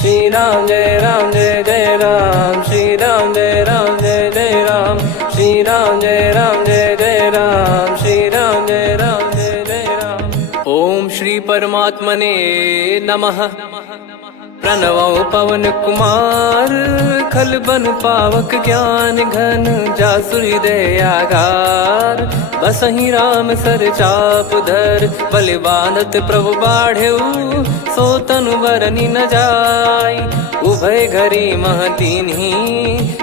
श्री राम जय जय राम, श्री राम जय जय राम, श्री राम जय जय राम, श्री राम जय जय राम। ओम श्री परमात्मने नमः। प्रणवो पवन कुमार, खल बन पावक ज्ञान घन, जासु हृदय आगार। बसहि राम सर चाप धर, बलि बांधत प्रभु बाढ़ेऊ, सो तनु बरनि न जाय। उभय घरी महतीन्ही,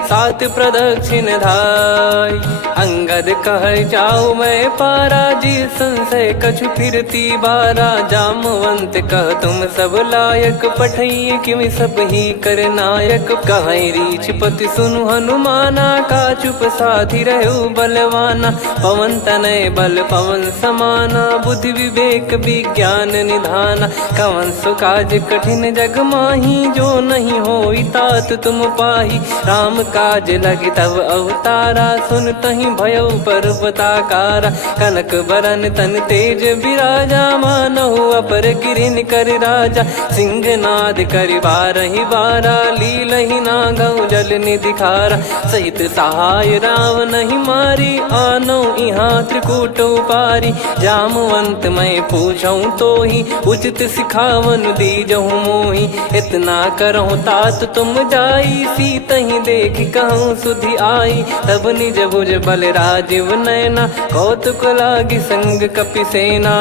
सात प्रदक्षिण धाय। अंगद कह जाऊ मैं पारा, जी संशय कछु फिरती बारा। जामवंत कह तुम सब लायक, पठई किमि सब ही कर नायक। कहीं रीछ पति सुनु हनुमाना, का चुप साधि रहु बलवाना। पवन तनय बल पवन समाना, बुद्धि विवेक विज्ञान निधाना। कवन सो काज कठिन जग माही, जो नहीं होई तात तुम पाही। राम काज लगी तब अवतारा, सुन तहि भयउ पर्वताकारा। कनक बरन तन तेज बिराजा, मानहु अपर गिरिन कर राजा। सिंहनाद करि बारहि बारा, लीलहि नागौ जल निधि खारा। सहित सहाय राम नहीं मारी, आनो इहाँ त्रिकूट उपारी। जामवंत मैं पूछऊँ तोहि, उचित सिखावन दीजहु मोहि। इतना करहु तात तुम जाई, सीतहि देख कहूँ सुधि आई। तब निज भुज बल राजीव नयना, कौतुक लागी संग कपिसेना।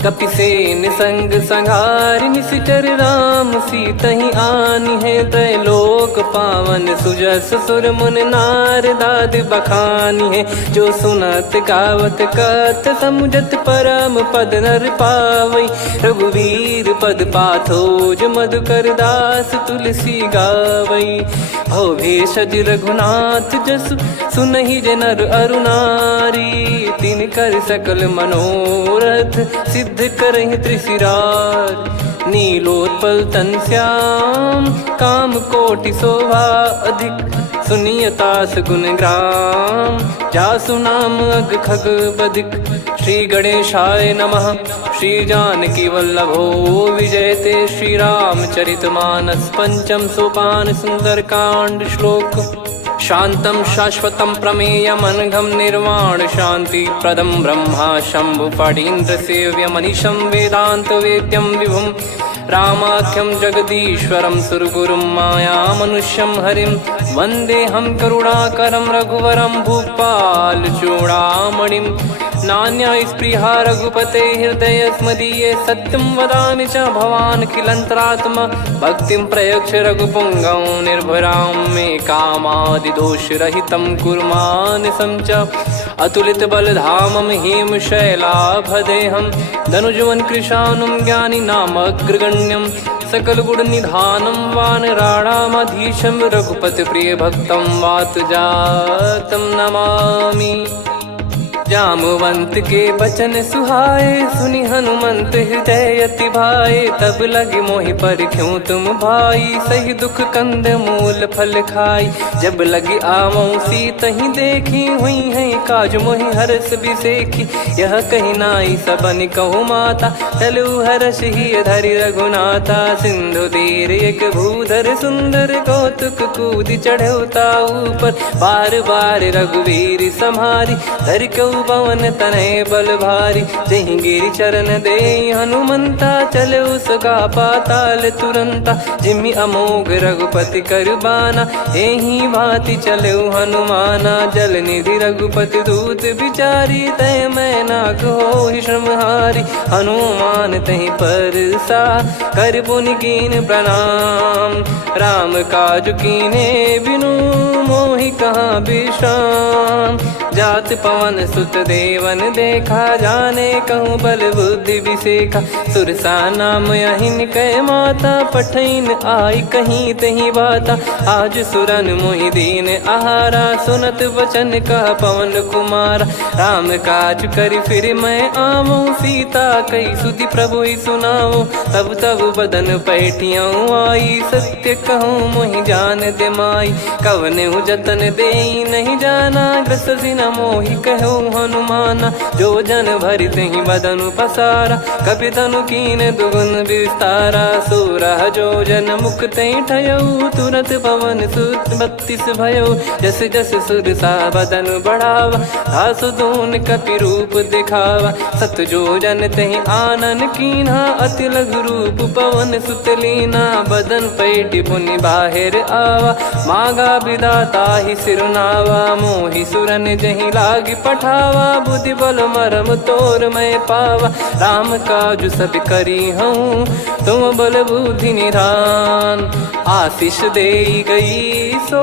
कपिसेन संग संघारि, निशिचर राम सीतहि आनी है। त्रैलोक पावन सुजस सुर मुन नार, दाद बखानी है। जो सुनत गावत कथ, समुझत परम पद नर पावई। रघुवीर पद पाथोज, मधुकर दास तुलसी गावई। भव भेषज रघुनाथ जसु, सुनहि जे नर अरु नारी। तिन कर सकल मनोरथ, सिद्ध करहि त्रिशिरार। नीलोत्पल तन श्याम, काम कोटि शोभा अधिक। सुनियतास गुण ग्राम, जासु नाम अग खग बदिक। श्री गणेशाय नमः। श्री जानकी वल्लभो विजयते, श्री रामचरित मानस। पंचम सोपान सुंदर कांड श्लोक। शांतं शाश्वतं प्रमेयमनघं, निर्वाण शांति प्रदं ब्रह्मा शंभु फणीन्द्र सेव्यमनिशं। वेदांत वेद्यं विभुं रामाख्यं जगदीश्वरं, सुरगुरुं माया मनुष्यं हरिं। वन्देऽहं करुणाकरं रघुवरं, भूपाल चूडामणिं। नान्या स्पृहा रघुपते हृदय स्मदीये, सत्यं वदामि च भवान् खिलन्तरात्मा। भक्तिं प्रयच्छ रघुपुङ्गं, निर्भरां मे कामादिदोषरहितं कुर्मानिसं च। अतुलित बलधामं हेमशैलाभदेहं, धनुजवन कृशानुं ज्ञानी नामग्रगण्यं। सकल गुण निधानं वानराणामधीशं, रघुपति प्रिय भक्तं वातजातं नमामि। जामवंत के बचन सुहाए, सुनि हनुमंत हृदय अति भाए। तब लगे मोहि पर क्यों तुम भाई, सही दुख कंद मूल फल खाई। जब लगे आवऊं सीतहि देखी, हुई है काज मोहि हरस बिसेखी। यह कही नाई सबन कहु माता, चलु हरष ही धरि रघुनाथा। सिंधु तीर एक भूधर सुंदर, कौतुक कूद चढ़ौता ऊपर। बार बार रघुवीर सम्हारी, धर कऊ पवन तनय बल भारी। जहि गिरि चरण दे हनुमंता, चले उसका पाताल तुरंता। जिमि अमोघ रघुपति कर बाना, एहि भांति चले हनुमाना। जल निधि रघुपति दूत बिचारी, तय मैं नाग होहि श्रमहारी। हनुमान तहि परसा, कर पुनि कीन प्रणाम। राम काज कीने बिनु, मोहि कहाँ विश्राम। जात पवन सुत देवन देखा, जाने कहूँ बल बुद्धि विसेखा। सुरसा नाम अहिन कै माता, पठैन आई कहीं तही बाता। आज सुरन मोहि दीन आहारा, सुनत वचन कह पवन कुमारा। राम काज करि फिर मैं आवऊं, सीता कई सुधि प्रभु ही सुनाओ। तब तब बदन पैठियाँ आई, सत्य कहूँ मोहि जान दे माई। कवने जतन दे नहीं जाना, ग्रसि न मोहि कहो हनुमाना। जो जन भरि तेहि बदनु पसारा, कपि तनु कीन दुगुन विस्तारा। सोरह जो जन मुख तेहि ठयऊ, तुरत पवन सुत 32 भयऊ। जस जस सुरसा बदन बढ़ावा, आसु दून कपि रूप दिखावा। सत जो जन तेहि आनन कीन्हा, अति लघु रूप पवन सुत लीना। बदन पैटि पुनि बाहिर आवा, मागा विधाता ही सिरुनावा। मोहि सुरन जहि लागी पठावा, बुद्धि बल मरम तोर मैं पावा। राम काजु सब करी हूँ, तुम बल बुद्धि निधान। आशीष देई गई सो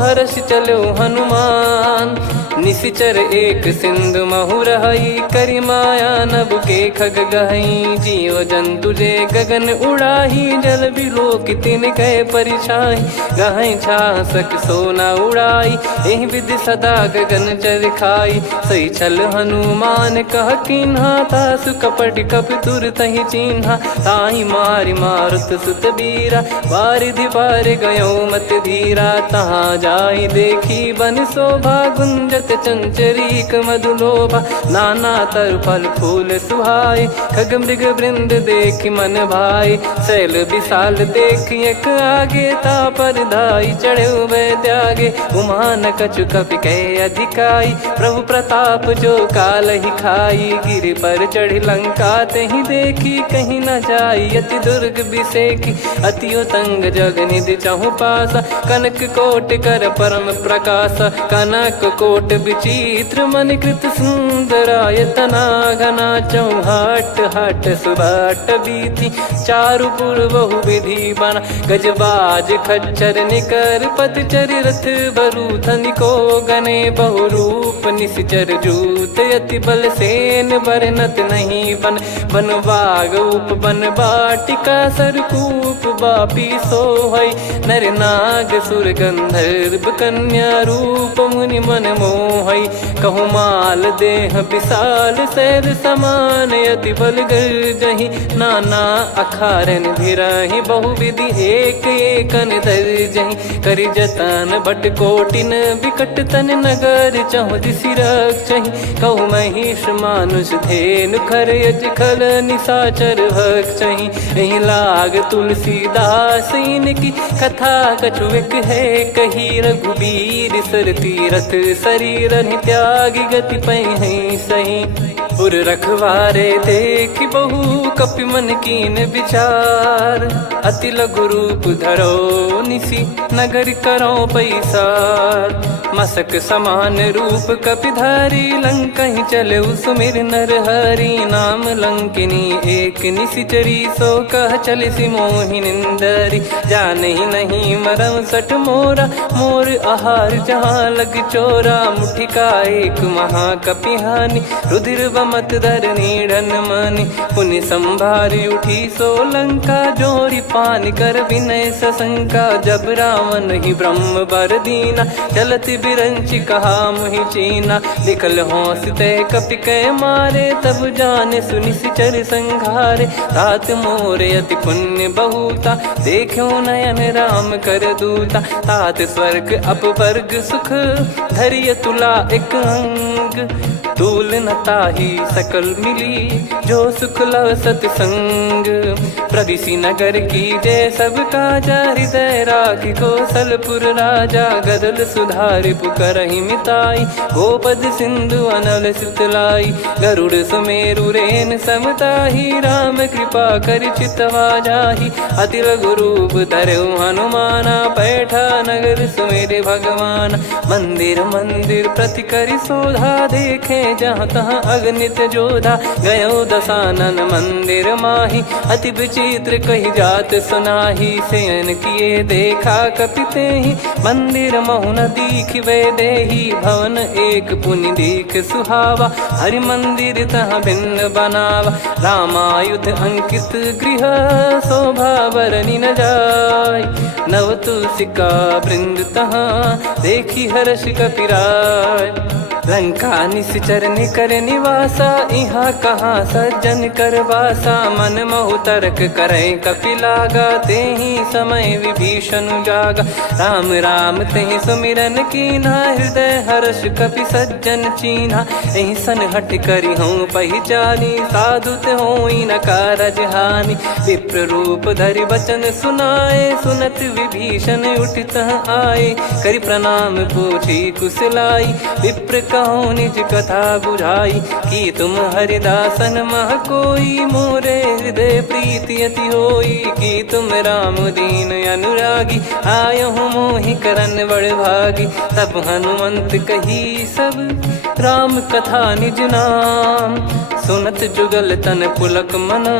हर्ष चलो हनुमान। निशिचर एक सिंधु महु रहई, करी माया नभ के खग गहई। जीव जंतु जे गगन उड़ाही, जल बिलोक तिन कह परिछाई। गहई छासक सोना उड़ाई, एहि विधि सदा गगन चर खाई। सही छल हनुमान कह कीन्हा, तासु कपट कप तुर तहि चिन्हा। ताहि मारि मारुत सुत बीरा, वारिधि पार गयो मत धीरा। तहाँ जाई देखी बन शोभा, गुंजत चंचरीक मधुलोभा। नाना तर फल फूल सुहाए, खग मृग वृंद देख मन भाई। शैल विशाल देख एक आगे, तापर धाई चढ़े वै त्यागे। उमान कछु कपि कह अधिकाई, प्रभु प्रताप जो काल ही खाई। गिर पर चढ़ी लंका तेहि देखी, कहीं न जाई अति दुर्ग बिसेकी। अति उतंग जग निधि चहु पासा, कनक कोट कर परम प्रकाश। कनक कोट विचित्र मन कृत सुंदरायतना। घना चौहाट हाट सुबाट बीती, चारु पुर बहु विधि बना। गजबाज खच्चर निकर पतचर, रथ बरु धनिको गने। बहु रूप निशिचर जूत, अति बल सेन बरनत नहीं बन। बन बाग उप बन बाटिका, सरकूप बापी सोहई। नर नाग सुर गंधर्व कन्या, रूप मुनि मन मोहई। कहु माल देह विशाल, शैल समान अति बल गर्जहि। नाना अखारन भिरहि, बहु विधि एक एकन दर्जहि। करि जतन बट कोटिन, बिकट तन नगर चहु दिसि रक्षहि। कहु महिष मानुष धेनु, खर यज खल निशाचर भक्षहि। एहि लाग तुलसीदास इनकी, कथा कछु एक है कही। रघुबीर सर तीरथ शरीर, त्यागी गति पै सही। पुर रखवारे देख बहु, कपि मन कीन विचार। अति लघु रूप धरो निसी, नगर करो पैसार। मसक समान रूप कपि धारी, लंकहि चले सुमिर नर हरि। नाम लंकिनी एक निशिचरी, सो कह चलिसि मोहि निंदरी। जानहि नहीं मरम सठ मोरा, मोर आहार जहाँ लग चोरा। मुठिका एक महाकपिहानि, रुधिर बमत धरनी ढन मानि। पुनि संभारी उठी सो लंका, जोरी पान कर विनय सशंका। जब रावण ही ब्रह्म बर दीना, चलत बिरंचि कहा मुहि चीना। लिखल होंस ते कपि कै मारे, तब जाने सुनि सिचर संघारे। तात मोरे अति पुण्य बहुता, देखो नयन राम कर दूता। तात स्वर्ग अपवर्ग सुख, धरिय तुला एक अंग। तूल न ताहि सकल मिली, जो सुख लव सतसंग। प्रविशि नगर की जय सब काजा, हृदय राखि कौशलपुर राजा। गदल सुधारि पुकरहि मिताई, गोपद सिंधु अनल सितलाई। गरुड़ सुमेरु रेन समताहि, राम कृपा करि चितवा जाहि। अति लघु रूप धरऊ हनुमाना, पैठा नगर सुमेरे भगवान। मंदिर मंदिर प्रति करि शोधा, देखे जहाँ तहाँ अगणित जोधा। गयो दशानन मंदिर माही, अति विचित्र कही जात सुनाही। शयन किए देखा कपि तेहि, मंदिर महु न दीख वे देही। भवन एक पुनि दीख सुहावा, हरि मंदिर तहाँ भिन्न बनावा। रामायुध अंकित गृह, शोभा बरनि न जाय। नव तुलसी का वृंद तहाँ, देखी हर्ष कपिराय। लंका निश्चर निकर निवासा, इहाँ कहाँ सज्जन कर वासा। मन महु तर्क करे कपिलागा, तेहि समय विभीषण जागा। राम राम तेहि सुमिरन कीन्हा, हृदय हर्ष कपि सज्जन चीन्हा। एहि सन हट करि हूँ पहिचानी, साधु ते होई न कारज हानि। विप्र रूप धरि वचन सुनाए, सुनत विभीषण उठित आए। करि प्रणाम पूछी कुशलाई, विप्र कहो निज कथा बुझाई। कि तुम हरिदासन मह कोई, मोरे हृदय प्रीति अति होई। कि तुम राम दीन अनुरागी, आयहु मोहि करन बड़ भागी। तब हनुमंत कही सब राम कथा निज नाम, सुनत जुगल तन पुलक मना,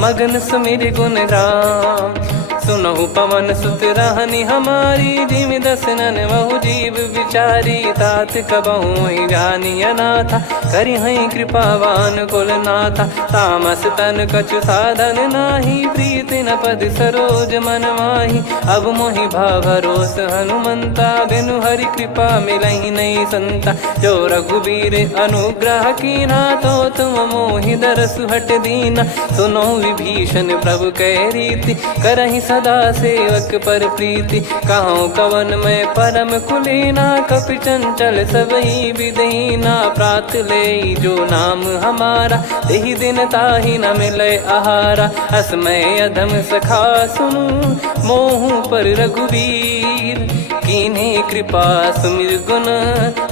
मगन सुमिर गुण राम। सुनहु पवन सुत रहनी हमारी, जिमि दसनन महु जीव विचारी। तात कबहु ही जानी अनाथा, करि हई कृपावान कुल नाथा। तामस तन कछु साधन नाही, प्रीति न पद सरोज मन माही। अब मोहि भाव भरोस हनुमंता, बिनु हरि कृपा मिलहि नहीं संता। जो रघुबीर अनुग्रह कीन्हा, तो तुम मोहि दरसु हट दीना। सुनो विभीषण प्रभु कह रीति, करहि सदा सेवक पर प्रीति। कहूँ कवन में परम कुलीना, कपि चंचल सबही विदहीना। प्रात ले जो नाम हमारा, तेहि दिन ताहि न मिले आहारा। असमय अधम सखा सुनु, मोहु पर रघुवीर। कीन्ही कृपा सुमिर गुण,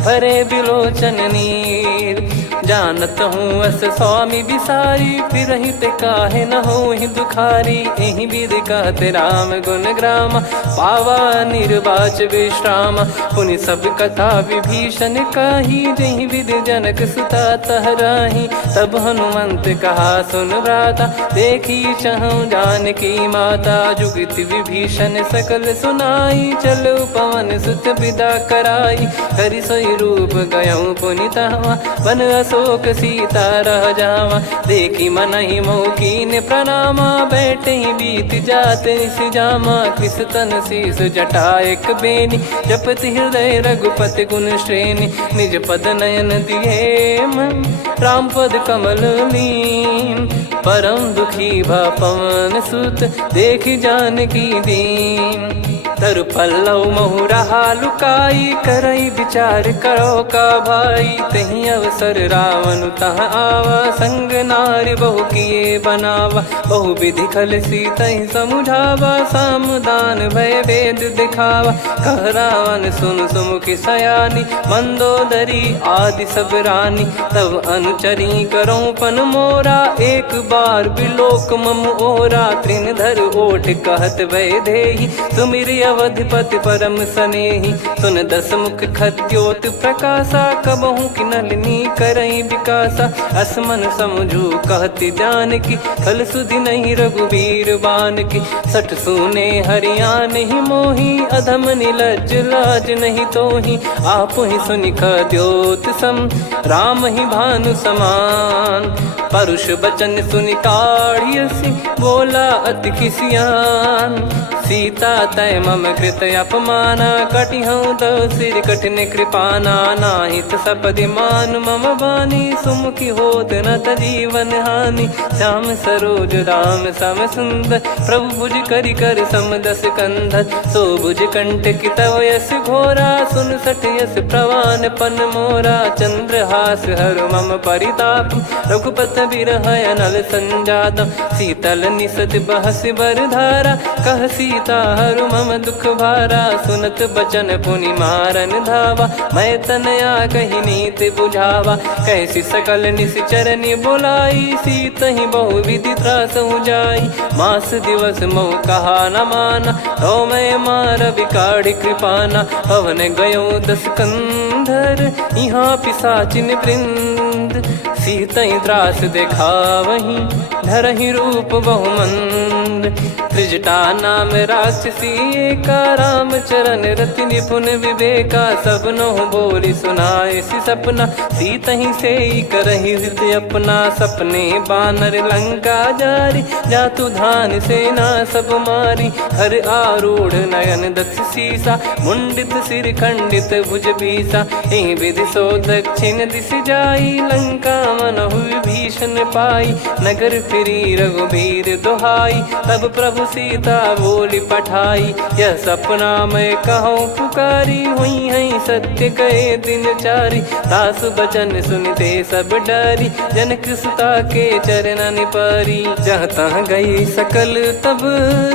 भरे बिलोचन नीर। जानत हूँ अस स्वामी बिसारी, फिरहि ते काहे न होहि दुखारी। एहि विधि कहते राम गुण ग्राम, पावा निर्वाच विश्राम। पुनि सब कथा विभीषण काही, जहि विधि जनक सुता तहराही। तब हनुमंत कहा सुन भ्राता, देखी चहु जानकी माता। जुगति विभीषण सकल सुनाई, चलो पवन सुत विदा कराई। करि सोई रूप गयऊँ पुनि तहवा, वन अशोक सीता रह जावा। देखी मनहि मोह कीन्ह प्रणामा, बैठे ही बीत जात निस जामा। कृस तन शीस जटा एक बेनी, जपति हृदय रघुपति गुण श्रेणी। निज पद नयन दिए मन, राम पद कमल लीन। परम दुखी भा पवन सुत, देखि जानकी दीन। तरु पल्लव महु रहा लुकाई, करई विचार करो का भाई। तहि अवसर रावण तह आवा, संग नारी बहु किए बनावा। बहु विधि खल सीतहि समुझावा, सामदान भय वेद दिखावा। कह रावण सुन सुमुखि सयानी, मंदोदरी आदि सब रानी। तब अनुचरी करो पन मोरा, एक बार बिलोक मम ओरा। तृण धर ओठ कहत भय देहि, सुमिर अवधिपति परम सनेहि। सुन दस मुख खद्योत प्रकाशा, कबहु कि नलिनी करई विकासा। असमन समझू कहति जानकी, खल सुधि नहीं रघुवीर बानकी। सठ सुने हरियाण ही मोही, अधम निलज्ज लाज नहीं तोही। आप ही सुनि खद्योत सम, राम ही भानु समान। परुष बचन सुनि काढ़ियसि, बोला अति किसियान। सीता तय मम कृत अपमाना, कटिहऊँ तव सिर कठिन कृपाना। नाहित सपदि मान मम बानी, सुमुखी होत न जीवन हानि। श्याम सरोज राम सम सुंदर, प्रभु भुज करि कर सम दस कंधर। सो भुज कंठ की तव यस घोरा, सुन सठ यस प्रवान पन मोरा। चंद्रहास हर मम परिताप, रघुपत बिरह अनल संजातम। शीतल निसत बहस बर धारा, कह सीता हरु मम दुख भारा। सुनत बचन पुनि मारन धावा, मैं तनया कहि नीति बुझावा। कैसी सकल निश्चरनि बुलाई, सीतहि बहु विधि त्रासहु जाई। मास दिवस मोह कहा न माना, तो मैं मार बिकाढ़ि कृपाना। पवन गयो दस कंधर, यहाँ पिशाचिन वृंद। मंद, सीतई त्रास देखावहीं धरहि रूप बहुमंद। त्रिजटा नाम राक्षसी एका, राम चरण रति निपुण विवेका। सबनो बोली सुनाए सि सपना, सीतहि से करहि हृद अपना। सपने बानर लंका जारी, जातु धान सेना सब मारी। हर आरूढ़ नयन दक्ष सीसा, मुंडित सिर खंडित भुज बीसा। एहि विधि सो दक्षिण दिश जाई, लंका मनहु विभीषण पाई। नगर फिरी रघुबीर दुहाई, तब प्रभु सीता बोली पठाई। यह सपना मैं कहूँ पुकारी, हुई है सत्य कहे दिन चारी। दास बचन सुनते सब डरी, जनक सुता के चरण परी। जहाँ तहाँ गई सकल तब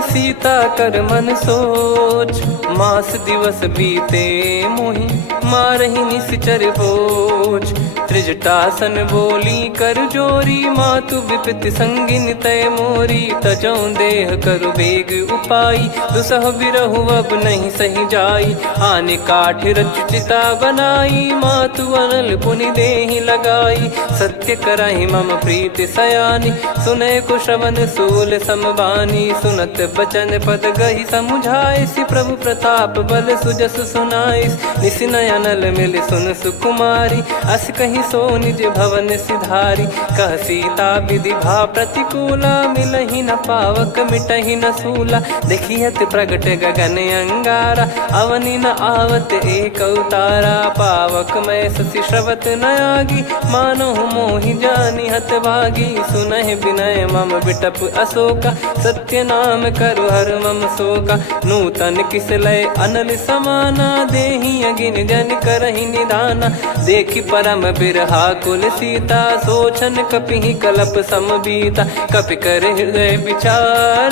सीता कर मन सोच। मास दिवस बीते मोहि मारहि निश्चर बोझ। त्रिजटासन बोली कर जोरी, मातु विपत्ति संगिन तय मोरी। तजौ देह करु बेग उपाई, दुसह बिरहु अब नहीं सही जाई। आने काठ रचिता बनाई, मातु अनल पुनि देहि लगाई। सत्य करहि मम प्रीति सयानी, सुनय को श्रवण सूल समबानी। सुनत बचन पद गहि समुझाए, सि प्रभु प्रताप बल सुजस सुनाइस। निस नयनल मिल सुन सुकुमारी, अस कहि सो निज भवन सिधारी। कह सीता विधि भा प्रतिकूला, मिलहि न पावक मिटहि न सूला। देखियत प्रगट गगन अंगारा, अवनि न आवत एक अवतारा। पावक मैं शशि श्रवत न आगी, मानो मोहि जानि हत भागी। सुनहि विनय मम बिटप अशोका, सत्य नाम करु हर मम शोका। नूतन किस लय अनल समाना, देहि अगिन जन करहि निदाना। देखि परम बिरहा कुल सीता, सोचन कपिहि कलप समबीता। कपि कर हृदय विचार,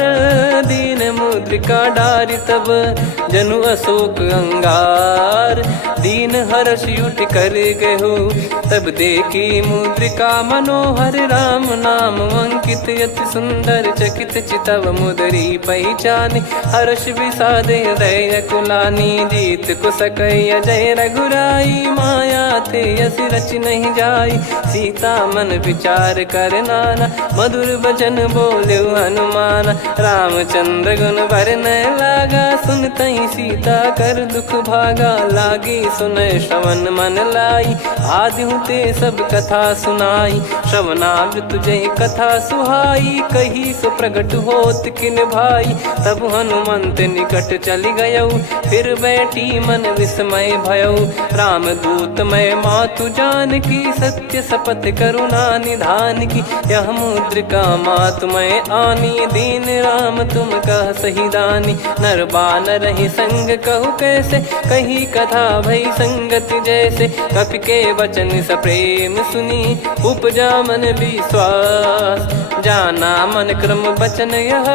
दीन मुद्रिका डारि तब जनु अशोक अंगार। दीन हर्ष उठ कर गहु, तब देखी मुद्रिका मनोहर। राम नाम अंकित अति सुंदर, चकित चितव मुदरी पहचान। हर्ष विषाद हृदय कुलानी, जीत को सकय जय रघुराई। माया थे यस रच नहीं जाई, सीता मन विचार कर नाना। मधुर बचन बोले हनुमान, रामचंद्र गुण बरनै लागा। सुनतहि सीता कर दुख भागा, लागी सुनय श्रवण मन लाई। आदि ते सब कथा सुनाई, श्रवणामृत जय कथा सुहाई। कही सो प्रगट होत किन भाई, तब हनुमंत निकट चली गयौ। फिर बैठी मन विस्मय भयौ, राम दूत मैं मातु जानकी। सत्य शपथ करुणा निधान की, यह मुद्रिका मातु मैं आनी। दीन राम तुम कह सही दानी, नर बानर ही संग कहु कैसे। कही कथा भई संगति जैसे, कपि के वचन सप्रेम सुनी। उपजा मन विश्वास, जाना मन क्रम बचन यह।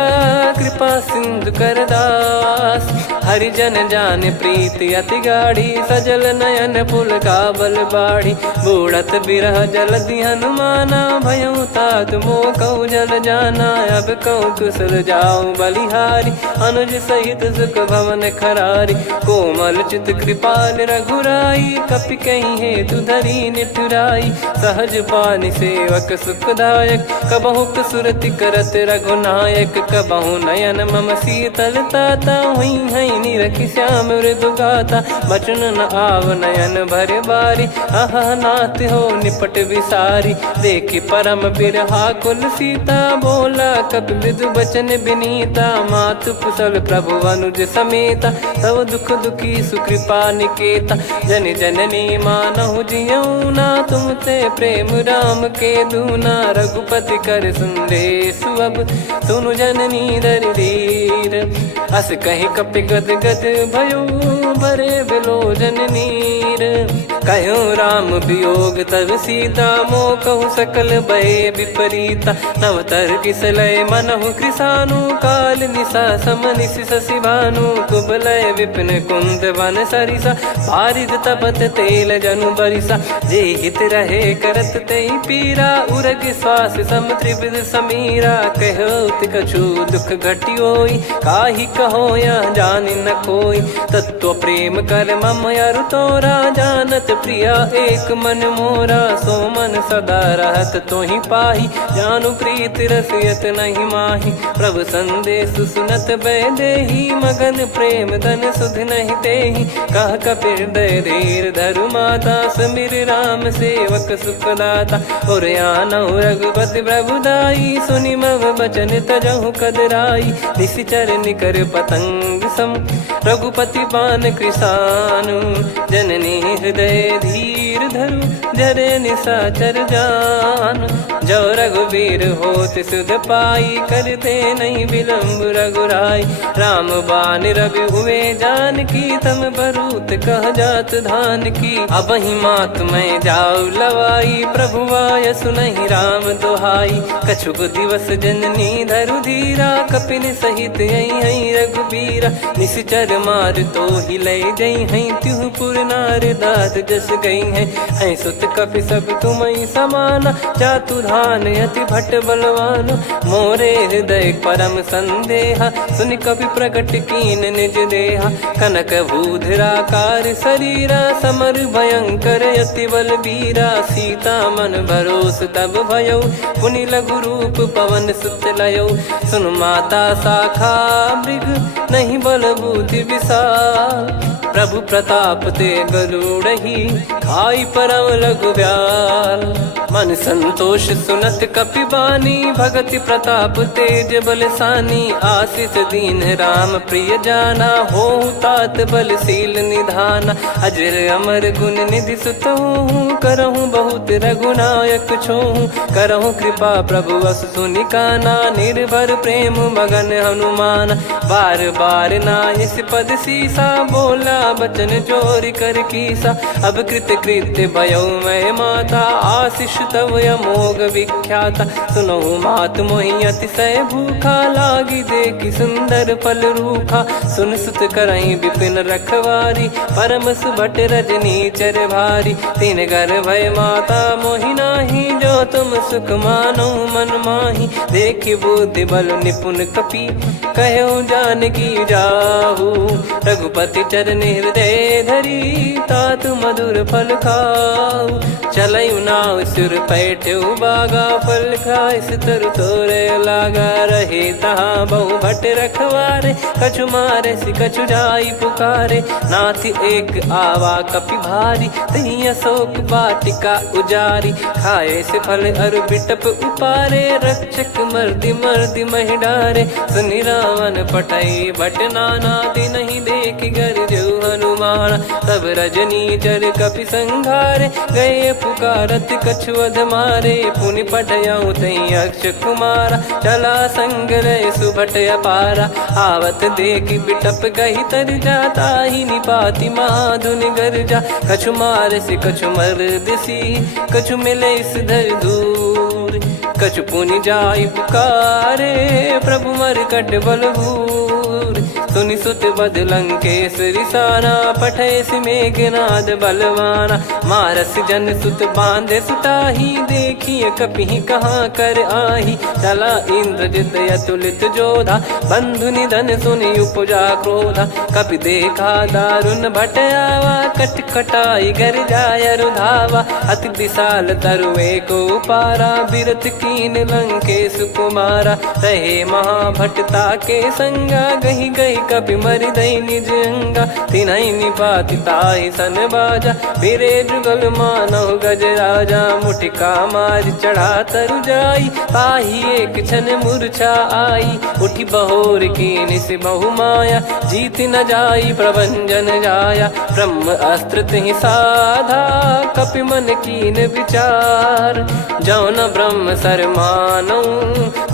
कृपा सिंधु कर दास, हरिजन जान प्रीति अति गाढ़ी। सजल नयन पुल का बल बाढ़ी, बूढ़त बिरह जल दी हनुमाना। भयउ तात मोह कहु जल जाना, अब कहु कुशल जाऊं बलिहारी। अनुज सहित सुख भवन खरारी, कोमल चित कृपाल रघुराई। कपि कहीं हेतु धरी निठुराई, सहज पानि सेवक सुखदायक। कबहु सुरति करत रघुनायक, कबहु नयन मम शीतल ताता। हुई है निरखि श्याम मृदु गाता, बचन न आव नयन भर बारी। आहा नाथ हो निपट विसारी, देखि परम बिरहा कुल सीता। बोला कपि मृदु बचन बिनीता, मातु कुशल प्रभु अनुज समेता। तव दुख दुखी सुकृपा निकेता, जन जननी मानहु जियऊ ना। तुम ते प्रेम राम के दूना, रघुपति कर संदेश अब सुनु जननी दर धीर। अस कहि कपि गद गद भयो, भरे बिलोचन नीर। कहो राम वियोग तब सीता, मोह कहु सकल भय विपरीता। नवतर किसलय मनहु कृसानु, काल निशा समनिशि शशि भानु। कुबलय विपिन कुंद वन सरिसा, पारिद तपत तेल जनु बरिसा। जे हित रहे करत तेहि पीरा, उरग श्वास सम त्रिविध समीरा। कहो कछु दुख घटियोई, काहि कहो या जान न कोई। तत्व प्रेम कर मम अरु तोरा, जानत प्रिया एक मन मोरा। सो मन सदा रहत तो ही पाही, जानु प्रीत रसियत नहीं माही। प्रभु संदेश सुनत बैदेही, मगन प्रेम धन सुध नहीं तेही। कह कपिर दय धीर धरु माता, समिर राम सेवक सुखदाता। और आनौ रघुपति प्रभुदाई, सुनि मव बचन तजहु कदराई। निशिचर निकर पतंग सम, रघुपति पान कृसानु। जननी हृदय धीर धरु, जरे निशाचर जान। जो रघुवीर होत सुध पाई, करते नहीं विलम्ब रघुराई। राम बान रवि हुए जानकी, तम बरूत कह जात धान की। अब ही मात मैं जाऊ लवाई, प्रभु आय सुनहि राम दोहाई। कछुक दिवस जननी धरु धीरा, कपिन सहित यही रघुबीरा। निशिचर मार तो ही ले जई हैं, त्युह पुर नार दाद जस गई हैं। सुत कपि सब तुमहि समाना, जातु धान अति भट बलवान। मोरे हृदय परम संदेहा, सुनि कपि प्रकट कीन निज देहा। कनक भूधराकार शरीरा, समर भयंकर अति बलबीरा। सीता मन भरोस तब भयउ, पुनि लघु रूप पवन सुत लयउ। सुन माता शाखा मृग, नहीं बल बुद्धि विशाल। प्रभु प्रताप ते गरुड़ही, खाई परम लघु ब्याल। मन संतोष सुनत कपि बानी, भगति प्रताप तेज बलसानी। आशीष दीन राम प्रिय जाना, होहु तात बलशील निधाना। अजर अमर गुण निधि सुतहु, करहु बहुत रघुनायक छोहु। करहु कृपा प्रभु अस सुनि काना, निर्भर प्रेम मगन हनुमान। बार बार नायस पद सीसा, बोला बचन चोरी कर कीसा। अब कृत कृत्य भयउ मैं माता, आशीष तव अमोघ विख्याता। सुनहु मात मोहि अतिशय भूखा, लागी देखि सुंदर फल रूखा। सुन सुत करहि विपिन रखवारी, परम सुभट रजनी चर भारी। तीन घर भय माता मोहि नाही, जो तुम सुख मानो मन माही। देखि बुद्धि बल निपुण कपि, कहु जानकी जाहु। रघुपति चरण हृदय धरी, तात मधुर फल खाऊ। चलयु नाव सुर पैठ्यु बागा, फल खाइस तरु तोरे लागा। रहे तहाँ बहु भट रखवारे, कछु मारे सि कछु जाई पुकारे। नाथ एक आवा कपि भारी, तही अशोक वाटिका उजारी। खाए से फल अरु बिटप उपारे, रक्षक मर्दि मर्दि महि डारे। सुनि रावण पटई भट नाना, तिनहि देखि गरजउ हनुमान। तब रजनी चर कपि संघारे, गए पुकारत कछु अध मारे। पुनि पठयउ तई अक्ष कुमारा, चला संग रहे सुभट अपारा। आवत देखि बिटप गही तर जाता, ही निपाति महाधुनि गर्जा। कछु मार से कछु मर्दिसी, कछु मिले इस धर दूर। कछु पुनि जाई पुकारे, प्रभु मरकट बलभूर। सुनि सुत बद लंकेश्वरी साना, पठय मेघनाद बलवाना। मारस जन सुत बांधे सुताही, देखिए कपि कहाँ कर आही। चला इंद्रजित अतुलित जोधा, बंधु निधन सुनि उपजा क्रोधा। कपि देखा दारुण भट आवा, कट कटाई गर जाय रुधावा। अति विशाल तरुए को पारा, बिरत कीन लंकेश कुमारा। रहे महाभटता के संगा, गही गही कपि मरि दई निज अंगा। तिन्हि निपाति ताहि सन बाजा, फिरे जुगल मानव गज राजा। मुटिका मार चढ़ा तरु जाई, ताहि एक क्षण मूर्छा आई। उठि बहोर कीन से बहु माया, जीत न जाई प्रभंजन जाया। ब्रह्म अस्त्र तिहि साधा, कपि मन कीन विचार। जौ न ब्रह्म सर मानौ,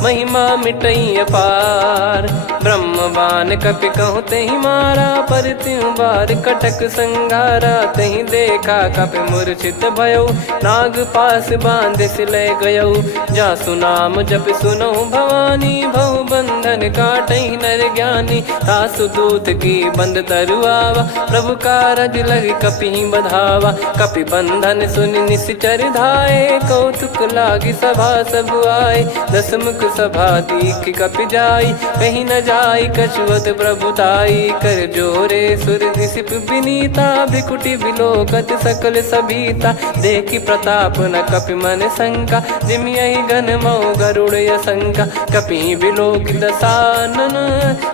महिमा मिटई अपार। ब्रह्म बान कपि कहु तहि मारा, पर त्यों बार कटक संगारा। तहि देखा कपि मूर्छित भयउ, नाग पास बांध सिले गयउ। जासु नाम जप सुनहु भवानी, भव बंधन काटहि नर ज्ञानी। तासु दूत की बंद तरुआवा, प्रभु कारज लग कपि बधावा। कपि बंधन सुनि निश्चर धाये, कौतुक लागी सभा सब आए। दस मुख सभा दीख कपि जाई, कहीं न जाई कछुवत प्रभुताई। कर जोरे सुर दिसिप विनीता, भ्रिकुटि बिलोकत सकल सबीता। देखि प्रताप न कपि मन शंका, जिमियहि गन मऊ गरुड़ असंका। कपि बिलोक दसानन,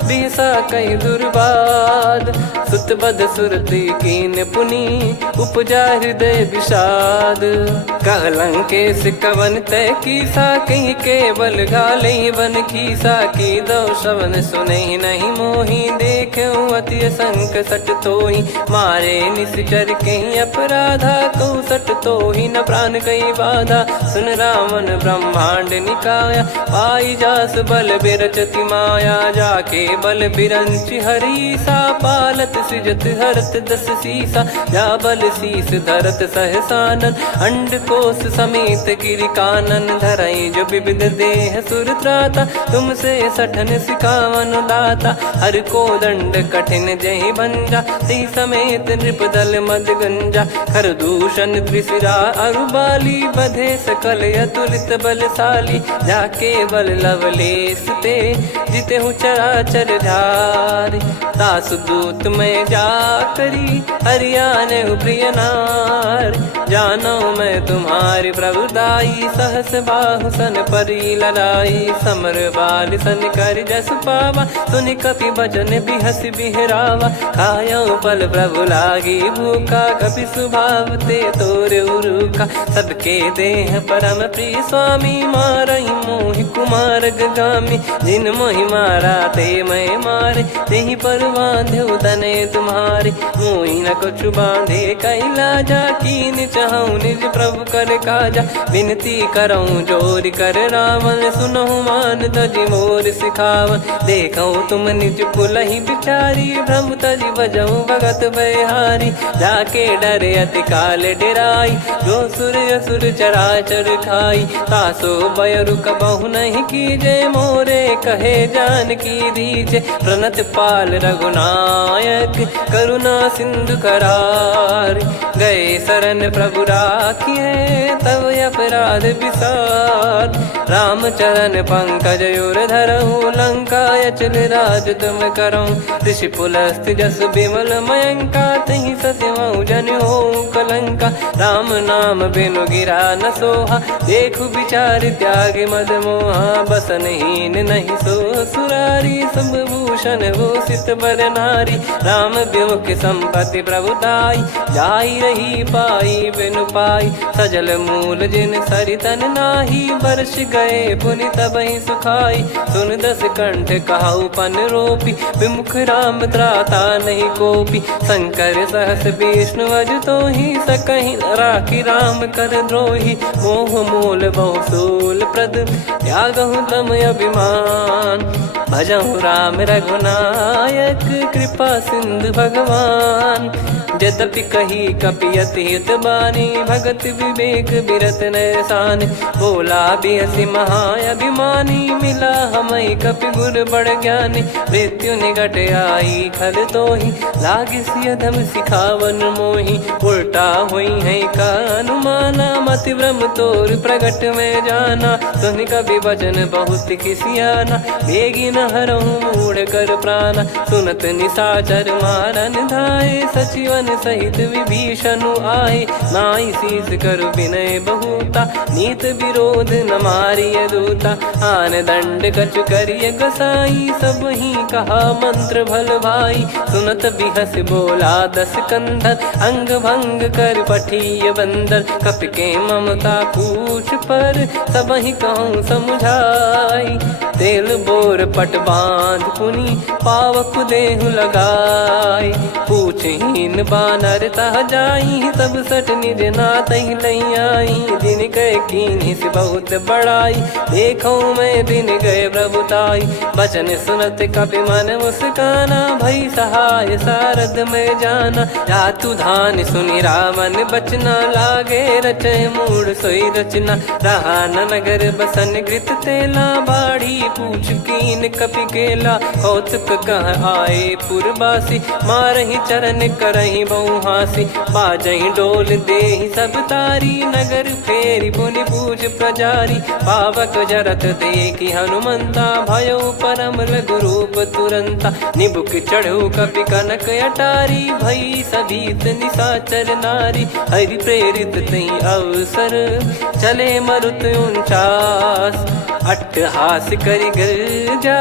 बिहसा कहि दुर्वाद। सुत बध सुरति कीन पुनि, उपजा हृदय विषाद। कहलंकेश कवन तय कीसा, कहीं केवल गाले बन खीसा। की दो श्रवण सुने नहीं मोही, देखे अति संक सट तोही। मारे निश्चर कहीं अपराधा, कहूँ सट तोही न प्राण कहीं बाधा। सुन रावण ब्रह्मांड निकाया, पाई जास बल बिरचति माया। जाके बल बिरंच हरीसा, पालत सृजत हरत दस सीसा। जा बल शीस धरत सहसानन, अंड कोश समेत गिरि कानन। धरई जो विविध देह सुर त्राता, तुमसे सठन सिखावन दाता। हर को दंड कठिन जहि भंजा, ती समेत नृप दल मद गंजा। खर दूषण त्रिशिरा अरुबाली, बधे सकल अतुलित बलशाली। जाके बल लवलेश ते, जिते हूँ चराचर धारी। दास दूत में जा करी, हरियाने प्रिय नार। जानो मैं तुम्हारी प्रभुताई, सहस बाहु सन परी लड़ाई। समर बाल सन कर जस पावा, सुनि कपि भजन बिहस बिहरावा। खायो पल प्रभु लागी भूखा, कपि स्वभाव ते तोर उरुखा। सबके देह परम प्रिय स्वामी, मारई मोहि कुमार गगामी। जिन मोहि मारा ते मैं मारे, तेहि पर बांधो तने तुम्हारे। मोहि न कुछ बांधे कैलाजा, कीन चाहूँ निज प्रभु कर काजा। विनती करऊँ जोर कर रावण, सुनहु मान तजि मोर सिखावन। देखऊँ तुम निज पुलहि बिचारी, भ्रम तजि बजऊँ भगत बहारी। जाके डरे अति काल डेराई, जो सुर असुर चराचर खाई। तासो बयरु कबहु नहीं कीजे, मोरे कहे जान की दीजे। प्रणत पाल रघुनायक, करुणा सिंधु करार। गए शरण प्रभु राखिए, तब अपराध विसार। राम चरण पंकज उर धरऊँ, लंका अचल राज तुम करऊँ। ऋषि पुलस्त जस विमल मयंका, तहि सत्यमऊ जन हो कलंका। राम नाम बिनु गिरा न सोहा, देखु विचार त्याग मद मोहा। बसनहीन नहीं सो सुरारी, सब भूषण भूषित बर नारी। राम विमुख संपत्ति प्रभुताई, जाई रही पाई बिनु पाई। सजल मूल जिन सरितन नाही, वर्ष गए पुनि तबहि सुखाई। सुन दस कंठ कहाऊ पन रोपी, विमुख राम त्राता नहीं कोपी। शंकर सहस विष्णु अज तोहि, सकहि न राखी राम कर द्रोही। मोह मूल बहु सूल प्रद, त्यागहु तम अभिमान। भजहु राम रघुनायक, कृपा सिंधु भगवान। यद्यपि कही कपियति हित बानी, भगत विवेक बिरत नैसान। बोला बिहसि महाअभिमानी, मिला हमई कपि गुर बड़ ज्ञानी। मृत्यु निकट आई खल तोहि, लागिसि अधम सिखावन मोहि। उल्टा हुई है का अनुमाना, मति भ्रम तोर प्रगट में जाना। सुन कवि वचन बहुत खिसियाना, बेगी न हरहु मूढ़ कर प्राणा। सुनत निशाचर मारन धाये, सचिवन सहित विभीषणु आए। नाई शीस कर विनय बहुता, नीत विरोध न मारिय दूता। आन दंड कछु करिय गसाई, सब ही कहा मंत्र भल भाई। सुनत बिहस बोला दस कंधर, अंग भंग कर पठिय बंदर। कपि के ममता पूछ पर, सब ही कहूँ समुझाई। तेल बोर पट बांध पुनि, पावक देहु लगाई। पूछहीन बानर तह जाई, सब सट निज नातहि लई आई। दिन गए कीन्ही से बहुत बड़ाई, देखो मैं दिन गए प्रभुताई। बचन सुनत कपि मन मुस्काना, भई सहाय सारद में जाना। जातु धान सुनि रावण बचना, लागे रचय मूढ़ सोई रचना। रहा न नगर बसन घृत तेला, बाढ़ी पूछ कीन कपि केला कौतुक कह आए पुरबासी मारही चरण करही बहु हासी बाजही डोल देहि सब तारी नगर फेरी पुनि पूज प्रजारी पावक जरत देखी हनुमंता भयो परम लघु रूप तुरंता निबुक चढ़ू कपि कनक अटारी भई सभीत निशाचर नारी हरि प्रेरित तई अवसर चले मरुत 49 अट्टहास करि गिरजा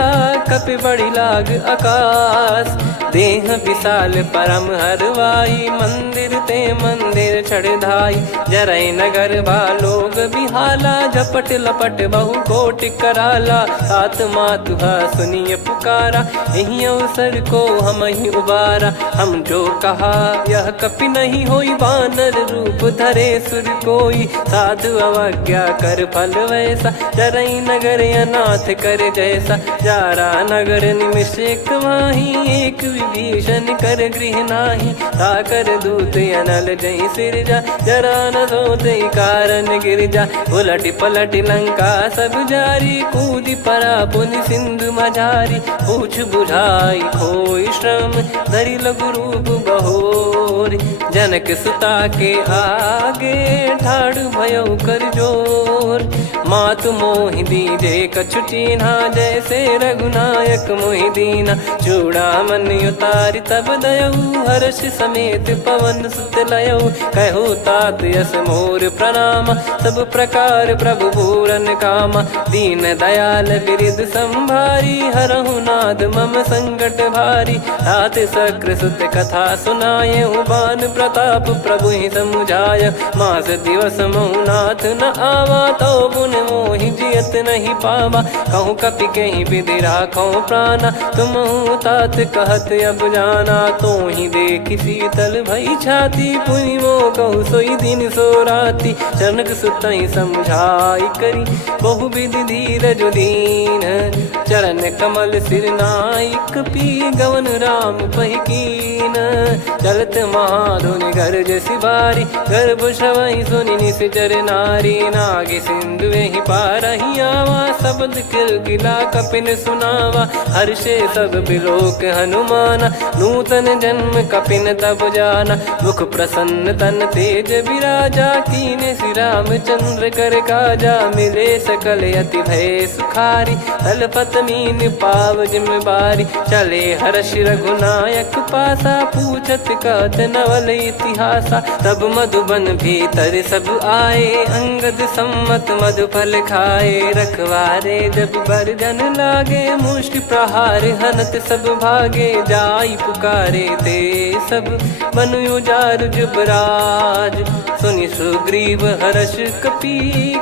कपि बड़ी लाग आकाश देह विशाल परम हरवाई मंदिर ते मंदिर चढ़ाई जरई नगर बालोग बिहाला झपट लपट बहु कोट कराला सात मातुहा सुनिय पुकारा यही अवसर को हम ही उबारा हम जो कहा यह कपि नहीं होई बानर रूप धरे सुर कोई साधु अवज्ञा कर फल वैसा जरई नगर अनाथ कर जैसा जारा नगर निमिष एक माही एक विभीषण कर गृह नाही ताकर दूत अनल जय सिरजा जरा न सोते कारण गिरजा उलट पलट लंका सब जारी कूदी परा पुनि सिंधु मझारी पूछ बुझाई खोई श्रम धरि लघु रूप बहोरी जनक सुता के आगे ठाड़ भयो कर जोर मातु मोहि दीजे कछु चीन्हा जैसे रघुनायक मोहि दीना चूड़ामन उतारि तब दयऊ हर्ष समेत पवन सुत लयऊ कहु तात यस मोर प्रणाम सब प्रकार प्रभु पूरन कामा दीन दयाल बिरिद संभारी हरहु नाद मम संकट भारी तात सक्र सुत कथा सुनाये बान प्रताप प्रभु ही समुझाय मास दिवस महु नाथ न आवा तो पुन मोहि जियत नहीं पावा कहूँ कपि कहीं विधि राखो प्राणा तुम तात कहत अब जाना तो ही देख शीतल भई छाती पुनि मो कहु सोई दिन सो राती जनक सुतई समझाई करी बहु विधि धीरज दीन चरण कमल सिर नाइक पी गवन राम पहिकीन चलत महाधुनि गर्ज सिबारी गर्भ श्रवहि सुनि निश्चर नारी नागे सिंधु ही पारही आवा शब्द किलकिला कपिन सुनावा हर्षे सब बिलोक हनुमाना नूतन जन्म कपिन तब जाना मुख प्रसन्न तन तेज विराजा कीने श्री रामचंद्र कर काजा मिले सकल अति भय सुखारी तलपत मीन पाव जिम्मेवारी चले हर्ष रघुनायक पासा पूछत कहत नवल इतिहासा तब मधुबन भीतर सब आए अंगद सम्मत मधुफल खाए रखवारे जब बरजन लागे मुष्टि प्रहार हनत सब भागे जाई पुकारे ते सब मनु उजार जुबराज सुनि सुग्रीव हर्ष कपि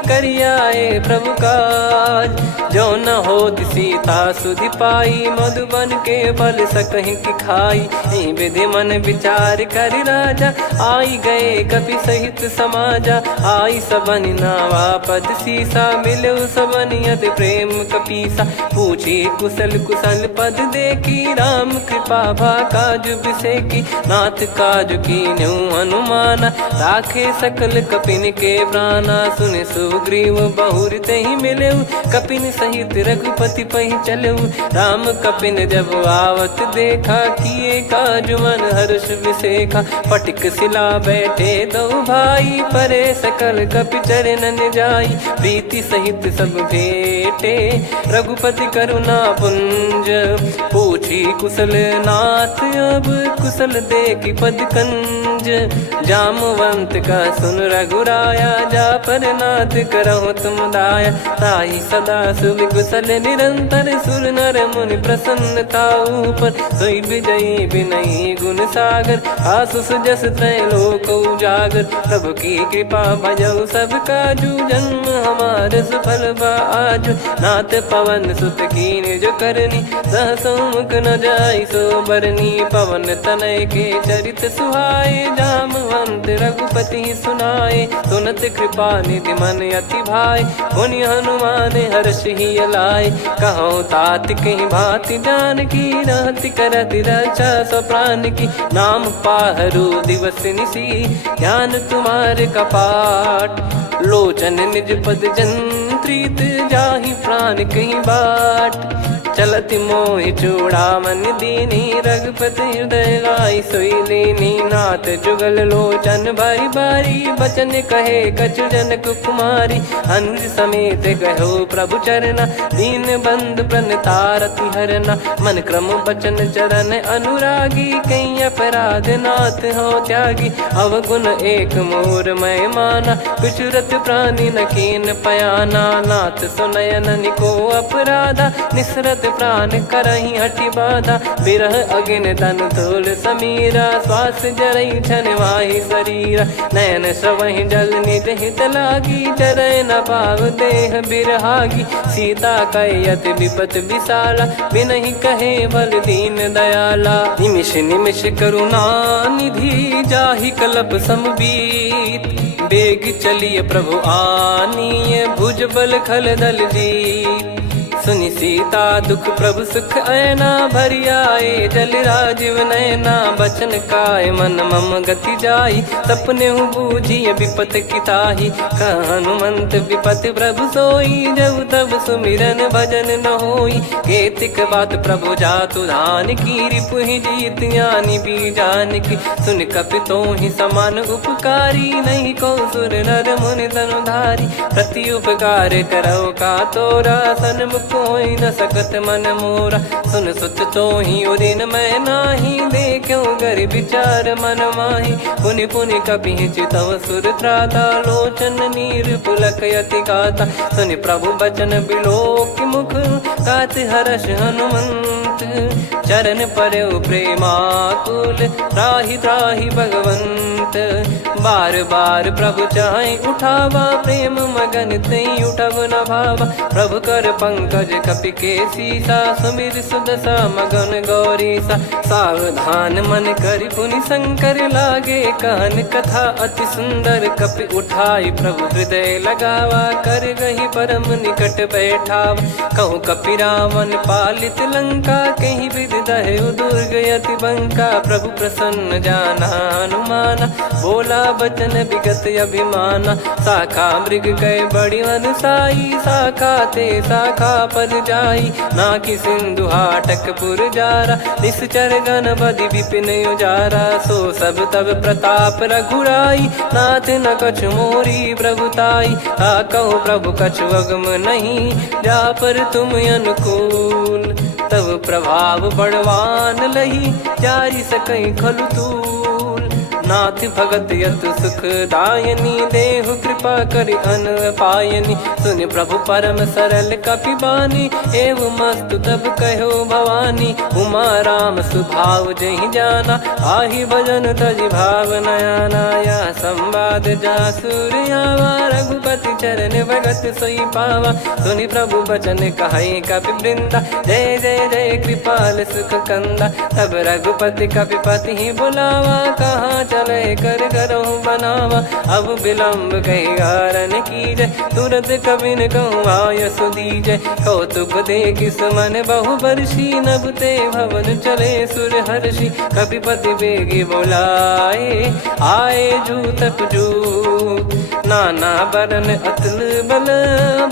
करियाए प्रभु काज जो न हो सीता सुधि पाई मधुबन के फल सकहि की खाई विधि मन विचार कर राजा आई गए कपि सहित समाजा आई सबन नावा पद सीसा मिलो सबनियत प्रेम कपीसा पूछी कुशल कुशल पद देखी राम कृपा भा काज बिसेकी नाथ काज की न्यू हनुमाना राखे सकल कपिन के प्राणा सुन सुग्रीव बहुर ते ही मिले कपिन सहित रघुपति पहि चले राम कपिन जब आवत देखा किए काज मन हर्ष विसेखा पटिक सिला बैठे दो भाई परे सकल कपि चरणन जाई प्रीति सहित सब भेटे रघुपति करुणा पुंज पूछी कुशल नाथ अब कुशल देखी पद कंज जामवंत का सुन रघुराया जा पर नाथ करहु तुम दाया ताई सदा सुभि कुशल निरंतर सुर नर मुनि प्रसन्नता ऊपर सोई विजयी विनयी गुण सागर आसु सुजस त्रैलोक उजागर प्रभु की कृपा भजऊ सब काजू जन्म हमार सफल बाजू नाथ पवन सुत कीन जो करनी सहसो मुख न जाई सो बरनी पवन तनय के चरित सुहाए जामवंत रघुपति सुनाए सुनत कृपा निधि मन अति भाई पुनि हनुमान हर्ष ही लाए कहो तात कहीं भांति जान की रहति करति रक्षा सो प्राण की नाम पाहरू दिवस निसी ध्यान तुम्हारे कपाट लोचन निज पद जन प्रीत जाहि प्राण कहीं बाट। चलत मोहि चूड़ामन दीनी रघुपति हृदय लाई सोई लीनी। नाथ जुगल लोचन बारी बारी बचन कहे कछु जनक कुमारी। हंस समेत गहो प्रभु चरना दीन बंद प्रणतारति हरना। मन क्रम बचन चरण अनुरागी कहीं अपराध नाथ हो त्यागी। अवगुण एक मोर मैं माना विचुरत प्राणी न कीन पयाना। नाथ सुनयन निको अपराधा निसरत प्राण करही हटि बाधा। बिरह अगिन तन तोल समीरा श्वास जरई छन वाहि शरीरा। नयन सवहि जल निज हित लागी चरय न पाव देह बिरहागी। सीता कयत विपत विशाला बिनहि कहे बल दीन दयाला। निमिष निमिष करुणा निधि जाहि कलप समबीत। बेग चलिए प्रभु आनीय भुज बल खल दल जीत। सुनि सीता दुख प्रभु सुख ऐना भरि आए जल राजीव नैना। बचन काय मन मम गति जाई सपने बूझी विपत किताही। हनुमंत विपत प्रभु सोई जब तब सुमिरन भजन न होई। केतिक बात प्रभु जातु धान की रिपुहि जीत ज्ञानी बीजान की। सुन कपितो ही समान उपकारी नहीं को सुर नर मुनि तनुधारी। प्रति उपकार करो का तोरा सन्मुख कोई न सकत मन मोरा। सुन सुत तो ही उदिन मैं नाही देखो गर विचार मन माही। पुनि पुनि कपि चितव सुर त्राता लोचन नीर पुलक यति गाता। सुनि प्रभु बचन बिलोक मुख गात हर्ष हनुमंत। चरण परयो प्रेमाकुल त्राहि त्राहि भगवंत। बार बार प्रभु चाहि उठावा प्रेम मगन तई उठब न भावा। प्रभु कर पंकज कपि के सीसा सुमिर सुदशा मगन गौरीसा। सावधान मन करि पुनि शंकर लागे कहन कथा अति सुंदर। कपि उठाई प्रभु हृदय लगावा कर गही परम निकट बैठावा। कहूँ कपि रावण पालित लंका कहीं विधि दहु दुर्ग यति बंका। प्रभु प्रसन्न जाना हनुमाना बोला बचन विगत अभिमाना। शाखा मृग गए बड़ी अनुसाई शाखा ते शाखा पर जाई। ना कि सिंधु हाटक पुर जारा निश्चर गण बदि विपिन उजारा। सो सब तब प्रताप रघुराई नाथ न कछु मोरी प्रभुताई। कहूँ प्रभु कछु अगम नहीं जा पर तुम अनुकूल। तब प्रभाव बड़वान लही जारी सकई खलु तूल। नाथ भगत यत सुख दायनी देहु कृपा करि अन पायनी। सुन प्रभु परम सरल कपि बानी एवं मस्तु तब कहो भवानी। उमा राम सुभाव जहि जाना आहि भजन तजि भाव नयाना। या संवाद जासुर आवा रघुपति चरण भगत सोई पावा। सुनि प्रभु बचन कहै कपि वृंदा जय जय जय कृपाल सुख कंदा। तब रघुपति कपि पति बुलावा कहाँ चले कर करहु बनावा। अब विलम्ब कही कारण कीजय तुरत कबिन कहूँ आयस दीजय। कौतुक देख सुमन बहु बरसी नभ ते भवन चले सुर हर्षि। कपिपति बेगी बोलाए आए जूतक जूत। नाना बरन अतुल बल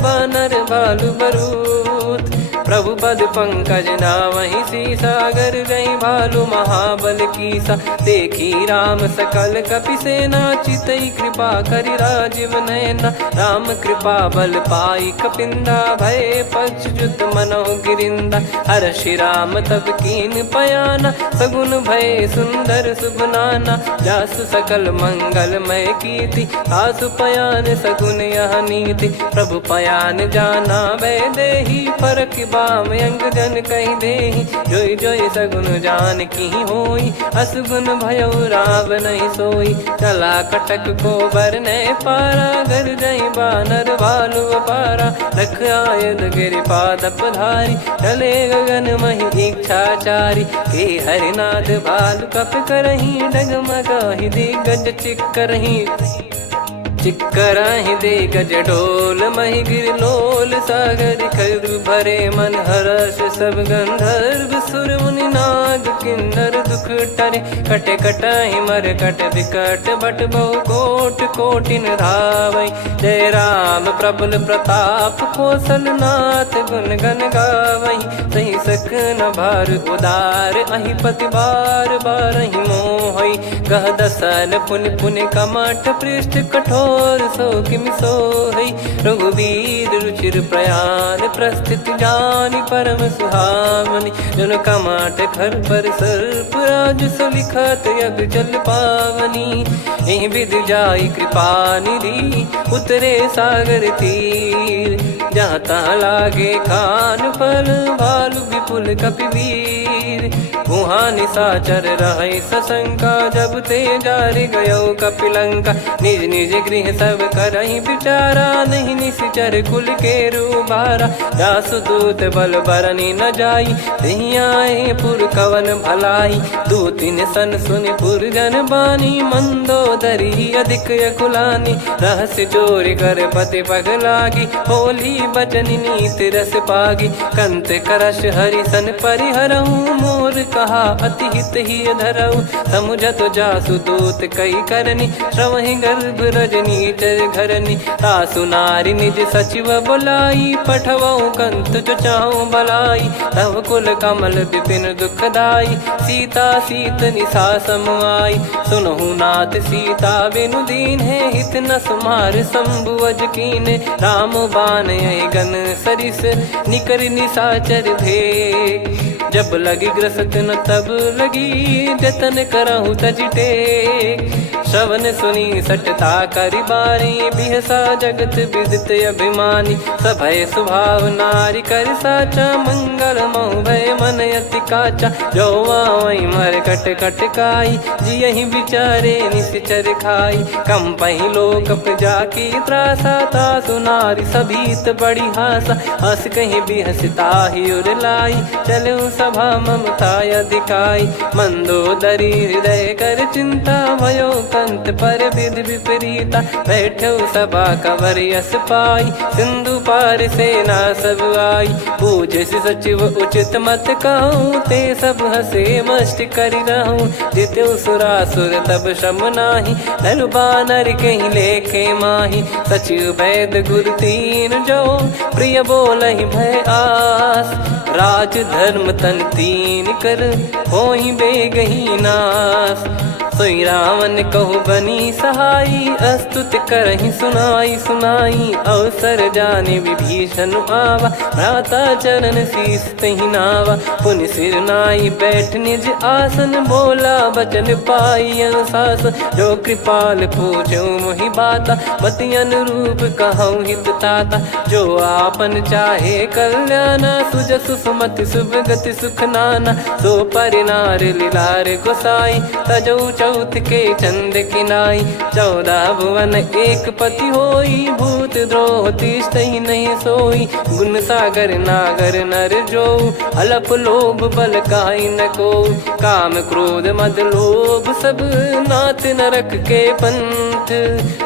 बानर बालु बरूत। प्रभु पद पंकज नावहि सीसागर गई भालु महाबल कीसा। देखी राम सकल कपि सेना चितई कृपा करि राजीव नयना। राम कृपा बल पाई कपिंदा भय पक्ष जुत मनो गिरिंदा। हर्षि राम तब कीन पयाना सगुन भय सुंदर शुभ नाना। जासु सकल मंगलमय कीर्ति आसु पयान सगुन यह नीति। प्रभु पयान जाना वै देहि फरक बाम अंग जन कहीं देहि। जोई जोई सगुन जान की होई असगुन भयो राव नहीं सोई। चला कटक को बरने पारा घर जई बानर भालु पारा। रख आयद गिरि पाद पधारी चले गगन मही इच्छाचारी। के हरिनाथ भालु कप करही डगमगाहि दिग्गज चिक्करही। चिक्कराहि दे गज डोल महि गिर लोल सागर खर भरे मन हर्ष सब गंधर्व सुर मुनि नार। नाग किन्नर दुख टरे, कटे कटहि मर कट विकट बट बहु कोट कोटिन धावै। जय राम प्रबल प्रताप कौशलनाथ गुण गण गावै। सही सकन भार उदार अहि पति बार बारहि मोहै। गह दसन पुन पुन कमठ पृष्ठ कठोर सो किमि सोहै। रघुवीर रुचिर प्रयाण प्रस्थित जानि परम सुहावनि। जन कमठ खर पर सर्प राज सलिखत यग जल पावनी। एहि विधि जाई कृपा निधि उतरे सागर तीर। जहाँ तहाँ लागे खान फल भालु विपुल कपिवीर। वहाँ निशाचर रहै सशंका जब ते जारि गयो कपिलंका। निज निज गृह सब करहि विचारा नहीं निश्चर कुल के रूबारा। जासु दूत बल बरनि न जाई तेहि आए पुर कवन भलाई। दूतिन सन सुनि पुर जन बानी मंदोदरी अधिक यकुलानी। रहस्य चोरी कर पति पगलागी होली बचन नीति रस पागी। कंत करश हरिसन परिहरहु मोर कहा अति हित ही धरऊ। समुझत जासु दूत कई करनी श्रवहि गर्भ रजनी चर घरनी। तासु नारी निज सचिव बुलाई पठवऊ कंत जो चाहूं बलाई। तव कुल कमल विपिन दुखदाई सीता सीत निशा समाई। सुनहु नाथ सीता बिनु दीन है हित न सुमार शंभु अज कीने। राम बाण गन सरिस निकर निशाचर भेग। जब लगी ग्रसत न तब लगी जतन करहु तज टेक। श्रवण सुनी सटता करि बारी बिहसा जगत विदित अभिमानी। सभय स्वभाव नारी कर साचा मंगल मऊ भय मन अति काचा। जो आवै मर कट कट काई जियहि विचारे निश्चर खाई। कम पहि लोक जाकी त्रासा तासु नारी सभीत बड़ी हासा। हस कहीं बिहसता ही उर लाई चलऊ सभा ममता अधिकाई। मंदोदरी हृदय कर चिंता भयो कंत पर विधि विपरीता। बैठो सभा कवर यस पाई सिंधु पार सेना सब आई। पूज्य सचिव उचित मत कहूँ ते सब हसे मष्ट करि रहूँ। जित्यु सुरासुर तब श्रम नाही नर बानर कहीं लेखे माही। सचिव वैद गुरु तीन जो प्रिय बोलहि भय आस। राज धर्म तन तीन कर होई बेगही नास। सोई रावण कहु बनी सहाई अस्तुत करहि सुनाई सुनाई। अवसर जाने विभीषण आवा भ्राता चरण शीस तहि नावा। पुनि सिर नाई बैठ निज आसन बोला बचन पाई अनुशासन। जो कृपाल पूछो मोहि बाता मति अनुरूप कहूँ हित ताता। जो आपन चाहे कल्याणा सुजसु सुमति सुभगति सुख नाना। सो परिनार लीलार गोसाई तजौ चौथ के चंद किनाई। 14 भुवन एक पति होई भूत द्रोह तिष्ठहि नहीं सोई। गुण सागर नागर नर जो अलप लोभ बल काई न को। काम क्रोध मद लोभ सब नाथ नरक के पंथ।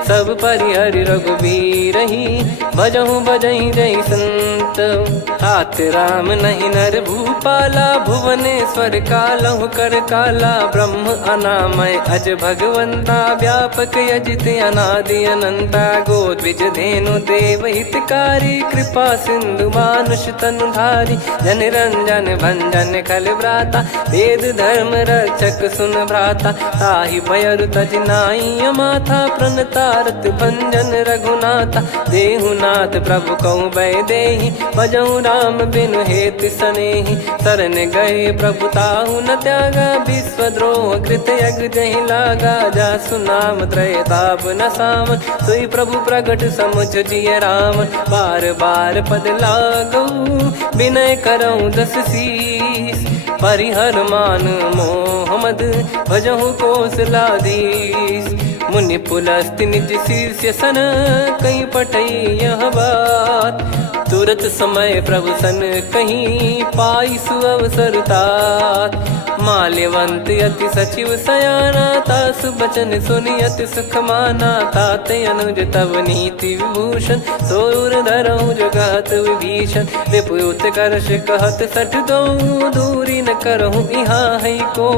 सब परिहरि रघुबीर ही भजहु भजहि जय संत। तात राम नहीं नर भूपाला भुवनेश्वर कालहु कर काला। ब्रह्म अनामय अज भगवंता व्यापक यजित अनादि अनंता। गोद्विज धेनु देव हितकारी कृपा सिंधु मानुष तनुधारी। जन रंजन भंजन खल भ्राता वेद धर्म रक्षक सुन भ्राता। ताहि भयरु तज नाई माथा प्रणतारत भंजन रघुनाथा। देहुनाथ प्रभु कहु भय देहि भजहु राम बिनु हेतु सनेहि। शरण गए प्रभु ताहु न त्यागा विश्वद्रोह कृत यज्ञ जहि लागा। जासु नाम त्रय ताप न सावन सोई प्रभु प्रगट समुझ जिय राम। बार बार पद लागऊ विनय करऊँ 10 शीस। परिहर मान मोह मद भजहु कौशलाधीश। मुनि पुलस्त्य निज शिष्य सन कहीं पठई यह बात। तुरत समय प्रभु सन कहीं पाई सुअवसर तात। माल्यवंत अति सचिव सयाना तासु बचन सुनि अति सुख माना। ताते अनुज तव नीति विभूषण सोर धरऊ जगत विभीषण। विपुत करश कहत सठ दो दूरी न करहु यहाँ है को।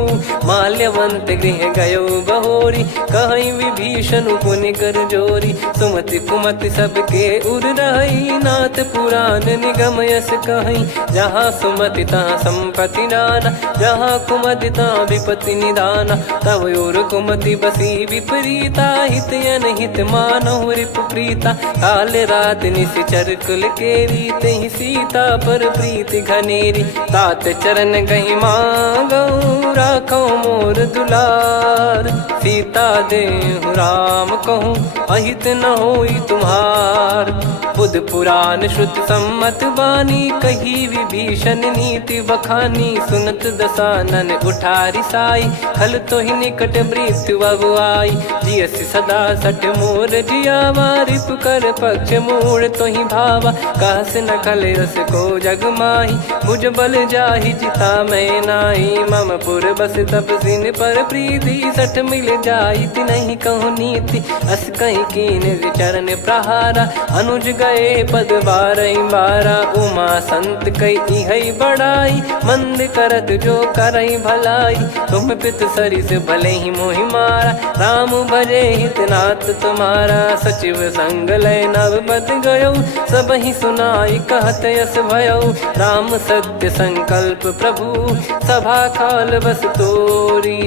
माल्यवंत गृह गयो बहोरी, कहीं विभीषण पुनि कर जोरी। सुमति कुमति सबके उर रही, नाथ पुराण निगम यस कहीं। जहाँ सुमति तहाँ संपत्ति नाना, जहाँ कुमति तहाँ विपत्ति निदाना। तब और कुमति बसी विपरीता, हित अनहित मानहु रिपु प्रीता। काल रात निश्चर कुल केरी, तहि सीता पर प्रीति घनेरी। तात चरण गही मांगऊ, राखो मोर दुलार। सीता देहु राम कहूँ, अहित न होई तुम्हार। बुध पुराण श्रुत सम्मत बानी, कही विभीषण नीति बखानी। सुनत दसानन उठारी साई, खल तो ही निकट मृत्यु अब आई। जियसि सदा सठ मोर जियावा, रिप कर पक्ष मूड़ तो ही भावा। कहस न खल रस को जग माही, मुझ बल जाहि जिता मैं नाई। मम पुर बस तपसिन पर प्रीति, सठ मिल जाई नहीं कहूँ नीति। अस कहीं कीन चरण प्रहारा, अनुज गए पद बारई बारा। उमा संत कई है बड़ाई, मंद करत जो करई भलाई। तुम पित सरिस भले ही मोहि मारा, राम भजे हित नाथ तुम्हारा। सचिव संग लय नव बद गयो, सब ही सुनाई कहत यस भयो। राम सत्य संकल्प प्रभु, सभा काल बस तोरी।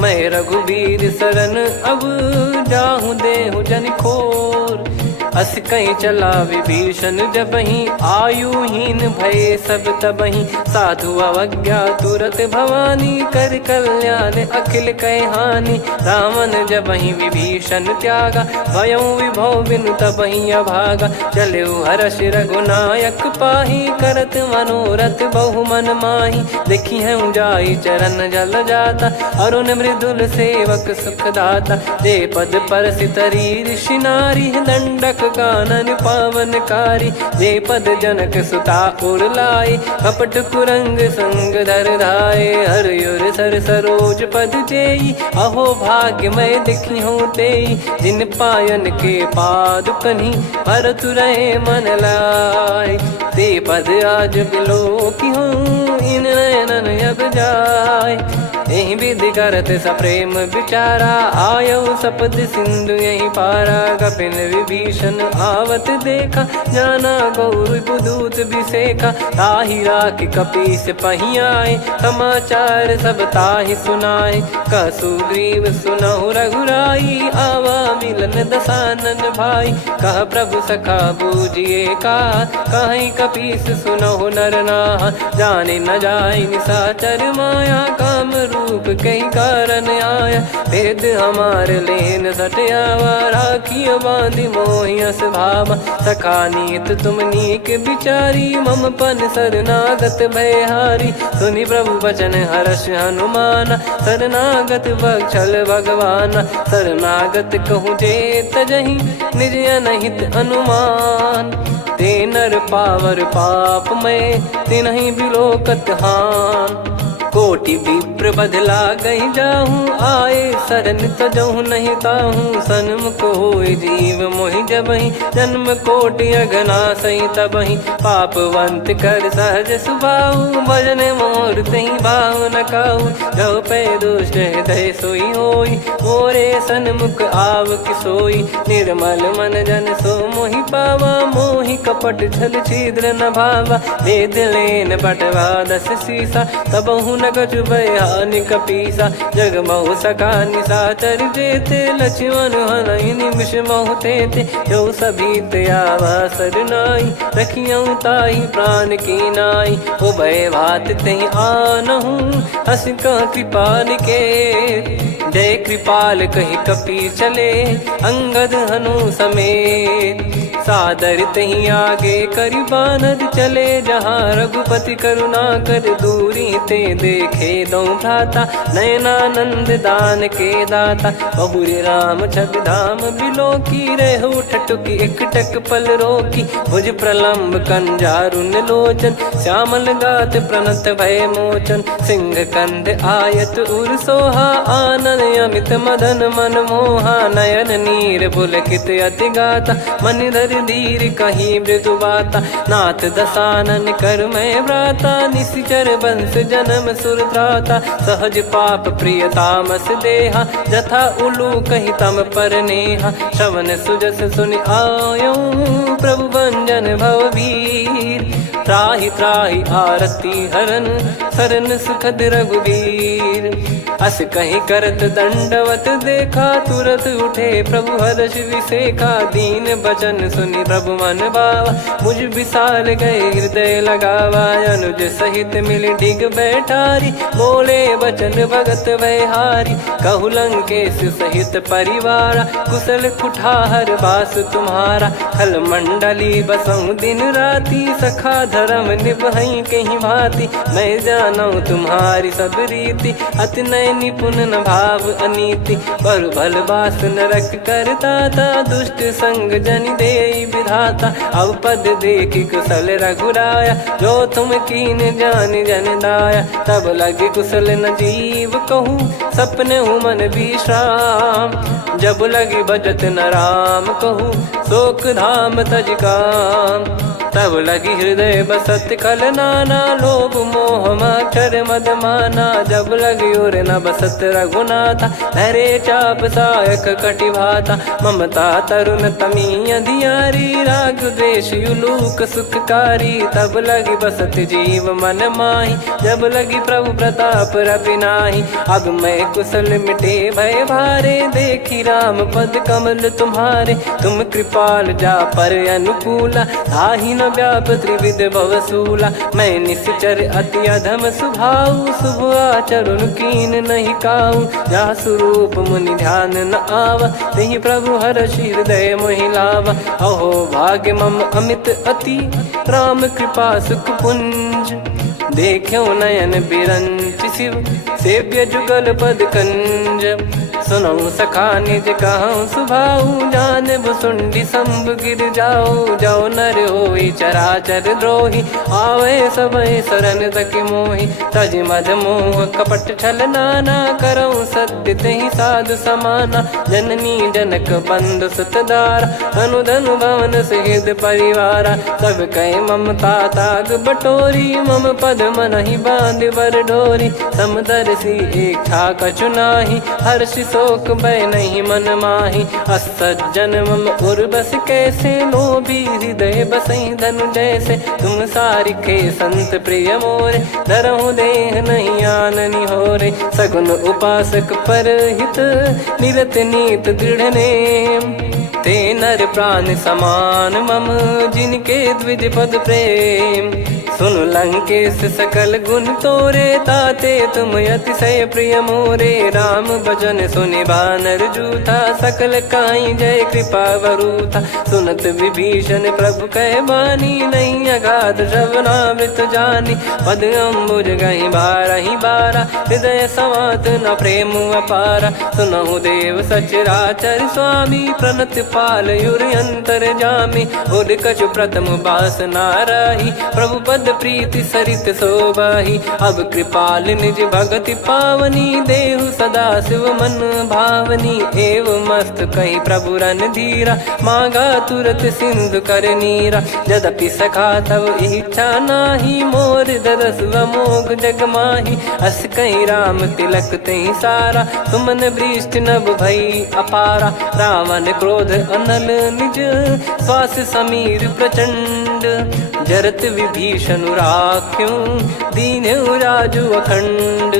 मैं रघुबीर शरण अब, जाहूँ देहु जन खोर। अस कहीं चला विभीषण जबहि, आयुहीन भय सब तबहि। साधु अवज्ञा तुरत भवानी, कर कल्याण अखिल कह हानि। रावण जबहि विभीषण त्यागा, भयउ विभव बिनु तबहि अभागा। चलऊ हर्ष रघुनायक पाही, करत मनोरथ बहु मन माही। देखी है जाई चरण जल जाता, अरुण मृदुल सेवक सुखदाता। जे पद पर सितरी ऋषि नारी, दंडक कानन पावनकारी। जे पद जनक सुता उर लाए, कपट कुरंग संग धर धाये। हरियुर सर सरोज पद जेई, अहो भाग्य मैं दिखी हूँ तेई। जिन पायन के पाद कन्ही, भरत रहे मन लाए। ते पद आज बिलो की हूँ, इन नयनन अब जाय। यही विधि करत सप्रेम विचारा, आयऊ सपद सिंधु यही पारा। कपिन विभीषण आवत देखा, जाना गौर बुदूत बिसेखा। ताहि राख कपीस पही आए, समाचार सब ताहि सुनाए। कह सुग्रीव सुनहु रघुराई, आवा मिलन दसानन भाई। कह प्रभु सखा बूझिए का, कहीं कपीस सुनहु नर नाहा। जाने न जाय निशाचर माया, काम रूप कई कारण आया। भेद हमार लेन सटयावा, राखियो बांधि मोहियस भावा। सखा नीत तुम नीक बिचारी, मम पन शरणागत भयहारी। सुनि प्रभु वचन हर्ष हनुमाना, शरणागत बक्षल भगवाना। शरणागत कहूँ जे तजहि, निज अनहित अनुमान। ते नर पावर पाप में, तिन्हि बिलोकत हान। कोटि विप्र बदला गई जाहूँ, आए शरण तजहु नहीं ताहूँ। सन्मुख होय जीव मोहि जबहि, जन्म कोटि अगना सही तबहि। पापवंत कर सहज सुभाऊ, भजन मोर तहि भाव न काहू। जो पै दुष्ट हृदय सोई होई, मोरे सन्मुख आव किसोई। निर्मल मन जन सो मोहि पावा, मोहि कपट छल छिद्र न भावा। वेद लेन बटवा दस सीसा, तबहु न कछु भयानि कपीसा। जग महु सखा निशाचर जेते, लक्ष्मण हनहि निमिष महु तेते। जो सभी त्यावा सरनाई, रखियऊ ताहि प्राण की नाई। उभय भात तहि आनहु, हस कह कृपाल के। जय कृपाल कहि कपी चले, अंगद हनु समेत। सादर तही आगे करि बानर चले, जहाँ रघुपति करुणा कर दूरी ते देखे दो भ्राता। नयनानंद दान के दाता, बहुरी राम छग धाम बिलो की। रेहु ठटुकी एकटक पल रोकी, भुज प्रलम्ब कंजारुन लोचन। श्यामल गात प्रणत भय मोचन, सिंह कंध आयत उर सोहा। आनन अमित मदन मन मोहा, नयन नीर पुलकित अति गाता। मनिधर कर धीर कहीं मृदु बाता, नाथ दसानन कर मैं व्राता, निशिचर बंस जन्म सुर त्राता, सहज पाप प्रिय तामस देहा, जथा उलू कही तम पर नेहा, श्रवण सुजस सुनि आयो प्रभु भंजन भववीर, त्राहि त्राहि आरती हरन सरन सुखद रघुवीर, अस कहीं करत दंडवत देखा, तुरत उठे प्रभु हर्ष विसेखा, दीन बचन सुनि प्रभु मन भावा, मुझ विशाल गए हृदय लगावा, अनुज सहित मिल डिग बैठारी, बोले बचन भगत वैहारी, कहु लंकेश सहित परिवारा, कुशल कुठार बास तुम्हारा, खल मंडली बसऊं दिन राती, सखा धर्म निभई कहीं भांति, मैं जानू तुम्हारी सब रीति, अति नय निपुण न भाव अनीति, पर भल बास नरक करता था, दुष्ट संग जन दे विधाता, अब पद देखी कुशल रघुराया, जो तुम कीन जान जन दाया, तब लगे कुशल न जीव कहूँ, सपने हूँ मन विश्राम, जब लगी बजत न राम कहूँ, शोक धाम तज काम, तब लगी हृदय बसत खल नाना, लोभ मोह मक्षर मद माना, जब लगी और न बसत रघुनाथा, धरे चाप सायक कटि भाता, ममता तरुण तमी अधियारी, राग द्वेष युलूक सुखकारी, तब लगी बसत जीव मन माही, जब लगी प्रभु प्रताप रवि नाही, अब मैं कुशल मिटे भय भारे, देखी राम पद कमल तुम्हारे, तुम कृपाल जा पर अनुकूला, ताहि न व्याप त्रिविध भवसूला, मैं निश्चर अति अधम सुभाऊ, शुभ आचरण कीन नहीं काऊ, जा स्वरूप मुनि ध्यान न आवा, तेहि प्रभु हर्ष हृदय मोहि लावा, अहो भाग्य मम अमित अति, राम कृपा सुख पुंज, देखो नयन बिरंच शिव, सेव्य जुगल पद कंज, सुनऊ सखा निज कहूँ सुभाऊ, जान भुसुंडी संभ गिर जाओ, जाओ नर होई चराचर द्रोही, आवे सबय शरण तक मोहि, तज मद मोह कपट छल नाना, करऊँ सत्य तेहि साधु समाना, जननी जनक बंधु सुतदारा, अनु धनु भवन सहित परिवारा, सब कहे ममता ताग बटोरी, मम पद मनहि बांध बर डोरी, समदर्शी इच्छा कछु नाही, हर्ष शोक भय नहीं मन माही, असज्जन मम उर्वश कैसे, लोभी हृदय बसई धनु जैसे, तुम सारिखे संत प्रिय मोरे, धरहु देह नहीं आननि होरे, सगुन उपासक पर हित, निरत नीत दृढ़ नेम, ते नर प्राण समान मम, जिनके द्विज पद प्रेम, सुन लंकेश सकल गुण तोरे, ताते तुम अतिशय प्रिय मोरे, राम भजन सुनि बानर जूथा, सकल काई जय कृपा वरूथा, सुनत विभीषण प्रभु कह बानी, नहीं अगाध श्रवणामृत जानी, पद अम्बुज गहि बारहि बारा, हृदय समात न प्रेम अपारा, सुनहु देव सचराचर स्वामी, प्रणत पाल युर अंतर जामी, उद कछु प्रथम बास नाराही, प्रभु पद प्रीति सरित शोभाही, अब कृपाल निज भगति पावनी, देहु सदा शिव मन भावनी, एव मस्त कही प्रभु रन धीरा, मांगा तुरत सिंधु कर नीरा, यद्यपि सखा तब इच्छा नाही, मोर दरस अमोघ जग माही, अस कहीं राम तिलक तहि सारा, सुमन वृष्ट नभ भई अपारा, रावण क्रोध अनल निज, श्वास समीर प्रचंड, जरत विभीषण राख्यों, दीन्हु राजु अखंड,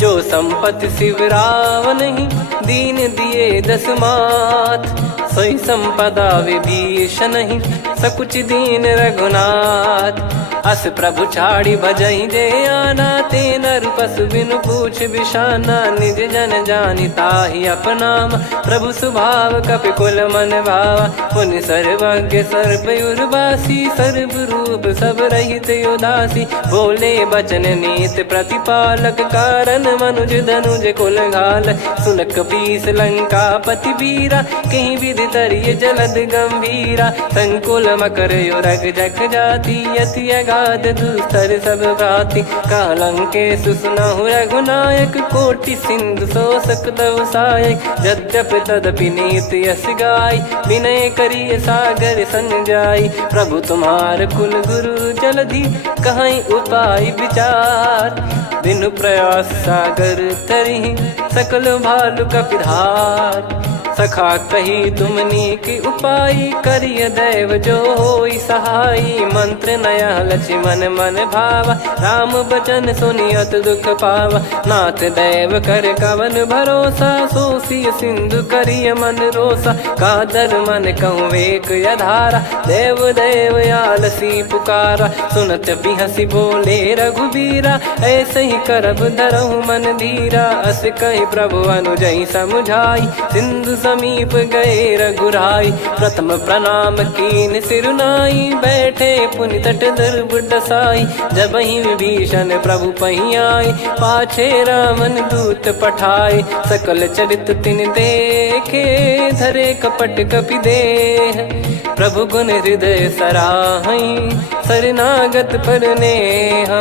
जो संपत्ति शिव रावण ही, दीन दिए दस मात, सोई संपदा विभीषण ही, सकुच दीन रघुनाथ, अस प्रभु छाड़ी भजई जे आना, ते नर पशु बिनु पूछ बिशाना, निज जन जानि ताहि अपनाम, प्रभु स्वभाव कपि कुल मन भावा, मुनि सर्वज्ञ सर्वयुर्वासी, सर्व रूप सब रहित उदासी, बोले बचन नीत प्रतिपालक, कारण मनुज धनुज कुल घाल, सुन कपीस लंका पति वीरा, कहीं विधि तरिय जलद गंभीरा, संकुल मकर युरग जख जाति, यति गाद दुस्तर सब भांति कालंके सुसुनाहु रघुनायक कोटि सिंधु शोषक तव सहायक यद्यपि तदपि नीत यस गाय विनय करिय सागर सन जाई प्रभु तुम्हार कुल गुरु जलधि कहीं उपाय विचार बिनु प्रयास सागर तरिहि सकल भालु कपिधार सखा कही तुमनी की उपाय करिय दैव जो होई सहाई मंत्र नया लक्ष्मण मन भावा राम बचन सुनियत दुख पावा नाथ दैव कर कवन भरोसा सोसिय सिंधु करिय मन रोसा कादर मन कहूँ वेक यधारा देव देव आलसी पुकारा सुनत बिहसी बोले रघुबीरा ऐसे ही करब धरहु मन धीरा अस कही प्रभु अनुजई समुझाई सिंधु समीप गए रघुराई प्रथम प्रणाम कीन सिरुनाई बैठे पुनि तट दर्भ डसाई जब ही विभीषण प्रभु पही आए पाछे रामन दूत पठाए सकल चरित तिन देखे धरे कपट कपि देह प्रभु गुण हृदय सराहई शरणागत पर नेह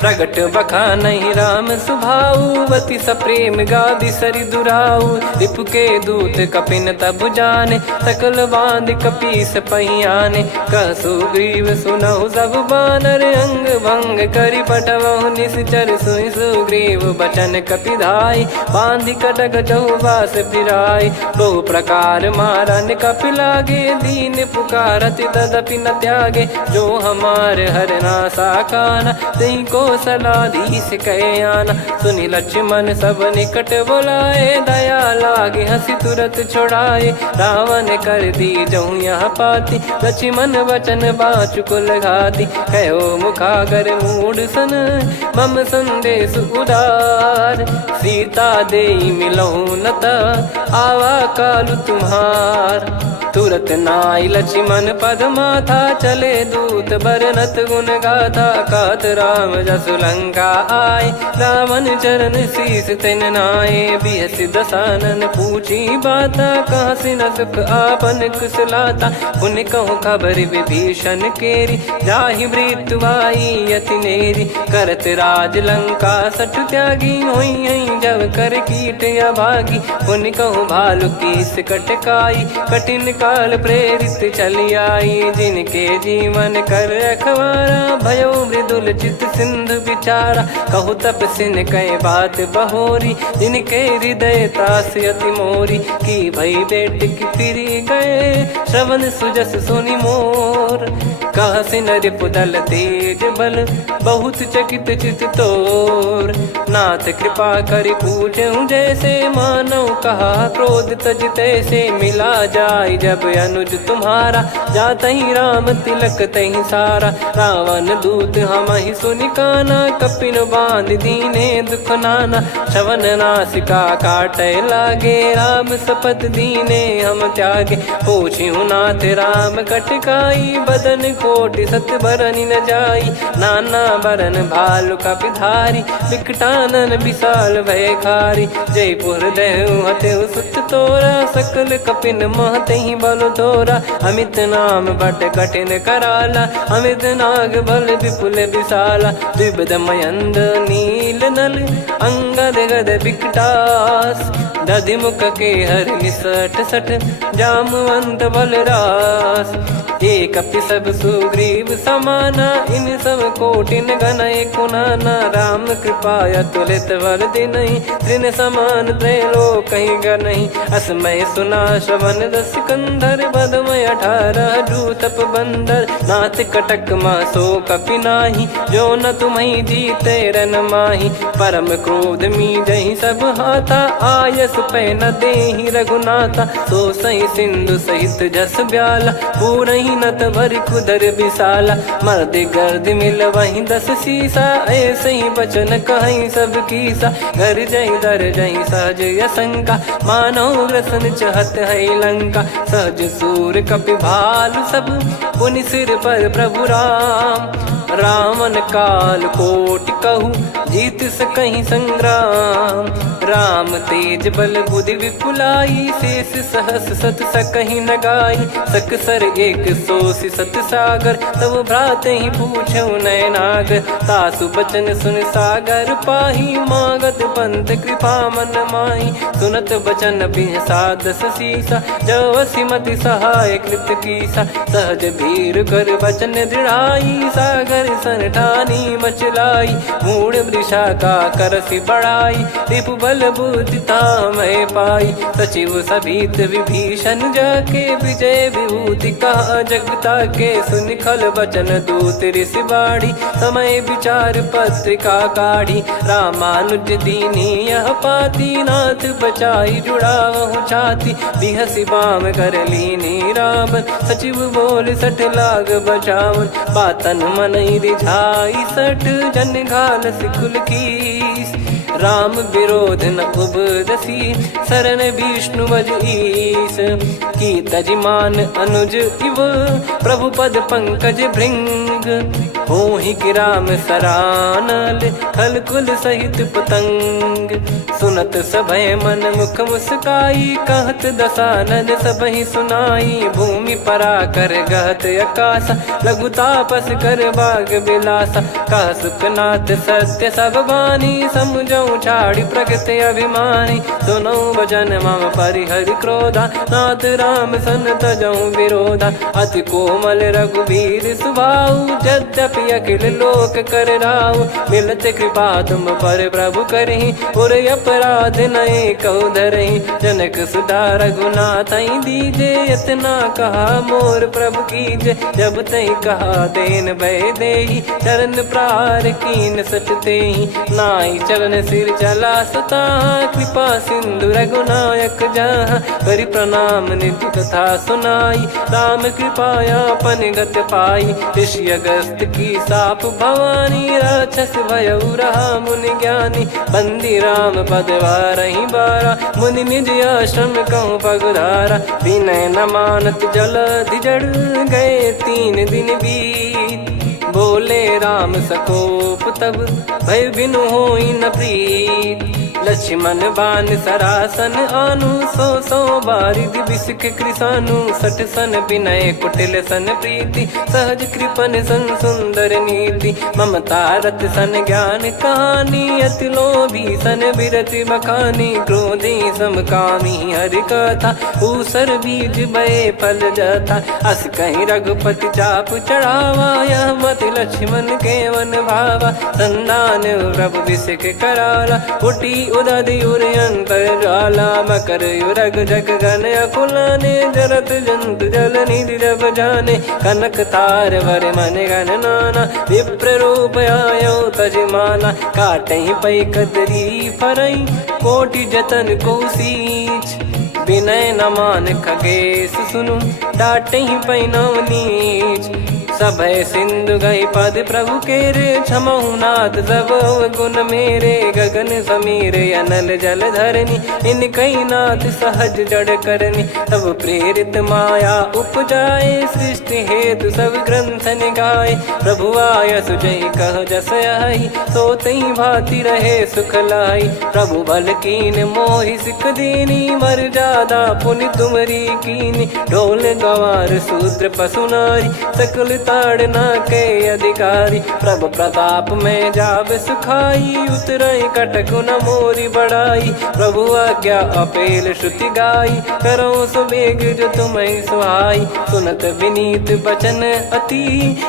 प्रगट बखानहि राम सुभाऊ वति सप्रेम गादि सरि दुराऊ रिपु के दूत कपिन तब जाने सकल बांध कपीस पहियाने कह सुग्रीव सुनहु सब बानर अंग भंग करि पटवहु निश्चर सुनि सुग्रीव बचन कपिधाई बांधि कटक चहुबास फिराई बहु प्रकार मारन कपि लागे दीन पुकारति तदपि न त्यागे जो हमार हरना साकाना तई को सलाधीश कहे आना सुनि लक्ष्मण सब निकट बुलाए दया लागे हंसी तुरत छोड़ाए रावण कर दी जहूँ यहाँ पाती लक्ष्मण वचन बाचु कुल घाती कहो मुखागर मूड सन मम संदेश उदार सीता देई मिलहु नता आवा कालु तुम्हार तुरत नाई लक्ष्मण पद माथा चले दूत बरनत गुण गाथा कात राम जसु लंका आए रावण चरण शीस तिन नाये बिहसि दसानन पूछी बाता कहाँ से न सुख आपन कुशलाता पुन कहूँ खबर विभीषण केरी जाहि मृत्यु आई यति नेरी करत राज लंका सठ त्यागी होई जब कर कीट अभागी पुन कहूँ भालु कीस कटकाई कठिन काल प्रेरित चली आई जिनके जीवन कर रखवारा भयो मृदुल चित सिंधु विचारा कहु तप सिन कई बात बहोरी जिनके हृदय तास अति मोरी की भई बेट की फिरी गए श्रवण सुजस सुनि मोर कह सिन रिपुदल तेज बल बहुत चकित चित तोर नाथ कृपा करि पूछूं जैसे मानव कहा क्रोध तज तैसे मिला जाय जब अनुज तुम्हारा जात ही राम तिलक तही सारा रावण दूत हम ही सुनि काना कपिन बांध दीने दुख नाना श्रवण नासिका काटे लागे राम सपत दीने हम त्यागे पूछ्यू नाथ राम कटकाई बदन कोटि सत बरनि न जाई नाना बरन भालु कपिधारी विकटानन विशाल भय खारी जयपुर देहु हतेउ सुत तोरा सकल कपिन महतहि बल तोरा अमित नाम बट कठिन कराला अमित नाग बल विपुल विशाला द्विपद मयंद नील नल अंगद गद विकटास दधि मुख के हर निसठ सठ जामवंत बलरास एक अपि सब सुग्रीव समाना इन सब कोटिन गनय कुनाना राम कृपा अतुलित बल दिनहि त्रिन समान त्रैलोक कहीं गनहि असमय सुना श्रवण दस कंधर बदमय 18 जूतप बंदर नाथ कटक मासो कपि नाही जो न तुम्हि जीते रन माही परम क्रोध मी जहि सब हाथा आयस पै न देहि रघुनाथा सो सही सिंधु सहित जस ब्याला पूरहि नत भरि कुदर विशाला मर्द गर्द मिल वहीं 10 सीसा ऐसे ही बचन कहीं सब कीसा घर जहि दर जहि सहज यसंका मानव रसन चहत है लंका सहज सूर कपि भालु सब पुनि सिर पर प्रभु राम रावण काल कोटि कहु जीत सकहीं संग्राम। राम तेज बल बुद्धि विपुलाई, शेष सहस सत सकहीं न गाई। सकसर एक सोसी सत सागर, तब भ्रात ही पूछो नयनागर। तासु बचन सुन सागर पाही, मागत पंथ कृपा मन माही। सुनत बचन बिहसादस सीसा, जव सिमति सहाय कृत कीसा। सहज भीर कर बचन दृढ़ाई, सागर सन ठानी मचलाई। मूढ़ वृषा का करसि बढ़ाई, रिपु बल बुद्धि तामय पाई। सचिव सभीत विभीषण जाके, विजय विभूति कहा जगता के। सुनि खल बचन दूत ऋषि बाड़ी, समय विचार पत्रिका काढ़ी। रामानुज दीनी यह पाती, नाथ बचाई जुड़ावहु छाती। बिहसि बाम कर लीनी रावण, सचिव बोल सठ लाग बचावन। बातन मनई रिझाई सठ, जन घाल सिकुल कीस। राम विरोध न उपदसी, शरण विष्णु बज ईस। की तजिमान अनुज इव, प्रभु पद पंकज भृंग। होहि कि राम सरानल, खल कुल सहित पतंग। सुनत सभय मन मुख मुस्काई, कहत दसानन सबहि सुनाई। भूमि परा कर गहत आकाशा, लघु तापस कर बाग बिलासा। कह सुखनाथ सत्य सब बानी, समुझौ छाड़ी प्रगति अभिमानी। सुनो भजन मम परिहरि क्रोधा, नाथ राम सन तजौ विरोधा। अति कोमल रघुवीर सुभाऊ, यद्यपि अखिल लोक कर राऊ। मिलत कृपा तुम पर प्रभु करहि, पुर अपराध नए कौ धरहि। जनक सुधा रघुनाथ दीजे, इतना कहा मोर प्रभु कीजे। जब तई कहा देन भय देहि, चरण प्रार कीन सट तेहि। नाई चरण सिर चला सता, कृपा सिंधु रघुनायक जहाँ। करि प्रणाम निधि कथा सुनाई, राम कृपाया पन गत पाई। ऋषि अगस्त की साप भवानी, राक्षस भयउ रहा मुनि ज्ञानी। बंदी राम पद वारहि बारा, मुनि निज आश्रम कहूँ पगुधारा। विनय न मानत जलधि जड़, गए 3 दिन बीत। बोले राम सकोप तब, भय बिनु होई न प्रीत। लक्ष्मण बान सरासन आनु, 100 बारिधि बिसक कृसानु। 60 सन विनय कुटिल सन प्रीति, सहज कृपन सन सुंदर नीति। ममता रत सन ज्ञान कहानी, अति लोभी सन बिरति बखानी। क्रोधी समकामी हरि कथा, ऊसर बीज बये फल जथा। अस कहीं रघुपति चाप चढ़ावा, यह मत लक्ष्मण के वन भावा। संदान प्रभु बिसक कराला, उठी उदधि उर अंतर ज्वाला। मकर युरग जग गण अकुलाने, जरत जंतु जल निधि जब जाने। कनक तार वर मन गण नाना, विप्र रूप आयो तजमाना। काटहि पै कदरी फरई, कोटि जतन को सींच। विनय न मान खगेश सुनु, डांटहि पै नव नीच। सभय सिंधु गई पद प्रभु केरे, क्षमहु नाथ सब गुण मेरे। गगन समीरे अनल जल धरनी, इन कई नाथ सहज जड़ करनी। तब प्रेरित माया उपजाए, सृष्टि हेतु सब ग्रंथ निगाए। प्रभु आय सुजई कह जस आई, सोतई भांति रहे सुख लाई। प्रभु बल कीन मोहि सिख दीनी, मर्यादा पुनि तुमरी कीनी। ढोल गवार शूद्र पशु नारी, सकल ताड़ना के अधिकारी। प्रभु प्रताप में जाब सुखाई, उतरई कटक न मोरी बढ़ाई। प्रभु आज्ञा अपेल श्रुति गाई, करो सुबेग जो तुम्हें सुहाई। सुनत विनीत बचन अति,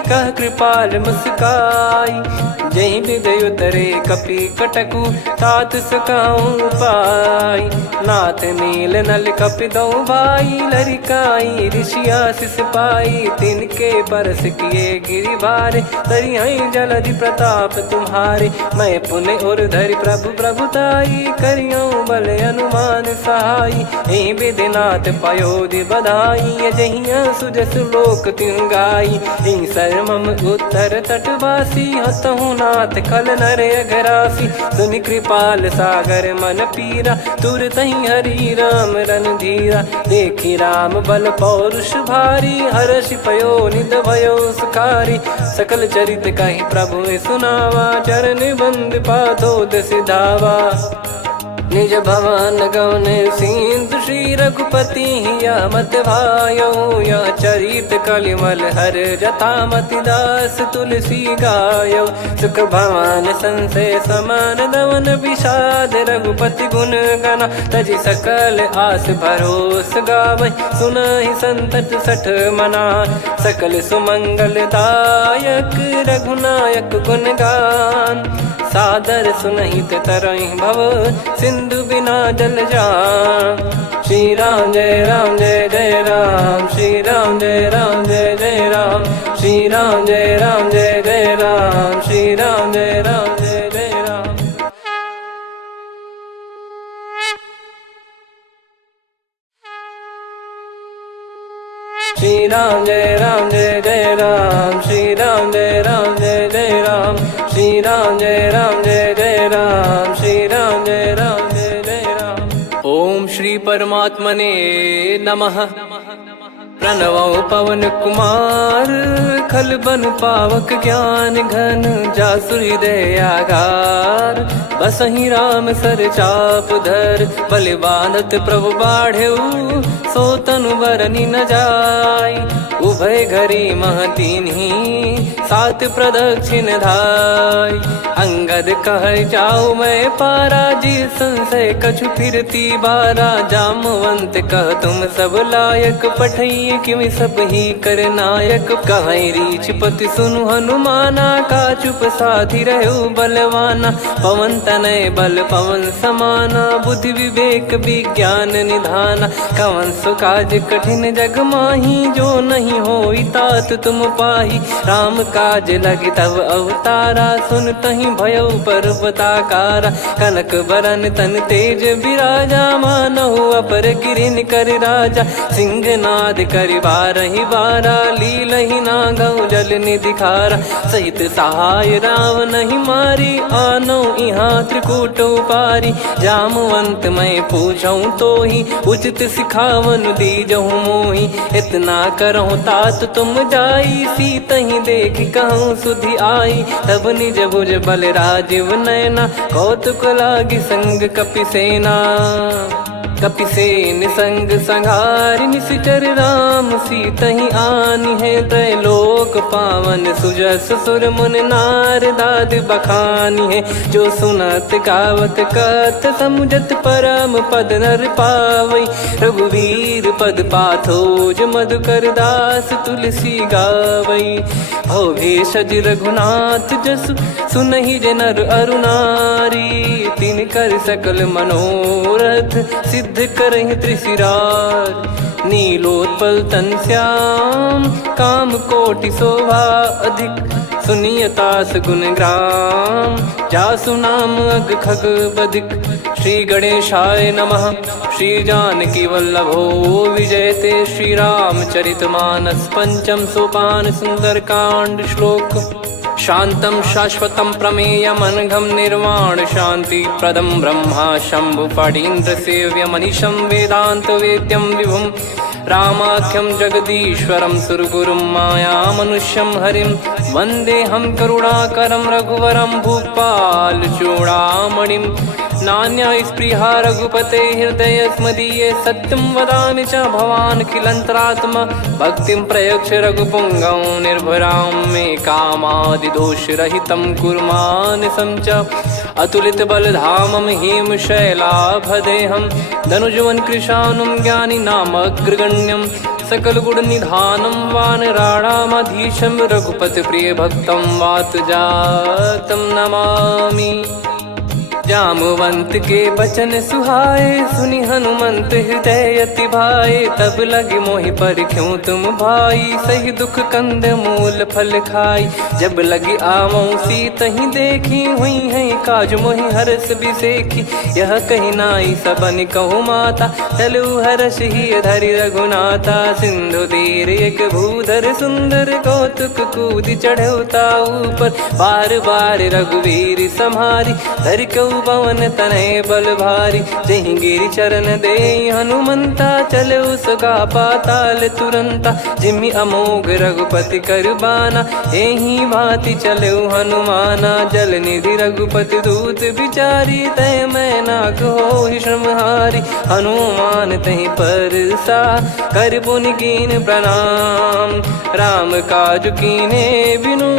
कह कृपाल मुस्काई। जहि हृदय उतरे कपि कटकु, तात सकाऊं पाई। नाथ नील नल कपि दो भाई, लरिकाई ऋषि आशीष पाई। तिनके परस किए गिरि भारे, तरिहै जलधि प्रताप तुम्हारे। मैं पुन और धरि प्रभु प्रभुताई, करियौ बल अनुमान सहाई। एहि विधिनाथ पयोधि बधाई, जहिया सुजस लोक तिहुँ गाई। एहि सरमम उत्तर तटवासी, हतहु रघुनाथ खल नर अघरासी, सुनि कृपाल सागर मन पीरा, तुरतहि हरि राम रणधीरा। देखि राम बल पौरुष भारी, हर्षि पयो निध भयो सुखारी। सकल चरित कहि प्रभु सुनावा, चरण बंद पादोद सिधावा। निज भवन गौन सिंधु श्री रघुपति हिया मत भायो, यह चरित कलिमल हर जथा मति दास तुलसी गायो। सुख भवन संशय समान दवन विषाद, रघुपति गुण गना तजि सकल आस भरोस गावै। सुनहि संतत सठ मना, सकल सुमंगल दायक रघुनायक गुण गान। सादर सुनहित तरहि भव, सिंधु बिना जल जान। श्री राम जय जय राम, श्री राम जय जय राम, श्री राम जय जय राम, श्री राम जय जय राम। श्री राम जय जय राम, श्री राम जय जय राम, श्री राम जय जय राम, श्री राम जय जय राम। ओम श्री परमात्मने नमः। प्रणवो पवन कुमार, खल बन पावक ज्ञान घन, जासु हृदय आगार। बसहि राम सर चाप धर, बलि बांधत प्रभु बाढ़ऊ, सो तनु बरनि न जाय। उभय घरी महतीन्ही, सात प्रदक्षिण धाय। अंगद कह जाऊ मैं पारा, जी संशय कछु फिरती बारा। जामवंत कह तुम सब लायक, पठई किमि सब ही कर नायक। कहै रीछ पति सुनु हनुमाना, का चुप साधि रहु बलवाना। पवन तनय बल पवन समाना, बुद्धि विवेक विज्ञान निधाना। कवन सो काज कठिन जग माही, जो नहीं होई तात तुम पाही। राम काज लगी तब अवतारा, सुन तहि भयउ पर्वताकारा। कनक बरन तन तेज बिराजा, मानहु अपर गिरिन कर राजा। सिंहनाद करि बारहि बारा, लीलहि नागौ जल निधि खारा। सहित सहाय राम नहीं मारी, आनो इहाँ त्रिकूट उपारी। जामवंत मैं पूछऊँ तोहि, उचित सिखावन दीजहु मोहि। इतना करहु तात तुम जाई, सीतहि देख कहूँ सुधि आई। तब निज भुज बल राजीव नयना, कौतुक लागी संग कपिसेना। कपिसेन संग संघारि निशिचर राम, सीतहि आनि है त्रैलोक पावन। सुजस सुर मुन नार दाद बखानी है, जो सुनत गावत कथ समुझत परम पद नर पावै। रघुवीर पद पाथोज मधुकर दास तुलसी गावै। भव भेषज रघुनाथ जसु, सुनहि जे नर अरु नारी। तिन कर सकल मनोरथ, सिद्ध करहि त्रिशिरार। नीलोत्पल तन श्याम, काम कोटि शोभा अधिक। सुनियतास गुण ग्राम, जासु नाम अग खग बधिक। श्री गणेशाय नमः। श्री जानकी वल्लभो विजयते, श्री रामचरित मानस पंचम सोपान सुंदरकांड श्लोक। शांतं शाश्वतं प्रमेयमनघं निर्वाण शांति प्रदं ब्रह्मा शंभु फणीन्द्र सेव्य मनीषं वेदांत वेद्यं विभुं। रामाख्यं जगदीश्वरं सुरगुरुं माया मनुष्यं हरिं। वन्देऽहं करुणाकरं रघुवरं भूपाल चूडामणिं। नान्या स्पृहा रघुपते हृदय स्मदीये, सत्यं वदामि च भवान् खिलन्तरात्मा। भक्तिं प्रयच्छ रघुपुङ्गं निर्भरां मे कामादिदोषरहितं कुर्मानसं च। अतुलित बलधामं हेमशैलाभदेहं, धनुजवन कृशानुं ज्ञानिनामग्रगण्यं। सकल गुण निधानं वानराणामधीशं, रघुपति प्रिय भक्तं वातजातं नमामि। जामवंत के बचन सुहाए, सुनि हनुमंत हृदय अति भाए। तब लगे मोहि पर क्यों तुम भाई, सही दुख कंद मूल फल खाई। जब लगी आवऊं सीत ही देखी, हुई है काज मोहि हरस बिसेखी। यह कही नाई सबन कहु माता, चलू हरष ही धरि रघुनाथा। सिंधु तीर एक भूधर सुंदर, कौतुक कूद चढ़ौता ऊपर। बार बार रघुवीर सम्हारी, धरि कहु पवन तनय बल भारी। जहि गिरि चरण दे हनुमंता, चलो सगा पाताल तुरंता। जिमि अमोघ रघुपति कर बाना, एहि भांति चलो हनुमाना। जल निधि रघुपति दूत बिचारी, तय मैं नाग होहि श्रमहारी। हनुमान तहि परसा, कर पुनि कीन प्रणाम। राम काज कीने बिनु,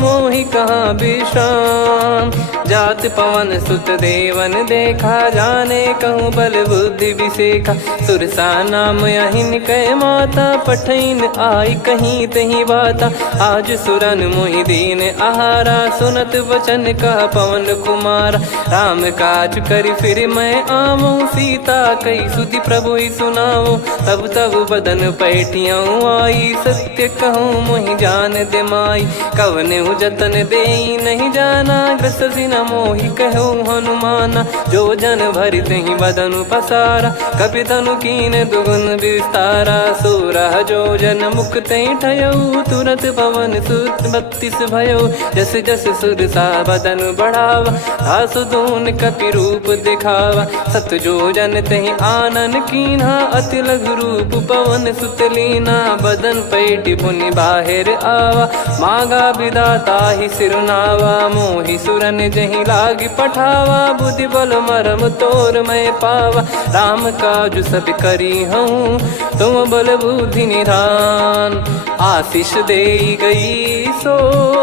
मोहि कहाँ विश्राम। जात पवन सुत देवन देखा, जाने कहूँ बल बुद्धि विसेखा। सुरसा नाम अहिन कै माता, पठैन आई कहीं तहीं बाता। आज सुरन मोहि दीन आहारा, सुनत वचन कह पवन कुमारा। राम काज करि फिर मैं आवऊं, सीता कई सुधि प्रभु ही सुनाओ। तब तब बदन पैठियाँ आई, सत्य कहूँ मोहि जान दे माई। कवने जतन देई नहीं जाना, ग्रसि न मोहि कहूँ हनुमाना। जो जन भरि तहि बदनु पसारा, कपि तनु कीन दुगुन विस्तारा। सोरह जो जन मुख तहि ठयऊ, तुरत पवन सुत 32 भयऊ। जस जस सुरसा बदन बढ़ावा, आसु दून कपि रूप दिखावा। सत जो जन तहि आनन कीन्हा, अति लघु रूप पवन सुत लीना। बदन पैठि पुनि बाहिर आवा, मांगा विधाता ही सिरुनावा। मोहि सुरन जहि लागी पठावा, बुद्धि बल मरम तोर मैं पावा। राम काज सब करी हूँ, तुम बल बुद्धि निधान। आशीष देई गई सो,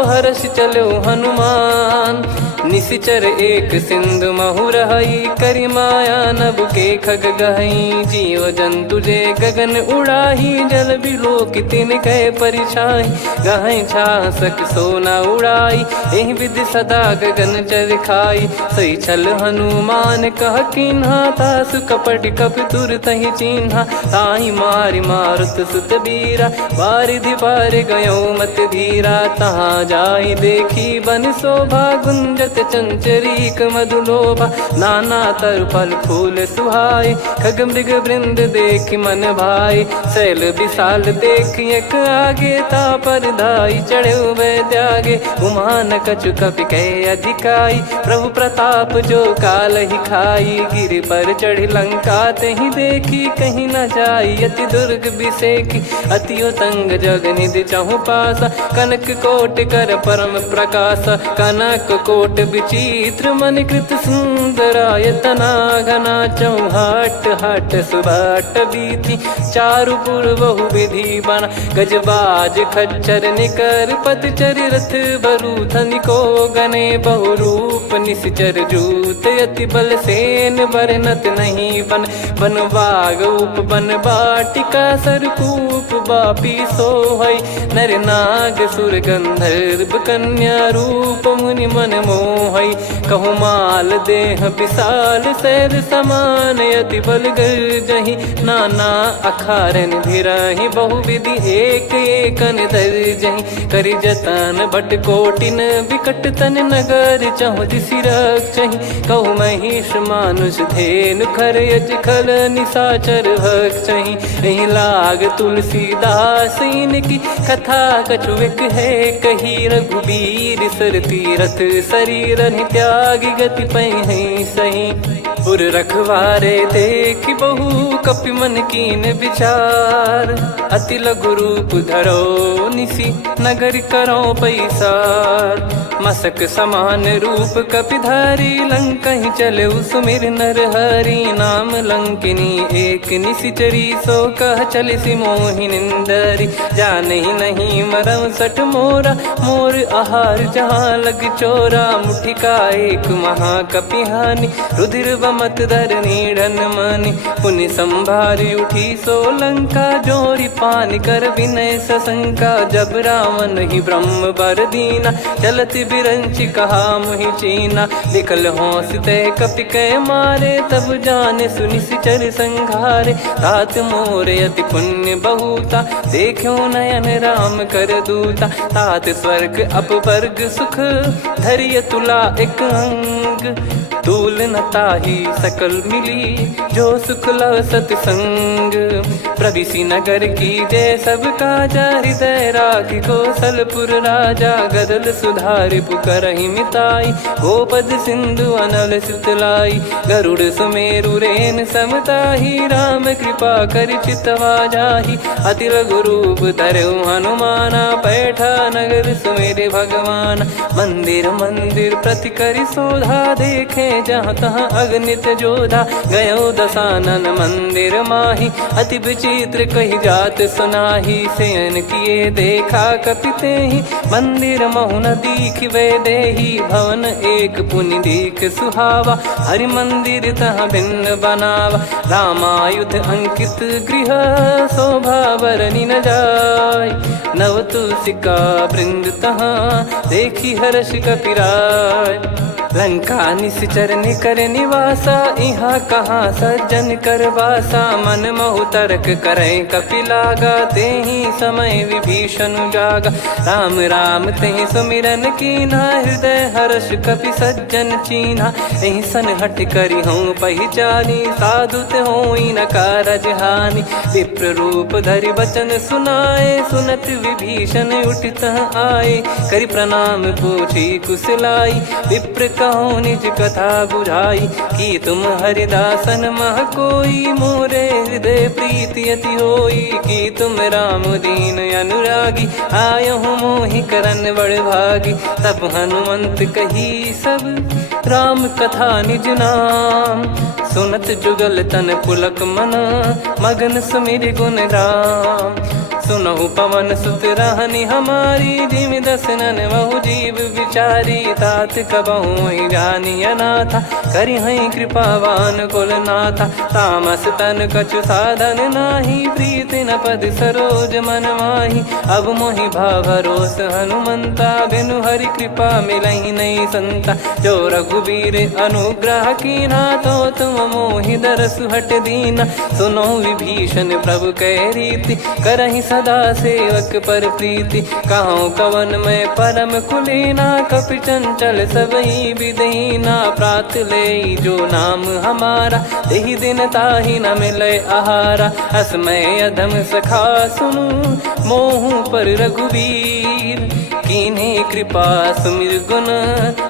हर्ष चलो हनुमान। निशिचर एक सिंधु महु रहई, करि माया नभ के खग गहई। जीव जंतु जे गगन उड़ाही, जल बिलोक तिन कह परिछाई। गहई छासक सोना उड़ाई, एहि विधि सदा गगन चर खाई। सही छल हनुमान कह कीन्हा, तासु कपट कपि तुर तहि चिन्हा। ताहि मारि मारुत सुत बीरा, बारिधि पार गयो मत धीरा। तहाँ जाई देखी बन शोभा, गुंजत चंचरीक मधुलोभा। नाना तरु फल फूल सुहाए, खग मृग वृंद देख मन भाई। शैल विशाल देख एक आगे, तापर धाई चढ़े वै त्यागे। उमान कछु कपि कह अधिकाई, प्रभु प्रताप जो काल ही खाई। गिर पर चढ़ी लंका तहि देखी, कहीं न जाई अति दुर्ग बिसेखी। अति उतंग जग निधि चहु पासा, कनक कोट कर परम प्रकाशा। कनक कोट विचित्र मन कृत सुंदरायतना। घना चौहाट हाट सुबाट बीथी, चारु पुर बहु विधि बना। गजबाज खच्चर निकर पतचर, रथ बरु धनिको गने। बहु रूप निश्चर जूत, अति बल सेन बरनत नहीं बन। बन बाग उप बन बाटिका, सरकूप बापी सोहई। नर नाग सुर गंधर्व कन्या, रूप मुनि मन मोहई। कहु माल देह विशाल, शैल समान अति बल गर्जहि। नाना अखारन भिराहि, बहु विधि एक एकन दर्जहि। करि जतन भट कोटिन, विकट तन नगर चहु दिसि रक्षहि। कहु महिष मानुष धेनु, खर यज खल निशाचर भक्षहि। एहि लाग तुलसीदास इनकी, कथा कछु एक है कही। रघुबीर सर तीरथ शरीर, त्यागी गति पै सही। पुर रखवारे देख बहु, कपि मन कीन विचार। अति लघु रूप धरो निसी, नगर करो पैसार। मसक समान रूप कपि धारी, लंकहि चले सुमिर नर हरि। नाम लंकिनी एक निशिचरी, सो कह चलिसि मोहि निंदरी। जानहि नहीं मरम सठ मोरा, मोर आहार जहाँ लग चोरा। मुठिका एक महाकपि हानि, रुधिर बमत धरनी ढन मनि पुनि संभारी उठी सोलंका जोरी पानी कर विनय सशंका जब रावण ही ब्रह्म बर दीना चलत बिरंची कहा मुहि चीना निकल होंस ते कपि कै मारे तब जाने सुनि सिचर संघारे तात मोरे अति पुण्य बहुता देखो नयन राम कर दूता तात स्वर्ग अपवर्ग सुख धरिय तुला एक अंग तूल न ताही सकल मिली जो सुख लव सतसंग प्रविसी नगर की जय सब काजा हृदय राखी कौशलपुर राजा गदल सुधारि पुकरहि मिताई गोपद सिंधु अनल सितलाई गरुड़ सुमेरु रेन समताही राम कृपा कर चितवा जाही अति लघु रूप धरऊ हनुमाना बैठा नगर सुमेरे भगवान मंदिर मंदिर प्रति करि शोधा देखे जहाँ तहाँ अगणित जोधा गयो दशानन मंदिर माही अति विचित्र कही जात सुनाही सेन किए देखा कपिते ही मंदिर महु न दीख वे देही भवन एक पुनि दीख सुहावा हरि मंदिर तहाँ भिन्न बनावा रामायुध अंकित गृह शोभा बरनी न जाय नव तुलसी का वृंद तहाँ देखी हर्ष कपिराय लंका निश्चर निकर निवासा यहाँ कहाँ सज्जन कर वासा मन महु तर्क करे कपिलागा ते ही समय विभीषण जागा राम राम ते सुमिरन कीना हृदय हर्ष कपि सज्जन चीन्हा यही सन हट करी हूँ पहचानी साधु ते होई न कारज हानि विप्र रूप धरि वचन सुनाए सुनत विभीषण उठित आए करि प्रणाम पूछी कुशलाई विप्र कहो निज कथा बुझाई कि तुम हरिदासन मह कोई मोरे हृदय प्रीति अति होई कि तुम राम दीन अनुरागी आयहु मोहि करन बड़ भागी तब हनुमंत कही सब राम कथा निज नाम सुनत जुगल तन पुलक मन मगन सुमिर गुण राम सुनहु पवन सुत रहनी हमारी जिमि दसनन बहु जीव विचारी तात कबहु ही जानी अनाथा करि हई कृपावान कुल नाथा तामस तन कछु साधन नाही प्रीति न पद सरोज मन माही अब मोहि भाव भरोस हनुमंता बिनु हरि कृपा मिलहि नहीं संता जो रघुबीर अनुग्रह कीना तो तुम मोहि दरस हट दीना सुनो विभीषण प्रभु कह रीति करहि सदा सेवक पर प्रीति कहूँ कवन में परम कुलीना कपि चंचल सबही विदहीना प्रात ले जो नाम हमारा तेहि दिन ताहि न मिले आहारा असमय अधम सखा सुनु मोहु पर रघुवीर कीन्हे कृपा सुमिर गुण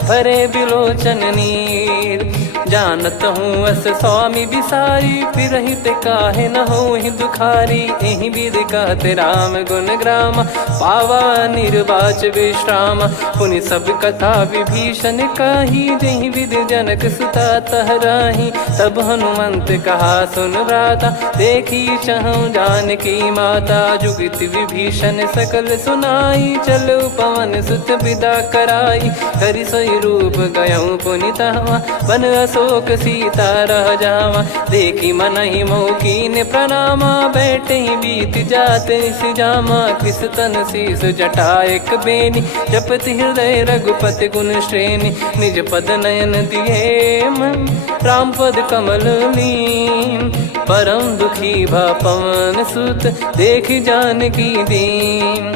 भरे बिलोचन नीर जानत हूँ अस स्वामी बिसारी फिर हित काहे न हो ही दुखारी एहि विध कहते राम गुण ग्राम पावा निर्वाच विश्राम पुनि सब कथा विभीषण काही जहि विध जनक सुता तहराही तब हनुमंत कहा सुन भ्राता देखी चहु जानकी माता जुगित विभीषण सकल सुनाई चलो पवन सुत विदा कराई करि सोई रूप गयऊँ पुनि तहवा बन अशोक सीता रह जावा देखी मन ही मौकीन प्रणामा बैठे ही बीत जाते जामा कृष तन शीस जटा एक बेनी जपति हृदय रघुपति गुण श्रेणी निज पद नयन दिए मन राम पद कमल लीन परम दुखी भा पवन सुत देखी जानकी दीन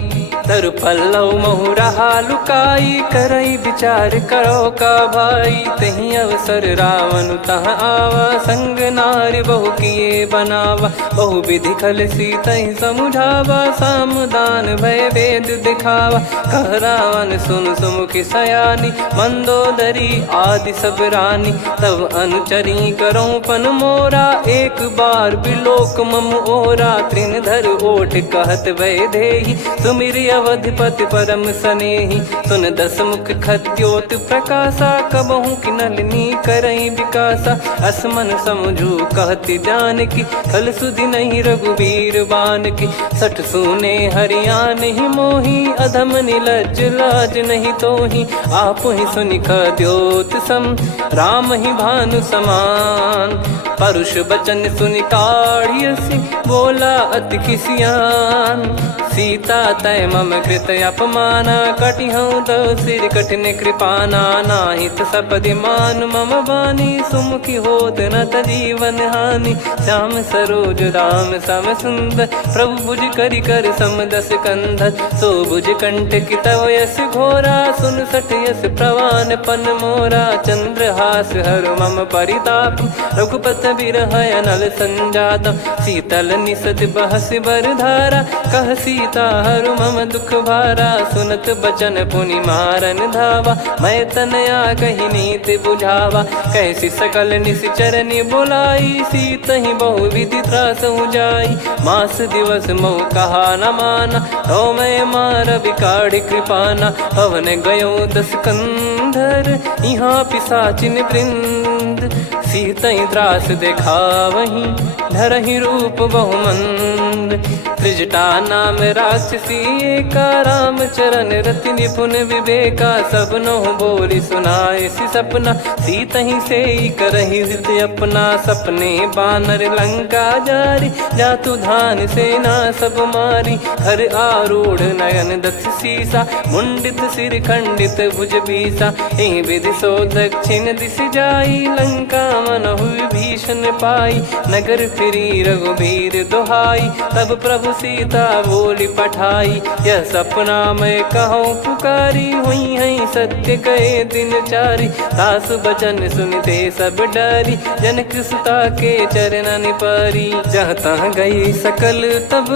तरु पल्लव महु रहा लुकाई करई विचार करो का भाई तही अवसर रावण तह आवा संग नारी बहु किए बनावा बहु विधि खल सीतहि समुझावा सामदान भय वेद दिखावा कह रावण सुन सुमुखी सयानी मंदोदरी आदि सब रानी तब अनुचरी करो पन मोरा एक बार बिलोक मम ओरा तृण धर ओट कहत वै देहि सुमिर अवधिपति परम सनेही। सुन दस मुख खद्योत प्रकाशा, कबहू की नलिनी करई विकासा। असमन समझू कहती जान की, फल सुधि नहीं रघुबीर बान की। सठ सुने हरियाण ही मोही, अधम निलज लाज नहीं तोही। आप ही सुनि खद्योत सम, राम ही भानु समान। परुष बचन सुनि काढ़ियसि, बोला अति किसियान। सीता तय मम कृत अपमाना, कटिहऊँ तो सिर कठिन कृपाना। नाहित सपदि मान मम बानी, सुमुखी होत न जीवन हानि। श्याम सरोज राम सम सुंदर, प्रभु भुज करि कर सम दस कंधर। सो भुज कंठ की तव यस घोरा, सुन सठ यस प्रवान पन मोरा। चंद्रहास हर मम परिताप, रघुपत बिरह अनल संजात। शीतल निसत बहस बर धारा, कह सीता हरु मम दुख भारा। सुनत बचन पुनि मारन धावा, मैं तनया कही नीति बुझावा। कैसी सकल निश्चरनि बुलाई, सीत ही बहु विधि त्रास जाई। मास दिवस मोह कहा न माना, तो मैं मार बिकाढ़ी कृपाना। पवन गयो दस कंधर, यहाँ पिशाचिन वृंद। सीतहि त्रास देखावहीं, धरहि रूप बहुमंद। त्रिजटा नाम राक्षसी एका, राम चरण रति निपुण विवेका। सबनो बोली सुनाए सि सपना, सीतहि सेई करहि हृद अपना। सपने बानर लंका जारी, जातु धान सेना सब मारी। हर आरूढ़ नयन दस सीसा, मुंडित सिर खंडित भुज बीसा। एहि विधि सो दक्षिण दिश जाई, लंका मनहु भीषण पाई। नगर फिरी रघुबीर दुहाई, तब प्रभु सीता बोली पठाई। यह सपना मैं कहूँ पुकारी, हुई है सत्य कहे दिन चारी। सासु बचन सुनते सब डरी, जनक सुता के चरण परी। जहाँ तहाँ गई सकल तब,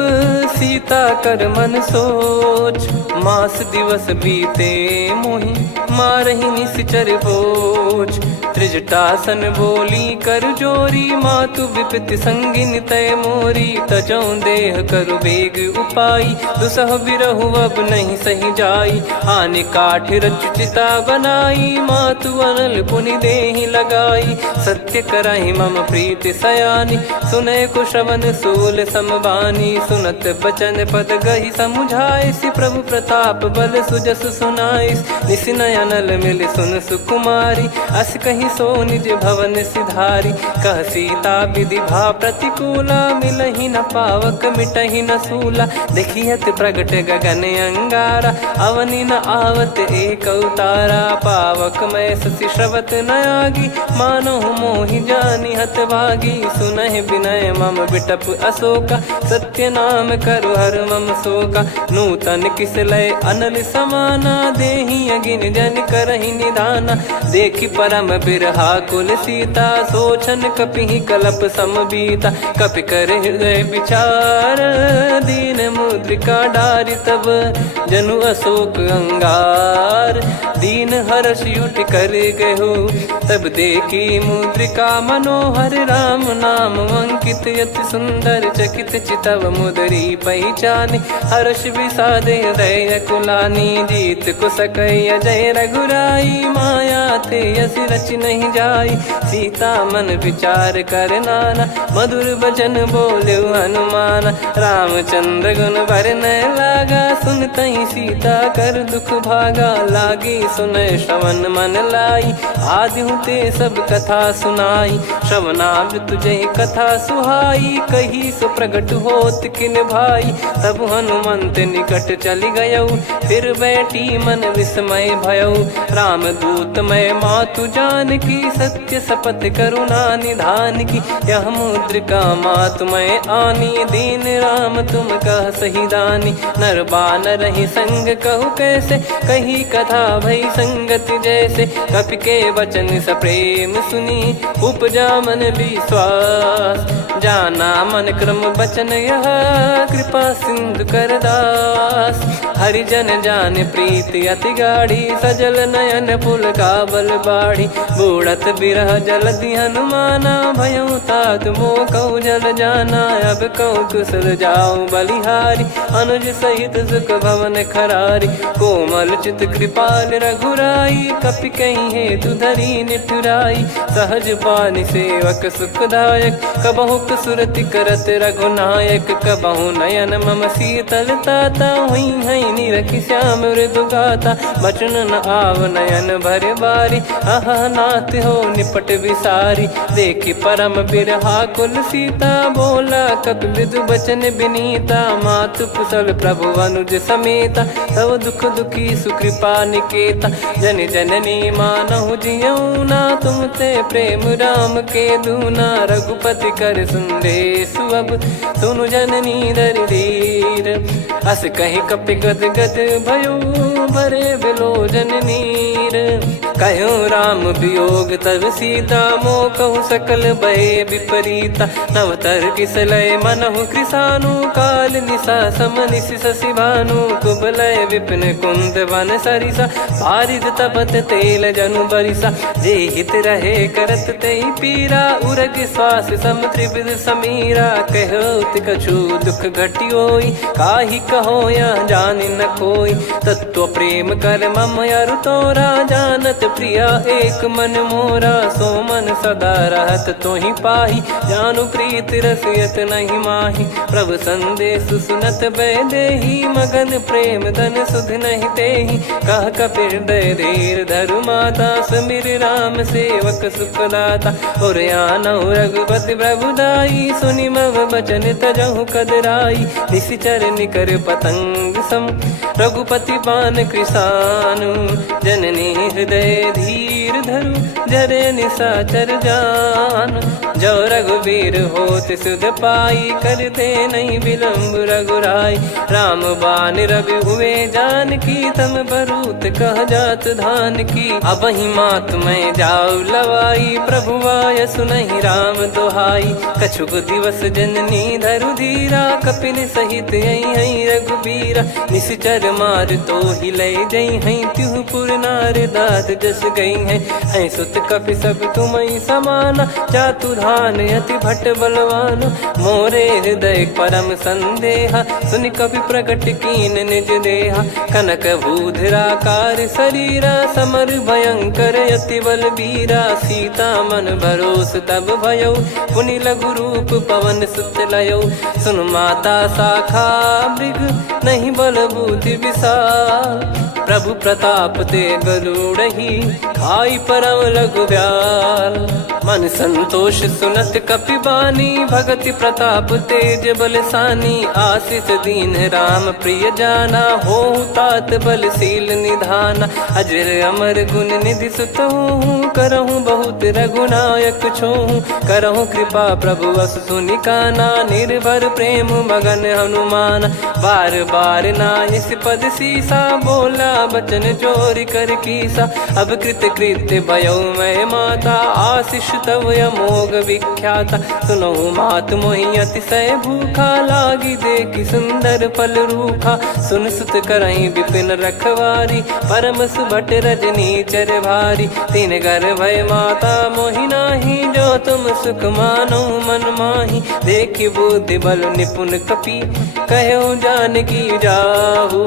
सीता कर मन सोच। मास दिवस बीते मोहि, मारहि निश्चर बोझ। त्रिजटासन बोली कर जोरी, मातु विपति संगिन तय मोरी। तजौ देह करु बेग उपाई, दुसह बिरहु अब नहीं सही जाई। आने काठ रचु चिता बनाई, मातु अनल पुनि देहि लगाई। सत्य करहि मम प्रीति सयानी, सुनय को श्रवण सूल समबानी। सुनत बचन पद गहि समुझाइसि, प्रभु प्रताप बल सुजस सुनाइस। निसिनय अनल मिल सुन सुकुमारी, अस कहि सो निज भवन सिधारी। कह सीता विधि भा प्रतिकूला, मिलहि न पावक मिटहि न सूला। देखियत प्रगट गगन अंगारा, अवनि न आवत एक अवतारा। पावक मैं ससि श्रवत न आगी, मानो मोहि जानि हत भागी। सुनहि विनय मम बिटप अशोका, सत्य नाम करु हर मम शोका। नूतन किस लय अनल समाना, देहि अगिन जन करहि निधाना। देखि परम बिरहा कुल सीता, सोचन कपिहि कलप समबीता। कपि कर हृदय विचार, दीन मुद्रिका डारि तब। जनु अशोक अंगार, दीन हर्ष उठ कर गहो। तब देखी मुद्रिका मनोहर, राम नाम अंकित अति सुंदर। चकित चितव मुदरी पहचानी, हर्ष विषाद हृदय कुलानी। जीत को सकय जय रघुराई, माया थे यस रच नहीं जाई। सीता मन विचार कर नाना, मधुर बचन बोले हनुमान। रामचंद्र गुण बरनय लागा, सुनतहि सीता कर दुख भागा। लागी सुनय श्रवण मन लाई, आदिहु ते सब कथा सुनाई। श्रवणाब तुझे कथा सुहाई, कही सो प्रगट होत किन भाई। तब हनुमंत निकट चली गयऊ, फिर बैठी मन विस्मय भयऊ। राम दूत मैं मातु जान की, सत्य शपथ करुणा निधान की। यह मुद्रिका मातु मैं आनी, दीन राम तुम कह सही दानी। नर बानर ही संग कहु कैसे, कही कथा भई संगति जैसे। कपि के वचन सप्रेम सुनी, उपजा मन विश्वास। जाना मन क्रम बचन यह, कृपा सिंधु कर दास। हरिजन जान प्रीति अति गाढ़ी, सजल नयन पुल काबल बाढ़ी। बूढ़त बिरह जलधि हनुमाना, भयउ तात मोह कहु जल जाना। अब कहु कुशल जाऊं बलिहारी, अनुज सहित सुख भवन खरारी। कोमल चित कृपाल रघुराई, कपि कहीं हेतु धरी निठुराई। सहज पानि सेवक सुखदायक, कबहु सुरति करत रघुनायक। कबहु नयन मम शीतलता, हुई हई निरखि श्याम मृदु गाता। बचन न आव नयन भर बारी, आहा नाथ हो निपट विसारी। देखि परम बिरहा कुल सीता, बोला कपि मृदु बचन बिनीता। मातु कुशल प्रभु अनुज समेता, तव दुख दुखी सुकृपा निकेता। जन जननी मानहु जियऊ ना, तुम ते प्रेम राम के दूना। रघुपति कर संदेशु अब, सुनु जननी दर धीर। अस कहि कपि गद गद भयो, भरे बिलोचन नीर। कहूँ राम वियोग तब सीता, मोह कहूँ सकल भय विपरीता। नवतर किसलय मनहु कृसानु, काल निशा समनिशि शशि भानु। कुबलय विपिन कुंद वन सरिसा, पारिद तपत तेल जनु बरिसा। जे हित रहे करत तेहि पीरा, उरग श्वास सम त्रिविध समीरा। कहत कछु दुख घटियोई, काहि कहो या जानि न कोई। तत्व प्रेम कर मम अरु तोरा, जानत प्रिया एक मन मोरा। सो मन सदा रहत तोहि पाही, जानु प्रीत रसियत नहीं माही। प्रभु संदेश सुनत बैदेही, मगन प्रेम धन सुध नहीं तेहि। कह कपिर दय धीर धरु माता, सुमिर राम सेवक सुखदाता। और आनहु रघुपति प्रभु दाई, सुनि मव बचन तजहु कदराई। निशिचर निकर पतंग सम, रघुपति पान कृसानु। जननी हृदय धीर धरु, जरे निशाचर जान। जो रघुवीर होत सुध पाई, कर दे नहीं विलम्ब रघुराई। राम बान रवि हुए जानकी, तम बरूत कह जात धान की। अब ही मात मैं जाऊ लवाई, प्रभु आय सुनहि राम दोहाई। कछुक दिवस जननी धरु धीरा, कपिन सहित यही रघुबीरा। निशिचर मार तो ही ले जई हैं, त्यों पुर नार दाद जस गई हैं। सुत कपि सब तुमहि समाना, चातुधान अति भट्ट बलवान। मोरे हृदय परम संदेहा, सुन कपि प्रकट कीन निज देहा। कनक भूधराकार शरीरा, समर भयंकर अति बलबीरा। सीता मन भरोस तब भयउ, पुनि लघु रूप पवन सुत लयउ। सुन माता शाखा मृग, नहीं बल बुद्धि विशाल। प्रभु प्रताप ते गरुड़हि, खाई परम लघु ब्याल। मन संतोष सुनत कपि बानी, भगति प्रताप तेज बलसानी। आशीष दीन राम प्रिय जाना, होहु तात बलशील निधाना। अजर अमर गुण निधि सुतहु, करहु बहुत रघुनायक छोहु। करहु कृपा प्रभु अस सुनि काना, निर्भर प्रेम मगन हनुमान। बार बार नायस पद सीसा, बोला बचन चोरी कर कीसा। अब कृत कृत्य भयो मैं माता, आशीष तव अमोघ विख्याता। सुनहु मात मोहि अतिशय भूखा, लागी देखि सुंदर फल रूखा। सुन सुत करहि विपिन रखवारी, परम सुभट रजनी चर भारी। तीन घर भय माता मोहि नाही, जो तुम सुख मानो मन माही। देखि बुद्धि बल निपुण कपि, कहु जानकी जाहु।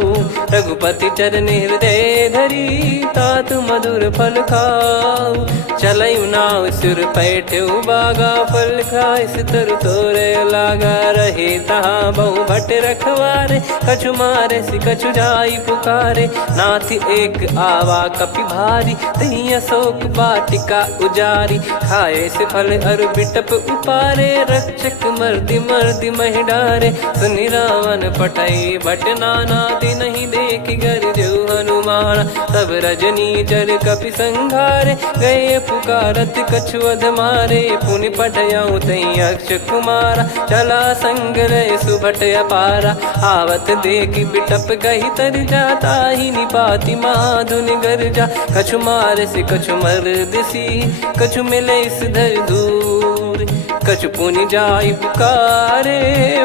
रघुपति चरण हृदय धरी, तात मधुर फल खाऊ। चलऊ नाव सुर पैठऊ बागा, फल खाइस तरु तोरे लागा। रहे तहाँ बहु भट रखवारे, कछु मारे सि कछु जाई पुकारे। नाथ एक आवा कपि भारी, तही अशोक वाटिका उजारी। खाए से फल अरु बिटप उपारे, रक्षक मर्दि मर्दि महि डारे। सुनि रावण पटई भट नाना, तिनहि देखि गरजऊ हनुमान। तब रजनी चर कपि संघारे, गए पुकारत कछु अध मारे। पुनि पटयऊ तई अक्ष कुमारा, चला संग रहे सुभट अपारा। आवत देखि बिटप गही तर जाता, ही निपाति माधुन गर्जा। कछु मार से कछु मर्द सी, कछु मिले इस धर दूर। कछु पुनि जाई पुकारे,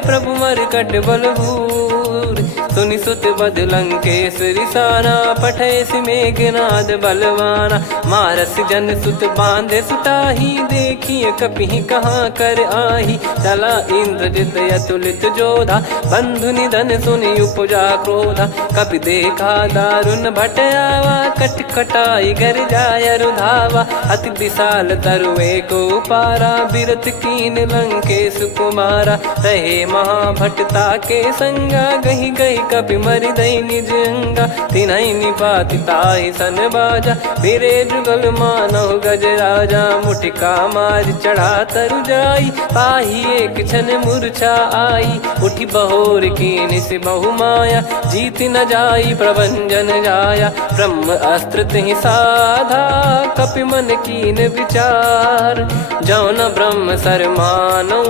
प्रभु मर कट बलभूर। सुनि सुत बद लंकेश्वरी साना, पठैसि मेघनाद बलवाना। मारस जन सुत बांधे सुताही, देखिए कपिहि कहाँ कर आही। चला इंद्रजित अतुलित जोधा, बंधु निधन सुनि उपजा क्रोधा। कपि देखा दारुण भट आवा, कट कटाई घर जाय रुधावा। अति विशाल तरुए को पारा, बिरत कीन लंकेश कुमारा। रहे महाभटता के संगा, गही गही कपि मरि दई निज अंगा। तिन्है निपाति ताहि सन बाजा, बिरे जुगल मानव गज राजा। मुटिका मार चढ़ा तरु जाई, पाही एक क्षण मूर्छा आई। उठी बहोर कीन से बहु माया, जीत न जाई प्रभंजन जाया। ब्रह्म अस्त्र तिहि साधा, कपि मन कीन विचार। जौ न ब्रह्म सर मानौ,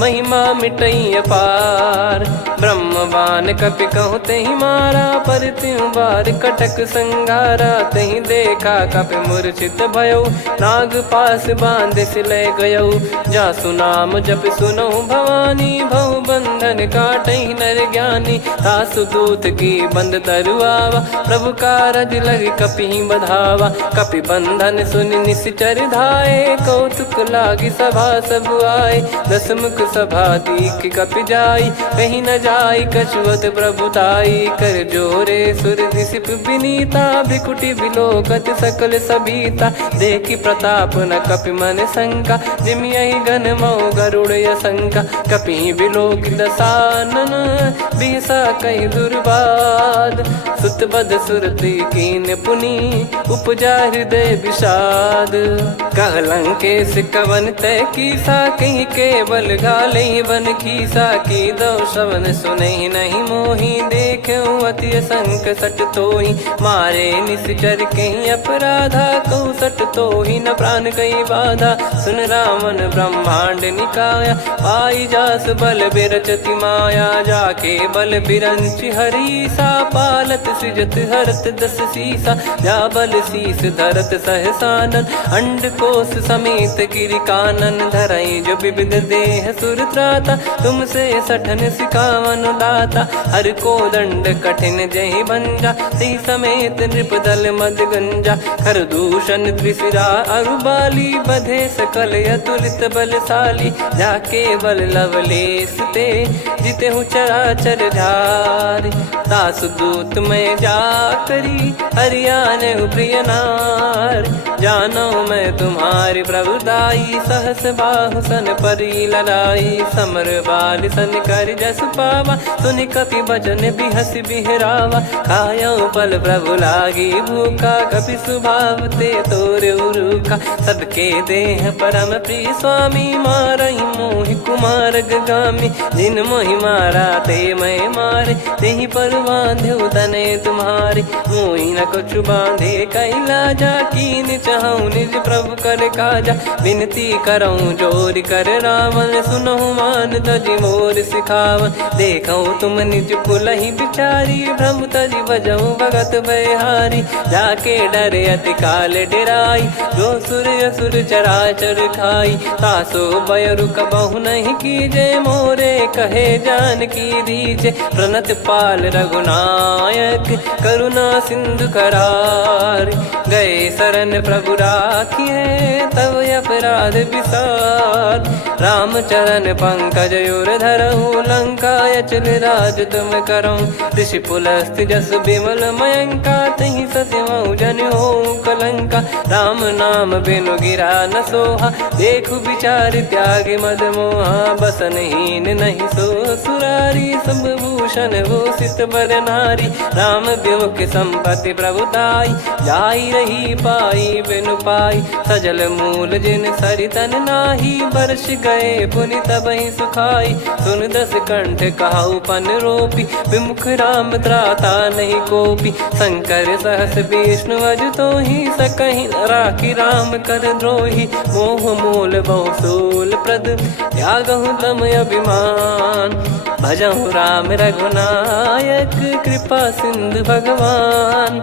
महिमा मिटई अपार। ब्रह्म बान कपि कहु तेहि मारा, पर त्यों बार कटक संगारा। तेहि देखा कपि मूर्छित भयौ, नाग पास बांध सिले गयौ। जासु नाम जप सुनौ भवानी, भव बंधन काटहि नर ज्ञानी। तासु दूत की बंद तरुआवा, प्रभु कारज लग कपि बधावा। कपि बंधन सुनि निश्चर धाये, कौतुक लागी सभा सब आए। दसमुख सभा दीख कपि जाई, कहीं न जाई कछुवत प्रभुताई। कर जोरे सुर दिसिप विनीता, भ्रिकुटि बिलोकत सकल सबीता। देखि प्रताप न कपि मन शंका, जिमियहि घन मऊ गरुड़ असंका। कपि बिलोक दसानन, बिहसा कहि दुर्बाद। सुत बद सुरति कीन पुनि, उपजा हृदय विषाद। कह लंकेश कवन तय कीसा, कहीं केवल घाले बन खीसा। की दो श्रवण सुनहि नहीं मोही, देखऊं अति संक सट तोहि। मारे निश्चर कहीं अपराधा, कहूँ सट तोहि न प्राण कहीं बाधा। सुन रावण ब्रह्मांड निकाया, पाई जास बल बिरचति माया। जाके बल बिरंच हरीसा, पालत सृजत हरत दस सीसा। जा बल शीस धरत सहसानन, अंड कोश समेत गिरि कानन। धरई जो विविध देह सुर त्राता, तुमसे सठन सिखावन दाता। हर को दंड कठिन जहि भंजा, ती समेत नृप दल मद गंजा। कर दूषण त्रिशिरा अरुबाली, बधे सकल अतुलित बलशाली। जाके बल लवलेस ते, जिते हूँ चराचर झारी। दास दूत में जा करी, हरियाने प्रिय नार। जानो मैं तुम्हारी प्रभुताई, सहस बाहु सन परी लड़ाई। समर बाल सन कर जस पावा, सुनि कपि बचन बिहस बिहरावा। खायो पल प्रभु लागी भूखा, कपि स्वभाव ते तोर उरुखा। सबके देह परम प्रिय स्वामी, मारहि मोहि कुमार गगामी। जिन मोहि मारा ते मैं मारे, तेहि पर बांधो तने तुम्हारे। मोहि न कछु बांधे कैलाजा, कीन चाहूं निज प्रभु कर काजा। विनती करऊं जोरि कर रावण, सुनहु मान तजि मोर सिखावन। देखऊं तुम निज कुलहि बिचारी, भ्रम तजि बजऊं भगत बयहारी। जाके डरे अति काल डेराई, जो सुर असुर चराचर खाई। तासो बयरु कबहु नहीं कीजे, मोरे कहे जान की दीजे। प्रणत पाल रघुनायक, करुणा सिंधु करार। गए शरण प्रभु राखिए, तब अपराध विसार। राम चरण पंकज उर धरऊं, लंका अचल राज तुम करऊं। ऋषि पुलस्त्य जस विमल मयंका, तहि ससिमऊ जन होऊं कलंका। राम नाम बिनु गिरा न सोहा, देखु विचार त्याग मद मोहा। बसनहीन नहीं सो सुरारी, सब भूषण भूषित बर नारी। राम विमुख संपत्ति प्रभुताई, जाई रही पाई बिनु पाई। सजल मूल जिन सरितन नाही, बरस गए पुनि तबहि सुखाई। सुन दस कंठ कहाऊ पन रोपी, विमुख राम त्राता नहीं कोपी। शंकर सहस विष्णु अज तोहि, सकहि न राखी राम कर द्रोही। मोह मूल बहु सूल प्रद, त्यागहु तम अभिमान। भजहु राम रघुनायक, कृपा सिंधु भगवान।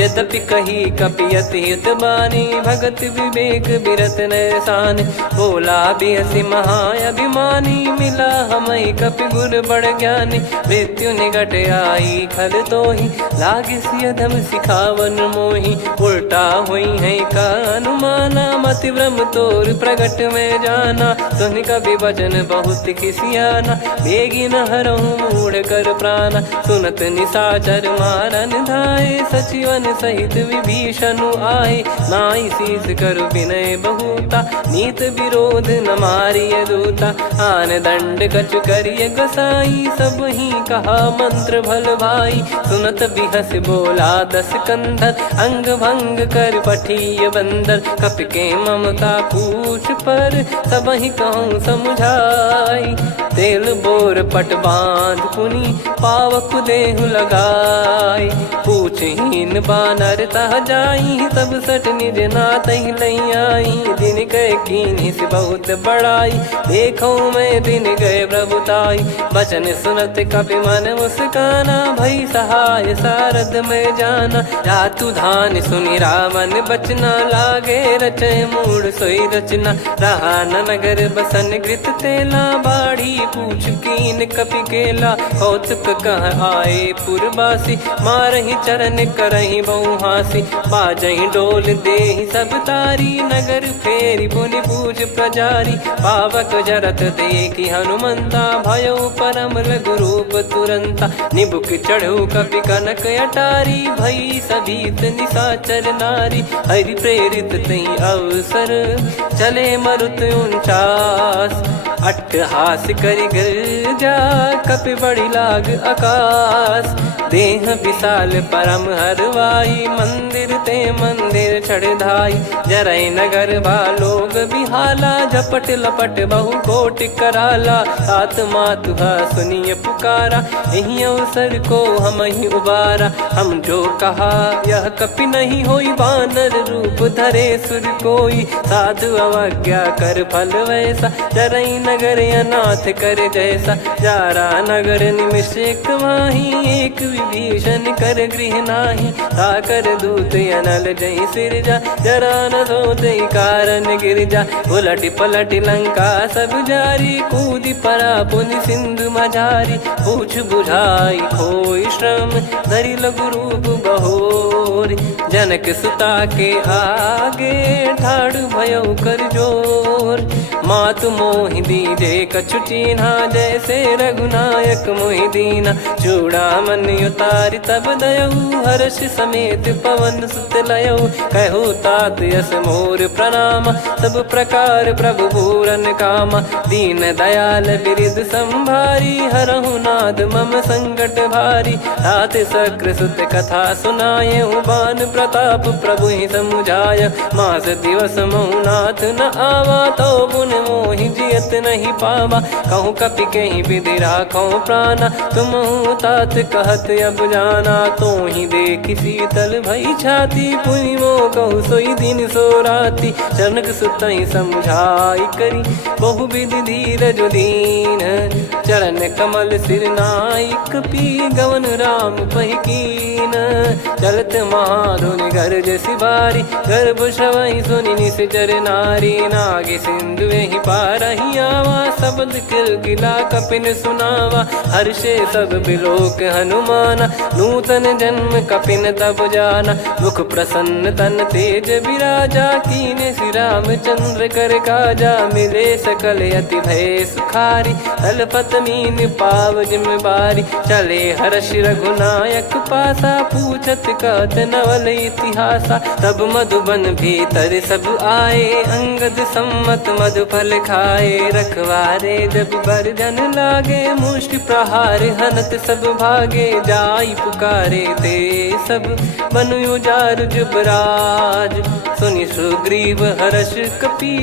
यद्यपि कही कपियत हित बानी भगत विवेक बिरत नैसान बोला बियसि महाअभिमानी मिला हमई कपि गुर बड़ ज्ञानी मृत्यु निकट आई खल तो ही लागिस अधम सिखावन मोही उल्टा हुई है का अनुमाना मति भ्रम तोर प्रगट में जाना सुन कवि वचन बहुत खिसियाना बेगी न हरहु मूढ़ कर प्राण सुनत निशाचर मारन धाये सचिवन सहित विभीषण आए नाई शीस कर विनय बहुता नीत विरोध न मारिय दूता आन दंड कछु करिय गोसाई सब ही कहा मंत्र भल भाई सुनत बिहस बोला दस कंधर अंग भंग कर पठिय बंदर कपि के ममता पूछ पर सब ही कहूँ समझाई तेल बोर पट बांध पुनी पावक देहु लगाई पूछहीन बानर तह जाई तब सट निज नाथ लई आई दिन गए कीनी से बहुत बड़ाई देखो मैं दिन गए प्रभुताई बचन सुनत कपि मन मुस्काना भई सहाय सारद में जाना जातु धान सुनि रामन बचना लागे रचय मूड सोई रचना रहा न नगर बसन कृत तेला बाड़ी पूछ कीन कपि केला कौतुक कह आए पुरबासी मारहि चरण करहि बहुहासी बाजहि डोल देहि सब तारी नगर फेरी पुनि पूज प्रजारी पावक जरत देखि हनुमंता भयो परम लघु रूप तुरंता निबुक चढ़ऊ कपि कनक अटारी भई सभीत निशाचर नारी हरि प्रेरित तई अवसर चले मरुत 49 अट्टहास करि गिरजा कपि बड़ी लाग आकाश देह विशाल परम हरवाई मंदिर ते मंदिर चढ़ाई जरई नगर लोग बिहाला झपट लपट बहु कोट कराला सात मातुहा सुनिय पुकारा यही अवसर को हम ही उबारा हम जो कहा यह कपि नहीं होई बानर रूप धरे सुर कोई साधु अवज्ञा कर फल वैसा जरई नगर अनाथ कर जैसा जारा नगर निमिष एक माही एक विभीषण कर गृह नाही ताकर दूत अनल जय सिरजा जरा न सोते कारण गिरजा उलट पलट लंका सब जारी कूदी परा पुनि सिंधु मझारी पूछ बुझाई खोई श्रम धरि लघु रूप बहोरी जनक सुता के आगे ठाड़ भयो कर जोर मातु मोहि दीजे कछु चिन्हा जैसे रघुनायक मोहि दीना चूड़ामन उतारि तब दयऊ हर्ष समेत पवन सुत लयऊ कहु तात यस मोर प्रणाम सब प्रकार प्रभु पूरन कामा दीन दयाल बिरिद संभारी हरहु नाद मम संकट भारी तात सक्र सुत कथा सुनाये बान प्रताप प्रभु ही समुझाय मास दिवस मौनाथ न आवा तो पुन मोहि जियत नहीं पावा कहूँ कपि कहीं विधि राखो प्राणा तुम तात कहत अब जाना तो ही देख शीतल भई छाती पुनि मो कहु सोई दिन सो राती जनक सुतई समझाई करी बहु विधि धीरज दीन चरण कमल सिर नाइक पी गवन राम पहिकीन चलत महाधुनि गर्ज सिबारी गर्भ श्रवई सुनि निश्चर नारी नागे सिंधु ही पारही आवा शब्द किलकिला कपिन सुनावा हर्षे सब बिलोक हनुमाना नूतन जन्म कपिन तब जाना मुख प्रसन्न तन तेज विराजा कीने श्री रामचंद्र कर काजा मिले सकल अति भय सुखारी तलपत मीन पाव जिम्मेवारी चले हर्ष रघुनायक पासा पूछत कहत नवल इतिहासा तब मधुबन भीतर सब आए अंगद सम्मत मधुफल खाए रखवारे जब बरजन लागे मुष्टि प्रहार हनत सब भागे जाई पुकारे ते सब बनु उजार जुबराज सुनि सुग्रीव हर्ष कपि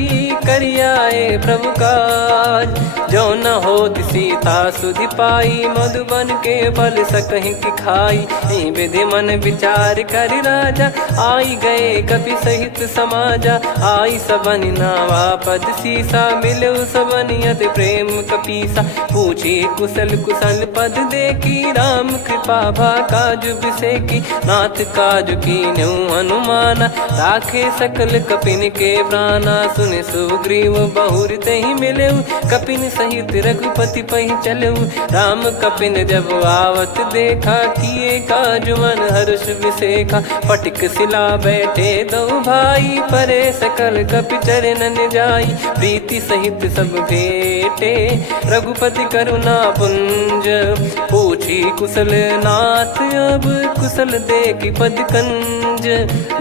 करियाए प्रभु काज जो न होत सीता सुधि पाई मधुबन के फल सकहि की खाई विधि मन विचार कर राजा आई गए कपि सहित समाजा आई सबन नावा पद सीसा मिलो सबन करत प्रेम कपीसा। पूछी कुशल कुशल पद देखी राम कृपा भा काज बिसेकी। नाथ काज कीन्हु हनुमाना राखे सकल कपिन के प्राणा। सुन सुग्रीव बहुर तेहि मिलेउ कपिन सहित रघुपति पहि चलेउ। राम कपिन जब आवत देखा किए काज मन हर्ष विसेखा। फटिक सिला बैठे दो भाई परे सकल कपि चरणन जाई। प्रीति सहित सब भेटे रघुपति करुणा पुंज। पूछी कुशल नाथ अब कुशल देखी पद कंज।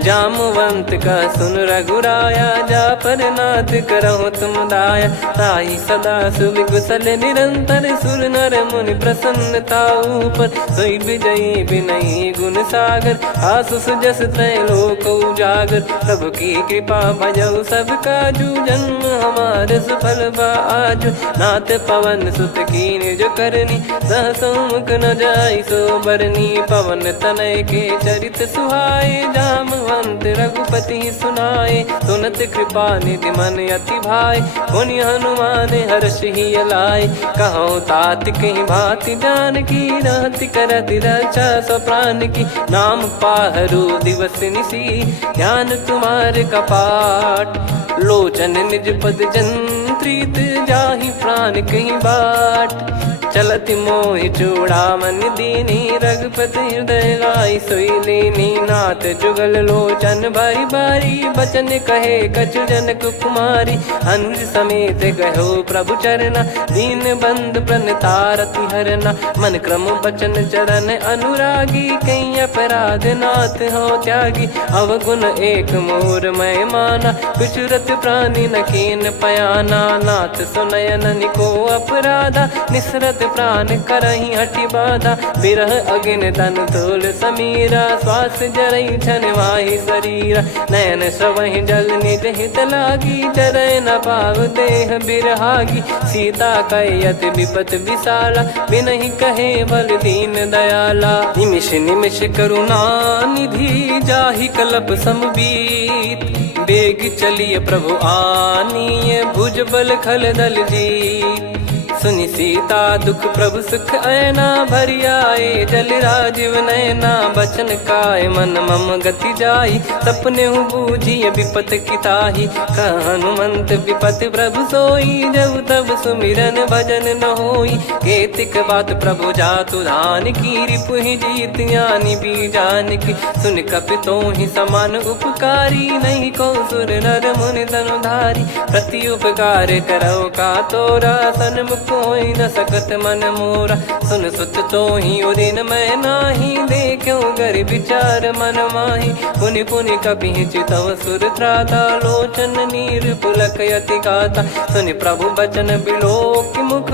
जामवंत का सुन रघुराया जा पर नाथ करहु तुम दाया। ताई सदा सुविकुशल निरंतर सुर नर मुनि प्रसन्नता ऊपर। सोई विजयी विनयी गुण सागर आसु सुजस त्रैलोक उजागर। प्रभु की कृपा भजऊ सब काजू जन्म हमारे सफल बा आजु। नाथ पवन सुत कीन्ह जो करनी सहसो मुख न जाई सो बरनी। पवन तनय के चरित सुहाए जामवंत रघुपति सुनाए। सुनत कृपा निधि मन अति भाई पुनि हनुमान हर्ष ही लाए। कहो तात कहीं भांति जान की रहति करति रक्षा सो प्राण की। नाम पाहरु दिवस निसी ध्यान तुम्हारे कपाट। लोचन निज पद जंत्रित जाहि प्राण कहीं बाट। चलति मोहि चूड़ामन दीनी रघुपति हृदय लाई सोई लीनी। नाथ जुगल लोचन बारी बारी बचन कहे कछु जनक कुमारी। अनुज समेत गहो प्रभु चरना दीन बंद प्रणतारति हरना। मन क्रम बचन चरण अनुरागी कहीं अपराध नाथ हो त्यागी। अवगुण एक मोर मैं माना कुछुरत प्राणी न कीन पयाना। नाथ सुनयन निको अपराधा निसरत प्राण करही हटि बाधा। बिरह अगिन तन तोल समीरा श्वास जरई छन वाहि शरीरा। नयन श्रवहि जल निज हित लागी चरय न पाव देह बिरहागी। सीता कयत विपत विशाला बिनहि कहे बल दीन दयाला। निमिष निमिष करुणा निधि जाहि कलप समबीत। बेग चलिए प्रभु आनीय भुज बल खल दल जीत। सुनि सीता दुख प्रभु सुख ऐना भरि आए। जल राजीव नयना बचन काय मन मम गति जाई। सपने हूँ बूझिए विपत किताही हनुमंत विपत प्रभु सोई। जब तब सुमिरन भजन न होई केतिक बात प्रभु जातु धान की। रिपु ही जीत ज्ञानी बीजान की सुन कपि तो ही समान उपकारी। नहीं को सुर नर मुनि धनुधारी प्रति उपकार करो का तोरा। सन्मुख कोई न सकत मन मोरा सुन सुत तो ही उदिन मैं नाही। देखो गर विचार मन माही पुनि पुनि कपि चितव सुर त्राता। लोचन नीर पुलक यति गाता सुनि प्रभु बचन बिलोक मुख।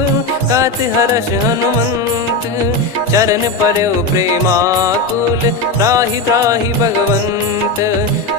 गात हर्ष हनुमंत चरण परउ प्रेमाकुल। त्राहि त्राहि भगवंत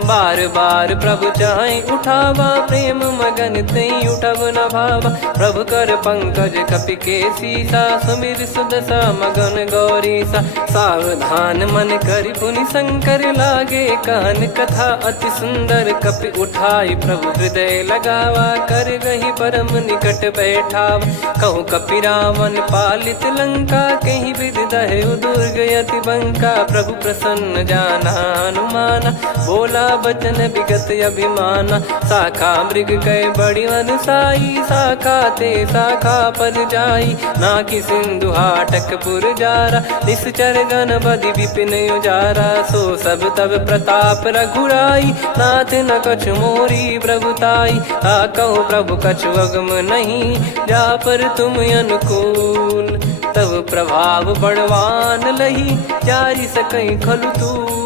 बार बार प्रभु चाहि उठावा। प्रेम मगन तई उठब न भावा। प्रभु कर पंकज कपि के सीसा सुमिर सुदशा मगन गौरीसा। सावधान मन करि पुनि शंकर लागे कहन कथा अति सुंदर। कपि उठाई प्रभु हृदय लगावा कर गही परम निकट बैठावा। कहु कपि रावण पालित लंका कहीं विधि दहु दुर्ग यति बंका। प्रभु प्रसन्न जाना हनुमाना बोला बचन विगत अभिमाना। शाखा मृग कय बड़ी अनुसाई शाखा ते शाखा पर जाई। नाकि सिंधु हाटक पुर जारा निश्चर गण बदि विपिन उजारा। सो सब तब प्रताप रघुराई नाथ न कछु मोरी प्रभुताई। कहो प्रभु कछु अगम नहीं जा पर तुम अनुकूल। तब प्रभाव बड़वान लही जारी सकई खलु तूल।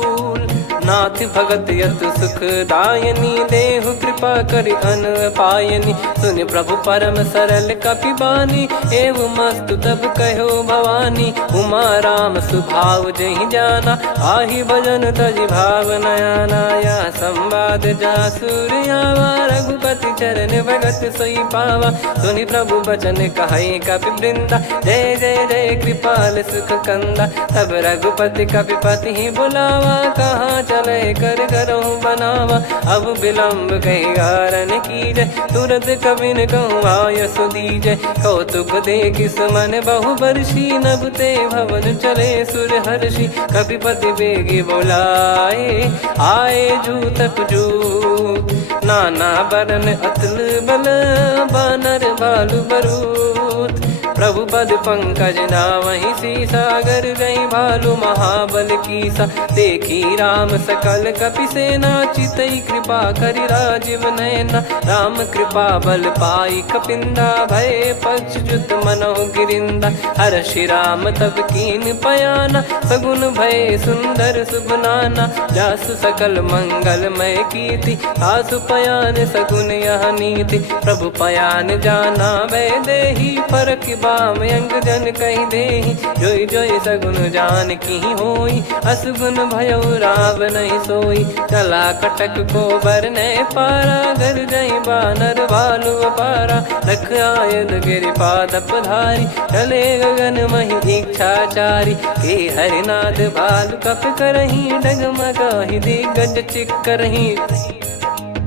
नाथ भगत यतु सुख दायनी देहु कृपा करि अन पायनी। सुन प्रभु परम सरल कपि बानी एवं मस्तु तब कहो भवानी। उमा राम सुभाव जहि जाना आहि भजन तजि भाव नयाना। या संवाद जासुर आवा रघुपति चरण भगत सोई पावा। सुनि प्रभु बचन कहै कपि वृंदा जय जय जय कृपाल सुख कंदा। तब रघुपति कपिपति बुलावा कहाँ चले कर करहु बनावा। अब विलम्ब कही कारण कीजय, तुरत कबिन कहूँ आयस दीजय। कौतुक देखिस मन बहु बरसी, नभ ते भवन चले सुर हर्षि। कपिपति बेगी बोलाए, आए जूतक जूत। नाना बरन अतुल बल, बानर भालु बरूत। प्रभु पद पंकज नावहि सीसा, गर गई भालु महाबल कीसा। देखी राम सकल कपि सेना, चितई कृपा करि राजीव नयना। राम कृपा बल पाई कपिंदा, भय पक्ष जुत मनोह गिरिंदा। हर्षि राम तब कीन पयाना, सगुन भय सुंदर शुभ नाना। जासु सकल मंगलमय कीर्ति, आसु पयान सगुन यह नीति। प्रभु पयान जाना वै देहि, फरक बाम अंग जन कहि देहि। जोई जोई सगुन जान की होई, असगुन भयो राव नहीं सोई। चला कटक को बरने पारा, घर जई बानर भालु अपारा। रख आयद गिरिपाद पधारी, चले गगन महि इच्छाचारी। के हरिनाथ भालु कप करही, डगमगाहि दिग्गज चिक्करही।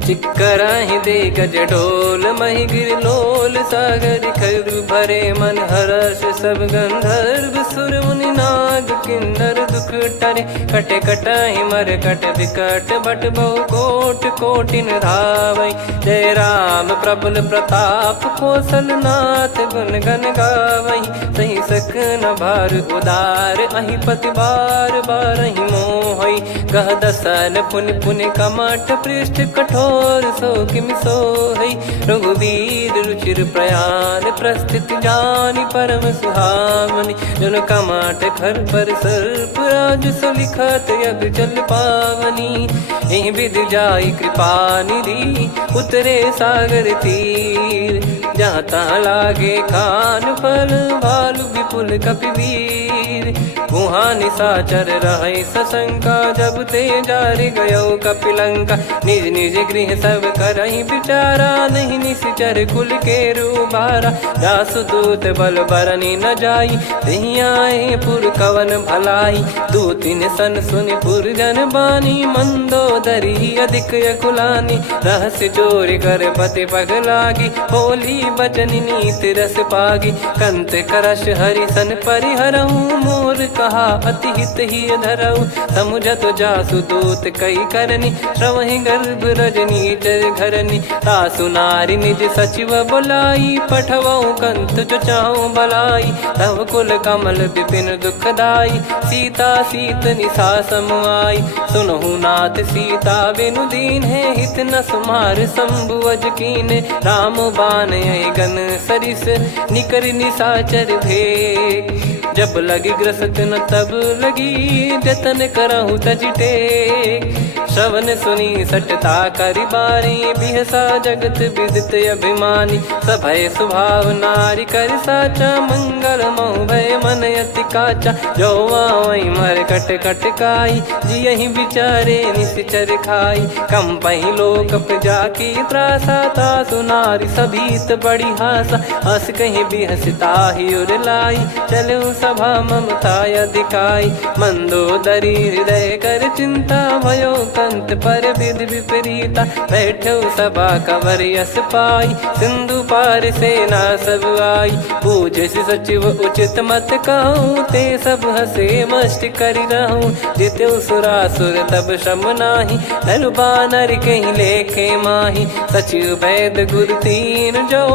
चिक्कराहि दे गज ढोल, महि गिर लोल। सागर खर भरे मन हर्ष, सब गंधर्व सुर मुनि नाग किन्नर दुख टरे। कटे कटाहि मर कट विकट, बट बहु कोट कोटिन धावै। जय राम प्रबल प्रताप, कौशल नाथ गुण गन गावै। सही सकन भार उदार, अहि पति बार बारहि मोहै। गह दसन पुन पुन कमठ, पृष्ठ कठोर सो किमि सोहै। रघुवीर रुचिर प्रयाण, प्रस्थित जानि परम सुहावनि। जन कमाट खर पर सर्प, राज सलिखत यग जल पावनी। एहि विधि जाई कृपा निधि, उतरे सागर तीर। जहाँ तहाँ लागे खान फल, भालु विपुल कपिवीर। गुहा निशाचर रहै सशंका, जब ते जारि गयो कपिलंका। निज निज गृह सब करहि विचारा, नहीं निश्चर कुल के रूबारा। जासुदूत बल बरनि न जाई, तेहि आए पुर कवन भलाई। दूतिन सन सुनि पुर जन बानी, मंदोदरी अधिक यकुलानी। रहस्य चोरी कर पति पग लागी, होली बचन नीत रस पागी। कंत करश हरिसन परिहरहु, मोर कहा अति हित ही धरऊ। समुझत जासुदूत कई करनी, श्रवहि गर्भ रजनी चर घरनी। तासु नारी निज सचिव बोलाई, पठवऊ कंत जो चाहूं बलाई। तव कुल कमल विपिन दुखदाई, सीता सीत निशा समाई। सुनहु नाथ सीता बिनु दीन है, हित न सुमार शंभु अज कीने। राम बान गन सरिस, निकर निशाचर भेग। जब लगी ग्रसत न तब लगी, जतन करहु तज टेक। श्रवण सुनी सटता करि बारी, बिहसा जगत विदित अभिमानी। सभय स्वभाव नारी कर साचा, मंगल महु भय मन अति काचा। जो आवै मर कट कट काई, जियहि विचारे निश्चर खाई। कम पहि लोक जाकी त्रासा, तासु नारी सभीत बड़ी हासा। हस कहीं बिहसता ही उर लाई, चलऊ सभा ममता अधिकाई। मंदोदरी हृदय कर चिंता, भयो कंत पर विधि विपरीता। बैठो सभा कवर यस पाई, सिंधु पार सेना सब आई। पूज्य सचिव उचित मत कहूँ, ते सब हसे मस्त करि रहूं। जित्यु सुरासुर तब श्रम नाही, नर बानर कहीं लेखे माही। सचिव वैद गुरु तीन जो,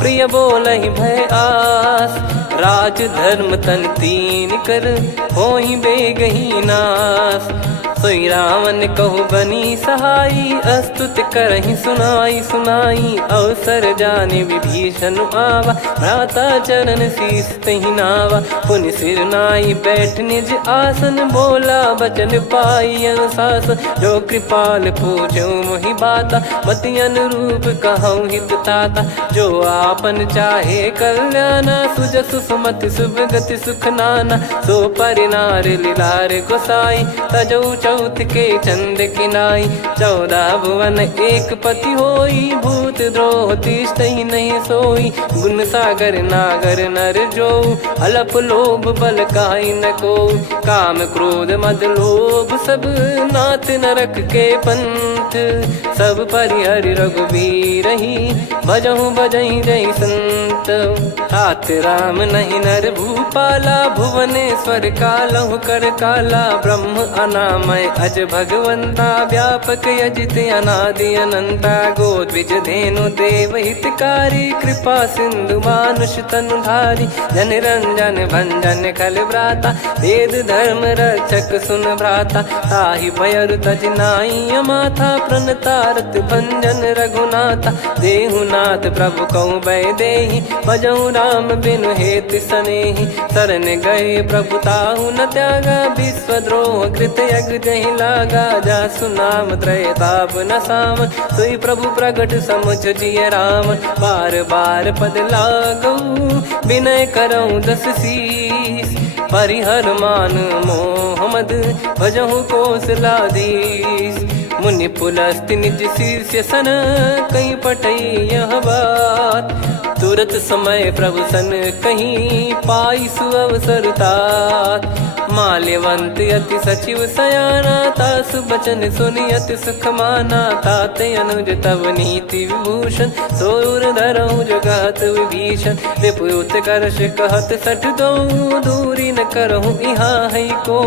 प्रिय बोलहि भय आस। राज धर्म तन तीन कर, होहि बेगहि नास। सोई रावण कहु बनी सहाई, अस्तुत करहि सुनाई सुनाई। अवसर जाने विभीषण आवा, भ्राता चरण शीस तहि नावा। पुनि सिर नाई बैठ निज आसन, बोला बचन पाई अनुशासन। जो कृपाल पूछो मोहि बाता, मति अनुरूप कहूँ हित ताता। जो आपन चाहे कल्याणा, सुजसु सुमति शुभ गति सुख नाना। सो परिनार लीलार गोसाई, तजौ चौथ के चंद किनाई 14 भुवन एक पति होई भूत द्रोह तिष्ठ ही नहीं सोई गुण सागर नागर नर जो अलप लोभ बल काई न को काम क्रोध मद लोभ सब नाथ नरक के पंथ सब परिहरि रघुबीर ही भजहु भजहि जय संत तात राम नहीं नर भूपाला भुवनेश्वर कालहु कर काला ब्रह्म अनामय अज भगवंता व्यापक यजित अनादि अनंता गोद्विज धेनु देव हितकारी कृपा सिंधु मानुष तनुधारी जन रंजन भंजन खल भ्राता वेद धर्म रक्षक सुन भ्राता ताहि भयर तज नाई माथा प्रणतारत भंजन रघुनाथा देहुनाथ प्रभु कहु बै देहि भजहु राम बिनु हेत सनेहि शरण गए प्रभु ताहु न त्यागा विश्वद्रोह कृत यज्ञ जहि लागा जासु नाम त्रय ताप न साम सोई प्रभु प्रगट समुझ जिय राम बार बार पद लागऊ विनय करऊँ दस शीस परिहर मान मोह मद भजहु कौशलाधीश मुनि पुलस्ति निज शीर्ष सन कहीं पटई यह बात तुरत समय प्रभु सन कहीं पाई सुअवसर तात माल्यवंत अति सचिव सयाना तासु बचन सुनि अति सुख माना ताते अनुज तव नीति विभूषण सोर धरहु जगत विभीषण रिपुत करश कहत सठ दो दूरी न करहु इहाँ है को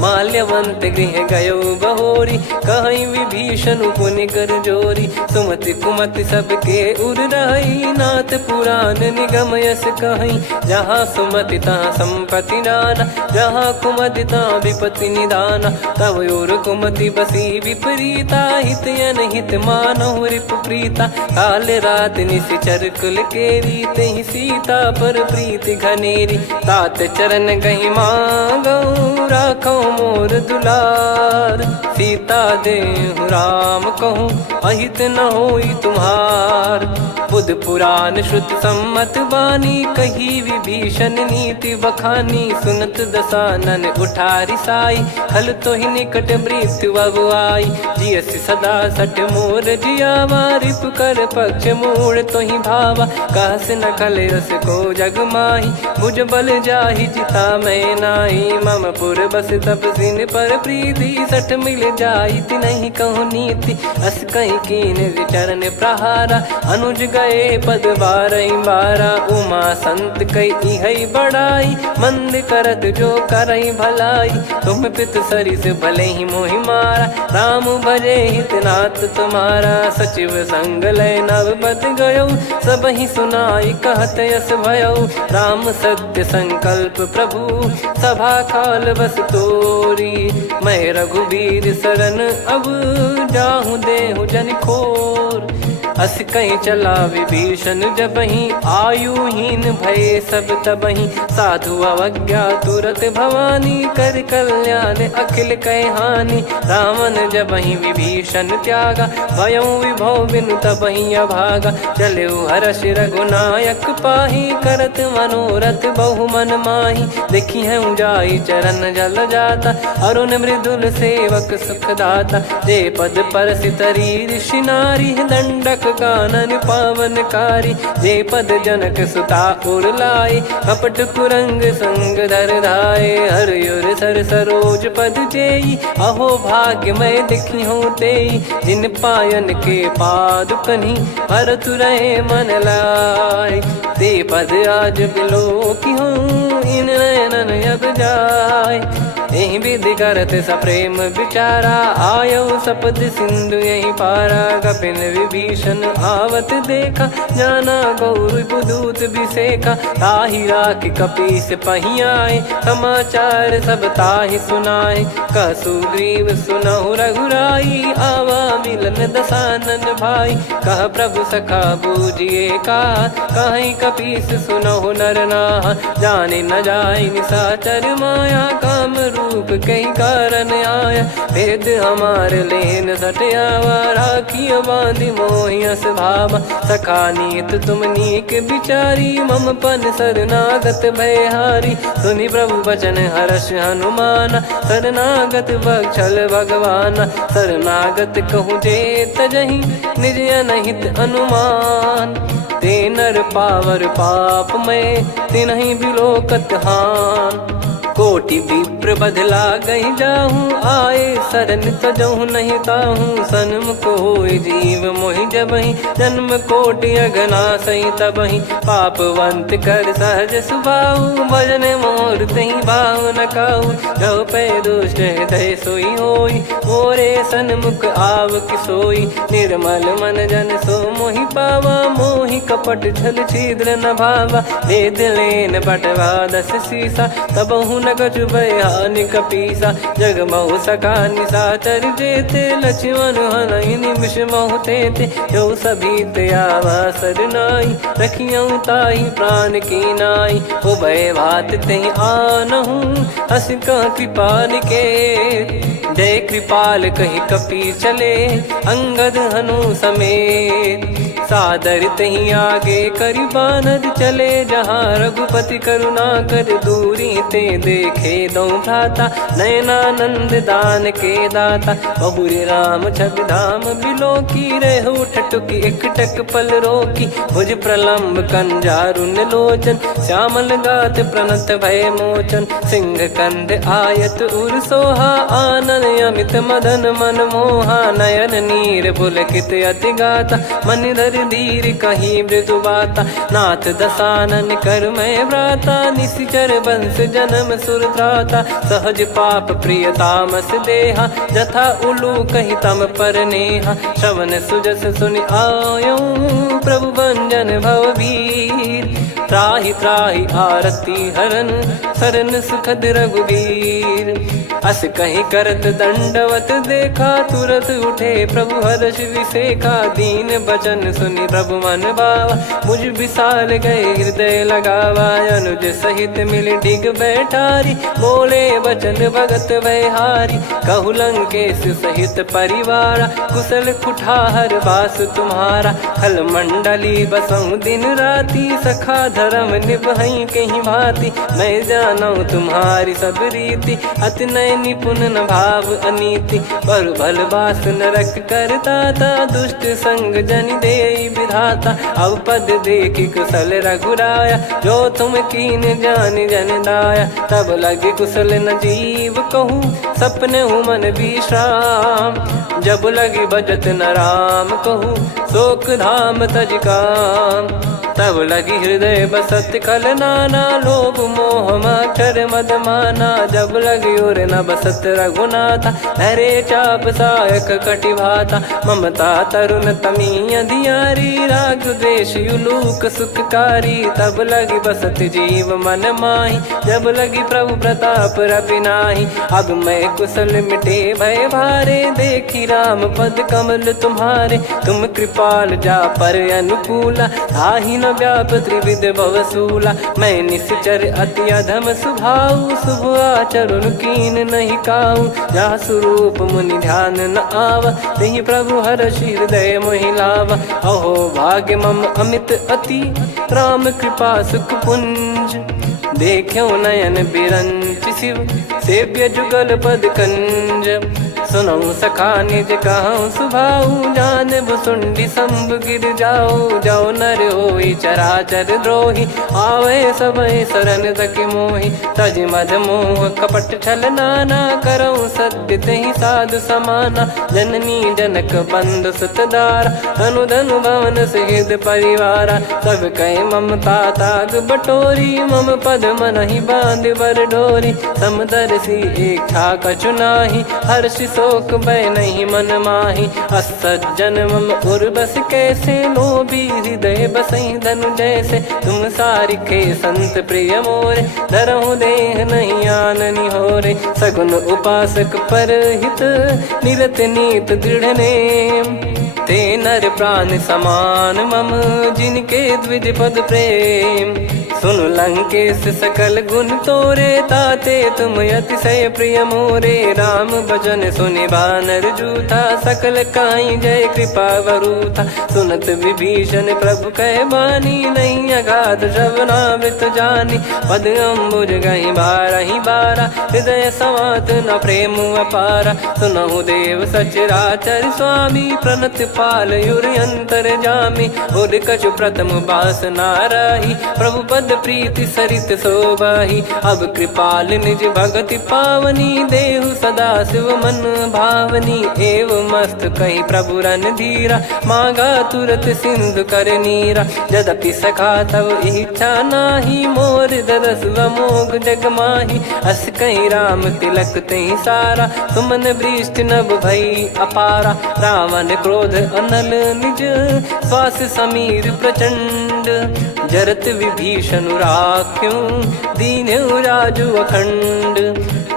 माल्यवंत गृह गयो बहोरी कहीं विभीषण पुनि कर जोरी सुमति कुमति सबके उर रही नाथ पुराण निगम यस कहीं जहाँ सुमति तहाँ संपत्ति नाना जहाँ कुमति तहाँ विपत्ति निदाना तव और कुमति बसी विपरीता हित अनहित मानहु रिप प्रीता काल रात निशिचर कुल केरी तेहि सीता पर प्रीति घनेरी तात चरण गहि मांगऊ राखो मोर दुलार सीता देहु राम कहूँ अहित न होई तुम्हार बुध पुराण श्रुत सम्मत वाणी कही विभीषण नीति बखानी सुनत दसानन उठारी साई खल तो ही निकट मृत्यु अब आई जियसि सदा सट मोर जियावा रिप कर पक्ष मूड़ तो ही भावा कहस न खल रस को जग माही मुझ बल जाहि जिता मैं नाही मम पुर बस तपसिन पर प्रीति सठ मिल जाई नहीं कहूँ नीति अस कहीं कीन विचरण प्रहारा अनुज गए पद बारा उमा संत कई है बड़ाई मंद करत जो करई भलाई तुम पित सरिस भले ही मोहि मारा राम भजे हितनाथ तुम्हारा सचिव संग लय नवपत गयो सब ही सुनाई कहत यस भयो राम सत्य संकल्प प्रभु सभा काल बस तोरी मैं रघुबीर शरण अब जाहूँ देहु जन खोर अस कहीं चला विभीषण जबहि आयुहीन भय सब तबहि साधु अवज्ञा तुरत भवानी कर कल्याण अखिल कह हानि रावण जबहि विभीषण त्यागा भयउ विभव बिनु तबहि अभागा चलऊ हर्ष रघुनायक पाही करत मनोरथ बहु मन माही देखी है जाई चरण जल जाता अरुण मृदुल सेवक सुख दाता जे पद पर सितरी ऋषि नारी दंडक कानन पावनकारी जे पद जनक सुता उर लाई कपट कुरंग संग धर धाये हरियुर सर सरोज पद जेई अहो भाग्य मैं दिखी हूँ तेई जिन पायन के पाद कन्ही भरत रहे मन लाय ते पद आज बिलो की हूँ इन नयनन अब जाय यही विधि करत सप्रेम विचारा आयो सपद सिंधु यही पारा कपिन विभीषण आवत देखा जाना गौर बुदूत बिसेखा ताहि राख कपीस पहियाए समाचार सब ताहि सुनाए कसु ग्रीव सुनहु रघुराई आवा मिलन दसानन भाई कह प्रभु सखा बूझिए का कहीं कपीस सुनहु नर नाह जाने न जाय निशाचर माया काम रूप कई कारण आया, भेद हमारे लेन सटयावा, राखिया बांधी मोहियस भावा, सखा नीत तुम नीक बिचारी, मम पन शरणागत भयहारी, सुनि प्रभु वचन हर्ष हनुमाना, शरणागत बक्षल भगवाना, शरणागत कहूँ जे तजहि निज अनहित अनुमान, ते नर पावर पाप में तिन्हि बिलोकत हान, कोटि विप्र बदला गई जाहूँ, आए शरण तजहु नहीं ताहूँ, सन्मुख होय जीव मोहि जबहि, जन्म कोटि अगना सही तबहि, पापवंत कर सहज सुभाऊ, भजन मोर तहि भाव न काहू, जो पै दुष्ट हृदय सोई होई, मोरे सन्मुख आव किसोई, निर्मल मन जन सो मोहि पावा, मोहि कपट छल छिद्र न भावा, वेद लेन बटवा दस सीसा, तबहु न कछु बयान कपीसा, जग महु सका निशाचर जेते, लक्ष्मण हनहि निमिष महु तेते, जो सभी त्यावा सरनाई, रखियऊ ताहि प्राण की नाई, उभय भात तेहि आनहु, हस कह कृपाल के, जय कृपाल कहि कपि चले, अंगद हनु समेत, सादर तही आगे करि बानर चले, जहाँ रघुपति करुणा कर दूरी ते देखे दो भ्राता, नयनानंद दान के दाता, बहुरी राम छवि धाम बिलो की, रेहु ठटुकी एकटक पल रोकी, भुज प्रलम्ब कंजारुन लोचन, श्यामल गात प्रणत भय मोचन, सिंह कंद आयत उर सोहा, आनन अमित मदन मन मोहा, नयन नीर पुलकित अति गाता, मन धर धीर कहीं मृदु बाता, नाथ दसानन कर मैं भ्राता, निशिचर वंश जन्म सुर त्राता, सहज पाप प्रिय तामस देहा, जथा उलू कहि तम पर नेहा, श्रवण सुजस सुनि आयो, प्रभु भंजन भवभीर, त्राहि त्राहि आरती हरन, शरण सुखद रघुबीर, अस कहीं करत दंडवत देखा, तुरत उठे प्रभु हर्ष विसेखा, दीन बचन सुनि प्रभु मन भावा, मुझ विशाल गए हृदय लगावा, अनुज सहित मिल डिग बैठारी, बोले बचन भगत वैहारी, कहु लंकेश सहित परिवारा, कुशल कुठार बास तुम्हारा, खल मंडली बसऊं दिन राती, सखा धर्म निभई कहीं भांति, मैं जानू तुम्हारी सब रीति, अति नय निपुण न भाव अनीति, पर भल बास नरक करता था, दुष्ट संग जन दे विधाता, अब पद देखी कुशल रघुराया, जो तुम कीन जान जन दाया, तब लगे कुशल न जीव कहूँ, सपने हूँ मन विश्राम, जब लगी बजत न राम कहूँ, शोक धाम तज काम, तब लगी हृदय बसत खल नाना, लोभ मोह मक्षर मद माना, जब लगी उर न बसत रघुनाथा, हरे चाप सायक कटि भाता, ममता तरुण तमी अधियारी, राग द्वेष युलूक सुखकारी, तब लगी बसत जीव मन माही, जब लगी प्रभु प्रताप रवि नाही, अब मैं कुशल मिटे भय भारे, देखी राम पद कमल तुम्हारे, तुम कृपाल जा पर अनुकूला, आही न व्याप त्रिविध भवसूला, मैं निश्चर अति अधम सुभाऊ, शुभ आचरण कीन नहीं काऊ, जहाँ स्वरूप मुनि ध्यान न आवा, तहि प्रभु हर्ष हृदय मोहि लावा, अहो भाग्य मम अमित अति, राम कृपा सुख पुंज, देखो नयन बिरंच शिव, सेव्य जुगल पद कंज, सुनऊ सखा निज कहूँ सुभाऊ, जान भुसुंडी शंभ गिर जाओ, जाओ नर होई चराचर द्रोही, आवे सबय शरण तक मोहि, तज मद मोह कपट छल नाना, करऊँ सत्य तहि साधु समाना, जननी जनक बंधु सुतदारा, धनु धनु भवन सहित परिवारा, सब कहे ममता ताग बटोरी, मम पद मनहि बांध बर डोरी, समदर्शी इच्छा कछु नाही, हर्ष शोक भय नहीं मन माही, असज्जन मम उर्वश कैसे, लोभी हृदय बसई धनु जैसे, तुम सारिखे संत प्रिय मोरे, धरहु देह नहीं आननि होरे, सगुन उपासक पर हित, निरत नीत दृढ़ नेम, ते नर प्राण समान मम, जिनके द्विज पद प्रेम, सुन लंकेश सकल गुण तोरे, ताते तुम अतिशय प्रिय मोरे। राम भजन सुनि बानर जूथा, सकल काई जय कृपा वरूथा। सुनत विभीषण प्रभु कह बानी, नहीं अगाध श्रवणामृत जानी। पद अम्बुज गहि बारहि बारा, हृदय समात न प्रेम अपारा। सुनहु देव सचराचर स्वामी, प्रणत पाल युर अंतर जामी। उर कछु प्रथम बास नाराही, प्रभु पद प्रीति सरित शोभाही। अब कृपाल निज भगति पावनी, देहु सदा शिव मन भावनी। एव मस्त कही प्रभु रन धीरा, मांगा तुरत सिंधु कर नीरा। यद्यपि सखा तब इच्छा नाही, मोर दरस मोग जग माही। अस कहीं राम तिलक तही सारा, सुमन वृष्टि नभ भई अपारा। रावण क्रोध अनल निज, श्वास समीर प्रचंड। जरत विभीषण राख्यों, दीन्हु राजु अखंड।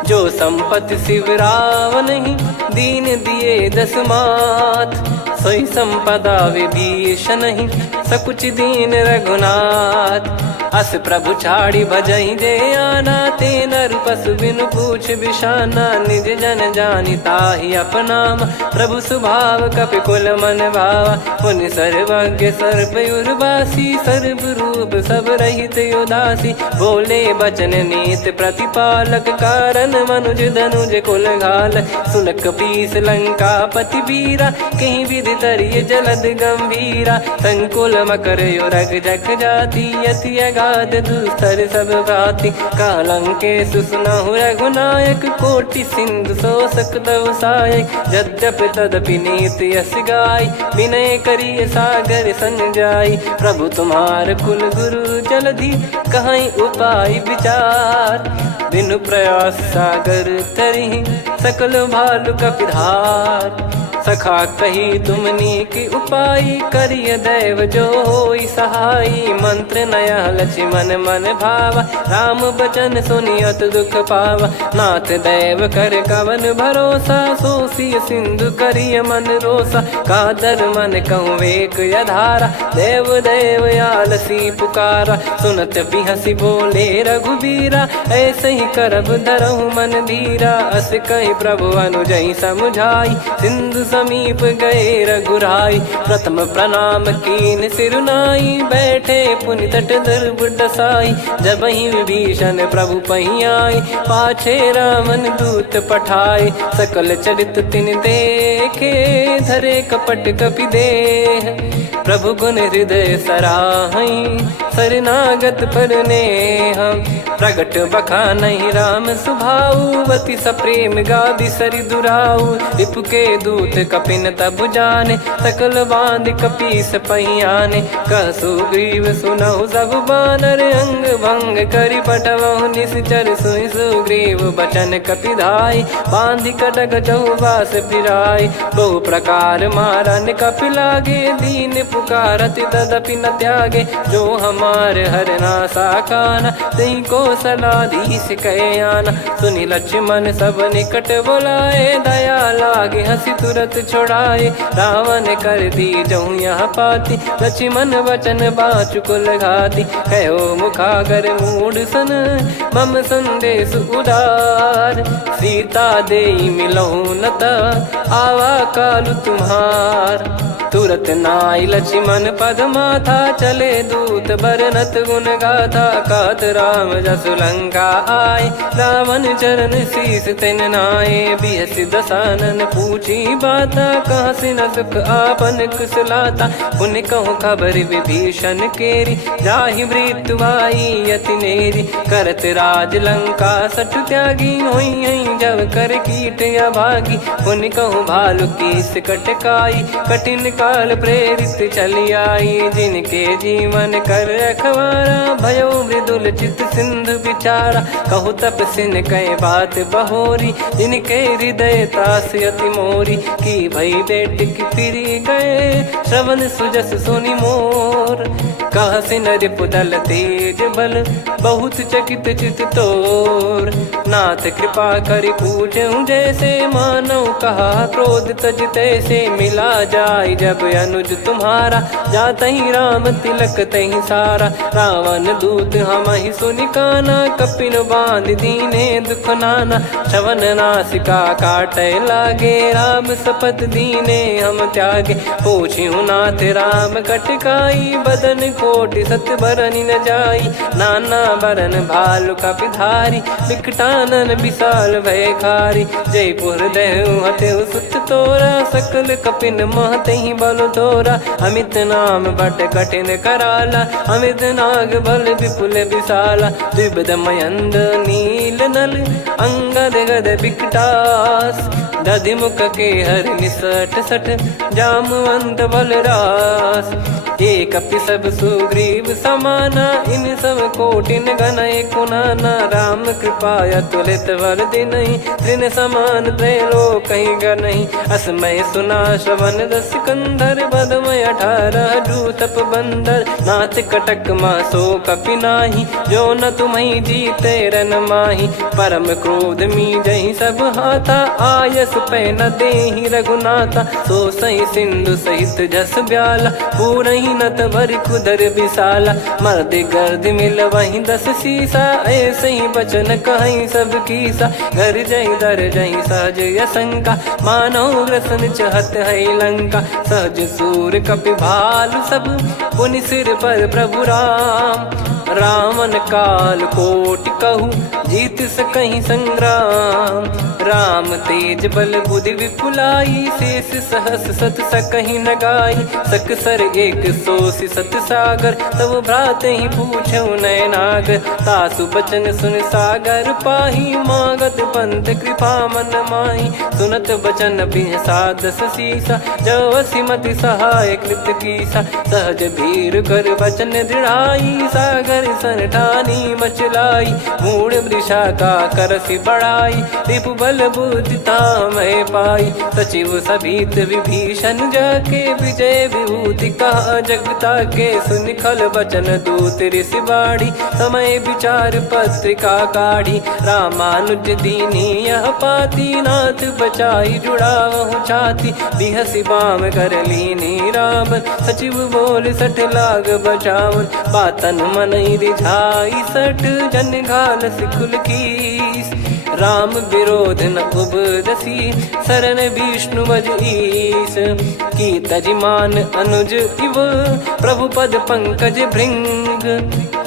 जो संपत्ति शिव रावण ही, दीन दिए दस मात। सोई संपदा विभीषण ही, सकुच दीन रघुनाथ। अस प्रभु छाड़ी भजई जे आना, ते नर पशु बिनु पूछ बिशाना। निज जन जानि ताहि अपनाम, प्रभु स्वभाव कपि कुल मन भावा। मुनि सर्वज्ञ सर्वयुर्वासी, सर्व रूप सब रहित उदासी। बोले बचन नीत प्रतिपालक, कारण मनुज धनुज कुल घाल। सुन कपीस लंका पति वीरा, कहीं विधि तरिय जलद गंभीरा। संकुल मकर युरग जख जाति, यति अगाध दुस्तर सब भाति। कालंकेश सुनहु रघुनायक, कोटि सिंधु शोषक तव सहायक। यद्यपि तदपि नीति यस गाय, विनय करिय सागर सन जाई। प्रभु तुम्हार कुल गुरु जलधि, कहीं उपाय विचार। बिनु प्रयास सागर तरिहि, सकल भालु कपिधार। सखा कही तुमनी की उपाय, करिय दैव जो होई सहाई। मंत्र नया लक्ष्मण मन भावा, राम बचन सुनियत दुख पावा। नाथ दैव कर कवन भरोसा, सोसिय सिंधु करिय मन रोसा। कादर मन कहूँ वेक यधारा, देव देव आलसी पुकारा। सुनत बिहसी बोले रघुबीरा, ऐसे ही करब धरहु मन धीरा। अस कही प्रभु अनुजई समुझाई, सिंधु समीप गए रघुराई। प्रथम प्रणाम कीन सिरुनाई, बैठे पुनि तट दर्भ डसाई। जब ही विभीषण प्रभु पही आई, पाछे रावण दूत पठाए। सकल चरित तिन देखे, धरे कपट कपि देह। प्रभु गुण हृदय सराहई, शरणागत पर नेह। प्रगट बखानहि राम सुभाऊ, अति सप्रेम गादि सरि दुराऊ। रिपु के दूत कपिन तब जाने, सकल बांध कपीस पहियाने। कह सुग्रीव सुनहु सब बानर, अंग भंग करि पठवहु निश्चर। सुनि सुग्रीव बचन कपिधाई, बांधि कटक चहुबास फिराई। बहु प्रकार मारन कपि लागे, दीन पुकारत तदपि न त्यागे। जो हमार हरना साकाना, तई को सलाधीश कहे आना। सुनि लक्ष्मण सब निकट बुलाए, दया लागे हंसी तुरत छुड़ाए। रावण कर दी जऊँ यहाँ पाती, लक्ष्मण वचन बाचु कुल घाती। कहो मुखागर मूढ़ सन, मम संदेश उदार। सीता देई मिलहु नता, आवा कालु तुम्हार। तुरत नाई लक्ष्मण पद माथा, चले दूत बरनत गुण गाथा। कात राम जसु लंका आए, रावण चरण शीस तिन नाये। बिहसि दसानन पूछी बाता, कहाँ से न सुख आपन कुशलाता। पुन कहूँ खबर विभीषण केरी, जाहि मृत्यु आई अति नेरी। करत राज लंका सठ त्यागी, होई जब कर कीट अभागी। पुन कहूँ भालु कीस कटकाई, कठिन काल प्रेरित चली आई। जिनके जीवन कर रखवारा, भयो मृदुल चित सिंधु विचारा। कहु तपसिन कई बात बहोरी, जिनके हृदय तास अति मोरी। की भई बेट की फिरी गए, श्रवण सुजस सुनि मोर। कह से नर पुदल तेज बल बहुत चकित चित तोर। नाथ कृपा कर पूछूं जैसे मानव कहा क्रोध तज तैसे मिला जाय जब अनुज तुम्हारा जात ही राम तिलक तही सारा। रावण दूत हम ही सुनि काना कपिन बांध दीने दुख नाना। श्रवण नासिका काटे लागे राम शपथ दीने हम त्यागे। पूछ्यू नाथ राम कटकाई बदन कोटि सत बरनि न जाई। नाना बरन भालु कपिधारी विकटानन विशाल भयखारी। जयपुर देहु हतेउ सुत तोरा सकल कपिन महतहि बल तोरा। अमित नाम बट कठिन कराला अमित नाग बल विपुल विशाला। द्विबद मयंद नील नल अंगद गद विकटास। दधि मुख के हर निसठ सठ जामवंत बलरास। एक कपि सब सुग्रीव समाना इन सब कोटिन गनय कुनाना। राम कृपा अतुलित बल दिनहि तृण समान त्रैलोक गनहि। असमय सुना श्रवण दस कंधर बदमय 18 जूतप बंदर। नाथ कटक मासो कपि नाही जो न तुम्हि जीते रन माही। परम क्रोध मी जहि सब हाथा आयस पै न देहि रघुनाथा। सो सही सिंधु सहित जस ब्याला पूरहि नत भर कुदर विशाला। मर्द गर्द मिल वहीं 10 सीसा ऐसे ही बचन कहीं सब कीसा। घर जय दर जय सहज यसंका मानव ग्रसन चहत है लंका। सहज सूर कपि भालु सब पुनि सिर पर प्रभु राम। रामन काल कोटि कहु जीत सकहि संग्राम। राम तेज बल बुद्धि विपुलाई शेष सहस सत सकहि न गाई। सकसर एक सोसि सत सागर तब भ्रात ही पूछौ नयनागर। तासु बचन सुन सागर पाही मागत पंथ कृपा मन माही। सुनत बचन बिहसा 10 सीसा जवसि मति सहाय कृत कीसा। सहज भीर कर बचन दृढ़ाई सागर सन ठानी मचलाई। मूढ़ वृषा का करसि बढ़ाई रिपु बल बुद्धि तामय पाई। सचिव सभीत विभीषण जाके विजय विभूति कहा जगता के। सुनि खल बचन दूत ऋषि बाड़ी समय विचार पत्रिका काढ़ी। रामानुज दीनी यह पाती नाथ बचाई जुड़ावहु छाती। बिहसि बाम कर लीनी राम सचिव बोल 60 लाग बचावन। बातन मन रिझाई 60 जन घाल सिकुल कीस। राम विरोध न उपदसी शरण विष्णु बज ईस। की तजिमान अनुज इव प्रभु पद पंकज भृंग।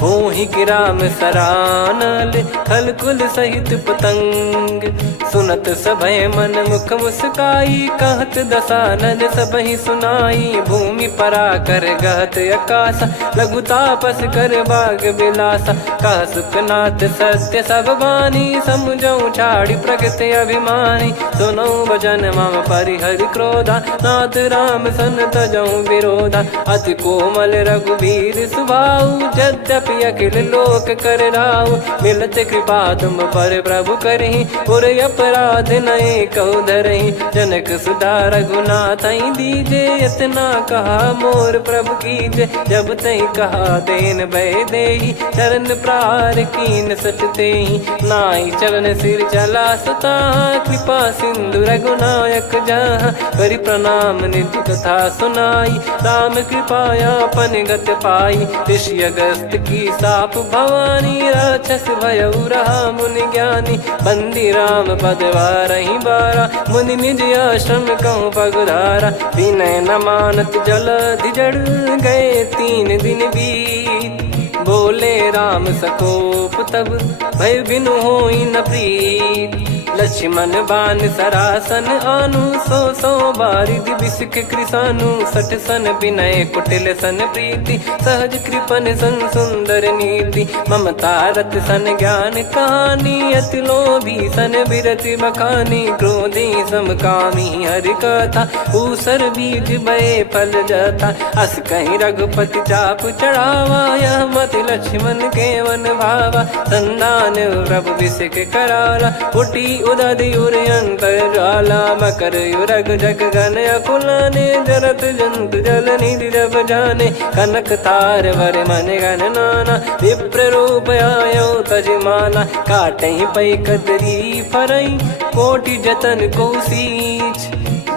होहि कि राम सरानल खल कुल सहित पतंग। सुनत सभय मन मुख मुस्काई कहत दसानन सबहि सुनाई। भूमि परा कर गहत आकाशा लघु तापस कर बाग बिलासा। कह सुखनाथ सत्य सब बानी समुझौ छाड़ी प्रकृति अभिमानी। सुनो भजन मम परिहरि क्रोधा नाथ राम सन तजौ विरोधा। अति कोमल रघुवीर सुभाऊ यद्यपि अखिल लोक कर राऊ। मिलत कृपा तुम पर प्रभु करहि पुर अपराध नए कहु धरहि। जनक सुधा रघुनाथ दीजे इतना कहा मोर प्रभु कीजे। जब तई कहा देन भय देहि चरण प्रार कीन सटतेहि। नाई चरण सिर चला सता कृपा सिंधु रघुनायक जहाँ। करि प्रणाम नित्य कथा सुनाई राम कृपाया पन गत पाई। ऋषि अगस्त की साप भवानी राक्षस भयउ रहा मुनि ज्ञानी। बंदी राम पद वारहि बारा मुनि निज आश्रम कहूँ पगुधारा। विनय न मानत जल जड़ गए 3 दिन बीत। बोले राम सकोप तब भय बिनु होई न प्रीत। लक्ष्मण बान सरासन आनु 100 बारिधि बिसिख कृसानु। 60 सन विनय कुटिल सन प्रीति सहज कृपन सन सुंदर नीति। ममता रत सन ज्ञान कहानी अति लोभी सन बिरति बखानी। क्रोधी समकामी हरि कथा ऊसर बीज भय फल जाता। अस कहीं रघुपति चाप चढ़ावा यह मत लक्ष्मण के वन भावा। संदान प्रभु बिसिख कराला उठी उदधियुर अंतर्ज्वाला मकर युरग जग गण अकुलाने जरत जंत जल निधि जब जाने कनक तार वर मन गण नाना विप्र रूप आयो तजमाना काटहि पै कदरी फरई कोटि जतन को सींच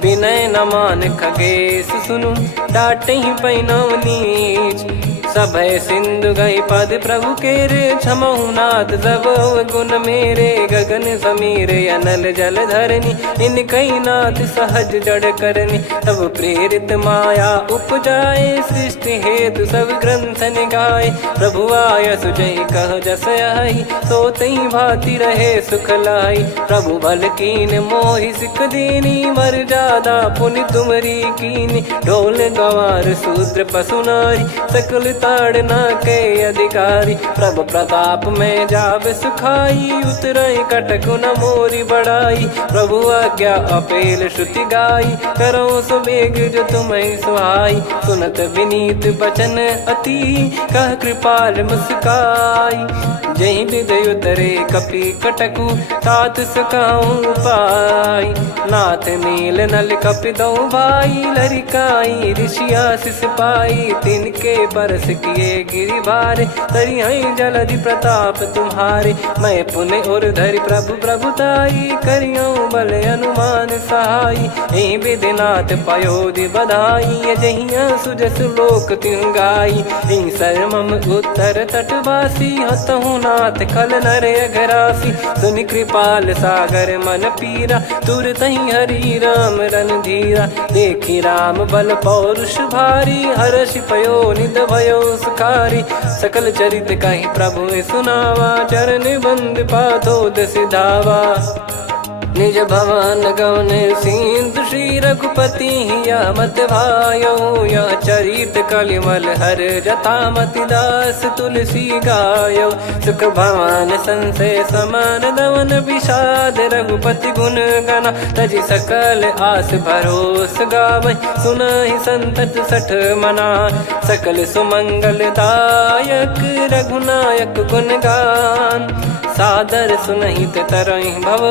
विनय न मान खगेश सुनु डाटहि पै नव नीच सभय सिंधु गई पद प्रभु केरे क्षमहु नाथ सब गुण मेरे गगन समीरे अनल जल धरनी इन कई नाथ सहज जड़ करनी तब प्रेरित माया उपजाए सृष्टि हेतु सब ग्रंथ निगाए प्रभु आय सुजय कह जस आई सो तई भांति रहे सुख लाई प्रभु बल कीन मोहि सिख दीनी मर जादा पुनि तुमरी कीनी ढोल गवार शूद्र पशु नारी सकल ताड़ना के अधिकारी प्रभु प्रताप में जाब सुखाई उतरई कटक न मोरी बढ़ाई प्रभु आज्ञा अपेल श्रुति गाई करो सुबेग जो तुम्हें सुहाई सुनत विनीत बचन अति कह कृपाल मुस्काई जही विदय उतरे कपि कटकु तात सकाऊं पाई नाथ नील नल कपि दो भाई लरिकाई ऋषिया शिष पाई तिनके परस किए गिरि भारे तरियाई जलधि प्रताप तुम्हारे मैं पुण्य और धरि प्रभु प्रभुताई करियो बल अनुमान सहाई यही विधिनाथ पयोधि बधाई जहिया सुजस लोक तिहु गाई यही सरमम उत्तर तटवासी हतहु नाथ खल नर अघरासी सुनि कृपाल सागर मन पीरा तुरत ही हरि राम रणधीरा देखी राम बल पौरुष भारी हर्षि पयो निध भयो सुखारी सकल चरित कहीं प्रभु सुनावा चरण बंद पाथोद सिधावा निज भवन गौन सिंधु श्री रघुपति या मत भायो या चरित कलिमल हर जता मति दास तुलसी गायो सुख भवन संशय समान दवन विषाद रघुपति गुण गना तजि सकल आस भरोस गावै सुनहि संतत सठ मना सकल सुमंगल दायक रघुनायक गुण गान सादर सुनहित तरहि भव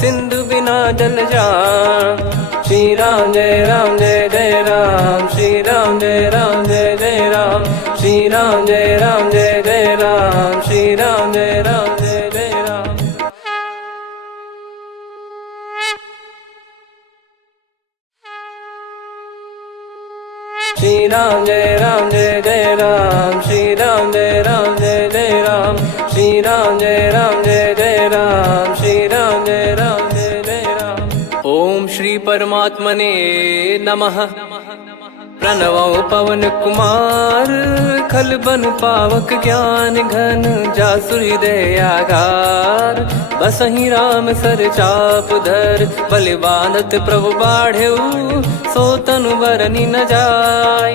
सिंधु बिना जल जान श्री राम जय जय राम श्री राम जय जय राम श्री राम जय जय राम श्री राम जय जय राम श्री राम जय जय राम श्री राम जय जय राम श्री राम जय जय राम श्री राम जय जय राम। ओम श्री परमात्मने नमः। प्रणवो पवन कुमार खल बन पावक ज्ञान घन जासु हृदय आगार बसहि राम सर चाप धर बलि बांधत प्रभु बाढ़ेऊ सो तनु बरनि न जाय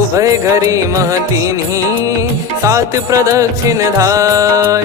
उभय घरी महतीन्ही सात प्रदक्षिण धाय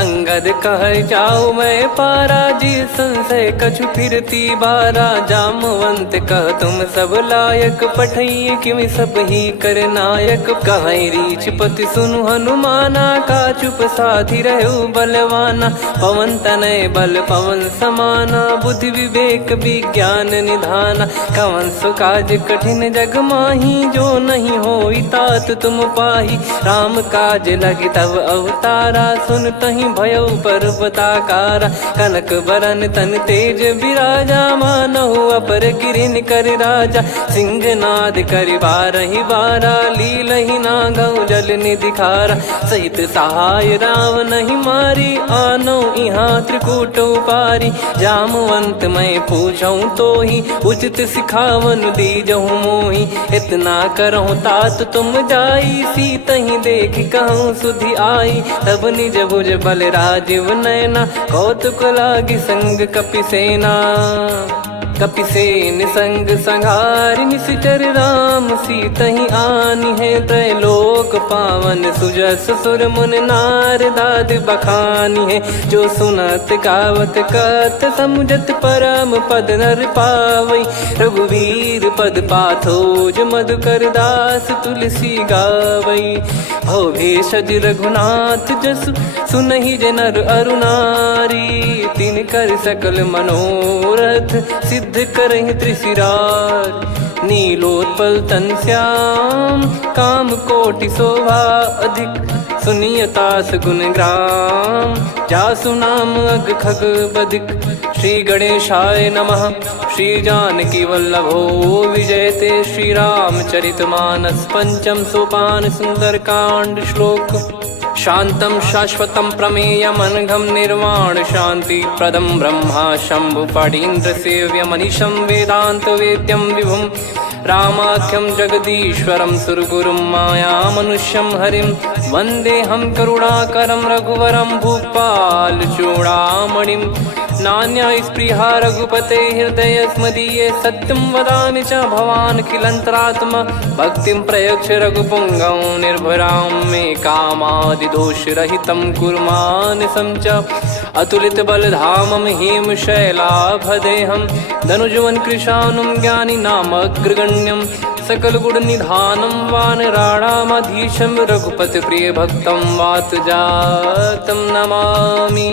अंगद कह जाऊ मैं पारा जी संशय कछु फिरती बारा जामवंत कह तुम सब लायक पठई किमि सब ही कर नायक कहीं रीछ पति सुनु हनुमाना का चुप साधि रहो बलवाना पवन तनय बल पवन समाना बुद्धि विवेक विज्ञान निधाना कवन सो काज कठिन जग माही जो नहीं होई तात तुम पाही राम काज लगी तब अवतारा सुन तहि भयो पर्वताकारा कनक बरन तन तेज विराजा मानहु अपर गिरिन कर राजा सिंहनाद कर बारहि बारा लीलहि नागौ जल निधि खारा सहित सहाय राम नहीं मारी आनो इहाँ त्रिकूट पारी जामवंत मैं पूछऊं तो ही उचित सिखावन दीजहु मोही इतना करहु तात तुम जाई सीत ही देख कहूँ सुधि आई तब निज भुज बल राजीव नैना कौतुक लागी संग कपिसेना कपिसेन संग संहारि निशिचर राम सीतहि आनि है त्रैलोक पावन सुजस सुर मुन नार दाद बखानी है जो सुनत गावत कत समुझत परम पद नर पावई रघुवीर पद पाथोज मधुकर दास तुलसी गावई हो भेषज रघुनाथ जसु सुनहि जे नर अरु नारी। तिन कर सकल मनोरथ सिद्ध करहि त्रिशिरार। नीलोत्पल तन श्याम काम कोटि शोभा अधिक। सुनियतास गुण ग्राम जासु नाम अग खग बधिक। श्री गणेशाय नमः। श्री जानकी वल्लभो विजयते। श्री रामचरितमानस पंचम सोपान सुंदरकांड श्लोक। शांतं शाश्वतं प्रमेयम् अनघं निर्वाण शांति प्रदं ब्रह्मा शंभु फणीन्द्र सेव्य मनीषं वेदांत वेद्यं विभुं। रामाख्यं जगदीश्वरं सुरगुरुं माया मनुष्यं हरिं। वन्देऽहं करुणाकरं रघुवरं भूपाल चूडामणिं। नान्या स्पृहा रघुपते हृदय स्मदीये। सत्यं वदामि च भवान् खिलन्तरात्मा। भक्तिं प्रयच्छ रघुपुङ्गं निर्भरां मे कामादिदोषरहितं कुर्मानसं च। अतुलित बलधामं हेमशैलाभदेहं। धनुजवन कृशानुं ज्ञानी नामग्रगण्यं। सकल गुण निधानं वानराणामधीशं। रघुपति प्रिय भक्तं वात जातं नमामि।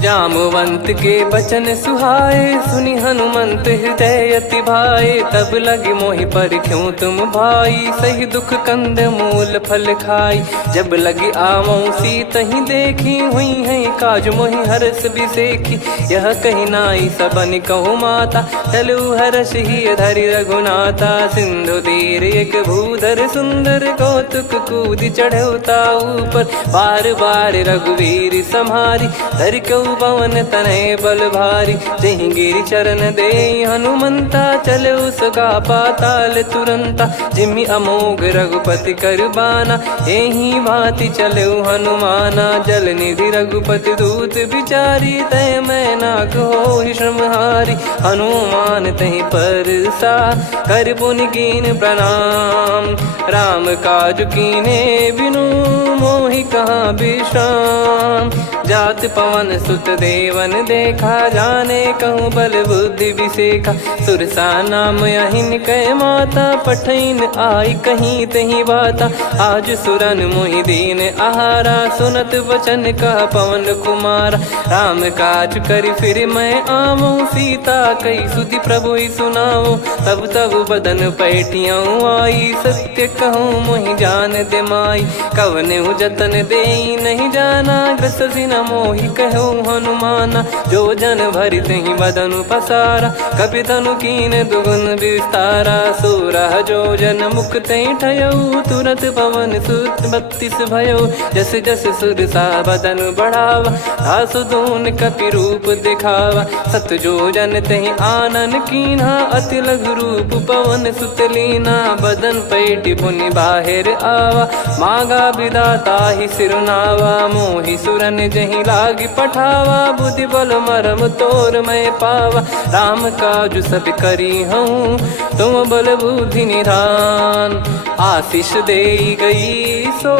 जामवंत के बचन सुहाए सुनि हनुमंत हृदय अति भाए। तब लगे मोहि पर क्यों तुम भाई सही दुख कंद मूल फल खाई। जब लगी आवों सीत ही देखी हुई है काज मोहि हरस बिसेखी। यह कही नाई सबन कहु माता चलु हरष ही धरि रघुनाथा। सिंधु तीर एक भूधर सुंदर कौतुक कूद चढ़ौता ऊपर। बार बार रघुवीर सम्हारी धरि कऊ पवन तनय बल भारी। जहि गिरि चरण दे हनुमंता चले उसका पाताल तुरंता। जिमि अमोघ रघुपति कर बाना एहि भांति चले हनुमाना। जल निधि रघुपति दूत बिचारी तय मैं नाक होहि श्रमहारी। हनुमान तहि परसा कर पुनि कीन प्रणाम। राम काज कीने बिनु मोहि कहाँ विश्राम। जात पवन सुत देवन देखा जाने कहूँ बल बुद्धि विसेखा। सुरसा नाम यहिन कै माता पठैन आई कहीं तही बाता। आज सुरन मोहि दीन आहारा सुनत वचन कह पवन कुमारा। राम काज करि फिर मैं आवूं सीता कई सुधि प्रभु ही सुनाऊं। तब तब बदन पैठियाँ आई सत्य कहूँ मोहि जान दे माई। कवने जतन दे नहीं जाना ग्रसिन मोहि कहूँ हनुमाना। जो जन भरि तहि बदनु पसारा कपि तनु कीन दुगुन विस्तारा। सोरह जो जन मुख तहि ठयऊ तुरत पवन सुत 32 भयऊ। जस जस सुरसा बदनु बढ़ावा आसु दून कपि रूप दिखावा। सत जो जन तहि आनन कीन्हा अति लघु रूप पवन सुत लीना। बदन पैठि पुनि बाहिर आवा मांगा विधाता ही सिरुनावा। मोहि सुरन जहि लागी पठावा बुद्धि बल मरम तोर मैं पावा। राम काज सब करी हूँ तुम बल बुद्धि निधान। आशीष दे गई सो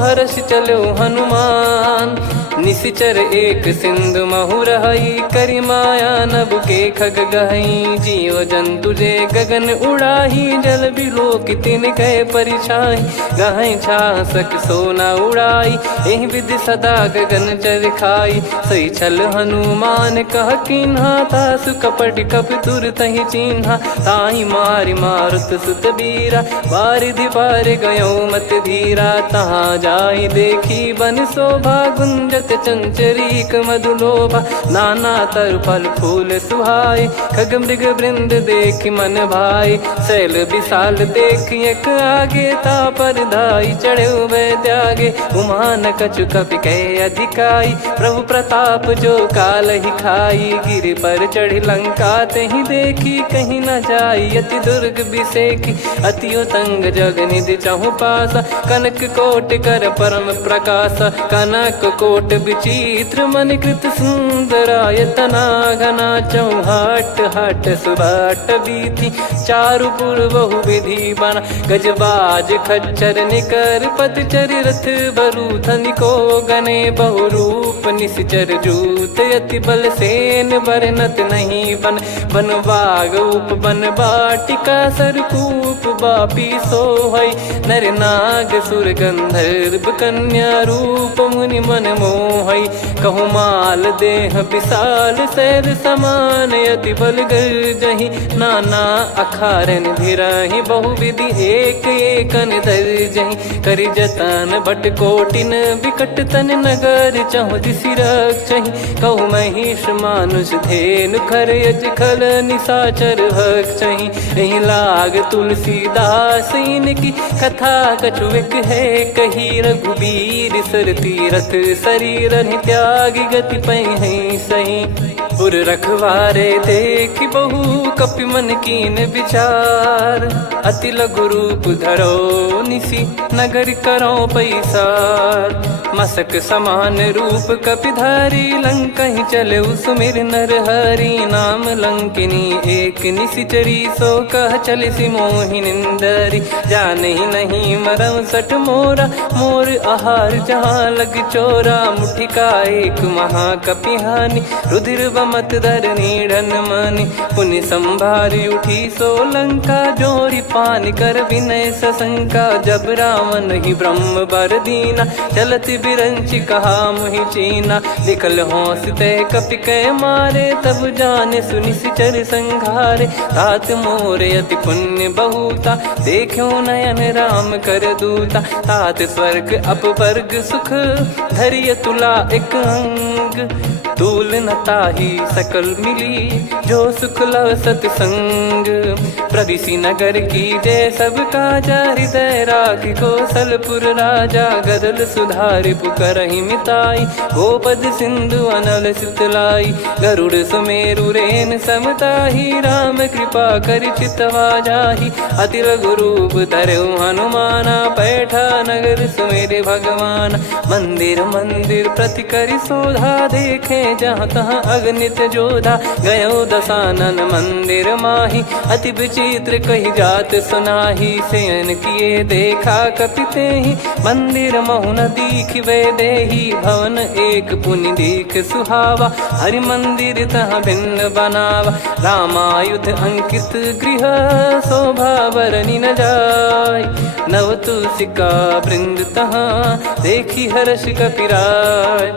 हर्ष चलो हनुमान। निशिचर एक सिंधु महु रहई करी माया नभ के खग गहई। जीव जंतु जे गगन उड़ाही जल बिलो कितिन गए परिछाई। गहई छासक सोना उड़ाई एहि विधि सदा गगन चर खाई। सही छल हनुमान कह कीन्हा तासु कपट कप तुर तहि चिन्हा। ताहि मारि मारुत सुत बीरा बारिधि पार गयो मत धीरा। तहाँ जाई देखी बन शोभा गुंजत चंचरीक मधुलोभा। नाना तरु फल फूल सुहाई खग मृग वृंद देख मन भाई। शैल विशाल देख एक आगे तापर धाई चढ़े वै त्यागे। उमा न कछु कपि कह अधिकाई प्रभु प्रताप जो काल ही खाई। गिर पर चढ़ी लंका तहि देखी कहीं न जाई अति दुर्ग बिसेखी। अति उतंग जग निधि चहु पासा कनक कोट कर परम प्रकाशा। कनक कोट विचित्र मन कृत सुंदरायतना घना चौहाट हाट सुबाट बीथी चारु पुर बहु विधि बना गजबाज खच्चर निकर पतचर रथ बरु धनिको गने बहु रूप निश्चर जूत अति बल सेन बरनत नहीं बन बन बाग उप बन बाटिका सरकूप बापी सोहई नर नाग सुर गंधर्व कन्या रूप मुनि मन मोहई कहु माल देह विशाल शैल समान अति बल गर्जहि नाना अखारन भिराहि बहुविधि एक एकन दर्जहि करि जतन बट कोटिन विकट तन नगर चहु दिसि रक्षहि कहु महिष मानुष धेनु खर यज खल निशाचर भक्षहि एहि लाग तुलसीदास इनकी कथा कछुक है कही रघुबीर सर तीरथ शरीर त्यागी गति पै सही पुर रखवारे देख बहु कपि मन कीन विचार अति लघु रूप धरो निसी नगर करो पैसार मसक समान रूप कपिधारी लंकहि चले सुमिर नर हरि नाम लंकिनी एक निशिचरी सो कह चले सि मोहि निंदरी जानहि नहीं मरम सठ मोरा मोर आहार जहाँ लग चोरा मुठिका एक महाकपिहानि रुधिर बमत धरनी ढन मानि पुनि संभारी उठी सो लंका जोरी पान कर विनय सशंका जब रावण ही ब्रह्म बर दीना चलति बिरंचि कहा मुहि चीना निकल हौसते कपि कै मारे तब जाने सुनि सिचर संघारे तात मोरे अति पुण्य बहुता देखो नयन राम कर दूता तात स्वर्ग अपवर्ग सुख धरिय तुला एक अंग तूल न ताही सकल मिली जो सुख लव सतसंग प्रदिशि नगर की जय सब काजा हृदय राख कौशलपुर राजा गदल सुधारि पुकरहि मिताई गोपद सिंधु अनल सितलाई गरुड़ सुमेरु रेन समताही राम कृपा कर चितवा जाहि अति लघु रूप धरऊ हनुमाना बैठा नगर सुमेरे भगवान मंदिर मंदिर प्रति करि शोधा देखे जहाँ तहाँ अगणित जोधा गयो दशानन मंदिर माही अति विचित्र कही जात सुनाही सेन किए देखा कपिते ही मंदिर महु न दीख वे देही भवन एक पुनि दीख सुहावा हरि मंदिर तहाँ भिन्न बनावा रामायुध अंकित गृह शोभा बरनी न जाय नव तुलसिका वृंद तहाँ देखी हर्ष कपिराय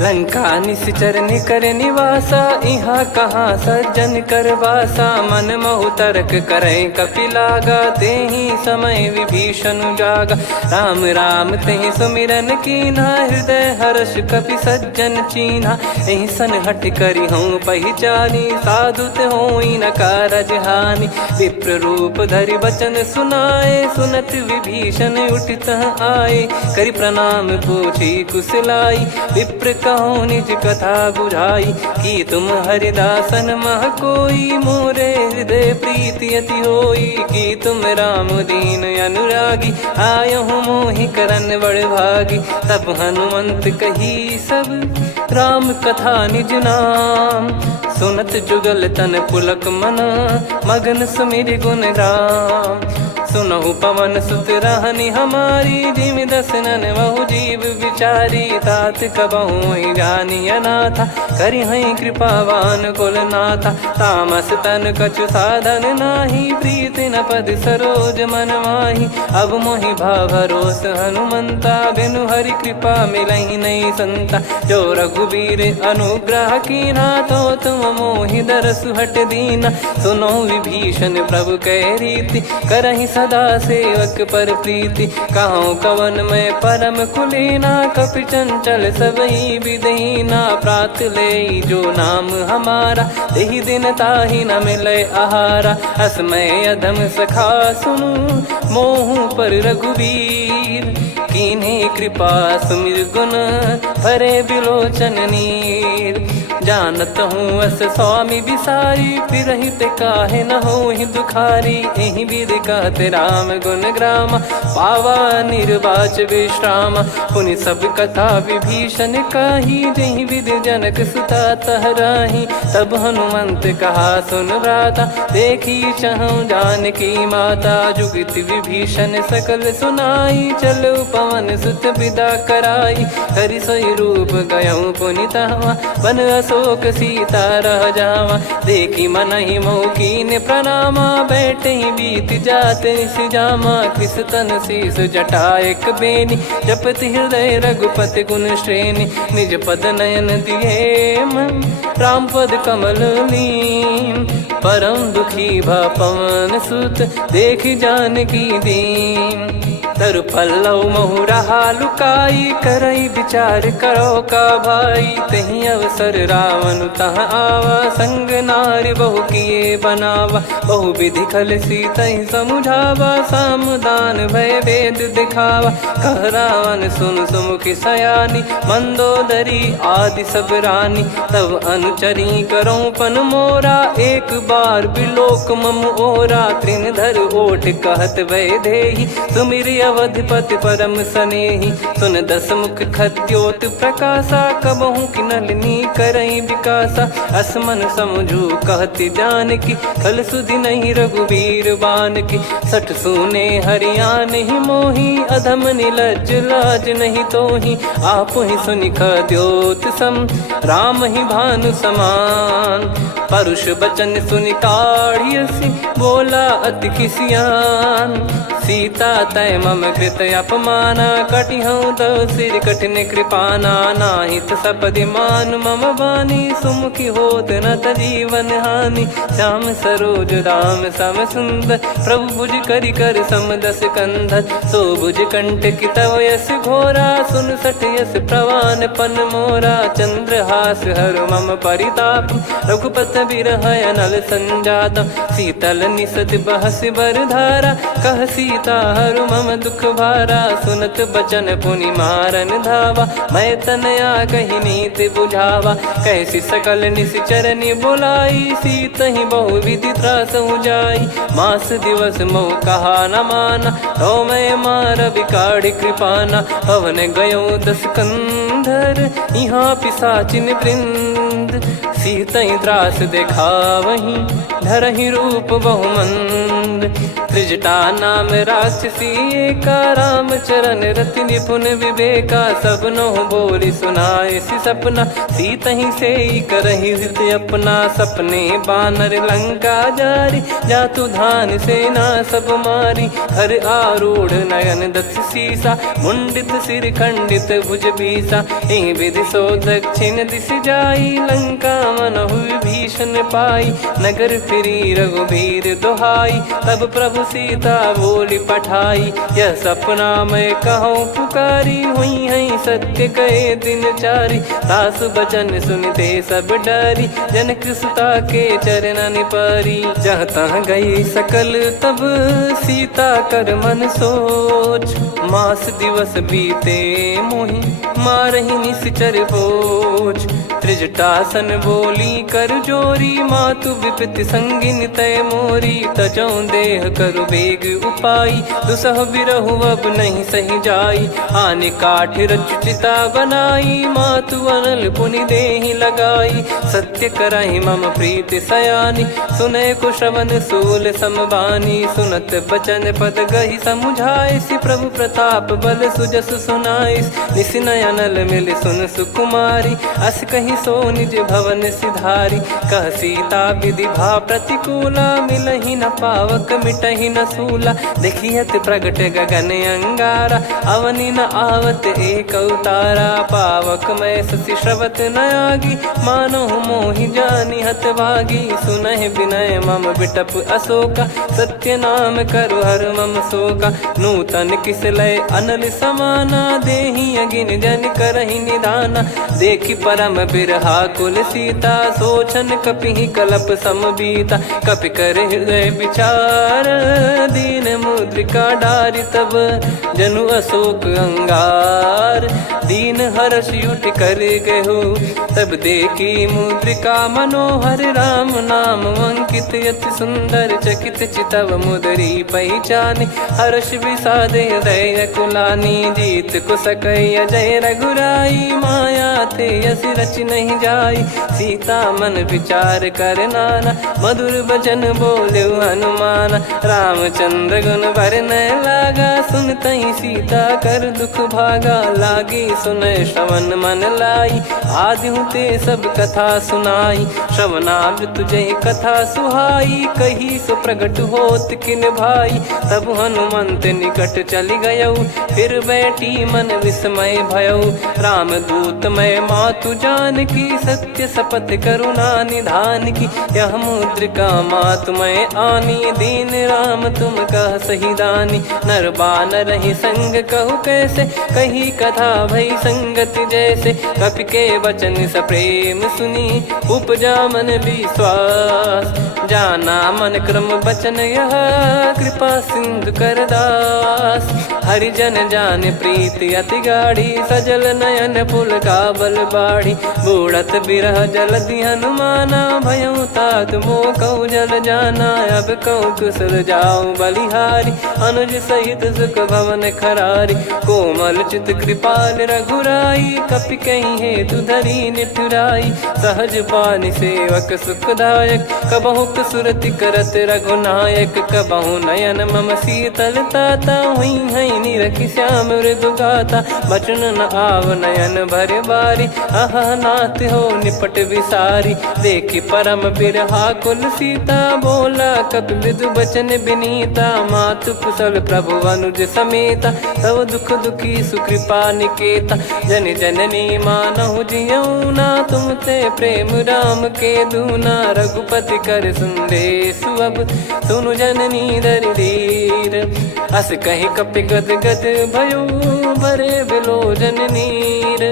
लंका निश्चर निकर निवासा इहाँ कहाँ सज्जन कर वासा मन महु तर्क करे कपिलागा तेहि समय विभीषण जागा राम राम तेहि सुमिरन कीना हृदय हर्ष कपि सज्जन चीन्हा एहि सन हट करी हूँ पहचानी साधु ते होई न कारज हानि विप्र रूप धरि वचन सुनाए सुनत विभीषण उठित आए करि प्रणाम पूछी कुशलाई विप्र कहो निज कथा बुझाई कि तुम हरिदासन मह कोई मोरे हृदय प्रीति अति होई कि तुम राम दीन अनुरागी आयहु मोहि करन बड़ भागी तब हनुमंत कही सब राम कथा निज नाम सुनत जुगल तन पुलक मन मगन सुमिर गुण राम सुनहु पवन सुत रहनी हमारी जिमि दसनन बहु जीव विचारी तात कबहु जानी अनाथा करि हई कृपावान कुल नाथा तामस तन कछु साधन नाही प्रीति न पद सरोज मन माही अब मोहि भाव भरोस हनुमंता बिनु हरि कृपा मिलहि नहीं संता जो रघुबीर अनुग्रह कीना तो तुम मोहि दरसु हट दीना सुनो विभीषण प्रभु कह रीति करहि सदा सेवक पर प्रीति कहूँ कवन में परम कुलीना कपि चंचल सबई विदहीना प्रात ले जो नाम हमारा तेहि दिन ताहि न मिले आहारा असमय अधम सखा सुनु मोहु पर रघुवीर कीन्हे कृपा सुमिर गुण भरे बिलोचन नीर जानत हूँ अस स्वामी बिसारी, फिर ही ते काहे न हो ही दुखारी। यही विधि कहते राम गुण ग्राम, पावा निर्वाच विश्राम। पुनि सब कथा विभीषण काही, जही विधि जनक सुता तहराही। तब हनुमंत कहा सुन भ्राता, देखी चहु जानकी माता। जुगित विभीषण सकल सुनाई, चलो पवन सुत विदा कराई। हरि सोई रूप गयऊँ पुनि तहवा, बन अशोक सीता रह जावा। देखी मनहि मौकीन प्रणामा, बैठे ही बीत जात निस जामा। कृस तन शीस जटा एक बेनी, जपति हृदय रघुपति गुण श्रेणी। निज पद नयन दिए मन, राम पद कमल लीन। परम दुखी भा पवन सुत, देखी जानकी दीन। तरु पल्लव महु रहा लुकाई, करई विचार करो का भाई। तही अवसर रावण तहाँ आवा, संग नारी बहु किए बनावा। बहु विधि खल सीतहि समुझावा, सामदान भय वेद दिखावा। कह रावण सुन सुमुखी सयानी, मंदोदरी आदि सब रानी। तब अनुचरी करो पन मोरा, एक बार बिलोक मम ओरा। तृण धर ओठ कहत भय देहि, सुमिर अवधिपति परम सनेहि। सुन दस मुख खद्योत प्रकाशा, कबहु की नलिनी करई विकासा। असमन समझू कहति जानकी, खल सुधि नहीं रघुवीर बान की। सठ सुने हरियाण ही मोही, अधम निलज लाज नहीं तोही। आप ही सुनि खद्योत सम, राम ही भानु समान। परुष बचन सुनि काढ़ियसि, बोला अति किसियान। सीता तय मम कृत अपमाना, कटिहऊँ तो सिर कठिन कृपाना। नाहित सपदि मान मम बानी, सुमुखी होत न जीवन हानि। श्याम सरोज राम सम सुंदर, प्रभु भुज करि कर सम दस कंधर। सो भुज कंठ की तव यस घोरा, सुन सठ यस प्रवान पन मोरा। चंद्रहास हर मम परिताप, रघुपत बिरह अनल संजात। शीतल निसत बहस बर धारा, कह सीता हरु मम दुख भारा। सुनत बचन पुनि मारन धावा, मैं तनया कही नीति बुझावा। कैसी सकल निश्चरनि बुलाई, सीत ही बहु विधि त्रास जाई। मास दिवस मोह कहा न माना, तो मैं मार बिकाढ़ी कृपाना। पवन गयो दस कंधर, यहाँ पिशाचिन वृंद। सीतहि त्रास देखावहीं, धरहि रूप बहुमंद। त्रिजटा नाम राक्षसी एका, राम चरण रति निपुण विवेका। सबनो बोली सुनाए सि सपना, सीतहि से करहि हृद अपना। सपने बानर लंका जारी, जातु धान सेना सब मारी। हर आरूढ़ नयन दस सीसा, मुंडित सिर खंडित भुज बीसा। एहि विधि सो दक्षिण दिश जाई, लंका मनहु विभीषण पाई। नगर फिरी रघुबीर दुहाई, तब प्रभु सीता बोली पठाई। यह सपना मैं कहूँ पुकारी, हुई है सत्य कहे दिन चारी। सासु बचन सुनते सब डरी, जनक सुता के चरण परी। जहाँ तहाँ गई सकल तब सीता कर मन सोच। मास दिवस बीते मोहि, मारहि निश्चर बोझ। त्रिजटासन बोली कर जोरी, मातु विपति संगिन तय मोरी। तजौ देह करु बेग उपाई, दुसह बिरहु अब नहीं सही जाई। आने काठ रचिता बनाई, मातु अनल पुनि देहि लगाई। सत्य करहि मम प्रीति सयानी, सुनय को श्रवण सूल समबानी। सुनत बचन पद गहि समुझाए, सि प्रभु प्रताप बल सुजस सुनाइस। निस नयनल मिल सुन सुकुमारी, अस कहि सो निज भवन सिधारी। कह सीता विधि भा प्रतिकूला, मिलहि न पावक मिटहि न सूला। देखियत प्रगट गगन अंगारा, अवनि न आवत एक अवतारा। पावक मैं ससि श्रवत न आगी, मानो मोहि जानि हत भागी। सुनहि विनय मम बिटप अशोका, सत्य नाम करु हर मम शोका। नूतन किस लय अनल समाना, देहि अगिन जन करहि निधाना। देखि परम बिरहा कुल सीता, सोचन कपि कलप सम बीता। कपि कर हृदय विचार, दीन मुद्रिका डारि तब जनु अशोक अंगार। दीन हर्ष युट कर गहु, तब देखी मुद्रिका मनोहर। राम नाम अंकित अति सुंदर, चकित चितव मुदरी पहचानी। हर्ष विषाद हृदय कुलानी, जीत को सकय जय रघुराई। माया थे यस रच नहीं जाई, सीता मन विचार कर नाना। मधुर बचन बोले हनुमान, रामचंद्र गुण बरनय लागा। सुनतहि सीता कर दुख भागा, लागी सुनय श्रवण मन लाई। आदिहु ते सब कथा सुनाई, श्रवणाब तुझे कथा सुहाई। कही सो प्रगट होत किन भाई, तब हनुमंत निकट चली गयऊ। फिर बैठी मन विस्मय भयऊ, राम दूत मैं मातु जानकी। सत्य शपथ करुणा निधान की, यह मुद्रिका मातु मैं आनी। दीन राम तुम कह सही दानी, नर बानर ही संग कहु कैसे। कही कथा भई संगति जैसे, कपि के वचन सप्रेम सुनी। उपजा मन विश्वास, जाना मन क्रम बचन यह। कृपा सिंधु कर दास, हरिजन जान प्रीति अति गाढ़ी। सजल नयन पुल काबल बाढ़ी, बूढ़त बिरह जलधि हनुमाना। भयउ तात मोह कहु जल जाना, अब कहु कुशल जाऊं बलिहारी। अनुज सहित सुख भवन खरारी, कोमल चित कृपाल रघुराई। कपि कहीं हेतु धरी निठुराई, सहज पानि सेवक सुखदायक। कबहु सुरति करत रघुनायक, कबहु नयन मम शीतल ताता। हुई हई निरखि श्याम मृदु गाता, बचन न आव नयन भर बारी। अह नाथ हो निपट विसारी, देखि परम बिरहा कुल सीता। बोला कपि मृदु बचन बिनीता, मातु कुशल प्रभु अनुज समेता। तव दुख दुखी सुकृपा निकेता, जन जननी मानहु जियऊ ना। तुम ते प्रेम राम के दूना, रघुपति कर संदेशु अब सुनु जननी दरि धीर। अस कहि कपि गद गद भयो, भरे बिलोचन नीर।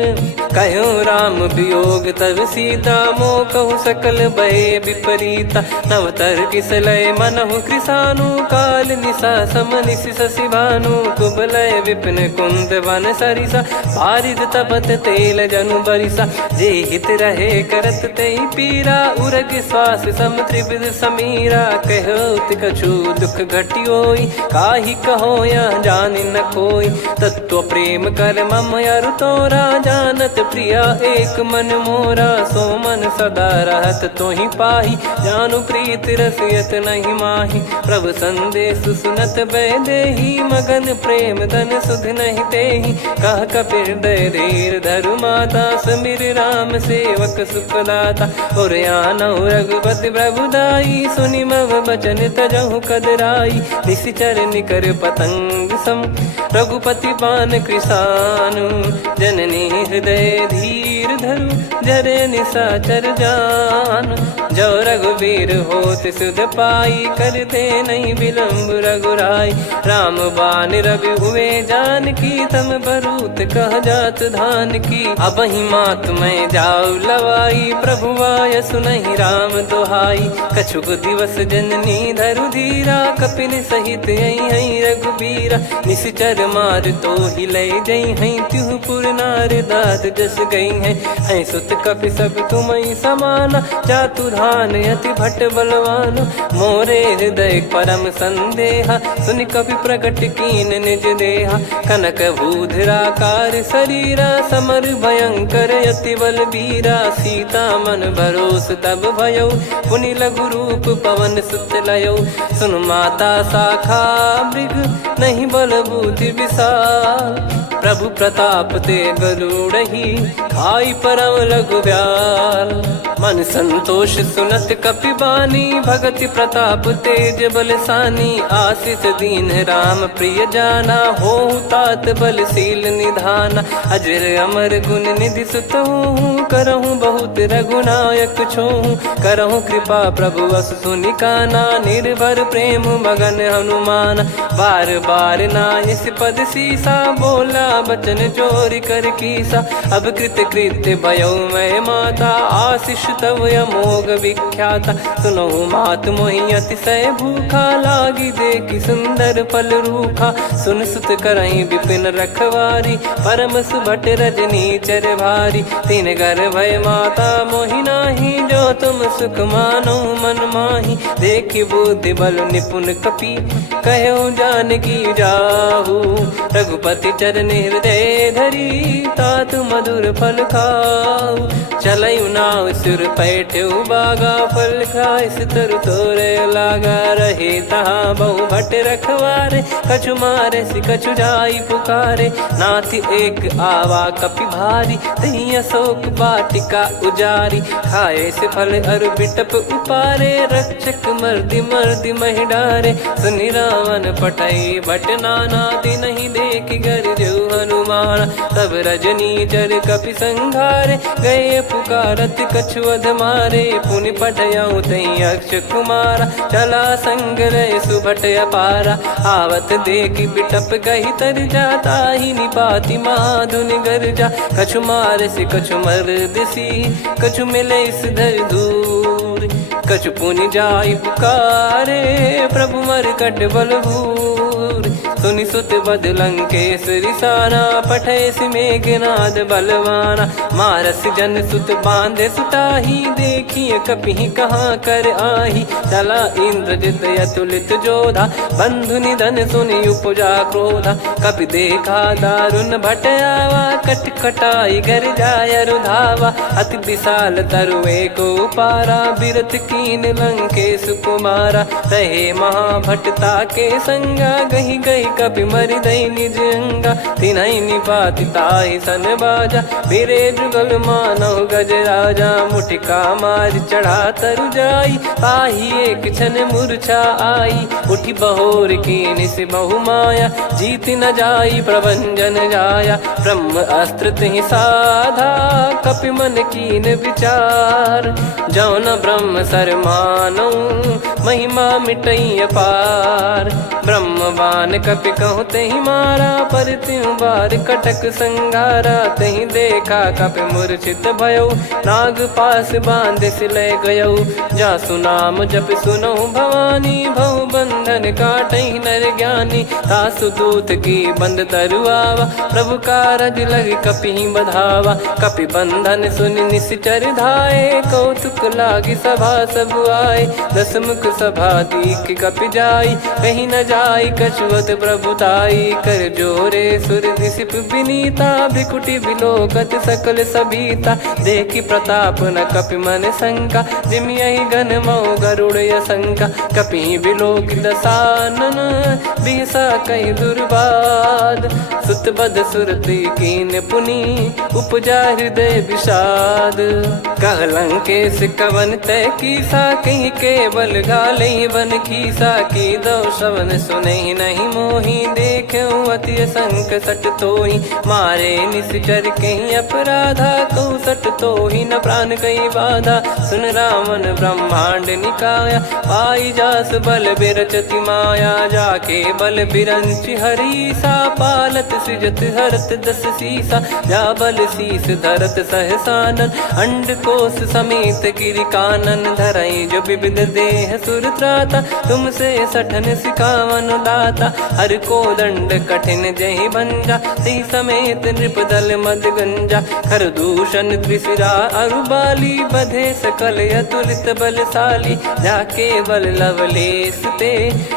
कहूँ राम वियोग तब सीता, मोह कहु सकल भय विपरीता। नव तर किसलय मनहु कृसानु, काल निशा सम निशि शशि भानु। कुबलय विपिन कुंद वन सरिसा, पारिद तपत तेल जनु बरिसा। जे हित रहे करत ते पीरा, उरग श्वास सम त्रिविध समीरा। कहो कछु दुख घटियोई, काहि कहो या जानि न कोई। तत्व प्रेम कर मम अरु तोरा, जानत प्रिया एक मन मोरा। सो मन सदा रहत तोहि पाही, जानु प्रीत रसियत नहीं माही। प्रभु संदेश सुनत भय देहि, मगन प्रेम धन सुध नहीं तेहि। कह कपिर दय धीर धरु माता, समीर राम सेवक सुखदाता। और आनहु रघुपति प्रभु दाई, सुनि मव बचन तजहु कदराई। निशिचर निकर पतंग सम, रघुपति पान कृसानु। जननी हृदय धीर धरु, जरे निशाचर जान। जो रघुवीर होत सुध पाई, करते नहीं विलंब रघुराई। राम बान रवि हुए जानकी, तम बरूत कह जात धान की। अब ही मात मैं जाऊ लवाई, प्रभु आय सुनहि राम दोहाई। कछुक दिवस जननी धरु धीरा, कपिन सहित हई रघुबीरा। निश्चर मार तो ही लय जई हई, त्युह पुर नार दाद जस गई है। सुत कपि सब तुम समाना, जातु धान अति भट बलवान। मोरे हृदय परम संदेहा, सुनि कपि प्रकट कीन निज देहा। कनक भूधराकार शरीरा, समर भयंकर अति बलबीरा। सीता मन भरोस तब भयऊ, पुनि लघु रूप पवन सुत लयऊ। सुन माता शाखा मृग, नहीं बल बुद्धि विशाल। प्रभु प्रताप ते गरुड़हि, खाई परम लघु ब्याल। मन संतोष सुनत कपि बानी, भगति प्रताप तेज बलसानी। आशीष दीन राम प्रिय जाना, होहु तात बलशील निधाना। अजर अमर गुण निधि सुतहु, करहु बहुत रघुनायक छोहु। करहु कृपा प्रभु अस सुनि काना, निर्भर प्रेम मगन हनुमान। बार बार नायस पद सीसा, बोला बचन चोरी कर कीसा। अब कृत कृत्य भयो मैं माता, आशीष तव अमोघ विख्याता। सुनो मात मोहि अतिशय भूखा, लागी देखी सुंदर फल रूखा। सुन सुत करई विपिन रखवारी, परम सुभट रजनी चर भारी। तीन घर भय माता मोहि नाही, जो तुम सुख मानो मन माही। देखी बुद्धि बल निपुण कपि, कहो जानकी जाहू। रघुपति चरण हृदय धरी, तात मधुर फल खाऊ। चलऊ नाव सुर पैठऊ बागा, फल खाइस तरु तोरे लागा। रहे तहाँ बहु भट रखवारे, कछु मारे सि कछु जाई पुकारे। नाथ एक आवा कपि भारी, तही अशोक वाटिका उजारी। खाए से फल अरु बिटप उपारे, रक्षक मर्दि मर्दि महि डारे। सुनि रावण पटई भट नाना, नहीं देखि गरजु हनुमान। तब रजनी चर कपि संघारे, गए पुकारत कछु अध मारे। पुनि पटयऊ तई अक्ष कुमारा, चला संग रहे सुभट अपारा। आवत देखि बिटप कही तर जाता, ही निपाति माधुन गर्जा। कछु मार से कछु मर्द सी, कछु मिले इस धर दूर। कछु पुनि जाई पुकारे, प्रभु मरकट बलभूर। सुनि सुत बद लंकेश्वरी साना, पठे सि मेघनाद बलवाना। मारस जन सुत बांधे सुताही, देखिए कपि कहाँ कर आही। चला इंद्रजित अतुलित जोधा, बंधु निधन सुनि उपजा क्रोधा। कपि देखा दारुण भट आवा, कट कटाई गर जाय रुधावा। अति विशाल तरुए को पारा, बिरत कीन लंकेश कुमारा। रहे महाभटता के संगा, गही गही कपि मरि दई निज अंगा। तिन्हि निपाति ताहि सन बाजा, फिरे जुगल मानव गज राजा। मुटिका मार चढ़ा तरु जाई, ताहि एक क्षण मूर्छा आई। उठी बहोर कीन से बहु माया, जीत न जाई प्रभंजन जाया। ब्रह्म अस्त्र तिहि साधा, कपि मन कीन विचार। जौ न ब्रह्म सर मानौ, महिमा मिटई अपार। ब्रह्मवान कपि कहु तहि मारा, पर त्यों बार कटक संगारा। तहि देखा कपि मूर्छित भयउ, नाग पास बांध सिले गयउ। जासु नाम जप सुनौ भवानी, भव बंधन काटहि नर ज्ञानी। तासु दूत की बंद तरुआवा, प्रभु कारज लग कपि बधावा। कपि बंधन सुनि निश्चर धाये, कौतुक लागी सभा सब आए। दस मुख सभा दीख कपि जाई, कहीं न जाई कछुअत प्रभुताई। कर जोरे सुर दिसिप विनीता, भ्रिकुटि बिलोकत सकल सबीता। देखि प्रताप न कपि मन शंका, जिमियहि घन मऊ गरुड़ असंका। कपि बिलोक दसानन, बिहसा कहि दुर्बाद। सुत बद सुरति कीन पुनि, उपजा हृदय विषाद। कह लंकेश कवन तय कीसा, कहीं केवल गाले बन खीसा। की दो श्रवण सुनहि नहीं मोहि, देखऊं अति संक सट तोहि। मारे निश्चर कहीं अपराधा, कहूँ सट तोहि न प्राण कहीं बाधा। सुन रावण ब्रह्मांड निकाया, पाई जास बल बिरचति माया। जाके बल बिरंच हरीसा, पालत सृजत हरत दस सीसा। जा बल शीस धरत सहसानन, अंड कोश समेत गिरि कानन। धरई जो विविध देह सुर त्राता, तुमसे सठन सिखावन दाता। हर को दंड कठिन जहि भंजा, ती समेत नृप दल मद गंजा। खर दूषण त्रिशिरा अरुबाली, बधे सकल अतुलित बलशाली। जाके बल लवलेस ते,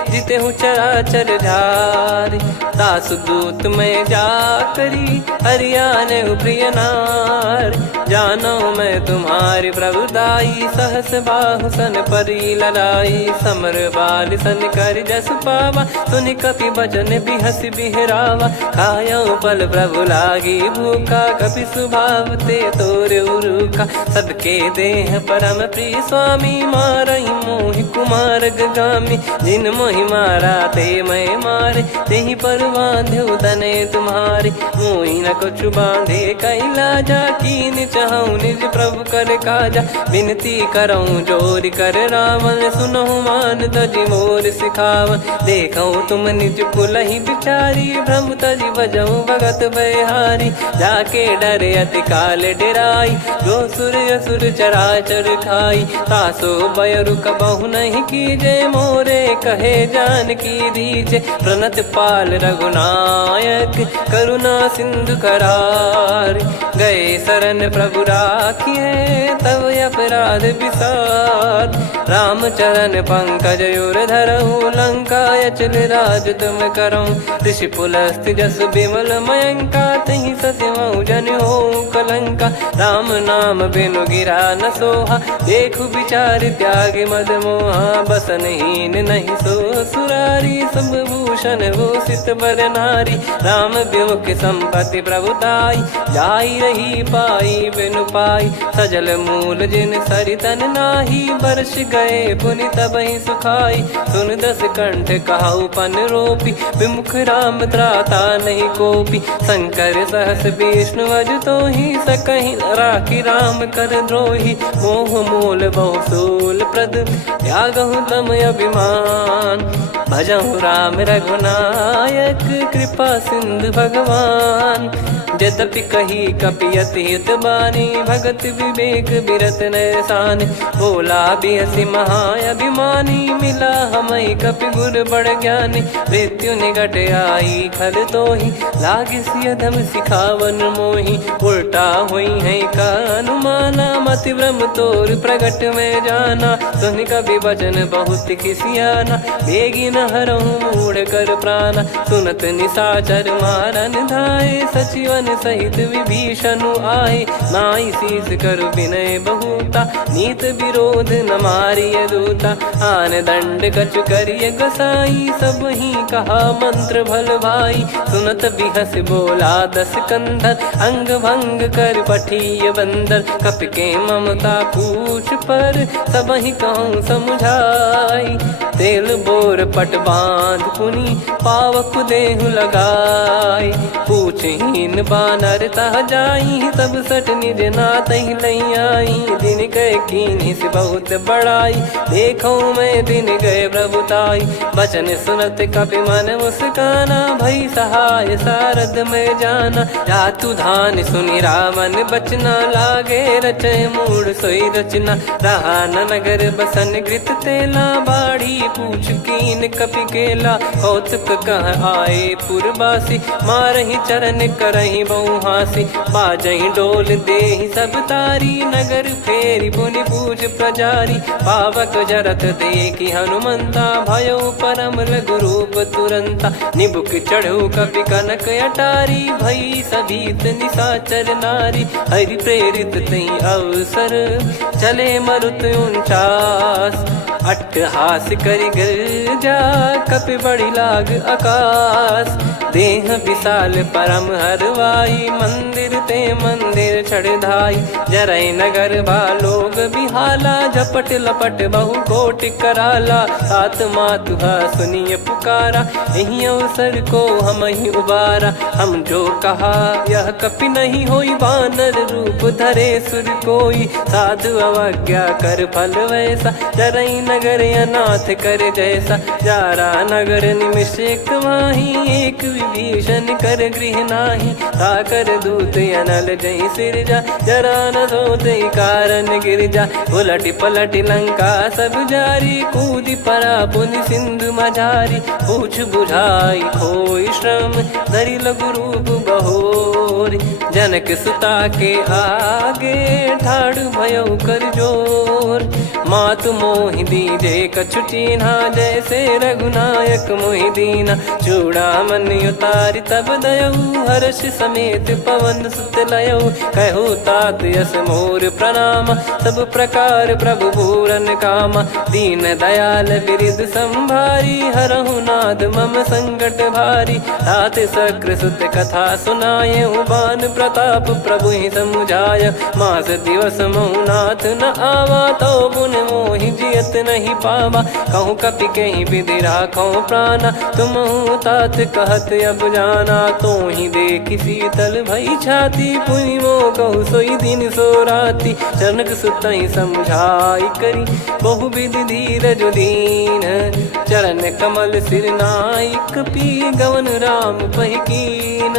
जिते हूँ चराचर झारी। दास दूत में जा करी, हरियाने प्रिय नार। जानो मैं तुम्हारी प्रभुदाई, सहस बाहु सन परी लड़ाई। समर बाल सन कर जस पावा, सुनि कपि बचन बिहस बिहरावा। खायऊ पल प्रभु लागी भूखा, कपि स्वभाव ते तोर उरुखा। सबके देह परम प्रिय स्वामी, मारई मोहि कुमार गगामी। जिन मोहि मारा ते मैं मारे, तेहि पर बांधे तने तुम्हारे। मोहि न कुछ बांधे कैला, जा कीन चहूँ निज प्रभु कर काजा। विनती करऊँ जोर कर रावण, सुनहु मान तजी मोर सिखावन। देखऊँ तुम निज कुलहि बिचारी, भ्रम तजी बजऊँ भगत बहारी। जाके डरे अति काल डेराई, जो सुर असुर चराचर खाई। तासो बयरु कबहु नहीं कीजे, मोरे कहे जान की दीजे। प्रणत पाल रघुनायक, करुणा सिंधु करार। गए शरण प्रभु राखिए, तब अपराध विसार। राम चरण पंकज उर धरहु, लंका अचल राज तुम करऊँ। ऋषि पुलस्त्य जस विमल मयंका, तहि सत्यमऊ जन हो कलंका। राम नाम बिनु गिरा न सोहा, देखु विचार त्याग मद मोहा। बसनहीन नहीं सो सुरारी, सब भूषण भूषित बर नारी। राम विमुख संपत्ति प्रभुताई, जाई रही पाई बिनु पाई। सजल मूल जिन सरितन नाही, बरस गए पुनि तबहि सुखाई। सुन दस कंठ कहाऊ पन रोपी, विमुख राम त्राता नहीं कोपी। शंकर सहस विष्णु अज तोहि, सकहि न राखी राम कर द्रोही। मोह मूल बहु सूल प्रद, त्यागहु तम अभिमान। भजहु राम रघुनायक, कृपा सिंधु भगवान। यद्यपि कही कपियति हित बानी, भगत विवेक बिरत नैसान। बोला बिहसि महाअभिमानी, मिला हमई कपि गुर बड़ ज्ञानी। मृत्यु निकट आई खल तोहि, लागिसि अधम सिखावन मोहि। उल्टा हुई है का अनुमाना, मति भ्रम तोर प्रगट में जाना। सुनि कपि वचन बहुत खिसियाना, बेगी न हरहु मूढ़ कर प्राणा। सुनत निशाचर मारन धाये, सचिवन सहित विभीषण आए। नाई शीस कर विनय बहुता, नीत विरोध न मारिय दूता। आन दंड कछु करिय गसाई, सब ही कहा मंत्र भल भाई। सुनत बिहस बोला दस कंधर, अंग भंग कर पठिय बंदर। कपि के ममता पूछ पर, सब ही कहूँ समझाई। तेल बोर पट बांध पुनि, पावक देहु लगाई। पूछहीन बानर तह जाई, तब सट निज नाथ ही लई आई। दिन गए कीन्ही से बहुत बड़ाई, देखो मैं दिन गए प्रभुताई। बचन सुनत कपि मन मुस्काना, भई सहाय सारद में जाना। जातु धान सुनि रावण बचना, लागे रचय मूढ़ सोई रचना। रहा न नगर बसन घृत तेला, बाढ़ी पूछ कीन कपि केला। कौतुक कह आए पुरबासी, मारहि चरण करहि बहु हासी। बाजहि डोल देहि सब तारी, नगर फेरी पुनि पूज प्रजारी। पावक जरत देखि हनुमंता, भयो परम लघु रूप तुरंता। निबुक चढ़ऊ कपि कनक अटारी, भई सभीत निशाचर नारी। हरि प्रेरित तई अवसर, चले मरुत 49। अट्टहास करि गिरजा, कपि बड़ी लाग आकाश। देह विशाल परम हरवाई, मंदिर ते मंदिर चढ़धाई। जरई नगर बालोग बिहाला, झपट लपट बहु कोटि कराला। सात मातुहा सुनिय पुकारा, यही अवसर को हम ही उबारा। हम जो कहा यह कपि नहीं होई, वानर रूप धरे सुर कोई। साधु अवज्ञा कर फल वैसा, जरई नगर अनाथ कर जैसा। जारा नगर निमिष एक माही, एक विभीषण कर गृह नाही। ताकर दूत अनल जय सिरजा, जरा न सोते कारण गिरजा। उलटि पलटि लंका सब जारी, कूदि परा पुनि सिंधु मझारी। पूछ बुझाई खोई श्रम, धरि लघु रूप बहोरी। जनक सुता के आगे, ठाड़ भयउ कर जोर। मातु मोहि दीजे कछु चीन्हा, जैसे रघुनायक मोहि दीना। चूड़ामणि उतारि तब दयऊ, हर्ष समेत पवन सुत लयऊ। कहु तात यस मोर प्रणाम, सब प्रकार प्रभु पूरन कामा। दीन दयाल बिरिद संभारी, हरहु नाद मम संकट भारी। तात सक्र सुत कथा सुनाये, बान प्रताप प्रभु ही समुझाय। मास दिवस महु नाथ न आवा, तो पुन मोहि जियत नहीं पावा। कहूँ कपि कहीं विधि राखो प्राणा, तुम तात कहत अब जाना। तो ही देखी शीतल भई छाती, पुनि मो कहु सोई दिन सो राती। जनक सुतहि समझाई करी, बहु विधि धीरज दीन। चरण कमल सिर नायक, पी गवन राम पहिकीन।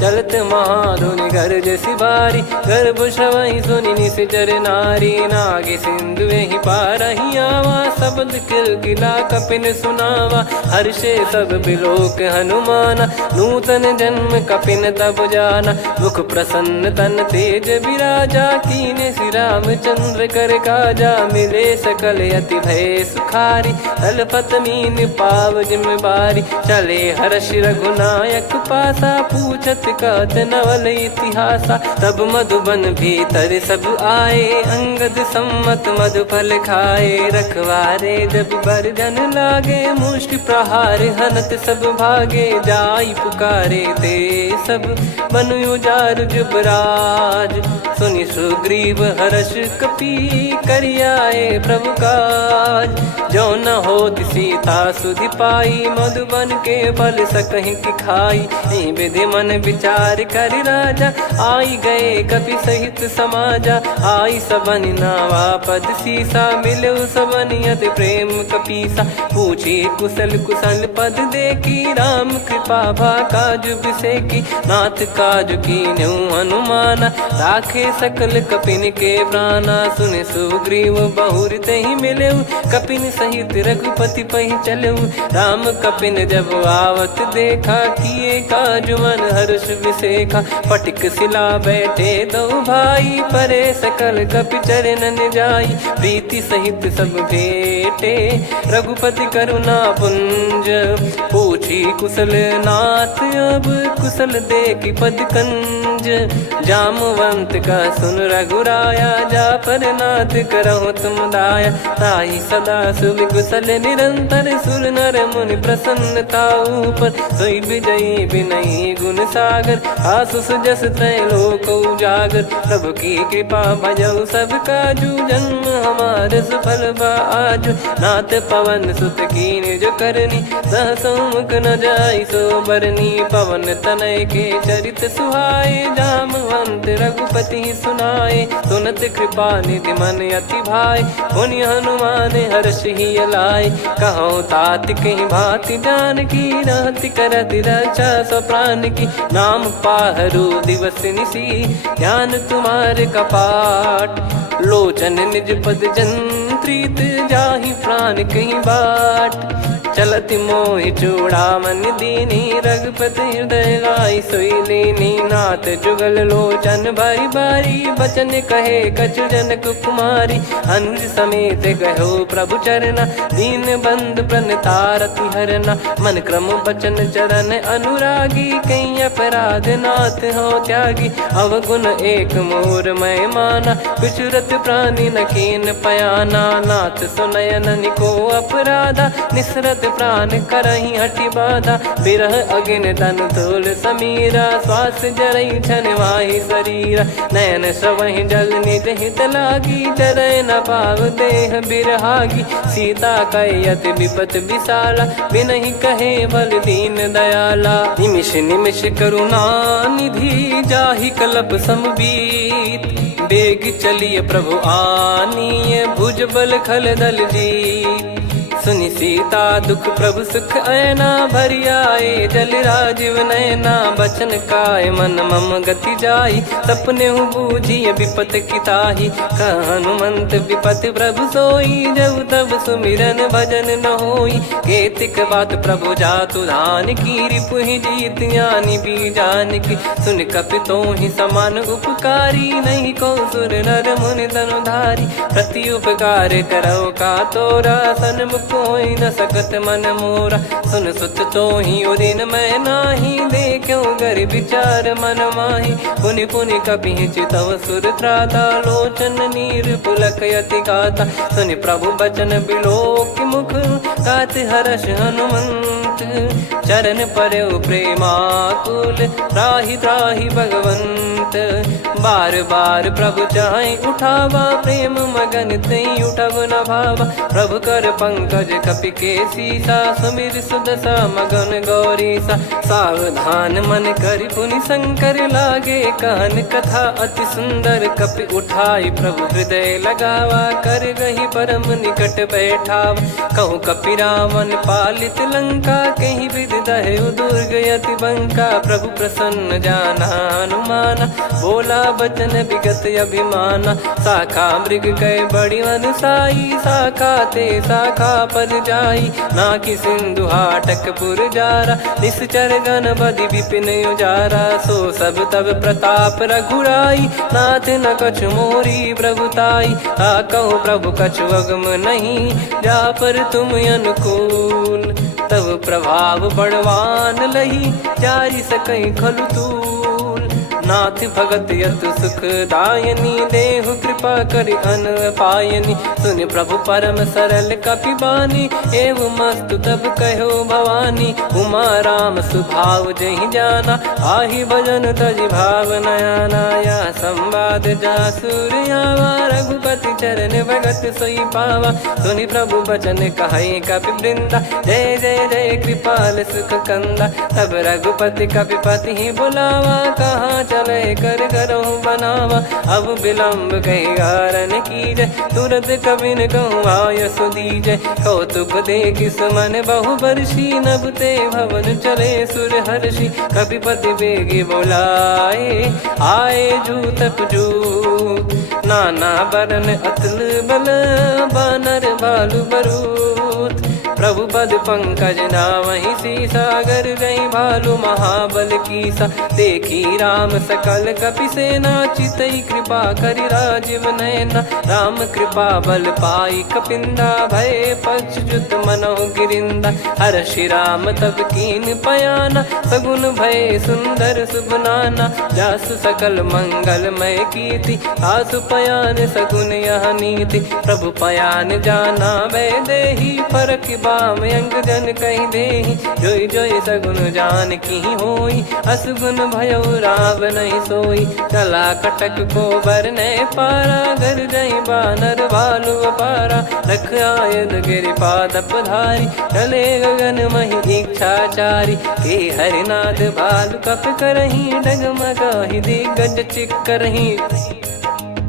चलत महाधुनि गरज सिबारी, गर्भ श्रवहि सुनि निश्चर नारी। नागे सिंधु ही पारहि आवा, शब्द किलकिला कपिन सुनावा। हर्षे सब बिलोक हनुमाना, नूतन जन्म कपिन तब जाना। मुख प्रसन्न तन तेज विराजा, कीने श्री रामचंद्र कर काजा। मिले सकल अति भय सुखारी, तलपत मीन पाव जिम्मेवारी। चले हर्ष रघुनायक पासा, पूछत कहत नवल इतिहासा। तब मधुबन भीतर सब आए, अंगद सम्मत मधुफल खाए। रखवारे जब बरजन लागे, मुष्टि प्रहार हनत सब भागे। जाई पुकारे ते सब, बन उजार जुबराज। सुनि सुग्रीव हर्ष कपि, करियाए प्रभु काज। जो न होत सीता सुधि पाई, मधुबन के बल सकहि की खाई। विधि मन विचार कर राजा, आई गए कपि सहित समाजा। आई सबनि नावा पद सीसा, मिलु सबनि अति प्रेम कपीसा। पूछी कुशल कुशल पद देखी, राम कृपा भा काज बिसेकी। नाथ काज कीन्हु हनुमाना, राखे सकल कपिन के प्राणा। सुनि सुग्रीव बहुर तेहि मिलेउ, कपिन सहित रघुपति पहि चलेउ। राम कपिन जब आवत देखा, किए काज मन हर्ष विसेखा। पटिक सिला बैठे दो भाई, परे सकल कपि चरणन जाई। प्रीति सहित सब भेटे, रघुपति करुणा पुंज। पूछी कुशल नाथ अब, कुशल देखि पद कंज। जामवंत का सुन रघुराया, जा पर नाथ करहु तुम दाया। ताहि सदा सुभि कुशल निरंतर, सुर नर मुनि प्रसन्नता ऊपर। सोई विजयी विनयी गुण सागर, आसु सुजस त्रैलोक उजागर। प्रभु की कृपा भजऊ सब काजू, जन्म हमार सफल बा आजु। नाथ पवन सुत कीन्ह जो करनी, सहसो मुख न जाई सो बरनी। पवन तनय के चरित सुहाए, जामवंत रघुपति सुनाए। सुनत कृपा निधि मन अति भाई, पुनि हनुमान हर्ष ही लाए। कहो तात कहीं भांति जान की, रहति करति रक्षा सो प्राण की। नाम पाहरु दिवस निसी, ध्यान तुम्हारे कपाट। लोचन निज पद जंत्रित, जाहि प्राण कहीं बाट। चलति मोहि चूड़ामन दीनी, रघुपति हृदय लाई सोई लीनी। नाथ जुगल लोचन बारी बारी, बचन कहे कछु जनक कुमारी। अनुज समेत गयो प्रभु चरना, दीन बंधु प्रणतारति हरना। मन क्रम बचन चरण अनुरागी, कहीं अपराध नाथ हो त्यागी। अवगुण एक मोर मैं माना, बिचुरत प्राणी न कीन पयाना। नाथ सुनयन को अपराधा, निसरत प्राण करहि हटि बाधा। बिरह अगिन तन तोल समीरा, श्वास जरई छन वाहि शरीरा। नयन श्रवहि जल निज हित लागी, चरय न पाव देह बिरहागी। सीता कयत विपत विशाला, बिनहि कहे बल दीन दयाला। निमिष निमिष करुणा निधि, जाहि कल्प समबीत। बेग चलिए प्रभु आनीय, भुज बल खल दल जीत। सुनि सीता दुख प्रभु सुख ऐना, भरि आए जल राजीव नैना। बचन काय मन मम गति जाई, सपने बूझी विपत किताही। हनुमंत विपत प्रभु सोई, जब तब सुमिरन भजन न होई। केतिक बात प्रभु जातु धान की, रिपुहि जीत ज्ञानी बीजान की। सुन कपि तोहि समान उपकारी, नहीं को सुर नर मुनि तनुधारी। प्रति उपकार करो का तोरा, सन्मुख कोई न सकत मन मोरा। सुन सुत तो ही उदिन मैं नाही, देखो गर विचार मन माही। पुनि पुनि कपि चितव सुर त्राता, लोचन नीर पुलक यति गाता। सुनि प्रभु बचन बिलोक मुख, गात हर्ष हनुमंत। चरण परउ प्रेमाकुल, त्राहि त्राहि भगवंत। बार बार प्रभु चाहे उठावा, प्रेम मगन तई उठब न भावा। प्रभु कर पंकज कपि के सीसा, सुमिर सुदशा मगन गौरीसा। सावधान मन कर पुनि शंकर लागे, कहन कथा अति सुंदर कपि उठाई। प्रभु हृदय लगावा, कर गही परम निकट बैठावा। कहूँ कपि रावण पालित लंका, कहीं विधि दहु दुर्ग अति बंका। प्रभु प्रसन्न जाना हनुमाना, बोला बचन विगत अभिमाना। शाखा मृग कह बड़ी अनुसाई, शाखा ते शाखा पर जाई। ना कि सिंधु हाटक पुर जारा, निश्चर गण बधि विपिन उजारा। सो सब तब प्रताप रघुराई, नाथ न कछु मोरी प्रभुताई। कहूँ प्रभु कछु अगम नहीं, जा पर तुम अनुकूल। तब प्रभाव बड़वान लही, जारी सकई खलु तूल। नाथ भगत यतु सुख दायनी, देहु कृपा करि अन पायनी। सुन प्रभु परम सरल कपि बानी, एवं मस्तु तब कहो भवानी। उमा राम सुभाव जहि जाना, आहि भजन तजि भाव नया नाया। संवाद जासुर आवा, रघुपति चरण भगत सोई पावा। सुनि प्रभु बचन कहै कपि वृंदा, जय जय जय कृपाल सुख कंदा। तब रघुपति कपिपति ही बुलावा, कहाँ चले कर करहु बनावा। अब विलम्ब कही कारण कीजय, तुरत कबिन कहूँ आयस दीजय। कौतुक देख सुमन बहु बरसी, नभ ते भवन चले सुर हर्षि। कपिपति बेगी बोलाए, आए जूतक जूत। नाना बरन अतुल बल, बानर भालु बरूत। प्रभु पद पंकज नामहि सीसा, गर गई भालु महाबल कीसा। देखी राम सकल कपि सेना, चितई कृपा करि राजीव नयना। राम कृपा बल पाई कपिंदा, भय पक्षजुत मनोह गिरिंदा। हर्षि राम तब कीन पयाना, सगुन भय सुंदर सुबनाना। जासु सकल मंगलमय कीर्ति, आसु पयान सगुन यह नीति। प्रभु पयान जाना वै देहि, फरक बाम अंग जन कहि देहि। जोई जोई सगुन जान की होई, असगुन भयो राव नहीं सोई। कला कटक को बरने पारा, घर जई बानर भालु अपारा। लख आयद गिरिपाद पधारी, चले गगन महि इच्छाचारी। के हरिनाथ भालु कप करही, डगमगाहि दिग्गज चिक्करही।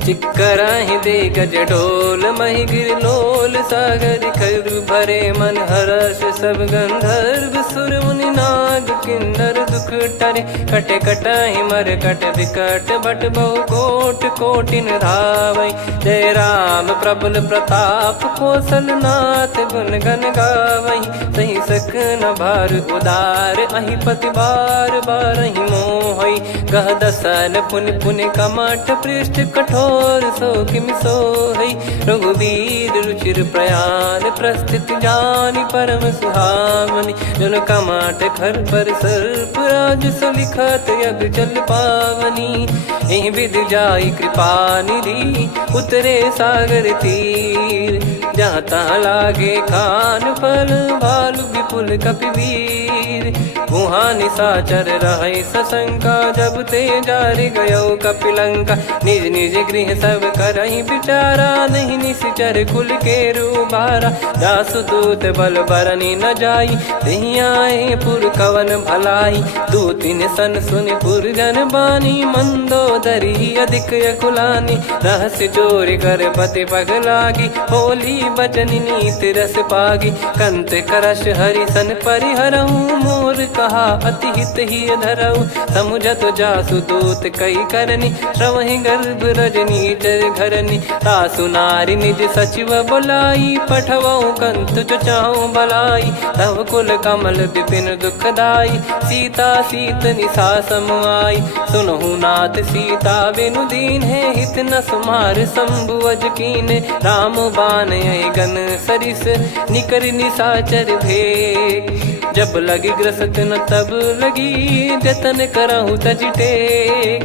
चिक्कराहि दे गज ढोल, महि गिर लोल। सागर खर भरे मन हर्ष, सब गंधर्व सुर मुनि नाग किन्नर दुख टरे। कटे कटाहि मर कट विकट, भट बहु कोट कोटिन धावै। जय राम प्रबल प्रताप, कौशल नाथ गुण गन गावै। सही सख न भार उदार, अहि पति बार बारहि मोहै। गह दसन पुन पुन कमठ, पृष्ठ कठोर सो किमि सोहै। रघुवीर रुचिर प्रयाण, प्रस्थित जानि परम सुहावनी। जन कमाट खर पर सर्प, राज सलिखत यग जल पावनी। एहि विधि जाई कृपा निधि, उतरे सागर तीर। जहाँ तहाँ लागे खान फल, भालु विपुल कपिवीर। वहाँ निशाचर रहै सशंका, जब ते जारि गयो कपिलंका। निज निज गृह सब करहि विचारा, नहीं निश्चर कुल के रूबारा। दासु दूत बल बरनी न जाई, तेहि आए पुर कवन भलाई। दूतिन सन सुनि पुर जन बानी, मंदोदरी अधिक अकुलानी। रहस्य चोरी कर पति पग लागी, होली बचन नीत रस पागी। कंत करश हरि सन परिहरहु, मोर कहा अति हित ही धरऊ। समुझत जासु दूत कई करनी, श्रवहि गर्भ रजनी चर घरनी। तासु नारी निज सचिव बुलाई, पठवऊ कंत जो चाहूं भलाई। तव कुल कमल विपिन दुखदाई, सीता सीत निशा समाई। सुनहु नाथ सीता बिनु दीन है, हित न सुमार शंभु अज कीने। राम बान गन सरिस, निकर निशाचर भेग। जब लगी ग्रसत न तब लगी, जतन करहु तज टेक।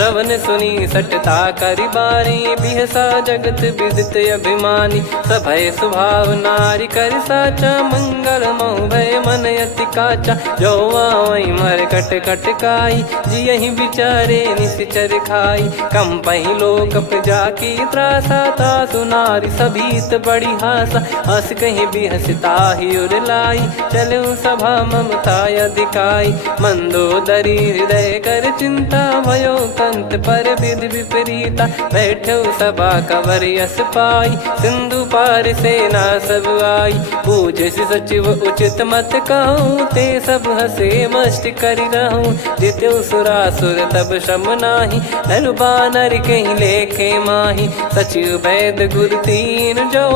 श्रवण सुनी सटता करि बारी, बिहसा जगत विदित अभिमानी। सभय स्वभाव नारी कर साचा, मंगल मोह भय मन अति काचा। जो आवई मर कट कट काई, जियहि विचारे निश्चर खाई। कम पही लोक जाकी त्रासा, तासु नारी सभीत बड़ी हासा। हस कहीं भी हंसता ही उर लाई, चलूं सभा ममता अधिकाई। मंदोदरी हृदय कर चिंता, भयो कंत पर विधि विपरीता। बैठो सभा कवर यस पाई, सिंधु पार सेना सब आई। पूजे सचिव उचित मत कहूँ, ते सब हसे मस्त करि रहूं। जित्यु सुरासुर तब श्रम नाही, नर बानर कहीं लेखे माही। सचिव वैद गुरु तीन जो,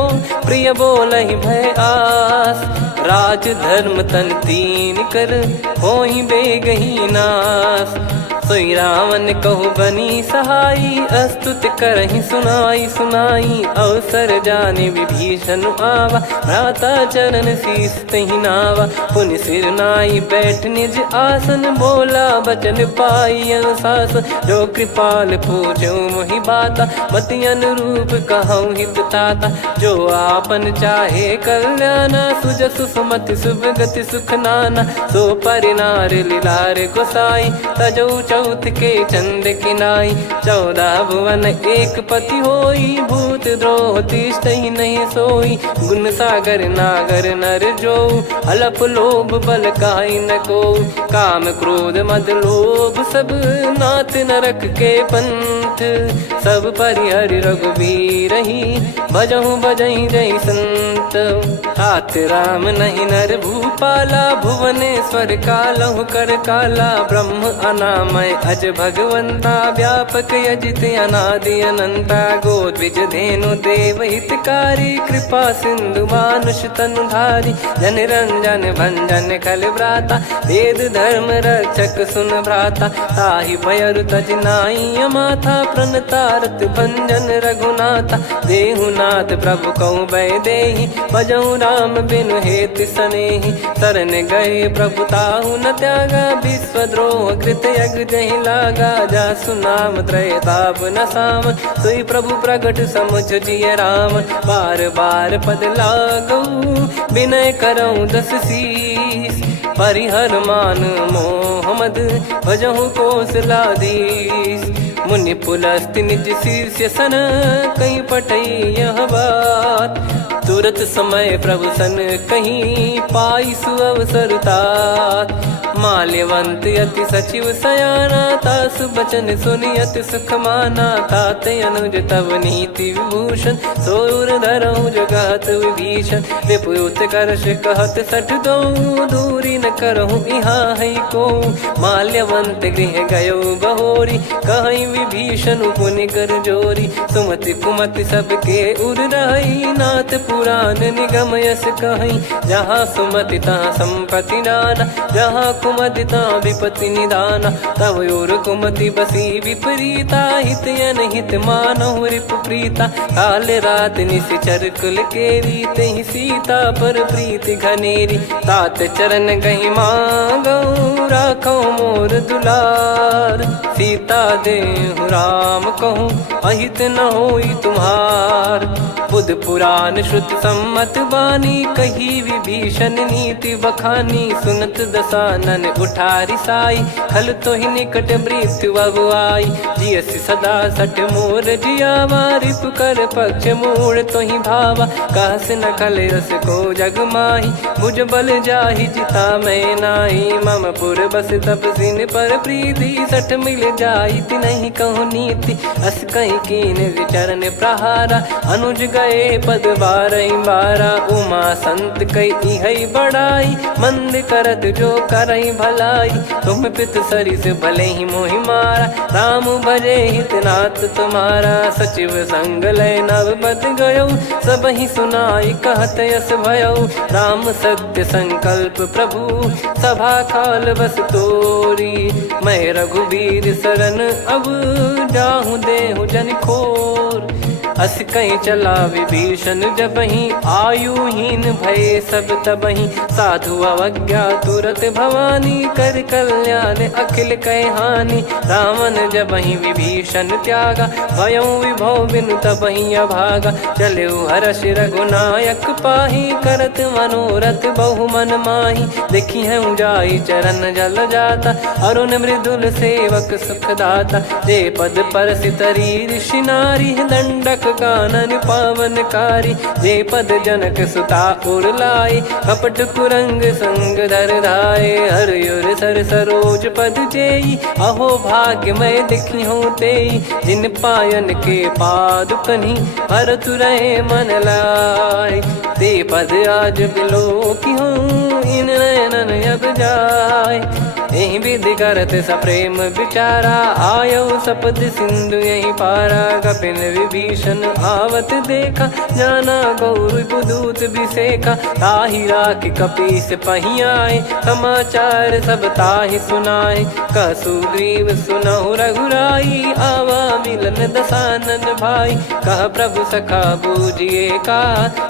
प्रिय बोलहि भय आस। राज धर्म तन तीन कर, होहि बेगहि नास। सोई रावण कहु बनी सहाई, अस्तुत करहि सुनाई सुनाई। अवसर जाने विभीषण आवा, भ्राता चरण शीस तहि नावा। पुनि सिर नाई बैठ निज आसन, बोला बचन पाई अनुशासन। जो कृपाल पूछो मोहि बाता, मति अनुरूप कहूँ हित ताता। जो आपन चाहे कल्याणा, सुजसु सुमति शुभ गति सुख नाना। सो परिनार लीलार गोसाई, तजौ चौथ के चंद किनाई। 14 भुवन एक पति होई, भूत द्रोह तिष्ठहि नहीं सोई। गुण सागर नागर नर जो, अलप लोभ बल काई न को। काम क्रोध मद लोभ सब, नाथ नरक के पंथ। सब परिहरि रघुवीर ही, भजहु भजहि जय संत। तात राम नहीं नर भूपाला, भुवनेश्वर कालहु कर काला। ब्रह्म अनामय अज भगवंता, व्यापक यजित अनादि अनंता। गोद्विज धेनु देव हितकारी, कृपा सिंधु मानुष तनुधारी। जन रंजन भंजन खल भ्राता, वेद धर्म रक्षक सुन भ्राता। ताहि भयरु तज नाई माथा, प्रणतारत भंजन रघुनाथा। देहुनाथ प्रभु कहु भय देहि, भजहु राम बिनु हेतु सनेहि। शरण गए प्रभु ताहु न त्यागा, विश्वद्रोह कृत यज्ञ जहि लागा। जासु नाम त्रय ताप न साम, सोई प्रभु प्रगट समुझ जिय राम। बार बार पद लागऊ, विनय करऊँ दस शीस। परिहर मान मोह मद, भजहु कौशलाधीश। मुनि पुलस्त्य निज शीर्ष सन, कहीं पटई यह बात। तुरत समय प्रभु सन कहीं, पाई सुअवसर तात। माल्यवंत अति सचिव सयाना, तासु बचन सुनि अति सुख माना। तात अनुज तव नीति विभूषण, सोर धरहु जगत विभीषण। विपुत करश कहत सठ दो, दूरी न करहु यहाँ है को। माल्यवंत गृह गयो बहोरी, कहीं विभीषण पुनि कर जोरी। सुमति कुमति सबके उर रही, नाथ पुराण निगम यस कहीं। जहाँ सुमति तहाँ संपत्ति नाना, जहाँ कुमति तहाँ विपत्ति निदाना। तव और कुमति बसी विपरीता, हित अनहित मानहु रिप प्रीता। काल रात निशिचर कुल केरी, तहि सीता पर प्रीति घनेरी। तात चरण गहि मांगऊ, राखो मोर दुलार। सीता देहु राम कहूँ, अहित न होई तुम्हार। बुध पुराण श्रुति सम्मत बानी, कही विभीषण नीति बखानी। सुनत दसानन उठारी साई, खल तो ही निकट मृत्यु अब आई। जियसि सदा सठ मोर जियावा, रिप कर पक्ष मूड़ तो ही भावा। कहस न खल रस को जग माही, भुज बल जाहि जिता मैं नाही। मम पुर बस तपसिन पर प्रीति, सठ मिल जाई तिनहि कहूँ नीति। अस कहीं कीन विचरण प्रहारा, अनुज गए पद बारहि बारा। उमा संत कई इहै बड़ाई, मंद करत जो करई भलाई। तुम पित सरिस भले ही मोहि मारा, राम भजे हितनाथ तुम्हारा। सचिव संग लय नवबत गयो, सब ही सुनाई कहत यस भयो। राम सत्य संकल्प प्रभु, सभा काल बस तोरी। मैं रघुबीर शरण अब, जाहु देहु जन खोर। अस कहीं चला विभीषण जबहि, आयुहीन भये सब तबहि। साधु अवज्ञा तुरत भवानी, कर कल्याण अखिल कह हानि। रावण जबहि विभीषण त्यागा, भयउ विभव बिनु तबहि अभागा। चलऊ हर्ष रघुनायक पाहि, करत मनोरथ बहु मन माहि। देखी हूँ जाई चरण जल जाता, अरुण मृदुल सेवक सुखदाता। जे पद परसि तरी ऋषि नारी, दंडक कानन पावनकारी। जे पद जनक सुता उर लाई, कपट कुरंग संग धर धाये। हरियुर सर सरोज पद जेई, अहो भाग्य मैं दिखी हूँ तेई। जिन पायन के पाद कन्ही, भरत रहे मन लाय। ते पद आज बिलो की हूँ, इन नयनन अब जाय। यही विधि करत सप्रेम विचारा, आयो सपद सिंधु यही पारा। कपिन विभीषण आवत देखा, जाना गौर बुदूत बिसेखा। ताहि राख कपीस पही आए, समाचार सब ताहि सुनाए। कह सुग्रीव सुनहु रघुराई, आवा मिलन दसानन भाई। कह प्रभु सखा बूझिए का,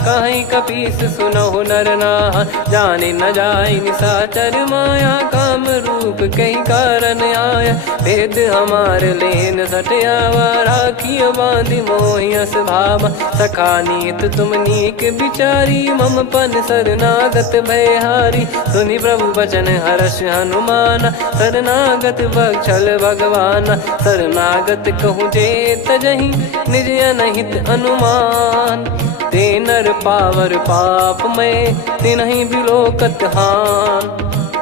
कहीं कपीस सुनहु नर नाहा। जाने न जाय निशाचर माया, काम रूप कई कारण आया। भेद हमार लेन सटयावा, राखिय बांधि मोहियस भावा। सखा नीत तुम नीक बिचारी, मम पन शरणागत भयहारी। सुनि प्रभु बचन हर्ष हनुमाना, शरणागत बक्षल भगवाना। शरणागत कहूँ जे तजहि, निज अनहित अनुमान। ते नर पावर पाप में, तिन्हि बिलोकत हान।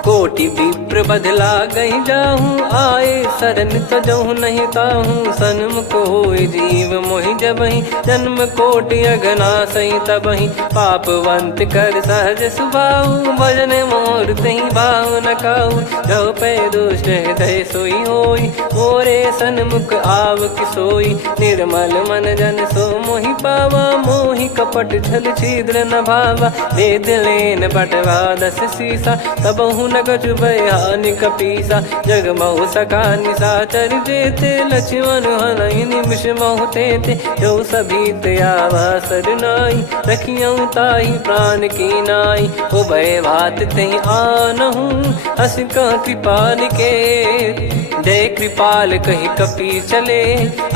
कोटि विप्र बदला गई जाहूँ, आए शरण तजहु नहीं ताहूँ। सन्मुख होय जीव मोहि जबहि, जन्म कोटि अगना सही तबहि। पापवंत कर सहज सुभाऊ, भजन मोर तहि भाव न काऊ। जो पै दुष्ट हृदय सोई होई, मोरे सन्मुख आव किसोई। निर्मल मन जन सो मोहि पावा, मोहि कपट छल छिद्र न भावा। वेद लेन बटवा दस सीसा, तबहु न कछु बयानि कपीसा। जग महु सका निशाचर जेते, लक्ष्मण हनहि निमिष महु तेते। जो सभी त्यावा सरनाई, रखियऊँ ताहि प्राण की नाई। उभय भात तहि आनहूँ, अस कह कृपाल के। जय कृपाल कहि कपी चले,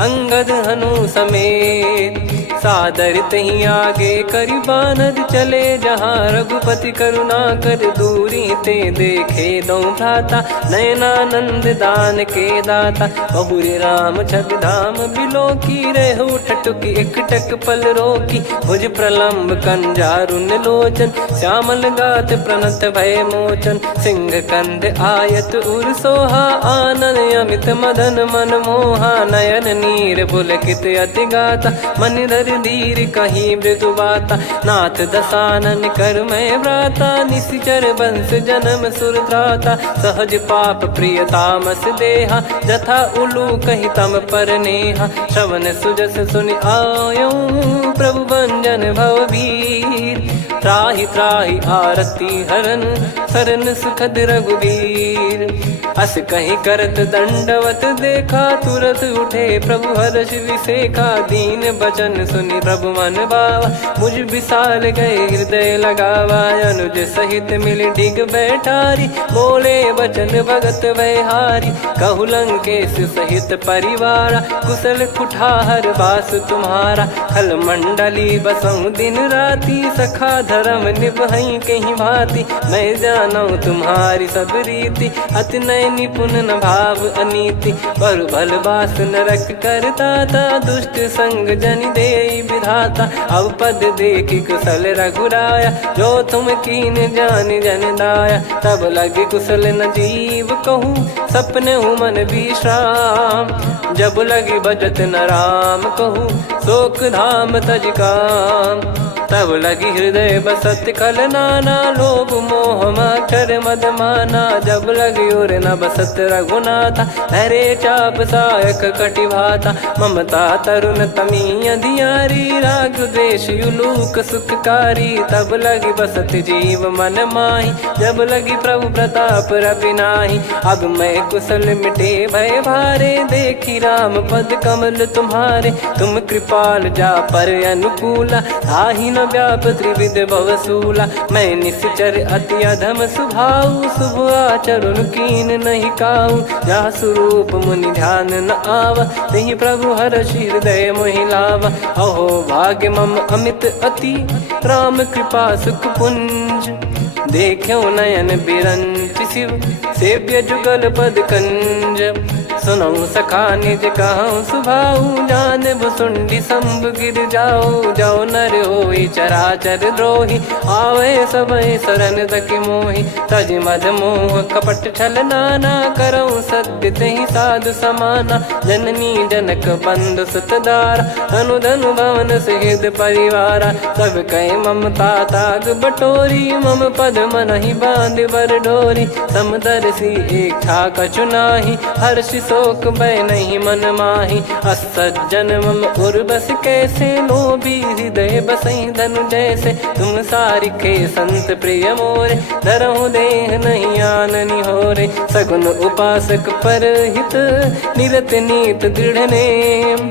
अंगद हनु समेत। सादर तही आगे करि बानर चले, जहाँ रघुपति करुणा कर दूरी ते देखे दो भ्राता। नयनानंद दान के दाता, बहुरे राम छवि धाम बिलो की। रहु ठटुकी एकटक पल रोकी, भुज प्रलम्ब कंजारुन लोचन। श्यामल गात प्रणत भय मोचन, सिंह कंध आयत उर सोहा। आनन अमित मदन मन मोहा, नयन नीर पुलकित अति गाता। मन धर धीर कहीं मृदु बाता, नाथ दसानन कर मैं व्राता। निशिचर वंश जन्म सुरत्राता, सहज पाप प्रिय तामस देहा। जथा उलू कही तम पर नेहा, श्रवण सुजस सुनि आयो। प्रभु भंजन भवभीर, त्राहि त्राहि आरती हरन। शरण सुखद रघुबीर, अस कहीं करत दंडवत देखा। तुरत उठे प्रभु हर्ष विसेखा, दीन बचन सुनि प्रभु मन भावा। मुझ विशाल गए हृदय लगावा, अनुज सहित मिल डिग बैठारी। बोले बचन भगत भयहारी, कहु लंकेश सहित परिवारा। कुशल कुठार बास तुम्हारा, खल मंडली बसऊं दिन राती। सखा धर्म निभई कहीं भांति, मैं जानू तुम्हारी सब रीति। अति नय निपुण न भाव अनीति, पर भल बास नरक करता था। दुष्ट संग जन दे विधाता, अब पद देखी कुशल रघुराया। जो तुम कीन जान जन दाया, तब लगे कुशल न जीव कहूँ। सपने मन विश्राम, जब लगी बजत न राम कहूँ। शोक धाम तज काम, तब लगी हृदय बसत कल नाना। लोभ मोह मक्षर मद माना, जब लगी उर न बसत रघुनाथा। हरे चाप सायक कटि भाता, ममता तरुण तमी अधियारी। राग द्वेष युलूक सुखकारी, तब लगी बसत जीव मन माही। जब लगी प्रभु प्रताप रवि नाही, अब मैं कुशल मिटे भय भारे। देखी राम पद कमल तुम्हारे। तुम कृपाल जा पर अनुकूला, ताहि न व्याप त्रिविध भवसूला। मैं निश्चर अति अधम सुभाऊ, शुभ आचरण कीन नहीं काऊ। जा स्वरूप मुनि ध्यान न आवा, तेहि प्रभु हर्षि हृदय मोहि लावा। अहो भाग्य मम अमित अति, राम कृपा सुख पुंज। देखो नयन बिरंच शिव, सेव्य जुगल पद कंज। सुनऊ सखा निज कहूँ सुभाऊ, जान भुसुंडी शंभ गिर जाओ। जाओ नर होई चराचर द्रोही, आवे सबय शरण तकी मोहि। तज मद मोह कपट छल नाना, करऊँ सत्य तेहि साधु समाना। जननी जनक बंधु सुतदारा, धनु धनु भवन सहित परिवारा। सब कहे ममता ताग बटोरी, मम पद मनहि बांध बर डोरी। समदर्शी इच्छा कछु नाही, हर्ष शोक भय नहीं मन माही। असज्जन मम उर्वश कैसे, लोभी हृदय बसई धनु जैसे। तुम सारिखे संत प्रिय मोरे, धरहु देह नहीं आननि होरे। सगुन उपासक परहित, निरत नीत दृढ़ नेम।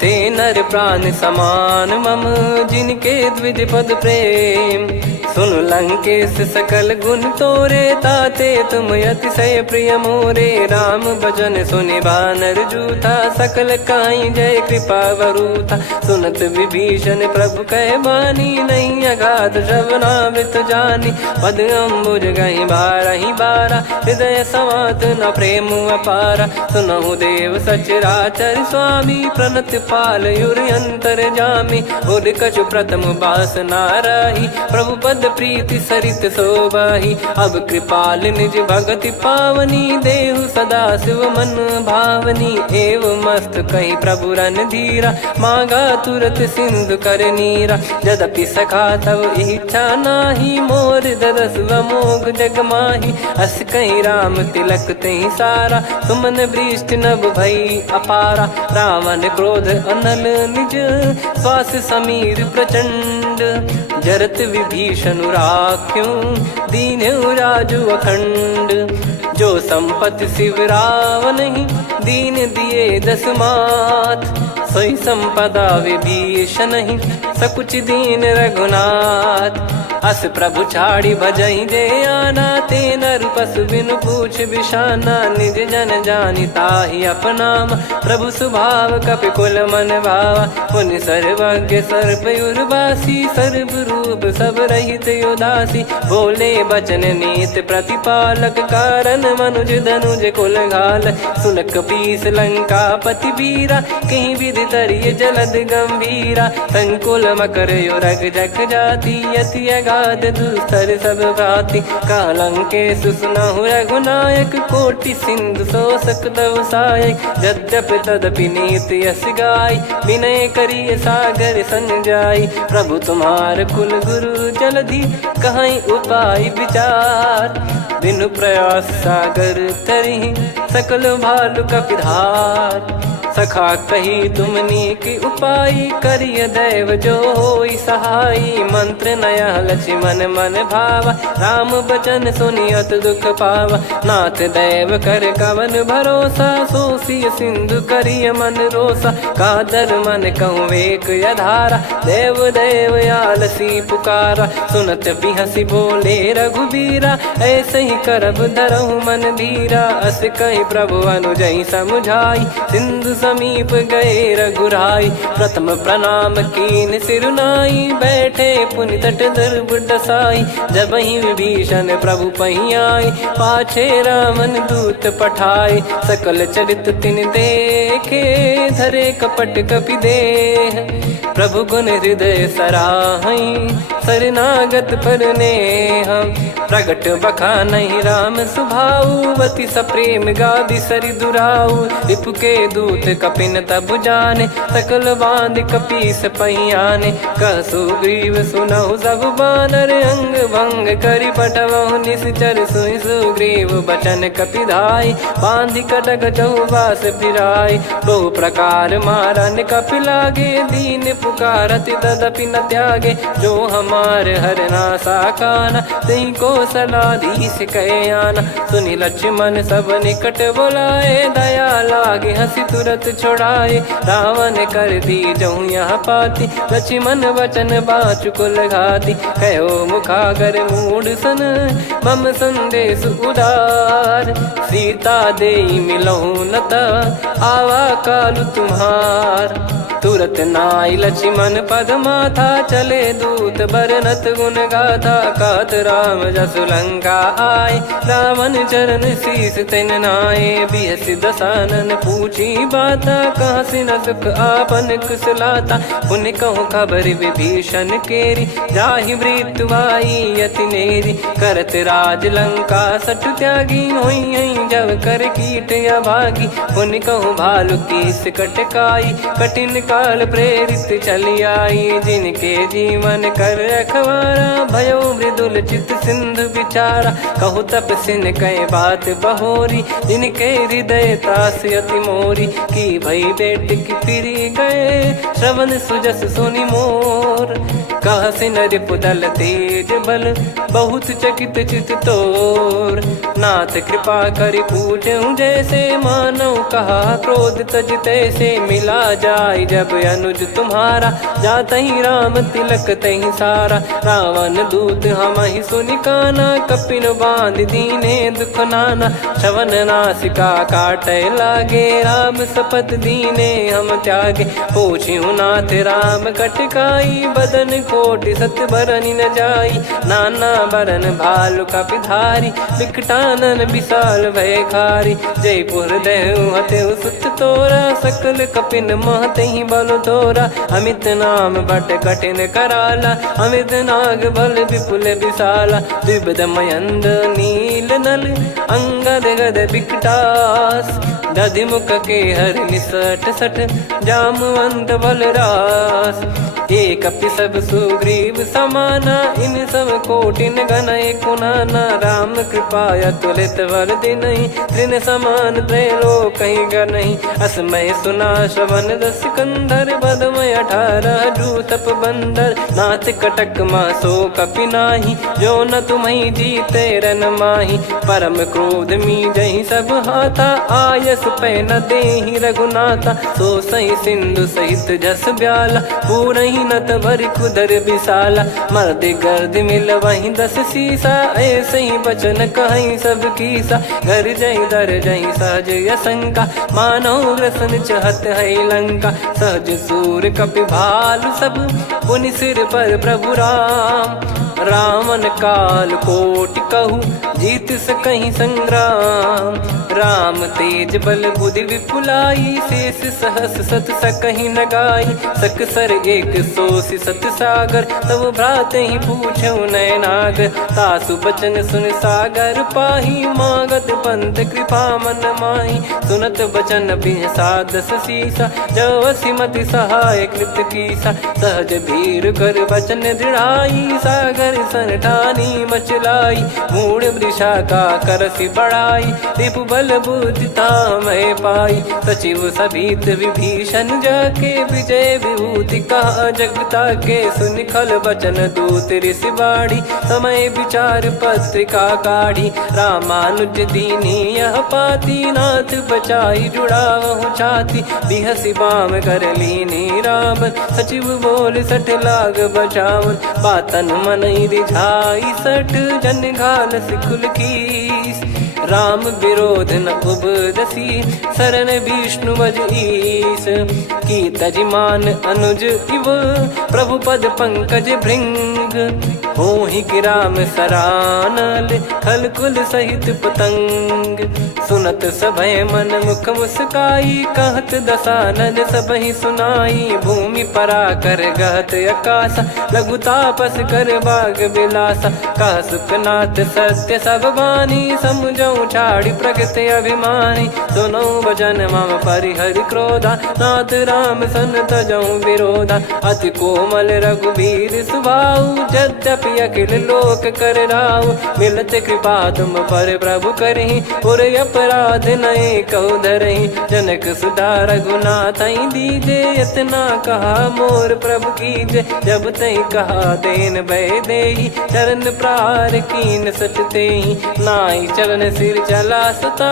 ते नर प्राण समान मम, जिनके द्विज पद प्रेम। सुन लंकेश सकल गुण तोरे, ताते तुम अतिशय प्रिय मोरे। राम भजन सुनि बानर जूथा, सकल काई जय कृपा वरूथा। सुनत विभीषण प्रभु कह बानी, नहीं अगाध श्रवणामृत जानी। पद अम्बुज गहि बारहि बारा, हृदय समात न प्रेम अपारा। सुनहु देव सचराचर स्वामी, प्रणत पाल युर अंतर जामी। उर कछु प्रथम बास नाराही, प्रभु पद प्रीति सरित शोभाही। अब कृपाल निज भगति पावनी, देहु सदा शिव मन भावनी। एव मस्त कही प्रभु रन धीरा, मांगा तुरत सिंधु कर नीरा। यद्यपि सखा तब इच्छा नाही, मोर दरस मोग जग माही। अस कहीं राम तिलक तेहि सारा, सुमन वृष्टि नभ भई अपारा। रावण क्रोध अनल निज, श्वास समीर प्रचंड। जरत विभीषण राख्यों, दीन्हु राजु अखंड। जो संपत्ति शिव रावण ही, दीन दिए दस मात। सोई संपदा विभीषण ही, सकुच दीन रघुनाथ। अस प्रभु छाड़ी भजई जे आना, ते नर पशु बिनु पूछ बिशाना। निज जन जानि ताहि अपनाम, प्रभु स्वभाव कपि कुल मन भावा। मुनि सर्वज्ञ सर्वयुर्वासी, सर्व रूप सब रहित उदासी। बोले बचन नीत प्रतिपालक, कारण मनुज धनुज कुल घाल। सुन कपीस लंका पति वीरा, कहीं विधि तरिय जलद गंभीरा। संकुल मकर युरग जग जाति, यति अगाध दुस्तर सब घाति। कालंकेश सुनहु रघुनायक, कोटि सिंधु शोषक तव सहायक। यद्यपि तदपि नीति यस गाय, विनय करिय सागर सन जाई। प्रभु तुम्हार कुल गुरु जलधि, कहीं उपाय विचार। बिनु प्रयास सागर तरिहि, सकल भालु कपिधार। सखा कही तुमनी की उपाय, करिय दैव जो होई सहाई। मंत्र नया लक्ष्मण मन भावा, राम बचन सुनियत दुख पावा। नाथ दैव कर कवन भरोसा, सोसिय सिंधु करिय मन रोसा। कादर मन कहूँ एक यधारा, देव देव आलसी पुकारा। सुनत बिहसी बोले रघुबीरा, ऐसे ही करब धरहु मन धीरा। अस कही प्रभु अनुजई समुझाई, सिंधु समीप गए रघुराई। प्रथम प्रणाम कीन सिरुनाई, बैठे पुनि तट दर्भ डसाई। जब ही विभीषण प्रभु पही आई, पाछे रामन दूत पठाए। सकल चरित तिन देखे, धरे कपट कपि देह। प्रभु गुण हृदय सराहई, शरणागत पर नेह। प्रगट बखानहि राम सुभाऊ, बति सप्रेम गादि सरि दुराऊ। रिपु के दूत कपिन तब जाने, सकल बांध कपीस पहियाने। कह सुग्रीव सुनहु सब बानर, अंग भंग करि पठवहु निश्चर। सुनि सुग्रीव बचन कपिधाई, बांधि कटक चहुबास फिराई। बहु प्रकार मारन कपि लागे, दीन पुकारति तदपि न त्यागे। जो हम कुमार हरना साकाना, तई को सलाधीश कहे आना। सुनि लक्ष्मण सब निकट बुलाए, दया लागे हंसी तुरत छुड़ाए। रावण कर दी जऊँ यहाँ पाती, लक्ष्मण वचन बाचु कुल घाती। कहो मुखागर मूड सन, मम संदेश उदार। सीता देई मिलहु नता, आवा कालु तुम्हार। तुरत नाई लक्ष्मण पद माथा, चले दूत बरनत गुण गाथा। कहत राम जसु लंका आए, रावण चरण शीस तिन नाये। बिहसि दसानन पूछी बाता, कहाँ से न सुख आपन कुशलाता। पुन कहूँ खबर विभीषण केरी, जाहि मृत्यु आई अति नेरी। करत राज लंका सठ त्यागी, होई जब कर कीट अभागी। पुन कहूँ भालु कीस कटकाई, कठिन काल प्रेरित चली आई। जिनके जीवन कर रखवारा, भयो मृदुल चित सिंधु विचारा। कहु तपसिन कई बात बहोरी, जिनके हृदय तास अति मोरी। की भई बेट की फिरी गए, श्रवण सुजस सुनि मोर। कह सिन रिपुदल तेज बल, बहुत चकित चित तोर। नाथ कृपा करि पूछऊँ जैसे, मानव कहा क्रोध तज तैसे। मिला जाय जब अनुज तुम्हारा, जातहि राम तिलक तहि सारा। रावण दूत हमहि सुनि काना, कपिन बांध दीने दुख नाना। श्रवण नासिका काटै लागे, राम शपथ दीने हम त्यागे। पूछिहु नाथ राम कटकाई, बदन कोटि सत बरनि न जाई। नाना बरन भालु कपिधारी, विकटानन विशाल भयखारी। जयपुर देहु हतेउ सुत तोरा, सकल कपिन महतहि बल तोरा। अमित नाम बट कठिन कराला, अमित नाग बल विपुल विशाला। द्विविध मयंद नील नल, अंगद गद विकटास। दधिमुख के हर निसठ सठ, जामवंत बलरास। एक कपि सब सुग्रीव समाना, इन सब कोटिन गनय कुनाना। राम कृपा अतुलित बल दिनहि, तृण समान त्रैलोकहि गनहि। असमय सुना श्रवण दस कंधर, बदमय 18 जूतप बंदर। नाथ कटक मासो कपि नाही, जो न तुम्हि जीते रन माही। परम क्रोध मीजहि सब हाथा, आयस पै न देहि रघुनाथा। सो सही सिंधु सहित जस ब्याला, पूरहि नत भर कुदर विशाला। मर्द गर्द मिल वहीं 10 सीसा, ऐसे ही बचन कहीं सब कीसा। घर जय दर जय सहज यसंका, मानो ग्रसन चहत है लंका। सहज सूर कपि भालु सब, पुनि सिर पर प्रभु राम। रामन काल कोटि कहु, जीत सकहि संग्राम। राम तेज बल बुद्धि विपुलाई, शेष सहस सत सकहि न गाई। सकसर एक सोसि सत सागर, तब भ्राते ही पूछौ नयनागर। तासु बचन सुन सागर पाही, मागत पंथ कृपा मन माही। सुनत बचन बिहसा 10 सीसा, जवसि मति सहाय कृत कीसा। सहज भीर कर बचन दृढ़ाई, सागर सन ठानी मचलाई। मूढ़ वृषा का करसि बढ़ाई, रिपु बल बुद्धि तामय पाई। सचिव सभीत विभीषण जाके, विजय विभूति कहा जगता के। सुनि खल बचन दूत ऋषि बाढ़ी, समय विचार पत्रिका काढ़ी। रामानुज दीनी यह पाती, नाथ बचाई जुड़ावहु छाती। बिहसि बाम कर लीनी राम, सचिव बोल सठ लाग बचावन। बातन मन रिझाई सठ, जन घाल सिकुल कीस। राम विरोध न उपदसी, शरण विष्णु बज ईस। की तजिमान अनुज इव, प्रभु पद पंकज भृंग। होहि कि राम सरानल, खल कुल सहित पतंग। सुनत सभय मन मुख मुस्काई, कहत दसानन सबहि सुनाई। भूमि परा कर गहत आकाशा, लघु तापस कर बाग बिलासा। कह सुखनाथ सत्य सब बानी, समुझौ छाड़ी प्रकृति अभिमानी। सुनो भजन मम परिहरि क्रोधा, नाथ राम सन तजौ विरोधा। अति कोमल रघुवीर सुभाऊ, यद्यपि की अखिल लोक कर राव। मिलत कृपा तुम पर प्रभु करही, और अपराध नए कौ धरही। जनक सुधा रघुनाथ दीजे, इतना कहा मोर प्रभु कीजे। जब तई कहा देन भय देही, चरण प्रार कीन सटते ही। नाई चरण सिर चला सता,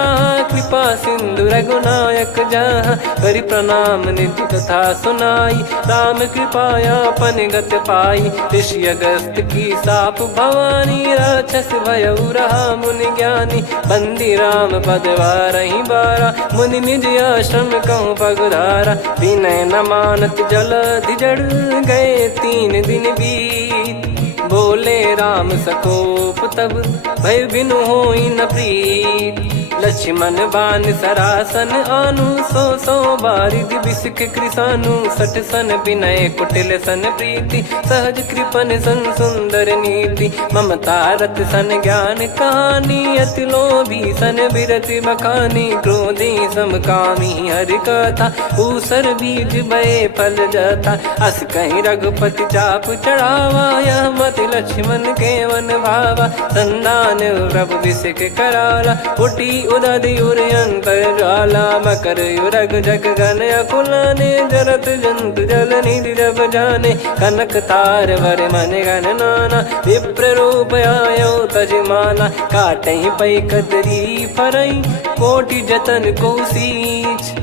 कृपा सिंधु रघुनायक जहाँ। करि प्रणाम निज कथा सुनाई, राम कृपाया पन गत पाई। ऋषि अगस्त की साप भवानी, राक्षस भयउ रहा मुनि ज्ञानी। बंदी राम पद वारहि बारा, मुनि निज आश्रम कहूँ पगुधारा। विनय न मानत जलधि जड़, गए 3 दिन बीत। बोले राम सकोप तब, भय बिनु होई न प्रीत। लक्ष्मण बान सरासन आनु, 100 बारिद बिसिख कृसानु। 60 सन विनय कुटिल सन प्रीति, सहज कृपन सन सुंदर नीति। ममता रत सन ज्ञान कहानी, अति लोभी सन बिरति बखानी। क्रोधी समकामी हरि कथा, ऊसर बीज बये फल जथा। अस कहीं रघुपति चाप चढ़ावा, यह मत लक्ष्मण के मन भावा। संदान प्रभु बिसिख कराला, उठी उदधि उर अंतर ज्वाला। मकर युरग जग गण अकुलाने, जरत जंतु जल निधि जब जाने। कनक तार वर मन गण नाना, विप्र रूप आयो तजमाना। काटहि पै कदरी फरई, कोटि जतन को सींच।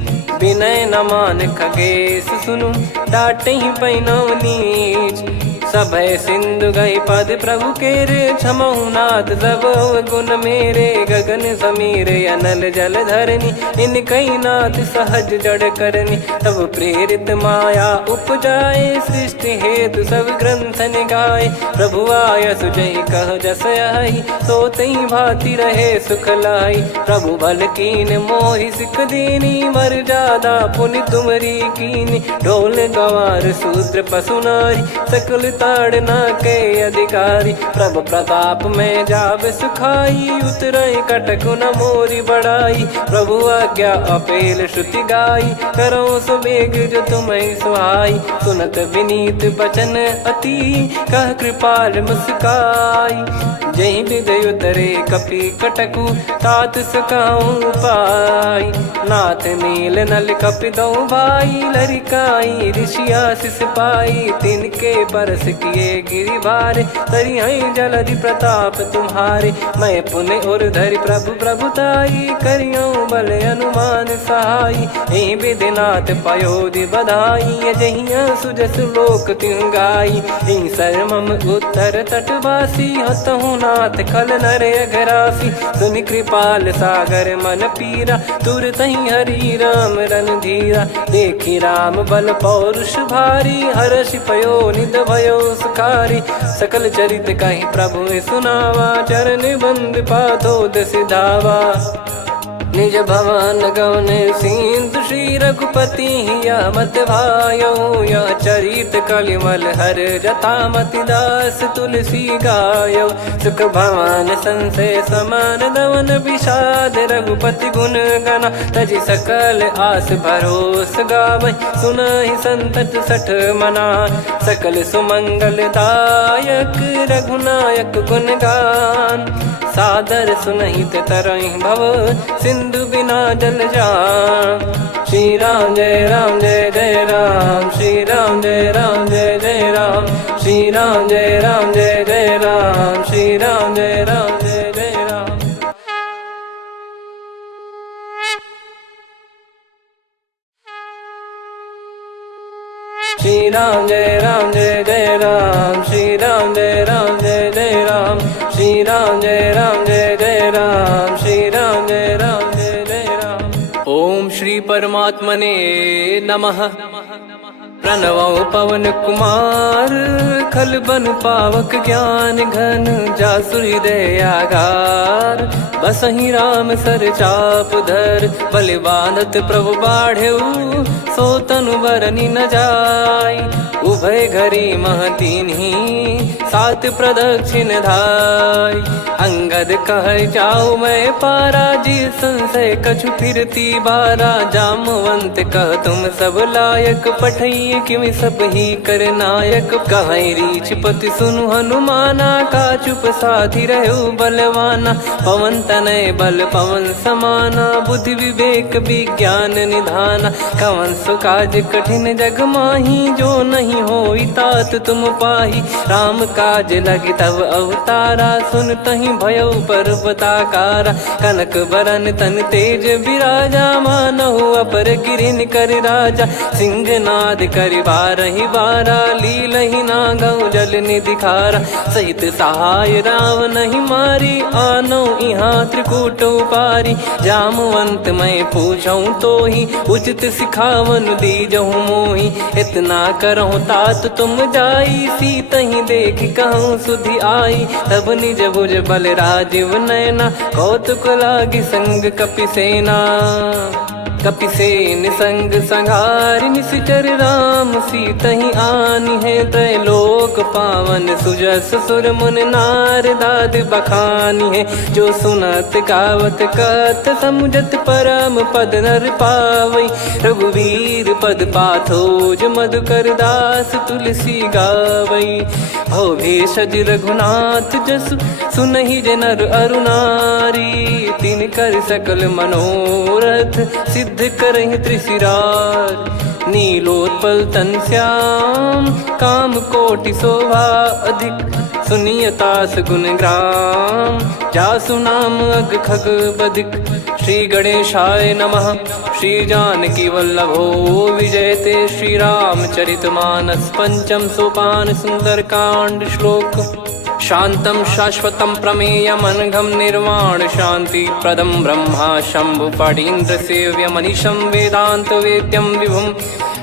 विनय न मान खगेश सुनु, डांटहि पै नव नीच। सभय सिंधु गई पद प्रभु केरे, क्षमहु नाथ सब गुण मेरे। गगन समीरे अनल जल धरनी, इन कई नाथ सहज जड़ करनी। तब प्रेरित माया उपजाए, सृष्टि हेतु सब ग्रंथ निगाए। प्रभु आय सुजई कह जस आई, सोतई भांति रहे सुख लाई। प्रभु बल कीन मोहि सिख दीनी, मर्यादा पुनि तुमरी कीनी। ढोल गवार शूद्र पशु नारी, सकल ताड़ना के अधिकारी। प्रभु प्रताप में जाब सुखाई, उतरई कटक न मोरी बढ़ाई। प्रभु आज्ञा अपेल श्रुति गाई, करो सुबेग जो तुम्हें सुहाई। सुनत विनीत बचन अति, कह कृपाल मुस्काई। जही विदय उतरे कपि कटकु, तात सकाऊं पाई। नाथ नील नल कपि दो भाई, लरिकाई ऋषि आशीष पाई। तिनके परस किए गिरि भारे, तरिहै जलधि प्रताप तुम्हारे। मैं पुण्य और धरि प्रभु प्रभुताई, करियऊं बल अनुमान सहाई। एहि विधिनाथ पयोधि बधाई, जहिया सुजस लोक तिहुँ गाई। एहि सरमम उत्तर तटवासी, हतहु नाथ खल नर अघरासी। सुनि कृपाल सागर मन पीरा, तुरतहि हरि राम रणधीरा। देखि राम बल पौरुष भारी, हर्षि पयो निध भयो सुखारी। सकल चरित कहि प्रभु सुनावा, चरण बंद पादोद सिधावा। निज भवन गौन सिंधु, श्री रघुपति हिया मत भायो। यह चरित कलिमल हर जथा, मति दास तुलसी गायो। सुख भवन संशय समान दवन, विषाद रघुपति गुण गना। तजि सकल आस भरोस गावै, सुनहि संतत सठ मना। सकल सुमंगल दायक, रघुनायक गुण गान। सादर सुनहित तरहि भव, सिंधु बिना जल जान। श्री राम जय राम जय जय राम, श्री राम जय राम जय जय राम। श्री राम जय राम जय जय राम, श्री राम जय राम जय जय राम। श्री राम जय राम जय जय राम, श्री राम जय राम जय जय राम। श्री राम जय राम जय जय राम, श्री राम जय राम जय जय राम। ओम श्री परमात्मने नमः। प्रणवौ पवन कुमार, खल बन पावक ज्ञान घन। जासु हृदय आगार, बसहि राम सर चाप धर। बलि बांधत प्रभु बाढ़ेउ, सो तनु बरनि न जाय। उभय घरी मह दीन्ही, सात प्रदक्षिण धाय। अंगद कह जाऊ मैं पारा, जी संशय कछु फिरती बारा। जामवंत कह तुम सब लायक, पठई किमि सब ही कर नायक। कहीं रीछ पति सुनु हनुमाना, का चुप साधि रहु बलवाना। पवन तनय बल पवन समाना, बुद्धि विवेक विज्ञान निधाना। कवन सो काज कठिन जग माही, जो नहीं होई तात तुम पाही। राम काज लगी तब अवतारा, सुन तहि भयउ पर्वताकारा। कनक बरन तन तेज बिराजा, मानहु अपर गिरिन कर राजा। सिंहनाद करि बारहि बारा, लीलहि नागौ जल निधि खारा। सहित सहाय रावणहि मारी, आनौ इहाँ त्रिकूट उपारी। जामवंत मैं पूछऊँ तोहि, उचित सिखावन दीजहु मोहि। इतना करहु तात तुम जाई, सीतहि देख कहूँ सुधि आई। तब निज भुज बल राजीव नयना, कौतुक लागी संग कपिसेना। कपिसेन संग संहारि निशिचर राम, सीतहि आनि है त्रैलोक पावन। सुजस सुर मुन नार दाद बखानी है, जो सुनत गावत कथ समुझत परम पद नर पावई। रघुवीर पद पाथोज मधुकर दास तुलसी गावई। भव भेषज रघुनाथ जसु, सुनहि जे नर अरु नारी। तिन कर सकल मनोरथ, सिद्ध करहि त्रिशिरार। नीलोत्पल तन श्याम, काम कोटि शोभा अधिक। सुनियतास गुण ग्राम, जासु नाम अग खग बदिक। श्री गणेशाय नमः। श्री जानकी वल्लभो विजयते, श्री रामचरित मानस। पंचम सोपान सुंदर कांड श्लोक। शांतं शाश्वतं प्रमेयमनघं निर्वाण शांति प्रदं ब्रह्मा शंभु फणीन्द्र सेव्य मनीषं वेदांत वेद्यं विभुं।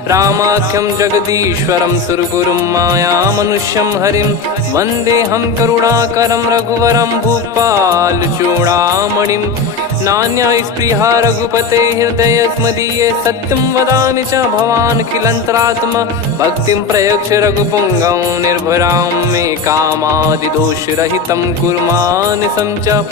रामाख्यं जगदीश्वरं सुरगुरुं माया मनुष्यं हरिं। वन्देऽहं करुणाकरं रघुवरं भूपाल चूडामणिं। नान्या स्पृहा रघुपते हृदय स्मदीये, सत्यं वदामि च भवान् खिलन्तरात्मा। भक्तिं प्रयच्छ रघुपुङ्गं निर्भरां मे कामादिदोषरहितं कुर्मानसं च।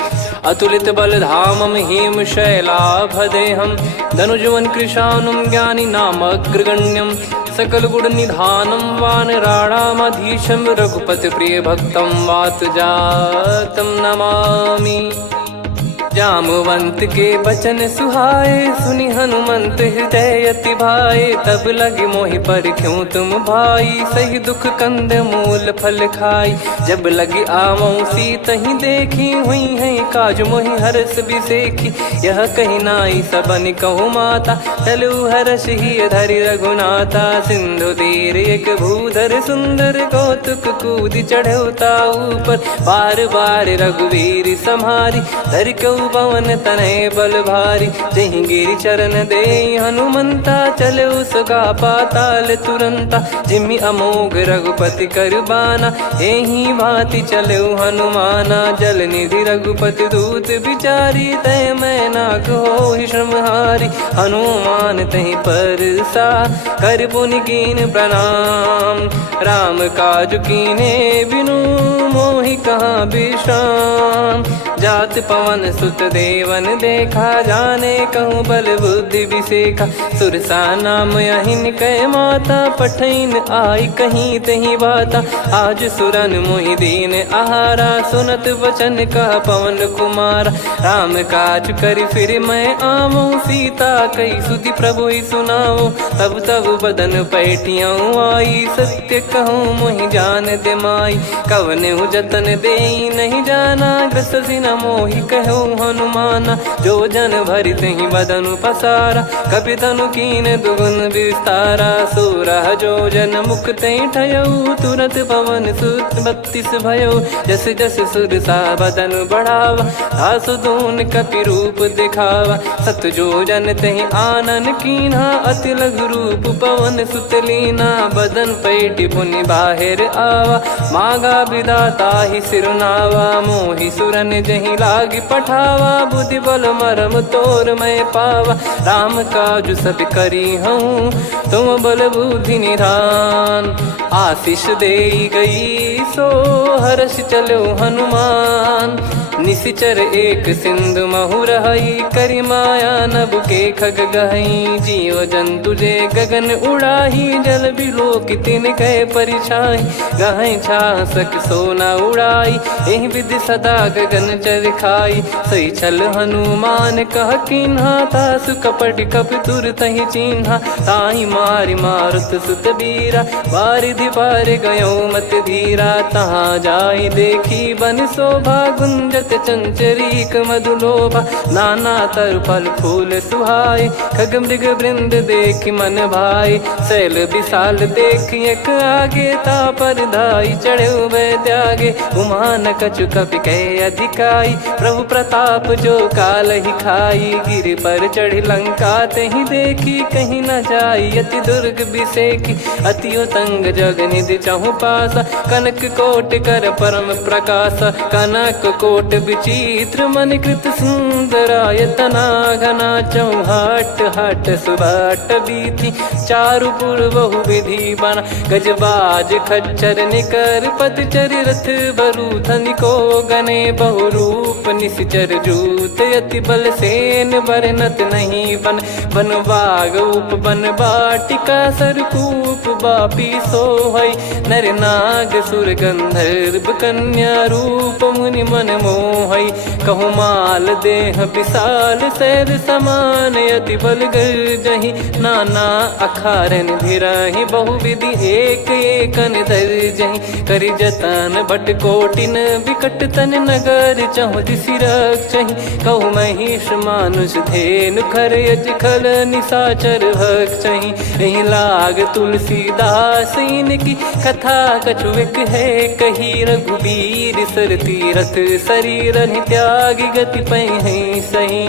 अतुलित बलधामं हेमशैलाभदेहं, धनुजवन कृशानुं ज्ञानिनामग्रगण्यं। सकल गुण निधानं वानराणामधीशं, रघुपति प्रिय भक्तं वात जातं नमामि। जामवंत के बचन सुहाए, सुनि हनुमंत हृदय अति भाए। तब लगे मोहि पर क्यों तुम भाई, सही दुख कंद मूल फल खाई। जब लगी आवऊँ सीतहि देखी, हुई है काज मोहि हरस बिसेखी। यह कही नाई सबन कहु माता, चलु हरष ही धरि रघुनाथा। सिंधु तीर एक भूधर सुंदर, कौतुक कूद चढ़ौता ऊपर। बार बार रघुवीर सम्हारी, धरि कहु पवन तनय बल भारी। जहि गिरि चरण दे हनुमंता, चले उसका पाताल तुरंता। जिमि अमोघ रघुपति कर बाना, एहि भांति चले हनुमाना। जल निधि रघुपति दूत बिचारी, तय मैं नाक होहि श्रमहारी। हनुमान तहि परसा, कर पुनि कीन प्रणाम। राम काज कीने बिनु, मोहि कहाँ विश्राम। जात पवन सुत देवन देखा, जाने कहूँ बल बुद्धि विसेखा। सुरसा नाम अहिन कै माता, पठैन आई कहीं तही बाता। आज सुरन मोहि दीन आहारा, सुनत वचन कह पवन कुमारा। राम काज करि फिर मैं आवऊँ, सीता कई सुधि प्रभु ही सुनाओ। तब तब बदन पैठियाँ आई, सत्य कहूँ मोहि जान दे माई। कवने जतन देई नहीं जाना, ग्रसि न मोहि कहूँ हनुमाना। जो जन भरि तहि बदनु पसारा, कपितनु कीन दुगुन विस्तारा। सोरह जो जन मुख तहि ठयऊ, तुरत पवन सुत 32 भयऊ। जस जस सुरसा बदनु बढ़ावा, आसु दून कपि रूप दिखावा। सत जो जन तहि आनन कीन्हा, अति लघु रूप पवन सुत लीना। बदन पैठि पुनि बाहिर आवा, मागा विधाता ही सिरुनावा। मोहि सुरन जहि नहीं लागी पठावा, बुद्धि बल मरम तोर मैं पावा। राम काज सब करी हूँ तुम बल बुद्धि निधान, आशीष दे गई सो हर्ष चलो हनुमान। निशिचर एक सिंधु महु रहई, करी माया नभ के खग गहई। जीव जंतु जे गगन उड़ाही, जल बिलो कि तिन गए परिछाई। गहई छासक सोना उड़ाई, एहि विधि सदा गगन चर खाई। सही छल हनुमान कह किन्हा, तासु कपट कप तुर तहि चिन्हा। ताहि मारि मारुत सुत बीरा, बारिधि पार गयो मत धीरा। तहाँ जाई देखी बन शोभा, गुंजत चंचरीक मधुलोभा। नाना तर फल फूल सुहाए, खग मृग वृंद देखि मन भाई। शैल विशाल देखि एक आगे, तापर धाई चढ़े वै त्यागे। उमा न कछु कपि कहे अधिकाई, प्रभु प्रताप जो काल ही खाई। गिर पर चढ़ी लंका तहि देखी, कहीं न जाई अति दुर्ग बिसेकी। अति उतंग जग निधि चहु पासा, कनक कोट कर परम प्रकाशा। कनक कोट विचित्र मन कृत सुंदरायतना घना। चौहाट हाट सुबाट बीथी, चारु पुर बहु विधि बना। गजबाज खच्चर निकर पतचर, रथ बरु धनिको गने। बहु रूप निशिचर जूत, अति बल सेन बरनत नहीं बन। बन बाग उप बन बाटिका, सरकूप बापी सोहई। नर नाग सुर गंधर्व कन्या, रूप मुनि मन मोहई। कहु माल देह विशाल, शैल समान अति बल गर्जहि। नाना अखारन भिराहि, बहु विधि एक एकन दर्जहि। करि जतन भट कोटिन, विकट तन नगर चहु दिसि रक्षहि। कहु महिष मानुष धेनु, खर यज खल निशाचर भक्षहि। एहि लाग तुलसीदास इनकी, कथा कछुक है कही। रघुबीर सर तीरथ शरीर, त्यागी गति पै सही।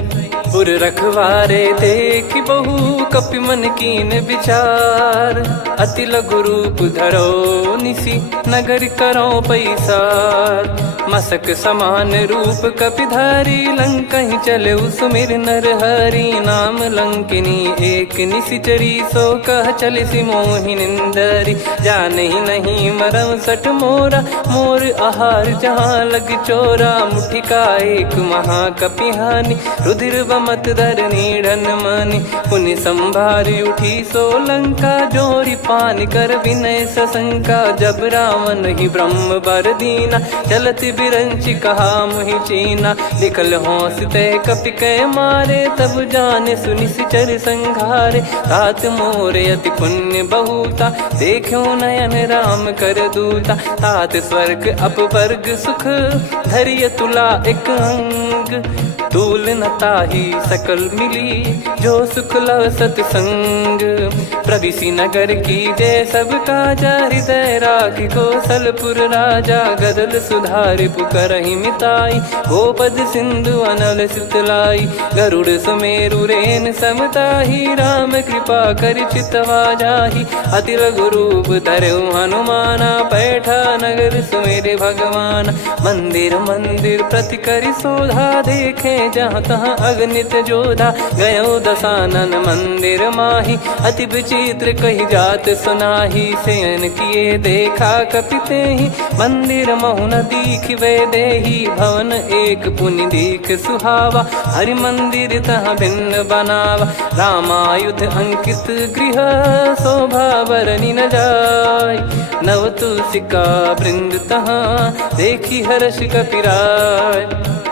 पुर रखवारे देखि बहु, कपि मन कीन विचार। अति लघु रूप धरो निसी, नगर करो पैसार। मसक समान रूप कपिधारी, लंकहि चले सुमिर नर हरि। नाम लंकिनी एक निशिचरी, सो कह चलिसि मोहि निंदरी। जानहि नहीं मरम सठ मोरा, मोर आहार जहाँ लग चोरा। मुठिका एक महाकपिहानि, रुधिर बमत धरनी ढन मानि। पुनि संभारी उठी सो लंका, जोरी पान कर विनय सशंका। जब रावण ही ब्रह्म बर दीना, चलत बिरंचि कहा मुहि चीना। लिखल होंस ते कपि कै मारे, तब जाने सुनि सिचर संघारे। तात मोरे अति पुण्य बहुता, देखो नयन राम कर दूता। तात स्वर्ग अपवर्ग सुख, धरिय तुला एक अंग। तूल न ताहि सकल मिली, जो सुख लव सतसंग। प्रविशि नगर की जय सब काजा, हृदय राखि कौशलपुर राजा। गदल सुधारि पुकरहि मिताई, गोपद सिंधु अनल सितलाई। गरुड़ सुमेरु रेन समताहि, राम कृपा करि चितवा जाहि। अति लघु रूप धरऊ हनुमाना, पैठा नगर सुमेरे भगवान। मंदिर मंदिर प्रति करि शोधा, देखे जहाँ तहाँ अगणित जोधा। गयो दशानन मंदिर माही, अति विचित्र कही जात सुनाही। शयन किए देखा कपिते ही, मंदिर महु न दीख वे देही। भवन एक पुनि दीख सुहावा, हरि मंदिर तहाँ भिन्न बनावा। रामायुध अंकित गृह, शोभा बरनि न जाय। नव तुलसी का वृंद तहाँ, देखी हर्ष कपिराय।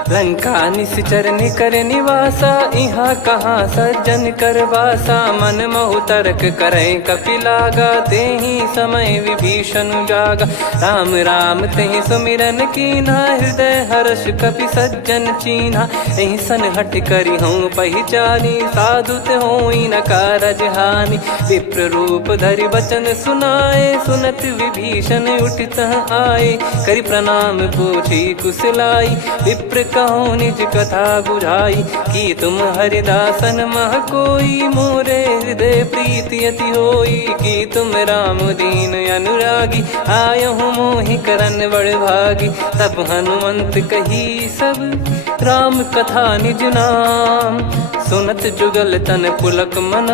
लंका निश्चर निकर निवासा, इहाँ कहाँ सज्जन कर वासा। मन महु तर्क करे कपिलागा, तेहि समय विभीषण जागा। राम राम तेहि सुमिरन कीन्हा, हृदय हर्ष कपि सज्जन चीन्हा। एहि सन हठ करि हूँ पहिचानी, साधु ते होई न कारज हानि। विप्र रूप धरि वचन सुनाए, सुनत विभीषण उठित आए। करि प्रणाम पूछी कुशलाई, विप्र कहो निज कथा बुझाई। की की तुम हरिदासन मह कोई, मोरे हृदय प्रीति अति होई। की तुम राम दीन अनुरागी, आयहु मोहि करन बड़ भागी। तब हनुमंत कही सब राम कथा निज नाम, सुनत जुगल तन पुलक मन,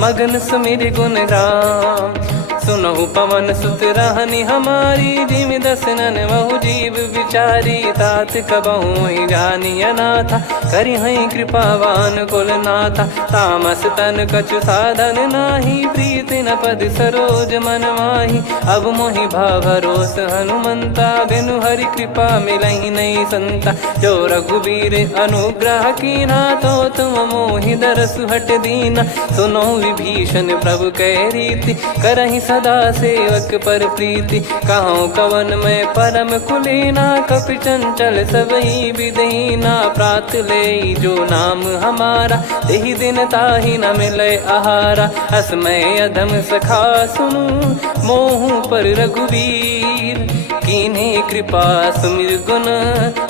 मगन सुमिर गुण राम। सुनहु पवन सुत रहनी हमारी, जिमि दसनन महु जीव विचारी। तात कबहु ही जानी अनाथा, करि हई कृपावान कुल नाथा। तामस तन कछु साधन नाही, प्रीति न पद सरोज मन माही। अब मोहि भाव भरोस हनुमंता, बिनु हरि कृपा मिलहि नहीं संता। जो रघुबीर अनुग्रह कीना, तो तुम मोहि दरसु हट दीना। सुनो विभीषण प्रभु कह रीति, करहि सदा सेवक पर प्रीति। कहूँ कवन में परम कुलीना, कपि चंचल सबही विदहीना। प्रात ले जो नाम हमारा, तेहि दिन ताहि न मिले आहारा। असमय अधम सखा सुनु, मोहु पर रघुवीर। कीन्हे कृपा सुमिर गुण,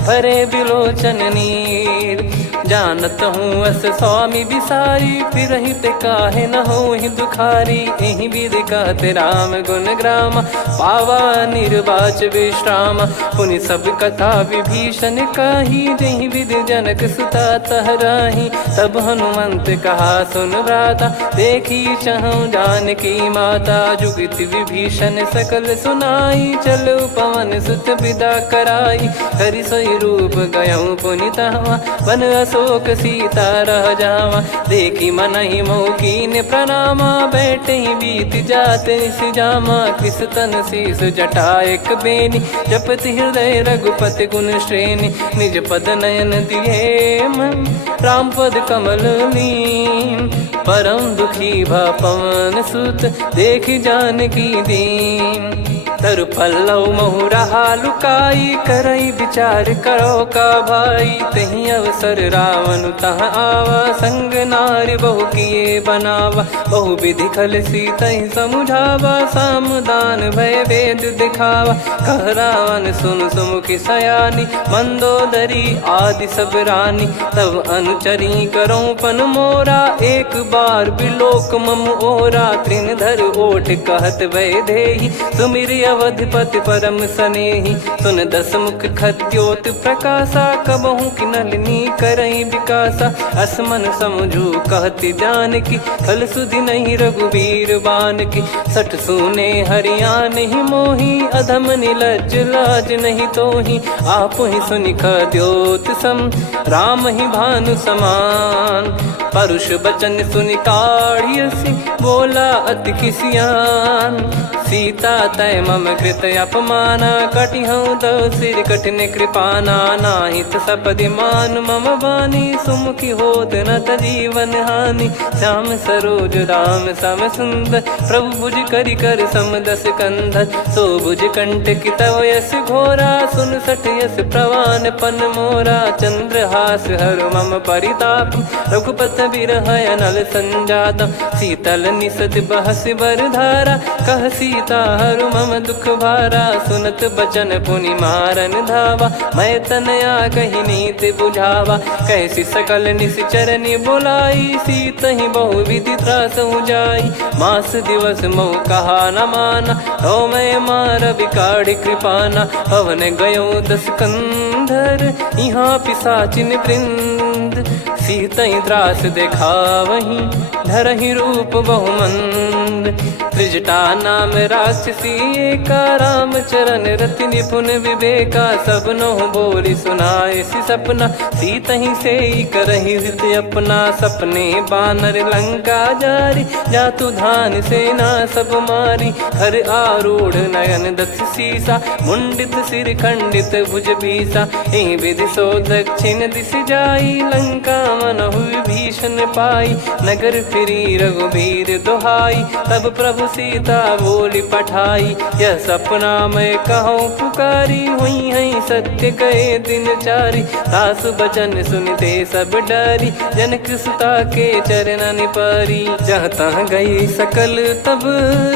भरे बिलोचन नीर। जानत हूँ अस स्वामी बिसारी, फिर ही ते काहे न हो ही दुखारी। एहि विधि कहते राम गुण ग्राम, पावा निर्वाच विश्राम। पुनि सब कथा विभीषण कही, जहि विधि जनक सुता तहराही। तब हनुमंत कहा सुन भ्राता, देखी चहु जानकी माता। जुगति विभीषण सकल सुनाई, चलो पवन सुत विदा कराई। हरि सोई रूप गयऊँ पुनि तहवा, वन अशोक सीता रह जावा। देखी मनहि मोकीन प्रणामा, बैठे ही बीत जाते जामा। कृस तन शीस जटा एक बेनी, जपति हृदय रघुपति गुण श्रेणी। निज पद नयन दिए मन, राम पद कमल लीन। परम दुखी भा पवन सुत, देखी जानकी दीन। तरु पल्लव महु रहा लुकाई, करई विचार करो का भाई। तही अवसर रावण तह आवा, संग नारी बहु किए बनावा। बहु विधि खल सीतहि समुझावा, सामदान भय वेद दिखावा। कह रावण सुन सुमुखी सयानी, मंदोदरी आदि सब रानी। तब अनुचरी करो पन मोरा, एक बार बिलोक मम ओरा। तृण धर ओठ कहत भय देहि, सुमिर अवधिपति परम सनेहि। सुन दस मुख खद्योत प्रकाशा, कबहु की नलिनी करई विकासा। असमन समझू कहती जानकी, खल सुधि नहीं रघुवीर बान की। सठ सुने हरियाण ही मोही, अधम निलज्ज लाज नहीं तोही। आप ही सुनि खद्योत सम, राम ही भानु समान। परुष बचन सुनि काढ़ियसि, बोला अति किसियान। सीता तय मम कृत अपमाना, कटिहऊँ दो सिर कठिन कृपाना। नाहित सपदि मान मम बानी, सुमुखी होत न जीवन हानि। श्याम सरोज राम सम सुंदर, प्रभु भुज करि कर सम दस कंधर। सो भुज कंटक तव यस घोरा, सुन सठ यस प्रवान पन मोरा। चंद्रहास हर मम परिताप, रघुपत बिरह अनल संजात। शीतल निसत बहस बर धारा, कह सीता हरु मम दुख भारा। सुनत बचन पुनि मारन धावा, मैं तनया कही नीत बुझावा। कैसी सकल निश्चरनि बुलाई, सीतहि बहु विधि त्रासहु जाई। मास दिवस मोह कहा न माना, तो मैं मार बिकाढ़ी कृपाना। पवन गयो दस कंधर, यहाँ पिशाचिन वृंद। सीतहि त्रास देखावहीं, धरहि रूप बहुमंद। त्रिजटा नाम राक्षसी एका, राम चरण रति निपुण विवेका। सबनो बोली सुनाए सि सपना, सीतहि सेई करहि हित अपना। सपने बानर लंका जारी, जातु धान सेना सब मारी। हर आरूढ़ नयन दस सीसा, मुंडित सिर खंडित भुज भीसा। एहि विधि सो दक्षिण दिश जाई, लंका मनहु विभीषण पाई। नगर फिरी रघुबीर दुहाई, तब प्रभु सीता बोली पठाई। यह सपना मैं कहूँ पुकारी, हुई है सत्य कहे दिन चारी। सासु बचन सुनते सब डरी, जनक सुता के चरण परी। जहाँ तहाँ गई सकल तब,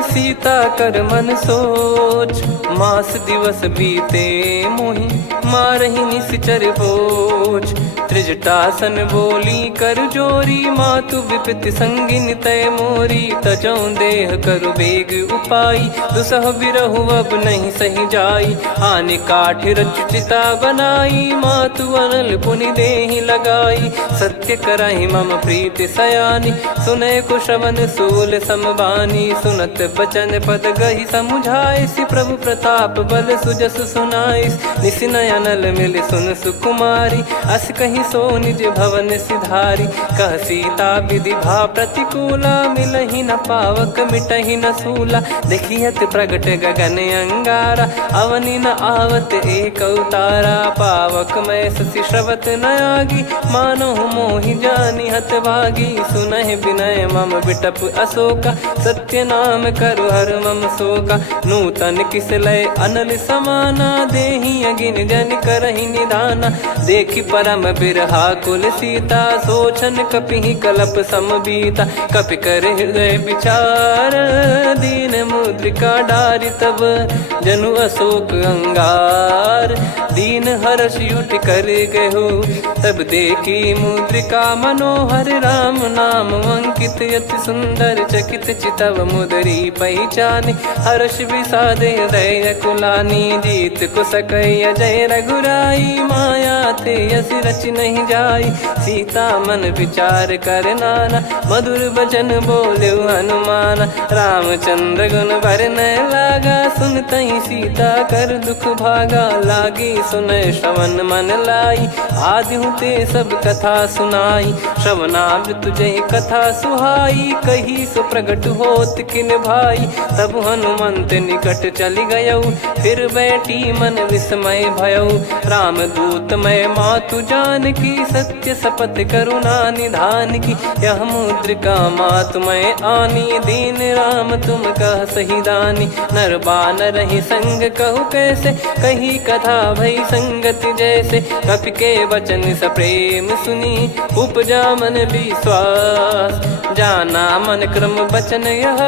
सीता कर मन सोच। मास दिवस बीते मोहि, मारहि निश्चर बोझ। त्रिजटा सन बोली कर जोरी, मातु विपति संगिन तय मोरी। तजौ देह करु बेग उपाई, दुसह बिरहु अब नहीं सही जाई। आने काठ रचु चिता बनाई, मातु अनल पुनि देहि लगाई। सत्य करहि मम प्रीति सयानी, सुनय को श्रवण सूल समबानी। सुनत बचन पद गहि समुझाइसि, प्रभु प्रताप बल सुजस सुनाइस। निसि नयनल मिल सुन सुकुमारी, अस कहि सो निज भवन सिधारी। कह सीता विधि भा प्रतिकूला, मिलहि न पावक मिटहि न सूला। देखियत प्रगट गगन अंगारा, अवनि न आवत एक उतारा। पावक मैं ससि श्रवत न आगी, मानो मोहि जानि हत भागी। सुनहि विनय मम बिटप अशोका, सत्य नाम करु हर मम शोका। नूतन किस लय अनल समाना, देहि अगिन जन करहि निदाना। देखि परम बिरहा कुल सीता, सोचन कपिहि कलप समबीता। कपि कर हृदय विचार, दीन मुद्रिका डारि तब। जनु अशोक अंगार, दीन हर्ष उठ कर गहु। तब देखी मुद्रिका मनोहर, राम नाम अंकित अति सुंदर। चकित चितव मुदरी पहचान, हर्ष विषाद हृदय कुलानी। जीत को सकय जय रघुराई, माया थे यस रच नहीं जाई। सीता मन विचार कर नाना, मधुर बचन बोले हनुमान। रामचंद्र गुण बरनय लागा, सुनतहि सीता कर दुख भागा। लागी सुनय श्रवण मन लाई, आदिहु ते सब कथा सुनाई। श्रवणामृत जय कथा सुहाई, कही सो प्रगट होत किन भाई। तब हनुमंत निकट चली गयौ, फिर बैठी मन विस्मय भयौ। राम दूत मैं मातु जानकी, सत्य शपथ करुणा निधान की। यह मुद्रिका मातु मैं आनी, दीन राम तुम कह सही दानी। नर बानर ही संग कहु कैसे, कही कथा भई संगति जैसे। कपि के वचन सप्रेम सुनी, उपजा मन विश्वास। जाना मन क्रम बचन यह,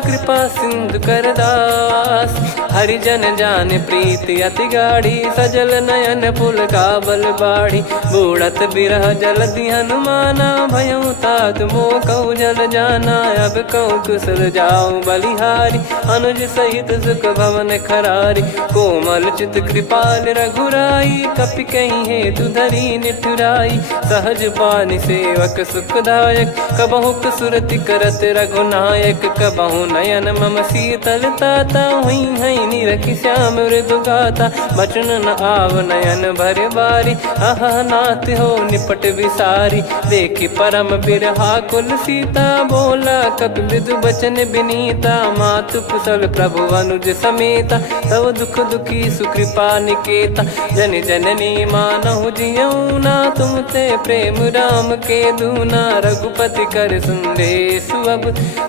कृपा सिंधु कर दास। हरिजन जान प्रीति अति गाढ़ी, सजल नयन पुल का बल बाढ़ी। बूढ़त बिरह जलधि हनुमाना, भयउ तात मोह कहु जल जाना। अब कहु कुशल जाऊं बलिहारी, अनुज सहित सुख भवन खरारी। कोमल चित कृपाल रघुराई, कपि कहीं हेतु धरी निठुराई। सहज पानि सेवक सुखदायक, कबहु सुरति करत रघुनायक। कबहु नयन मम शीतल ताता, हुई हई निरखि श्याम मृदु गाता। बचन न आव नयन भर बारी, आहा नाथ हो निपट विसारी। देखि परम बिरहा कुल सीता, बोला कपि मृदु बचन बिनीता। मातु कुशल प्रभु अनुज समेता, तव दुख दुखी सुकृपा निकेता। जन जननी मानहु जियऊ ना, तुम ते प्रेम राम के दूना। रघुपति कर संदेशु अब,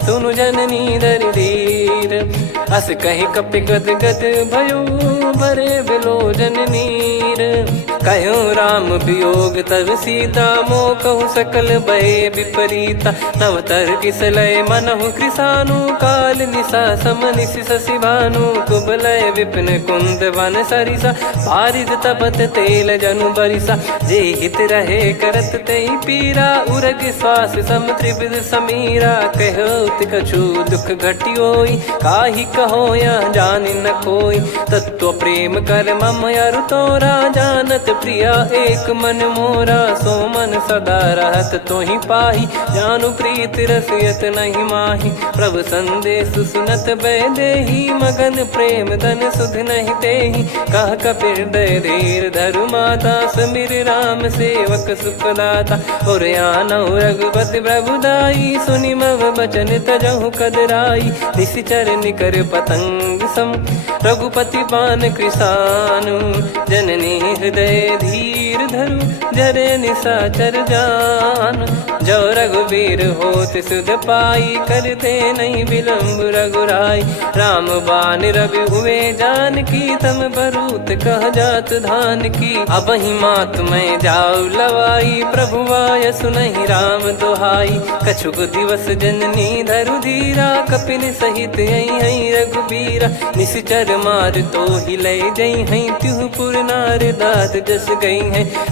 सुनु जननी दरि धीर। अस कहि कपि गद गद भयो, भरे बिलोचन नीर। कहूँ राम वियोग तब सीता, मोह कहूँ सकल भय विपरीता। नव तर किसलय मनहु कृसानु, काल निशा सम निशि शशि भानु। कुबलय विपिन कुंद वन सरिसा, पारिद तपत तेल जनु बरिसा। जे हित रहे करत तेहि पीरा, उरग श्वास सम त्रिविध समीरा। कहत कछु दुख घटियोई, काहि कहो या जानि न कोई। तत्व प्रेम कर मम अरु तोरा, जानत प्रिया एक मन मोरा। सो मन सदा रहत तोहि पाहि, जानु प्रीत रसियत नहीं माहि। प्रभु संदेश सुनत बैदेहि, मगन प्रेम धन सुध नहीं तेहि। कह कपि हृदय धीर धरु माता, समीर राम सेवक सुखदाता। और आनहु रघुपति प्रभु दाई, सुनि मम बचन तजहु कदराई। निशिचर निकर पतंग सम, रघुपति पान कृसानु। जननी हृदय धीर धरु, जरे निशाचर जान। जो रघुबीर होत सुध पाई, करते नहीं विलम्ब रघुराई। राम बान रवि हुए जानकी, तम बरूत कह जात धान की। अब ही मात मैं जाऊ लवाई, प्रभु आय सुनहि राम दोहाई। कछुक दिवस जननी धरु धीरा, कपिन सहित यही रघुबीरा। निश्चर मार तो ही ले जई हैं त्यों पुर नार दाद जस गई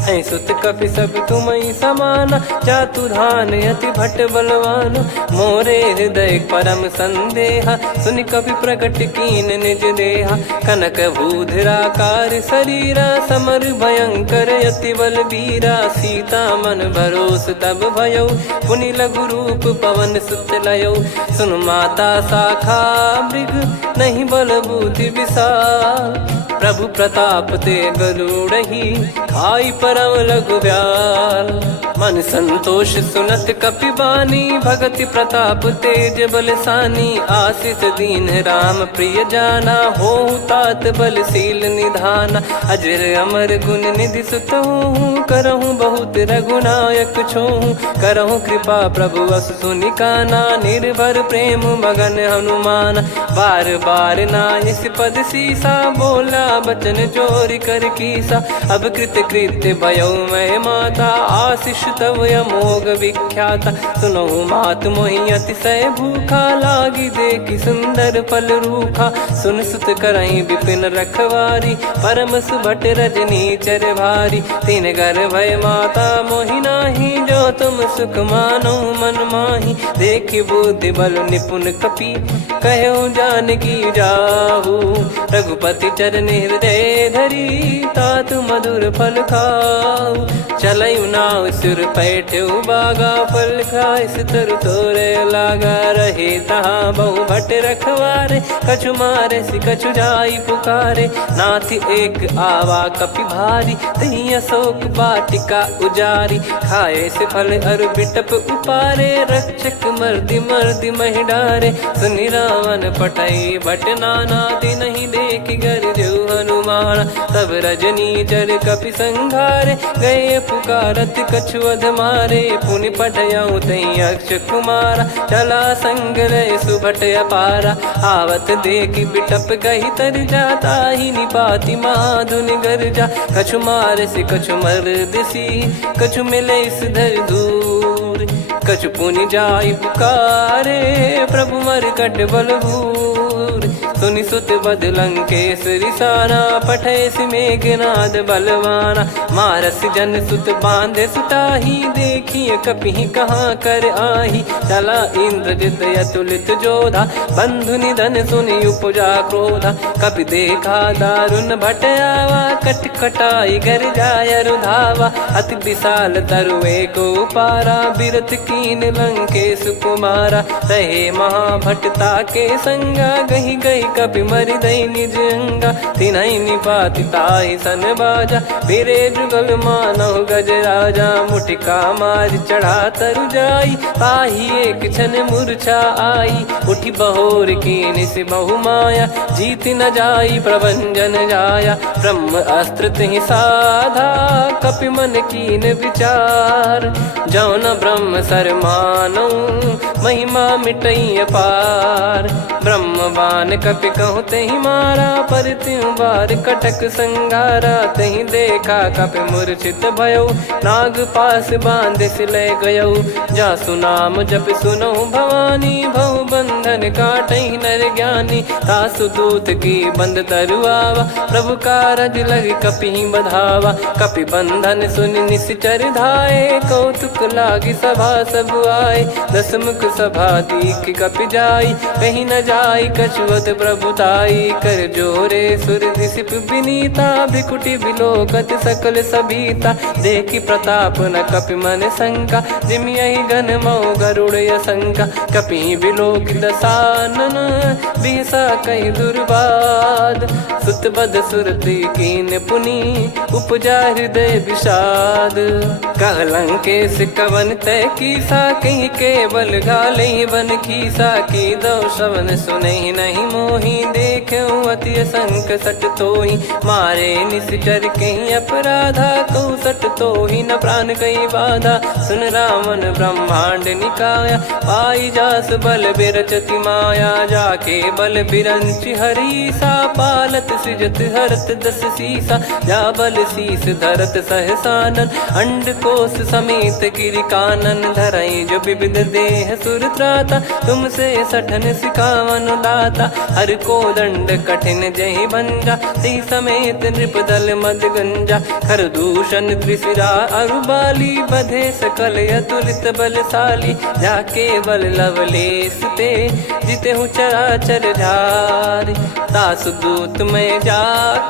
हैं सुत कपि सब तुमई समाना जातु धान अति भट बलवान मोरे हृदय परम संदेहा सुन कपि प्रकट कीन निज देहा कनक भूधराकार शरीरा समर भयंकर अति बलबीरा सीता मन भरोस तब भयो पुनि लघु रूप पवन सुत लयो सुन माता शाखा मृग नहीं बल बुद्धि विशाल प्रभु प्रताप ते गरुड़ही खाई परम लघु ब्याल मन संतोष सुनत कपि बानी भगति प्रताप तेज बलसानी आशीष दीन राम प्रिय जाना हो तात बलशील निधाना अजर अमर गुण निधि सुत हूँ करहूँ बहुत रघुनायक छोहूँ करहूँ कृपा प्रभु अस सुनिकाना निर्भर प्रेम मगन हनुमान बार बार नायस पद सीसा बोला बचन चोरी कर कीसा अब कृत कृत्य भयो मैं माता आशीष तव अमोघ विख्याता सुनो मात मोहि अतिशय भूखा लागी देखी सुंदर फल रूखा सुन सुत करई विपिन रखवारी परम सुभट रजनी चर भारी तीन घर भय माता मोहि नाही जो तुम सुख मानो मन माही देखी बुद्धि बल निपुण कपि कहो जानकी जाहू रघुपति चरण हृदय धरी तात मधुर फल खाऊ चलऊ नाव सुर पैठऊ बागा फल खाइस तरु तोरे लागा रहे तहाँ बहु भट रखवारे कछु मारे सि कछु जाई पुकारे नाथि एक आवा कपि भारी तही अशोक बाटिका उजारी खाए से फल अरु बिटप उपारे रक्षक मर्दि मर्दि महि डारे सुनि रावण पटई भट नाना ति नहीं देख घर जो हनुमान तब रजनी चर कपि संघारे गए पुकारत कछु अध मारे पुनि पटयऊ तई अक्ष कुमारा चला संग रहे सुभट अपारा आवत देखी बिटप गही तर जाता ही निपाति माधुन गर्जा कछु मारे से कछु मर्दसी कछु मिले इस धर दूर कछु पुनि जाई पुकारे प्रभु मरकट बलभूर सुनि सुत बद लंकेश्वरी साना पठेस मेघनाद बलवाना मारस जन सुत बांधे सुताही देखिए कपि कहाँ कर आही चला इंद्रजित अतुलित जोधा बंधु निधन सुनि उपजा क्रोधा कपि देखा दारुण भट आवा कट कटाई घर जाय रुधावा अति विशाल तरुए को पारा बिरत कीन लंकेश कुमारा रहे महाभटता के संगा गही गही कपि मरि दई निज अंगा तिन्हई निपाति ताहि सन बाजा फिरे जुगल मानव गज राजा मुटिका मार चढ़ा तरु जाई ताहि एक क्षण मूर्छा आई उठी बहोर कीन से बहु माया जीत न जाई प्रभंजन जाया ब्रह्म अस्त्र तिहि साधा कपि मन कीन विचार जौन ब्रह्म सर मानौ महिमा मिटई अपार ब्रह्म बान कपि कहूँ तही मारा पर त्यों बार कटक संगारा तही देखा कपि मूर्छित भयो नाग पास बांध सिले गयो जा सुनाम जप सुनो भवानी भव बंधन काटई नर ज्ञानी तासु दूत की बंद तरुआवा प्रभु कारज लग कपि बधावा कपि बंधन सुन निश्चर धाये कौतुक लागी सभा सब आए दसमुख सभा दीख कपि जाई कहीं न जाई कछुअत प्रभुताई कर जोरे सुर दिसिप विनीता भिकुटी बिलोकत सकल सबीता देखी प्रताप न कपि मन शंका जिम यही घन मऊ गरुड़ शंका कपि बिलोक दसानन बिहसा कई दुर्बाद सुत बद सुरति कीन पुनि उपजा हृदय विषाद कहलंकेश कवन तय कीसा कहीं केवल गाले बन खीसा की दो श्रवण सुनहि नहीं मोही देखूं अति संक सट तोहि मारे निश्चर कहीं अपराधा कहूँ सट तोहि न प्राण कहीं बाधा सुन रावण ब्रह्मांड निकाया पाई जास बल बिरचति माया जाके बल बिरंच हरी सा पालत सृजत हरत दस सीसा, जा बल शीस धरत सहसानन, अंड कोश समेत गिरि कानन, धरई जो विविध देह सुर त्राता, तुमसे सठन सिखावन दाता, हर को दंड कठिन जहि भंजा, ती समेत नृपदल मद गंजा, खर दूषण त्रिशिरा अरुबाली, बधे सकल अतुलित बलशाली, जाके बल लवलेस ते जिते हूँ चराचर झारी, दास दूत में जा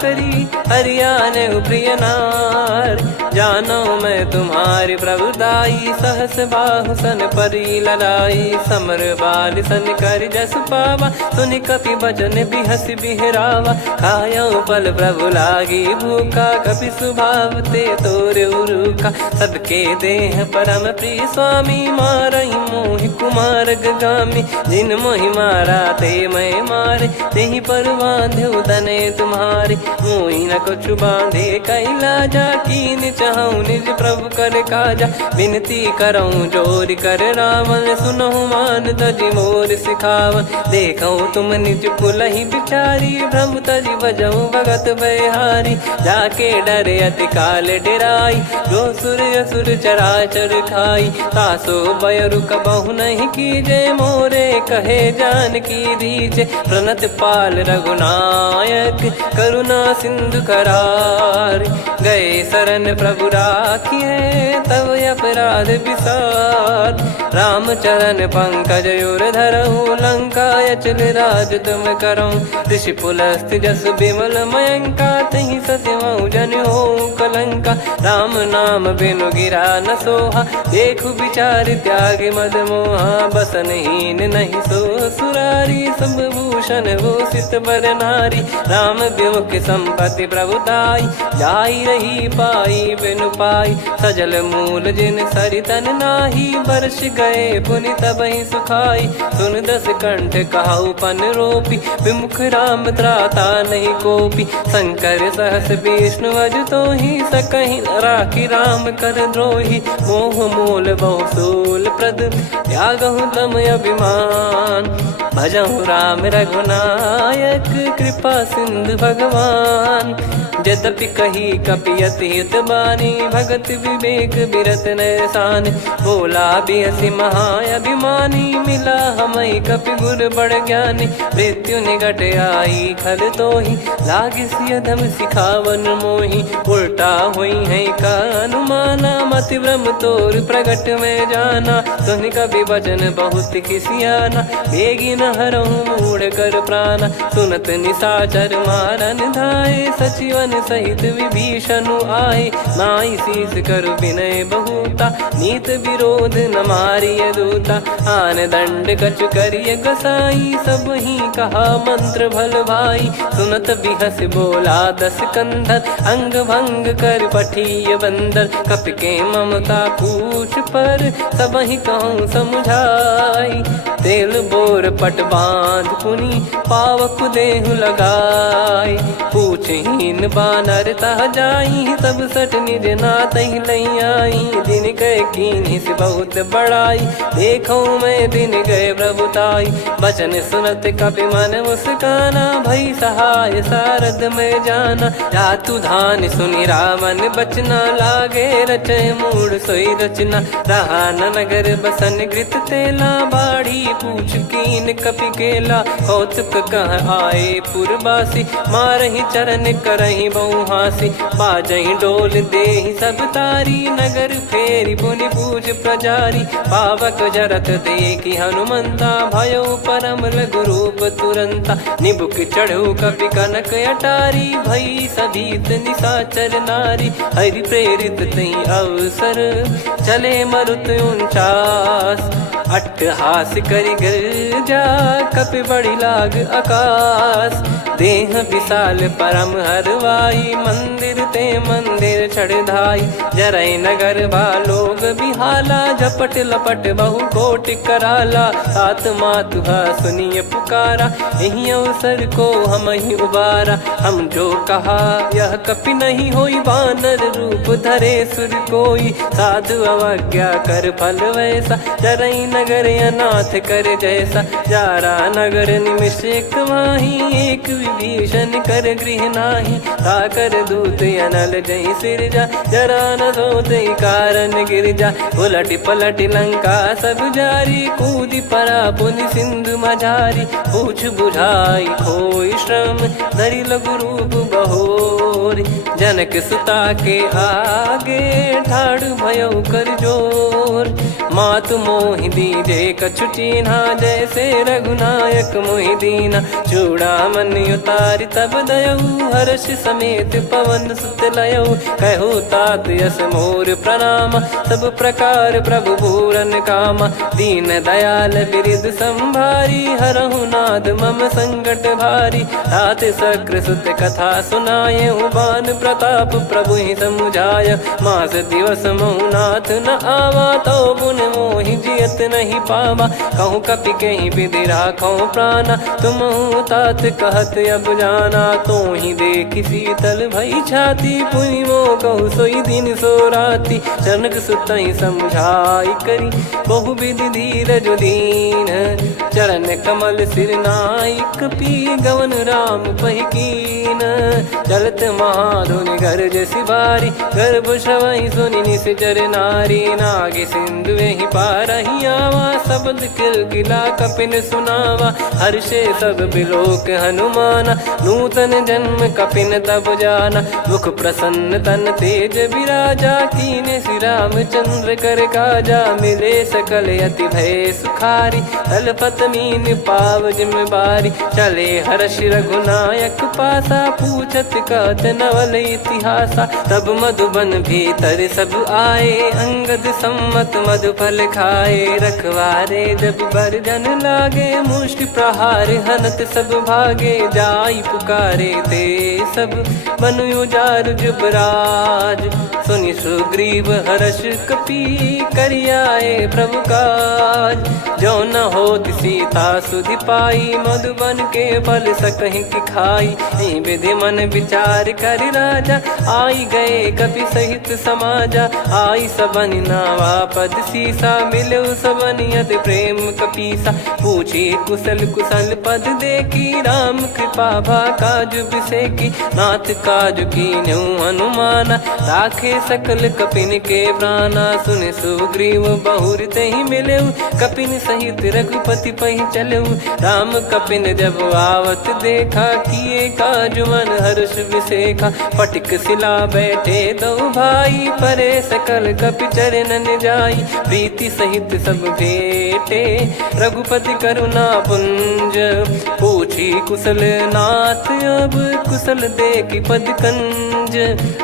करी हरियाने प्रिय नार, जानो मैं तुम्हारी प्रभुदाई, सहस बाहु सन परी लड़ाई, समर बाल सन कर जस पावा, सुनि कपि भजन बिहस बिहरावा, खायो पल प्रभु लागी भूखा, कपि स्वभाव ते तोर उरुखा, सबके देह परम प्रिय स्वामी, मारई मोहि कुमार गगामी, जिन मोहि मारा ते मैं मारे, तेहि पर बांधे तने तुम्हारे, मोहि न कुछ बांधे कैला जा, कीन चाहूं निज प्रभु कर काजा, विनती करऊं जोर कर रावण, सुनहु मान तजि मोर सिखावन, देखऊं तुम निज पुलहि बिचारी, भ्रम तजि बजऊं भगत बहारी, जाके डरे अति काल डेराई, जो सुर असुर चराचर खाई, तासो बयरु कबहु नहीं कीजे, मोरे कहे जान की दीजे, प्रणत पाल रघुनायक करुणा सिंधु करार, गए शरण प्रभु राखिए तब अपराध विसार, राम चरण पंकज उर धरऊं, लंका अचल राज तुम करऊं, ऋषि पुलस्त्य जस विमल मयंका, तहि सत्यमऊ जन हो कलंका, राम नाम बिनु गिरा न सोहा, देखु विचार त्याग मद मोहा, बसनहीन नहीं सो सुरारी, सब भूषण भूषित बर नारी, राम विमुख संपत्ति प्रभुताई, जाई रही पाई बिनु पाई, सजल मूल जिन सरितन नाही, बरस गए पुनि तबहि सुखाई, सुन दस कंठ कहाऊ पन रोपी, विमुख राम त्राता नहीं कोपी, शंकर सहस विष्णु अज तो ही, सकहि न राखी राम कर द्रोही, मोह मोल बहु सूल प्रद, त्यागहु तम अभिमान, भजहु राम रघुनायक, कृपा सिंधु भगवान, यद्यपि कही कपियति हित बानी, भगत विवेक बिरत नैसान, बोला बिहसी महाअभिमानी, मिला हमई कपि गुर बड़ ज्ञानी, मृत्यु निकट आई खल तोहि, लागे सिय धम सिखावन मोहि, उल्टा हुई है का अनुमाना, मति भ्रम तोर प्रगट में जाना, सुन कभी वचन बहुत खिसियाना, बेगी न हरहु मूढ़ कर प्राणा, सुनत निशाचर मारन धाये, सचिवन सहित विभीषणु आए, नाई शीस कर विनय बहुता, नीत विरोध न मारिय दूता, आन दंड कछु करिय गसाई, सब ही कहा मंत्र भल भाई, सुनत बिहस बोला दस कंधर, अंग भंग कर पठिय बंदर, कपि के ममता पूछ पर, सब ही कहूँ समझाई, तेल बोर पट बांध पुनि, पावक देहु लगाई, पूछहीन बानर तह जाई, सब सट निज नातहि लई आई, दिन गए कीन्ही से बहुत बड़ाई, देखो मैं दिन गए प्रभुताई, बचन सुनत कपि मन मुस्काना, भई सहाय सारद में जाना, जातु धान सुनि रावण बचना, लागे रचय मूढ़ सोई रचना, रहा न नगर बसन घृत तेला, बाढ़ी पूछ कीन कपि केला, कौतुक कह आए पुरबासी, मारहि चरण करहि बहु हासी, बाजहि डोल देहि सब तारी, नगर फेरी पुनि पूज प्रजारी, पावक जरत देखि हनुमंता, भयो परम लघु रूप तुरंता, निबुक चढ़ऊ कपि कनक अटारी, भई सभीत निशाचर नारी, हरि प्रेरित तई अवसर, चले मरुत 49, अट्टहास करि गिरजा, कपि बड़ी लाग आकाश, देह विशाल परम हरवाई, मंदिर ते मंदिर चढ़धाई, जरई नगर बालोग बिहाला, झपट लपट बहु कोट कराला, सात मातुहा सुनिय पुकारा, यही अवसर को हम ही उबारा, हम जो कहा यह कपि नहीं होई, वानर रूप धरे सुर कोई, साधु अवज्ञा कर फल वैसा, जरई नगर अनाथ कर जैसा, जारा नगर निमिष एक माही, एक विभीषण कर गृह नाही, ताकर दूत अनल जय सिरजा, जरा न सोते कारण गिरजा। उलट पलट लंका सब जारी, कूदी परा पुनि सिंधु मझारी। पूछ बुझाई खोई श्रम, धरि लघु रूप बहोरी। जनक सुता के आगे, ठाड़ भयो कर जोर। मातु मोहि दीजे कछु चीन्हा, जैसे रघुनायक मोहि दीना। चूड़ामणि उतारि तब दयऊ, हर्ष समेत पवन सुत लयऊ। कहु तात यस मोर प्रणाम, सब प्रकार प्रभु पूरन कामा। दीन दयाल बिरिद संभारी, हरहु नाद मम संकट भारी। तात सक्र सुत कथा सुनाए, बान प्रताप प्रभु ही समुझाय। मास दिवस महु नाथ न आवा, तो पुन मोहि जियत नहीं पावा। कहूँ कपि कहीं विधि राखो प्राणा, तुम तात कहत अब जाना। तो ही देख शीतल भई छाती, पुनि मो कहु सोई दिन सो राती। जनक सुतहि समुझाई करी, बहु विधि धीरज दीन। चरण कमल सिर नाइक, पी गवन राम पहिकीन। चलत महाधुनि गरज सिबारी, गर्भ श्रवहि सुनि निश्चर नारी। नागे सिंधु ही पारहि आवा, शब्द किलकिला कपिन सुनावा। हर्षे सब बिलोक हनुमाना, नूतन जन्म कपिन तब जाना। मुख प्रसन्न तन तेज विराजा, कीने श्री रामचंद्र कर काजा। मिले सकल अति भय सुखारी, तलपत मीन पाव जिम्मेवारी। चले हर्ष रघुनायक पासा, पूछत कहत नवल इतिहासा। तब मधुबन भीतर सब आए, अंगद सम्मत मधुफल खाए। रखवारे जब बरजन लागे, मुष्टि प्रहार हनत सब भागे। जाई पुकारे ते सब, बनु उजार जुबराज। सुनि सुग्रीव हर्ष कपि, करियाए प्रभु काज। जो न होत सीता सुधि पाई, मधुबन के फल सकहि की खाई। विधि मन विचार कर राजा, आई गए कपि सहित समाजा। आई सबनि नावा पद सीसा, मिलउ सबनि अति प्रेम कपीसा। पूछी कुशल कुशल पद देखी, राम कृपा भा काज बिसेकी। नाथ काज कीन्हु हनुमाना, राखे सकल कपिन के प्राणा। सुन सुग्रीव बहुर तेहि मिलऊ, कपिन सहित रघुपति पहि चलऊ। राम कपिन जब आवत देखा, किए काज मन हर्ष विसेखा। पटिक सिला बैठे दो भाई, परे सकल कपि चरणन जाई। प्रीति सहित सब भेटे, रघुपति करुणा पुंज। पूछी कुशल नाथ अब, कुशल देखि पद कंज।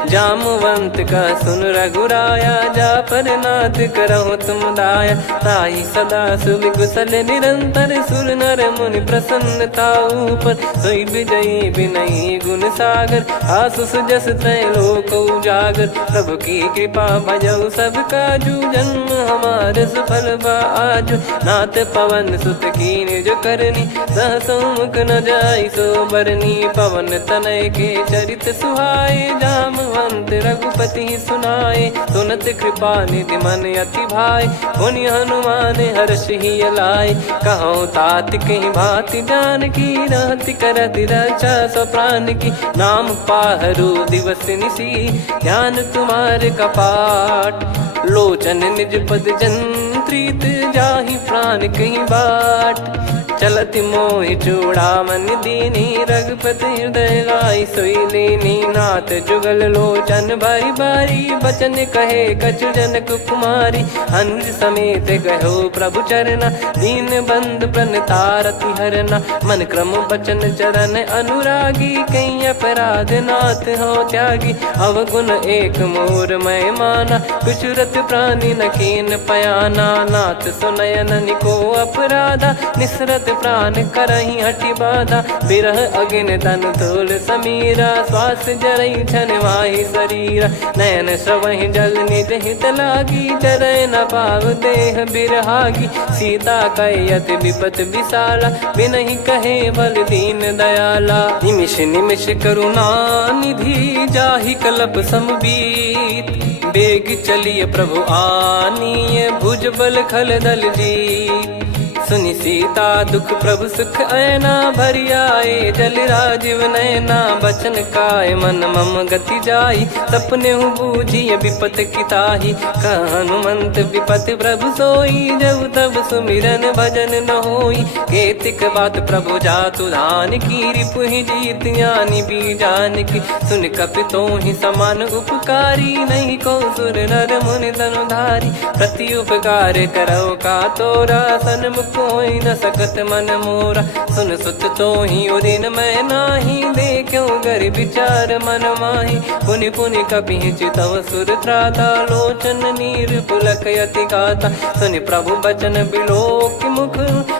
जामवंत का सुन रघुराया, जा पर नाथ करहु तुम दाया। ताहि सदा सुभि कुशल निरंतर, सुर नर मुनि प्रसन्नता ऊपर। सोई विजयी विनयी गुण सागर, आसु सुजस त्रैलोक उजागर। प्रभु की कृपा भजऊ सब काजू, जन्म हमार सफल बा आजु। नाथ पवन सुत कीन्ह जो करनी, सहसो मुख न जाई सो बरनी। पवन तनय के चरित सुहाए, जामवंत रघुपति सुनाए। सुनत कृपा निधि मन अति भाई, पुनि हनुमान हर्ष ही लाए। कहो तात कहीं भांति जान की, रहति करति रक्षा सो प्राण की। नाम पाहरु दिवस निसी, ध्यान तुम्हारे कपाट। लोचन निज पद जंत्रित, जाहि प्राण कहीं बाट। चलति मोहि चूड़ामणि दीनी, रघुपति हृदय लाई सोई लीनी। नाथ जुगल लोचन बारी बारी, बचन कहे कछु जनक कुमारी। हंस समेत गयो प्रभु चरना, दीन बंद प्रणतारति हरना। मन क्रम बचन चरण अनुरागी, कहीं अपराध नाथ हो त्यागी। अवगुण एक मोर मैं माना, कुछ रत प्राणी न कीन पयाना। नाथ सुनयन निको अपराधा, निसरत प्राण करहि हटि बाधा। बिरह अगिन तन तोल समीरा, श्वास जरई छन माहि शरीरा। नयन श्रवहि जल निज हित लागी, चरय न पाव देह बिरहागी। सीता कयत विपत विशाला, बिनहि कहे बल दीन दयाला। निमिष निमिष करुणा निधि, जाहि कल्प समबीत। बेग चलिए प्रभु आनीय, भुज बल खल दल जीत। सुनि सीता दुख प्रभु सुख ऐना भरी आए, जल राजीव नैना बचन काय, मन मम गति जाई, सपने हूँ बूझी विपत किताही। हनुमंत विपत प्रभु सोई, जब तब सुमिरन भजन न होई। केतिक बात प्रभु जातु धान की, रिपु ही जीत ज्ञानी बीजान की। सुन कपि तो ही समान उपकारी, नहीं को सुर नर मुनि तनुधारी। प्रति उपकार करो का तोरा, सन्मुख होई न सकत मन मोरा। सुन सुत तो ही उदिन मैं नाही, देखो गर विचार मन माही। पुनि पुनि कपि चितव सुर त्राता, लोचन नीर पुलक यति गाता। सुनि प्रभु बचन बिलोक मुख,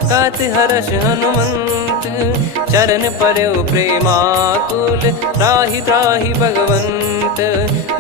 गात हर्ष हनुमंत। चरण परयो प्रेमाकुल, त्राहि त्राहि भगवंत।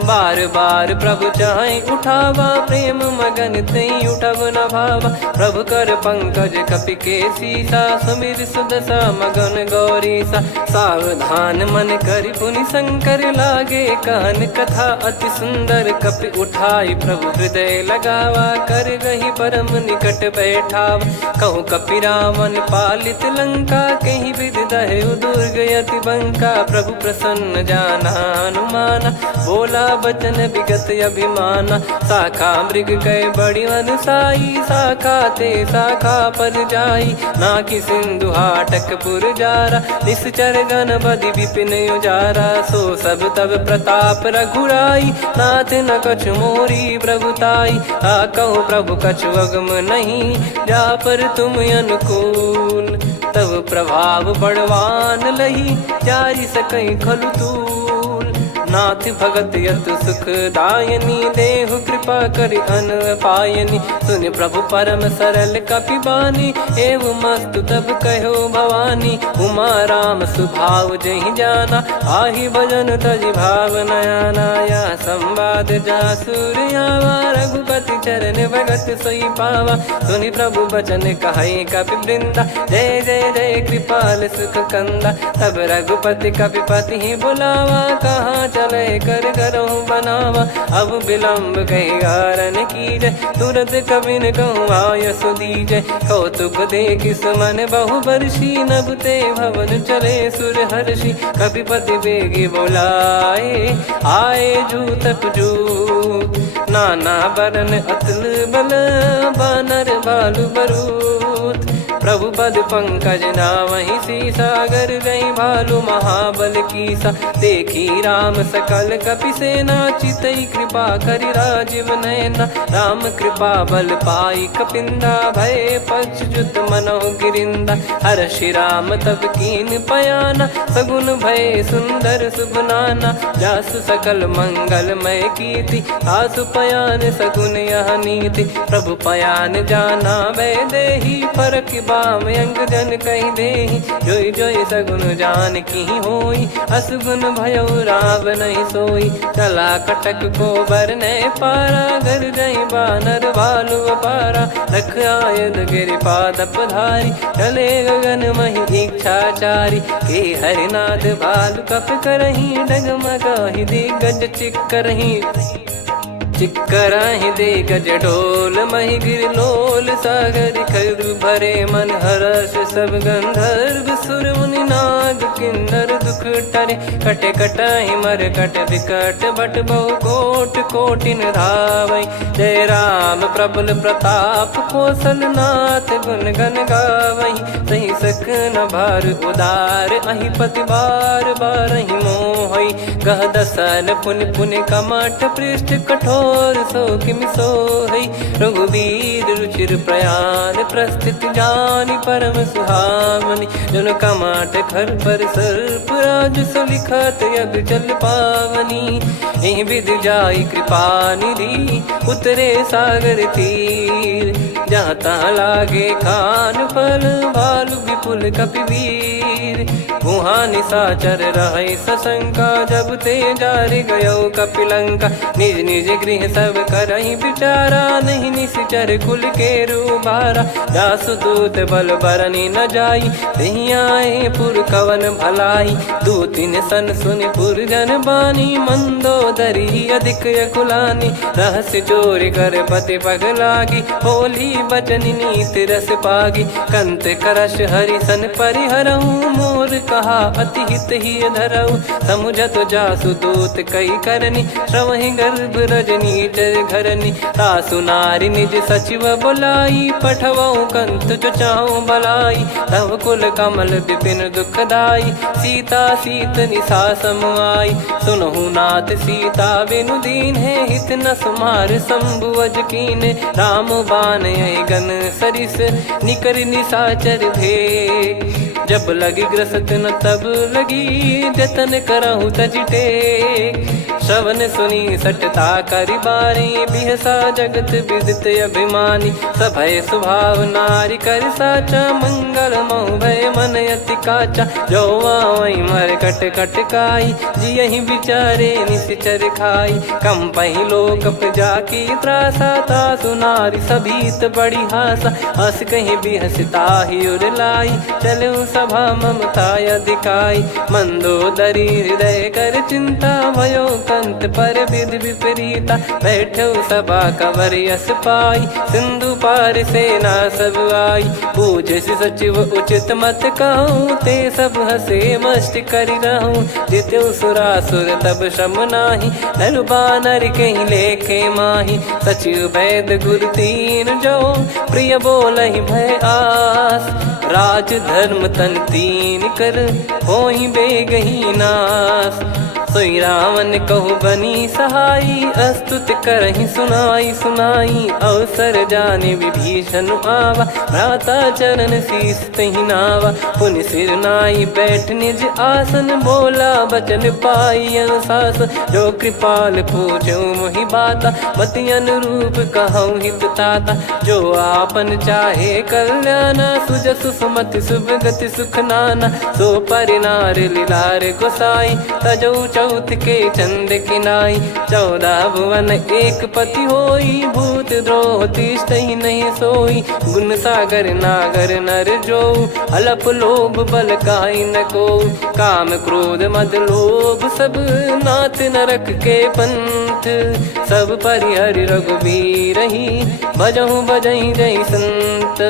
बार बार प्रभु चाहि उठावा, प्रेम मगन तई उठब न भावा। प्रभु कर पंकज कपि के सीसा, सुमिर सुदशा मगन गौरीसा। सावधान मन करि पुनि शंकर लागे, कहन कथा अति सुंदर। कपि उठाई प्रभु हृदय लगावा, कर गही परम निकट बैठावा। कहूँ कपि रावण पालित लंका, कहीं विधि दहु दुर्ग यति बंका। प्रभु प्रसन्न जाना हनुमाना, बोला बचन विगत अभिमाना। शाखा मृग गए बड़ी अनुसाई, शाखा ते शाखा पर जाई। नाकि सिंधु हाटक पुर जारा, निश्चर गण बदि विपिन उजारा। सो सब तब प्रताप रघुराई, नाथ न कछु मोरी प्रभुताई। कहूँ प्रभु कछु अगम नहीं, जा पर तुम अनुकूल। तब प्रभाव बड़वान लही, जारी सकई खलु तूल। नाथ भगत यतु सुख दायनी, देहु कृपा करि अन पायनी। सुन प्रभु परम सरल कपि बानी, एवं मस्तु तब कहो भवानी। उमा राम सुभाव जहि जाना, आहि भजन तजि भाव नयाना। या संवाद जासुर आवा, रघुपति चरण भगत सोई पावा। सुनि प्रभु बचन कहै कपि वृंदा, जय जय जय कृपाल सुख कंदा। तब रघुपति कपि पति ही बुलावा, कहाँ चले कर करहु बनावा। अब विलम्ब कही कारण कीजय, तुरत कबिन कहूँ आयस दीजय। कौतुक देख सुमन बहु बरसी, नभ ते भवन चले सुर हर्षि। कपिपति बेगी बोलाए, आए जूतप जूत। नाना बरन अतुल बल, बानर भालु बरूत। प्रभु पद पंकज नावहि सीसा, गर गई भालु महाबल कीसा। देखी राम सकल कपि सेना, चितई कृपा करि राजीव नयना। राम कृपा बल पाई कपिंदा, भय पक्षजुत मनोह गिरिंदा। हर्षि राम तब कीन पयाना, सगुन भय सुंदर शुभ नाना। जासु सकल मंगलमय कीर्ति, आसु पयान सगुन यह नीति। प्रभु पयान जाना वै देहि, फरक बाम अंग जन कहि देहि। जोई जोई सगुन जान की होई, असगुन भयो राव नहीं सोई। चला कटक को बरने पारा, घर जई बानर भालु अपारा। रख आयद गिरिपाद पधारी, चले गगन महि इच्छाचारी। के हरिनाथ भालु कप करही, डगमगाहि दिग्गज चिक्करही। चिक्कराहि दे गज ढोल, महि गिर लोल। सागर खर भरे मन हर्ष, सब गंधर्व सुर मुनि नाग किन्नर दुख टरे। कटे कटाहि मर कट विकट, बट बहु कोट कोटिन धावै। जय राम प्रबल प्रताप, कौशल नाथ गुण गन गावै। सही सक न भार उदार, अहि पति बार बारहि मोहै। गह दसल पुन पुन कमठ, पृष्ठ कठोर सो किमि सोहै। रघुवीर रुचिर प्रयाण, प्रस्थित जानि परम सुहावनी। जन कमाट खर पर सर्प, राज सलिखत यग जल पावनी। एहि विधि जाई कृपा निधि, उतरे सागर तीर। जहाँ तहाँ लागे खान फल, भालु विपुल कपि वीर। वीर वहाँ निशाचर रहे सशंका जब ते जारि गयो कपिलंका निज निज गृह सब करहि विचारा नहीं निश्चर कुल के रूबारा जासु दूत बल बरनी न जाई तही आए पुर कवन भलाई दू तीन सन सुन पुर जन बानी मंदोदरी अधिक यकुलानी रहस्य चोर कर पति पगलागी होली बचन नीत रस पागी कंत करश हरिसन परिहरऊ मोर कहा अति हित ही धरऊ समुझत जासु दूत कई करनी श्रवहि गर्भ रजनी चर घरनी तासु नारी निज सचिव बुलाई पठवऊ कंत जो चाहूं बलाई तव कुल कमल विपिन दुखदाई सीता सीत निशा समाई सुनहु नाथ सीता बिनु दीन है हित न सुमार शंभु अज कीन राम बान गन सरिस निकर निशाचर भेग जब लगी ग्रसत न तब लगी जतन करहु तज टेक श्रवण सुनी सटता करि बारी बिहसा जगत विदित अभिमानी सभय स्वभाव नारी कर साचा मंगल मऊ भय मन अति काचा जो आवई मर कट कट काई जियहि विचारे निश्चर खाई कम पही लोक जाकी त्रासा तासु नारी सभीत बड़ी हासा हस कहीं बिहसता ही उर लाई चलऊ सभा ममता अधिकाई मंदोदरी हृदय कर चिंता भयो कंत पर विधि विपरीता बैठो सभा कवर यस पाई सिंधु पार सेना सब आई पूज सचिव उचित मत कहूँ ते सब हसे मस्त करि रहूं जित्यु सुरासुर तब श्रम नाही नर बानर कहीं लेखे माही सचिव वैद गुरु तीन जो प्रिय बोलहि भय आस राज धर्म तन तीन कर होई बेगही नास सोई रावण कहु बनी सहाई अस्तुत करहि सुनाई सुनाई अवसर जाने विभीषण आवा भ्राता चरण शीस तहि नावा पुनि सिर नाई बैठ निज आसन बोला बचन पाई अनुशासन जो कृपाल पूछो मोहि बाता मति अनुरूप कहूँ हित ताता जो आपन चाहे कल्याणा सुजसु सुमति सुभगति सुख नाना सो परिनार लीलार गोसाई तजौ चौथ के चंद किनाई 14 भुवन एक पति होई भूत द्रोह तिष्ठहि नहीं सोई गुण सागर नागर नर जो अलप लोभ बल काई न को काम क्रोध मद लोभ सब नाथ नरक के पंथ सब परिहरि रघुबीर ही भजहु भजहि जय संत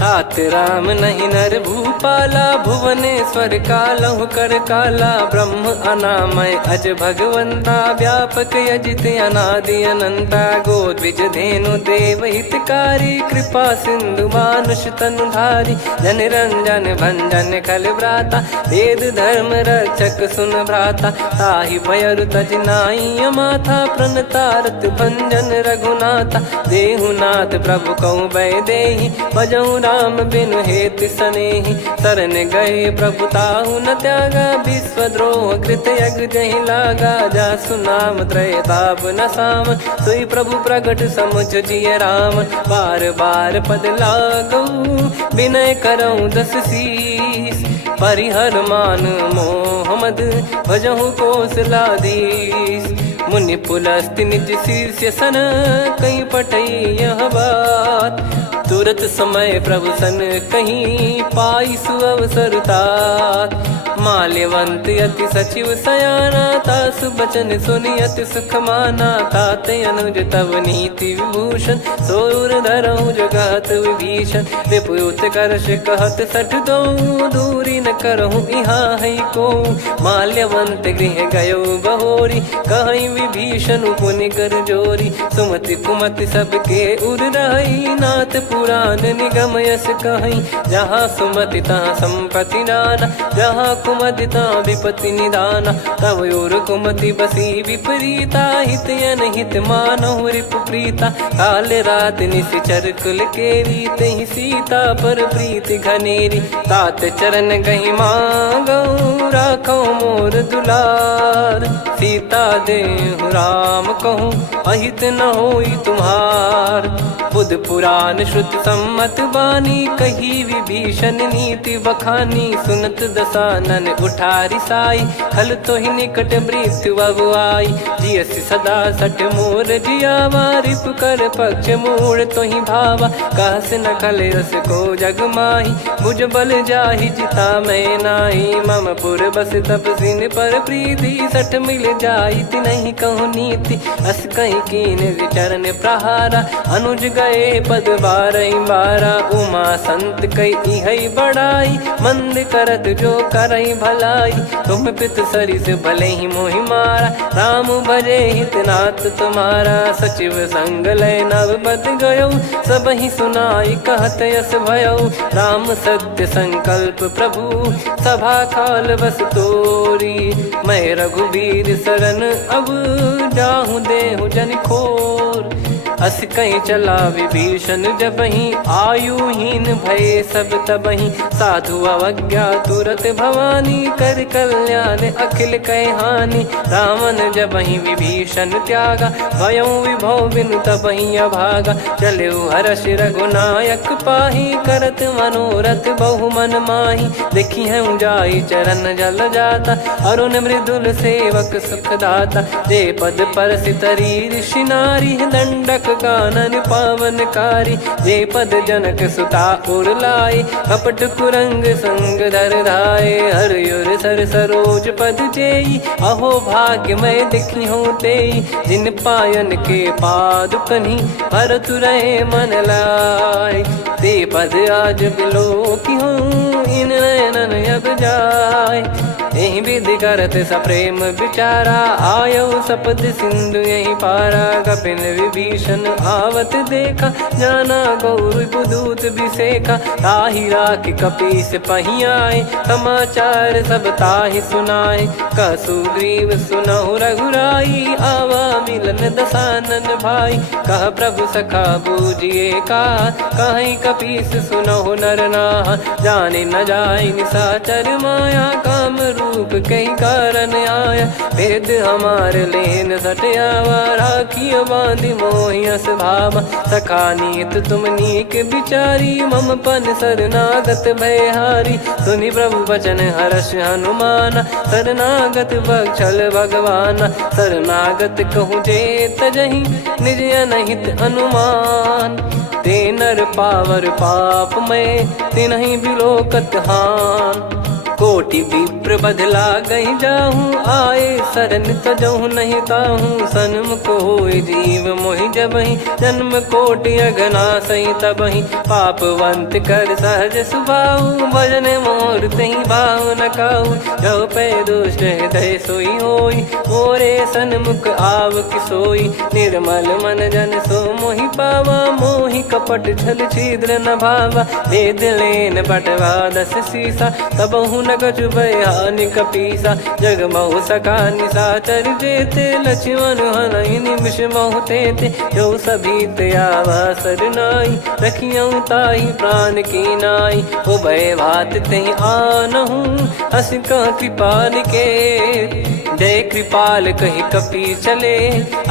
तात राम नहीं नर भूपाला भुवनेश्वर कालहु कर काला ब्रह्म अनामय अज भगवंता व्यापक यजित अनादि अनंता गोद्विज धेनु देव हितकारी कृपा सिंधु मानुष तनुधारी जन रंजन भंजन खल भ्राता वेद धर्म रक्षक सुन भ्राता ताहि भयरु तज नाई माथा प्रणतारत भंजन रघुनाथा देहुनाथ प्रभु कहु भय देहि भजहु राम बिनु हेत सनेहि शरण गए प्रभु ताहु न त्यागा विश्वद्रोह कृत यज्ञ जहि लागा जासु नाम त्रयताप न साम सोई प्रभु प्रगट समुझ जिय राम बार बार पद लागऊ विनय करऊँ 10 शीस परिहर मान मोह मद भजहु कौशलाधीश मुनि पुलस्ति निज शीर्ष सन कहीं पटई यह बात तुरत समय प्रभु सन कहीं पाई सुअवसर तात माल्यवंत अति सचिव सयाना तासु बचन सुनि अति सुख माना ताते अनुज तव नीति विभूषण सोर धरहु जगत विभीषण विपुत करश कहत सठ दो दूरी न करहु यहाँ है को माल्यवंत गृह गयो बहोरी कहीं विभीषण पुनि कर जोरी सुमति कुमति सबके उर रही नाथ पुराण निगम यस कहीं जहाँ सुमति तहाँ संपत्ति नाना जहाँ कुमति ता विपत्ति निदाना तव और कुम सुमति बसी विपरीता, हित अनहित मानहु रिपु प्रीता, काल रात निश्चर कुल केरी, तहि सीता पर प्रीति घनेरी, तात चरण गहि मांगऊ राखो मोर दुलार, सीता देहु राम कहूँ अहित न होई तुम्हार, बुध पुराण श्रुत सम्मत बानी, कही विभीषण नीति बखानी, सुनत दसानन उठारी साई, खल तो ही निकट मृत्यु अब आई, जियसि सदा सठ मोर जियावा, रिप कर पक्ष मूड़ तो ही भावा, कहस न खल रस को जग माही, भुज बल जाहि जिता मैं नाही, मम पुर बस तपसिन पर प्रीति, सठ मिल जाई तिनहि कहूँ नीति, अस कहीं कीन विचरण प्रहारा, अनुज गए पद बारही बारा, उमा संत कई है बड़ाई, मंद करत जो करई भलाई, तुम पित सरिस भले ही मोहि मारा, राम भजे हित नाथ तुम्हारा, सचिव संग लय नव बद गयो, सब ही सुनाई कहत यस भयो, राम सत्य संकल्प प्रभु सभा काल बस तोरी, मैं रघुबीर शरण अब जाहूँ देहु जन खोर, अस कहीं चला विभीषण जबहि, आयुहीन भये सब तबहि, साधु अवज्ञा तुरत भवानी, कर कल्याण अखिल कह हानि, रावण जबहि विभीषण त्यागा, भयउ विभव बिनु तबहि अभागा, चलऊ हर्ष रघुनायक पाही, करत मनोरथ बहु मन माही, देखी है जाई चरण जल जाता, अरुण मृदुल सेवक सुख दाता, जे पद पर सितरी ऋषि नारी, दंडक कानन पावनकारी, जे पद जनक सुता उर लाई, कपट कुरंग संग धर धाये, हरियुर सर सरोज पद जेई, अहो भाग्य मैं दिखी हूँ तेई, जिन पायन के पाद कन्ही भरत रहे मन लाय, ते पद आज बिलो की हूँ इन नयनन अब जाय, यही विधि करत सप्रेम विचारा, आयो सपद सिंधु यही पारा, कपिन विभीषण आवत देखा, जाना गौर बुदूत बिसेखा, ताहि राख कपीस पही आए, समाचार सब ताहि सुनाए, कह सुग्रीव सुनहु रघुराई, आवा मिलन दसानन भाई, कह प्रभु सखा बूझिए का, कहीं कपीस सुनहु नर नाहा, जाने न जाय निशाचर माया, काम रूप कई कारण आया, भेद हमार लेन सटयावा, राखियो बांधि मोहियस भावा, सखा नीत तुम नीक बिचारी, मम पन शरणागत भयहारी, सुनि प्रभु वचन हर्ष हनुमाना, शरणागत बक्षल भगवाना, शरणागत कहूँ जे तजहि निज अनहित अनुमान, ते नर पावर पाप में तिन्हि बिलोकत हान, कोटि विप्र बदला गई जाहूँ, आए शरण तजहु नहीं ताहूँ, सन्मुख होय जीव मोहि जबहि, जन्म कोटि अगना सही तबहि, पापवंत कर सहज सुभाऊ, भजन मोर तहि भाव न काऊ, जो पै दुष्ट हृदय सोई होई, मोरे सन्मुख आव किसोई, निर्मल मन जन सो मोहि पावा, मोहि कपट छल छिद्र न भावा, वेद लेन बटवा दस सीसा, तबहु न कछु बयान कपीसा, जग महु सका निशाचर जेते, लक्ष्मण हनहि निमिष महु तेते, जो सभी त्यावा सरनाई, रखियऊ ताहि प्राण की नाई, उभय भात तेहि आनहु, हस कह कृपाल के, जय कृपाल कहि कपी चले,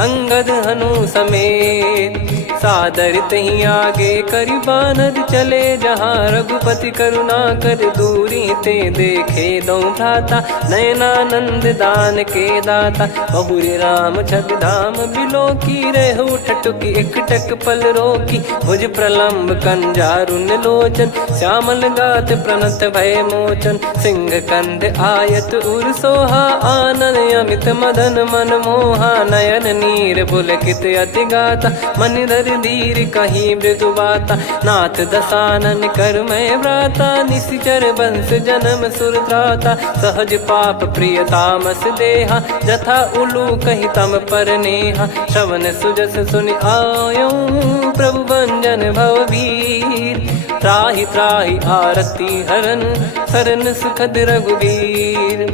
अंगद हनु समेत, सादर तही आगे करि बानर चले, जहाँ रघुपति करुणा कर दूरी ते देखे दो भ्राता, नयनानंद दान के दाता, बहुरी राम छग धाम बिलो की, रेहु ठटुकी एकटक पल रोकी, भुज प्रलम्ब कंजारुन लोचन, श्यामल गात प्रणत भय मोचन, सिंह कंध आयत उर सोहा, आनन अमित मदन मन मोहा, नयन नीर पुलकित अति गाता, मन धर धीर कहीं मृदु बाता, नाथ दसानन कर मैं व्राता, निशिचर बंस जन्म सुरत्राता, सहज पाप प्रिय तामस देहा, जथा उलू कहि तम पर नेहा, श्रवण सुजस सुनि आयो, प्रभु भंजन भवभीर, त्राहि त्राहि आरती हरन, शरण सुखद रघुबीर,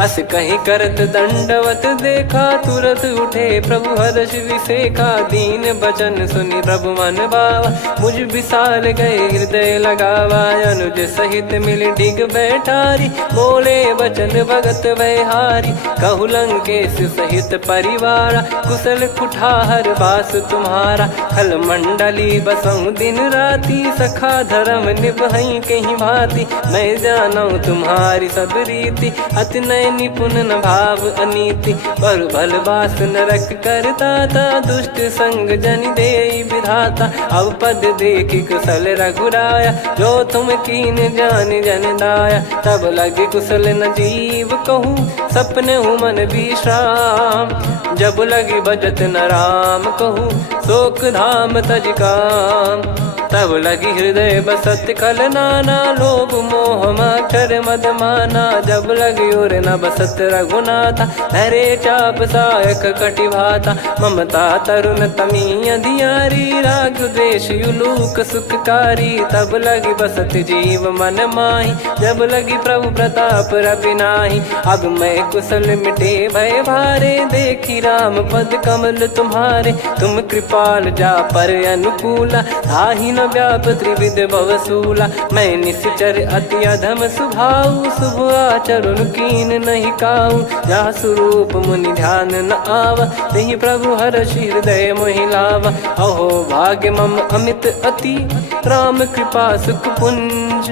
अस कहीं करत दंडवत देखा, तुरत उठे प्रभु हर्ष विसेखा। दीन बचन सुनी प्रभु मन भावा, मुझ विशाल गए हृदय लगावा। अनुज सहित मिल डिग बैठारी, बोले बचन भगत वैहारी। कहु लंकेश सहित परिवारा, कुशल कुठार बास तुम्हारा। खल मंडली बसऊं दिन राती, सखा धर्म निभई कहीं भांति। मैं जानू तुम्हारी सब रीति, अति नय निपुण न भाव अनीति। पर भल बास नरक करता था, दुष्ट संग जन दे विधाता। अब पद देखी कुशल रघुराया, जो तुम कीन जान जन दाया। तब लगे कुशल न जीव कहूँ, सपने हूँ मन विश्राम। जब लगी बजत न राम कहूँ, शोक धाम तज काम। तब लगी हृदय बसत कल नाना, लोभ मोह मक्षर मद माना। जब लगी उर न बसत रघुनाथा, धरे चाप सायक कटि भाता। ममता तरुण तमी अधियारी, राग द्वेष युलूक सुखकारी। तब लगी बसत जीव मन माही, जब लगी प्रभु प्रताप रवि नाही। अब मैं कुशल मिटे भय भारे, देखी राम पद कमल तुम्हारे। तुम कृपाल जा पर अनुकूला, ताहि न व्याप त्रिविध भवसूला। मैं निश्चर अति अधम स्वभाव, शुभ आचरण कीन नहीं काऊ। जहाँ स्वरूप मुनि ध्यान न आवा, नहीं प्रभु हर्ष हृदय मोहि लावा। अहो भाग्य मम अमित अति, राम कृपा सुख पुंज।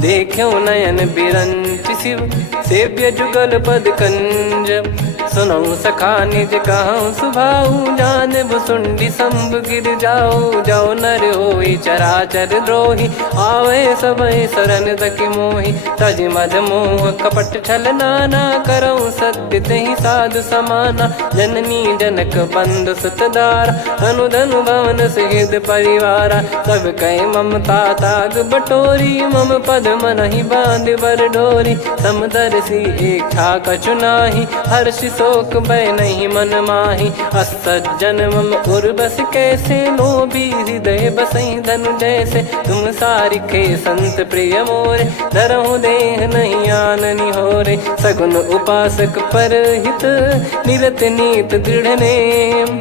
देखो नयन बिरंच शिव, सेव्य जुगल पद कंज। सुनऊ सखा निज कहूँ सुभाऊ, जान भुसुंडी शंभ गिर जाओ। जाओ नर होई चराचर द्रोही, आवे सबय शरण तकी मोहि। तज मद मोह कपट छल नाना, करऊँ सत्य तेहि साधु समाना। जननी जनक बंधु सुतदारा, धनु धनु भवन सहित परिवारा। सब कहे ममता ताग बटोरी, मम पद मनहि बांध बर डोरी। समदर्शी इच्छा कछु नाही, हर्ष शोक भय नहीं मन माही। असज्जन मम उर्वश कैसे, लोभी हृदय बसई धनु जैसे। तुम सारिखे संत प्रिय मोरे, धरहु देह नहीं आननि होरे। सगुन उपासक परहित, निरत नीत दृढ़ नेम।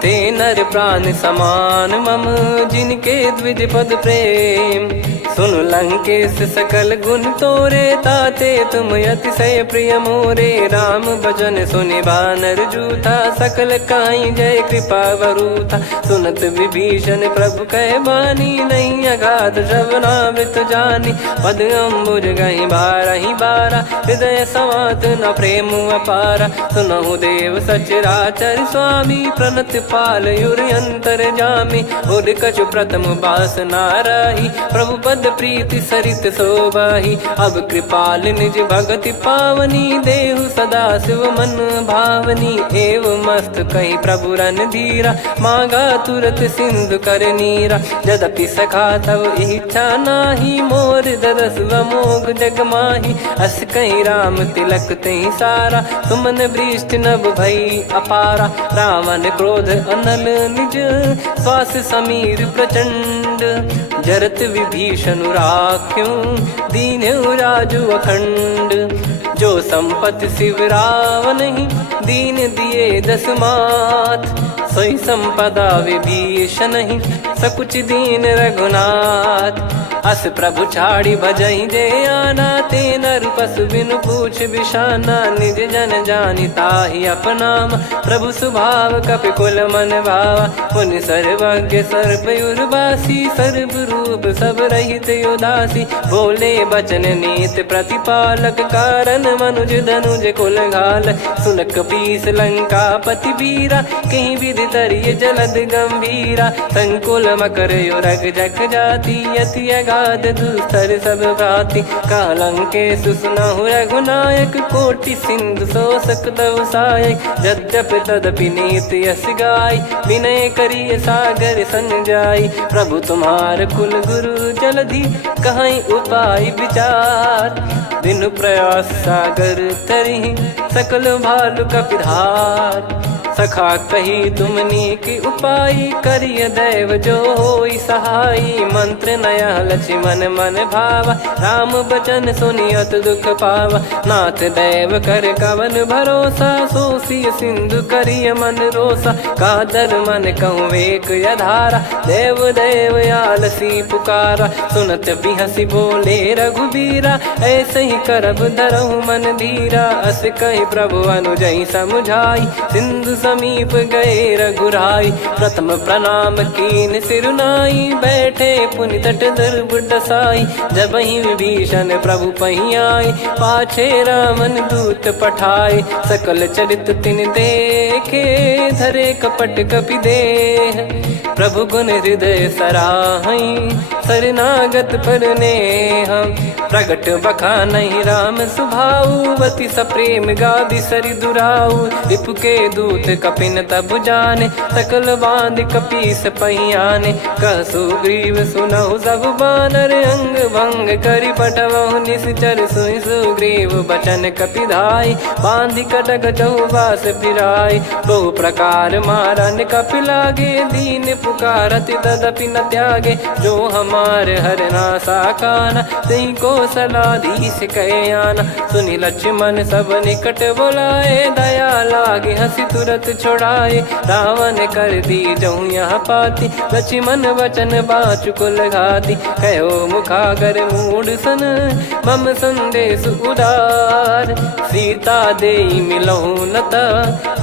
ते नर प्राण समान मम, जिनके द्विज पद प्रेम। सुन लंकेश सकल गुण तोरे, ताते तुम अतिशय प्रिय मोरे। राम भजन सुनि बानर जूथा, सकल काई जय कृपा वरूथा। सुनत विभीषण प्रभु कह बानी, नहीं अगाध श्रवणामृत जानी। पद अम्बुज गहि बारहि बारा, हृदय समात न प्रेम अपारा। सुनहु देव सचराचर स्वामी, प्रणत पाल युर अंतर जामी। उद कछु प्रथम बास नाराही, प्रभु पद प्रीति सरित शोभाही। अब कृपाल निज भगति पावनी, देहु सदा शिव मन भावनी। एव मस्त कही प्रभु रन धीरा, मांगा तुरत सिंधु कर नीरा। यद्यपि सखा तब इच्छा नाही, मोर दरस अमोघ जग माही। अस कहीं राम तिलक तहि सारा, सुमन वृष्ट नभ भई अपारा। रावण क्रोध अनल निज, श्वास समीर प्रचंड। जरत विभीषण राख्यों, दीन्हु राजु अखंड। जो संपत्ति शिव रावण ही, दीन दिए दस मात। सोई संपदा विभीषण ही, सकुच दीन रघुनाथ। अस प्रभु छाड़ी भजई जे आना, ते नर पशु बिनु पूछ बिशाना। निज जन जानि ताहि अपनाम, प्रभु स्वभाव कपि कुल मन भावा। मुनि सर्वज्ञ सर्वयुर्वासी, सर्व रूप सब रहित उदासी। बोले बचन नीत प्रतिपालक, कारण मनुज धनुज कुल घाल। सुन कपीस लंका पति वीरा, कहीं विधि तरिय जलद गंभीरा। संकुल मकर युरग जख जाति, यति अगाध दुस्तर सब भाति। कालंकेश सुनहु रघुनायक, कोटि सिंधु शोषक तव सहायक। यद्यपि तदपि नीति यस गाय, विनय करिय सागर सन जाय। प्रभु तुम्हार कुल गुरु जलधि, कहीं उपाय विचार। बिनु प्रयास सागर तरिहि, सकल भालु कपिधार। सखा कही तुमनी की उपाई, करिय दैव जो होई सहाई। मंत्र नया लक्ष्मण मन भावा, राम बचन सुनियत दुख पावा। नाथ दैव कर कवन भरोसा, सोसी सिंधु करिय मन रोसा। कादर मन कहूँ एक यधारा, देव देव आलसी पुकारा। सुनत बिहसी बोले रघुबीरा, ऐसे ही करब धरहु मन धीरा। अस कहि प्रभु अनुजई समुझाई, सिंधु समीप गए रघुराई। प्रथम प्रणाम कीन सिरुनाई, बैठे पुनि तट दर्भ डसाई। जब ही विभीषण प्रभु पही आए, पाछे रामन दूत पठाए। सकल चरित तिन देखे, धरे कपट कपि देह। प्रभु गुण हृदय सराहई, शरणागत पर नेह। प्रगट बखानहि राम सुभाऊ, बति सप्रेम गाबि सरि दुराऊ। रिपु के दूत कपिन तब जाने, सकल बांध कपीस पहियाने। कह सुग्रीव सुनहु सब बानर, अंग भंग करि पठवहु निश्चर। सुनि सुग्रीव बचन कपिधाई, बांधि कटक चौबास फिराई। बहु प्रकार मारन कपि लागे, दीन पुकारत तदपि न त्यागे। जो हमार हरनासा काना, तई को सलाधीश कहे आना। सुनि लक्ष्मण सब निकट बोलाए, दया लागे हंसी तुरत छोड़ाए। रावण कर दी जऊँ यहाँ पाती, लक्ष्मण वचन बाचु कुल घाती। कहो मुखागर मूढ़ सन, मम संदेश उदार। सीता देई मिलहु नता,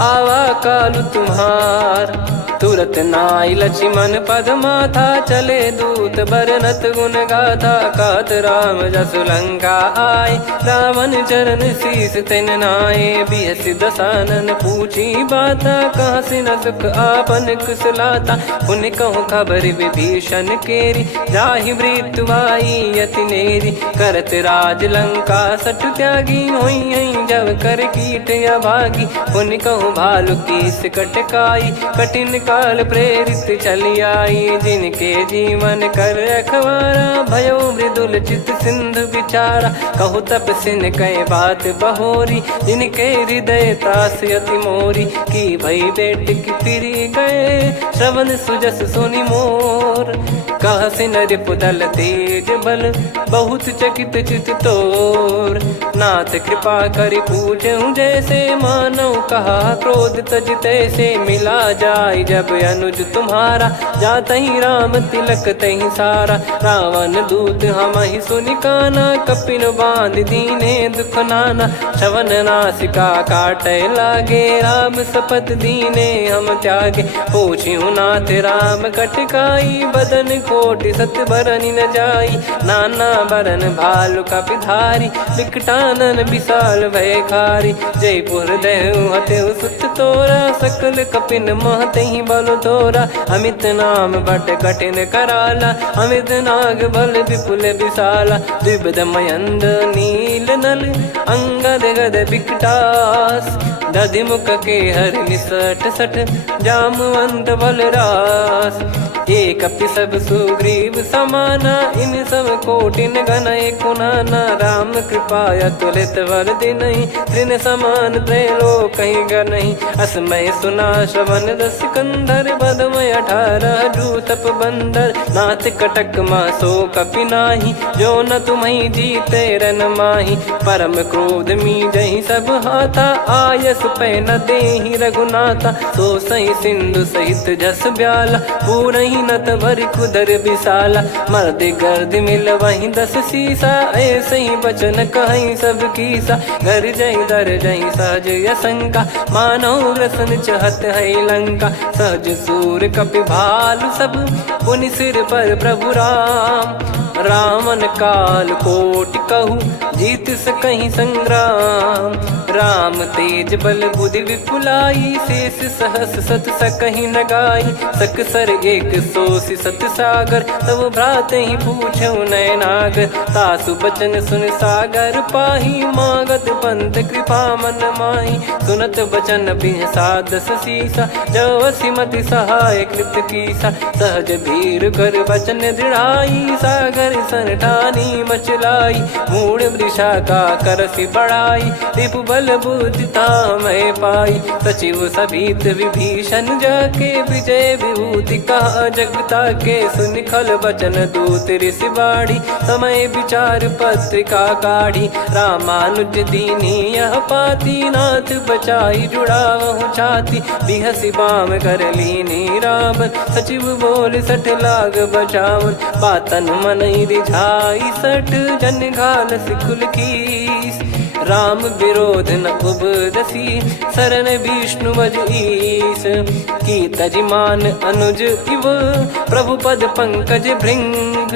आवा कालु तुम्हार। तुरत नाई लक्ष्मण पद माथा, चले दूत बरनत गुण गाथा। कात राम जसु लंका आए, रावण चरण शीस तिन नाये। बिहसि दसानन पूछी बाता, कहाँ से न सुख आपन कुशलाता। पुनि कहूँ खबर विभीषण केरी, जाहि मृत्यु आई अति नेरी। करत राज लंका सट त्यागी, होई जब कर कीट अभागी। पुनि कहूँ भालु कीस कटकाई, कठिन काल प्रेरित चली आई। जिनके जीवन कर रखवारा, भयो मृदुल चित सिंधु विचारा। कहु तपसिन कह बात बहोरी, जिनके हृदय त्रास अति मोरी। की भई बेट की फिरी गए, श्रवण सुजस सुनि मोर। कह सिन रिपुदल तेज बल, बहुत चकित चित तोर। नाथ कृपा करि पूछऊँ जैसे, मानव कहा क्रोध तज तैसे। मिला जाय जब अनुज तुम्हारा, जातहि राम तिलक तहि सारा। रावण दूत हमहि सुनि काना, कपिन बांध दीने दुख नाना। श्रवण नासिका काटय लागे, राम शपथ दीने हम त्यागे। पूछिहु नाथ राम कटकाई, बदन कोटि सत बरनि न जाई। नाना बरन भालु कपिधारी, विकटानन विशाल भयखारी। जयपुर देहु हतेहु सुत तोरा, सकल कपिन महतहि बल तोरा। अमित नाम बट कठिन कराला, अमित नाग बल विपुल विशाला। द्विविध मयंद नील नल, अंगद गद विकटास। दधिमुख के हर निसट सठ, जामवंत बलरास। एक कपि सब सुग्रीव समाना, इन सब कोटिन गनय कुनाना। राम कृपा अतुलित वर दिनहि, तृण समान त्रैलोक कहीं गनहि। असमय सुना श्रवण दस कंधर, बदमय 18 जूतप बंदर। नाथ कटक मासो कपि नाही, जो न तुम्हि जीते रन माही। परम क्रोध मीजहि सब हाथा, आयस पै न देहि रघुनाथा। सो सही सिंधु सहित जस ब्याला, पूरहि नत भर कुदर विशाला। मर्द गर्द मिल वहीं 10 सीसा, ऐसे ही बचन कहीं सब कीसा। घर जय दर जय सहज यसंका, मानव रसन चहत है लंका। सहज सूर कपि भालु सब, पुनि सिर पर प्रभु राम। रामन काल कोटि कहु, जीत सकहि संग्राम। राम तेज बल बुद्धि विपुलाई, शेष सहस सत सकहि न गाई। सकसर एक सोसि सत सागर, तब भ्रात ही पूछौ नयनागर। तासु बचन सुन सागर पाही, मागत पंथ कृपा मन माही। सुनत बचन बिहसा 10 सीसा, जवसि मति सहाय कृत कीसा। सहज भीर कर बचन दृढ़ाई, सागर कर सन ठानी मचलाई, मूड वृषा का करसी बढ़ाई, रिपु बल बुद्धि मैं पाई। सचिव सभीत विभीषण जाके, विजय विभूति कहा जगता के, सुन खल बचन दूत ऋषि बाड़ी, समय विचार पत्रिका काढ़ी। रामानुज दीनी यह पाती, नाथ बचाई जुड़ावहु छाती, बिहसी बाम कर लीनी रावण, सचिव बोल सठ लाग बचावन। बातन मनई रिझाई सठ, जन घाल सिकुल कीस, राम विरोध न उपदसी, शरण विष्णु बज ईस। की तजिमान अनुज इव, प्रभु पद पंकज भृंग,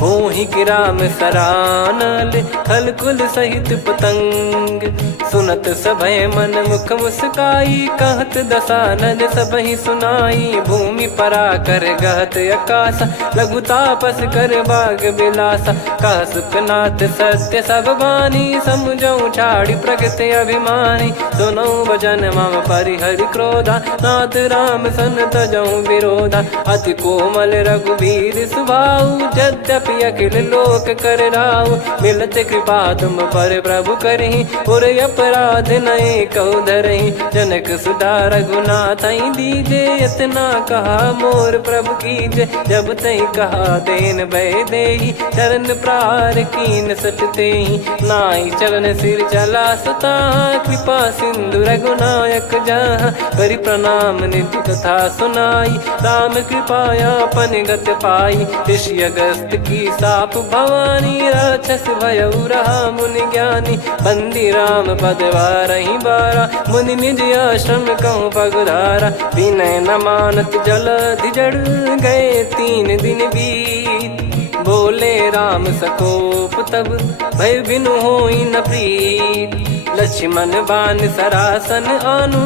होहि गिराम सरानल, खल कुल सहित पतंग। सुनत सभय मन मुख मुस्काई, कहत दसानन सबहि सुनाई। भूमि परा कर गहत आकाश, लघु तापस कर बाग बिलासा। कह सुखनाथ सत्य सब बानी, समुझौ छाड़ी प्रगति अभिमानी। सुनौ भजन मम परिहरि क्रोधा, नाथ राम सन तजौ विरोधा। अति कोमल रघुवीर सुभाऊ, यद्यपि अखिल लोक कर राऊ। मिलत कृपा तुम पर प्रभु करहि, और अपराध नए कौ धरहि। जनक सुधा रघुनाथ दीजे, इतना कहा मोर प्रभु कीजे। जब तई कहा देन भय देहि, चरण प्रार कीन सट तेहि। नाई चरण सिर चला सता, कृपा सिंधु रघुनायक जहाँ। करि प्रणाम निधि कथा सुनाई, राम कृपाया पन गत पाई। ऋषि अगस्त की साप भवानी, राक्षस भयउ रहा मुनि ज्ञानी। बंदी राम पद वारहि बारा, मुनि निज आश्रम कहूँ पगुधारा। विनय न मानत जलधि जड़, गए 3 दिन बीत। बोले राम सकोप तब, भय बिनु होई न प्रीत। लक्ष्मण बान सरासन आनु,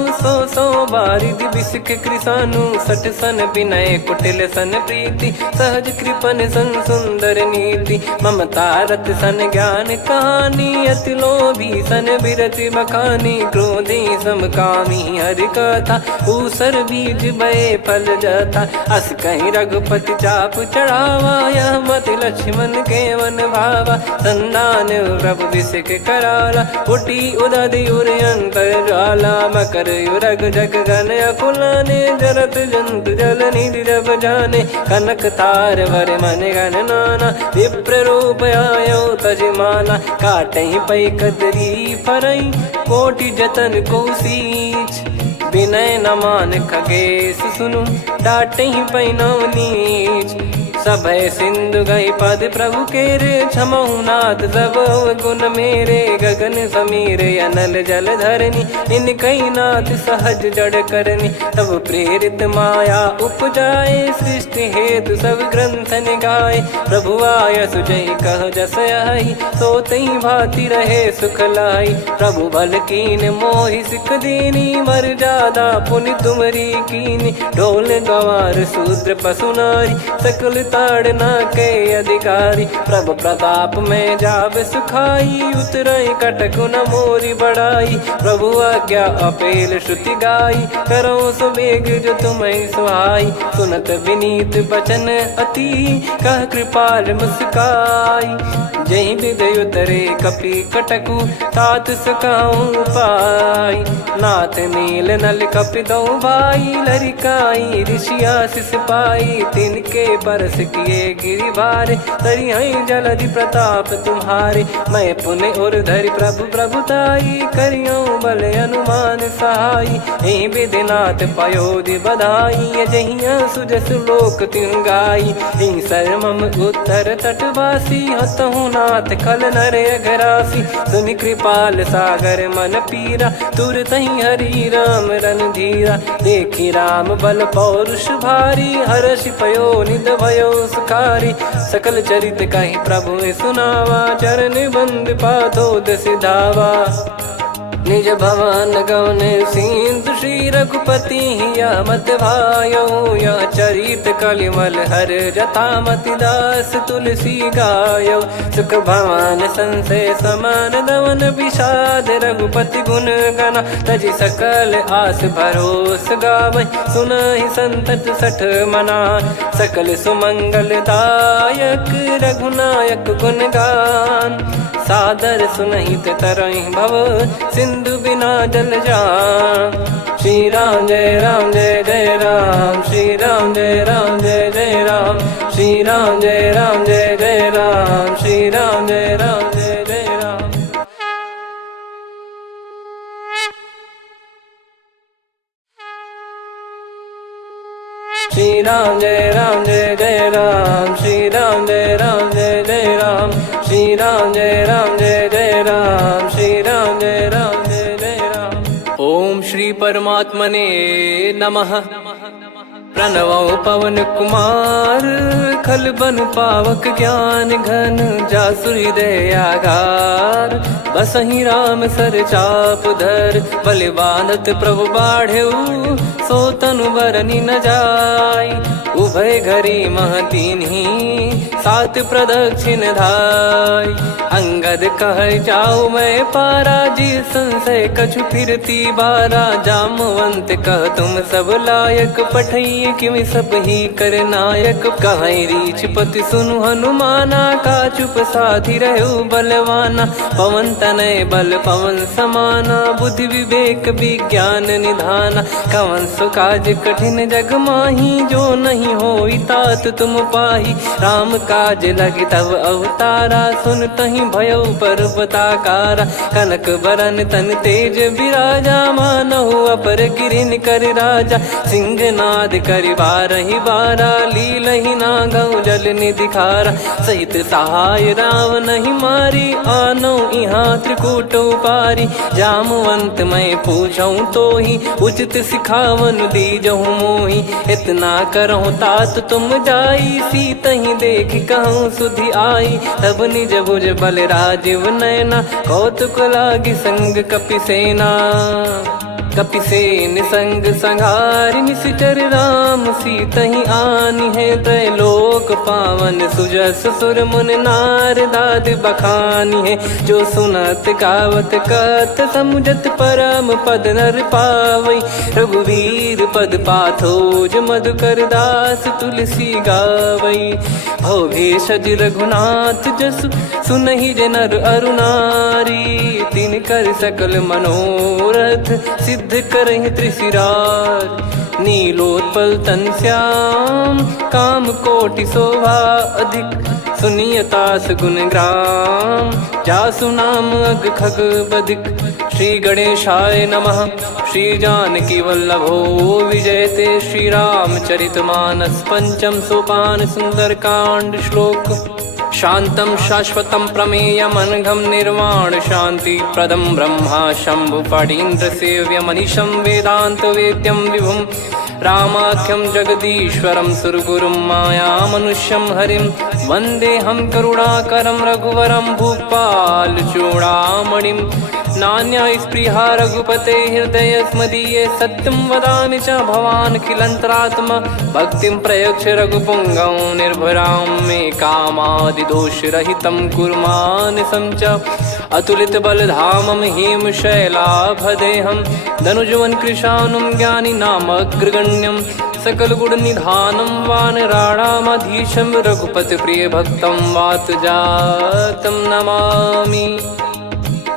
सो बारिधि बिसिख कृसानु। सठ सन विनय कुटिल सन प्रीति, सहज कृपन सन सुंदर नीति। ममता रत सन ज्ञान कहानी, अति लोभी सन बिरति बखानी। क्रोधी समकामी हरि कथा, ऊसर बीज भय फल जथा। अस कहीं रघुपति चाप चढ़ावा, यह मत लक्ष्मण के मन भावा। संदान प्रभु बिसिख कराला, उठी उदधि उर अंतर ज्वाला। मकर युरग जग गन अकुलाने, जरत जंतु जल निधि जब जाने। कनक तार वर मन गण नाना, विप्र रूप आयो तजमाना। काटहि पै कदरी फरई, कोटि जतन को सींच। विनय न मान खगेश सुनु, डांटहि पै नव नीच। सभय सिंधु गई पद प्रभु केरे, क्षमहु नाथ सब गुण मेरे। गगन समीरे अनल जल धरनी, इन कई नाथ सहज जड़ करनी। तब प्रेरित माया उपजाए, सृष्टि हेतु सब ग्रंथ निगाए। प्रभु आय सुजई कह जस आई, सोतई भांति रहे सुख लाई। प्रभु बल कीन मोहि सिख दीनी, मर्यादा पुनि तुमरी कीनी। ढोल गवार शूद्र पशु नारी, सकल ताड़ना के अधिकारी। प्रभु प्रताप में जाब सुखाई, उतरई कटक न मोरी बढ़ाई। प्रभु आज्ञा अपेल श्रुति गाई, करो सुबेग जो तुम्हें सुहाई। सुनत विनीत बचन अति, कह कृपाल मुस्काई। जहि विदय उतरे कपि कटकु, तात सकाऊं पाई। नाथ नील नल कपि दो भाई, लरिकाई ऋषि आशीष पाई। तिनके परस किए गिरि भारे, तरिहै जलधि प्रताप तुम्हारे। मैं पुण्य और धरि प्रभु प्रभुताई, करियौ बल अनुमान सहाई। एहि विधिनाथ पयोधि बधाई, जहिया सुजस लोक तिन गाई। एहि सरमम उत्तर तटवासी, हतहु नाथ खल नर अघरासी। सुनि कृपाल सागर मन पीरा, तुरतहि हरि राम रणधीरा। देखि राम बल पौरुष भारी, हर्षि पयो निध भयो सुखारी। सकल चरित कहि प्रभु सुनावा, चरण बंद पाथोद सिधावा। निज भवन गौन सिंधु श्री रघुपति या मत भायो, या चरित कलिमल हर जता मति दास तुलसी गायो। सुख भवन संशय समान दवन विषाद, रघुपति गुण गना तजि सकल आस भरोस गावै। सुनहि संतत सठ मना, सकल सुमंगल दायक रघुनायक गुण गान। सादर सुनहित तरहि भव, सिंधु बिना जल जान। श्री राम जय जय राम, श्री राम जय जय राम, श्री राम जय जय राम, श्री राम जय जय राम। श्री राम जय जय राम, श्री राम जय जय राम, श्री राम जय जय राम, श्री राम जय जय राम। ओम श्री परमात्मने नमः। प्रणवो पवन कुमार, खल बन पावक ज्ञान घन, जासु हृदय आगार। बसहि राम सर चाप धर, बलि बांधत प्रभु बाढ़ेऊ, सो तनु बरनि न जाय। उभय घरी महतीन्ही, सात प्रदक्षिण धाय। अंगद कह जाऊ मैं पारा, जी संशय कछु फिरती बारा। जामवंत कह तुम सब लायक, पठई किमि सब ही कर नायक। कहीं रीछ पति सुनु हनुमाना, का चुप साधि रहु बलवाना। पवन तनय बल पवन समाना, बुद्धि विवेक विज्ञान निधाना। कवन सो काज कठिन जग माही, जो नहीं होई तात तुम पाही। राम काज लगी तब अवतारा, सुन तहि भयउ पर्वताकारा। कनक बरन तन तेज विराजा, मानहु अपर गिरिन कर राजा। सिंहनाद करि बारहि बारा, लीलहि नागौ जल निधि खारा। सहित सहाय राम नहीं मारी, आनो इहाँ त्रिकूट पारी। जामवंत मैं पूछऊँ तोहि, उचित सिखावन दीजहु मोहि। इतना करहु तात तुम जाई, सीतहि देख कहूँ सुधि आई। तब निज भुज बल राजीव नयना, कौतुक लागी संग कपिसेना। कपिसेन संग संघारि निशिचर राम, सीतहि आनि है त्रैलोक पावन। सुजस सुर मुन नार दाद बखानी है, जो सुनत गावत कत समुझत परम पद नर पावै। रघुवीर पद पाथोज मधुकर दास तुलसी गावै। भव भेषज रघुनाथ जसु, सुनहि जे नर अरु नारी। तिन कर सकल मनोरथ, सिद्ध करहि त्रिशिरार। नीलोत्पल तन श्याम, काम कोटि शोभा अधिक। सुनियतास गुण ग्राम, जासु नाम अग खग बधिक। श्री गणेशाय नमः। श्री जानकी वल्लभो विजयते, श्री रामचरित मानस पंचम सोपान सुंदरकांड श्लोक। शांतं शाश्वतं प्रमेयमनघं निर्वाण शांति प्रदं ब्रह्मा शंभु फणीन्द्र सेव्य मनीषं वेदांत वेद्यं विभुं। रामाख्यं जगदीश्वरं सुरगुरुं माया मनुष्यं हरिं। वन्देऽहं करुणाकरं रघुवरं भूपाल चूडामणिं। नान्या स्पृहा रघुपते हृदय स्मदीये, सत्यं वदामि च भवान् खिलन्तरात्मा। भक्तिं प्रयच्छ रघुपुङ्गं निर्भरां मे कामादिदोषरहितं कुर्मानसं च। अतुलित बलधामं हेमशैलाभदेहं, धनुजवन कृशानुं ज्ञानी नामग्रगण्यं। सकल गुण निधानं वानराणामधीशं, रघुपति प्रिय भक्तं वात जातं नमामि।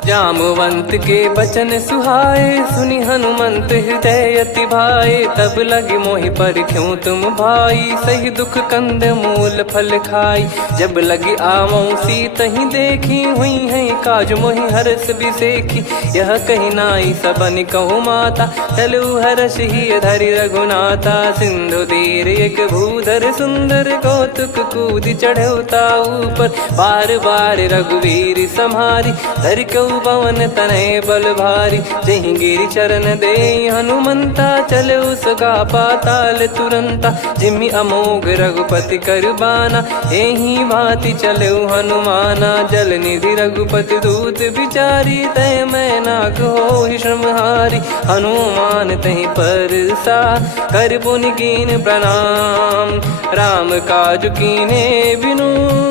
जामवंत के बचन सुहाए, सुनि हनुमंत हृदय अति भाए। तब लगे मोहि पर क्यों तुम भाई, सही दुख कंद मूल फल खाई। जब लगी आवऊं सीतहि देखी, हुई है काज मोहि हरस बिसेखी। यह कही नाई सबन कहु माता, चलु हरष ही धरि रघुनाथा। सिंधु तीर एक भूधर सुंदर, कौतुक कूद चढ़ौता ऊपर। बार बार रघुवीर सम्हारी, धरि कऊ पवन तनय बल भारी। जहि गिरि चरण दे हनुमंता, चले उसका पाताल तुरंता। जिमि अमोघ रघुपति कर बाना, एहि भांति चले हनुमाना। जल निधि रघुपति दूत बिचारी, तय मैं नाक होहि श्रमहारी। हनुमान तहि परसा, कर पुनि कीन प्रणाम। राम काज कीने बिनु,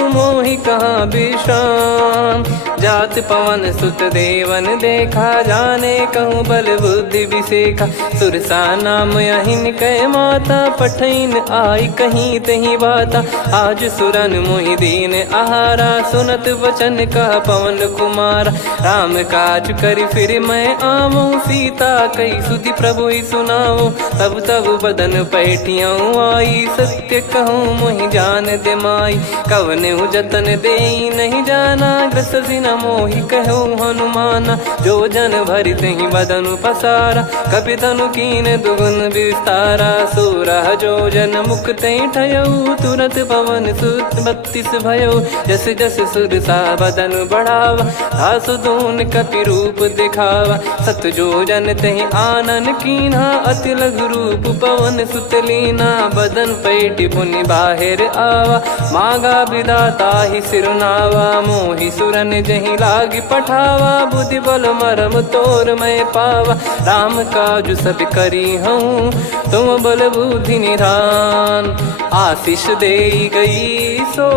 मोहि कहाँ विश्राम। जात पवन सुत देवन देखा, जाने कहूँ बल बुद्धि विसेखा। सुरसा नाम अहिन कै माता, पठैन आई कहीं तही बाता। आज सुरन मोहि दीन आहारा, सुनत वचन कह पवन कुमारा। राम काज करि फिर मैं आवऊँ, सीता कई सुधि प्रभु ही सुनाओ। तब तब बदन पैठियाँ आई, सत्य कहूँ मोहि जान दे माई। कवने जतन देई नहीं जाना, ग्रसि न मोहि कहूँ हनुमाना। जो जन भरि तहि बदन पसारा, कपि तनु कीन दुगुन विस्तारा। सोरह जो जन मुख तहि ठयऊ, तुरत पवन सुत 32 भयऊ। जस जस सुरसा बदन बढ़ावा, आसु दून कपि रूप दिखावा। सत जो जन तहि आनन कीन्हा, अति लघु रूप पवन सुत लीना। बदन पैठि पुनि बाहिर आवा, मांगा विधाता ही सिरुनावा। मोहि सुरन जहि लागी पठावा, बुद्धि बल मरम तोर मैं पावा। राम काज सब करी हूँ, तुम बल बुद्धि निधान। आशीष देई गई सो,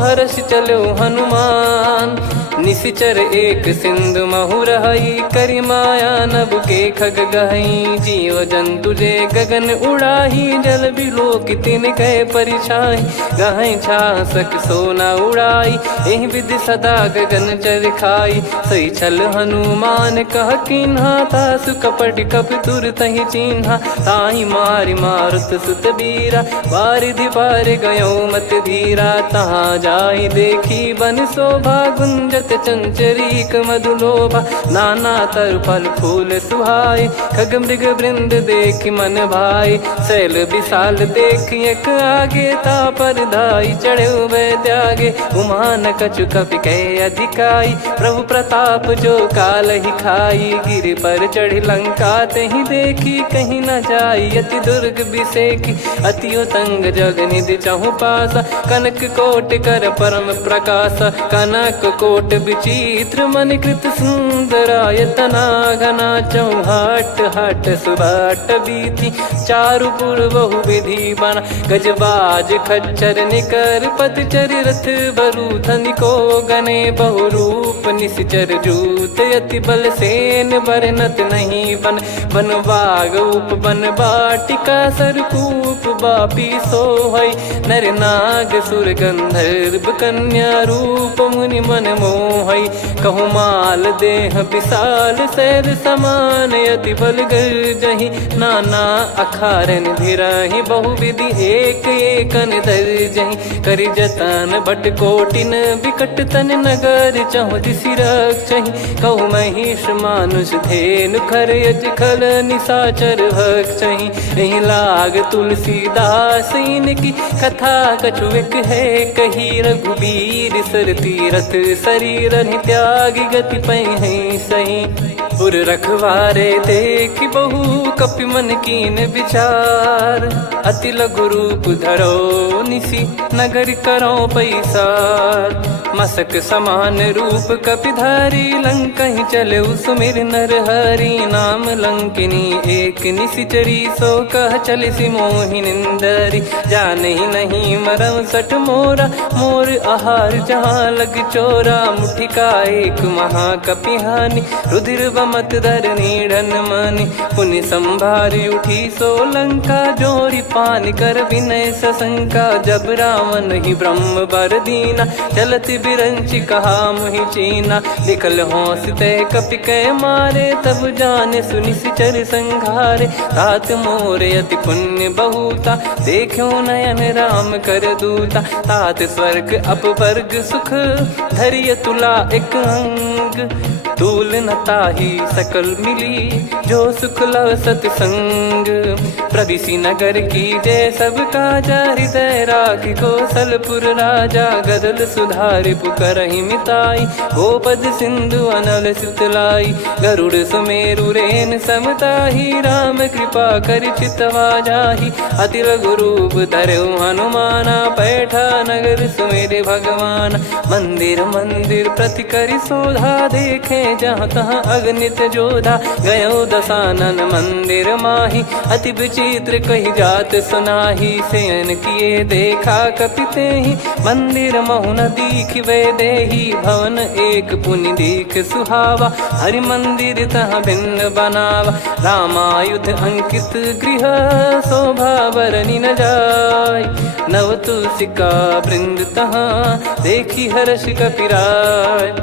हर्ष चलो हनुमान। निशिचर एक सिंधु महु रहई, करि माया नभ के खग गहई। जीव जंतु जे गगन उड़ाही, जल बिलो तिन गए परिछाई। गहई छासक सोना उड़ाई, एहि विधि सदा गगन चर खाई। सही छल हनुमान कह कीन्हा, तासु कपट कपि तुर तहि चिन्हा। ताहि मारि मारुत सुत बीरा, वारिधि पार गयो मत धीरा। तहाँ जाई देखी बन शोभा, गुंजत चंचरीक मधुलोभा। नाना तरु फल फूल सुहाए, खग मृग वृंद देख मन भाई। शैल विशाल देख एक आगे, तापर धाई चढ़े वै त्यागे। उमा न कछु कपि कह अधिकाई, प्रभु प्रताप जो काल ही खाई। गिर पर चढ़ी लंका तहि देखी, कहीं न जाई अति दुर्ग बिसेकी। अति उतंग जग निधि चहु पासा, कनक कोट कर परम प्रकाशा। कनक कोट विचित्र मन कृत सुंदरायतना। घना चौहाट हाट सुबाट बीथी, चारु पुर बहु विधि बना। गजबाज खच्चर निकर पतचर, रथ बरु धनिको गने। बहु रूप निश्चर जूत, अति बल सेन बरनत नहीं बन। बन बाग उप बन बाटिका, सरकूप बापी सोहई। नर नाग सुर गंधर्व कन्या, रूप मुनि मन मोहई। कहु माल देह विशाल, शैल समान अति बल गर्जहि। नाना अखारन भिराहि, बहु विधि एक एकन दर्जहि। करि जतन बट कोटिन, विकट तन नगर चहु दिसि रक्षहि। कहु महिष मानुष धेनु, खर यज खल निशाचर भक्षहि। एहि लाग तुलसीदास इनकी, कथा कछु एक है कही। रघुबीर सर तीरथ शरीर, त्यागी गति पै सही। पुर रखवारे देख बहु, कपि मन कीन विचार। अति लघु रूप धरो निसी, नगर करो पैसार। मसक समान रूप कपि धारी, लंकहि चले सुमिर नर हरि। नाम लंकिनी एक निशिचरी, सो कह चलिसि मोहि निंदरी। जानहि नहीं मरम सठ मोरा, मोर आहार जहाँ लग चोरा। मुठिका एक महाकपि हानि, रुधिर बमत धरनी ढन मानि। पुनि संभारी उठी सो लंका, जोरी पान कर विनय सशंका। जब रावण ही ब्रह्म बर दीना, चलत बिरंचि कहा मुहि चीना। निकल होंस तय कपि कै मारे, तब जाने सुनि सिचर संघारे। तात मोरे अति पुण्य बहुता, देखो नयन राम कर दूता। तात स्वर्ग अपवर्ग सुख, धरिय तुला एक अंग। तूल न ताहि सकल मिली, जो सुख लव सतसंग। प्रभिसी नगर की जय सब काजा, हृदय राख कौशलपुर राजा। गदल सुधार पुकरहि मिताई, गोपद सिंधु अनल सुतलाई। गरुड़ सुमेरु रेन समताही, राम कृपा कर चितवा जाही। अति लघु रूप धरऊ हनुमाना, बैठा नगर सुमेरे भगवान। मंदिर मंदिर प्रति करि शोधा, देखे जहाँ तहाँ अगणित जोधा। गयो दशानन मंदिर माही, अति विचित्र कही जात सुनाही। शयन किए देखा कपिते ही, मंदिर महु न दीखिबे देही। भवन एक पुनि दीख सुहावा, हरि मंदिर तहाँ भिन्न बनावा। रामायुध अंकित गृह, शोभा बरनि न जाय। नव तुलसी का वृंद तहाँ, देखी हर्ष कपिराय।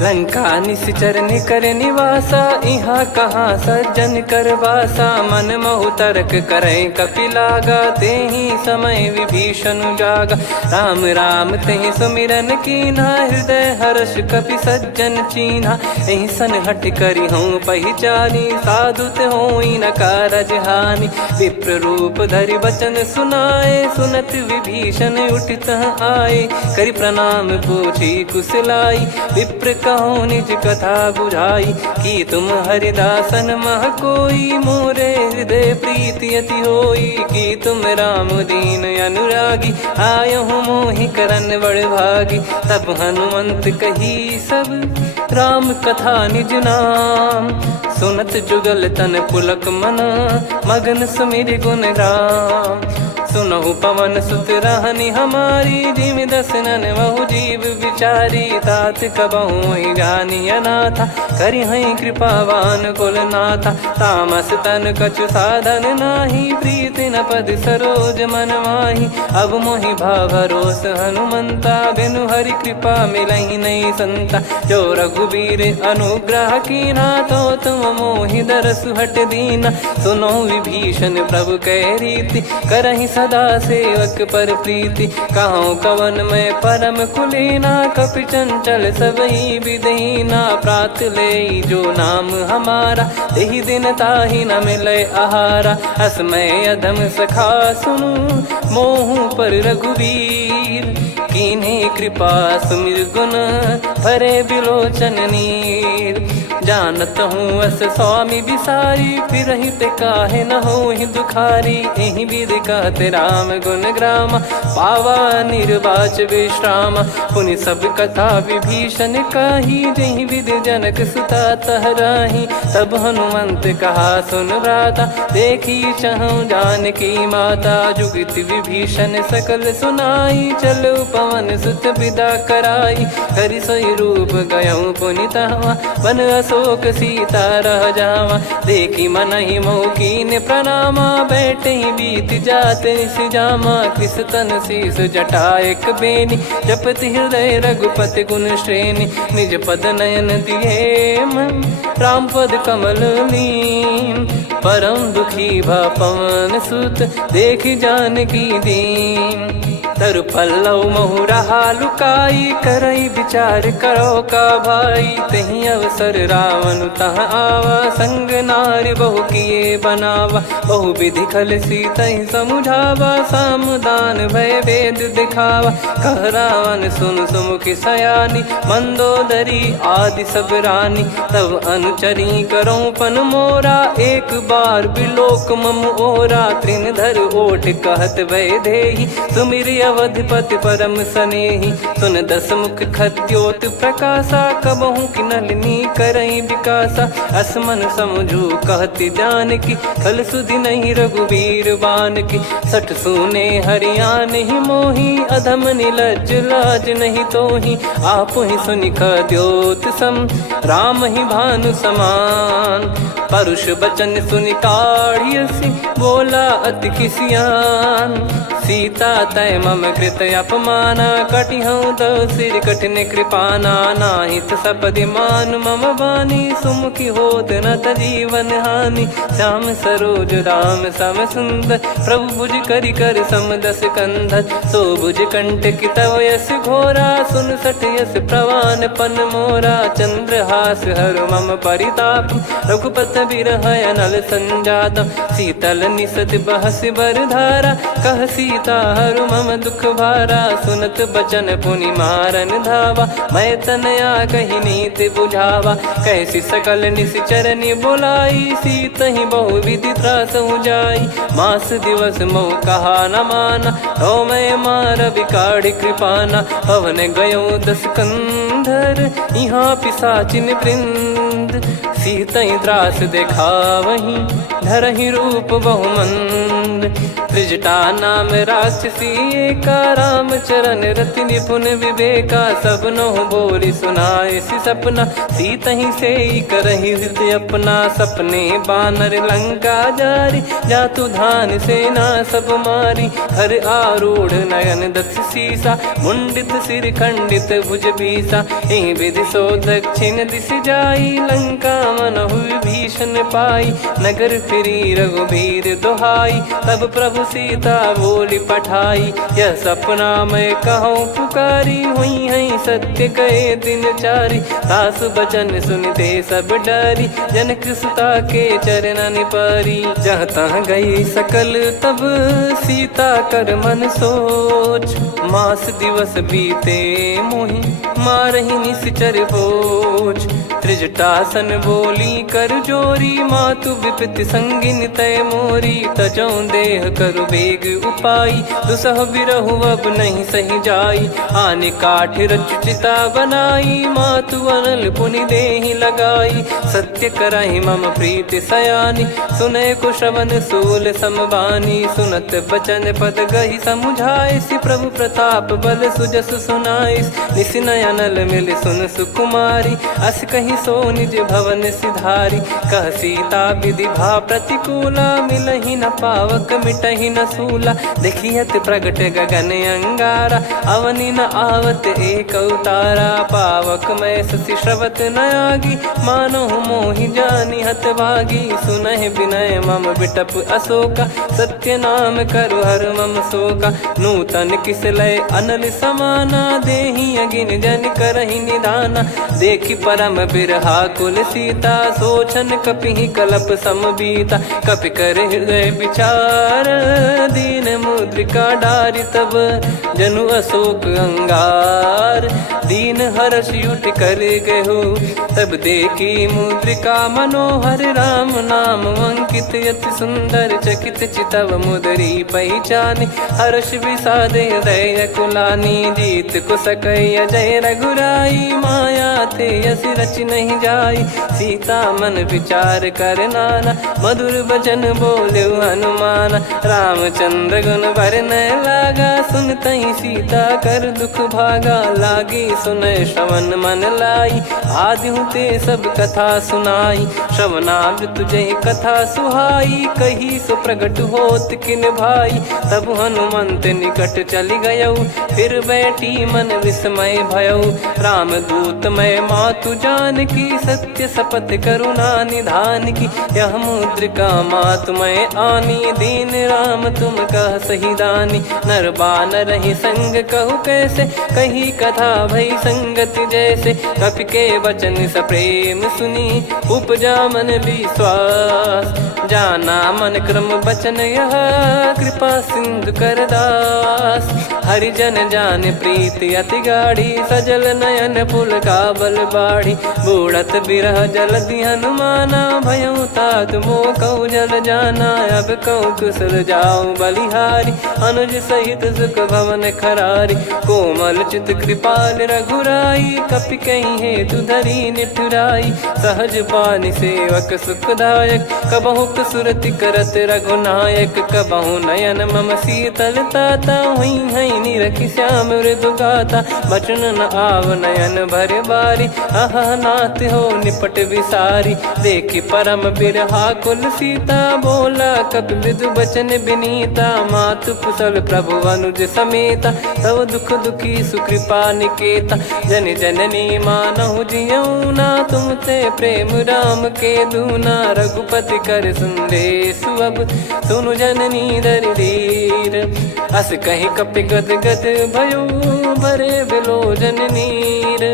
लंका निश्चर निकर निवासा, इहाँ कहाँ सज्जन कर वासा। मन महु तर्क करें कपिलागा, तेहि समय विभीषण जागा। राम राम तेहि सुमिरन कीन्हा, हृदय हर्ष कपि सज्जन चीन्हा। एहि सन हट करि हूँ पहिचानी, साधु ते होई न कारज हानि। विप्र रूप धरि बचन सुनाए, सुनत विभीषण उठित आए। करि प्रणाम पूछी कुशलाई, विप्र कहो निज कथा बुझाई। कि तुम हरिदासन मह कोई, मोरे हृदय प्रीति अति होई। कि तुम राम दीन अनुरागी, आयहु मोहि करन बड़ भागी। तब हनुमंत कही सब राम कथा निज नाम। सुनत जुगल तन पुलक मना, मगन सुमिर गुण राम। सुनहु पवन सुत रहनी हमारी, जिमि दसनन महु जीव विचारी। तात कबहु ही जानी अनाथा, करि हई कृपावान कुल नाथा। तामस तन कछु साधन नाही, प्रीति न पद सरोज मन माही। अब मोहि भाव भरोस हनुमंता, बिनु हरि कृपा मिलहि नहीं संता। जो रघुबीर अनुग्रह कीना, तो तुम मोहि दरसु हट दीना। सुनो विभीषण प्रभु कह रीति, करहि सदा सेवक पर प्रीति। कहूँ कवन में परम कुलीना, कपि चंचल सबही विदहीना। प्रात ले जो नाम हमारा, तेहि दिन ताहि न मिले आहारा। असमय अधम सखा सुनु, मोहु पर रघुवीर। कीन्हे कृपा सुमिर गुण, भरे बिलोचन नीर। जानत हूँ अस स्वामी बिसारी, फिर ही ते काहे न हो ही दुखारी। एहि विधि कहते राम गुण ग्राम, पावा निर्वाच विश्राम। पुनि सब कथा विभीषण काही, जहि विधि जनक सुता तहराही। तब हनुमंत कहा सुन भ्राता, देखी चहु जानकी माता। जुगित विभीषण सकल सुनाई, चलो पवन सुत विदा कराई। करि सोई रूप गयऊँ पुनि तहाँ, वन अशोक सीता रह जावा। देखी मनहि मोह कीन्ह प्रणामा, बैठे ही बीत जात निस जामा। कृस तन शीस जटा एक बेनी, जपति हृदय रघुपति गुण श्रेणी। निज पद नयन दिए मन, राम पद कमल लीन। परम दुखी भा पवन सुत, देखि जानकी दीन। तरु पल्लव महु रहा लुकाई, करई विचार करो का भाई। तहि अवसर रावण तहाँ आवा, संग नारी बहु किए बनावा। बहु विधि खल सीतहि समुझावा, सामदान भय वेद दिखावा। कह रावण सुन सुमुखी सयानी, मंदोदरी आदि सब रानी। तब अनुचरी करो पन मोरा, एक बार बिलोक मम ओरा। तृण धर ओठ कहत भय देहि, सुमिर अवधिपति परम सनेहि। सुन दस मुख खद्योत प्रकाशा, कबहु कि नलिनी करई विकासा। असमन समझू कहति जानकी, खल सुधि नहीं रघुवीर बान की। सठ सुने हरियाण ही मोही, अधम निलज लाज नहीं तोही। आप ही सुनि खद्योत सम, राम ही भानु समान। परुष बचन सुनि काढ़ियसि, बोला अति किसियान। सीता तय मम कृत अपमाना कटिहऊँ दो सिर कठिन कृपाना नाहित सपदि मान मम बानी सुमुखी होत न त जीवन हानि श्याम सरोज राम सम सुंदर प्रभु भुज करि कर सम दस कंधर सो भुज कंटक तव यस घोरा सुन सठ यस प्रवान पन मोरा चंद्रहास हर मम परिताप रघुपत बिरह अनल संजात शीतल निसत बहस बर धारा कह सीता हर मम दुख भारा सुनत बचन पुनि मारन धावा मैं तनया कही नीत बुझावा कैसी सकल निश्चरनि बोलाई सीत ही बहु विधि त्रास जाई मास दिवस मोह कहा न माना तो मैं मार बिकाढ़ कृपाना पवन गयो दस कंधर यहाँ पिसाचिन वृंद सीतहि त्रास देखा वहीं धरहि रूप बहुमंद त्रिजटा नाम राक्षसी एका राम चरण रति निपुण विवेका सब नहुँ बोली सुनाए सि सपना सीतहि से करहि हृदय अपना सपने बानर लंका जारी जातु धान सेना सब मारी हर आरूढ़ नयन दस सीसा मुंडित सिर खंडित भुज बीसा एहि विधि सो दक्षिण दिश जाई लंका मनहु भीषण पाई नगर फिरी रघुबीर दोहाई तब प्रभु सीता बोली पठाई यह सपना मैं कहूँ पुकारी हुई है सत्य कहे दिन चारी सासु बचन सुनते सब डरी जनक सुता के चरण परी जहाँ तहाँ गई सकल तब सीता कर मन सोच मास दिवस बीते मोहि मारहि निश्चर बोझ त्रिजटासन बोली कर जोरी मातु विपति संगिन तय मोरी तजौ देह करु बेग उपाई दुसह बिरहु अब नहीं सही जाई आने काठ रचिता बनाई मातु अनल पुनि देहि लगाई सत्य करहि मम प्रीति सयानी सुनय को श्रवण सूल समबानी सुनत बचन पद गहि समुझाए सि प्रभु प्रताप बल सुजस सुनाइस निसिनय अनल मिल सुन सुकुमारी अस कहि सो निज भवन सिधारी कह सीता विधि भा प्रतिकूला मिलहि न पावक मिटहि न सूला देखियत प्रगट गगन अंगारा अवनि न आवत एक उतारा पावक मैं ससि श्रवत न आगी मानो मोहि जानि हत भागी सुनहि विनय मम बिटप अशोका सत्य नाम करु हर मम शोका नूतन किस लय अनल समाना देहि अगिन जन करहि निदाना देखि परम बिरहा कुल सीता सोचन कपिहि कलप समबीता कपि कर हृदय विचार दीन मुद्रिका डारि तब जनु अशोक अंगार दीन हर्ष युट कर गहु तब देखी मुद्रिका मनोहर राम नाम अंकित यति सुंदर चकित चितव मुदरी पहचान हर्ष विषाद हृदय कुलानी जीत को सकय जय रघुराई माया थे यस रच नहीं जाई सीता मन विचार कर नाना मधुर बचन बोले हनुमान रामचंद्र गुण भरन लागा सुनतहि सीता कर दुख भागा लागी सुनय श्रवण मन लाई आदि ते सब कथा सुनाई श्रवणाब तुझे कथा सुहाई कही सो प्रगट होत किन भाई तब हनुमंत निकट चली गयऊ फिर बैठी मन विस्मय भयऊ राम दूत मैं मातु जान की सत्य शपथ करुणा निधान की यह मुद्रिका मातु मैं आनी दीन राम तुम कह सही दानी नर बानर ही संग कहु कैसे कही कथा भई संगति जैसे कपि के वचन सप्रेम सुनी उपजा मन विश्वास जाना मन क्रम बचन यह कृपा सिंधु कर दास हरिजन जान प्रीति अति गाढ़ी सजल नयन पुल का बल बाढ़ी बूढ़त बिरह जल दी हनुमाना भयउ तात मोह कहु जल जाना अब कहु कुशल जाओ बलिहारी अनुज सहित सुख भवन खरारी कोमल चित कृपाल रघुराई, कपि कहीं है तु धरी निठुराई। सहज बानी सेवक सुखदायक, कबहु सुरति करत रघुनायक। कबहु नयन मम शीतलता, हुई है निरखि श्याम मृदु गाता। बचन न आव नयन भर बारी, आहा नाथ हो निपट विसारी। देखि परम बिरहा कुल सीता, बोला कपि मृदु बचन बिनीता। मातु कुशल प्रभु अनुज समेता, तव दुख दुखी सुकृपा निकेता। जन जननी मानहु जियऊ ना, तुम ते प्रेम राम के दूना। रघुपति कर संदेश अब, सुनु जननी दर धीर। अस कहीं कपि गद गद भयो, भरे बिलोचन नीर।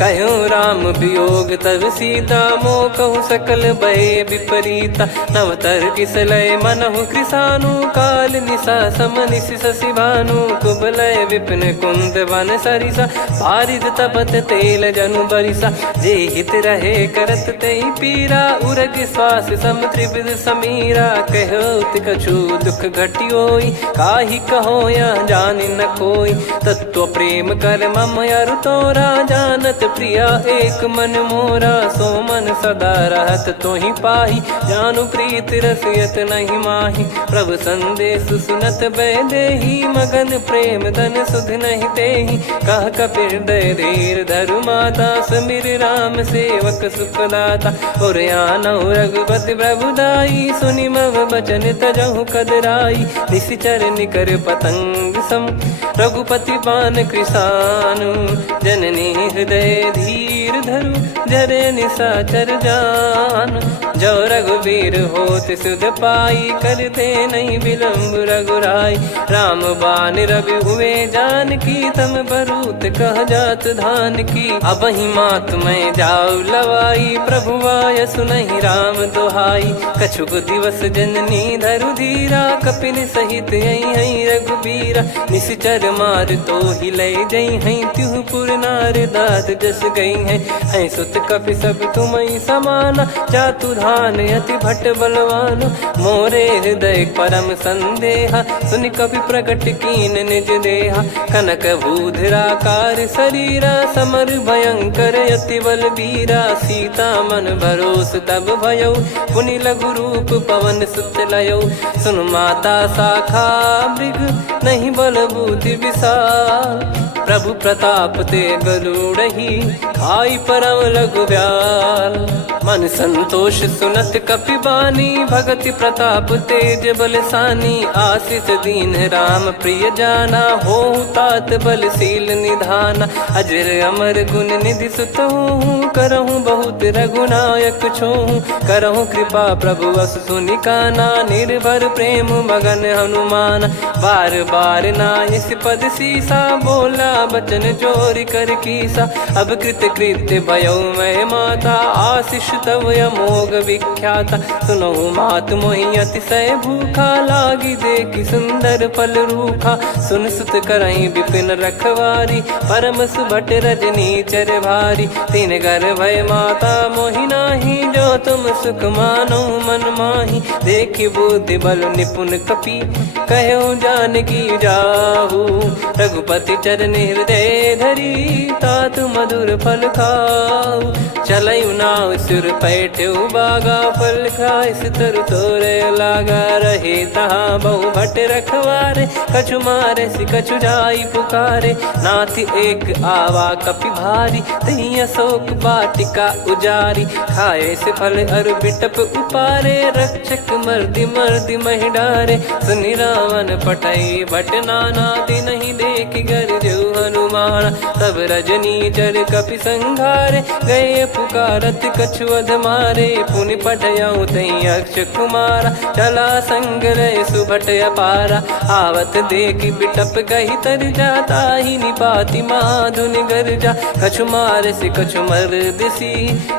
कहूँ राम वियोग तब सीता, मोह कहूँ सकल भय विपरीता। नवतर किसलय मनहु कृसानु, काल निशा सम निशि शशि भानु। कुबलय विपिन कुंद वन सरिसा, पारिद तपत तेल जनु बरिसा। जे हित रहे करत तेहि पीरा, उरग श्वास सम त्रिविध समीरा। कहत कछु दुख घटियोई, काहि कहो या जानि न कोई। तत्व प्रेम कर मम अरु तोरा, जानत प्रिया एक मन मोरा। सो मन सदा रहत तोहि पाही, जानु प्रीत रसियत नहीं माही। प्रभु संदेश सुनत बैदेही, मगन प्रेम धन सुध नहीं तेहि। कह कपिर दय धीर धरु माता, समीर राम सेवक सुखदाता। और आनहु रघुपति प्रभु दाई, सुनि मव बचन तजहु कदराई। निशिचर निकर पतंग सम, रघुपति पान कृसानु। जननी हृदय धीर धरु, जरे निशाचर जान। जो रघुवीर होत सुध पाई, करते नहीं विलम्ब रघुराई। राम बान रवि हुए जानकी, तम बरूत कह जात धान की। अब ही मात मैं जाऊ लवाई, प्रभु आय सुनहि राम दोहाई। कछुक दिवस जननी धरु धीरा, कपिन सहित यही रघुबीरा। निशिचर मार तो ही ले जई हैं, त्युह पुर नार दाद जस गई हैं। सुत कपि सब तुमहि समाना, जातु धान अति भट बलवान। मोरे हृदय परम संदेहा, सुनि कपि प्रकट कीन निज देहा। कनक भूधराकार शरीरा, समर भयंकर अति बलबीरा। सीता मन भरोस तब भयऊ, पुनि लघु रूप पवन सुत लयऊ। सुन माता शाखा मृग, नहीं बल बुद्धि विशाल। प्रभु प्रताप ते गरुड़हि, खाई परम लघु ब्याल। मन संतोष सुनत कपि बानी, भगति प्रताप तेज बलसानी। आशीष दीन राम प्रिय जाना, होहु तात बलशील निधाना। अजर अमर गुण निधि सुत हूँ, करहूँ बहुत रघुनायक छोहूँ। करहूँ कृपा प्रभु अस सुनि काना, निर्भर प्रेम मगन हनुमान। बार बार नायस पद सीसा, बोला बचन चोरी कर कीसा। अब कृत कृत्य भयो मैं माता, आशीष तव अमोघ विख्याता। सुनहु मात मोहि अतिशय भूखा, लागी देखि सुंदर फल रूखा। सुन सुत करहि विपिन रखवारी, परम सुभट रजनी चर भारी। तीन घर भय माता मोहि नाही, जो तुम सुख मानो मन माही। देखि बुद्धि बल निपुण कपि, कहु जानकी जाहू। रघुपति चरण हृदय धरी, तात मधुर फल खाऊ। चलऊ नाव सुर पैठऊ बागा, फल खाइस तरु तोरे लागा। रहे तहाँ बहु भट रखवारे, कछु मारे सि कछु जाई पुकारे। नाथ एक आवा कपि भारी, तही अशोक वाटिका उजारी। खाए से फल अरु बिटप उपारे, रक्षक मर्दि मर्दि महि डारे। सुनि रावण पटई भट नाना, तिनहि देख गरजऊ हनुमान। तब रजनी चर कपि संघारे, गए पुकारत कछु अध मारे। पुनि पटयऊ तई अक्ष कुमारा, चला संग रहे सुभट अपारा। आवत देखि बिटप गही तर जाता, ही निपाति माधुन गर्जा। कछु मार से कछु मर्दिसी,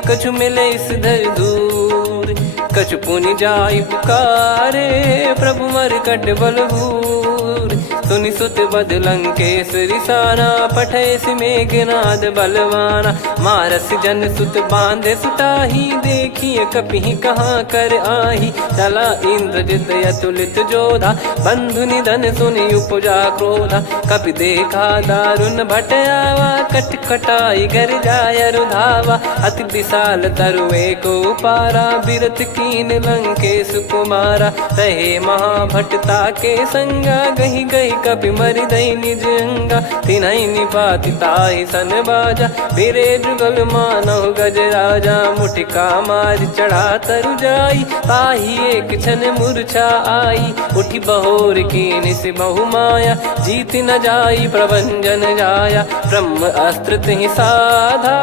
कछु मिले इस धर दूर। कछु पुनि जाई पुकारे, प्रभु मरकट बलभूर। सूर सुनि सुत बद लंकेश्वरी सारा पठैस मेघनाद बलवाना मारस जन सुत बांधे सुताही देखिए कपि कहाँ कर आही चला इंद्रजित अतुलित जोधा बंधु निधन सुनि उपजा क्रोधा कपि देखा दारुण भट आवा कट कटाई घर जाय रुधावा अति विशाल तरुए को पारा बिरत कीन लंकेश कुमारा रहे महाभटता के संगा गही गही कपि मरि दई निज अंगा तिन्है निपाति ताहि सन बाजा फिरे जुगल मानव गज राजा मुटिका मार चढ़ा तरु जाई ताहि एक क्षण मूर्छा आई उठी बहोर कीन से बहु माया जीत न जाई प्रभंजन जाया ब्रह्म अस्त्र तिहि साधा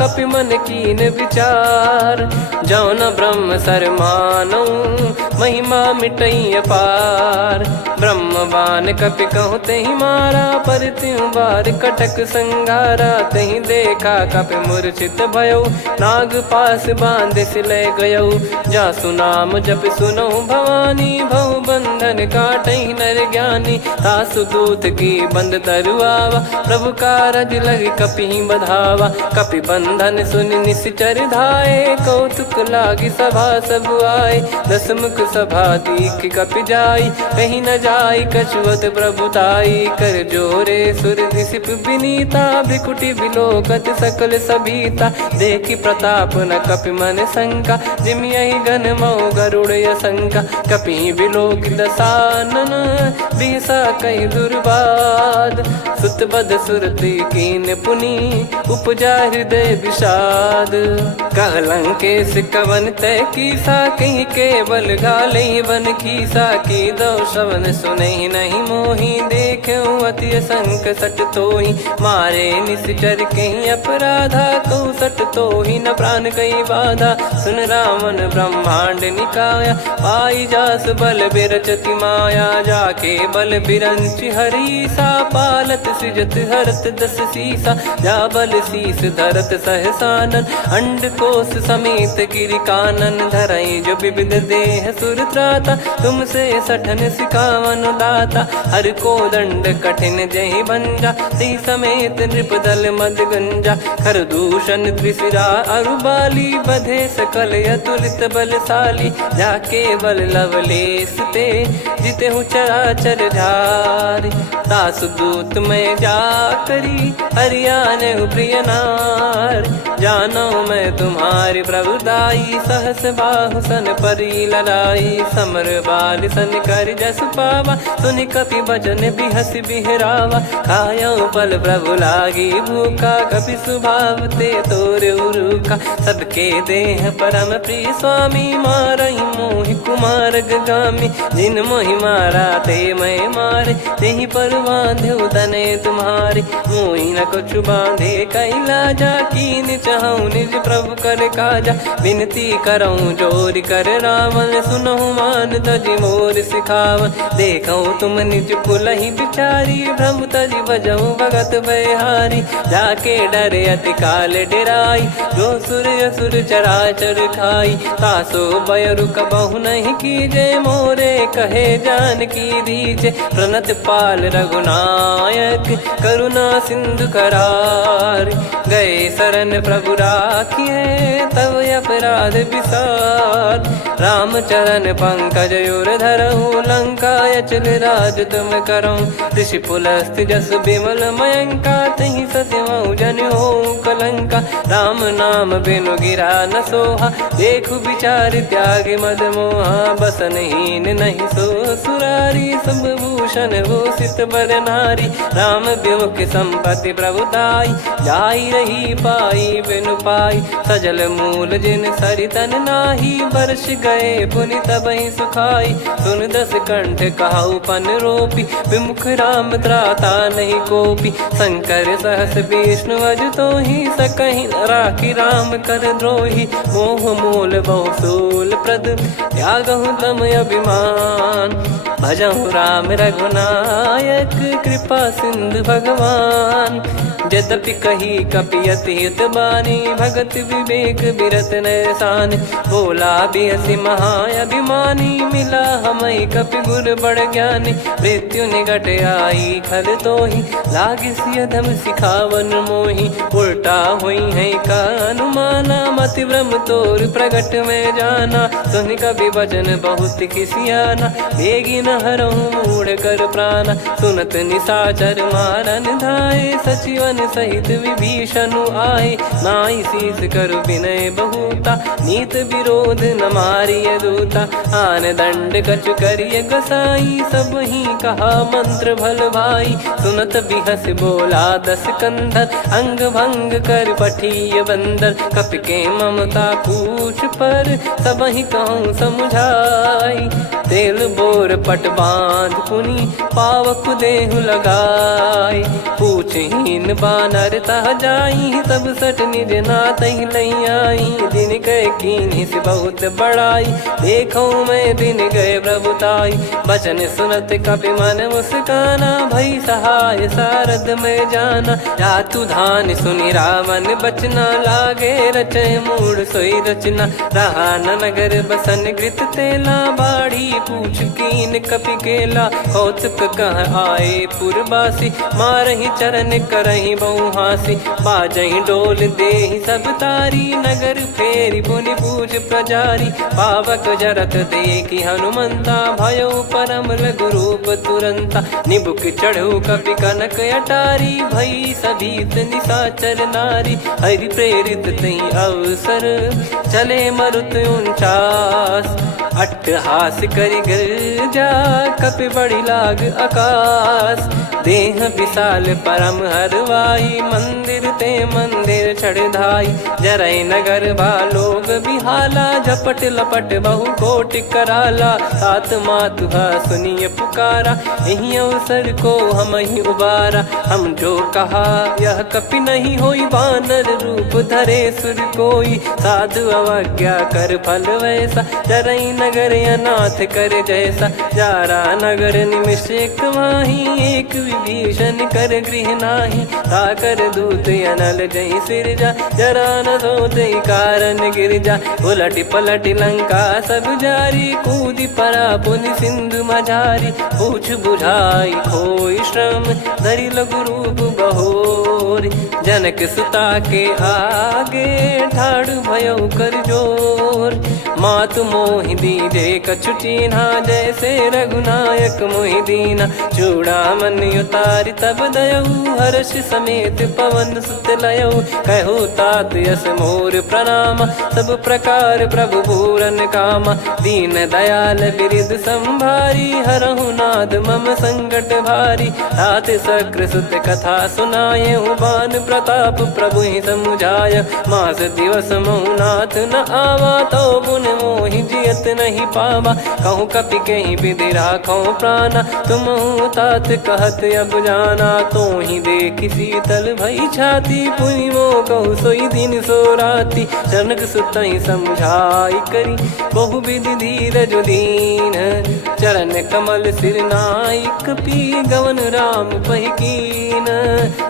कपि मन कीन विचार जौन ब्रह्म सर मानौ महिमा मिटई अपार ब्रह्म बान कपि कहु तहि मारा पर त्यों बार कटक संगारा तहि देखा कपि मूर्छित भयो नाग पास बांध सिले गयो जासु नाम जप सुनो भवानी भव बंधन काटहि नर ज्ञानी तासु दूत की बंद तरुआवा प्रभु कारज लग कपि बधावा कपि बंधन सुनि निश्चर धाये कौतुक लागी सभा सब आए दसमुख सभा दीख कपि जाई कहीं न जाई कछुवत प्रभुताई कर जोरे सुर दिसिप विनीता भ्रिकुटी बिलोकत सकल सबीता देखी प्रताप न कपि मन शंका जिमियहि घन मऊ गरुड़ शंका कपि बिलोक दसानन बिहसा कई दुर्बाद सुत बद सुरति कीन पुनी उपजा हृदय विषाद कहलंकेश कवन तय कीसा कहीं केवल गाले बन खीसा की दो श्रवण सुनहि नहीं मोही देखूं अति संक सट तोहि मारे निश्चर कहीं अपराधा कहूँ सट तोहि न प्राण कहीं बाधा सुन रावण ब्रह्मांड निकाया पाई जास बल बिरचति माया जाके बल बिरंच हरीसा पालत सृजत हरत दस सीसा जा बल शीस धरत सहसानन अंड कोश समेत गिरि कानन धरई जो विविध देह सुर त्राता तुमसे सठन सिखावन दाता हर को दंड कठिन जहि भंजा ती समेत नृप दल मद गंजा खर दूषण त्रिशिरा अरुबाली बधे सकल अतुलित बलशाली जाके बल लवलेस ते जिते हूँ चराचर झारी दास दूत में जा करी हरियाने प्रिय नार जानो मैं तुम्हारी प्रभुदाई सहस बाहु सन परी लड़ाई समर बाल सन कर जस पावा सुनि कपि भजन बिहस बिहरावा खायो बल प्रभु लागी भूखा कपि स्वभाव ते तोर उरुका सबके देह परम प्रिय स्वामी मारहि मोहि कुमार गगामी जिन मोहि मारा ते मैं मारे तेहि पर बांधो तने तुम्हारे मोहि न कुछ बांधे कैला जा कीन चाहूं निज प्रभु कर काजा विनती करऊं जोर कर रावण सुनो मान तजि मोर सिखावन देखऊं तुम निज कुलहि बिचारी भ्रम तजि बजऊं भगत बहारी जाके डरे अति काल डेराई जो सुर असुर चराचर खाई तासो बयरु कबहु नहीं कीजे मोरे कहे जान की दीजे प्रणत पाल रघुनायक करुणा सिंधु करार गए शरण प्रभु राखिए तब अपराध विसार राम चरण पंकज उर धरऊं लंका अचल राज तुम करऊं ऋषि पुलस्त जस बिमल मयंका तहि सत्यमऊ जन हो कलंका राम नाम बिनु गिरा न सोहा देखु विचार त्याग मद मोहा बसनहीन नहीं सो सुरारी सब भूषण भूषित बर नारी राम विमुख संपत्ति प्रभुताई जाई रही पाई बिनु पाई सजल मूल जिन सरितन नाही वर्ष गए पुनि तबहि सुखाई सुन दस कंठ कहाऊ पन रोपी विमुख राम त्राता नहीं कोपी शंकर सहस विष्णु अज तो ही सकहि न राखी राम कर द्रोही मोह मूल बहु सूल प्रद त्यागहु तम अभिमान भजहु राम रघुनायक कृपा सिंधु भगवान। यद्यपि कही कपियति हित बानी भगत विवेक बिरत नैसान। बोला बियसि महाअभिमानी मिला हमई कपि गुर बड़ ज्ञानी। मृत्यु निकट आई खल तोहि लागे सिय धम सिखावन मोहि। उल्टा हुई है का अनुमाना मति भ्रम तोर प्रगट में जाना। सुन कवि वचन बहुत खिसियाना बेगी न हरहु मूढ़ कर प्राणा। सुनत निशाचर मारन धाये सचिवन सहित विभीषण आए। नाई शीस कर विनय बहुता नीत विरोध न मारिय दूता। आन दंड कछु करिय गसाई सब ही कहा मंत्र भल भाई। सुनत बिहस बोला दस कंधर अंग भंग कर पठिय बंदर। कपि के ममता पूछ पर सब ही कहूँ समझाई। तेल बोर पट बांध पुनि पावक देहु लगाई। पूछहीन बानर तह जाई तब सट निज नाथ लई आई। दिन गए कीन्ही से बहुत बड़ाई देखो मैं दिन गए प्रभुताई। बचन सुनत कपि मन मुस्काना भई सहाय सारद में जाना। जातु धान सुनि रावण बचना लागे रचय मूढ़ सोई रचना। रहा न नगर बसन कृत तेला बाड़ी पूछ कीन कपि केला। कौतुक कह आए पुरबासी मारहि चरण करहि बहुहासी। बाजहि डोल देहि सब तारी नगर फेरी पुनि पूज प्रजारी। पावक जरत देखि हनुमंता भयो परम लघु रूप तुरंता। निबुक चढ़ऊ कपि कनक अटारी भई सभीत निशाचर नारी। हरि प्रेरित तई अवसर चले मरुत 49। अट्टहास करि गिरजा कपि बड़ी लाग आकाश। देह विशाल परम हरवाई मंदिर ते मंदिर चढ़धाई। जरई नगर भालोग बिहाला झपट लपट बहु कोट कराला। सात मातुहा सुनिय पुकारा यही अवसर को हम ही उबारा। हम जो कहा यह कपि नहीं होई बानर रूप धरे सुर कोई। साधु अवज्ञा कर फल वैसा जरई नगर अनाथ कर जैसा। जारा नगर निमिष एक माही एक विभीषण कर गृह नाही। ताकर दूत अनल जय सिरजा जरा न सोते कारण गिर जा। उलट पलट लंका सब जारी कूदी परा पुनि सिंधु मझारी। पूछ बुझाई खोई श्रम धरि लघु रूप बहोरी। जनक सुता के आगे ठाड़ भयो कर जोर। मातु मोहि दीजे कछु चिन्हा जैसे रघुनायक मोहि दीना। चूड़ामणि उतारि तब दयऊ हर्ष समेत पवन सुत लयऊ। कहु तात यस मोर प्रणाम सब प्रकार प्रभु पूरन कामा। दीन दयाल बिरिद संभारी हरहु नाद मम संकट भारी। तात सक्र सुत कथा सुनाये बान प्रताप प्रभु ही समुझाय। मास दिवस महु नाथ न आवा तो पुन मोहि जियत नहीं पावा। कहूँ कपि कहीं विधि राखो प्राणा तुम तात कहत अब जाना। तो ही देख शीतल भई छाती पुनि मो कहु सोई दिन सो राती। जनक सुतहि समझाई करी बहु विधि धीरज दीन। चरण कमल सिर नाई कपि गवन राम पहिकीन।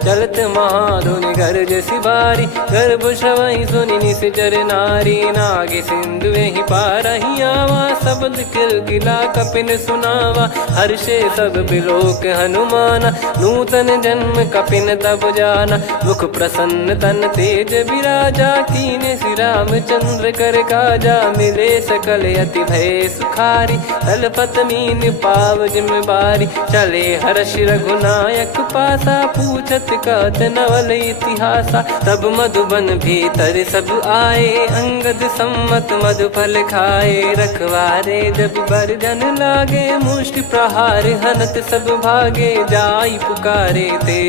चलत महाधुनि गर्ज सिबारी गर्भ श्रवहि सुनि निश्चर नारी। नागे सिंधु ही पारहि आवा शब्द किलकिला कपिन सुनावा। हर्षे सब बिलोक हनुमाना नूतन जन्म कपिन तब जाना। मुख प्रसन्न तन तेज विराजा कीने श्री रामचंद्र कर काजा। मिले सकल अति भय सुखारी तलपत मीन पाव जिम्मेवारी। चले हर्ष रघुनायक पासा पूछत कहत नवल इतिहासा। तब मधुबन भीतर सब आए अंगद सम्मत मधु फल खाए। रखवारे जब बरजन लागे मुष्टि प्रहार हनत सब भागे। जाई पुकारे ते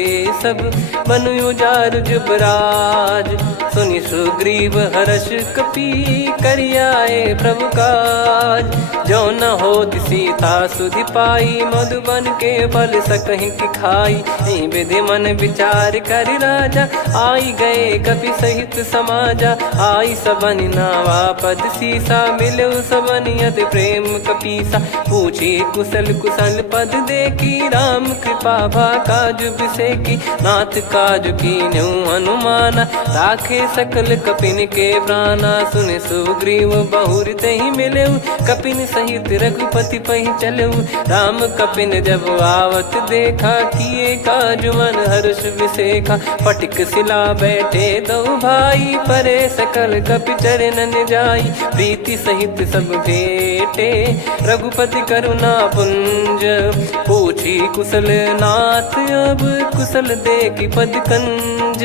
सब बनु उजार जुबराज। सुनि सुग्रीव हर्ष कपि करियाए प्रभु काज। जो न होत सीता सुधि पाई जाई, मधुबन के फल सकहीं की खाई। यही विधि मन विचार कर राजा, आई गए कपि सहित समाजा। आई सबनि नावा पद सीसा, मिले सबनि अति प्रेम कपीसा। पूछी कुशल कुशल पद देखी, राम कृपा भा काज बिसेकी। नाथ काज कीन्हु हनुमाना, राखे सकल कपिन के प्राणा। सुने सुग्रीव बहुर तेहि मिलेउ, कपिन सहित रघुपति पहि चलेउ। राम कपिन जब आवत देखा, किए काज मन हर्ष विसेखा। फटिक सिला बैठे दो भाई, परे सकल कपि चरणन जाई। प्रीति सहित सब भेटे, रघुपति करुणा पुंज। पूछी कुशल नाथ, अब कुशल देखी पद कंज।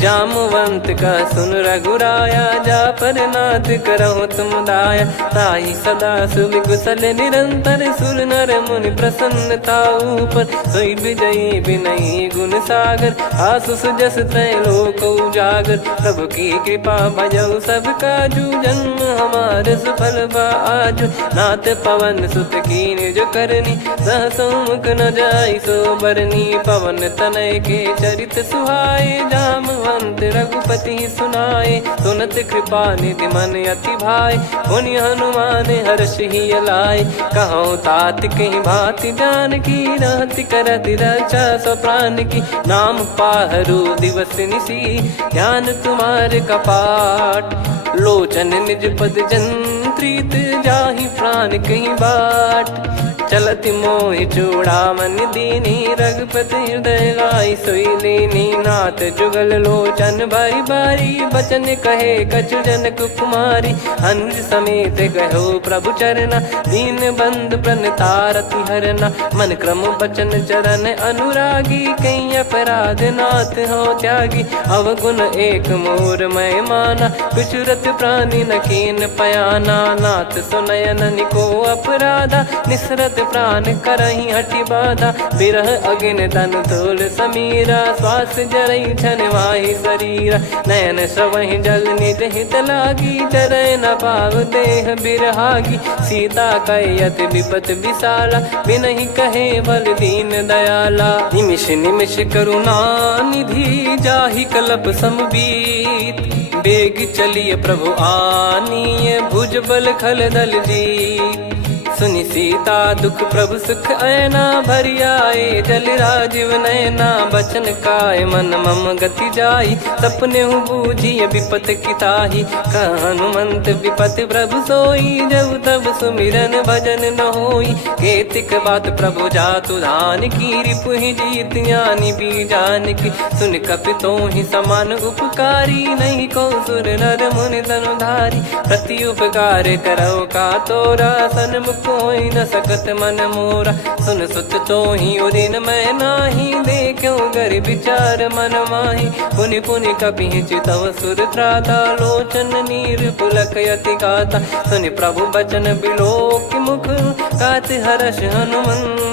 जामवंत का सुन रघुराया, जा पर नाथ करहु तुम दाया। ताहि सदा सुविकुशल निरंतर, सुर नर मुनि प्रसन्नता ऊपर। सोई विजयी विनयी गुण सागर, आसु सुजस त्रैलोक उजागर। प्रभु की कृपा भजऊ सब काजू, जन्म हमार सफल बा आज। नाथ पवन सुत कीन जो करनी, सहसो मुख न जाई सो बरनी। पवन तनय के चरित सुहाए, जामवंत रघुपति सुनाए। सुनत कृपा निधि मन अति भाई, मुनि हनुमान हर्ष ही लाए। कहूँ तात कहीं भांति जान की, रहति करति रक्षा सो प्राण की। नाम पाहरु दिवस निसी, ध्यान तुम्हारे कपाट। लोचन निज पद जंत्रित, जाहि प्राण कहीं बाट। चलति मोहि चूड़ामन दीनी, रघुपति हृदय लाई सोई लीनी। नाथ जुगल लोचन बारी बारी, बचन कहे कछु जनक कुमारी। अनुज समेत गयो प्रभु चरना, दीन बंधु प्रणतारति हरना। मन क्रम बचन चरण अनुरागी, कहीं अपराध नाथ हो त्यागी। अवगुण एक मोर मैं माना, कुछुरत प्राणी न कीन पयाना। नाथ सुनयन निको अपराधा, निसरत प्राण करही हटि बाधा। बिरह अगिन तन तोल समीरा, श्वास जरई छन वाहि शरीरा। नयन श्रवहि जल निज हित लागी, चरय न पाव देह बिरहागी। सीता कयत विपत विशाला, बिनहि कहे बल दीन दयाला। निमिष निमिष करुणा निधि, जाहि कल्प समबीत। बेग चलिए प्रभु आनीय, भुज बल खल दल जीत। सुनि सीता दुख प्रभु सुख ऐना, भरि आए जल राजीव नैना। बचन काय मन मम गति जाई, सपने हूँ बूझिए विपत किताही। हनुमंत विपत प्रभु सोई, जब तब सुमिरन भजन न होई। केतिक बात प्रभु जातु धान की, रिपु ही जीत ज्ञानी बीजान की। सुन कपि तोहि समान उपकारी, नहीं को सुर नर मुनि तनुधारी। प्रति उपकार करो का तोरा, सन्मुख कोई न सकत मन मोरा। सुन सुत तोहि उदिन मैं नाही, देखो गर विचार मन माही। पुनि पुनि कपि चितव सुर त्राता, लोचन नीर पुलक यति गाता। सुनि प्रभु बचन बिलोक मुख, कात हर्ष हनुमंत।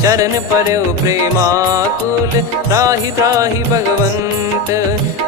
चरण परौ प्रेमाकुल, त्राहि त्राहि भगवंत।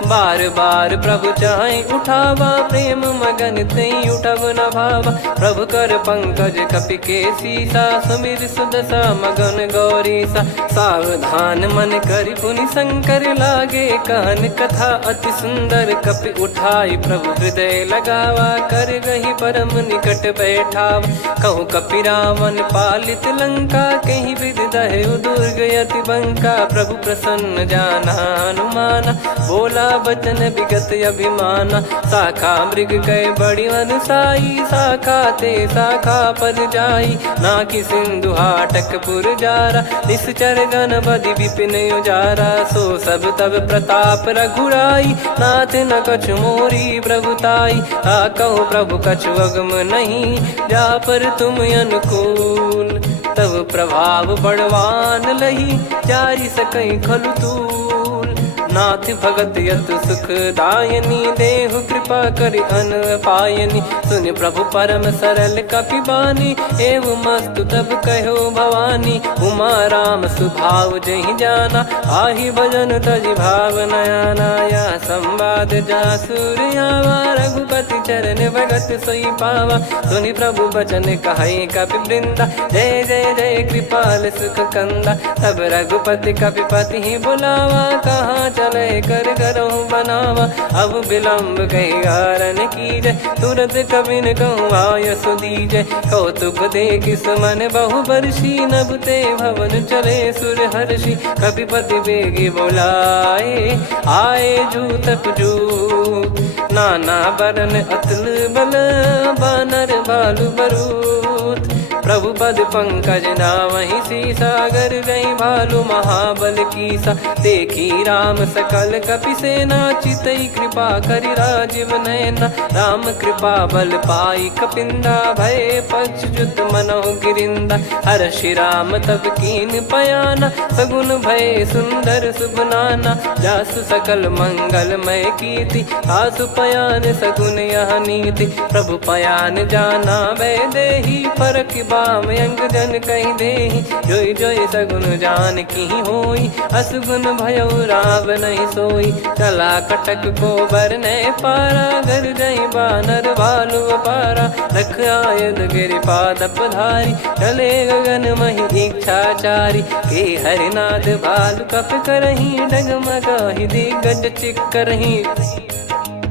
बार बार प्रभु चाहि उठावा, प्रेम मगन तई उठब न भावा। प्रभु कर पंकज कपि के सीसा, सुमिर सुदशा मगन गौरीसा। सावधान मन करि पुनि शंकर, लागे कहन कथा अति सुंदर। कपि उठाई प्रभु हृदय लगावा, कर गही परम निकट बैठावा। कहूँ कपि रावण पालित लंका, कहीं विधि दहु दुर्ग यति बंका। प्रभु प्रसन्न जाना हनुमाना, बोला बचन विगत अभिमाना। शाखा मृग गए बड़ी अनुसाई, शाखा ते शाखा पर जाई। नाकि सिंधु हाटक पुर जारा, निश्चर गण बदि विपिन उजारा। सो सब तब प्रताप रघुराई, नाथ न कछु मोरी प्रभुताई। कहो प्रभु कछु अगम नहीं, जा पर तुम अनुकूल। तब प्रभाव बड़वान लही, जारी सकई खलु तूल। नाथ भगत यत सुख दायनी, देहु कृपा करि अन पायनी। सुन प्रभु परम सरल कपिबानी, एव मस्तु तब कहो भवानी। उमा राम सुभाव जहि जाना, आहि भजन तजि भाव नयाना। या संवाद जासुर आवा, रघुपति चरण भगत सोई पावा। सुनि प्रभु बचन कहै कपि वृंदा, जय जय जय कृपाल सुख कंदा। तब रघुपति कपिपति ही बुलावा, कहाँ चले कर करहु बनावा। अब विलम्ब कही कारण कीजय, तुरत कबिन कहूँ आयस दीजय। कौतुक देखि सुमन बहु बरसी, नभ ते भवन चले सुर हर्षि। कपिपति बेगी बोलाए, आए जूतक जूत। नाना बरन अतुल बल, बानर भालु बरूत। प्रभु पद पंकज नावहि सीसा, गर रही भालु महाबल कीसा। देखी राम सकल कपि सेना, चितई कृपा करि राजीव नयना। राम कृपा बल पाई कपिंदा, भय पक्षजुत मनोह गिरिंदा। हर्षि राम तब कीन पयाना, सगुन भय सुंदर शुभ नाना। जासु सकल मंगलमय कीर्ति, आसु पयान सगुन यह नीति। प्रभु पयान जाना वै देहि, फरक बाम अंग जन कहि देहि। जोई जोई सगुन जान की होई, असगुन भयो राव नहीं सोई। चला कटक को बरने पारा, घर जई बानर भालु अपारा। रख आयद गिरिपाद पधारी, चले गगन महि इच्छाचारी। के हरिनाथ भालु कप करही, डगमगाहि दिग्गज चिक्करही।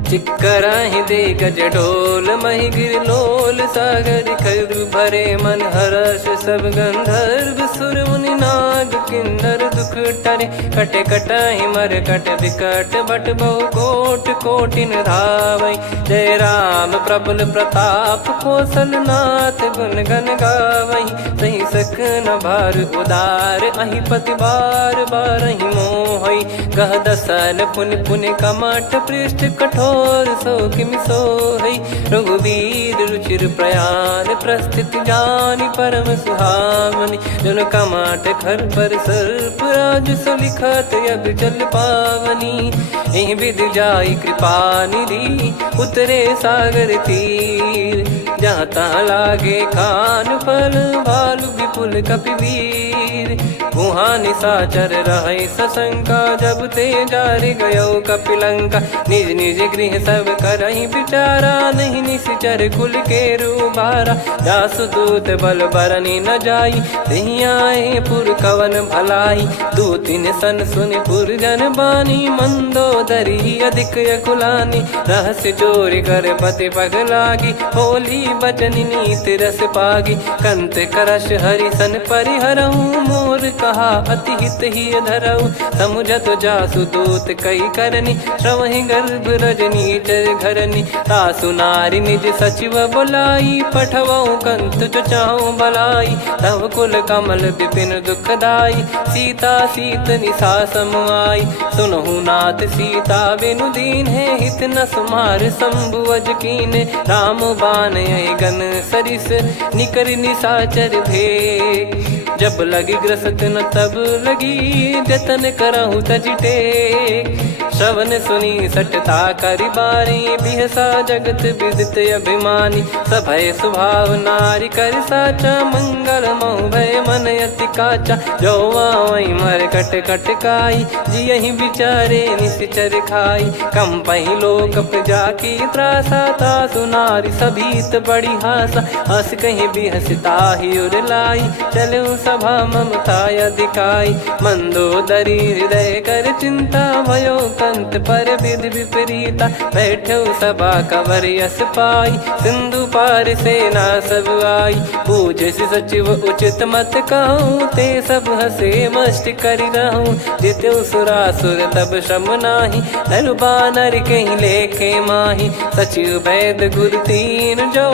चिक्कराहि दे गज ढोल, महि गिर लोल। सागर खर भरे मन हर्ष, सब गंधर्व सुर मुनि नाग किन्नर दुख टरे। कटे कटाहि मर कट विकट, बट बहु कोट कोटिन धावै। जय राम प्रबल प्रताप, कौशल नाथ गुण गन गावै। सही सख न भार उदार, अहि पति बार बारहि मोहै। गह दसन पुन पुन कमठ, पृष्ठ कठोर सो किमि सोहै। रघुवीर रुचिर प्रयाण, प्रस्थित जानि परम सुहावनी। जन कमाट खर पर सर्प, राज सलिखत अब चल पावनी। एहि विधि जाई कृपा निधि, उतरे सागर तीर। जहाँ तहाँ लागे खान फल, भालु विपुल कपिवीर। वहाँ निशाचर रहै सशंका, जब ते जारि गयो कपिलंका। निज निज गृह सब करहि विचारा, नहीं निश्चर कुल के रूबारा। जासु दूत बल बरनी न जाई, तेहि आए पुर कवन भलाई। दूतिन सन सुनि पुर जन बानी, मंदोदरी अधिक अकुलानी। रहस्य चोरी कर पति पग लागी, होली बचन नीत रस पागी। कंत करश हरिसन परिहरहु, मोर कहा अति हित ही धरऊ। समुझत जासु दूत कई करनी, श्रवहि गर्भ रजनी चर घरनी। तासु नारी निज सचिव बुलाई, पठवऊ कंत जो चाहूं भलाई। तव कुल कमल विपिन दुखदाई, सीता सीत निशा समाई। सुनहु नाथ सीता बिनु दीन है, हित न सुमार शंभु अज कीने। राम बान गन सरिस, निकर निशाचर भेग। जब लगी ग्रसत न तब लगी, जतन करहु तज टेक। श्रवण सुनी सटता करि बारी, बिहसा जगत विदित अभिमानी। सभय स्वभाव नारी कर साचा, मंगल महु भय मन अति काचा। जो आवै मर कट कट काई, जियहि विचारे निश्चर खाई। कम पहि लोक प्रजा की त्रासा, तासु नारी सभीत बड़ी हासा। हस कहीं बिहसता ही उर लाई, चलऊ सभा ममता अधिकाई। मंदोदरी हृदय कर चिंता, भयो कंत पर विधि विपरीता। बैठो सभा कवर यस पाई, सिंधु पार सेना सब आई। पूजे सचिव उचित मत कहूँ, ते सब हसे मस्त करि रहूं। जित्यु सुरासुर तब श्रम नाही, नर बानर कहीं लेखे माही। सचिव वैद गुरु तीन जो,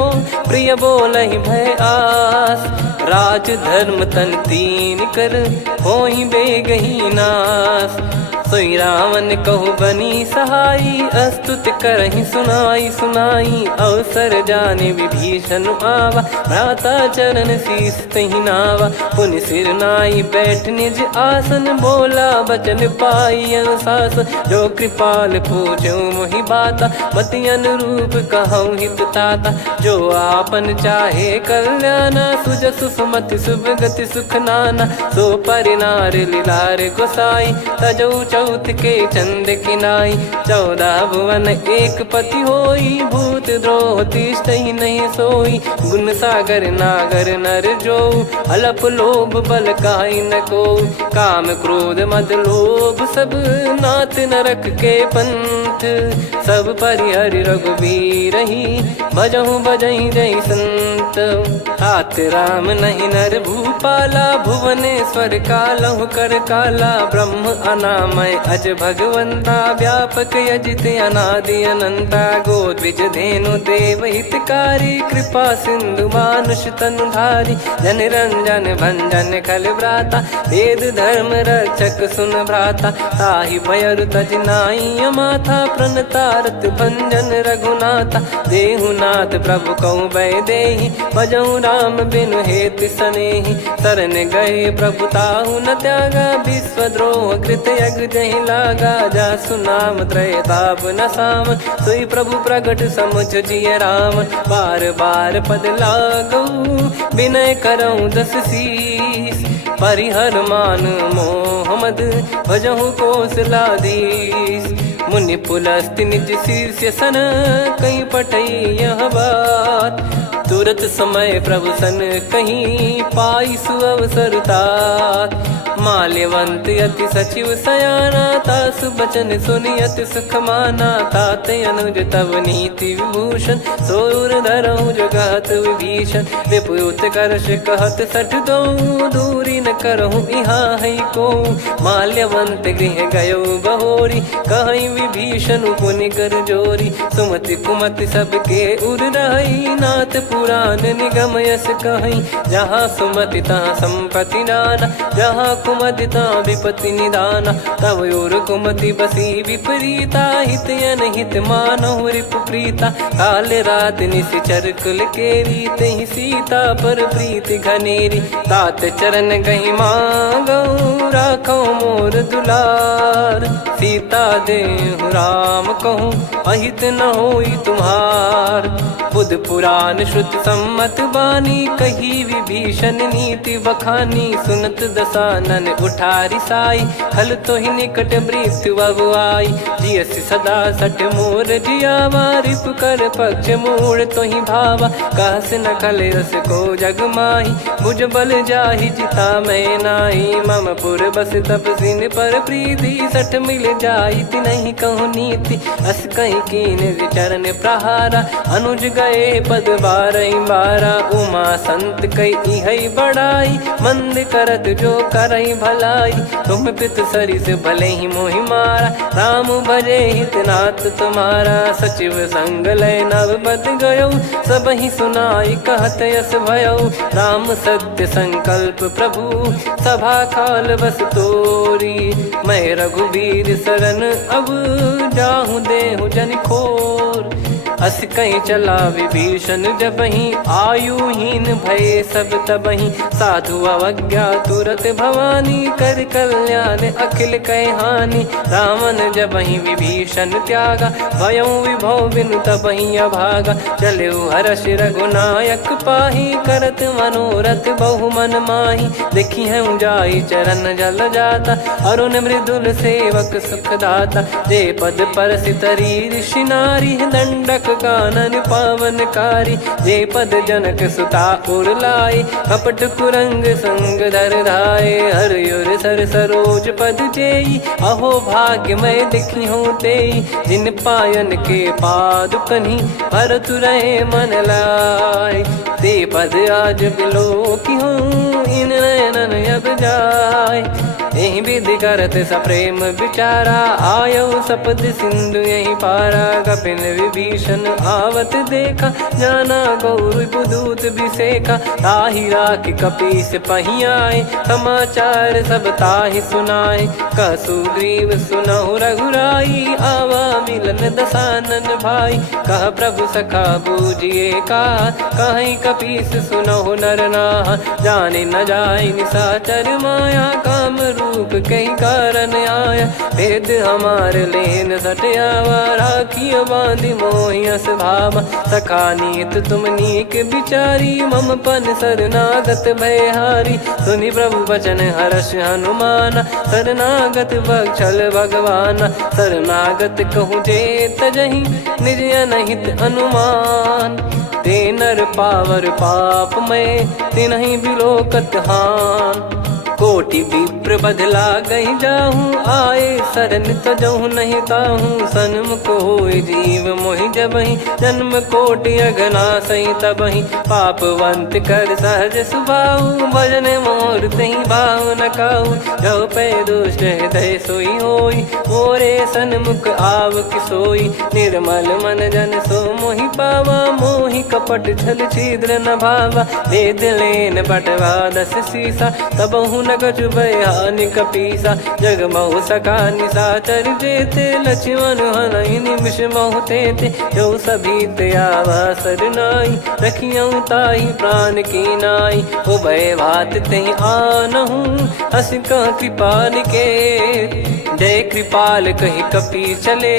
प्रिय बोलहि भय आस। राज धर्म तन तीन कर, होहि बेगहि नास। सोई रावण कहु बनी सहाई, अस्तुत करहि सुनाई सुनाई। अवसर जाने विभीषण आवा, भ्राता चरण शीस तहि नावा। पुनि सिर नाई बैठ निज आसन, बोला बचन पाई अनुशासन। जो कृपाल पूछो मोहि बाता, मति अनुरूप कहूँ हित ताता। जो आपन चाहे कल्याणा, सुजसु सुमति शुभ गति सुख नाना। सो परिनार लीलार गोसाई, तजौ चौथ के चंद किनाई। 14 भुवन एक पति होई, भूत द्रोह तिष्ठहि नहीं सोई। गुण सागर नागर नर जो, अलप लोभ बल काई न को। काम क्रोध मद लोभ सब, नाथ नरक के पंथ। सब परिहरि रघुबीरहि, भजहु भजहि जय संत। हाथ राम नहीं नर भूपाला, भुवनेश्वर कालहु कर काला। ब्रह्म अनामय अज भगवंता, व्यापक यजित अनादि अनंता। गोद्विज धेनु देव हितकारी, कृपा सिंधु मानुष तनुधारी। जन रंजन भंजन खल भ्राता, वेद धर्म रक्षक सुन भ्राता। ताहि भयरु तज नाई माथा, प्रणतारत भंजन रघुनाथा। देहुनाथ प्रभु कहु भय देहि, भजहु राम बिनु हेतु सनेहि। शरण गए प्रभु ताहु न त्यागा, विश्वद्रोह कृत यज्ञ जहि लागा। जासु नाम त्रय ताप न साम, सोई प्रभु प्रगट समुझ जिय राम। बार बार पद लागऊ, विनय करऊँ 10 शीस। परिहर मान मोह मद, भजहु कौशलाधीश। मुनि पुलस्त्य निज शीर्ष सन, कहीं पठई यह बात। तुरत समय प्रभु सन कहीं, पाई सुअवसर तात। माल्यवंत अति सचिव सयाना, तासु बचन सुनि अति सुख माना। तात अनुज तव नीति विभूषण, सोर धरहु जगत विभीषण। विपुत करश कहत सठ दो, दूरी न करहु यहाँ है को। माल्यवंत गृह गयो बहोरी, कहीं विभीषण पुनि कर जोरी। सुमति कुमति सबके उर रही, नाथ पुराण निगम यस कहीं। जहाँ सुमति तहाँ संपत्ति नाना, जहाँ कुमति तहाँ विपत्ति निदाना। तव और कुमति बसी विपरीता, हित अनहित मानहु रिपु प्रीता। काल रात निशिचर कुल केरी, तहि सीता पर प्रीति घनेरी। तात चरण गहि मांगऊ, राखो मोर दुलार। सीता देहु राम कहूँ, अहित न होई तुम्हार। बुध पुराण श्रुति सम्मत बानी, कही विभीषण नीति बखानी। सुनत दसानन उठारी साई, खल तो ही निकट मृत्यु अब आई। जियसि सदा सठ मोर जियावा, रिप कर पक्ष मूड़ तो ही भावा। कहस न खल रस को जग माही, भुज बल जाहि जिता मैं नाही। मम पुर बस तपसिन पर प्रीति, सठ मिल जाई नहीं कहूँ नीति। अस कहीं कीन चरण प्रहारा, अनुज गए पद 12 उमा संत कई है बड़ाई। मंद करत जो करई भलाई, तुम पित सरिस भले ही मोहि मारा। राम भजे हितनाथ तुम्हारा, सचिव संग लय नव बद गयो। सब ही सुनाई कहत यस भयो। राम सत्य संकल्प प्रभु, सभा काल बस तोरी। मैं रघुबीर शरण अब, जाहूँ देहु जन खोर। अस कहीं चला विभीषण जबहि, आयुहीन भय सब तबहि। साधु अवज्ञा तुरत भवानी, कर कल्याण अखिल कह हानि। रावण जबहि विभीषण त्यागा, भयउ विभव बिनु तबहि अभागा। चलऊ हर्ष रघुनायक पाहि, करत मनोरथ बहु मन माहि। देखी है जाई चरण जल जाता, अरुण मृदुल सेवक सुख दाता। जे पद पर सितरी ऋषि नारी, दंडक कानन पावनकारी। जे पद जनक सुता उर लाई, कपट कुरंग संग धर धाये। हरियुर सर सरोज पद जेई, अहो भाग्य मैं दिखी हूँ तेई। जिन पायन के पाद कन्ही, भरत रहे मन लाय। ते पद आज बिलो की हूँ, इन नयनन अब जाय। एहि विधि करत सप्रेम विचारा, आयो सपद सिंधु यही पारा। कपिन विभीषण आवत देखा, जाना गौर दूत बिसेखा। ताहि राख कपीस पहियाए, समाचार सब ताहि सुनाए। कह सुग्रीव सुनहु रघुराई, आवा मिलन दसानन भाई। कह प्रभु सखा बूझिए का, कहीं कपीस सुनहु नर नाहा। जाने न जाय निशाचर माया, काम रूप कई कारण आया। भेद हमार लेन सटयावा, राखिय बांधि मोहियस भावा। सखा नीत तुम नीक बिचारी, मम पन शरणागत भयहारी। सुनि प्रभु वचन हर्ष हनुमाना, शरणागत बक्षल भगवाना। शरणागत कहूँ जे तजहि, निज अनहित अनुमान। ते नर पावर पाप में, तिन्हि बिलोकत हान। कोटि विप्र बदला गई जाहूँ, आए शरण तजहु नहीं ताहूँ। सन्मुख होय जीव मोहि जबहि, जन्म कोटि अघना सही तबहि। पापवंत कर सहज सुभाऊ, भजन मोर तहि भाव न काऊ। जो पै दुष्ट हृदय सोई होई, मोरे सन्मुख आव किसोई। निर्मल मन जन सो मोहि पावा, मोहि कपट छल छिद्र न भावा। वेद लेन बटवा दस सीसा, तबहु न कछु बयान कपीसा। जग महु सका निशाचर जेते, लक्ष्मण हनहि निमिष महु तेते। जो सभी त्यावा सरनाई, रखियऊँ ताहि प्राण की नाई। उभय भात तेहि आनहु, हस कह कृपाल के। जय कृपाल कहि कपी चले,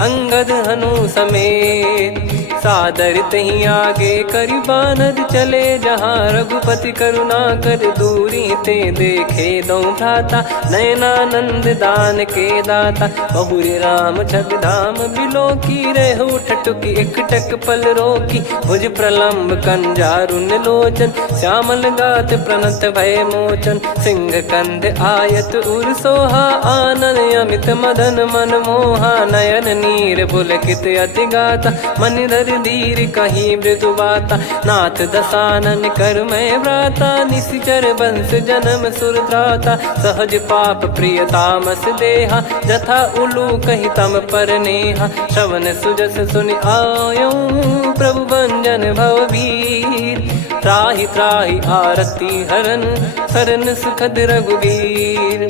अंगद हनु समेत। सादर तही आगे करि बानर चले, जहाँ रघुपति करुणा कर दूरी ते देखे दो भ्राता। नयनानंद दान के दाता, बहुरी राम छग धाम बिलो की। रेहु ठटुकी एकटक पल रोकी, भुज प्रलम्ब कंजारुन लोचन। श्यामल गात प्रणत भय मोचन, सिंह कंध आयत उर सोहा। आनन अमित मदन मन मोहा, नयन नीर पुलकित अति गाता। मन धर धीर कहीं मृदु बाता, नाथ दसानन कर मैं व्राता। निशिचर बंस जन्म सुरत्राता, सहज पाप प्रिय तामस देहा। जथा उलू कही तम पर नेहा, श्रवण सुजस सुनि आयो। प्रभु भंजन भवभीर, त्राहि त्राहि आरती हरन। शरण सुखद रघुवीर,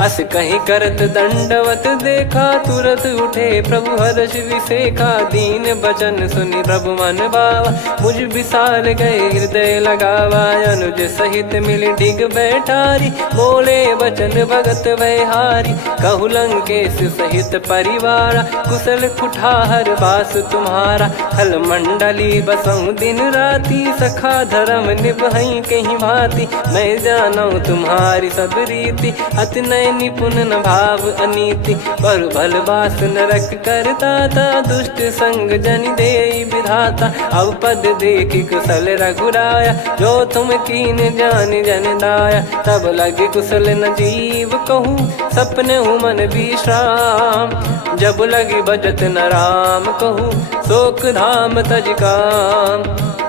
अस कहीं करत दंडवत देखा। तुरत उठे प्रभु हर्ष विसेखा, दीन बचन सुनि प्रभु मन भावा। मुझ विशाल गए हृदय लगावा, अनुज सहित मिल डिग बैठारी। बोले बचन भगत भयहारी, कहु लंकेश सहित परिवारा। कुशल कुठार बास तुम्हारा, खल मंडली बसऊं दिन राती। सखा धर्म निभई कहीं भांति, मैं जानू तुम्हारी सब रीति। अति नय निपुण न भाव अनीति, पर भल बास नरक करता था। दुष्ट संग जन दे विधाता, अब पद देखी कुशल रघुराया। जो तुम कीन जान जन दाया, तब लगे कुशल न जीव कहूँ। सपने मन विश्राम, जब लगी बजत न राम कहूँ। शोक धाम तज काम,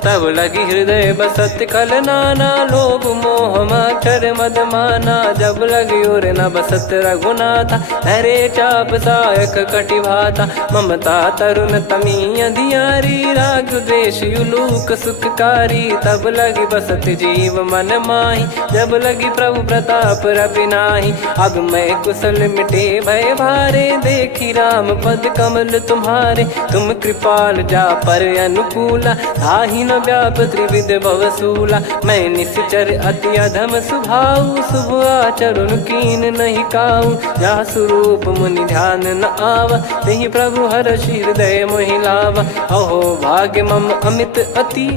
तब लगी हृदय बसत खल नाना। लोभ मोह मच्छर मद माना, जब लगी उर न बसत रघुनाथा। हरे चाप सायक कटि भाता, ममता तरुण तमी अधियारी। राग द्वेष युलूक सुखकारी, तब लगी बसत जीव मन माही। जब लगी प्रभु प्रताप रवि नाही, अब मैं कुशल मिटे भय भारे। देखी राम पद कमल तुम्हारे, तुम कृपाल जा पर अनुकूला। ताहि न व्याप त्रिविध भवसूला, मैं निश्चर अति अधम सुभाऊ। शुभ आचरण कीन नहीं काऊ, जा स्वरूप मुनि ध्यान न आवा। तेहि प्रभु हर्ष हृदय मोहि लावा। अहो भाग्य मम अमित अति,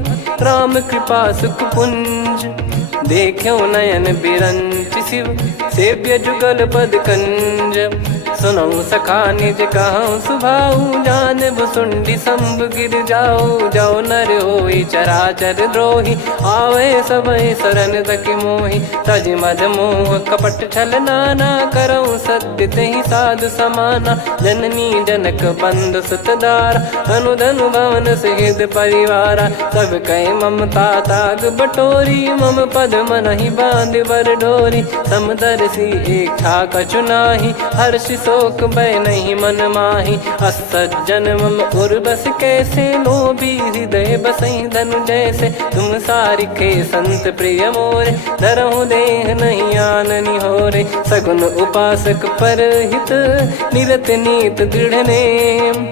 राम कृपा सुख पुंज। देखो नयन बिरंच शिव, सेव्य जुगल पद कंज। सुनऊ सखा निज कहूँ सुभाऊ, जान भुसुंडी शंभ गिर जाओ। जाओ नर होई चराचर द्रोही, आवे सबय शरण तकी मोहि। तज मद मोह कपट छल नाना, करऊँ सत्य तेहि साधु समाना। जननी जनक बंधु सुतदारा, धनु धनु भवन सहित परिवारा। सब कहे ममता ताग बटोरी, मम पद मनहि बांध बर डोरी। समदर्शी इच्छा कछु नाही, हर्षि सो शोक भय नहीं मन माही। असज्जन मम उर्वस कैसे, लोभी हृदय बसई धनु जैसे। तुम सारिखे संत प्रिय मोरे, धरहु देह नहीं आननि होरे। सगुन उपासक परहित, निरत नीत दृढ़ नेम।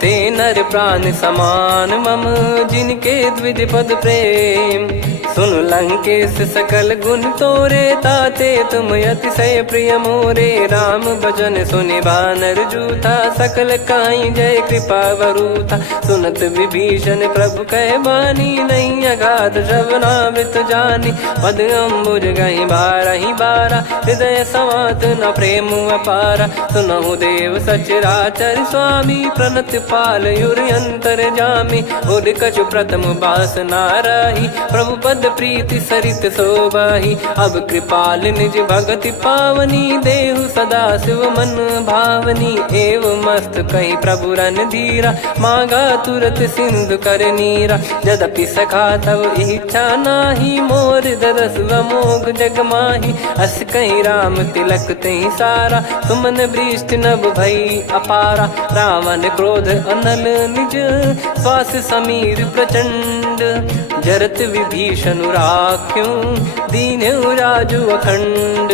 ते नर प्राण समान मम, जिनके द्विज पद प्रेम। सुन लंकेश सकल गुण तोरे, ताते तुम अतिशय प्रिय मोरे। राम भजन सुनि बानर जूथा, सकल काई जय कृपा वरूथा। सुनत विभीषण प्रभु कह बानी, नहीं अगाध श्रवणामृत जानी। पद अम्बुज गहि बारहि बारा, हृदय समात न प्रेम अपारा। सुनहु देव सचराचर स्वामी, प्रणत पाल युर अंतर जामी। उद कछु प्रथम बास नाराही, प्रभु पद प्रीति सरित शोभाही। अब कृपाल निज भगति पावनी, देहु सदा शिव मन भावनी। एव मस्त कही प्रभु रन धीरा, मांगा तुरत सिंधु कर नीरा। यद्यपि सखा तब इच्छा नाही, मोर दरस अमोघ जग माही। अस कहीं राम तिलक तही सारा, सुमन वृष्टि नभ भई अपारा। रावण क्रोध अनल निज, श्वास समीर प्रचंड। जरत विभीषण राख्यों, दीन्हु राजु अखंड।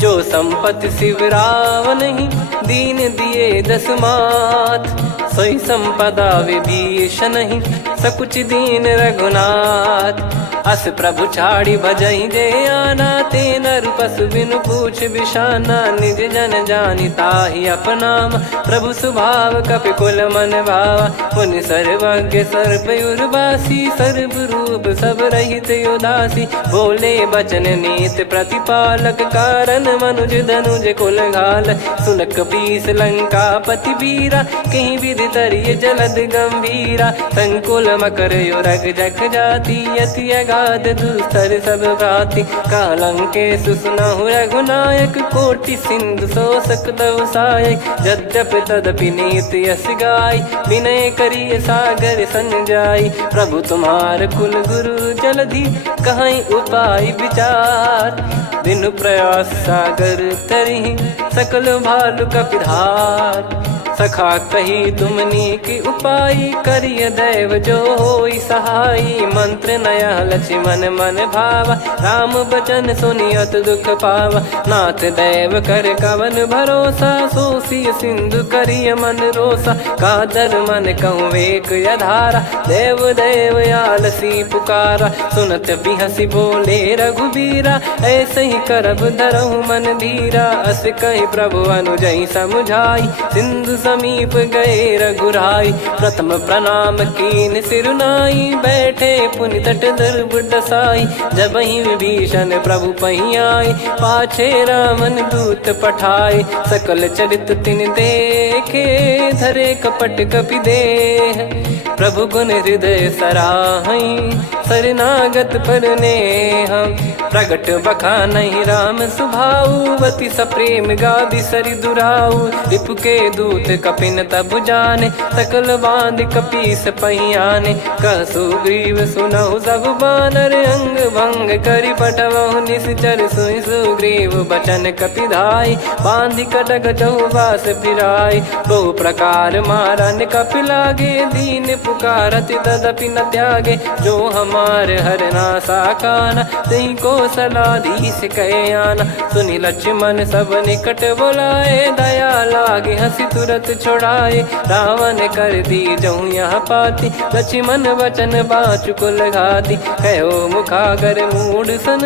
जो संपत्ति शिव रावण ही, दीन दिए दस मात। सोई संपदा विभीषण ही, सकुच दीन रघुनाथ। अस प्रभु छाड़ी भजई जे आना, ते नर पशु बिनु पूछ बिशाना। निज जन जानि ताहि अपनाम, प्रभु स्वभाव कपि कुल मन भावा। मुनि सर्वज्ञ सर्वयुर्वासी, सर्व रूप सब रहित उदासी। बोले बचन नीत प्रतिपालक, कारण मनुज धनुज कुल घाल। सुन कपीस लंका पति वीरा, कहीं विधि तरिय जलद गंभीरा। संकुल मकर युरग जग जाति, यति अगाध दुस्तर सब भांति। कालंकेश सुनहु रघुनायक, कोटि सिंधु शोषक तव सहायक। यद्यप तदपि नीति यस गाय, विनय करिय सागर सन जाई। प्रभु तुम्हार कुल गुरु जलधि, कहीं उपाय विचार। बिनु प्रयास सागर तरहि, सकल भालु कपिधार। सखा कही तुमनी की उपाय, करिय दैव जो होई सहाई। मंत्र नया लक्ष्मण मन भावा, राम बचन सुनियत दुख पावा। नाथ दैव कर कवन भरोसा, सोसिय सिंधु करिय मन रोसा। कादर मन कहूँ एक यधारा, देव देव आलसी पुकारा। सुनत बिहसी बोले रघुबीरा, ऐसे ही करब धरहु मन धीरा। अस कही प्रभु अनुजई समुझाई, सिंधु समीप गए रघुराई। प्रथम प्रणाम कीन सिरुनाई, बैठे पुनि तट दर्भ डसाई। जब ही विभीषण प्रभु पही आए, पाछे रामन दूत पठाए। सकल चरित तिन देखे, धरे कपट कपि देह। प्रभु गुण हृदय सराहई, शरणागत पर नेह। प्रगट बखानहि राम सुभाऊ, अति सप्रेम गादि सरि दुराऊ। रिपु के दूत कपिन तब जाने, सकल बांध कपीस पही आने। कह सुग्रीव सुनहु सब बानर, अंग भंग करि पटवहु निश्चर। सुनि सुग्रीव बचन कपिधाई, बांधि कटक चहुबास फिराई। बहु प्रकार मारन कपि लागे, दीन पुकारति तदपि न त्यागे। जो हमार हरना साकाना, तई को सलाधीश कहे आना। सुनि लक्ष्मण सब निकट बुलाए, दया लागे हंसी तुरत छुड़ाए। रावण कर दी जहु यहाँ पाती, लक्ष्मण वचन बाचु कुल घाती। कहो मुखागर मूढ़ सन,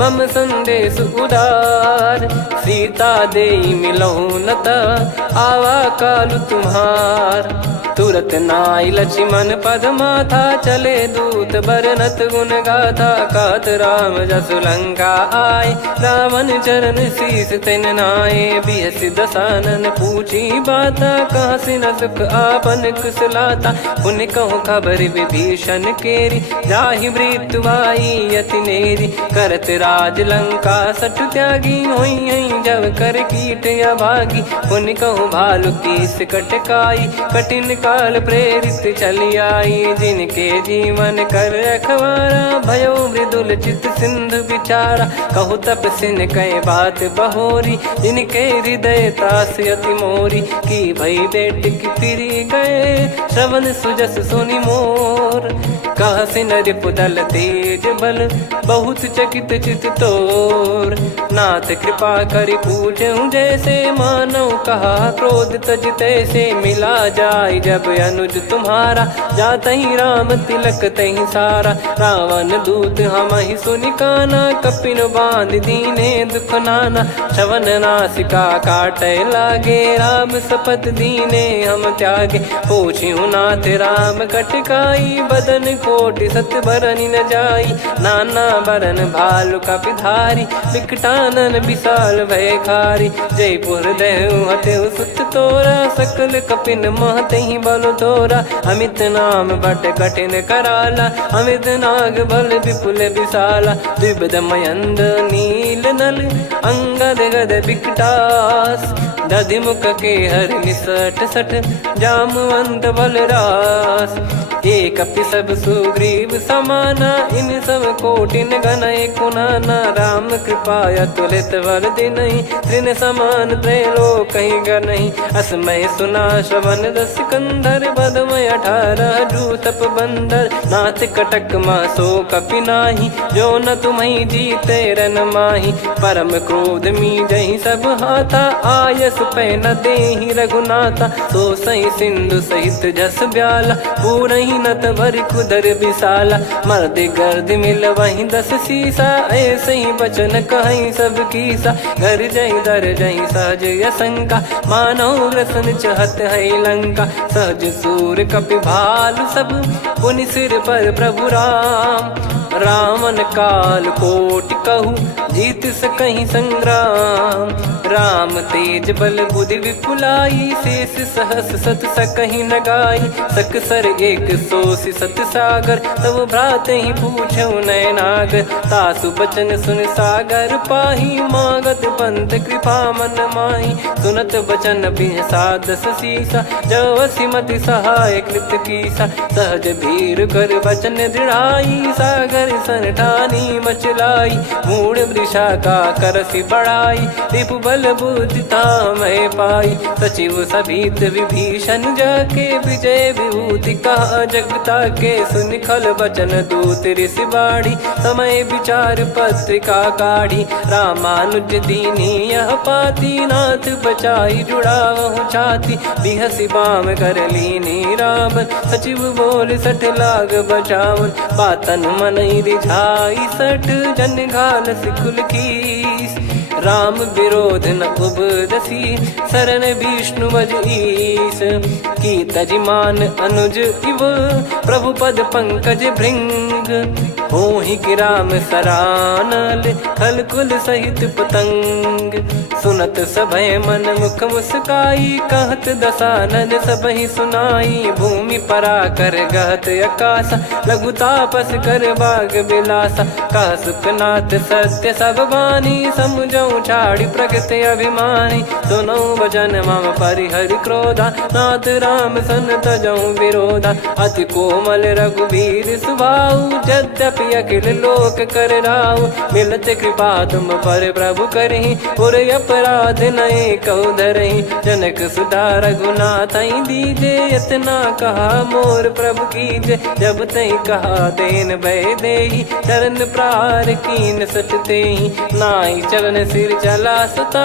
मम संदेश उदार। सीता देई मिलहु नता, आवा कालु तुम्हार। तुरत नाई लक्ष्मण पद माथा, चले दूत बरनत गुण गाथा। कहत राम जसु लंका आए, रावण चरण शीस तिन नाये। बिहसि दसानन पूछी बाता, कहाँ से न सुख आपन कुशलाता। पुन कहूँ खबर विभीषण केरी, जाहि मृत्यु आई अति नेरी। करत राज लंका सठ त्यागी, होई जब कर कीट अभागी। पुन कहूँ भालु कीस कटकाई, कठिन काल प्रेरित चली आई, जिनके जीवन कर रखवारा भयो मृदुल चित सिंधु विचारा। कहु तप सिन कई बात बहोरी, जिनके हृदय तास अति मोरी। की भई बेट की फिरी गए, श्रवण सुजस सुनि मोर। कह सिन रिपुदल तेज बल, बहुत चकित चित तोर। नाथ कृपा करि पूछऊं जैसे, मानव कहा क्रोध तज तैसे। मिला जाय जब अनुज तुम्हारा, जातहि राम तिलक तहि सारा। रावण दूत हमहि सुनि काना, कपिन बांध दीने दुख नाना। श्रवण नासिका काटे लागे, राम शपथ दीने हम त्यागे। पूछिहु नाथ राम कटकाई, बदन कोटि सत बरनि न जाई। नाना बरन भालु कपिधारी, विकटानन विशाल भयखारी। जयपुर देहु हतेउ सुत तोरा, सकल कपिन महतहि बल तोरा। अमित नाम बट कठिन कराला, अमित नाग बल विपुल विशाला। द्विविध मयंद नील नल, अंगद गद विकटास। दधिमुख के हर निसट सठ, जामवंत बलरास। एक कपि सब सुग्रीव समाना, इन सब कोटिन गनय कुनाना। राम कृपा अतुलित बल दिनहि, तृण समान त्रैलोक कहीं गनहि। असमय सुना श्रवण रस कंधर, बदमय 18 जूतप बंदर। नाथ कटक मासो कपि नाही, जो न तुम्हि जीते रन माही। परम क्रोध मीजहि सब हाथा, आयस पै न देहि रघुनाथा। सो सही सिंधु सहित जस ब्याला, पूरहि नत भर कुदर विशाला। मर्द गर्द मिल वहीं 10 सीसा, ऐसे ही बचन कहीं सब कीसा। घर जय दर जय सहज यसंका, मानव ग्रसन चहत है लंका। सहज सूर कपि भालु सब, पुनि सिर पर प्रभु राम। रामन काल कोटि कहु, जीत सकहि संग्राम। राम तेज बल बुद्धि विपुलाई, शेष सहस सत सकहि न गाई। सकसर एक सोसि सत सागर, तब भ्राते ही पूछौ नयनागर। तासु बचन सुन सागर पाही, मागत पंथ कृपा मन माही। सुनत बचन बिहसा 10 सीसा, जवसि मति सहाय कृत कीसा। सहज भीर कर बचन दृढ़ाई, सागर सन ठानी मचलाई। मूढ़ वृषा का करसि बढ़ाई, रिपु बल बुद्धि तामय पाई। सचिव सभीत विभीषण जाके, विजय विभूति कहा जगता के। सुनि खल बचन दूत ऋषि बाढ़ी, समय विचार पत्रिका काढ़ी। रामानुज दीनी यह पाती, नाथ बचाई जुड़ावहु छाती। बिहसि बाम कर लीनी रावण, सचिव बोल सठ लाग बचावन। बातन मन रिझाई सठ, जन घाल सिकुल कीस। राम विरोध न उपदसी, शरण विष्णु भज ईस। की तजिमान अनुज इव, प्रभु पद पंकज भृंग। होहि कि राम सरानल, खल कुल सहित पतंग। सुनत सभय मन मुख मुस्काई, कहत दसानन सबहि सुनाई। भूमि परा कर गहत आकाशा, लघु तापस कर बाग बिलासा। कह सुखनाथ सत्य सब बानी, समुझौ छाड़ी प्रकृति अभिमानी। सुनौ भजन मम परिहरि क्रोधा, नाथ राम सन तजौ विरोधा। अति कोमल रघुवीर सुभाऊ, यद्यपि अखिल लोक कर राऊ। मिलत कृपा तुम पर प्रभु करहि, और अपराध नये कौ धरहि। जनक सुधा रघुनाथ दीजे, इतना कहा मोर प्रभु कीजे। जब तई कहा देन भय देहि, चरण प्रार कीन सट तेहि। नाई चरण सिर चला सता,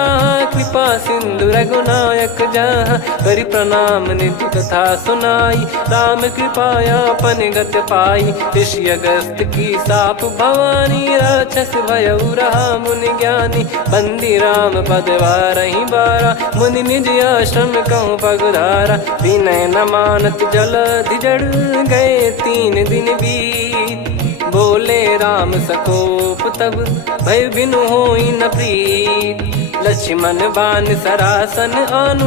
कृपा सिंधु रघुनायक जहाँ। करि प्रणाम निधि कथा सुनाई, राम कृपाया पन गत पाई। ऋषि अगस्त की साप भवानी, राक्षस भयउ रहा मुनि ज्ञानी। बंदी राम पद वारहि बारा, मुनि निज आश्रम कहूँ पगुधारा। विनय न मानत जलधि जड़, गए 3 दिन बीत। बोले राम सकोप तब, भय बिनु होई न प्रीत। लक्ष्मण बान सरासन आनु,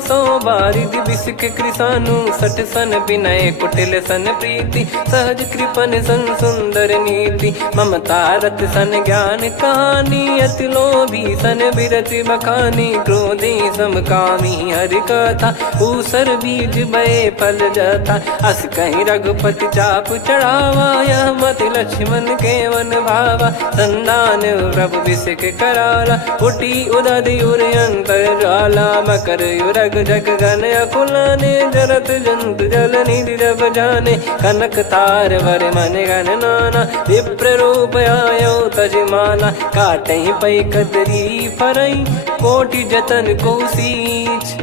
सो बारिद बिसक कृसानु। सठ सन विनय कुटिल सन प्रीति, सहज कृपन सन सुंदर नीति। ममता रत सन ज्ञान कहानी, अति लोभी सन बिरति बखानी। क्रोधी समकामी हरि कथा, ऊसर बीज बये फल जथा। अस कहीं रघुपति चाप चढ़ावा, यह मत लक्ष्मण के वन भावा। संदान प्रभु बिसक कराला, उठी उदधि उर अंतर ज्वाला। मकर युरग जग गन अकुलाने, जरत जंतु जल निधि जब जाने। कनक तार वर मन गण नाना, विप्र रूप आयो तजमाना। काटहि पै कदरी फरई, कोटि जतन को सींच।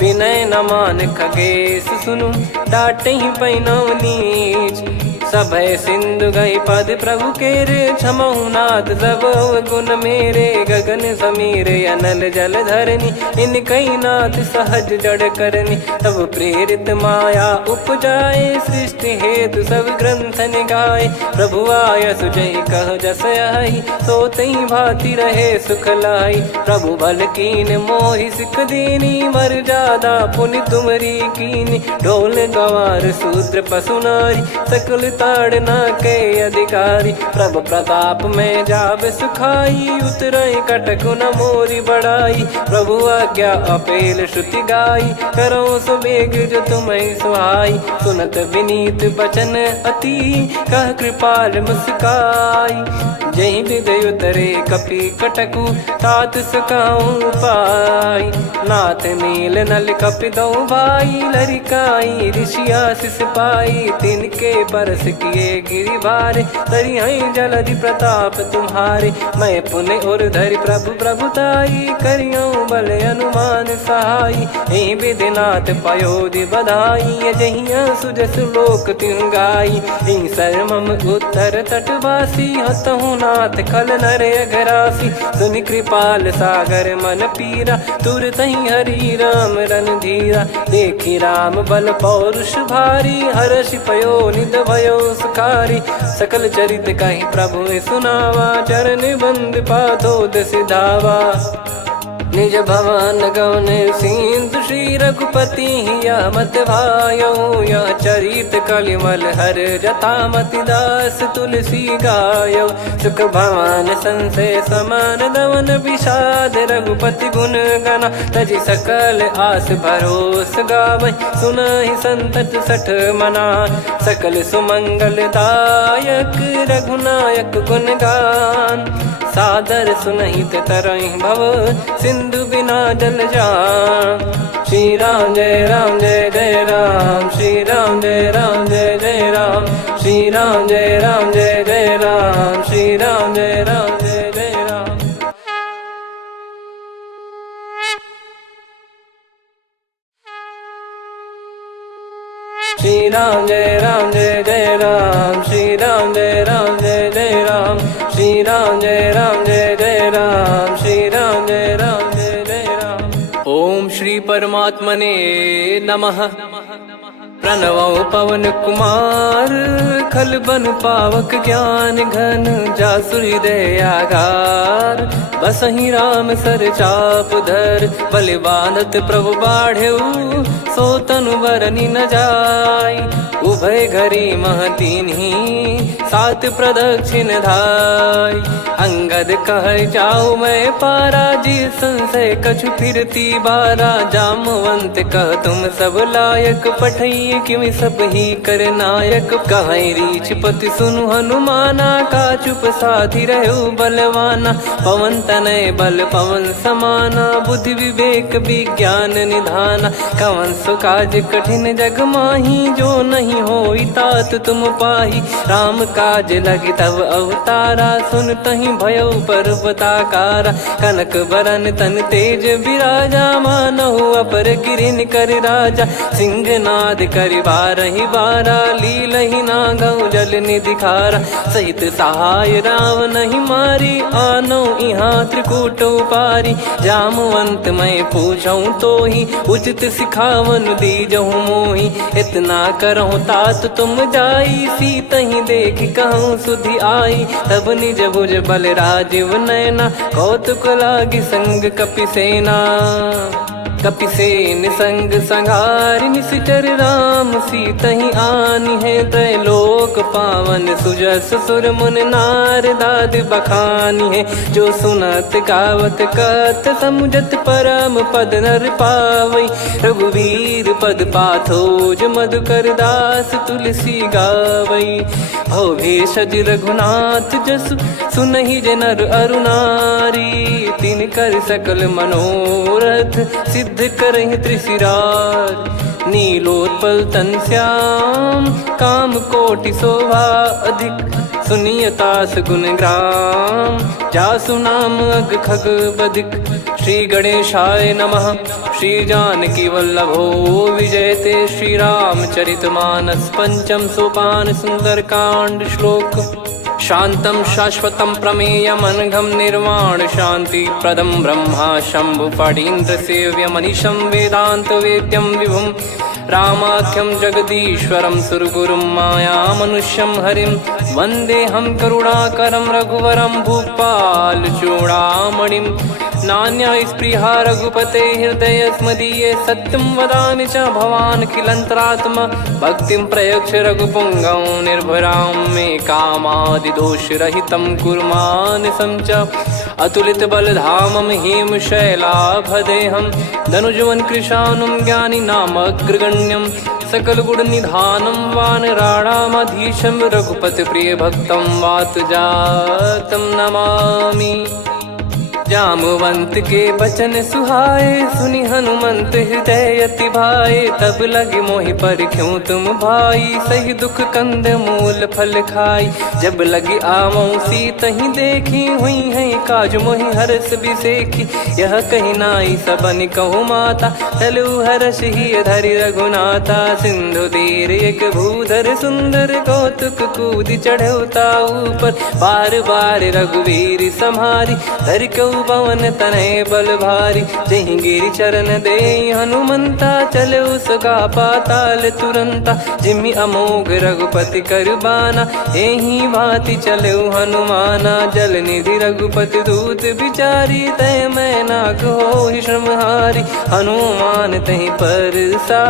विनय न मान खगेश सुनु, डांटहि पै नव नीच। सभय सिंधु गई पद प्रभु केरे, क्षमहु नाथ सब गुण मेरे। गगन समीरे अनल जल धरनी, इन कई नाथ सहज जड़ करनी। तब प्रेरित माया उपजाए, सृष्टि हेतु सब ग्रंथ निगाए। प्रभु आय सुजय कह जस आई, सोतई भांति रहे सुख लाई। प्रभु बल कीन मोहि सिख दीनी, मर जादा पुनि तुमरी कीनी। ढोल गवार शूद्र पशु नारी, सकल ताड़ना के अधिकारी। प्रभु प्रताप में जाब सुखाई, उतरई कटक न मोरी बढ़ाई। प्रभु आज्ञा अपेल श्रुति गाई, करो सुबेग जो तुम्हें सुहाई। सुनत विनीत बचन अति, कह कृपाल मुस्काई। जय विदय उतरे कपि कटकु, तात सकाऊं पाई। नाथ नील नल कपि दो भाई, लरिकाई ऋषिया शिष पाई। तिनके परस किए गिरि भारे, तरिहै जलधि प्रताप तुम्हारे। मैं पुने और धरि प्रभु प्रभुताई, करियऊं बल अनुमान सहाई। एहि विधिनाथ पयोधि बधाई, जहिया सुजस लोक तिहुँ गाई। हिंसर मम उत्तर तटवासी, हतहु नाथ खल नर अघरासी। सुनि कृपाल सागर मन पीरा, तुरतहि हरि राम रणधीरा। देखि राम बल पौरुष भारी, हर्षि पयो निध भयो सुखारी। सकल चरित कहि प्रभु सुनावा, चरण बंद पादोद सिधावा। निज भवन गौन सिंधु, श्री रघुपति हिया मत भायो। यह चरित कलिमल हर जथा, मति दास तुलसी गायो। सुख भवन संशय समान दवन, विषाद रघुपति गुण गना। तजि सकल आस भरोस गावै, सुनहि संतत सठ मना। सकल सुमंगल दायक, रघुनायक गुण गान। सादर सुनहित तरहि भव, सिंधु बिना जल जान। श्री राम जय राम जय जय राम, श्री राम जय राम जय जय राम। श्री राम जय राम जय जय राम, श्री राम जय राम जय जय राम। श्री राम जय राम जय जय राम, श्री राम जय राम जय जय राम। श्री राम जय राम जय जय राम, श्री राम जय राम जय जय राम। ओम श्री परमात्मने नमः। प्रणवो पवन कुमार, खल बन पावक ज्ञान घन। जासु हृदय आगार, बसहि राम सर चाप धर। बलि बांधत प्रभु बाढ़ेउ, सो तनु बरनि न जाय। उभय घरी मह दीन्ही, सात प्रदक्षिण धाय। अंगद कह जाऊ मैं पारा, जी संशय कछु फिरती बारा। जामवंत कह तुम सब लायक, पठई किमि सब ही कर नायक। कहीं रीछ पति सुनु हनुमाना, का चुप साधि रहु बलवाना। पवन तनय बल पवन समाना, बुद्धि विवेक विज्ञान निधाना। कवन सु काज कठिन जग माही, जो नहीं होई तात तुम पाही। राम काज लगी तब अवतारा, सुन तहि भयो पर्वताकारा। कनक बरन तन तेज विराजा, मानहु अपर गिरिन कर राजा। सिंहनाद करि बारहि बारा, लीलहि नागौ जल निधि खारा। सहित सहाय राम नहीं मारी, आनो इहाँ त्रिकूट उपारी। जामवंत मैं पूछऊं तो ही उचित सिखावन दीजहु मोही। इतना करहु तात तुम जाई सीत ही देख कहूँ सुधि आई। तब निज भुज बल राजीव नैना कौतुक लागी संग कपिसेना। कपिसेन संग संहारि निशिचर राम सीतहि आनी है। त्रैलोक पावन सुजस सुर मुन नार दाद बखानी है। जो सुनत गावत कथ समुझत परम पद नर पावई। रघुवीर पद पाथोज मधुकर दास तुलसी गावई। भव भेषज रघुनाथ जसु सुनहि जे नर अरु नारी। तिन कर सकल मनोरथ सिद्ध करहि त्रिशिरार। नीलोत्पल तन श्याम काम कोटि शोभा अधिक। सुनियतास गुण ग्राम जासु नाम अग खग बधिक। श्री गणेशाय नमः। श्री जानकी वल्लभो विजयते। श्री रामचरित मानस पंचम सोपान सुंदरकांड श्लोक। शांतं शाश्वतं प्रमेयमनघं निर्वाण शांति प्रदं ब्रह्मा शंभु फणीन्द्र सेव्य मनीषं वेदांत वेद्यं विभुं। रामाख्यं जगदीश्वरं सुरगुरुं माया मनुष्यं हरिं। वन्देऽहं करुणाकरं रघुवरं भूपाल चूडामणिं। नान्या स्पृहा रघुपते हृदय स्मदीये। सत्यं वदामि च भवान् खिलन्तरात्मा। भक्तिं प्रयच्छ रघुपुङ्गं निर्भरां मे कामादिदोषरहितं कुर्मानसं च। अतुलित बलधामं हेमशैलाभदेहं। धनुजवन कृशानुं ज्ञानिनामग्रगण्यं। सकल गुण निधानं वानराणामधीशं। रघुपति प्रिय भक्तं वातजातं नमामि। जामवंत के बचन सुहाए सुनि हनुमंत हृदय अति भाए। तब लगे मोहि पर क्यों तुम भाई सही दुख कंद मूल फल खाई। जब लगी आवऊं सीत ही देखी हुई है काज मोहि हरस बिसेखी। यह कही नाई सबन कहु माता चलु हरष ही धरि रघुनाथा। सिंधु तीर एक भूधर सुंदर कौतुक कूद चढ़ौता ऊपर। बार बार रघुवीर सम्हारी धरि कऊ पवन तनय बल भारी। जहि गिरि चरण दे हनुमंता चले उसका पाताल तुरंता। जिमि अमोघ रघुपति कर बाना एहि भांति चले हनुमाना। जल निधि रघुपति दूत बिचारी तय मैं नाक होहि श्रमहारी। हनुमान तहि परसा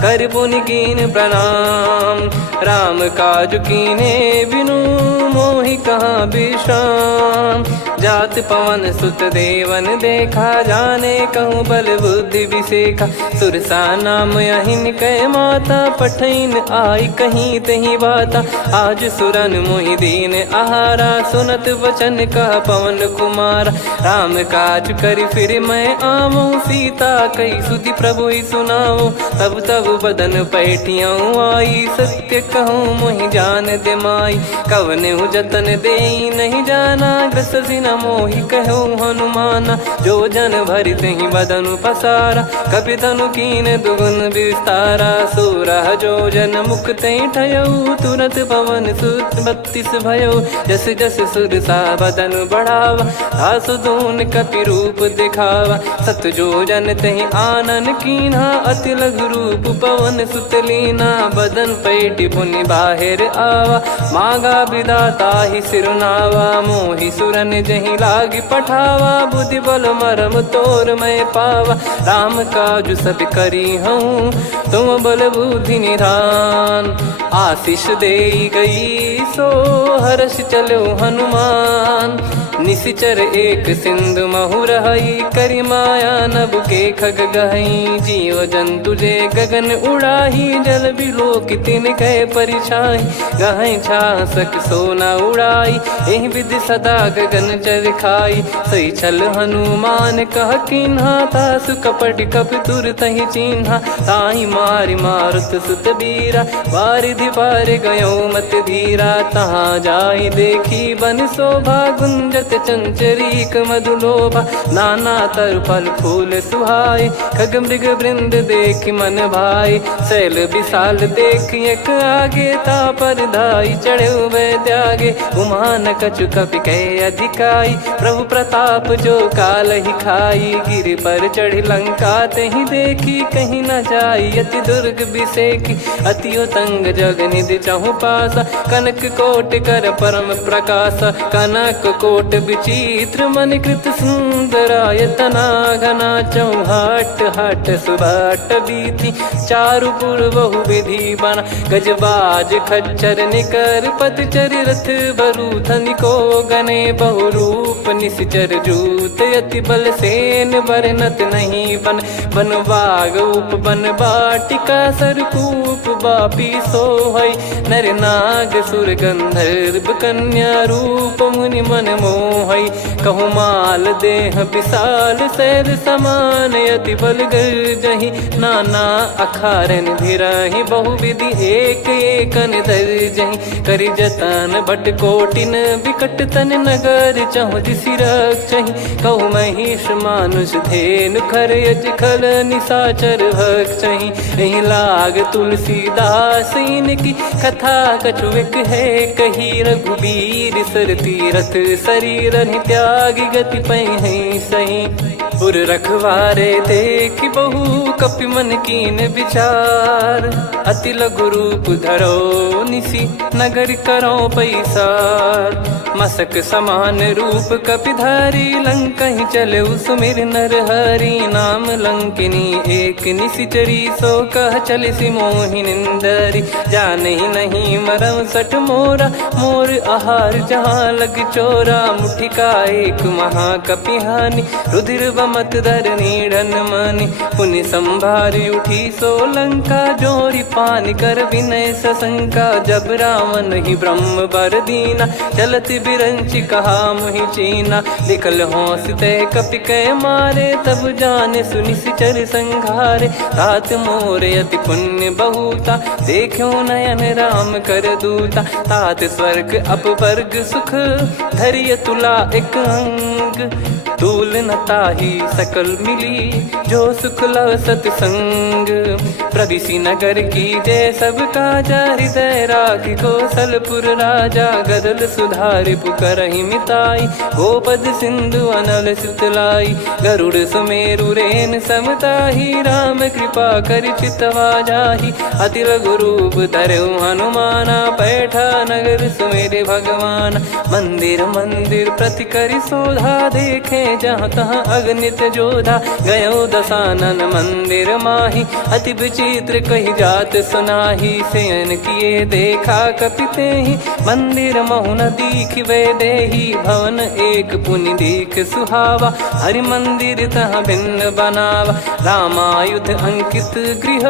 कर पुनि कीन प्रणाम। राम काज कीने बिनु मोहि कहाँ विश्राम। जात पवन सुत देवन देखा जाने कहूँ बल बुद्धि विसेखा। सुरसा नाम अहिन कै माता पठैन आई कहीं तही बाता। आज सुरन मोहि दीन आहारा सुनत वचन कह पवन कुमारा। राम काज करि फिर मैं आवऊं सीता कई सुधि प्रभु ही सुनाओ। तब तब बदन पैठियाँ आई सत्य कहूँ मोहि जान दे माई। कवन जतन दे नहीं जाना ग्रस न मोहि कहो हनुमाना। जो जन भरि तहि बदनु पसारा कपि तनु कीन दुगुन विस्तारा। सोरह जो जन मुख तहि ठयऊ तुरत पवन सुत 32 भयऊ। जस जस सुरसा बदनु बढ़ावा आसु दून कपि रूप दिखावा। सत जो जन तहि आनन कीन्हा अति लघु रूप पवन सुत लीना। बदन पैटि पुनि बाहिर आवा मांगा विदाता ही सिरुनावा। मोहि सुरन जहि लागी पठावा बुद्धि बल मरम तोर मैं पावा। राम काज सब करी हूँ तुम बल बुद्धि निधान। आशीष दे गई सो हर्ष चलो हनुमान। निशिचर एक सिंधु महु रहई करि माया नभ के खग गहई। जीव जंतु जे गगन उड़ाही जल बिलोक तिन कह परिछाई। गहई छासक सोना उड़ाई एहि विधि सदा गगन चर खाई। सही छल हनुमान कह किन्हा तासु कपट कप तुर तहि चिन्हा। ताहि मारि मारुत सुत बीरा वारिधि पार गयो मत धीरा। तहाँ जाई देखी बन शोभा गुंजत चंचरीक मधुलोभा। नाना तर फल फूल सुहाए खग मृग वृंद देख मन भाई। शैल विशाल देख एक आगे ता पर धाई चढ़े वै त्यागे। उमा न कछु कपि कह अधिकारी दिखाई, प्रभु प्रताप जो काल ही खाई। गिर पर चढ़ी लंका ते ही देखी, कहीं न जाई अति दुर्ग बिसेकी। अति उतंग जग निधि चहु पासा, कनक कोट कर परम प्रकाश। कनक कोट विचित्र मन कृत सुंदरायतना, घना चौहाट हाट सुबाट बीथी। चारु पुर बहु विधि बना, गजबाज खच्चर निकर पतचर रथ बरु। धनिको गने बहु रूप निश्चर जूत, अति बल सेन बरनत नहीं बन। बन बाग उप बन बाटिका, सरकूप बापी सोहई। नर नाग सुर गंधर्व कन्या, रूप मुनि मन मोहई। कहु माल देह विशाल, शैल समान अति बल गर्जहि। नाना अखारन भिराहि, बहु विधि एक एकन दर्जहि। करि जतन भट कोटिन, विकट तन नगर चहु दिसि रक्षहि। कहु महिष मानुष धेनु, खर यज खल निशाचर भक्षहि। एहि लाग तुलसीदास इनकी, कथा कछु एक है कही। रघुबीर सर तीरथ शरीर त्यागी, गति पै सही। पुर रखवारे देख बहु, कपि मन कीन विचार। अति लघु रूप धरो निसी, नगर करो पैसार। मसक समान रूप कपिधारी, लंकहि चले सुमिर नर हरि। नाम लंकिनी एक निशिचरी, सो कह चलिसि मोहि निंदरी। जानहि नहीं मरम सठ मोरा, मोर आहार जहाँ लग चोरा। मुठिका एक महाकपिहानि, रुधिर बमत धरनी ढन मानि। पुनि संभारी उठी सो लंका, जोरी पान कर विनय सशंका। जब रावण ही ब्रह्म बर दीना, चलत बिरंचि कहा मुहि चीना। निकल होंस ते कपि कै मारे, तब जाने सुनि सिचर संघारे। तात मोरे अति पुण्य बहुता, देखो नयन राम कर दूता। तात स्वर्ग अपवर्ग सुख, धरिय तुला एक अंग। तूल न ताहि सकल मिली, जो सुख लव सतसंग। प्रदिशि नगर की जय सब काजा, हृदय राखि कौशलपुर राजा। गदल सुधारि पुकरहि मिताई, गोपद सिंधु अनल सितलाई। गरुड़ सुमेरु रेन समताहि, राम कृपा कर चितवा जाहि। अति लघु रूप धरऊ हनुमाना, पैठा नगर सुमेरे भगवान। मंदिर मंदिर प्रति करि शोधा, देखे जहाँ तहाँ अगणित जोधा। गयो दशानन मंदिर माही, अति विचित्र कही जात सुनाही। शयन किए देखा कपिते ही, मंदिर महु न दीखिबे देही। भवन एक पुनि दीख सुहावा, हरि मंदिर तहाँ भिन्न बनावा। रामायुध अंकित गृह,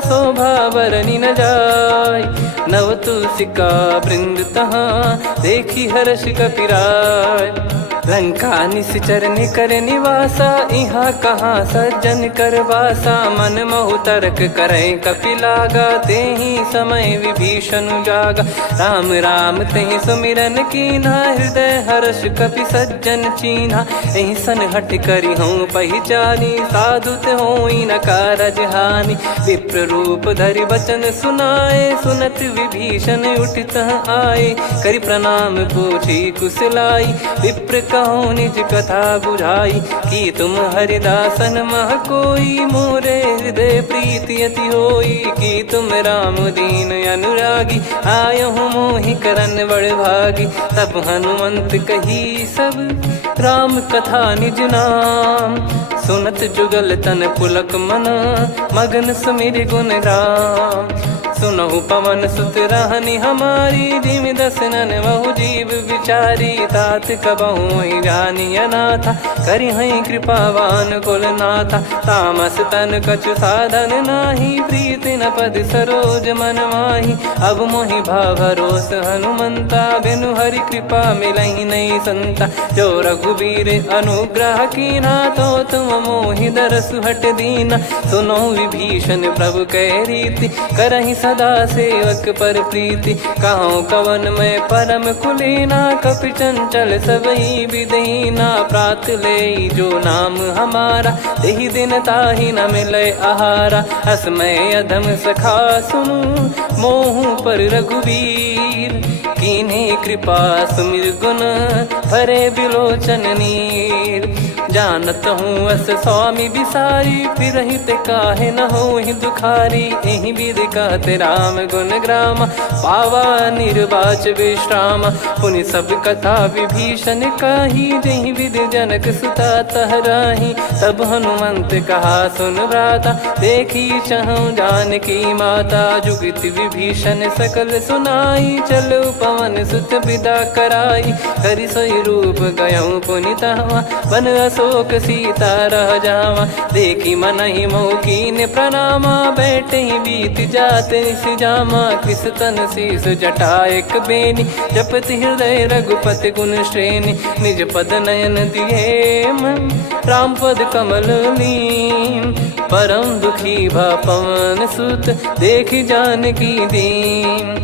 शोभा बरनि न जाय। नव तुलसिका वृंद तहाँ, देखी हर्ष कपिराय। लंका निश्चर निकर निवासा, इहाँ कहाँ सज्जन कर वासा। मन महु तर्क करे कपिलागा, तेहि समय विभीषण जागा। राम राम तेहि सुमिरन कीन्हा, हृदय हर्ष कपि सज्जन चीन्हा। एहि सन हट करि हूँ पहिचानी, साधु ते होई न कारज हानि। विप्र रूप धरि बचन सुनाए, सुनत विभीषण उठित आए। करि प्रणाम पूछी कुशलाई, विप्र कहो निज कथा बुझाई। कि तुम हरिदासन मह कोई, मोरे हृदय प्रीति अति होई। कि तुम राम दीन अनुरागी, आयहु मोहि करन बड़ भागी। तब हनुमंत कही सब, राम कथा निज नाम। सुनत जुगल तन पुलक मना, मगन सुमिर गुण राम। सुनहु पवन सुत रहनी हमारी, जिमि दसनन बहु जीव विचारी। तात कबहु ही जानी अनाथा, करि हई कृपावान कुल नाथा। तामस तन कछु साधन नाही, प्रीति न पद सरोज मन माही। अब मोहि भाव भरोस हनुमंता, बिनु हरि कृपा मिलहि नहीं संता। जो रघुबीर अनुग्रह कीन्हा, तो तुम मोहि दरसु हट दीना। सुनो विभीषण प्रभु कह रीति, करहि सदा सेवक पर प्रीति। कहूँ कवन में परम कुलीना, कपि चंचल सबही विदहीना। प्रात ले जो नाम हमारा, तेहि दिन ताहि न मिले आहारा। असमय अधम सखा सुनु, मोहु पर रघुवीर। कीन्ही कृपा सुमिर गुण, भरे बिलोचन नीर। जानत हूँ अस स्वामी बिसारी, फिर हित काहे न हो ही दुखारी। एहि विधि कहते राम गुण ग्राम, पावा निर्वाच विश्राम। पुनि सब कथा विभीषण कही, जहि विधि जनक सुता तहराही। तब हनुमंत कहा सुन भ्राता, देखी चहु जानकी माता। जुगित विभीषण सकल सुनाई, चलो पवन सुत विदा कराई। करि सोई रूप गयऊँ पुनि तहवा, बन अशोक सीता रह जावा। देखी मनहि मोह कीन्ह प्रणामा, बैठे ही बीत जात निस जामा। कृस तन शीस जटा एक बेनी, जपति हृदय रघुपति गुण श्रेणी। निज पद नयन दिए मन, राम पद कमल लीन। परम दुखी भा पवन सुत, देखि जानकी दीन।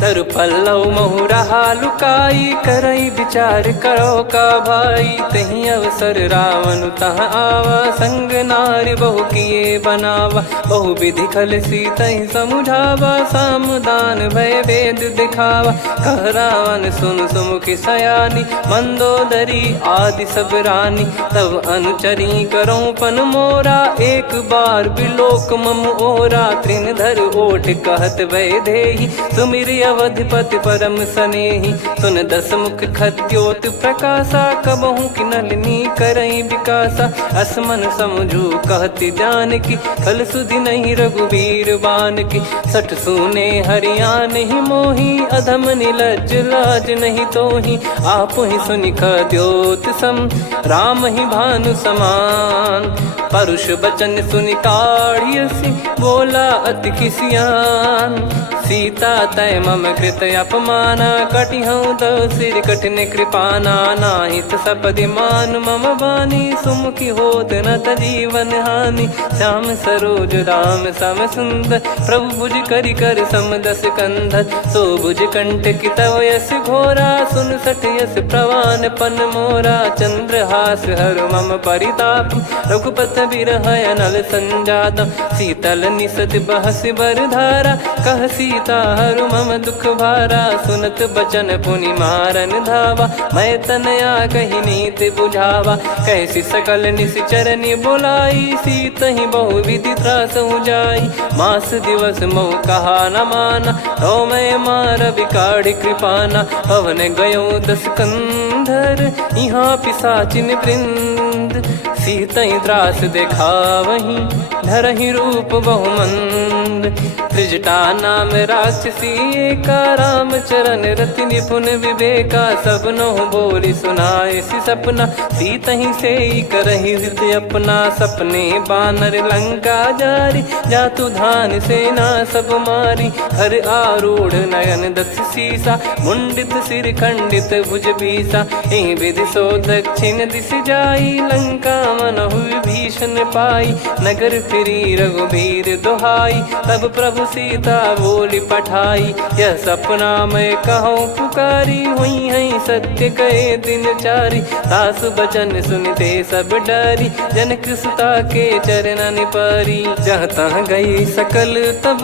तरु पल्लव महु रहा लुकाई, करई विचार करो का भाई। तहि अवसर रावण तहाँ आवा, संग नारी बहु किए बनावा। बहु विधि खल सीतहि समुझावा, सामदान भय वेद दिखावा। कह रावण सुन सुमुखी सयानी, मंदोदरी आदि सब रानी। तब अनुचरी करो पन मोरा, एक बार बिलोक मम ओरा। तृण धर ओठ कहत भय देहि, सुमिर अवधिपति परम सनेहि। सुन दस मुख खद्योत प्रकाशा, कबहु की नलिनी करई विकासा। असमन समझू कहति जानकी, खल सुधि नहीं रघुवीर बान की। सठ सुने हरियाण ही मोही, अधम निलज लाज नहीं तोही। आप ही सुनि खद्योत सम, राम ही भानु समान। परुष बचन सुनि काढ़ियसि, बोला अति किसियान। सीता तय मम कृत अपमाना, कटिहऊँ तव सिर कठिन कृपाना। नाहित सपदि मान मम बानी, सुमुखी होत न तजीवन हानि। श्याम सरोज राम सम सुंदर, प्रभु भुज करि कर सम दस कंधर। सो भुज कंठ की तव यस घोरा, सुन सठ यस प्रवान पन मोरा। चंद्रहास हर मम परिताप, रघुपत बिरह अनल संजात। शीतल निसत बहस बर धारा, कह सीता हरु मम दुख भारा। सुनत बचन पुनि मारन धावा, मैं तनया कही नीति बुझावा। कैसी सकल निश्चरनि बोलाई, सीतहि बहु विधि त्रास जाई। मास दिवस मोह कहा न माना, तो मैं मार बिकाढ़ कृपाना। पवन गयो दस कंधर, यहाँ पिशाचिन वृंद। सीतहि त्रास देखावहीं, धरहि रूप बहुमंद। त्रिजटा नाम राक्षसी एका, राम चरण रति निपुण विवेका। सबनो बोली सुनाए सि सपना, सीतहि से करहि हृदय अपना। सपने बानर लंका जारी, जातु धान सेना सब मारी। हर आरूढ़ नयन दस सीसा, मुंडित सिर खंडित भुज भीसा। एहि विधि सो दक्षिण दिश जाई, लंका मनहु विभीषण पाई। नगर फिरी रघुबीर दुहाई, तब प्रभु सीता बोली पठाई। यह सपना मैं कहूँ पुकारी, हुई है सत्य कहे दिन चारी। सास बचन सुनते सब डरी, जनक सुता के चरण पारी। जहाँ तहाँ गई सकल तब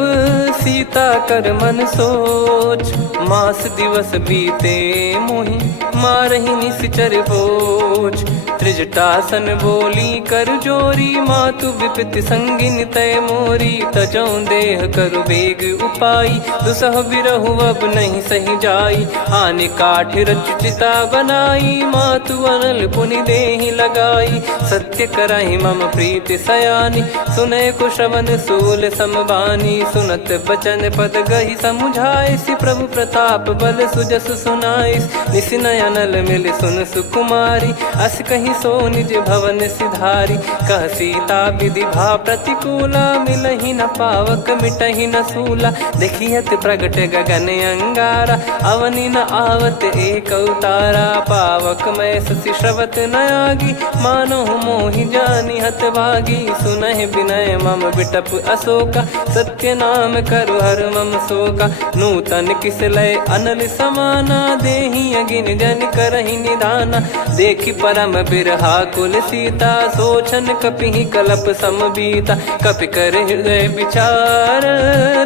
सीता कर मन सोच। मास दिवस बीते मोहि, मारहि निश्चर बोझ। त्रिजटासन बोली कर जोरी, मातु विपति संगिन तय मोरी। तजौ देह करु बेग उपाई, दुसह बिरहु अब नहीं सही जाई। आने काठ रचिता बनाई, मातु अनल पुनि देहि लगाई। सत्य करहि मम प्रीति सयानी, सुनय को श्रवण सूल समबानी। सुनत बचन पद गहि समुझाए, सि प्रभु प्रताप बल सुजस सुनाइस। निसिनय अनल मिल सुन सुकुमारी, अस कहि नहीं सो निज भवन सिधारी। कह सीता विधि भा प्रतिकूला, मिलहि न पावक मिटहि न सूला। देखियत प्रगट गगन अंगारा, अवनि न आवत एक उतारा। पावक मैं शशि श्रवत न आगी, मानो मोहि जानि हत भागी। सुनहि विनय मम बिटप अशोका, सत्य नाम करु हर मम शोका। नूतन किस लय अनल समाना, देहि अगिन जन करहि निधाना। देखि परम बिरहा कुल सीता, सोचन कपिहि कलप समबीता। कपि कर हृदय विचार,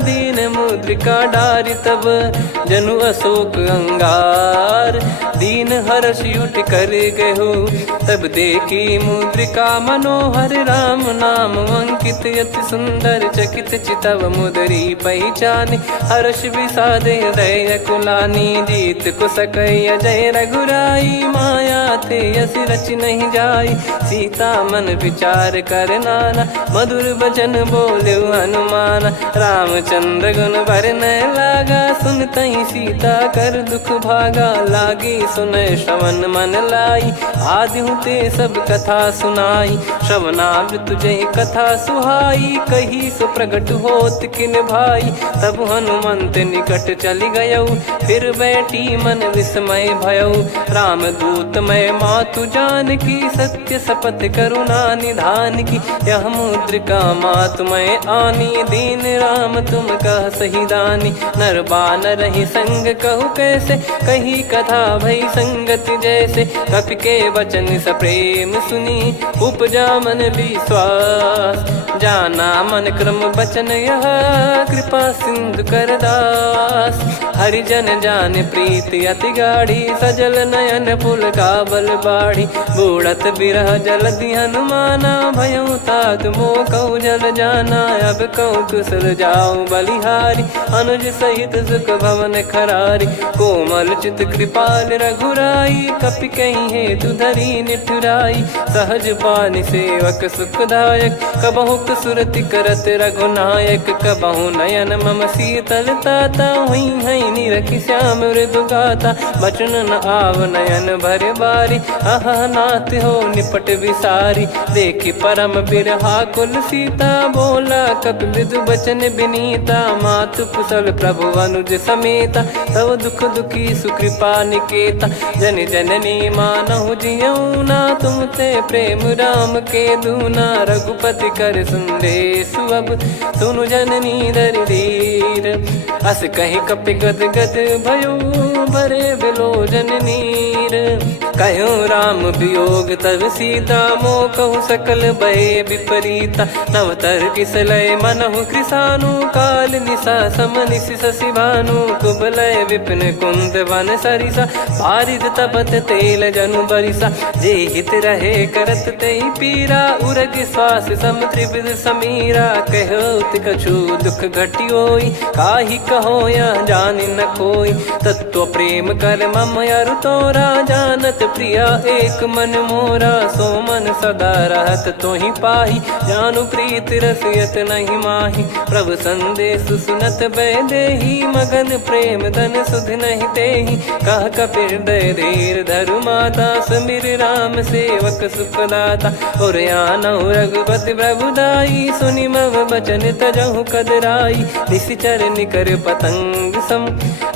दीन मुद्रिका डारि तब। जनु अशोक अंगार, दीन हर्ष उठ कर गहु। तब देखी मुद्रिका मनोहर, राम नाम अंकित अति सुंदर। चकित चितव मुदरी पहचानी, हर्ष विषाद हृदय कुलानी। जीत को सकई अजय रघुराई, माया थे यस रच नहीं जाई। सीता मन विचार कर नाना, मधुर बचन बोले हनुमान। रामचंद्र गुण बरनय लागा, सुनतहि सीता कर दुख भागा। लागी सुनय श्रवण मन लाई, आदिहु ते सब कथा सुनाई। श्रवणामृत जय कथा सुहाई, कही सो प्रगट होत किन भाई। तब हनुमंत निकट चली गयौ, फिर बैठी मन विस्मय भयौ। राम दूत मैं मातु जानकी, सत्य शपथ करुणा निधान की। यह मुद्रिका मातु मैं आनी, दीन राम तुम कह सही दानी। नर बानर ही संग कहु कैसे, कही कथा भई संगति जैसे। कपि के वचन सप्रेम सुनी, उपजा मन विश्वास। जाना मन क्रम बचन यह, कृपा सिंधु कर दास। हरिजन जान प्रीति अति गाढ़ी, सजल नयन पुल काबल बाढ़ी। बूढ़त बिरह जलधि हनुमाना, भयउ तात मोह कहु जल जाना। अब कहु कुशल जाऊं बलिहारी, अनुज सहित सुख भवन खरारी। कोमल चित कृपाल रघुराई, कपि कहीं हेतु धरी निठुराई। सहज पानि सेवक सुखदायक, कबहु सुरति करत रघुनायक। कबहु नयन मम शीतल ताता, हुई हई निरखि श्याम मृदु गाता। बचन न आव नयन भर बारी, अह नाथ हो निपट विसारी। देखि परम बिरहा कुल सीता, बोला कपि मृदु बचन बिनीता। मातु कुशल प्रभु अनुज समेता, तव दुख दुखी सुकृपा निकेता। जन जननी मानहु जियऊ ना, तुम ते प्रेम राम के दूना। रघुपति कर संदेश अब, सुनु जननी दर धीर। अस कहि कपि गद गद भयो, भरे बिलोचन नीर। कहूँ राम वियोग तब सीता, मोह कहु सकल भय विपरीता। नवतर किसलय मनहु कृसानु, काल निशा सम निशि शशि भानु। कुबलय विपिन कुंद वन सरिसा, पारिद तपत तेल जनु बरिसा। जे हित रहे करत तेहि पीरा, उरग श्वास सम त्रिविध समीरा। कहत कछु दुख घटियोई, काहि कहो या जानि न कोई। तत्व प्रेम कर मम अरु तोरा, जानत प्रिया एक मन मोरा। सो मन सदा रहत तोहि पाही, जानु प्रीति रसियत नहीं माही। प्रभु संदेश सुनत भय देहि, मगन प्रेम धन सुध नहीं तेहि। कह कपि हृदय धीर धरु माता, समीर राम सेवक सुखदाता। और आनहु रघुपति प्रभु दाई, सुनि मम बचन तजहु कदराई। निशिचर निकर पतंग सम,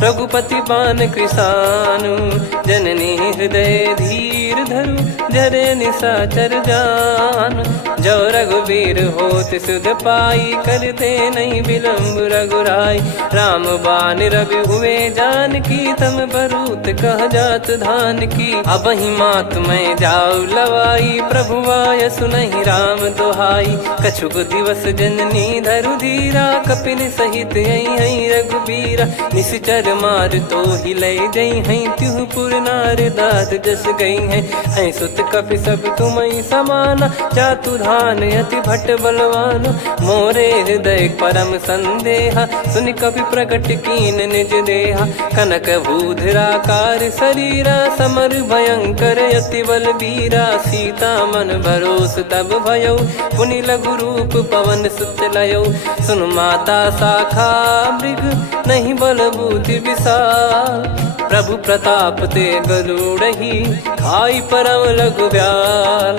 रघुपति पान कृसानु। जननी हृदय धीर धरु, जरे निशाचर जान। जो रघुवीर होत सुध पाई, करते नहीं विलम्ब रघुराई। राम बान रवि हुए जानकी, तम बरूत कह जात धान की। अब ही मात मैं जाऊ लवाई, प्रभु आय सुनहि राम दोहाई। कछुक दिवस जननी धरु धीरा, कपिन सहित हई रघुबीरा। निश्चर मार तो ही लय जई हई, त्युह पुर नार दात जस गई है। सुत कपि सब तुमहि समाना, चातुधान अति भट्ट बलवान। मोरे हृदय परम संदेहा, सुनि कपि प्रकट कीन निज देहा। कनक भूधराकार शरीरा, समर भयंकर अति बलबीरा। सीता मन भरोस तब भयउ, पुनि लघु रूप पवन सुत लयौ। सुन माता शाखा मृग, नहीं बल बुद्धि विशाल। प्रभु प्रताप ते गरुड़ही खाई परम लघु ब्याल।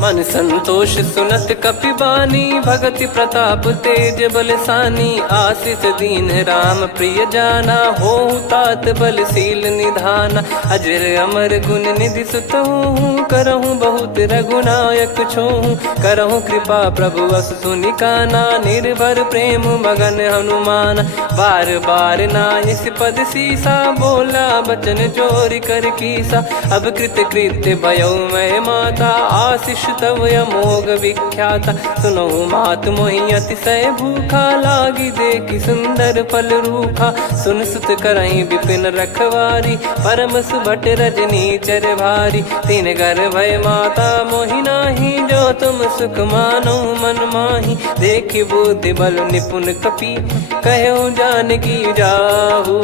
मन संतोष सुनत कपि बानी भगति प्रताप तेज बलसानी। आशीष दीन राम प्रिय जाना होहु तात बलशील निधाना। अजर अमर गुण निधि सुतहु करहु बहुत रघुनायक छोहु। करहु कृपा प्रभु अस सुनि काना निर्भर प्रेम मगन हनुमान। बार बार नायस पद सीसा बोला बचन चोरी कर कीसा। अब कृत कृत्य भयो मैं माता आशीष तव अमोघ विख्याता। सुनहु मात मोहि अतिशय भूखा लागी देखी सुंदर फल रूखा। सुन सुत करहि विपिन रखवारी परम सुभट रजनी चर भारी। तीन घर भय माता मोहि नाही जो तुम सुख मानो मन माही। देखि बुद्धि बल निपुण कपि कहो जानकी जाहू।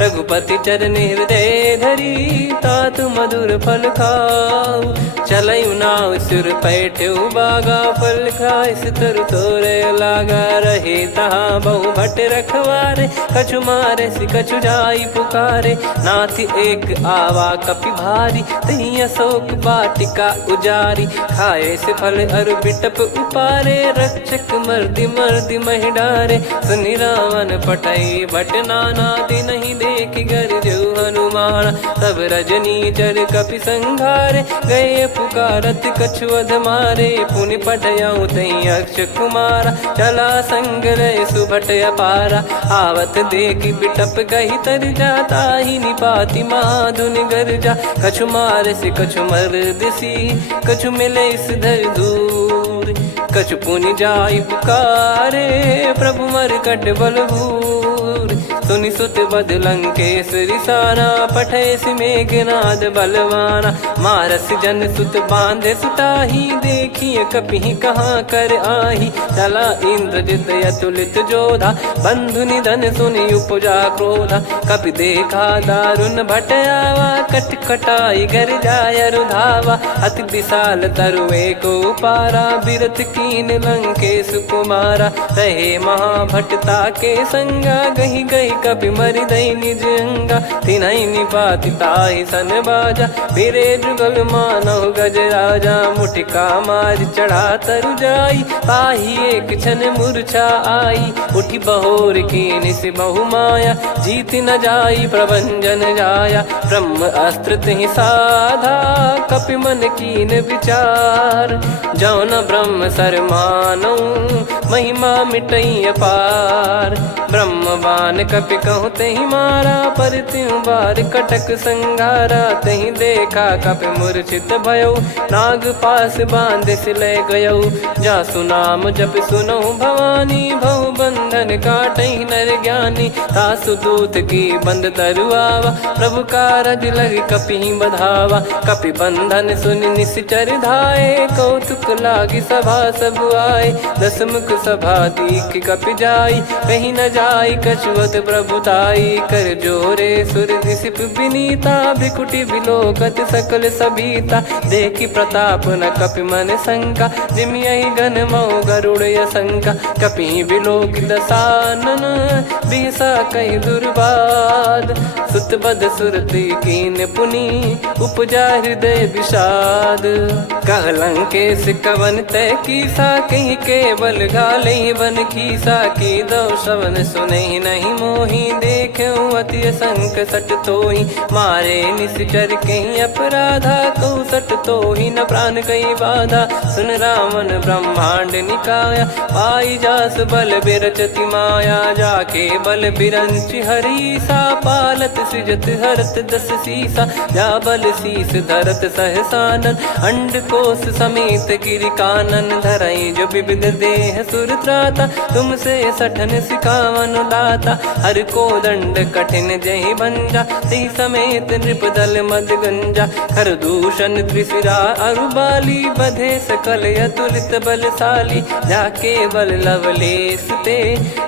रघुपति चरण हृदय धरी तात मधुर फल खाऊ। चलऊ नाव सुर पैठऊ बागा फल खाइस तरु तोरे लागा। रहे तहाँ बहु भट रखवारे कछु मारे सि कछु जाई पुकारे। नाथ एक आवा कपि भारी तही अशोक वाटिका उजारी। खाए से फल अरु बिटप उपारे रक्षक मर्दि मर्दि महि डारे। सुनि रावण पटई भट नाना तिनहि देखि गरजु हनुमान। तब रजनी चर कपि संघारे गए पुकारत कछु अध मारे। पुनि पटयऊ तई अक्ष कुमारा चला संग रहे सुभट अपारा। आवत देखि बिटप कही तर जाता ही निपाति माधुन गरजा। कछु मारे से कछु मर्द सी कछु मिले इस धर दूर। कछु पुनि जाई पुकारे प्रभु मरकट बलभूर। सुनि सुत बद लंकेश रिसाना पठेस मेघनाद बलवाना। मारस जन सुत बांधे सुताही देखिए कपि कहाँ कर आही। चला इंद्रजित अतुलित जोधा बंधु निधन सुनि उपजा क्रोधा। कपि देखा दारुण भट आवा कट कटाई घर जाय रुधावा। अति विशाल तरुए को पारा बिरथ कीन लंकेश कुमारा। रहे महाभटता के संगा गही गही कपि मरि दई निज अंगा। तिन्हि निपाति ताहि सन बाजा फिरे जुगल मानव गज राजा। मुटिका मार चढ़ा तरु जाई ताहि एक क्षण मूर्छा आई। उठी बहोर कीन से बहु माया जीत न जाई प्रभंजन जाया। ब्रह्म अस्त्र तिहि साधा कपि मन कीन विचार। जौ न ब्रह्म सर मानौ महिमा मिटई अपार। ब्रह्म बान कपि कहु तहि मारा पर त्यों बार कटक संगारा। तहि देखा कपि मूर्छित भयो नाग पास बांध सिले गयऊ। जा सुनाम जप सुनो भवानी भव बंधन काटहि नर ज्ञानी। तासु दूत की बंद तरुआवा प्रभु कारज लग कपि बधावा। कपि बंधन सुनि निश्चर धाये कौतुक लागी सभा सब आए। दस मुख सभा दीख कपि जाई कहीं न जाई कछुअत प्रभुताई। कर जोरे सुर दिसिप विनीता भ्रिकुटि बिलोकत सकल सबीता। देखि प्रताप न कपि मन शंका जिमियहि घन मऊ गरुड़ असंका। कपि बिलोक दसानन बिहसा कहि दुर्बाद। सुत बद सुरति कीन पुनि उपजा हृदय विषाद। कह लंकेश कवन तय कीसा कहीं केवल घाले बन खीसा। की दो श्रवण सुनहि नहीं मोहि देखऊँ अति संक सट तोहि। मारे निश्चर कहीं अपराधा कहु सट तोहि न प्राण कहीं बाधा। सुन रावण ब्रह्मांड निकाया पाई जास बल बिरचति माया। जाके बल बिरंच हरीसा पालत सृजत हरत दस सीसा। जा बल शीस धरत सहसानन अंड कोश समेत गिरि कानन। धरई जो विविध देह सुर त्राता तुमसे सठन सिखावन दाता। हर को दंड कठिन जहि भंजा ती समेत नृप दल मद गंजा। खर दूषण त्रिशिरा अरुबाली बधे सकल अतुलित बलशाली। जाके बल लवलेस ते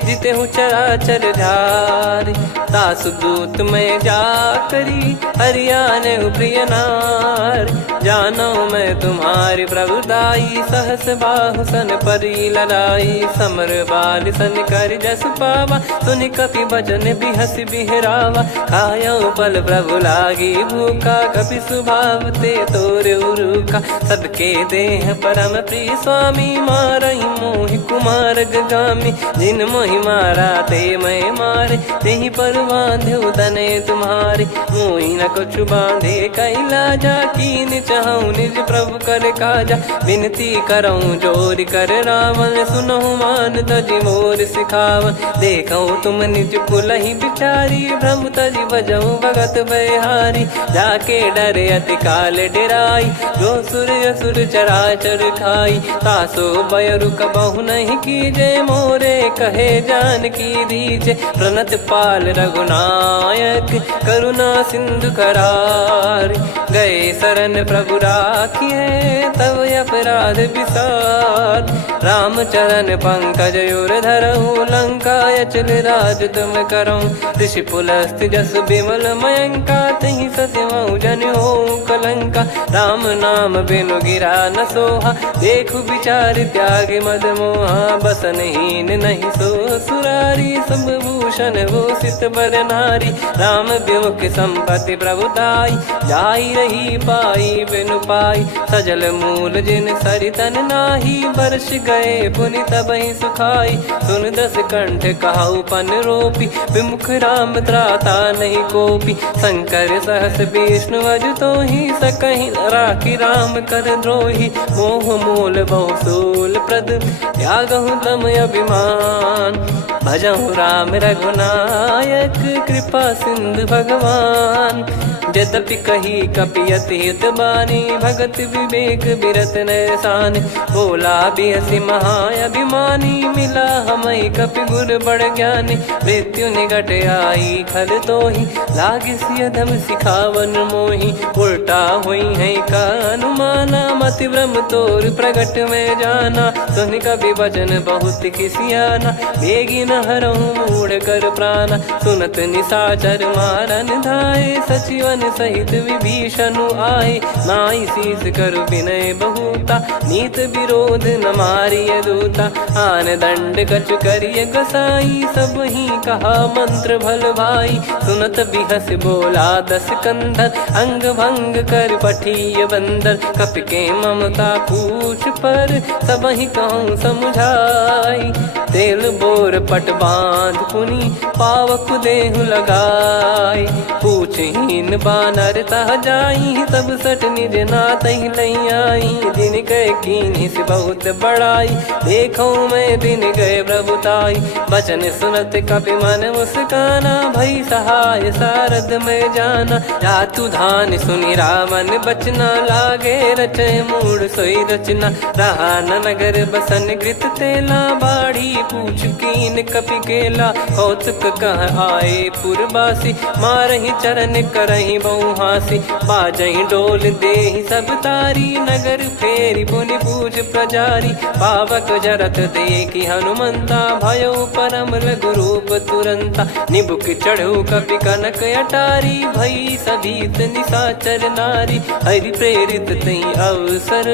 जिते हूँ चराचर झार। दास दूत में जा करी हरियाने प्रिय नार। जानो मैं तुम्हारी प्रभुताई। सहस बाहु सन परी ललाई, समर बाल सन कर जस पावा। सुनि कपि बचन बिहस बिहरावा, खायो पल प्रभु लागी भूखा। कपि स्वभाव ते तोर उरुका, सबके देह परम प्रिय स्वामी। मारहि मोहि कुमार गगामी, जिन मोहि मारा ते मैं मारे। तेहि पर बांधो तने तुम्हारे, मोहि न कुछ बांधे कैलाजा। कीन चाहूं निज प्रभु कर काजा, विनती करऊं जोर कर रावण। सुनहु मान तजि मोर सिखावन, देखऊं तुम निज पुलहि बिचारी। भ्रम तजि भजऊं भगत बहिहारी, जाके डरे अति काल डेराई। जो सुर असुर चराचर खाई, तासो बयरु कबहु नहीं कीजे। मोरे कहे जानकी दीजे, प्रणत पाल रघुनायक। करुणा सिंधु करार, गए शरण प्रभु राखिए। तब अपराध विसार, राम चरण पंकज उर धरहु। लंका अचल राज तुम करऊं, ऋषि पुलस्त जस विमल मयंका। तहि सत्यमऊ जन हो कलंका, राम नाम बिनु गिरा न सोहा। देखु विचार त्याग मद मोहा, बसनहीन नहीं सो सुरारी। सब भूषण भूषित बर नारी, राम विमुख संपत्ति प्रभुताई। जाई रही पाई बिनु पाई, सजल मूल जिन सरितन नाही। वर्ष गए पुनि तबहि सुखाई, सुन दस कंठ कहाऊ पन रोपी। विमुख राम त्राता नहीं कोपी, शंकर सहस विष्णु अज तो ही। सकहि राखी राम कर द्रोही, मोह मूल बहु सूल प्रद। त्यागहु तम अभिमान, भजहु राम रघुनायक। कृपा सिंधु भगवान, यद्यपि कही कपियति हित बानी। भगत विवेक बिरत नैसान, बोला बिहसी महाअभिमानी। मिला हमई कपि गुर बड़ ज्ञानी, मृत्यु निकट आई खल तोहि। लागे सिय धम सिखावन मोहि, उल्टा हुई है का अनुमाना। मति भ्रम तोर प्रगट में जाना, सुनि कपि वचन बहुत खिसियाना। बेगी न हरहु मूढ़ कर प्राणा, सुनत निशाचर मारन धाये। सचिवन सहित विभीषणु आए, नाई शीस करु विनय बहुता। नीत विरोध न मारिय दूता, आन दंड कछु करिय गसाई। सब ही कहा मंत्र भल भाई, सुनत बिहस बोला दस कंधर। अंग भंग कर पठिय बंदर, कपि के ममता पूछ पर। सब ही कहूँ समझाई, तेल बोर पट बांध पुनि। पावक देहु लगाई, पूछहीन बानर तह जाई। तब सट निज नाथ ही लई आई, दिन गए कीन्ही से बहुत बड़ाई। देखो मैं दिन गए प्रभुताई, बचन सुनत कपि मन मुस्काना। भई सहाय सारद में जाना, जातु धान सुनि रावण बचना। लागे रचय मूढ़ सोई रचना, रहा न नगर बसन कृत तेला। बाढ़ी पूछ कीन कपि केला, कौतुक कह आए पुरबासी। मारहि चरण करहि बहु हासी, बाजहि डोल देहि सब तारी। नगर फेरी पुनि पूछ प्रजारी, पावक जरत देखि हनुमंता। भयो परम रघुरूप तुरंता, निबुक चढ़ऊ कपि कनक अटारी। भई सभीत निशाचर नारी, हरि प्रेरित तहि अवसर।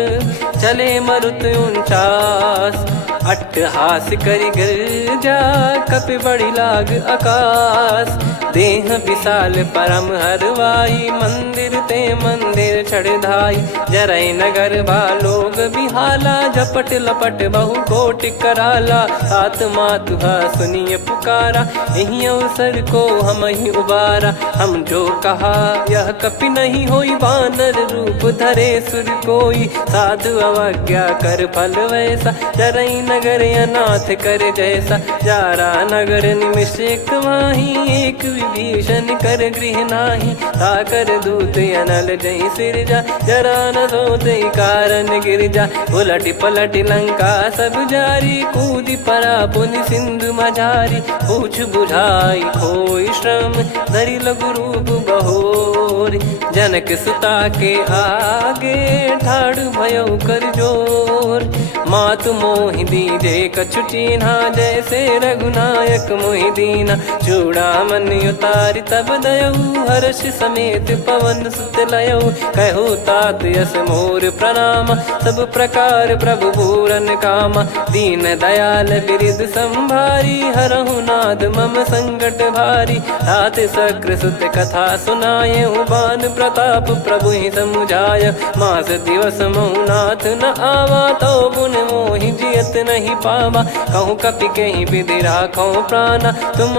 चले मरुत 49, अट्टहास करि गिरजा। कपि बड़ी लाग आकाश, देह विशाल परम हरवाई। मंदिर ते मंदिर चढ़धाई, जरई नगर बालोग बिहाला। झपट लपट बहु कोट कराला, सात मातुहा सुनिय पुकारा। यही अवसर को हम ही उबारा, हम जो कहा यह कपि नहीं होई। वानर रूप धरे सुर कोई, साधु अवज्ञा कर फल वैसा। जरई नगर अनाथ कर जैसा, जारा नगर निमिष एक माही। एक विभीषण कर गृह नाही, ताकर दूत अनल जय सिरजा। जरा न सोते कारण गिरजा, उलट पलट लंका सब जारी। कूदी परा पुनि सिंधु मझारी, पूछ बुझाई खोई श्रम। धरि लघु रूप बहो मोर। जनक सुता के आगे ठाड़ भयो कर जोर। मातु मोहि दीजे कछु चीन्हा जैसे रघुनायक मोहि दीना। चूड़ामणि उतारि तब दयऊ हर्ष समेत पवन सुत लयऊ। कहु तात यस मोर प्रणाम सब प्रकार प्रभु पूरन कामा। दीन दयाल बिरिद संभारी हरहु नाद मम संकट भारी। तात सक्र सुत कथा सुनाये बान प्रताप प्रभु ही समुझाय। मास दिवस महु नाथ न आवा तो पुन मोहि जियत नहीं पावा। कहूँ कपि कहीं विधि राखो प्राणा तुम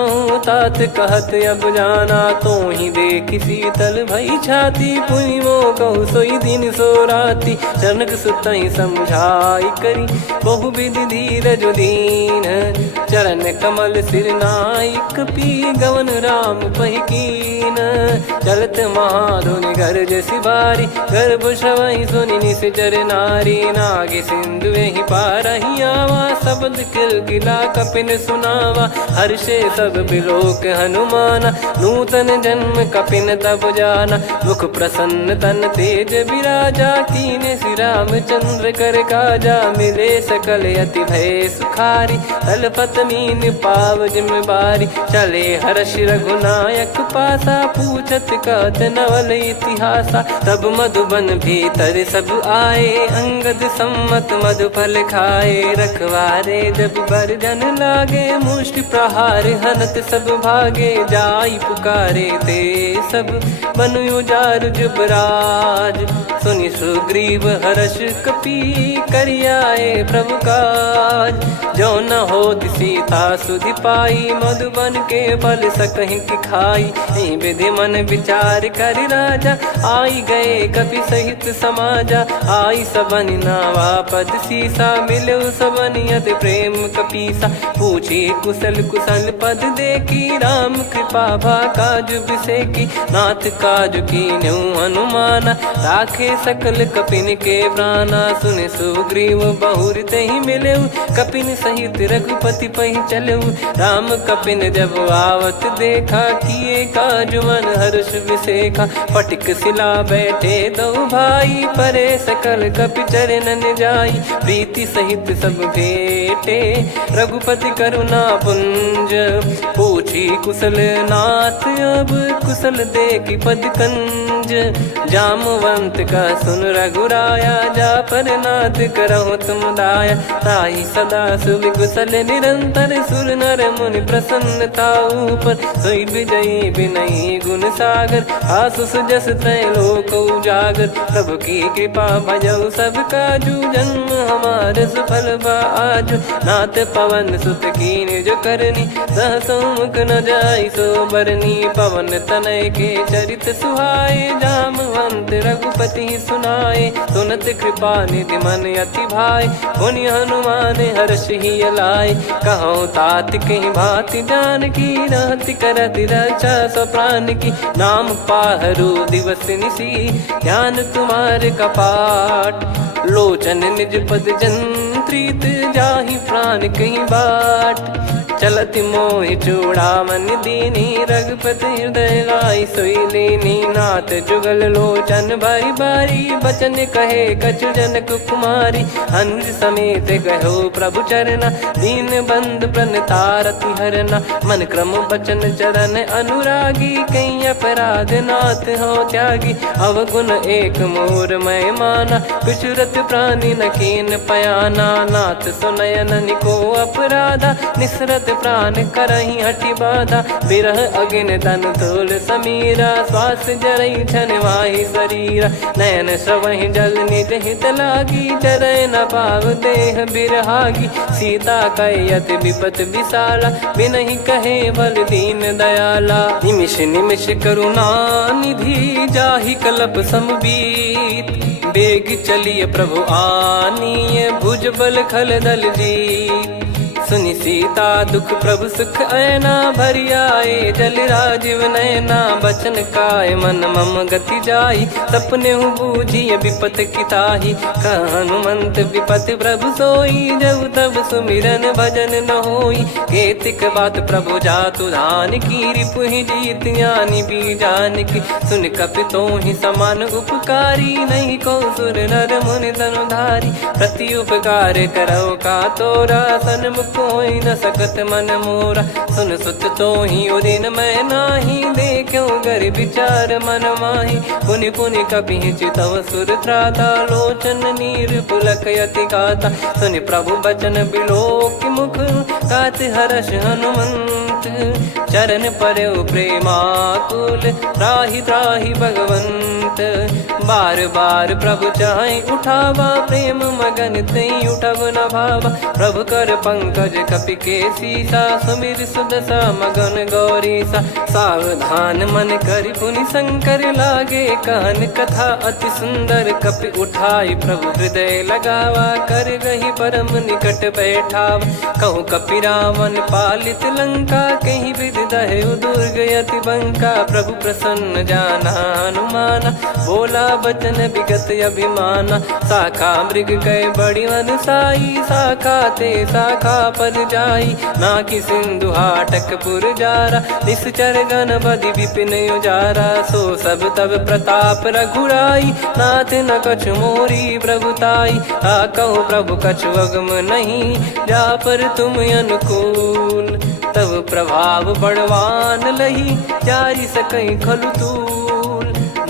तात कहत अब जाना। तो ही देख शीतल भई छाती पुनि मो कहु सोई दिन सो राती। जनक सुतहि समझाई करी बहु विधि धीरज दीन। चरण कमल सिर नाई कपि गवन राम पहि कीन। चलत महाधुनि गरज सिबारी गर्भ श्रवहि सुनि निश्चर नारी। नागे सिंधु ही पारहि आवा शब्द किलकिला कपिन सुनावा। हर्षे सब बिलोक हनुमाना नूतन जन्म कपिन तब जाना। मुख प्रसन्न तन तेज विराजा कीने श्री रामचंद्र कर काजा। मिले सकल अति भय सुखारी तलपत मीन पाव जिम्मेवारी। चले हर्ष रघुनायक पासा पूछत कहत नवल इतिहासा। तब मधुबन भीतर सब आए अंगद सम्मत मधुफल खाए। रखवारे जब बरजन लागे मुष्टि प्रहार हनत सब भागे। जाई पुकारे ते सब बन उजार जुबराज। सुनि सुग्रीव हर्ष कपि करियाए प्रभु काज। जो न होत सीता सुधि पाई मधुबन के बल सकहि की खाई। विधि मन विचार कर राजा आई गए कपि सहित समाजा। आई सबन नावा पद सीसा मिलो सबनियत प्रेम कपीसा। पूछी कुशल कुशल पद देखी राम कृपा भा काज बिसेकी। नाथ काज कीन्हु हनुमाना राखे सकल कपिन के प्राणा। सुने सुग्रीव बहुर तेहि मिलेऊ कपिन सहित रघुपति पहि चलेऊ। राम कपिन जब आवत देखा किए काज मन हर्ष विसेखा। पटिक सिला बैठे दो भाई परे सकल कपि चरणन जाई। प्रीति सहित सब भेटे रघुपति करुणा पुंज। पूछी कुशल नाथ अब कुशल देखी पद कंज। जामवंत का सुन रघुराया जा पर नाथ करहु तुम दाया। ताहि सदा सुवि कुशल निरंतर सुर नर मुनि प्रसन्नता ऊपर। सोई विजयी विनयी गुण सागर आसु सुजस त्रैलोक उजागर। प्रभु की कृपा भजऊ सब काजू जन्म हमार सफल बा आज। नाथ पवन सुत कीन्ह जो करनी सहसो मुख न जाई सो बरनी। पवन तनय के चरित सुहाए जामवंत रघुपति सुनाए। सुनत कृपा निधि मन अति भाई पुनि हनुमान हर्ष ही लाए। कहो तात कहीं भांति जानकी रहति करति रक्षा सो प्राण की। नाम पाहरु दिवस निसी ध्यान तुम्हारे कपाट। लोचन निज पद जंत्रित जाहि प्राण कहीं बाट। चलति मोहि चूड़ामणि दीनी रघुपति हृदय लाई सोई लीनी। नाथ जुगल लोचन बारी बारी बचन कहे कछु जनक कुमारी। हंस समेत गयो प्रभु चरना दीन बंद प्रणतारति हरना। मन क्रम बचन चरण अनुरागी कहीं अपराध नाथ हो त्यागी। अवगुण एक मोर मैं माना कुछ रत प्राणी न कीन पयाना। नाथ सुनयन निको अपराधा निसरत प्राण करहि हटि बाधा। बिरह अगिन तन तोल समीरा श्वास जरई छन वाहि शरीरा। नयन श्रवहि जल निज हित लागी चरय न पाव देह बिरहागी। सीता कयत विपत विशाला बिनहि कहे बल दीन दयाला। निमिष निमिष करुणा निधि जाहि कलप समबीत। बेग चलिए प्रभु आनीय भुज बल खल दल जीत। सुनि सीता दुख प्रभु सुख ऐना भरी आए जल राजीव नैना बचन काय मन मम गति जाई सपने हूँ बूझी विपत किताही हनुमंत विपत प्रभु सोई जब तब सुमिरन भजन न होई केतिक बात प्रभु जातु धान की रिपु ही जीत ज्ञानी बीजान की सुन कपितो ही समान उपकारी नहीं को सुर नर मुनि धनुधारी प्रति उपकार करो का तोरा सन्मुख होई न सकत मन मोरा सुन सुत तो ही उदिन मैं नाही देखो गर विचार मन माही पुनि पुनि कपि चितव सुर त्राता लोचन नीर पुलक यति गाता सुनि प्रभु बचन बिलोक मुख गात हर्ष हनुमंत चरण परयो प्रेमाकुल त्राहि त्राहि भगवंत बार बार प्रभु चाहे उठावा प्रेम मगन तई उठब न भावा प्रभु कर पंकज कपि के सीसा सुमिर सुदशा मगन गौरीसा सावधान मन कर पुनि शंकर लागे कहन कथा अति सुंदर कपि उठाई प्रभु हृदय लगावा कर गही परम निकट बैठावा कहूँ कपि रावण पालित लंका कहीं विद दहु दुर्ग यति बंका प्रभु प्रसन्न जाना हनुमाना बोला बचन विगत अभिमाना शाखा मृग गए बड़ी वन साई शाखा ते शाखा पर जाई ना कि सिंधु हाटकपुर जारा निश्चर गण बदि विपिन उजारा सो सब तब प्रताप रघुराई नाथ न कछु मोरी प्रभुताई आ कहो प्रभु कछु अगम नहीं जा पर तुम अनुकूल तब प्रभाव बड़वान लही जारी सकई खलु तूल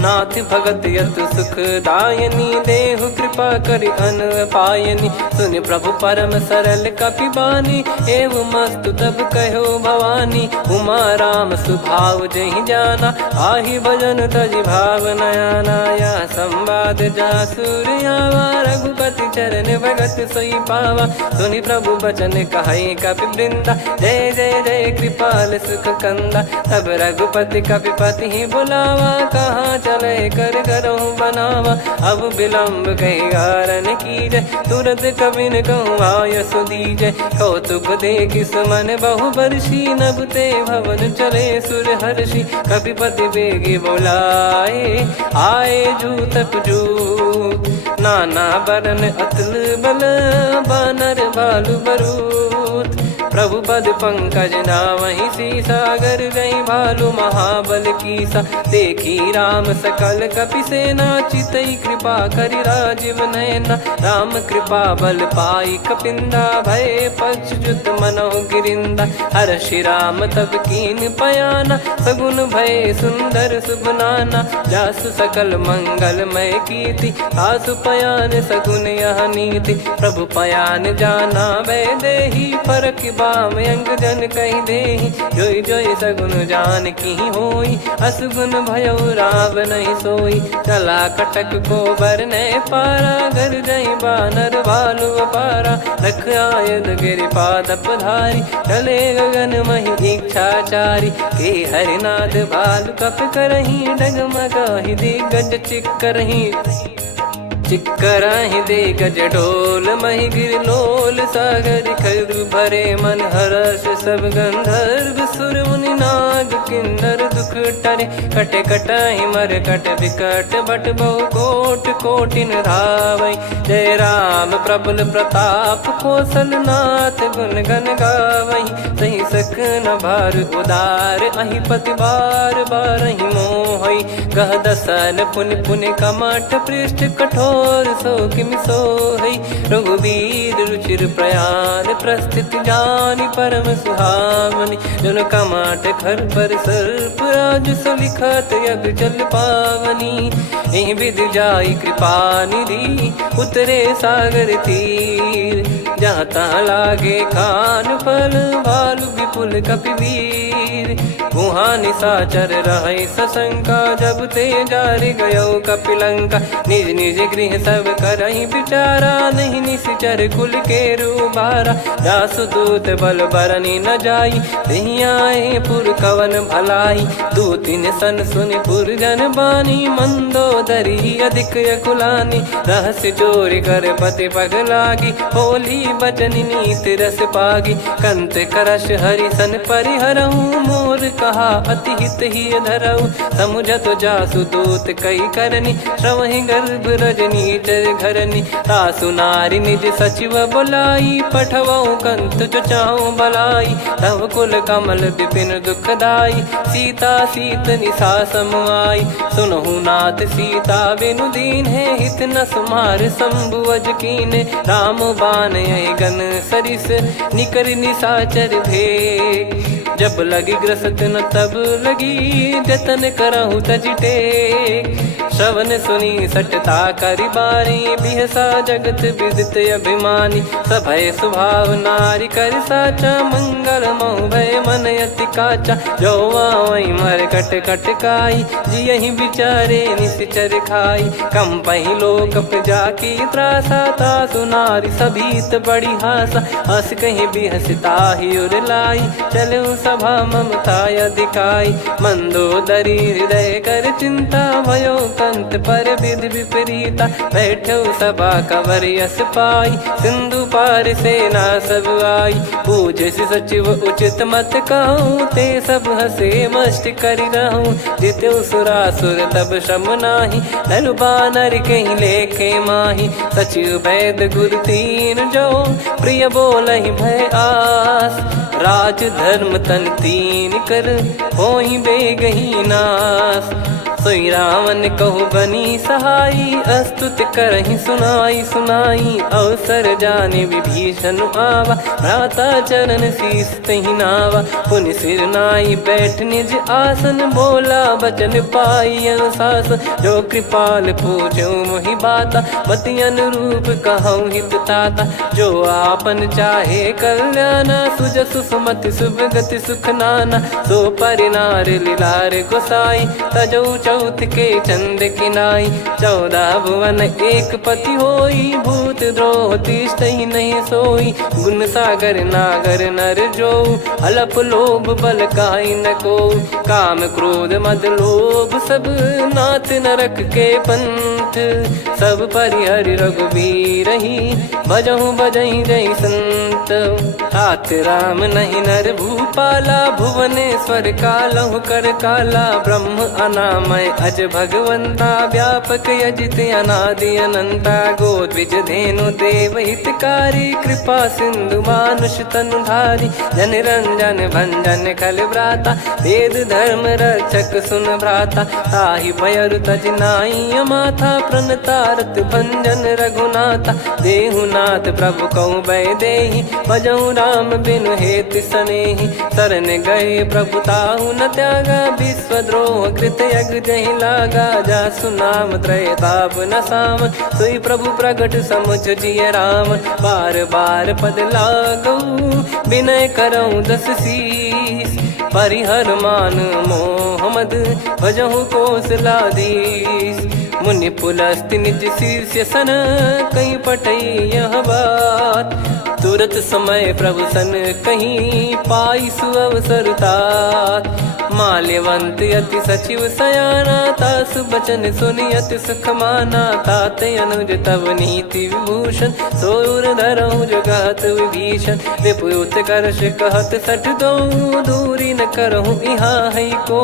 नाथ भगत यत सुख दायनी देहु कृपा करि अन पायनी सुन प्रभु परम सरल कपिबानी एव मस्तु तब कहो भवानी उमा राम सुभाव जहि जाना आहि भजन तजि भाव नयाना या संवाद जासुर आवा रघुपति चरण भगत सोई पावा सुनि प्रभु बचन कहै कपि वृंदा जय जय जय कृपाल सुख कंदा तब रघुपति कपिपति ही बुलावा कहाँ चले कर करो बनावा अब विलम्ब कही कारण की जय तुरंत कबिन कहूँ आय सुदीजय कौतुक देख सुमन बहु बरसी नभते भवन चले सुर हर्षि कपिपति बेगी बोलाए आए जूतक जूत नाना बरन अतुल बल बानर बालु बरूत प्रभु पद पंकज नामहि सी सागर गई भालु महाबल कीसा देखी राम सकल कपि सेना चितई कृपा करि राजीव नयना राम कृपा बल पाई कपिंदा भय पक्ष जुत मनो गिरिंदा हर्षि राम तब कीन पयाना सगुन भय सुंदर सुबनाना जासु सकल मंगलमय कीर्ति आसु पयान सगुन यह नीति प्रभु पयान जाना वै देहि फरक बाम अंग जन कही देहि जोई जोई सगुन जान की होई असगुन भयो राव नहीं सोई चला कटक को बरने पारा घर जई बानर भालु पारा रख आयद गिरि पाद पधारी चले गगन मही इच्छाचारी के हरिनाथ भालु कप करही डगमगाहि दिग्गज चिक्करही चिक्कराहि दे गज ढोल मही गिर लोल सागर खर भरे मन हर्ष सब गंधर्व सुर मुनि नाग किन्नर दुख टरे कट कटाहि मर कट विकट बट बहु कोट कोटिन धावै जय राम प्रबल प्रताप कौशल नाथ गुण गन गावै सही सक न भार उदार अहि पति बार बार ही मोहै गह दसन पुन पुन कमठ पृष्ठ कठोर सो किमि सोहै रघुवीर रुचिर प्रयाण प्रस्थित जानि परम सुहावनि जन कमाट खर पर सर्प राज सलिखत यग जल पावनी एहि विधि जाई कृपा निधि उतरे सागर तीर जहाँ तहाँ लागे खान फल भालु कुल कपिवीर। वहाँ निशाचर रहे सशंका, जब ते जार गयो कपिलंका। निज निज गृह सब करहि विचारा, नहीं निश्चर कुल के रूबारा। दासदूत बल बरनी न जाई, नहीं आए पुर कवन भलाई। दू तीन सन सुन पुर जन बानी, मंदोदरी अधिक अकुलानी। रहस्य चोरी कर पति पग लागी, होली बचन नीत रस पागी। कंत करश हरिसन परिहरऊ, मोर कहा अति हित ही धरऊ। समुझत जासु दूत कई करनी, श्रवहि गर्भ रजनी चर घरनी। तासु नारी निज सचिव बुलाई, पठवऊ कंत जो चाहूं भलाई। तव कुल कमल विपिन दुखदाई, सीता सीत निशा समाई। सुनहु नाथ सीता बिनु दीन है, हित न सुमार शंभु अज कीने। राम बान गन सरिस, निकर निशाचर भेग। जब लगी ग्रसत न तब लगी, जतन करहु तज टेक। श्रवण सुनी सटता करि बारी, बिहसा जगत विदित अभिमानी। सभय स्वभाव नारी कर साचा, मंगल महु भय मन अति काचा। जो आवई मर कट कट काई, जियहि विचारे निश्चर खाई। कम पही लोक जाकी त्रासा, तासु नारी सभीत बड़ी हासा। हस कहीं बिहसता ही उर लाई, चलऊ सभा ममता अधिकाई। मंदोदरी हृदय कर चिंता, भयो कंत पर विधि विपरीता। बैठो सभा कवर यस पाई, सिंधु पार सेना सब आई। पूज सचिव उचित मत कहूँ, ते सब हसे मस्त करि रहूं। जित्यो सुरासुर तब श्रम नाही, नल बानर कहीं लेखे माही। सचिव वैद गुरु तीन जो, प्रिय बोलहि भय आस। राज धर्म तन तीन कर, होई बेगही नास। सोई रावण कहु बनी सहाई, अस्तुत करहि सुनाई सुनाई। अवसर जाने विभीषण आवा, भ्राता चरण शीस तहि नावा। पुनि सिर नाई बैठ निज आसन, बोला बचन पाई अनुशासन। जो कृपाल पूछो मोहि बाता, मति अनुरूप कहूँ हित ताता। जो आपन चाहे कल्याणा, सुजसु सुमति सुभगति सुख नाना। सो परिनार लीलार गोसाई, तजौ चौथ के चंद किनाई। 14 भुवन एक पति होई, भूत द्रोह तिष्ठहि नहीं सोई। गुण सागर नागर नर जो, अलप लोभ बल काई न को। काम क्रोध मद लोभ सब, नाथ नरक के पंथ। सब परिहरि रघुबीर ही, भजहु भजहि जय संत। तात राम नहीं नर भूपाला, भुवनेश्वर कालहु कर काला। ब्रह्म अनामय अज भगवंता, व्यापक यजित अनादि अनंता। गोद्विज धेनु देव हितकारी, कृपा सिंधु मानुष तनुधारी। जन रंजन भंजन खल भ्राता, वेद धर्म रक्षक सुन भ्राता। ताहि भयरु तज नाई माथा, प्रणतारत भंजन रघुनाथा। देहुनाथ प्रभु कहु भय देहि, भजहु राम बिनु हेत सनेहि। शरण गए प्रभु ताहु न त्यागा, विश्वद्रोह कृत यज्ञ जहि लागा। जासु नाम त्रय ताप न साम, सोई प्रभु प्रगट समुझ जिय राम। बार बार पद लागऊ, विनय करऊँ दस शीस। परिहर मान मोह मद, भजहु कौशलाधीश। मुनि पुलस्त्य निज शीर्ष सन, कहीं पटई यह बात। तुरत समय प्रभु सन कहीं, पाई सुअवसर तात। माल्यवंत अति सचिव सयाना, तासु बचन सुनि अति सुख माना। तात अनुज तव नीति विभूषण, सोर धरऊ जगत विभीषण। विपुत करश कहत सठ दो, दूरी न करहु यहाँ है को।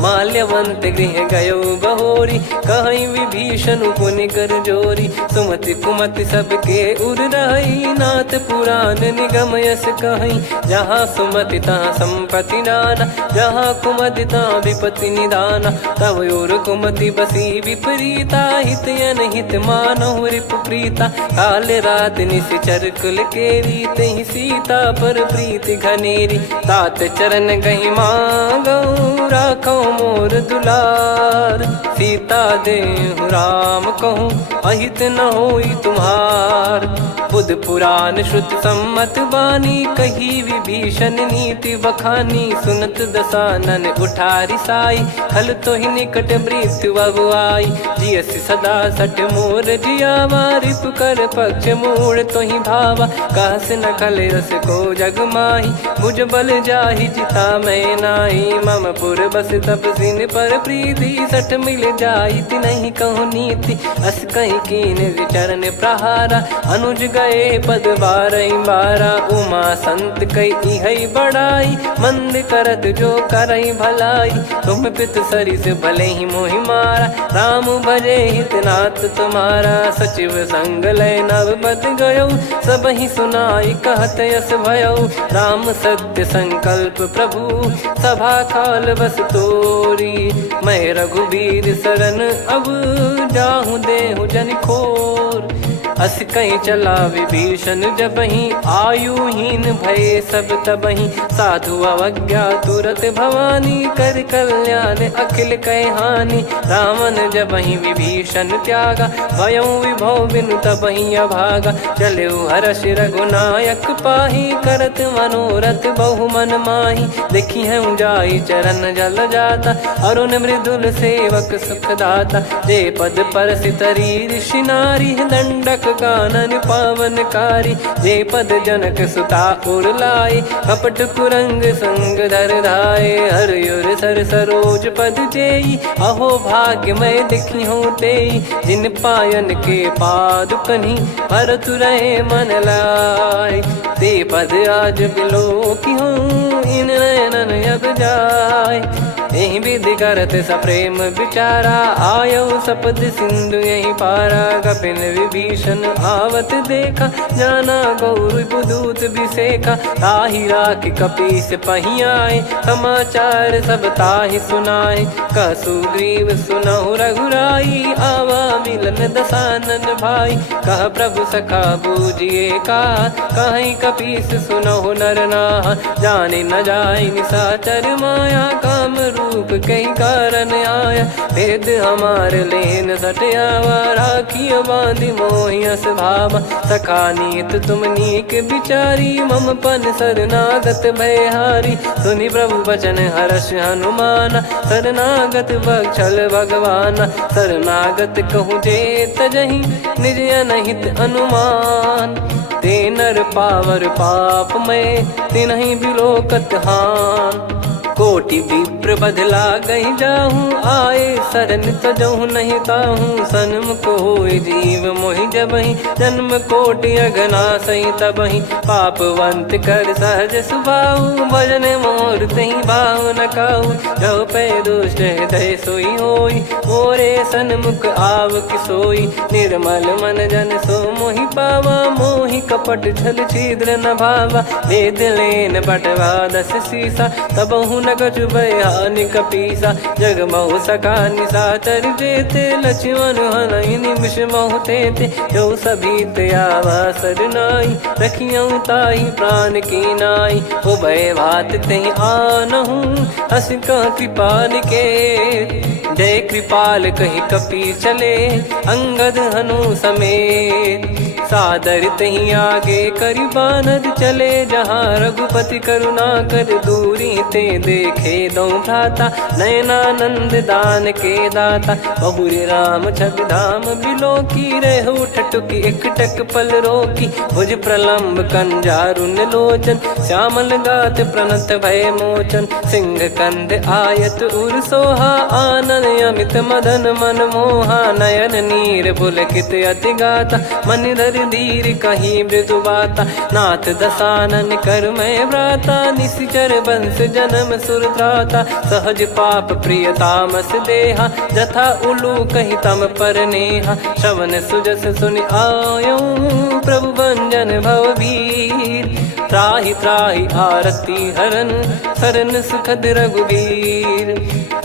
माल्यवंत गृह गयो बहोरी, कहीं विभीषण पुनि कर जोरी। सुमति कुमति सबके उर रही, नाथ पुराण निगम यस कहीं। जहाँ सुमति तहाँ संपत्ति नाना, जहाँ कुमति तहाँ विपत्ति निदाना। तव और कुमति बसी विपरीता, हित अनहित मानहु रिपु प्रीता। काल रात निश्चर कुल केरी, तहि सीता पर प्रीति घनेरी। तात चरण गहि मांगऊ, राखो मोर दुलार। सीता देहु राम कहूँ, अहित न होई तुम्हार। बुध पुराण श्रुत सम्मत बानी, कही विभीषण नीति बखानी। सुनत दसानन उठारी साई, खल तो ही निकट मृत्यु अब आई। जियसि सदा सठ मोर जियावा, रिप कर पक्ष मूड़ तो ही भावा। कहस न खल रस को जग माही, भुज बल जाहि जिता मैं नाही। मम पुर बस तप सिन पर प्रीति, सठ मिल जाई तिनहि कहूँ नीति। अस कहीं कीन चरण प्रहारा, अनुज गए पद बारही बारा। उमा संत कई इहै बड़ाई, मंद करत जो करई भलाई। तुम पित सरिस भले ही मोहि मारा, राम भजे हितनाथ तुम्हारा। सचिव संग लय नव बद गयो, सब ही सुनाई कहत यस भयो। राम सत्य संकल्प प्रभु, सभा काल बस तोरी। मैं रघुबीर शरण अब, जाहूँ देहु जन खोर। अस कहीं चला विभीषण जबहि, आयुहीन भये सब तबहि। साधु अवज्ञा तुरत भवानी, कर कल्याण अखिल कह हानि। रावण जबहि विभीषण त्यागा, भयउ विभव बिनु तबहि अभागा। चलऊ हर्ष रघुनायक पाहि, करत मनोरथ बहु मन माहि। देखी है जाई चरण जल जाता, अरुण मृदुल सेवक सुखदाता। जे पद परसि तरी ऋषि नारी, दंडक कानन पावनकारी। जे पद जनक सुता उर लाए, कपट कुरंग संग धर धाये। हरियुर सर सरोज पद जेई, अहो भाग्य मैं दिखी हूँ तेई। जिन पायन के पाद कन्ही, भरत रहे मन लाय। ते पद आज बिलो की हूँ, इन नयनन अब जाय। यही विधि करत सप्रेम विचारा, आयो सपद सिंधु यही पारा। कपिन विभीषण आवत देखा, जाना गौर बुदूत बिसेखा। ताहि राख कपीस पही आए, समाचार सब ताहि सुनाए। कसु ग्रीव सुनहु रघुराई, आवा मिलन दसानन भाई। कह प्रभु सखा बूझिए का, कहीं कपीस सुनहु नर नाहा। जाने न जाय निशाचर माया, काम रूप कई कारण आया। भेद हमार लेन सटयावा, राखिय बांधि मोहियस भावा। सखा नीत तुम नीक बिचारी, मम पन शरणागत भयहारी। सुनि प्रभु बचन हर्ष हनुमाना, शरणागत बक्षल भगवाना। शरणागत कहूँ जे तजहि, निज अनहित अनुमान। ते नर पावर पाप में, तिन्हि बिलोकत हान। कोटि विप्र बदला गई जाहूँ, आए शरण तजहु नहीं ताहूँ। सन्मुख होय जीव मोहि जबहि, जन्म कोटि अगना सही तबहि। पापवंत कर सहज सुभाऊ, भजन मोर तहि भाव न काऊ। जो पै दुष्ट हृदय सोई होई, मोरे सन्मुख आव किसोई। निर्मल मन जन सो मोहि पावा, मोहि कपट छल छिद्र न भावा। वेद लेन बटवा दस सीसा, तबहु न कछु बयानि कपीसा। जग महु सका निशाचर जेते, लक्ष्मण हनहि निमिष महु तेते। जो सभी त्यावा सरनाई, रखियऊ ताहि प्राण की नाई। उभय भात तेहि आनहु, हस कह कृपाल के। जय कृपाल कहि कपी चले, अंगद हनु समेत। सादर तही आगे करि बानर चले, जहाँ रघुपति करुणा कर दूरी ते देखे दो भ्राता। नयनानंद दान के दाता, बहुरे राम छवि धाम बिलो की। रहु ठटुकी एकटक पल रोकी, भुज प्रलम्ब कंजारुन लोचन। श्यामल गात प्रणत भय मोचन, सिंह कंद आयत उर सोहा। आनन अमित मदन मन मोहा, नयन नीर पुलकित अति गाता। मन धर धीर कहीं मृदु बाता, नाथ दसानन कर मैं व्राता। निशिचर बंस जन्म सुरत्राता, सहज पाप प्रिय तामस देहा। जथा उलू कही तम पर नेहा, श्रवण सुजस सुनि आयो। प्रभु भंजन भवभीर, त्राहि त्राहि आरती हरन। शरण सुखद रघुबीर,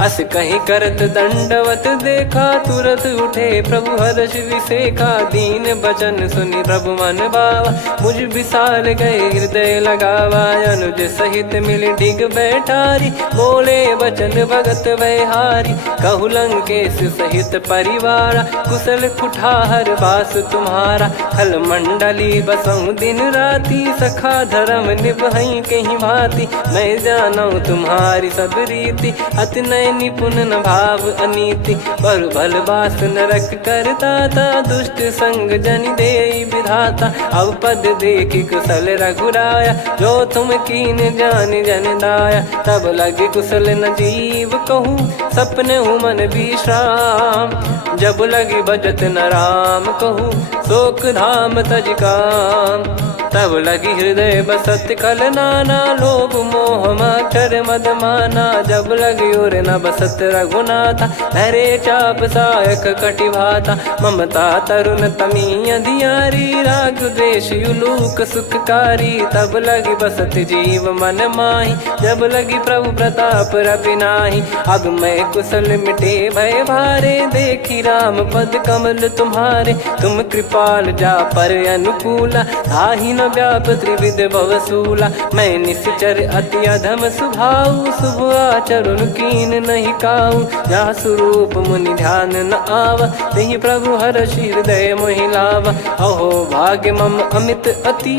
अस कहीं करत दंडवत देखा, तुरत उठे प्रभु हर्ष विसेखा। दीन बचन सुनि प्रभु मन भावा, मुझ विशाल गए हृदय लगावा। अनुज सहित मिल डिग बैठारी, बोले बचन भगत वैहारी। कहु लंकेश सहित परिवारा, कुशल कुठार बास तुम्हारा। खल मंडली बसऊं दिन राती, सखा धर्म निभई कहीं भांति। मैं जानू तुम्हारी सब रीति, अति नय निपुण न भाव अनीति। पर भल बास नरक करता था, दुष्ट संग जन दे विधाता। अब पद देखी कुशल रघुराया, जो तुम कीन जान जन दाया। तब लगे कुशल न जीव कहूँ, सपने मन विश्राम। जब लगी बजत न राम कहूँ, शोक धाम तज काम। तब लगी हृदय बसत कल नाना, लोभ मोह मक्षर मद माना। जब लगी और न बसत रघुनाथा, धरे चाप सायक कटि भाता। ममता तरुण तमी अधियारी, राग द्वेष युलूक सुखकारी। तब लगी बसत जीव मन माही, जब लगी प्रभु प्रताप रवि नाही। अब मैं कुशल मिटे भय भारे, देखी राम पद कमल तुम्हारे। तुम कृपाल जा पर अनुकूला, ताहि न व्याप त्रिविध भवसूला। मैं निश्चर अति अधम स्वभाव, शुभ आचरण कीन नहीं काऊ। जहाँ स्वरूप मुनि ध्यान न आवा, तेहि प्रभु हर्ष हृदय मोहि लावा। अहो भाग्य मम अमित अति,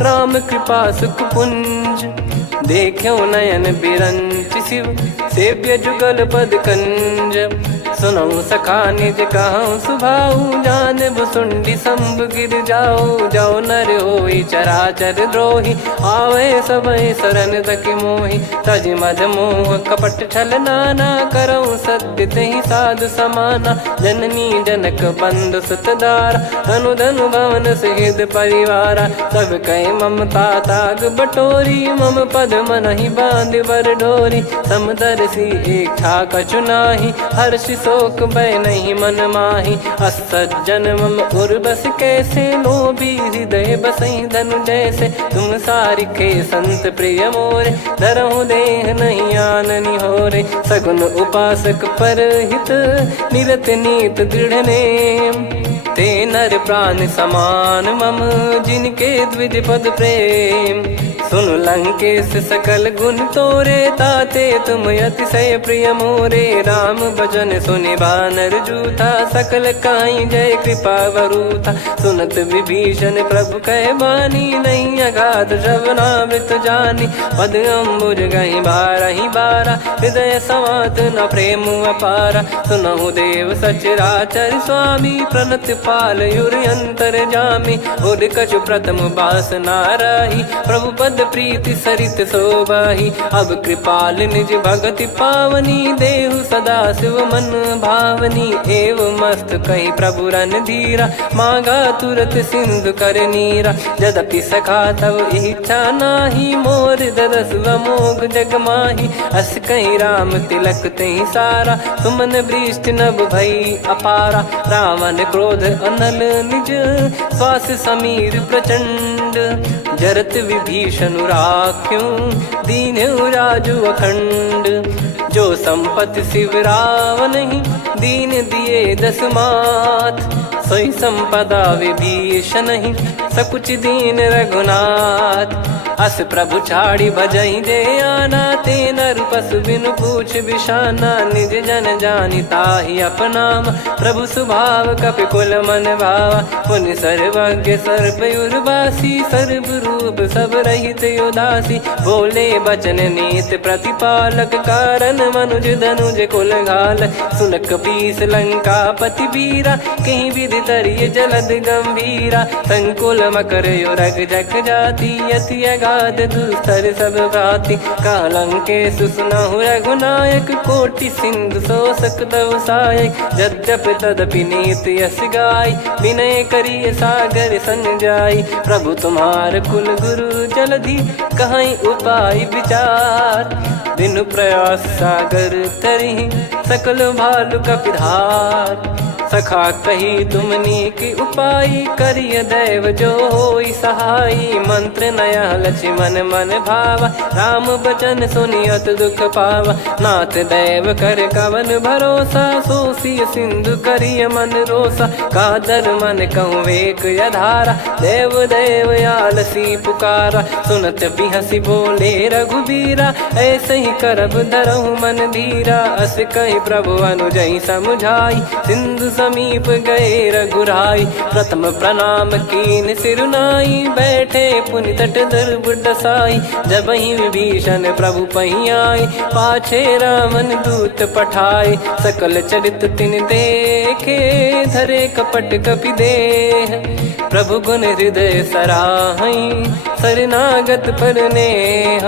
राम कृपा सुख पुंज। देखो नयन बिरंच शिव, सेव्य जुगल पद कंज। सुनऊ सखा निज कहूँ सुभाऊ, जान भुसुंडी संभ गिर जाओ। जाओ नर होई चराचर द्रोही, आवे सबय शरण तक मोहि। तज मद मोह कपट छल नाना, करऊँ सत्य तेहि साधु समाना। जननी जनक बंधु सुतदारा, धनु धनु भवन सहित परिवारा। सब कहे ममता ताग बटोरी, मम पद मनहि बांध बर डोरी। समदर्शी इच्छा कछु नाही, हर्ष शोक भय नहीं मन माही। असज्जन मम उर्वश कैसे, लोभी हृदय बसई धनु जैसे। तुम सारिखे संत प्रिय मोरे, धरहु देह नहीं आननि होरे। सगुन उपासक पर हित, निरत नीत दृढ़ नेम। ते नर प्राण समान मम, जिनके द्विज पद प्रेम। सुन लंकेश सकल गुण तोरे, ताते तुम अतिशय प्रिय मोरे। राम भजन सुनि बानर जूथा, सकल काई जय कृपा वरूथा। सुनत विभीषण प्रभु कह बानी, नहीं अगाध श्रवणामृत जानी। पद अम्बुज गहि बारहि बारा, हृदय समात न प्रेम अपारा। सुनहु देव सचराचर स्वामी, प्रणत पाल युर अंतर जामी। उद कछु प्रथम बास नाराही, प्रभु पद प्रीति सरित शोभाही। अब कृपाल निज भगति पावनी, देहु सदा शिव मन भावनी। एव मस्त कही प्रभु रन धीरा, मांगा तुरत सिंधु कर नीरा। यद्यपि सखा तब इच्छा नाही, मोर दरस मोग जग माही। अस कहीं राम तिलक तहि सारा, सुमन वृष्टि नभ भई अपारा। रावण क्रोध अनल निज, श्वास समीर प्रचंड। जरत विभीषण राख्यों, दीन राजु अखंड। जो संपत्ति शिव रावण ही, दीन दिए दस मात। सोई संपदा विभीषण ही, सकुच दीन रघुनाथ। अस प्रभु छाड़ी भजई जे आना, ते नर पशु बिनु पूछ बिशाना। निज जन जानि ताहि अपनाम, प्रभु स्वभाव कपि कुल मन भावा। पुनि सर्वज्ञ सर्वयुर्वासी, सर्व रूप सब रहित उदासी। बोले बचन नीत प्रतिपालक, कारण मनुज धनुज कुल घाल। सुन कपीस लंका पति वीरा, कहीं विधि तरिय जलद गंभीरा। संकुल मकर युरग जग जाति, यति अगाध दुस्तर सब भाति। कालंकेश सुनहु रघुनायक, कोटि सिंधु शोषक तव सहायक। यद्यप तदपि नीत यस गाय, विनय करिय सागर सन जाई। प्रभु तुम्हार कुल गुरु जलधि, कहीं उपाय विचार। बिनु प्रयास सागर तरिहि, सकल भालु कपिधार। सखा कही तुमनी की उपाय, करिय दैव जो होई सहाई। मंत्र नया लक्ष्मण मन भावा, राम बचन सुनियत दुख पावा। नाथ दैव कर कवन भरोसा, सोसिय सिंधु करिय मन रोसा। कादर मन कहूँ एक यधारा, देव देव आलसी पुकारा। सुनत बिहसी बोले रघुबीरा, ऐसे ही करब धरहु मन धीरा। अस कही प्रभु अनुजई समझाई, सिंधु समीप गए रघुराई। प्रथम प्रणाम कीन सिरुनाई, बैठे पुनि तट दुर्ब दसाई। जब ही विभीषण प्रभु पही आए, पाछे रामन दूत पठाए। सकल चरित तिन देखे, धरे कपट कपि देह। प्रभु गुण हृदय सराहई, शरणागत पर नेह।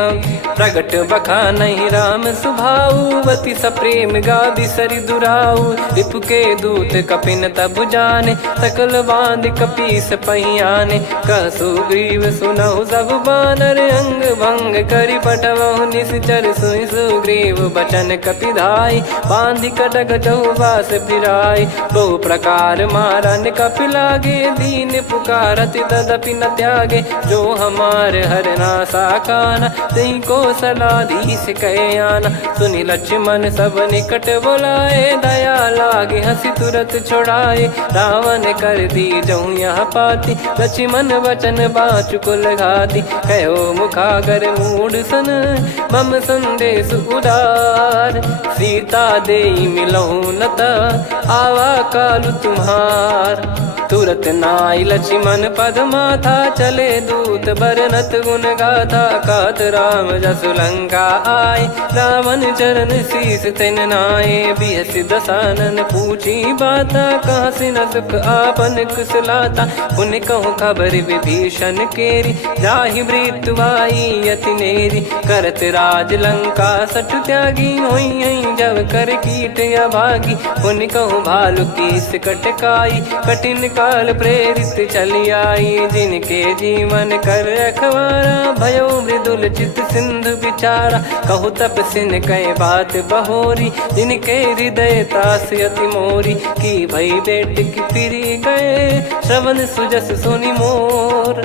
प्रगट बखानहि राम सुभाऊ, बति सप्रेम गाबि सरि दुराऊ। रिपु के दूत कपिन तब जाने, सकल बांध कपीस पहियाने। कह सुग्रीव सुनहु सब बानर, अंग भंग करि पठवहु निश्चर। सुनि सुग्रीव बचन कपिधाई, बांधि कटक चौबास फिराई। बहु प्रकार मारन कपि लागे, दीन पुकारति तदपि न त्यागे। जो हमारे हरना साकाना, तई को सलाधीश कहे आना। सुनि लक्ष्मण सब निकट बुलाए, दया लागे हंसी तुरत छुड़ाए। रावण कर दी जऊँ यहाँ पाती, लक्ष्मण वचन बाचु कुल घाती। कहो मुखागर मूढ़ सन, मम संदेश उदार। सीता देई मिलहु नता, आवा कालु तुम्हार। तुरत नाई लक्ष्मण पद माथा, चले दूत बरनत गुण गाथा। कहत राम जसु लंका आए, रावण चरण शीस तिन नाये। बिहसि दसानन पूछी बाता, कहाँ से न सुख आपन कुशलाता। पुन कहूँ खबर विभीषण केरी, जाहि मृत्यु आई अति नेरी। करत राज लंका सठ त्यागी, होई जब कर कीट अभागी। पुन कहूँ भालु कीस कटकाई, कठिन काल प्रेरित चली आई। जिनके जीवन कर रखवारा, भयो मृदुल चित सिंधु विचारा। कहु तपसिन कई बात बहोरी, जिनके हृदय तास अति मोरी। की भई बेट की फिरी गए, श्रवण सुजस सुनि मोर।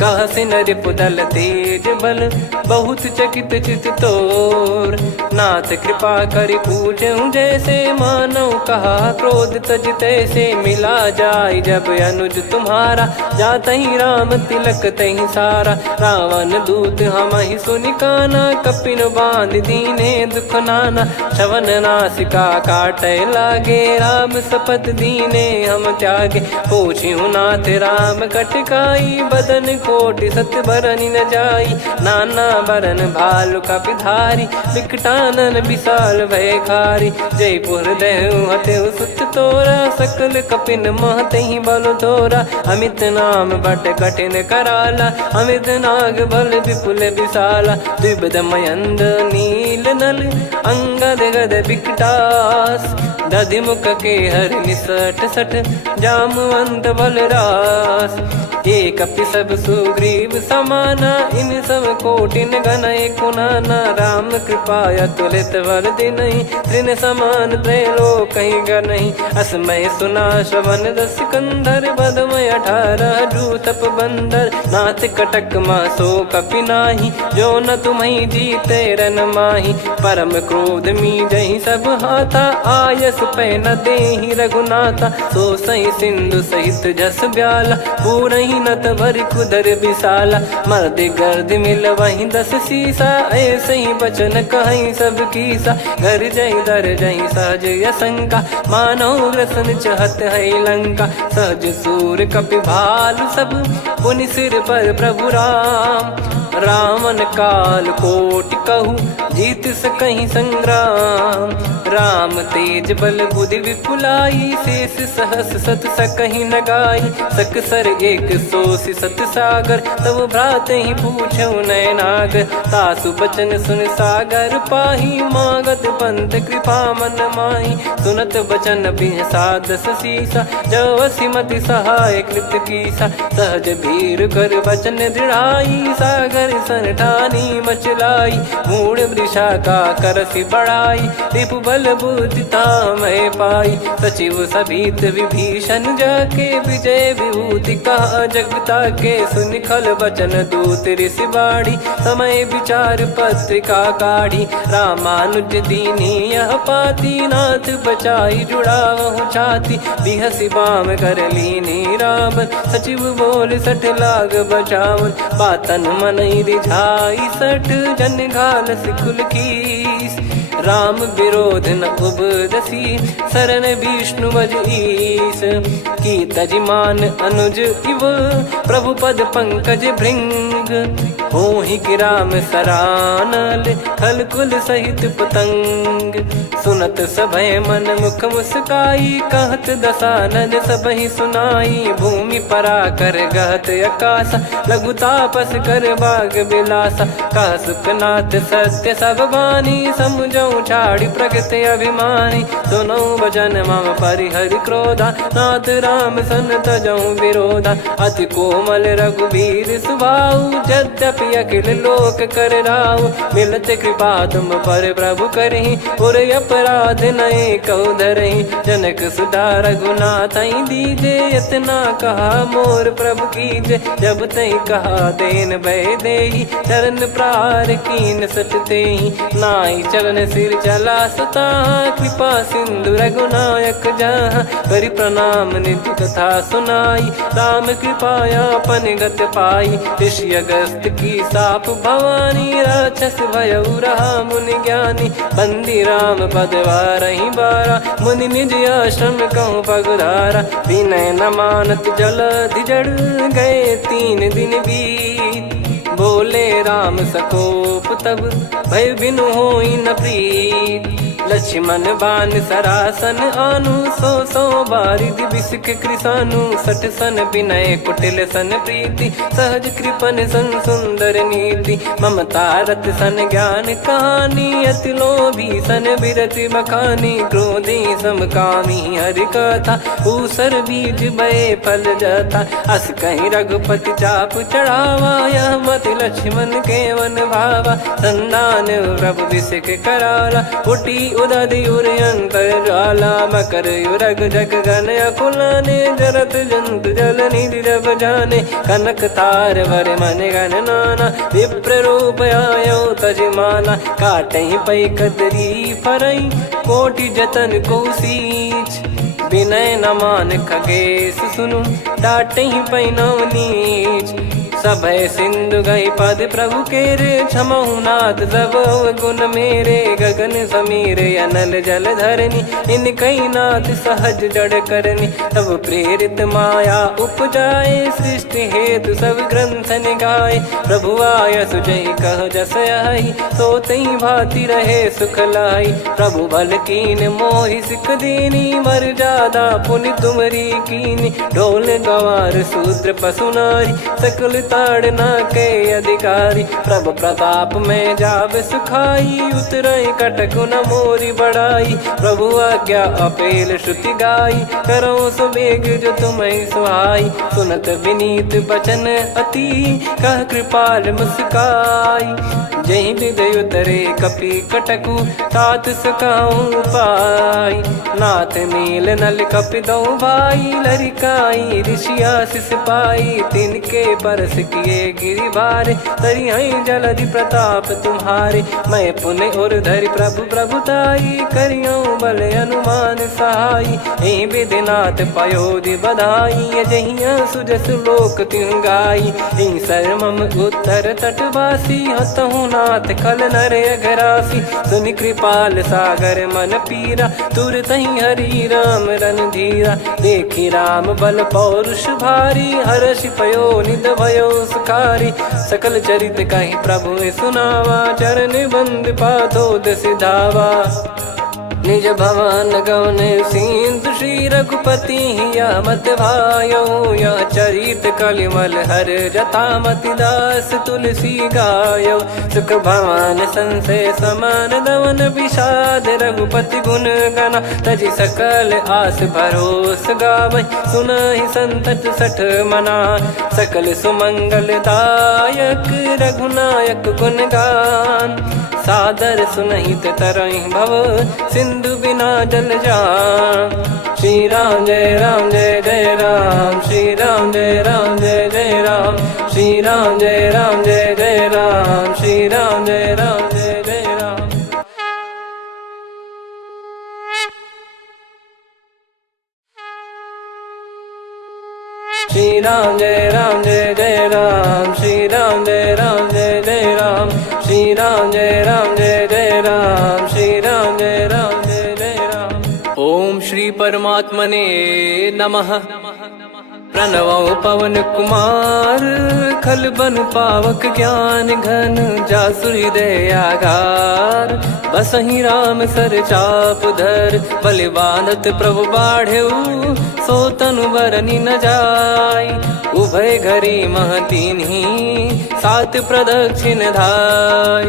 कह सिन रिपुदल तेज बल, बहुत चकित चित तोर। नाथ कृपा करि पूजऊं जैसे, मानव कहा क्रोध तज तैसे। मिला जाय जब अनुज तुम्हारा, जातहि राम तिलक तहि सारा। रावण दूत हमहि सुनि काना, कपिन बांध दीने दुख नाना। श्रवण नासिका काटै लागे, राम शपथ दीने हम त्यागे। पूछिहु नाथ राम कटकाई, बदन कोटि सत बरनि न जाई। नाना बरन भालु कपिधारी, विकटानन विशाल भयखारी। जयपुर देहु हतेउ सुत तोरा, सकल कपिन महतहि बल तोरा। अमित नाम बट कठिन कराला, अमित नाग बल विपुल विशाला। द्विबद मयंद नील नल, अंगद गद विकटास। दधिमुख के हर निसठ सठ, जामवंत बलरास। एक कपि सब सुग्रीव समाना, इन सब कोटिन गनय कुनाना। राम कृपा अतुलित बल दिनहि, त्रिन समान त्रैलोकहि गनहि। असमय सुना श्रवण दस कंधर, बदमय 18 जूतप बंदर। नाथ कटक मासो कपि नाही, जो न तुम्हि जीते रन माही। परम क्रोध मीजहि सब हाथा, आयस पै न देहि रघुनाथा। सो सही सिंधु सहित जस ब्याला, पूरहि नत भर कुदर विशाला। मर्द गर्द मिल वहीं 10 सीसा, ऐसे ही बचन कहीं सब कीसा। घर जय दर जय सहज यसंका, मानो ग्रसन चहत है लंका। सहज सूर कपि भालु सब, पुनि सिर पर प्रभु राम। रामन काल कोटि कहु, जीत सकहि संग्राम। राम तेज बल बुद्धि विपुलाई, शेष सहस सत सकहि न गाई। सकसर एक सोसि सत सागर, तब भ्रात ही पूछौ नयनागर। तासु बचन सुन सागर पाही, मागत पंथ कृपा मन माही। सुनत बचन बिहसा 10 सीसा, जवसि मति सहाय कृत कीसा। सहज भीर कर बचन दृढ़ाई, सागर सन ठानी मचलाई, मूड वृषा का करसी बढ़ाई, रिपु बल बुद्धिता मैं पाई। सचिव सभीत विभीषण जाके, विजय विभूति कहा जगता के, सुनि खल वचन दूत ऋषि बाड़ी, समय विचार पत्रिका काढ़ी। रामानुज दीनी यह पाती, नाथ बचाई जुड़ावहु छाती, बिहसी बाम कर लीनी राम, सचिव बोल सठ लाग बचावन। बातन मन रिझाई सठ, जन घाल सिकुल कीस, राम विरोध न उपदसी, शरण विष्णु भज ईस। की तजिमान अनुज इव, प्रभु पद पंकज भृंग, होहि कि राम सरानल, खल कुल सहित पतंग। सुनत सभय मन मुख मुस्काई, कहत दसानन सबहि सुनाई। भूमि परा कर गहत आकाश, लघु तापस कर बाग बिलासा। कह सुखनाथ सत्य सब बानी, समझऊ छाड़ी प्रगति अभिमानी। सुनो भजन मम परिहरि क्रोधा, नाथ राम सन तजऊ विरोधा। अति कोमल रघुवीर सुभाऊ, यद्यपि अखिल लोक कर राऊ। मिलत कृपा तुम पर प्रभु करहि, और अपराध नये कौ धरहि। जनक सुधा रघुनाथ दीजे, इतना कहा मोर प्रभु कीजे। जब तई कहा देन भय देहि, चरण प्रार कीन सट तेहि। नाई चरण सिर चला सता, कृपा सिंधु रघुनायक जहाँ। करि प्रणाम निधि कथा सुनाई, राम कृपाया पन गत पाई। ऋषि अगस्त की साप भवानी, राक्षस भयउ रहा मुनि ज्ञानी। बंदी राम पद वारहि बारा, मुनि निज आश्रम कहूँ पगुधारा। विनय न मानत जलधि जड़, गए 3 दिन बीत। बोले राम सकोप तब, भय बिनु होई न प्रीत। लक्ष्मण बान सरासन आनु, सो बारिद बिसिक कृसानु। सठ सन विनय कुटिल सन प्रीति, सहज कृपन सन सुंदर नीति। ममता रत सन ज्ञान कहानी, अति लोभी सन बिरति बखानी। क्रोधी समकामी हरि कथा, ऊसर बीज बये फल जता। अस कहीं रघुपति चाप चढ़ावा, यह मत लक्ष्मण के वन भावा। संदान प्रभु बिसिक कराला, उठी उदधि उर अंतर ज्वाला। मकर युरग जग गन अकुलाने, जरत जंतु जल निधि जब जाने। कनक तार वर मन गण नाना, विप्र रूप आयो तजमाना। काटहि पै कदरी फरई, कोटि जतन को सींच। विनय न मान खगेश सुनु, डांटहि पै नव नीच। सभय सिंधु गई पद प्रभु केरे, क्षमहु नाथ सब गुण मेरे। गगन समीरे अनल जल धरनी, इन कई नाथ सहज जड़ करनी। तब प्रेरित माया उपजाए, सृष्टि हेतु सब ग्रंथ निगाए। प्रभु आय सुजय कह जस आई, सोतई भांति रहे सुख लाई। प्रभु बल कीन मोहि सिख दीनी, मर जादा पुनि तुमरी कीनी। ढोल गवार शूद्र पशु नारी, सकल ताड़ना के अधिकारी। प्रभु प्रताप में जाब सुखाई, उतरई कटक न मोरी बढ़ाई। प्रभु आज्ञा अपेल श्रुति गाई, करो सुबेग जो तुम्हें सुहाई। सुनत विनीत बचन अति, कह कृपाल मुस्काई। जहि हृदय उतरे कपि कटकु, तात सकाऊं पाई। नाथ नील नल कपि दो भाई, लरिकाई ऋषि आशीष पाई। तिनके परस किए गिरि भारे, तरि हई जलधि प्रताप तुम्हारे। मैं पुण्य और धरि प्रभु प्रभुताई, करियऊं बल अनुमान सहाई। एहि विधिनाथ पयोधि बधाई, जहिया सुजस लोक तिहुँ गाई। एहि सरमम उत्तर तटवासी, हतहु नाथ खल नर अघरासी। सुनि कृपाल सागर मन पीरा, तुरतहि हरि राम रणधीरा। देखि राम बल पौरुष भारी, हर्षि पयो निध भयो सुखारी। सकल चरित कहि प्रभु सुनावा, चरण बंद पाथोद सिधावा। निज भवन गौने सिंधु श्री रघुपति या मत भायो या चरित कलिमल हर जथा मति दास तुलसी गायो सुख भवन संशय समान दवन विषाद रघुपति गुण गना तजि सकल आस भरोस गावै सुनहि संतत सठ मना सकल सुमंगल दायक रघुनायक गुण गान सादर सुनहित तरहि भव सिंधु बिना जल जान श्री राम जय जय राम श्री राम जय जय राम श्री राम जय जय राम श्री राम जय जय राम श्री राम जय जय राम श्री राम जय जय राम श्री राम जय जय राम श्री राम जय जय राम। ओम श्री परमात्मने नमः। प्रणवो पवन कुमार खल बन पावक ज्ञान घन जासु हृदय आगार बसहि राम सर चाप धर बलि बांधत प्रभु बाढ़ेऊ सो तनु बरनि न जाय उभय घरी महतीन्ही सात प्रदक्षिण धाय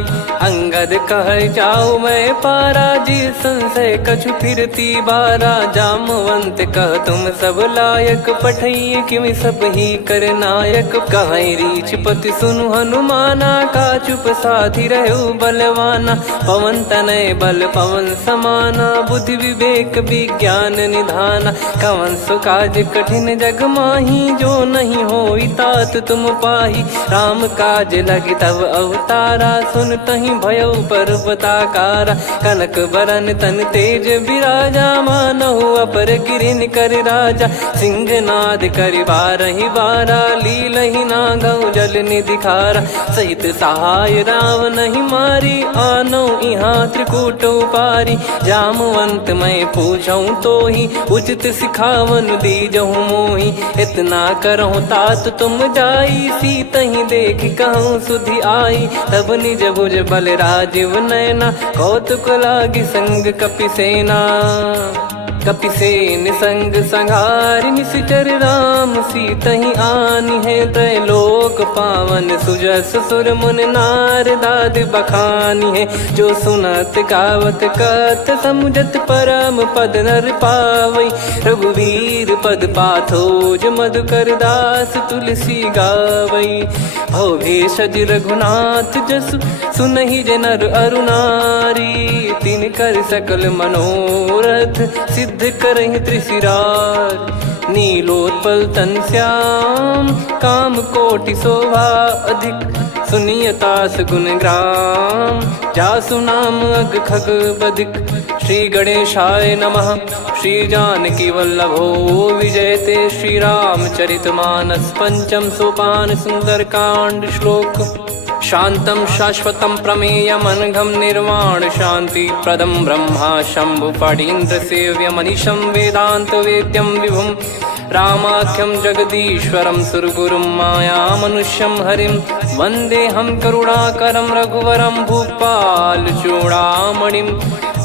अंगद कह जाऊ मैं पारा जी संशय कछु फिरती बारा जामवंत कह तुम सब लायक पठई किमि सब ही कर नायक कहीं रीछ पति सुनु हनुमाना का चुप साधि रहु बलवाना पवन तनय बल पवन समाना बुद्धि विवेक विज्ञान निधाना कवन सो काज कठिन जग माही जो नहीं होई तात तुम पाही राम काज लगी तब अवतारा सुन तहि भयो पर्वताकारा कनक बरन तन तेज विराजा मानहु अपर गिरिन कर राजा सिंहनाद करि बारहि बारा लीलहि नागौ जल निधि खारा सहित सहाय राव नहीं मारी आनो इहाँ त्रिकूट उपारी जामवंत मैं पूछऊँ तो ही उचित सिखावन दीजहु मोहि इतना करहु तात तुम जाई सीतहि देख कहूँ सुधि आई तब निज भुज बल राजीव नैना कौतुक लागी संग कपिसेना कपिसेन संग संहारि निशिचर राम सीतहि आनि है त्रैलोक पावन सुजस सुर मुन नार दाद बखानी है जो सुनत गावत कथ समुझत परम पद नर पावै रघुवीर पद पाथोज मधुकर दास तुलसी गावै भव भेषज रघुनाथ जसु सुनहि जे नर अरुनारी तिन कर सकल मनोरथ सिद्ध करहि त्रिशिरार नीलोत्पल तन श्याम काम कोटि शोभा अधिक सुनियतास गुण ग्राम जासु नाम अग खग बदिक श्री गणेशाय नमः श्री जानकी वल्लभो विजयते श्री रामचरित मानस पंचम सोपान सुंदर कांड श्लोक शांतं शाश्वतं प्रमेयमनघं निर्वाण शांति प्रदं ब्रह्मा शंभु फणीन्द्र सेव्य मनीषं वेदांत वेद्यं विभुं रामाख्यं जगदीश्वरं सुरगुरुं माया मनुष्यं हरिं वन्देऽहं करुणाकरं रघुवरं भूपाल चूडामणिं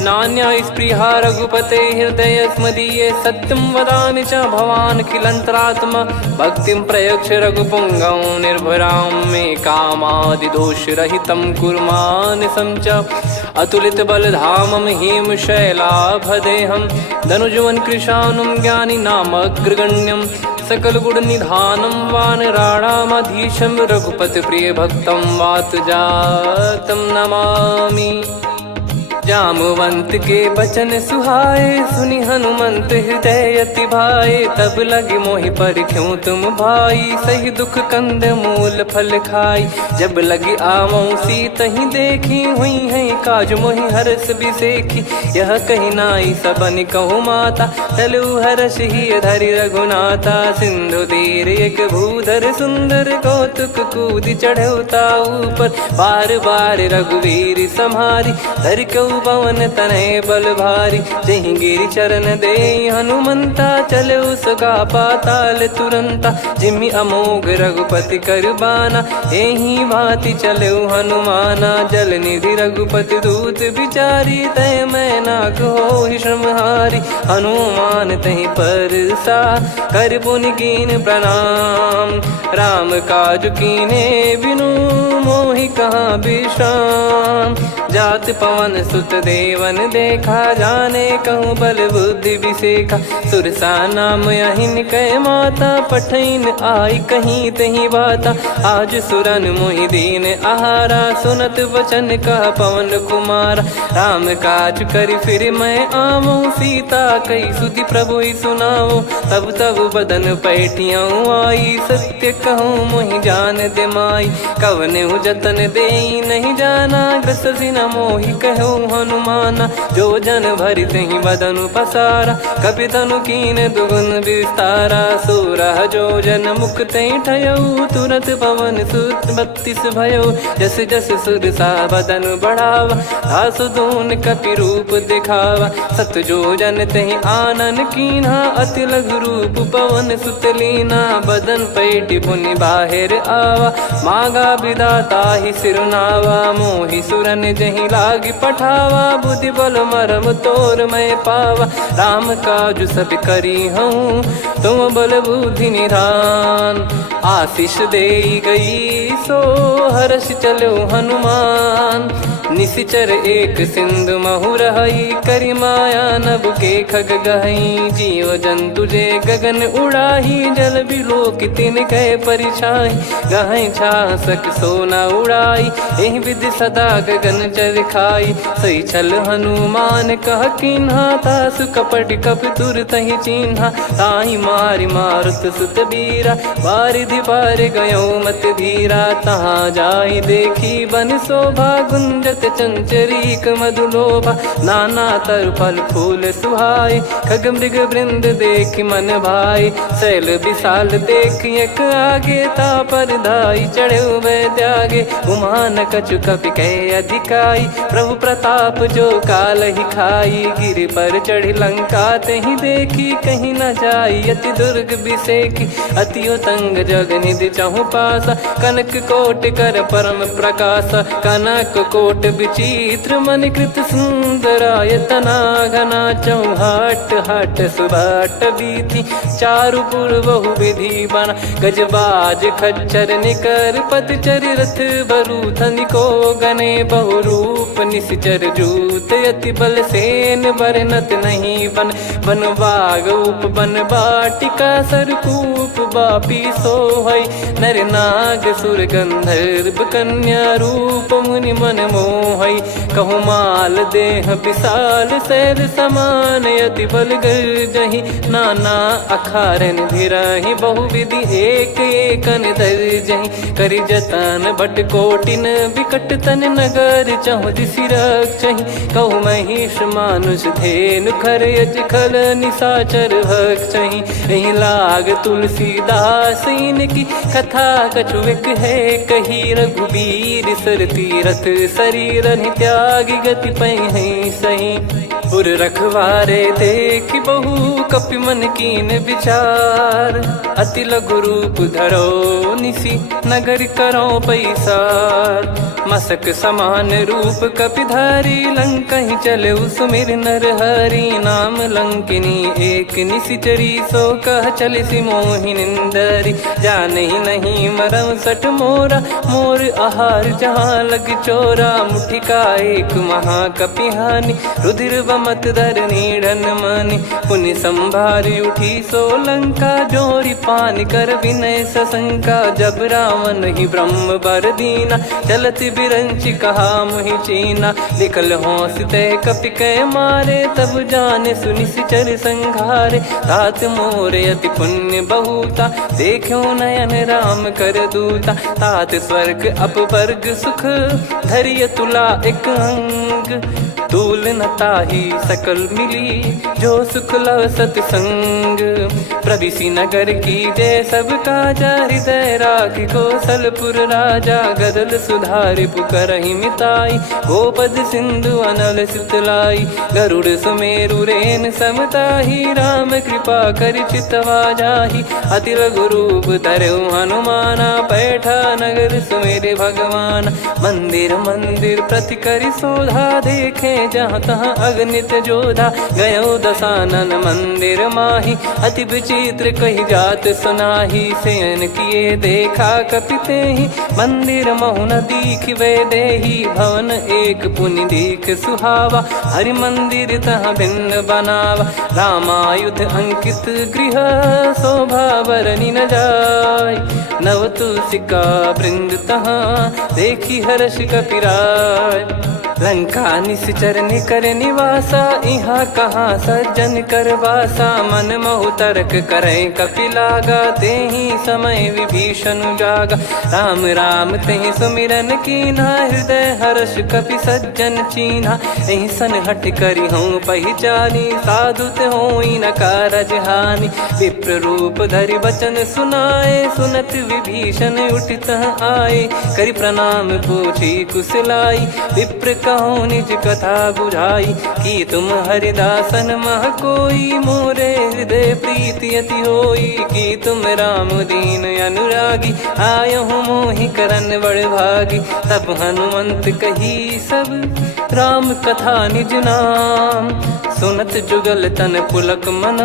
नान्या स्पृहा रघुपते हृदय स्मदीये सत्यं वदामि च भवान् किलन्तरात्मा भक्तिं प्रयच्छ रघुपुङ्गं निर्भरां मे कामादिदोषरहितं कुर्मानसं च अतुलित बलधामं हेमशैलाभदेहं धनुजवन कृशानुं ज्ञानी नामग्रगण्यं सकल गुण निधानं वानराणामधीशं रघुपति प्रिय भक्तं वात जातं नमामि जामवंत के बचन सुहाए सुनि हनुमंत हृदय अति भाए तब लगे मोहि पर क्यों तुम भाई सही दुख कंद मूल फल खाई जब लगी आवऊं सीतहि देखी हुई है काज मोहि हरस बिसेखी यह कही नाई सबन कहु माता चलु हरष ही धरि रघुनाथा सिंधु तीर एक भूधर सुंदर कौतुक कूद चढ़ौता ऊपर बार बार रघुवीर सम्हारी धर कौ पवन तनय बल भारी। जहि गिरि चरण दे हनुमंता, चले उसका पाताल तुरंता। जिमि अमोघ रघुपति कर बाना, एहि भांति चले हनुमाना। जल निधि रघुपति दूत बिचारी, तय मैं नाक होहि श्रमहारी। हनुमान तहि परसा, कर पुनि कीन प्रणाम। राम काज कीने बिनु, मोहि कहाँ विश्राम। जात पवन सुत देवन देखा, जाने कहूँ बल बुद्धि विसेखा। सुरसा नाम अहिन कै माता, पठैन आई कहीं तहीं बाता। आज सुरन मोहि दीन आहारा, सुनत वचन कह पवन कुमारा। राम काज करि फिर मैं आवऊँ, सीता कई सुधि प्रभु ही सुनाओ। तब तब बदन पैठियाँ आई, सत्य कहूँ मोहि जान दे माई। कवने जतन देई नहीं जाना, ग्रसि न मोहि कहूँ हनुमाना। जो जन भरि तहि बदनु पसारा, कपि तनु कीन दुगुन विस्तारा। सोरह जो जन मुख तहि ठयऊ, तुरत पवन सुत 32 भयऊ। जस जस सुरसा बदन बढ़ावा, दासु दून कपि रूप दिखावा। सत जो जन तहि आनन कीन्हा, अति लघु रूप पवन सुत लीना। बदन पैठि पुनि बाहिर आवा, मागा विधाता ही सिरुनावा। मोहि सुरन जहि लागी पठावा, बुद्धि बल मरम तोर मैं पावा। राम काज सब करी हूँ, तुम बल बुद्धि निधान। आशीष देई गई सो, हर्ष चलो हनुमान। निशिचर एक सिंधु महु रहई, करि माया नभ के खग गहई। जीव जंतु जे गगन उड़ाही, जल बिलो तिन कह परिछाई। गहई छासक सोना उड़ाई, एहि विधि सदा गगन चर खाई। सही छल हनुमान कह कीन्हा, तासु कपट कपि तुर तहि चिन्हा। ताहि मारि मारुत सुत बीरा, बारिधि पार गयो मत धीरा। तहाँ जाई देखी बन शोभा, गुंजत चंचरीक मधुलोभा। नाना तर फल फूल सुहाई, खग मृग वृंद देख मन भाई। शैल विशाल देख एक आगे, तापर धाई चढ़े वै त्यागे। उमा न कछु कपि कह अधिकाई, प्रभु प्रताप जो काल ही खाई। गिरि पर चढ़ी लंका तहि देखी, कहीं न जाई अति दुर्ग बिसेकी। अति उतंग जग निधि चहु पासा, कनक कोट कर परम प्रकाशा। कनक कोट विचित्र मन कृत सुंदरायतना। घना चौहाट हाट सुबाट बीथी, चारु पुर बहु विधि बना। गजबाज खच्चर निकर पतचर, रथ बरु धनिको गने। बहु रूप निश्चर जूत, अति बल सेन बरनत नहीं बन। बन बाग उप बन बाटिका, सरकूप बापी सोहई। नर नाग सुर गंधर्व कन्या, रूप मुनि मन मोहई। कहु माल देह विशाल, शैल समान अति बल गर्जहि। नाना अखारन भिरहि, बहु विधि एक एकन दर्जहि। करि जतन बट कोटिन, विकट तन नगर चहु दिसि रक्षहि। कहु महिष मानुष धेनु, खर यज खल निशाचर भक्षहि। एहि लाग तुलसीदास इनकी, कथा कछुक है कही। रघुबीर सर तीरथ शरीर, त्यागी गति पै सही। पुर रखवारे देख बहु, कपि मन कीन विचार। अति लघु रूप धरो निसी, नगर करो पैसार। मसक समान रूप कपि धारी, लंकहि चले सुमिर नर हरि। नाम लंकिनी एक निशिचरी, सो कह चलिसि मोहि निंदरी। जानहि नहीं मरम सठ मोरा, मोर आहार जहाँ लग चोरा। मुठिका एक महाकपि हानि, रुधिर बमत धरनी ढन मानि। पुनि संभारी उठी सो लंका, जोरी पान कर विनय सशंका। जब रावण ही ब्रह्म बर दीना, चलत बिरंच कहा मुहि चीना। निकल होंस तय कपि कै मारे, तब जाने सुनि सिचर संघारे। तात मोरे अति पुण्य बहुता, देखो नयन राम कर दूता। तात स्वर्ग अपवर्ग सुख, धरिय तुला एक अंग। तूल न ताहि सकल मिली जो सुख लव सतसंग। प्रविसी नगर की जय सब काजा हृदय राखी कौशलपुर राजा गदल सुधारि पुकरहि मिताई। गोपद सिंधु अनल सितलाई गरुड़ सुमेरु रेन समताही। राम कृपा कर चितवा जाहि अति लघु रूप धरऊ हनुमाना। बैठा नगर सुमेरे भगवान मंदिर मंदिर प्रति करि शोधा। देखे जहाँ तहाँ अगणित जोधा गयो दशानन मंदिर माही। अति विचित्र कही जात सुनाही शयन किए देखा कपिते ही। मंदिर महु न दीखिबे देही भवन एक पुनि दीख सुहावा। हरि मंदिर तहाँ भिन्न बनावा रामायुध अंकित गृह शोभा बरनी न जाय। नव तुलसी का वृंद तहाँ देखी हर्ष कपिराय। लंका निश्चर निकर निवासा इहाँ कहाँ सज्जन कर वासा। मन महु तर्क करे कपिलागा तेहि समय विभीषण जागा। राम राम तेहि सुमिरन कीन्हा हृदय हर्ष कपि सज्जन चीन्हा। एहि सन हट करि हूँ पहिचानी साधु ते होई न कारज हानि। विप्र रूप धरि वचन सुनाए सुनत विभीषण उठित आए। करि प्रणाम पूछी कुशलाई विप्र कहो निज कथा बुझाई। कि तुम हरिदासन मह कोई मोरे हृदय प्रीति अति होई। कि तुम राम दीन अनुरागी आयहु मोहि करन बड़ भागी। तब हनुमंत कही सब राम कथा निज नाम। सुनत जुगल तन पुलक मन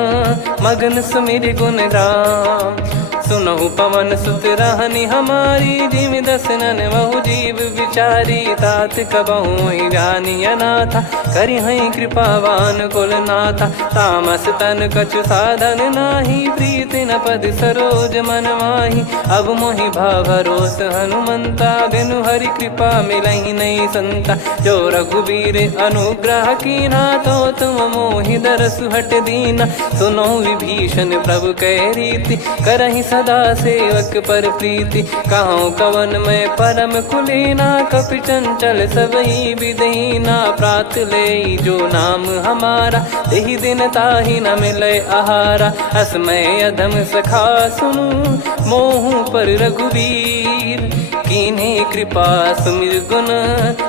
मगन सुमिर गुण राम। सुनहु पवन सुत रहनी हमारी जिमि दसनन बहु जीव विचारी। तात कबहु जानी अनाथा करि हई कृपावान कुल नाथा। तामस तन कछु साधन नाही प्रीति न पद सरोज मन माही। अब मोहि भाव भरोस हनुमंता बिनु हरि कृपा मिलहि नहीं संता। जो रघुबीर अनुग्रह कीना तो तुम मोहि दरसु हट दीना। सुनो विभीषण प्रभु कह रीति करहि सदा सेवक पर प्रीति। कहूँ कवन में परम कुलीना कपि चंचल सबही विदहीना। प्रात ले जो नाम हमारा तेहि दिन ताहि न मिले आहारा। असमय अधम सखा सुनु मोहु पर रघुवीर। कीन्ही कृपा सुमिर गुण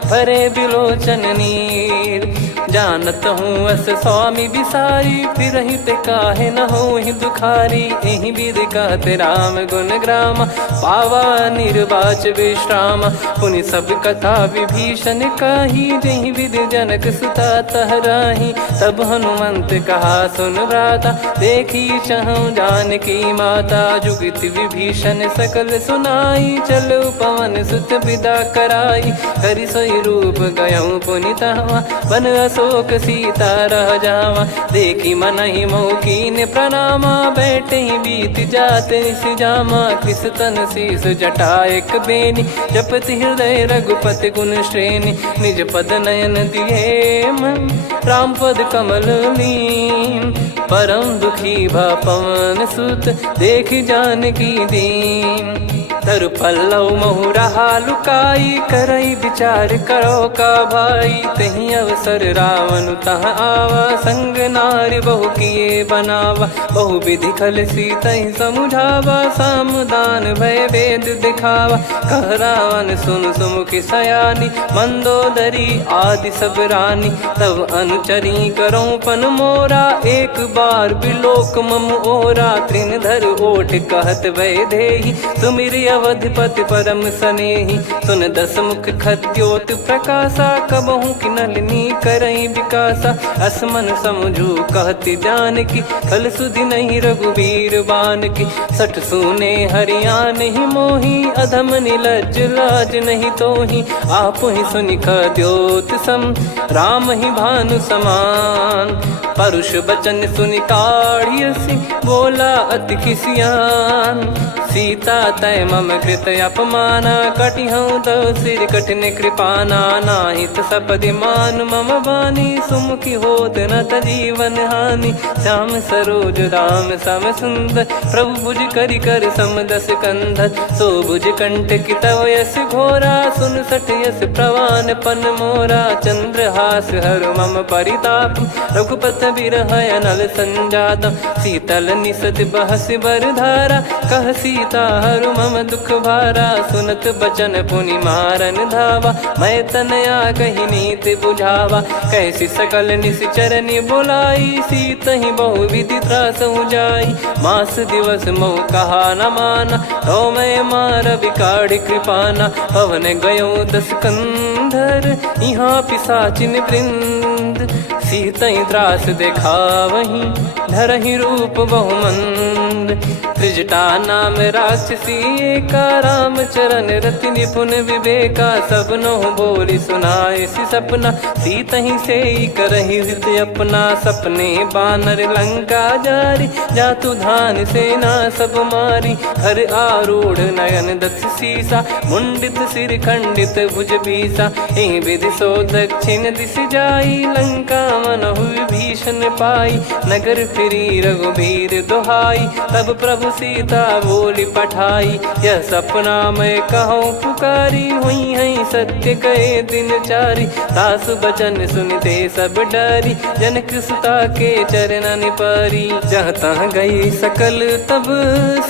भरे बिलोचन नीर। जानत हूँ अस स्वामी बिसारी फिरहि ते काहे न होहि दुखारी। एहि विधि कहते राम गुण ग्राम पावा निर्वाच विश्राम। पुनि सब कथा विभीषण काही जहि विधि जनक सुता तहराही। तब हनुमंत कहा सुन भ्राता देखी चहु जानकी माता। जुगित विभीषण सकल सुनाई चलो पवन सुत विदा कराई। हरि सोई रूप गयऊँ पुनि तहवा बन अशोक सीता रह जावा। देखी मनहि मौकीन प्रणामा बैठे ही बीत जात निस जामा। कृस तन शीस जटा एक बेनी जपति हृदय रघुपति गुण श्रेणी। निज पद नयन दिए मन राम पद कमल लीन। परम दुखी भा पवन सुत देखि जानकी दीन। तरु पल्लव महु रहा लुकाई करई विचार करो का भाई। तही अवसर रावण तहाँ आवा संग नारी बहु किए बनावा। बहु विधि खल सीतहि समुझावा सामदान भय वेद दिखावा। कह रावण सुन सुमुखी सयानी मंदोदरी आदि सब रानी। तब अनुचरी करो पन मोरा एक बार बिलोक मम ओरा। तृण धर ओठ कहत भय देहि सुमिर अवधिपति परम सनेहि। सुन दस मुख खद्योत प्रकाशा कबहु कि नलिनी करई विकासा। असमन समझू कहति जानकी कल सुधि नहीं रघुबीर बान की। सठ सुने हरियाण ही मोही अधम निलज लाज नहीं तोहि। आप ही सुनि खद्योत सम राम ही भानु समान। परुष बचन सुनि काढ़ियसि बोला अति खिसियान। सीता तय मम कृत अपमाना कटिहऊँ तो सिर कठिन कृपाना। नाहित सपदि मान मम बानी सुमुखी होत न जीवन हानि। श्याम सरोज राम सम सुंदर प्रभु भुज करि कर सम दस कंधर। सो भुज कंठ की तव यस घोरा सुन सठ यस प्रवान पन मोरा। चंद्रहास हर मम परिताप रघुपत बिरह अनल संजातम। शीतल निसत बहस बर धारा कह सीता हरु मम दुख भारा। सुनत बचन पुनि मारन धावा मैं तनया कही नीति बुझावा। कैसी सकल निश्चरनि बोलाई सीतहि बहु विधि त्रास जाई। मास दिवस मोह कहा न माना तो मैं मार बिकाढ़ कृपाना। पवन गयो दस कंधर यहाँ पिशाचिन वृंद। सीतहि त्रास देखावहीं धरहि रूप बहुमंद। त्रिजटा नाम राक्षसी एका राम चरण रति निपुण विवेका। सब नहुँ बोली सुनाए सि सपना सीतहि से करहि हित अपना। सपने बानर लंका जारी जातु धान सेना सब मारी। हर आरूढ़ नयन दस सीसा मुंडित सिर खंडित भुज बीसा। एहि विधि सो दक्षिण दिश जाई लंका मनहु विभीषण पाई। नगर फिरी रघुबीर दोहाई तब प्रभु सीता बोली पठाई। यह सपना मैं कहूँ पुकारी हुई है सत्य कहे दिन चारी। सासु बचन सुनते सब डरी जनक सुता के चरण परी। जहाँ तहाँ गई सकल तब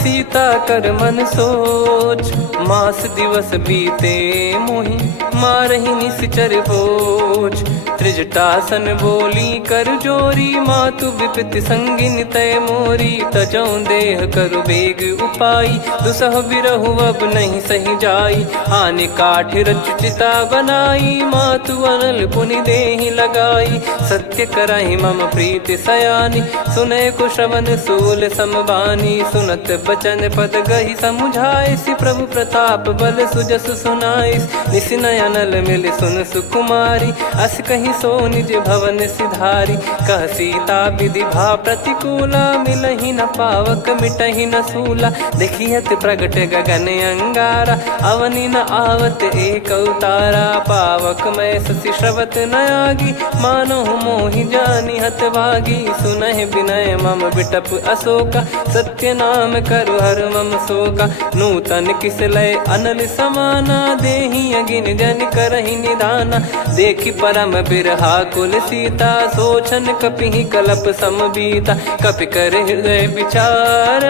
सीता कर मन सोच। मास दिवस बीते मोहि मारहि निश्चर बोझ। त्रिजटासन बोली कर जोरी मातु विपति संगिन तय मोरी। तजौं देह करु बेग उपाई दुसह बिरहु अब नहीं सही जाई। हानि काठ रचु चिता बनाई मातु अनल पुनि देहि लगाई। सत्य करहि मम प्रीति सयानी सुनय को श्रवण सूल समबानी। सुनत बचन पद गहि समुझाए सि प्रभु प्रताप बल सुजस सुनाइस। निसिनय अनल मिल सुन सुकुमारी अस कहि सो निज भवन सिधारी। कह सीता विधि भा प्रतिकूला मिलहि न पावक मिटहि न सूला। देखियत प्रगट गगन अंगारा अवनि न आवत एक अवतारा। पावक मैं ससि श्रवत न आगी मानो मोहि जानि हत भागी। सुनहि विनय मम बिटप अशोका सत्य नाम करु हर मम शोका। नूतन किस लय अनल समाना देहि अगिन जन करहि निदाना। देखि परम बिरहा कुल सीता सोचन कपिहि कलप समबीता। कपि कर हृदय विचार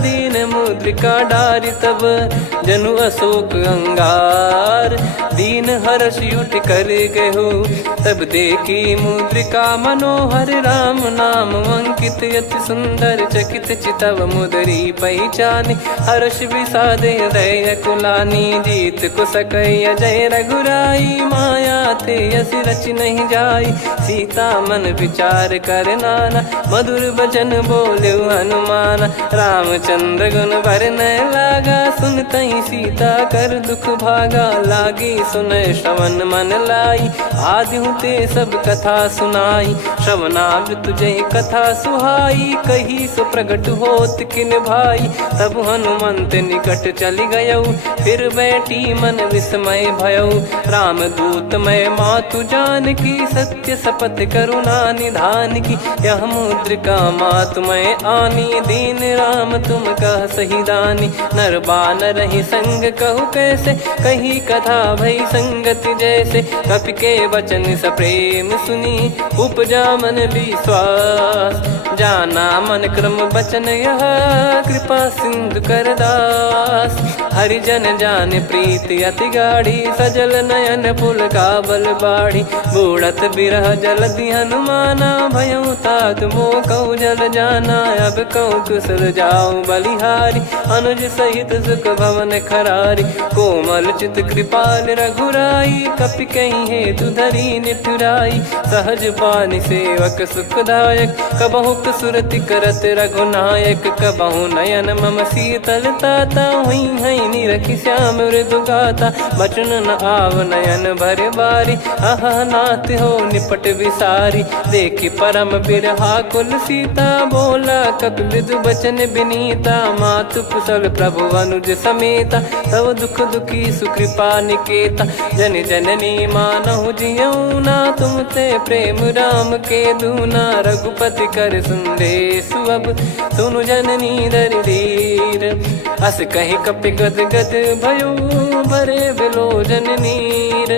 दीन मुद्रिका डारि तब जनु अशोक अंगार। दीन हर्ष उठ कर गहु तब देखी मुद्रिका मनोहर। राम नाम अंकित अति सुंदर चकित चितव मुदरी पहचानी। हर्ष विषाद हृदय कुलानी जीत को सकई अजय रघुराई। माया थे यस रच नहीं जाई सीता मन विचार कर नाना। मधुर बचन बोले हनुमान रामचंद्र गुण वरनय लागा। सुनतहि सीता कर दुख भागा लागी सुनय श्रवण मन लाई। आदिहु ते सब कथा सुनाई श्रवणामृत जय कथा सुहाई। कही सो प्रगट होत किन भाई तब हनुमंत निकट चली गयौ। फिर बैठी मन विस्मय भयौ राम दूत मैं मातु जान की। सत्य शपथ करुणा निधान की यह मुद्रिका मातु मैं आनी। दीन राम तुम कह सही दानी नर बानर ही संग कहु कैसे। कही कथा भई संगति जैसे कपि के वचन सप्रेम सुनी। उपजा मन विश्वास जाना मन क्रम बचन यह। कृपा सिंधु कर दास हरिजन जान प्रीति अति गाढ़ी। सजल नयन पुल काबल बाढ़ी बूढ़त बिरह जलधि हनुमाना। भयउ तात मोह कहु जल जाना अब कहु कुशल जाऊं बलिहारी। अनुज सहित सुख भवन खरारी कोमल चित कृपाल रघुराई। कपि कहीं हेतु धरी निठुराई सहज पानि सेवक सुखदायक। कबहु सुरति करत रघुनायक कबहु नयन मम शीतल ताता। हुई है निरखि श्याम मृदु गाता बचन न आव नयन भर बारी। अह ना नाथ हो निपट विसारी। देखी परम बिरहा कुल सीता, बोला कपि मृदु बचन बिनीता। मातु कुशल प्रभु अनुज समेता, तव दुख दुखी सुकृपा निकेता। जन जननी मानहु जियऊ ना, तुम ते प्रेम राम के दूना। रघुपति कर संदेश अब सुनु जननी दर धीर। अस कहि कपि गद गद भयो, भरे विलोचन नीर।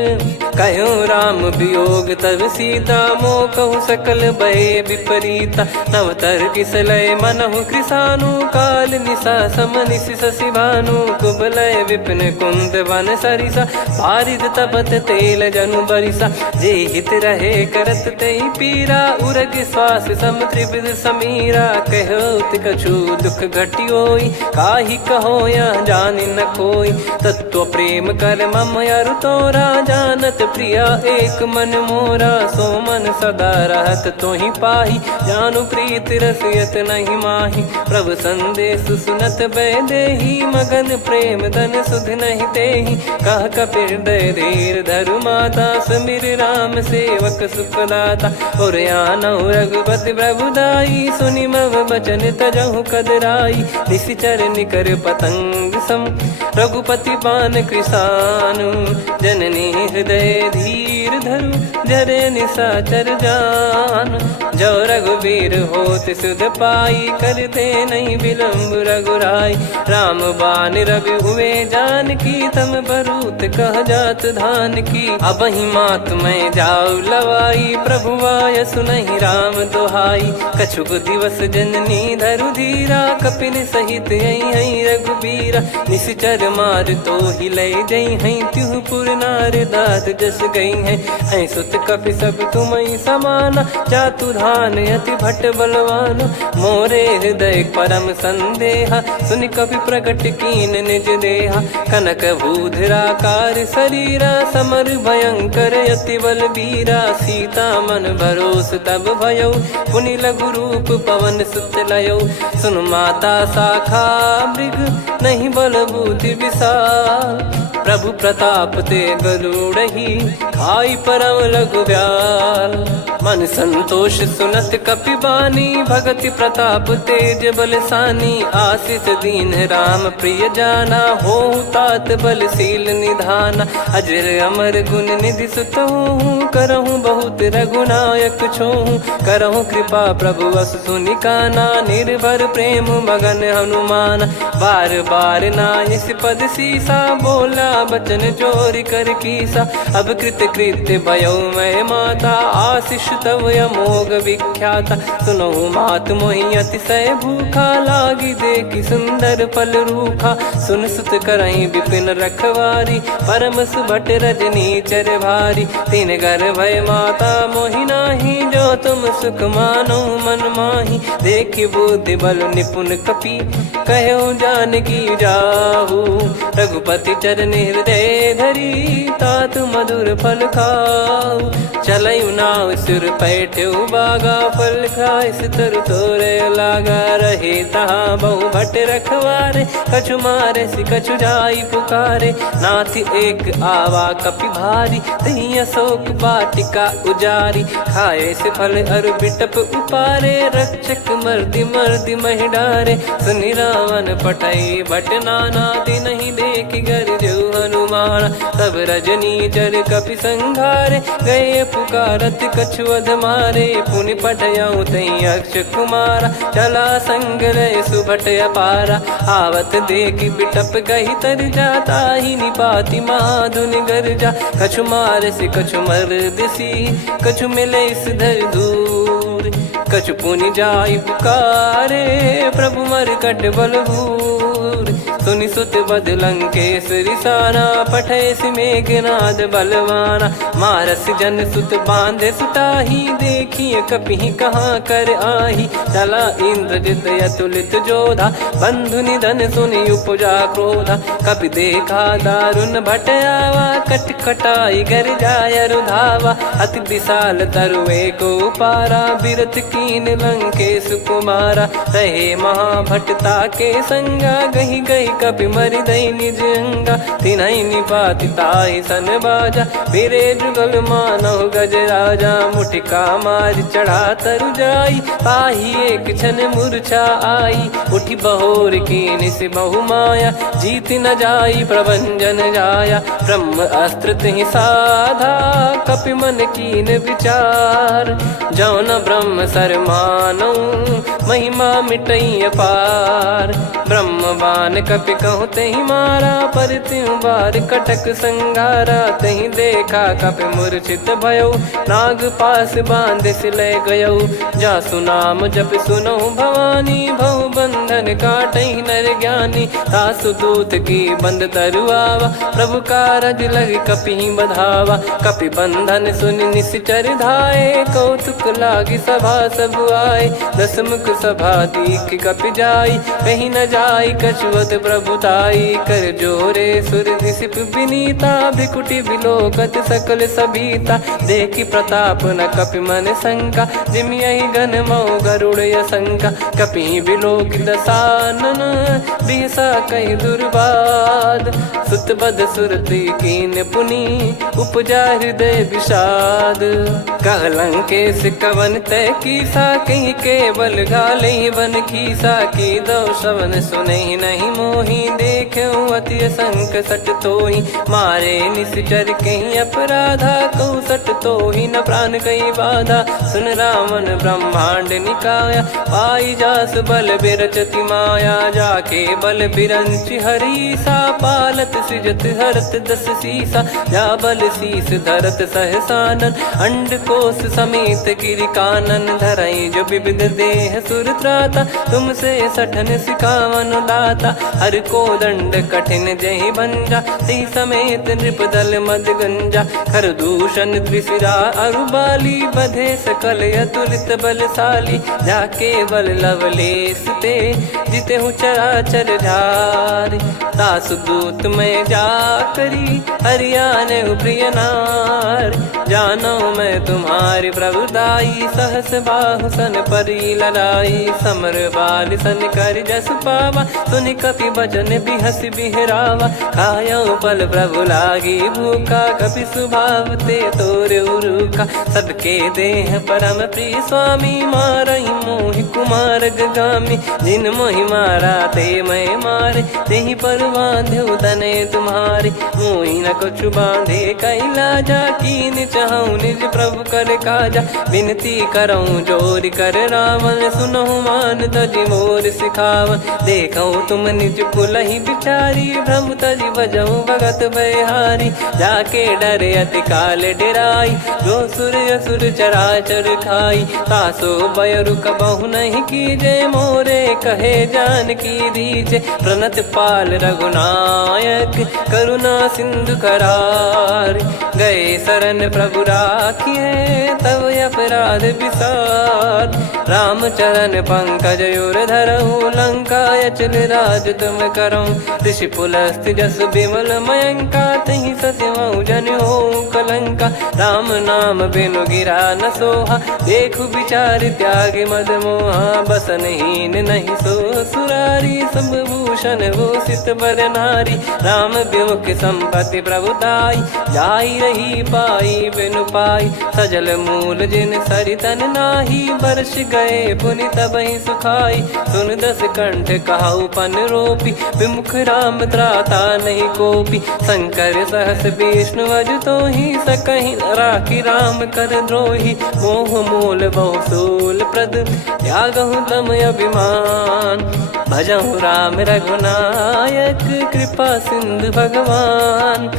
कहूँ राम वियोग तब सीता, मोह कहूँ सकल भय विपरीता। नवतर किसलय मनहु कृसानु, काल निशा समनिश शशि भानु। कुबलय विपिन कुंद वन सरिसा, पारिद तपत तेल जनु बरिसा। जे हित रहे करत तेहि पीरा, उरग श्वास सम त्रिविध समीरा। कहो कछु दुख घटियोई, काहि कहो या जानि न कोई। तत्व प्रेम कर मम अरु तोरा, जानत प्रिया एक मन मोरा। सो मन सदा रहत तोहि पाही, जानु प्रीत रसियत नहीं माही। प्रभु संदेश सुनत भय देहि, मगन प्रेम धन सुध नहीं तेहि। कह कपिर दय धीर धरु माता, समीर राम सेवक सुखदाता। और आनौ रघुपति प्रभु दाई, सुनि मम बचन तजहु कदराई। निशिचर निकर पतंग सम, रघुपति पान कृसानु। जननी हृदय धीर धरु, जरे निशाचर जान। जो रघुवीर होत सुध पाई, कर दे नहीं विलम्ब रघुराई। राम बान रवि हुए जानकी, तम बरूत कह जात धान की। अब ही मात मैं जाऊ लवाई, प्रभु आय सुनहि राम दोहाई। कछुक दिवस जननी धरु धीरा, कपिन सहित यही रघुबीरा। निश्चर मार तो ही लय जई हैं, त्यों पुर नार दात जस गई हैं। सुत कपि सब तुमहि समाना, जातु धान अति भट बलवान। मोरे हृदय परम संदेहा, सुनि कपि प्रकट कीन निज देहा। कनक भूधराकार शरीरा, समर भयंकर अति बलबीरा। सीता मन भरोस तब भयउ, पुनि लघु रूप पवन सुत लयौ। सुन माता शाखा मृग, नहीं बल बुद्धि विशाल। प्रभु प्रताप ते गरुड़हि, खाई परम लघु ब्याल। मन संतोष सुनत कपि बानी, भगति प्रताप तेज बलसानी। आशीष दीन राम प्रिय जाना, होहु तात बलशील निधाना। अजर अमर गुण निधि सुतहु, करहु बहुत रघुनायक छोहु। करहु कृपा प्रभु अस सुनि काना, निर्भर प्रेम मगन हनुमान। बार बार नायस पद सीसा, बोला बचन चोरी कर कीसा। अब कृत कृत्य भयो मैं माता, आशीष तव अमोघ विख्याता। सुनहु मात मोहि अतिशय भूखा, लागी देखी सुंदर फल रूखा। सुन सुत करहि विपिन रखवारी, परम सुभट रजनी चर भारी। तीन घर भय माता मोहि नाही, जो तुम सुख मानो मन माही। देखी बुद्धि बल निपुण कपि, कहो जानकी जाहू। रघुपति चरण हृदय धरी, तात मधुर फल खाऊ। चलऊ नाव सिर पैठ्यऊ बागा, फल खाय सितर तोरे लागा। रहे तहाँ बहु भट रखवारे, कछु मारे सि कछु जाई पुकारे। नाथ एक आवा कपि भारी, तही अशोक वाटिका उजारी। खाए से फल अरु बिटप उपारे, रक्षक मर्दि मर्दि महि डारे। सुनि रावण पटई भट नाना, तिनहि देखि गरजऊ हनुमान। तब रजनी चर कपि संघारे, गए पुकारत कछु अध मारे। पुनि पटयऊ तई अक्ष कुमारा, चला संग रहे सुभट अपारा। आवत देखि बिटप गही तर जाता, ही निपाति माधुन गर्जा। कछु मार से कछु मर दिसी, कछु मिले इस धर दूर। कछु पुनि जाई पुकारे, प्रभु मरकट बलभूर। सुनि सुत बद लंकेश रिसाना, पठय मेघनाद बलवाना। मारस जन सुत बांधे सुताही, देखिए कपि कहाँ कर आही। चला इंद्रजित अतुलित जोधा, बंधु निधन सुनि उपजा क्रोधा। कपि देखा दारुण भट आवा, कट कटाई गर जाय रुधावा। अति विशाल तरुए को पारा, बिरथ कीन लंकेश कुमारा। रहे महाभटता के संगा, गही गही कपि मरि दई निज अंगा तिन्हई निपाति ताहि सन बाजा फिरे जुगल मानव गज राजा मुठिका मार चढ़ा तरु जाई ताहि एक क्षण मूर्छा आई उठी बहोर की निस बहु माया जीत न जाई प्रभंजन जाया ब्रह्म अस्त्र तिहि साधा कपि मन कीन विचार जौन ब्रह्म सर मानौ महिमा मिटई अपार ब्रह्मवान कपि कहु तहि मारा पर त्यों बार कटक संगारा तहि देखा कपि मूर्छित भयो नाग पास बांध सिले गयो जासु नाम जप सुनो भवानी भव बंधन काटई नर ज्ञानी तासु दूत की बंद तरुआवा प्रभु कारज लग कपि बधावा कपि बंधन सुन निश्चर धाये कौतुक लागी सभा सब आए दसमुख सभा दीख कपि जाई कहीं न जाई कछुवत प्रभुताई कर जोरे सुर निसिप विनीता भिकुटी विलोकत सकल सबीता देखी प्रताप न कपि मन शंका जिम यही गन मऊ गरुड़ शंका कपि विलोक दसानन बिहसा कहीं दुर्बाद सुत बद सुरति कीन पुनी उपजा हृदय विषाद कहलंकेश कवन तय कीसा कहीं केवल घाले बन खीसा की दो श्रवण सुने नहीं मोही देखे अति संक सट तोही मारे निश्चर कहीं अपराधा कहूँ सट तोही न प्राण कहीं बाधा सुन रावण ब्रह्मांड निकाया पाई जास बल बिरचति माया जाके बल बिरंच हरीसा पालत सृजत हरत दस सीसा जा बल शीस धरत सहसानन अंड कोश समेत गिरि कानन धरई जो विविध देह सुर त्राता तुमसे सठन सिखावन दाता हर को दंड कठिन जहि भंजा ती समेत नृप दल मद गंजा कर दूषण त्रिशिरा अरुबाली बधे सकल अतुलित बलशाली जाके बल लवलेस ते जिते हूँ चराचर झार तासु दूत में जा करी हरियाने प्रिय नार जानो मैं तुम्हारी प्रभुताई सहस बाहु सन परी लड़ाई समर बाल सन कर जस पावा सुनि कपि भजन बिहस बिहरावा खायो पल प्रभु लागी भूखा कपि स्वभाव ते तोर उरुखा सबके देह परम प्रिय स्वामी मारई मोहि कुमार गामी जिन मोहि मारा ते मैं मारे तेहि पर बांधे तने तुम्हारे मोहि न कुछ बांधे कैलाजा कीन चाहूं निज प्रभु कर काजा विनती करऊं जोर कर रावण सुनो मान तजि मोर सिखावन देखो तुम निज पुलहि बिचारी भ्रम तजि बजऊं भगत बहारी जाके डरे अति काल डेराई जो सुर असुर चराचर खाई तासो बयरु कबहु नहीं कीजे मोरे कहे जान की दीजे प्रणत पाल रघुनायक करुणा सिंधु करार गए शरण प्रभु राखिए तब अपराध विसार राम चरण पंकज उर धरहु लंका अचल राज तुम करो ऋषि पुलस्त जस विमल मयंका तहि सत्यमऊ जन हो कलंका राम नाम बिनु गिरा न सोहा देखु विचार त्याग मद मोहा बसनहीन नहीं सो सुरारी सब भूषण वो सित बर नारी राम विमुख संपत्ति प्रभुताई जाई रही पाई बिनु पाई सजल मूल जिन सरितन नाही वर्ष गए पुनि तबहि सुखाई सुन दस कंठ कहाऊ पन रोपी विमुख राम त्राता नहीं कोपी शंकर सहस विष्णु अज तो ही सकहि राखी राम कर द्रोही मोह मूल बहु सूल प्रद त्यागहु तम अभिमान भजहु राम रघुनायक कृपा सिंधु भगवान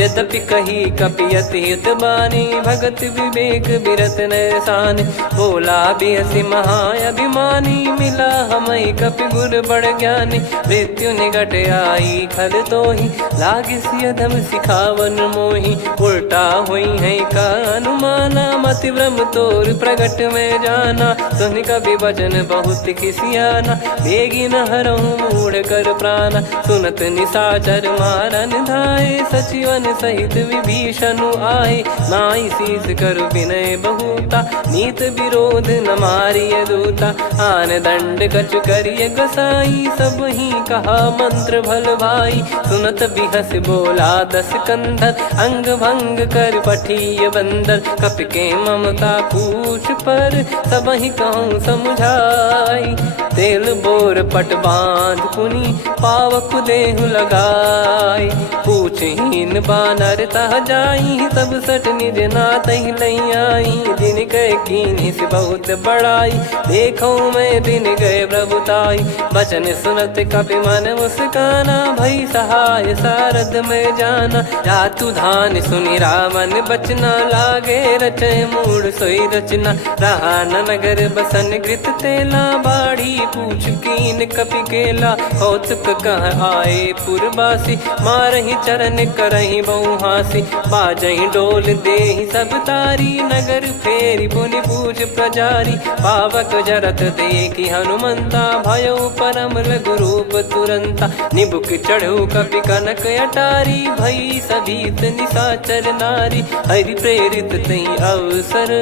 यद्यपि कही कपि अति हित बानी भगत विवेक बिरत नैसान बोला बिहसी महाअभिमानी मिला हमई कपि गुर बड़ ज्ञानी मृत्यु निकट आई खल तो ही लागे सियधम सिखावन मोही उल्टा हुई है का अनुमाना मति भ्रम तोर प्रगट में जाना। सुन कवि वचन बहुत किसियाना, देगी न हरहु मूढ़ कर प्राण। सुनत निशाचर मारन धाये, सचिवन सहित विभीषण आए। नाई शीस कर विनय बहुता, नीत विरोध न मारिय दूता। आन दंड कछ करिय गोसाई, सब ही कहा मंत्र भल भाई। सुनत बिहस बोला दस कंधर, अंग भंग कर पठिय बंदर। कपि के ममता पूछ पर, सब ही कहूँ समझाई। तेल बोर पट बांध पुनि, पावक देहु लगाई। पूछहीन बानर तह जाई, सब सट निज नाथ ही लई आई। दिन कह कीन्ही से बहुत बड़ाई, देखो मैं दिन गए प्रभुताई। बचन सुनत कपि मन मुस्काना, भई सहाय सारद में जाना। जातु धान सुनि रावण बचना, लागे रचय मूढ़ सोई रचना। रहा न नगर बसन कृत तेला, बाड़ी पूछ कीन कपि केला। कौतुक कह आए पुरबासी, मारहि चरण करहि बहु हासी। बाजहि डोल देहि सब तारी, नगर फेरी पुनि पूछ प्रजारी। पावक जरत देखि हनुमंता, भयो परम लघु रूप तुरंता। निबुक चढ़ऊ कपि कनक अटारी, भई सभीत निशाचर नारी। हरि प्रेरित तहि अवसर,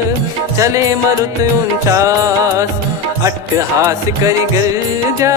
चले मरुत 49। अट्टहास करि गिरजा,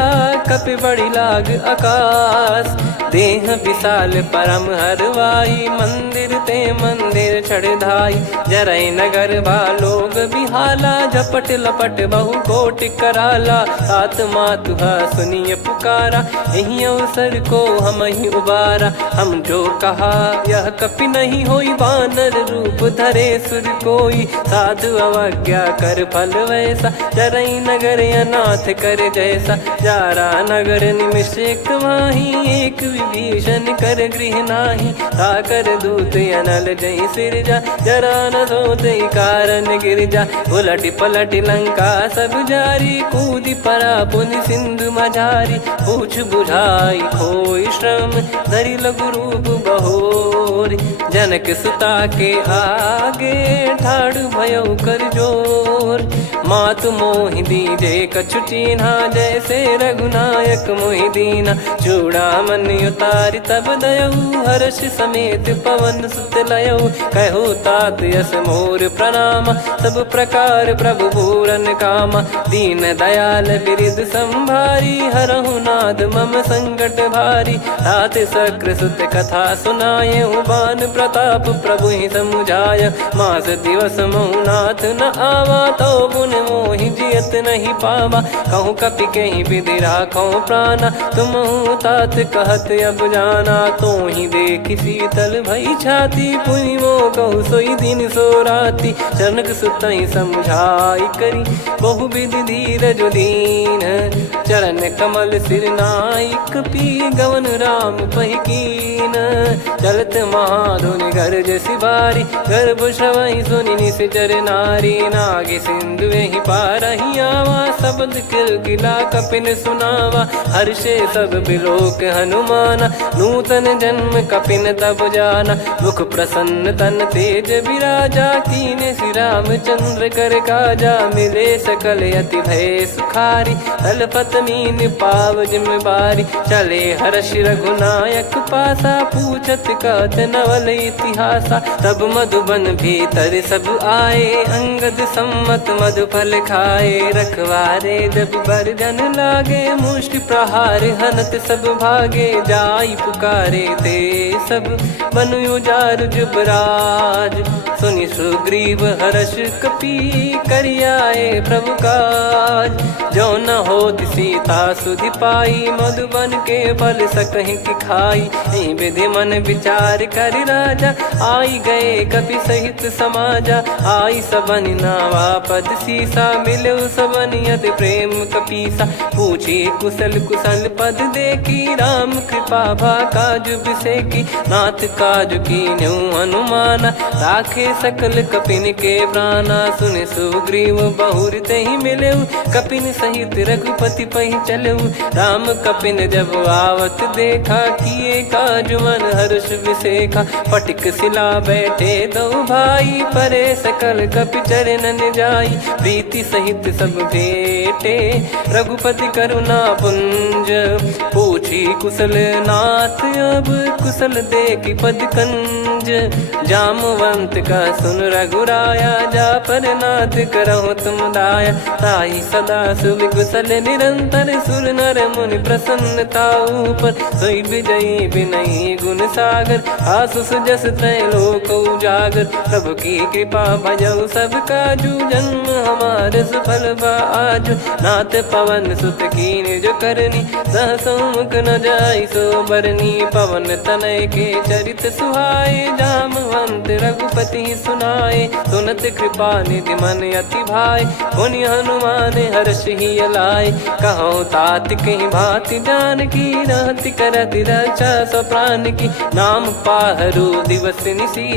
कपि बड़ी लाग आकाश। देह विशाल परम हरवाई, मंदिर ते मंदिर चढ़ धाई। जरई नगर बालोग बिहाला, झपट लपट बहु कोटि कराला। सात मातुहा सुनिय पुकारा, यही अवसर को हम ही उबारा। हम जो कहा यह कपि नहीं होई, बानर रूप धरे सुर कोई। साधु अवज्ञा कर फल वैसा, जरई नगर अनाथ कर जैसा। जारा नगर निमिष एक माही, एक विभीषण कर गृह नाही। ताकर दूत अनल जय सिरजा, जरा न सोते कारण गिरजा। उलट पलट लंका सब जारी, कूदी परा पुनि सिंधु मझारी। पूछ बुझाई खोई श्रम, धरि लघु रूप बहोरी। जनक सुता के आगे, ठाड़ भयो कर जोर। मातु मोहि दीजे कछु चीन्हा, जैसे रघुनायक मोहि दीना। चूड़ामन उतारि तब दयऊ, हर्ष समेत पवन सुत लयऊ। कहो तात यस मोर प्रणाम, सब प्रकार प्रभु पूरन कामा। दीन दयाल बिरिद संभारी, हरहु नाद मम संकट भारी। तात सक्र सुत कथा सुनाये, बान प्रताप प्रभु ही समुझाय। मास दिवस महु नाथ न आवा, तो पुन मोहि जियत नहीं पावा। कहूँ कपि कहीं विधि राखो प्राणा, तुम तात कहत अब जाना। तो ही देख शीतल भई छाती, पुनि मो कहु सोई दिन सो राती। जनक सुतहि समझाई करी, बहु विधि धीरज दीन। चरण कमल सिर नाई, कपि गवन राम पहि कीन। चलत महाधुनि गरज सिबारी, गर्भ श्रवहि सुनि निश्चर नारी। नागे सिंधु ही पारहि आवा, शब्द किलकिला कपिन सुनावा। हर्षे सब बिलोक हनुमाना, नूतन जन्म कपिन तब जाना। मुख प्रसन्न तन तेज विराजा, कीने श्री रामचंद्र कर काजा। मिले सकल अति भय सुखारी, तलपत मीन पाव जिम बारी। चले हर्ष रघुनायक पासा, पूछत कहत नवल इतिहासा। तब मधुबन भीतर सब आए, अंगद सम्मत मधुफल खाए। रखवारे जब बरजन लागे, मुष्टि प्रहार हनत सब भागे। जाई पुकारे ते सब, बनु उजारु जुबराज। सुनि सुग्रीव हर्ष कपि, करियाए प्रभु काज। जो न होत सीता सुधि पाई, मधुबन के फल सकहि की खाई। यही विधि मन विचार करि राजा, आई गए कपि सहित समाजा। आई सबनि नावा पद सीसा, मिलौ सबनि अति प्रेम कपीसा। पूछी कुशल कुशल पद देखी, राम कृपा भा काज बिसेकी। नाथ काज कीन्हु हनुमाना, राखे सकल कपिन के प्राणा। सुने सुग्रीव बहुर ते ही मिले, कपिन सहित रघुपति पही चले। राम कपिन जब आवत देखा, किए काज मन हर्ष विसेखा। फटिक सिला बैठे दो भाई, परे सकल कपि चरणन जाई। प्रीति सहित सब भेटे, रघुपति करुणा पुंज। पूछी कुशल नाथ, अब कुशल देखी पद कंज। जामवंत का सुन रघुराया, जा पर नाथ करहु तुम दाया। ताई सदा सुविकुशल निरंतर, सुर नर मुनि प्रसन्नता ऊपर। सोई विजयी विनयी गुण सागर, आसु सुजस त्रैलोक उजागर। प्रभु की कृपा भजऊ सब काजू, जन्म हमारे सफल बा आजु। नाथ पवन सुत की निज करनी, सहसो मुख न जाई सो बरनी। पवन तनय के चरित सुहाए, जामवंत रघुपति सुनाए। सुनत कृपा निधि मन अति भाई, पुनि हनुमान हर्ष ही लाए। कहो तात कहीं भांति जानकी, रहति करति रक्षा सो प्राण की। नाम पाहरु दिवस निसी,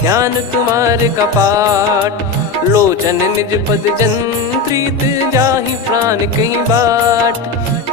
ध्यान तुम्हारे कपाट। लोचन निज पद जंत्रित, जाहि प्राण कहीं बाट।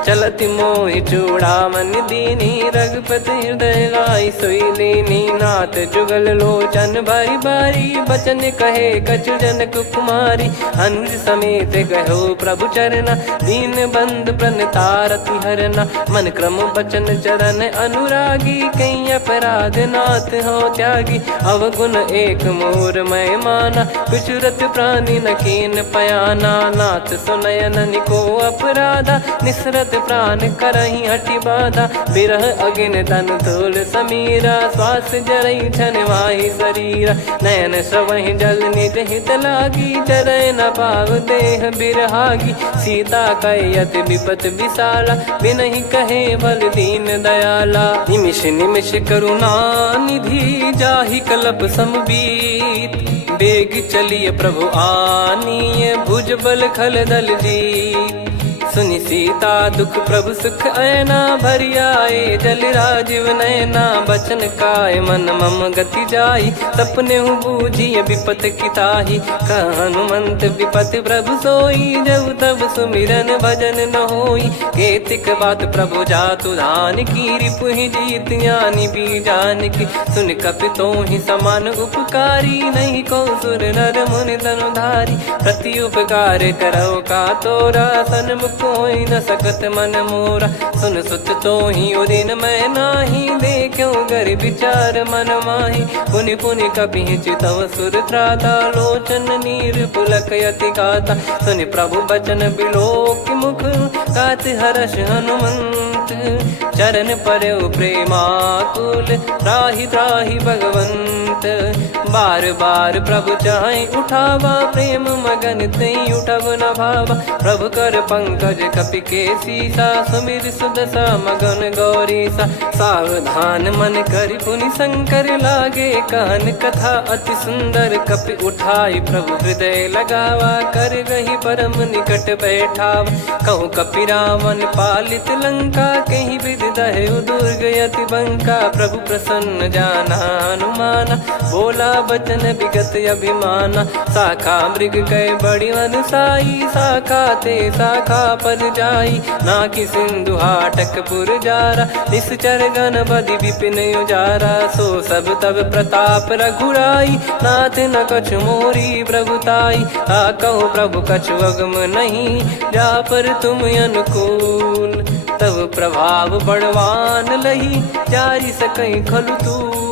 चलति मोहि चूड़ामन दीनी, रघुपति हृदय लाई सोई लीनी। नाथ जुगल लोचन बारी बारी, बचन कहे कछु जनक कुमारी। अनुज समेत गयो प्रभु चरना, दीन बंद प्रणतारति हरना। मन क्रम बचन चरण अनुरागी, कहीं अपराध नाथ हो त्यागी। अवगुण एक मोर मैं माना, विचरत प्राणी न कीन पयाना। नाथ सुनयन को अपराधा, निसरत प्राण करही हटि बाधा। बिरह अगिन तन तोल समीरा, श्वास जरई छन माही शरीरा। नयन श्रवहि जल निज हित लागी, चरय न पाव देह बिरहागी। सीता कयत विपत विशाला, बिनहि कहे बल दीन दयाला। निमिष निमिष करुणा निधि, जाहि कल्प समबीत। बेग चलिए प्रभु आनीय, भुज बल खल दल जीत। सुनि सीता दुख प्रभु सुख ऐना, भरि आए जल राजीव नैना। बचन काय मन मम गति जाई, सपने हूँ बूझिए विपत किताही। हनुमंत विपत प्रभु सोई, जब तब सुमिरन भजन न होई। केतिक बात प्रभु जातु धान की, रिपु ही जीत ज्ञानी बीजान की। सुन कपि तोहि समान उपकारी, नहीं को सुर नर मुनि तनुधारी। प्रति उपकार करो का तोरा, सन्मुख होई न सकत मन मोरा। सुन सुत तोहि उदिन मैं नाही, देखो गर विचार मन माही। पुनि पुनि कपि चितव सुर त्राता, लोचन नीर पुलक यति गाता। सुनि प्रभु बचन बिलोक मुख, कात हर्ष हनुमंत। चरण परौ प्रेमाकुल, त्राहि त्राहि भगवंत। बार बार प्रभु चाहि उठावा, प्रेम मगन तई उठब न भावा। प्रभु कर पंकज कपि के सीसा, सुमिर सुदशा मगन गौरीसा। सावधान मन करि पुनि शंकर, लागे कहन कथा अति सुंदर। कपि उठाई प्रभु हृदय लगावा, कर गही परम निकट बैठावा। कहूँ कपि रावण पालित लंका, कहीं विधि दहु दुर्ग यति बंका। प्रभु प्रसन्न जाना हनुमाना, बोला बचन विगत अभिमाना। शाखा मृग कह बड़ी अनुसाई, शाखा ते शाखा पर जाई। नाकि सिंधु हाटक पुर जारा, निश्चर गण बदि विपिन उजारा। सो सब तब प्रताप रघुराई, नाथ न कछु मोरी प्रभुताई। कहो प्रभु कछु अगम नहीं, जा पर तुम अनुकूल। तब प्रभाव बड़वान लही, जारी सकई खलु तूल।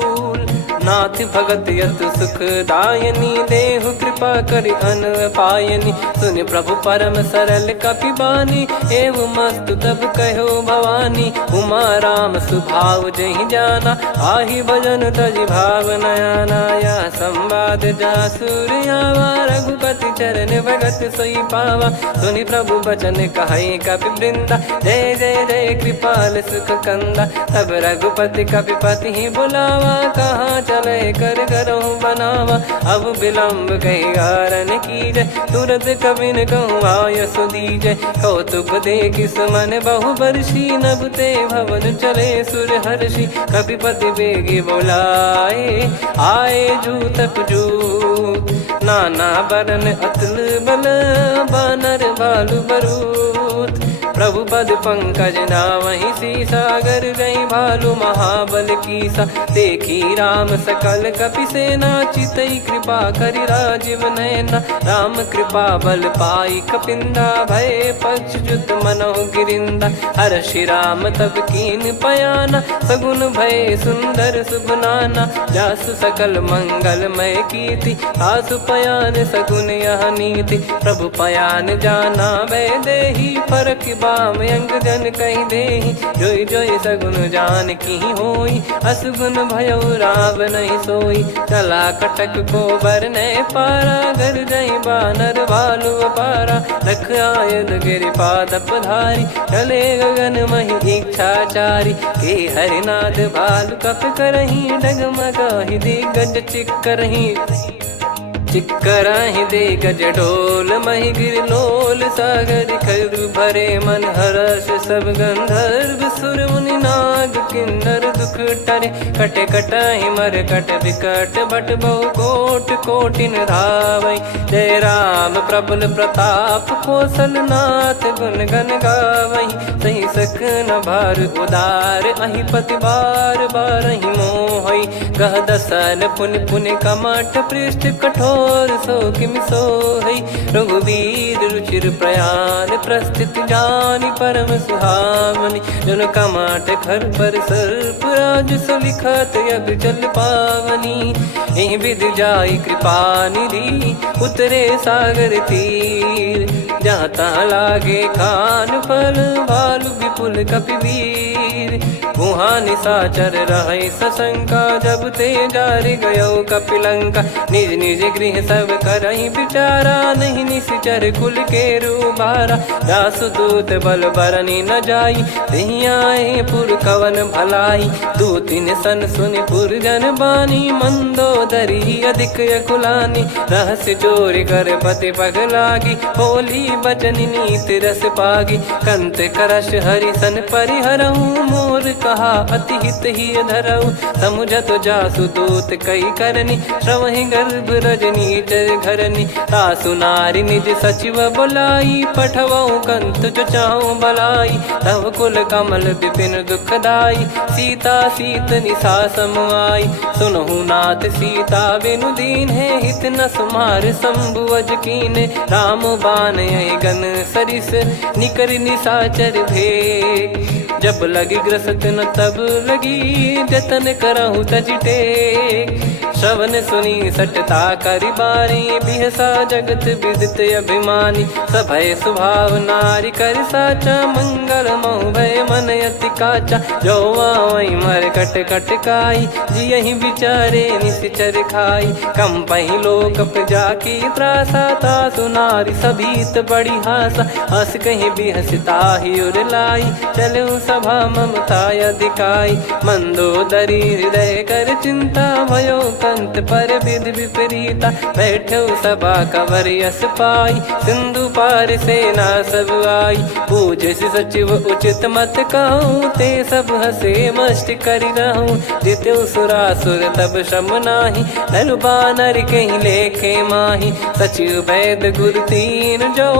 नाथ भगत यत सुख दायनी, देहु कृपा करि अन पायनी। सुन प्रभु परम सरल कपि बानी, एव मस्तु तब कहो भवानी। उमा राम सुभाव जहि जाना, आहि भजन तजि भाव नयाना। या संवाद जासुर आवा, रघुपति चरण भगत सोई पावा। सुनि प्रभु बचन कहै कपि वृंदा, जय जय जय कृपाल सुख कंदा। तब रघुपति कपि पति बुलावा, कहाँ चले कर करहु बनावा। अब विलम्ब कही कारण कीजय, तुरत कबिन कहूँ आयस दीजय। कौतुक देख मन बहु बरसी, नभ ते भवन चले सुर हर्षि। कपिपति बेगी बोलाए, आए जूतक जूत। नाना बरन अतुल बल, बानर भालु बरूत। प्रभु पद पंकज नावहि सीसा, गर गई भालु महाबल कीसा। देखी राम सकल कपि सेना, चितई कृपा करि राजीव नयना। राम कृपा बल पाई कपिंदा, भय पक्षजुत मनहु गिरिंदा। हर्षि राम तब कीन पयाना, सगुन भय सुंदर शुभ नाना। जासु सकल मंगलमय कीर्ति, आसु पयान सगुन यह नीति। प्रभु पयान जाना वै देहि, फरक बाम अंग जन कहि देहि। जोई जोई सगुन जान की होई, असगुन भयो राव नहीं सोई। चला कटक को बरने पारा, घर जई बानर भालु अपारा। रख आयद गिरिपाद पधारी, चले गगन महि इच्छाचारी। के हरिनाथ भालु कप करही, डगमगाहि दिग्गज चिक्करही। चिक्कराहि दे गज ढोल, महि गिर लोल। सागर खरु भरे मन हर्ष, सब गंधर्व सुर मुनि नाग किन्नर दुख टरे। कट कटाहि मर कट विकट, बट बहु कोट कोटिन धावै। जय राम प्रबल प्रताप, कौशल नाथ गुण गन गावै। सही सकन भार उदार, अहि पति बार बारहि मोहै। गह दसन पुनि पुनि कमठ, पृष्ठ कठोर सो किमि सोहै। रघुवीर रुचिर प्रयाण, प्रस्थित जानि परम सुहावनी। जन कमाट खर पर सर्प, राज सलिखत अब चल पावनी। एहि विधि जाई कृपा निधि, उतरे सागर तीर। जहाँ तहाँ लागे खान फल, भालु विपुल कपिवीर। वहाँ निशाचर रहै सशंका, जब ते जारि गयो कपिलंका। निज निज गृह सब करहि विचारा, नहीं निश्चर कुल के रूबारा। दासदूत बल बरनी न जाई, तेहि आए पुर कवन भलाई। दूतिन सन सुनि पुर जन बानी, मंदोदरी अधिक अकुलानी। रहस्य चोरी कर पति पग लागी, बोली बचन नीत रस पागी। कंत करश हरि सन परिहरहु, मोर कहा अति हित ही धरऊ। समुझत जासु दूत कई करनी, श्रवहि गर्भ रजनी चर घरनी। तासु नारी निज सचिव बुलाई, पठवऊ कंत जो चाहू बलाई। तव कुल कमल विपिन दुखदाई, सीता सीत निशा समाई। सुनहु नाथ सीता बिनु दीन है, हित न सुमार शंभु अज कीने। राम बान गन सरिस, निकर निशाचर भेग। जब लगी ग्रसत न तब लगी, जतन करहु तज टेक। श्रवण सुनी सटता करि बारी, बिहसा जगत विदित अभिमानी। सभय स्वभाव नारी कर साचा, मंगल महु भय मन अति काचा। जो आवै मर कट कट काई, जियहि विचारे निश्चर खाई। कम पहि लोक प्रजा की त्रासा, तासु नारी सभीत बड़ी हासा। हस कहीं बिहसता ही उर लाई, चलऊ सभा ममता अधिकाई। मंदोदरी हृदय कर चिंता, भयो कंत पर विधि विपरीता। बैठो सभा कवर यस पाई, सिंधु पार सेना सब आई। पूज सचिव उचित मत कहूँ, ते सब हसे मस्त करि रहूँ। जित्यु सुरासुर तब श्रम नाही, नल बानर कहीं लेखे माही। सचिव वैद गुरु तीन जो,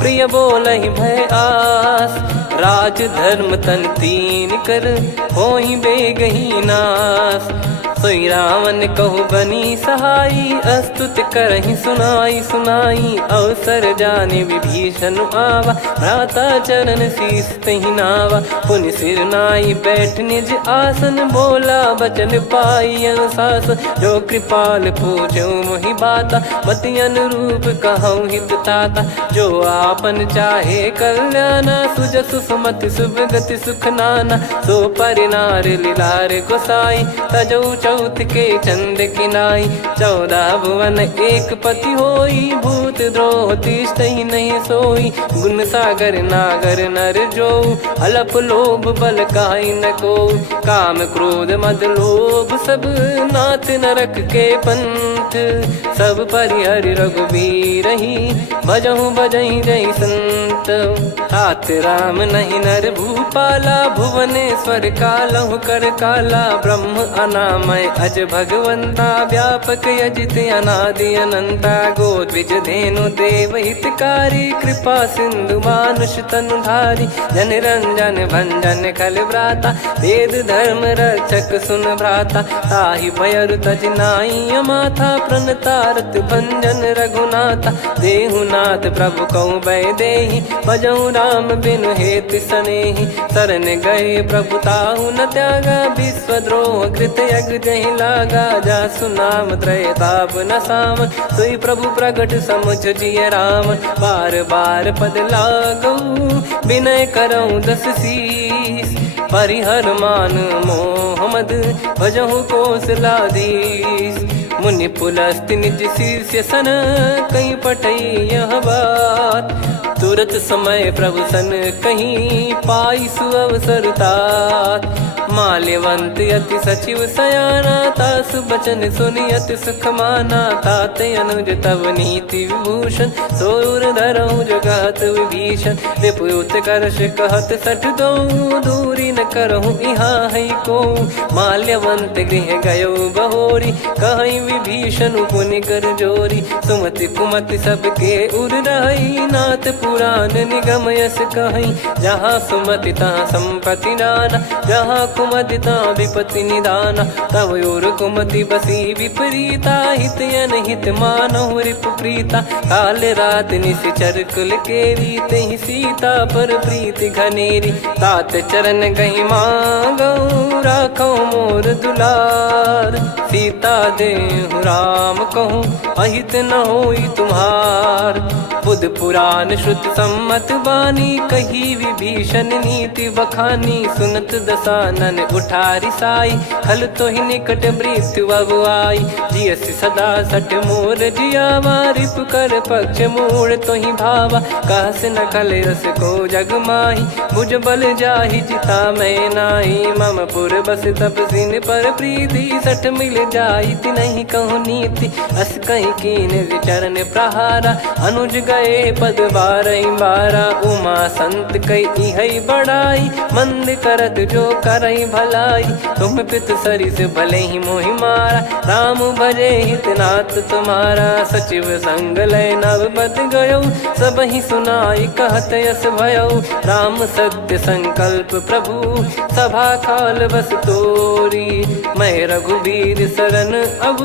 प्रिय बोलहि भय आस। राज धर्म तन तीन कर, होहि बेगहि नास। सोई रावण कहु बनी सहाई, अस्तुत करहि सुनाई सुनाई। अवसर जाने विभीषण आवा, भ्राता चरण शीस तहि नावा। पुनि सिर नाई बैठ निज आसन, बोला बचन पाई अनुशासन। जो कृपाल पूछो मोहि बाता, मति अनुरूप कहूँ हित ताता। जो आपन चाहे कल्याणा, सुजसु सुमति सुभगति सुख नाना। सो परिनार लीलार गोसाई, तजौ चौथ के चंद किनाई 14 भुवन एक पति होई भूत द्रोह तिष्ठ ही नहीं सोई गुण सागर नागर नर जो अलप लोभ बल काई न को काम क्रोध मद लोभ सब नाथ नरक के पंथ सब परिहरि रघुबीर ही भजहु भजहि जय संत हाथ राम नहीं नर भूपाला भुवनेश्वर कालहु कर काला ब्रह्म अनामय अज भगवंता व्यापक यजित अनादि अनंता गोद्विज धेनु देव हितकारी कृपा सिंधु मानुष तनुधारी जन रंजन भंजन खल भ्राता वेद धर्म रक्षक सुन भ्राता ताहि भयरु तज नाई माथा प्रणतारत भंजन रघुनाथा देहुनाथ प्रभु कौ बै देहि भजऊ राम बिनु हेत सनेहि शरण गए प्रभु ताहु न त्यागा विश्वद्रोह कृत यज्ञ जहि लागा जासु नाम त्रय ताप न साम सोई प्रभु प्रगट समुझ जिय राम बार बार पद लागऊ विनय करऊँ दस शीस परिहर मान मोह मद भजहु कौशलाधीश मुनि पुलस्ति निज शीर्ष सन कहीं पटई यह बात तुरत समय प्रभु सन कहीं पाई सुअवसर तात माल्यवंत अति सचिव सयाना तासु बचन सुनि अति सुख माना तात अनुज तव नीति विभूषण सोर धरऊ जगत विभीषण विपुत करश कहत सठ दो दूरी न करहु इहा है को माल्यवंत गृह गयो बहोरी कहीं विभीषण पुनि कर जोरी सुमति कुमति सबके उर रही नाथ पुराण निगम यस कहीं जहाँ सुमति तहाँ संपत्ति नाना जहाँ कुमति तहाँ विपत्ति निदाना तव और कुमति बसी विपरीता हित अनहित मानहु रिप प्रीता काल रात निश्चर कुल केरी तहि सीता पर प्रीति घनेरी तात चरण गही मांगऊ राखो मोर दुलार सीता देहु राम कहूँ अहित न होई तुम्हार बुध पुराण श्रुत सम्मत बानी कही विभीषण नीति बखानी सुनत दसानन उठारी साई खल तो ही निकट मृत्यु अब आई जियस सदा सट मोर जियावा रिप कर पक्ष मूड़ तो ही भावा कहस न खल रस को जग माही भुज बल जाहि जिता मैं नाई मम पुर बस तप सिन पर प्रीति सठ मिल जाई नहीं कहूँ नीति अस कहीं कीन चरण प्रहारा अनुज गए पद बारई बारा उमा संत कई है बड़ाई मंद करत जो करई भलाई तुम पित सरिस भले ही मोहि मारा राम भजे हितनाथ तुम्हारा सचिव संग लय नव बत गयो सब ही सुनाई कहत यस भयो राम सत्य संकल्प प्रभु सभा काल बस तोरी मैं रघुबीर शरण अब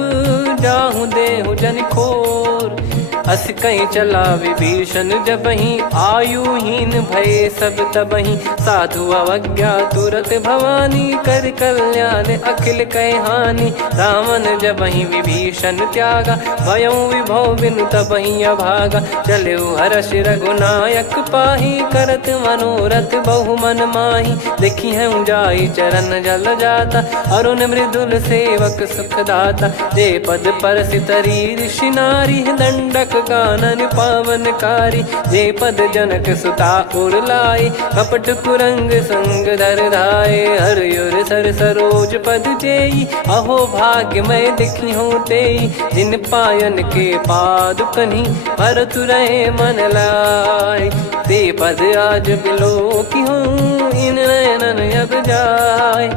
जाहूँ देहु जन खोर अस कहीं चला विभीषण जबहि आयुहीन भय सब तबहि साधु अवज्ञा तुरत भवानी कर कल्याण अखिल कह हानि रावण जबहि विभीषण त्यागा भयउ विभव बिनु तबहि अभागा चलऊ हर्ष रघुनायक पाही करत मनोरथ बहु मन माही देखी है जाई चरण जल जाता अरुण मृदुल सेवक सुखदाता जे पद पर सितरी ऋषि नारी दंडक कानन पावनकारी जे पद जनक सुता उर लाई कपट कुरंग संग धर धाये हरियुर सर सरोज पद जेई अहो भाग्य मैं दिखी हूँ तेई जिन पायन के पाद कन्ही भरत रहे मन लाई ते पद आज बिलो की हूँ इन नयनन अब जाय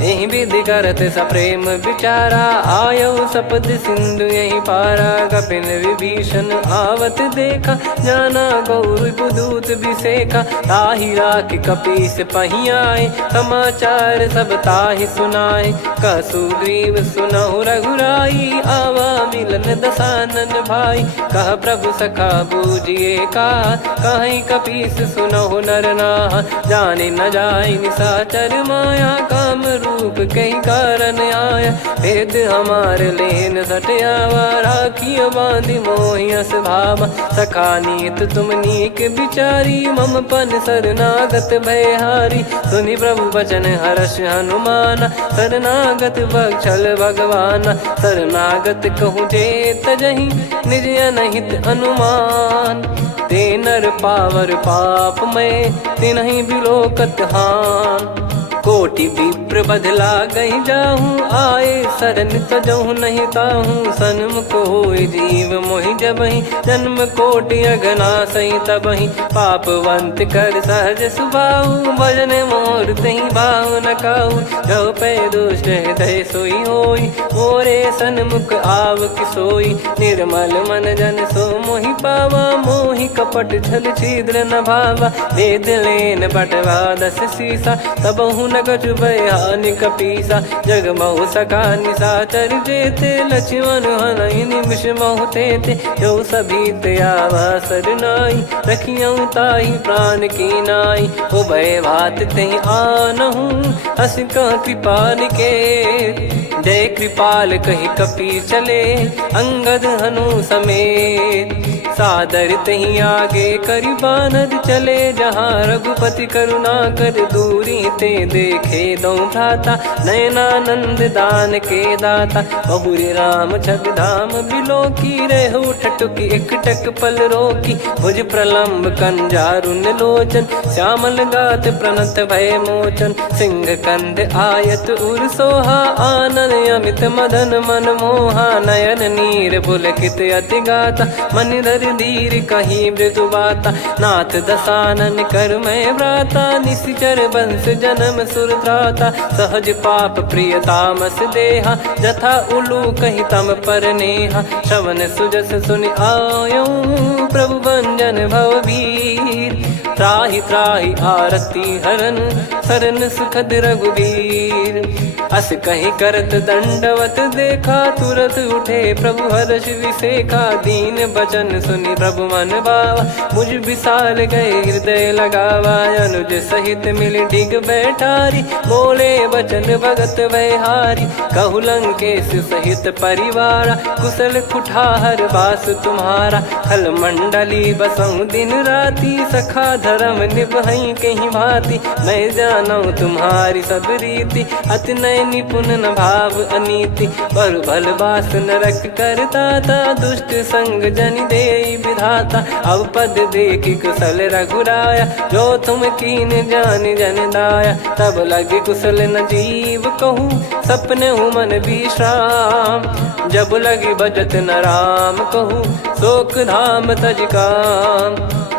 यही विधि करत सप्रेम विचारा आयो सपद सिंधु यही पारा कपिन विभीषण आवत देखा जाना गौर बुदूत विसेखा ताहि राख कपीस पही आए समाचार सब ताहि सुनाए कसु ग्रीव सुनहु रघुराई आवा मिलन दसानन भाई कह प्रभु सखा बूझिए का कहीं कपीस सुनहु नर नाह जाने न जाय निशाचर माया काम रूप कई कारण आया, भेद हमारे लेन सटयावा, राखिया बांधी मोहियस भावा, सखा नीत तुम नीक बिचारी, मम पन शरणागत भयहारी, सुनि प्रभु बचन हर्ष हनुमाना, शरणागत बक्षल भगवाना, शरणागत कहूँ जे तजहि निज अनहित अनुमान, ते नर पावर पाप में तिन्हि बिलोकत हान, कोटि विप्र बदला गई जाहूँ, आए शरण तजहु नहीं ताहूँ, सन्मुख होई जीव मोहि जबहि, जन्म कोटि अगना सही तबहि, पापवंत कर सहज सुभाऊ, भजन मोर तहि भाव न काऊ, जो पै दुष्ट हृदय सोई होई, मोरे सन्मुख आव किसोई, निर्मल मन जन सो मोहि पावा, मोहि कपट छल छिद्र न भावा, वेद लेन बटवा दस सीसा, तबहु न कछु बयानि कपीसा, जग महु सका निशाचर जेते, लक्ष्मण हनहि निमिष महु तेते, जो सभी त्यावा सरनाई, रखियऊ ताहि प्राण की नाई, उभय भात तेहि आनहु, हस कह कृपाल के, जय कृपाल कहि कपी चले, अंगद हनु समेत, सादर तही आगे करि बानर चले, जहाँ रघुपति करुणा कर दूरी ते देखे दो भ्राता, नयनानंद दान के दाता, बहुरे राम छग धाम बिलो की, रहु ठटुकी एकटक पल रोकी, भुज प्रलम्ब कंजारुन लोचन, श्यामल गात प्रणत भय मोचन, सिंह कंद आयत उर सोहा, आनन अमित मदन मन मोहा, नयन नीर पुलकित अति गाता, मन धर धीर कहीं मृदु बाता, नाथ दसानन कर मैं व्राता, निशिचर बंस जन्म सुरत्राता, सहज पाप प्रिय तामस देहा, जथा उलू कहीं तम पर नेहा, श्रवण सुजस सुनि आयो, प्रभु भंजन भववीर, त्राहि त्राहि आरती हरन, शरण सुखद रघुवीर, अस कहीं करत दंडवत देखा, तुरत उठे प्रभु हर्ष विसेखा, दीन बचन सुनि प्रभु मन भावा, मुझ विशाल गए हृदय लगावा, अनुज सहित मिल डिग बैठारी, बोले बचन भगत वैहारी, कहु लंकेश सहित परिवारा, कुशल कुठार बास तुम्हारा, खल मंडली बसऊं दिन राती, सखा धर्म निभई कहीं भांति, मैं जानू तुम्हारी सब रीति, अति नय निपुण न भाव अनीति, पर भल बास नरक करता था, दुष्ट संग जन दे विधाता, अब पद देखी कुशल रघुराया, जो तुम कीन जान जन दाया, तब लगे कुशल न जीव कहूँ, सपने हूँ मन विश्राम, जब लगी बजत न राम कहूँ, शोक धाम तज काम,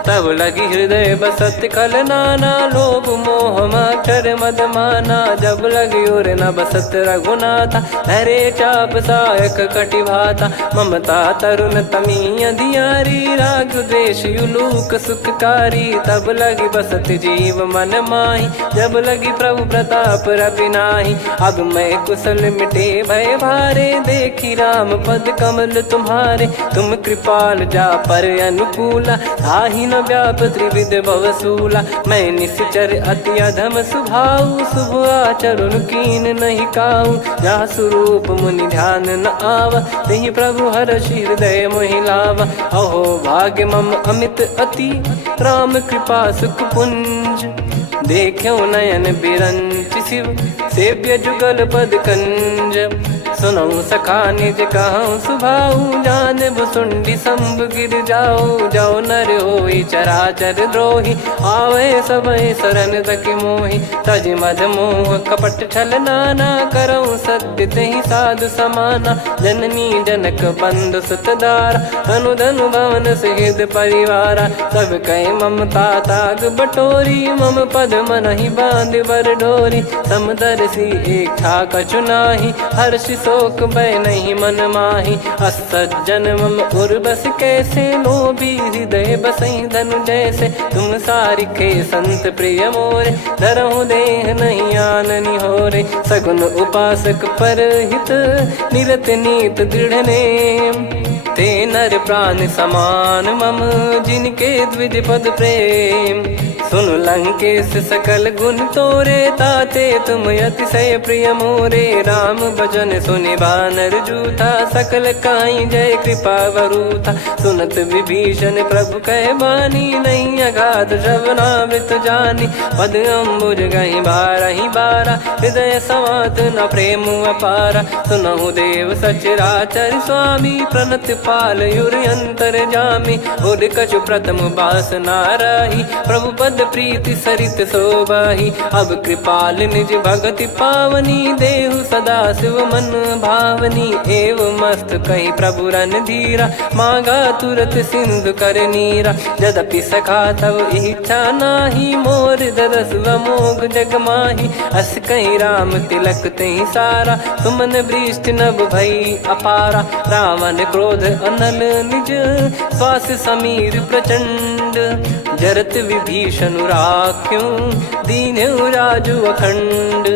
तब लगी हृदय बसत खल नाना, लोभ मोह मक्षर मद माना, जब लगी उर न बसत रघुनाथा, हरे चाप सायक कटि भाता, ममता तरुण तमी अधियारी, राग द्वेष युलूक सुखकारी, तब लगी बसत जीव मन माही, जब लगी प्रभु प्रताप रवि नाही, अब मैं कुशल मिटे भय भारे, देखी राम पद कमल तुम्हारे, तुम कृपाल जा पर अनुकूला, ताहि न व्याप त्रिविध भवसूला, मैं निश्चर अति अधम सुभाऊ, शुभ आचरण कीन नहीं काऊ, जहाँ स्वरूप मुनि ध्यान न आवा, तेहि प्रभु हर्ष हृदय मोहि लावा, अहो भाग्य मम अमित अति, राम कृपा सुख पुंज, देखो नयन बिरंच शिव, सेव्य जुगल पद कंज, सुनऊ सखा निज कहूँ सुभाऊ, जान भुसुंडी संभ गिर जाओ, जाओ नर होई चराचर द्रोही, आवे समय शरण तक मोहि, तज मद मोह कपट छल नाना, करऊँ सत्य तेहि साधु समाना, जननी जनक बंधु सुतदारा, धनु धनु भवन सहित परिवारा, सब कहे ममता ताग बटोरी, मम पद मनहि बांध बर डोरी, समदर्शी इच्छा कछु नाही, हर्ष शोक भय नहीं मन माही, असज्जन मम उर्वस कैसे, लोभी हृदय बसई धनु जैसे, तुम सारिखे संत प्रिय मोरे, धरहु देह नहीं आननि होरे, सगुन उपासक पर हित, निरत नीत दृढ़ नेम, ते नर प्राण समान मम, जिनके द्विज पद प्रेम। सुन लंकेश सकल गुण तोरे, ताते तुम अतिशय प्रिय मोरे। राम भजन सुनि बानर जूथा, सकल काई जय कृपा वरूथा। सुनत विभीषण प्रभु कह बानी, नहीं अगाध श्रवणामृत जानी। पद अम्बुज गहि बारहि बारा, हृदय समात न प्रेम अपारा। सुनहु देव सचराचर स्वामी, प्रणत पाल युर अंतर जामी। उर कछु प्रथम बास नाराही, प्रभु पद प्रीति सरित शोभाही। अब कृपाल निज भगति पावनी, देहु सदा शिव मन भावनी। एव मस्त कही प्रभु रन धीरा, मांगा तुरत सिंधु कर नीरा। यद्यपि सखा तब इच्छा नाही, मोर दरस मोग जग माही। अस कहीं राम तिलक तही सारा, सुमन वृष्टि नभ भई अपारा। रावण क्रोध अनल निज, श्वास समीर प्रचंड। जरत विभीषण राख्यों, दीन्हु राजु अखंड।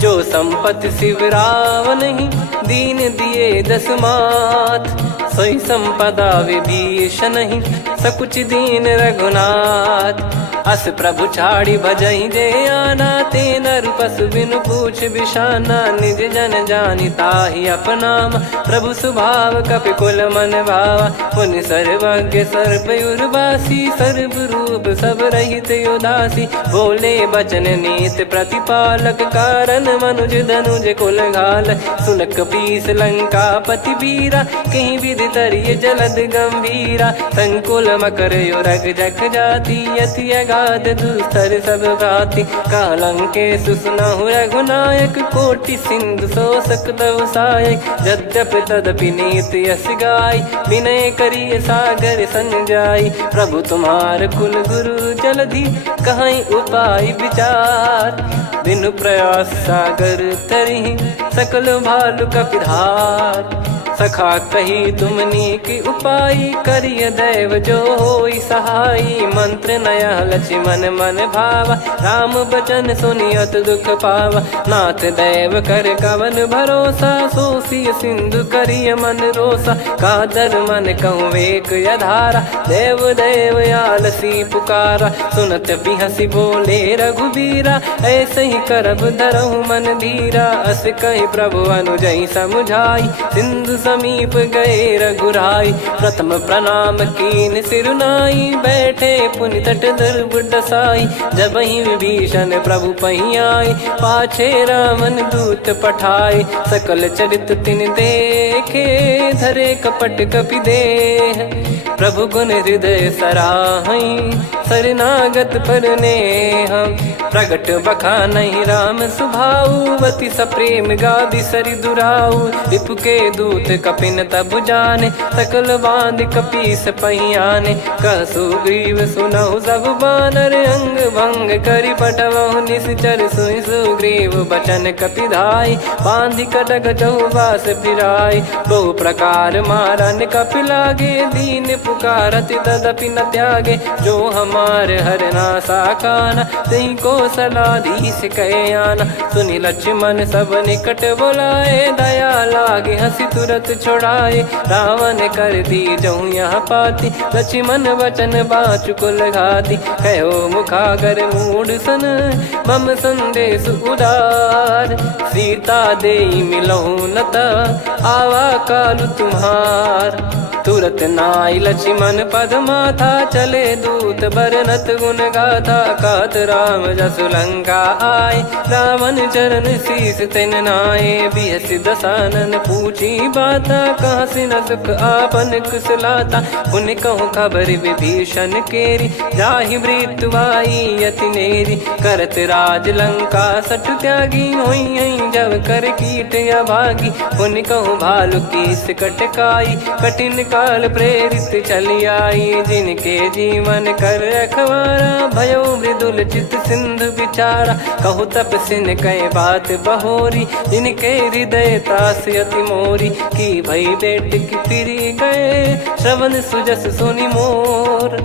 जो संपत्ति शिव रावण ही, दीन दिए दस मात। सोई संपदा विभीषण ही, सकुच दीन रघुनाथ। अस प्रभु छाड़ी भजई जे आना, ते नर पशु बिनु पूछ बिशाना। निज जन जानि ताहि अपनाम, प्रभु स्वभाव कपि कुल मन भावा। पुनि सर्वज्ञ सर्वयुर्वासी, सर्व रूप सब रहित उदासी। बोले बचन नीत प्रतिपालक, कारण मनुज धनुज कुल घाल। सुन कपीस लंका पति वीरा, कहीं विधि तरिय जलद गंभीरा। संकुल मकर युरग जग जाति, यति अगाध दुस्तर सब भाति। कालंकेश सुनहु रघुनायक, कोटि सिंधु शोषक तव सहायक। यद्यपि तदपि नीति यस गाय, विनय करिय सागर सन जाई। प्रभु तुम्हार कुल गुरु जलधि, कहीं उपाय विचार। बिनु प्रयास सागर तरिहि, सकल भालु कपिधार। सखा कही तुमनी की उपाय, करिय दैव जो होई सहाई। मंत्र नया लक्ष्मण मन भावा, राम बचन सुनियत दुख पावा। नाथ दैव कर कवन भरोसा, सोसिय सिंधु करिय मन रोसा। कादर मन कहूँ एक यधारा, देव देव आलसी पुकारा। सुनत बिहसी बोले रघुबीरा, ऐसे ही करब धरहु मन धीरा। अस कही प्रभु अनुजई समुझाई, सिंधु समीप गए रघुराई। प्रथम प्रणाम कीन सिरुनाई, बैठे पुनि तट दुर्ब दसाई। जब ही विभीषण प्रभु पही आए, पाछे रावण दूत पठाए। सकल चरित तिन देखे, धरे कपट कपि देह। प्रभु गुण हृदय सराहई, शरणागत पर नेह। प्रगट बखानहि राम सुभाऊ, अति सप्रेम गादि सरि दुराऊ। रिपु के दूत कपिन तब जाने, सकल बांध कपीस पहियाने। कह सुग्रीव सुनहु सब बानर, अंग भंग करि पटवहु निश्चर। सुनि सुग्रीव बचन कपिधाई, बांधि कटक चौबास फिराई। बहु प्रकार मारन कपि लागे, दीन पुकारति तदपि न त्यागे। जो हमार हरना साकाना, तई को सलाधीश कहे आना। सुनि लक्ष्मण सब निकट बुलाए, दया लागे हंसी तुरत छुड़ाए। रावण कर दी जऊँ यहाँ पाती, लक्ष्मण वचन बाचु कुल घाती। कहो मुखागर मूढ़ सन, मम संदेश उदार। सीता देई मिलहु नता, आवा कालु तुम्हार। तुरत नाई लक्ष्मण पद माथा, चले दूत बरनत गुण गाथा। कहत राम जसु लंका आए, रावण चरण शीस तिन नाये। बिहसि दसानन पूछी बाता, कहाँ से न सुख आपन कुशलाता। पुनि कहूँ खबर विभीषण केरी, जाहि मृत्यु आई अति नेरी। करत राज लंका सठ त्यागी, होई जब कर कीट अभागी। पुनि कहूँ भालु कीस कटकाई, कठिन काल प्रेरित चली आई। जिनके जीवन कर रखवारा, भयो मृदुल चित सिंधु विचारा। कहु तपसिन कई बात बहोरी, जिनके हृदय तास अति मोरी। की भई बेट की फिरी गए, श्रवण सुजस सुनि मोर।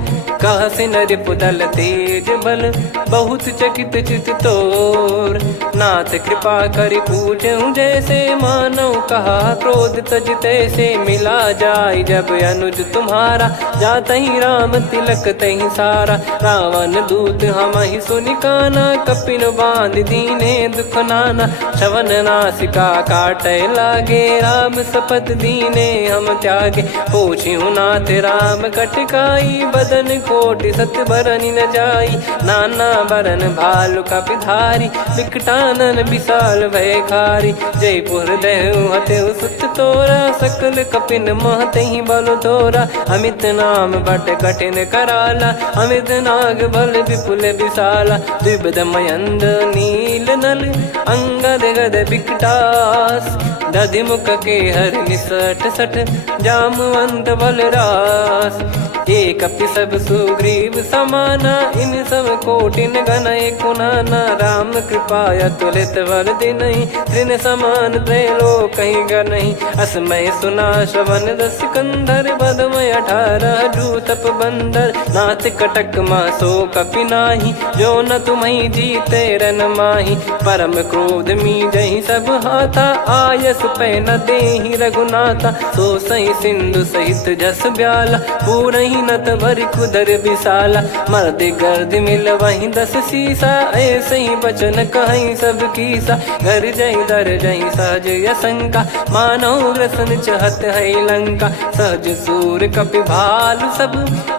कह से नरिप दल तेज बल बहुत चकित चित तोर। नाथ कृपा करि पूछऊं जैसे मानव कहा क्रोध तज तैसे। मिला जाय जब अनुज तुम्हारा जातहि राम तिलक तहि सारा। रावण दूत हम ही सुनि काना कपिन बांध दीने दुख नाना। श्रवण नासिका काटे लागे राम शपथ दीने हम त्यागे। पूछिहु नाथ राम कटकाई बदन कोटि सत बरनि न जाई। नाना बरन भालु कपिधारी विकटानन विशाल भयखारी। जयपुर देहु हतेउ सुत तोरा सकल कपिन महतहि बल तोरा। अमित नाम बट कठिन कराला अमित नाग बल विपुल विशाला। द्विविध मयंद नील नल अंगद गद विकटास। दधिमुख के हर निसठ सठ जामवंत बलरास। एक अपि सब सुग्रीव समाना इन सब कोटिन गण कुनाना। राम कृपा अतुलित बल दिनहि तृण समान त्रैलोक कहीं गनहि। असमय सुना श्रवण दस कंधर बदमय 18 जूतप बंदर। नाथ कटक मासो कपि नाही जो न तुम्हि जीते रन माही। परम क्रोध मी जहि सब हाथा आयस पै न देहि रघुनाथा। सो सही सिंधु सहित जस ब्याला पूरहि नत भर कुदर विशाला। मर्द गर्द मिल वहीं 10 सीसा ऐसे ही बचन कहीं सब कीसा। घर जय दर जय सहज यसंका मानव ग्रसन चहत है लंका। सहज सूर कपि भालु सब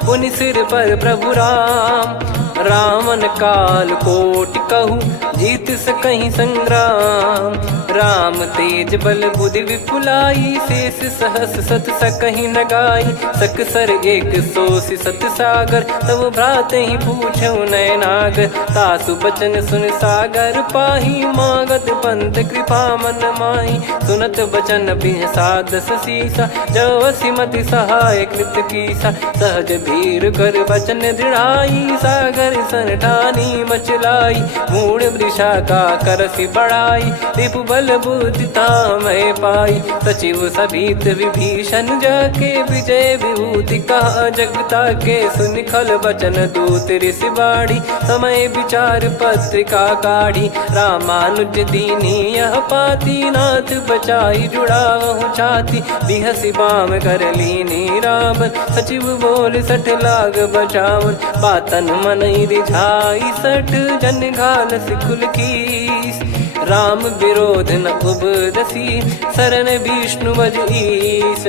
पुनि सिर पर प्रभु राम। रामन काल कोटि कहु जीत सकहि संग्राम। राम तेज बल बुद्धि विपुलाई शेष सहस सत सकहि न गाई। सकसर 180 सत सागर तब भ्राते ही पूछऊ नयनागर। तासु बचन सुन सागर पाही मागत पंत कृपा मन माही। सुनत बचन बिहसा 10 सीसा जो सिमति सहाय कृत कीसा। सहज भीर कर बचन दृढ़ाई सागर सन ठानी मचलाई। मूढ़ वृषा का करसि बढ़ाई रिपु बल बुद्धि तामय पाई। सचिव सभीत विभीषण जाके विजय विभूति कहा जगता के। सुन खल बचन दूत ऋषि बाड़ी समय विचार पत्रिका काढ़ी। रामानुज दीनी यह पाती नाथ बचाई जुड़ावहु छाती। बिहसि बाम कर लीनी राम सचिव बोल 60 लाग बचावन। बातन मन रिझाई 60 जन घाल सिकुल कीस। राम विरोध न उपदसी शरण विष्णु बज ईस।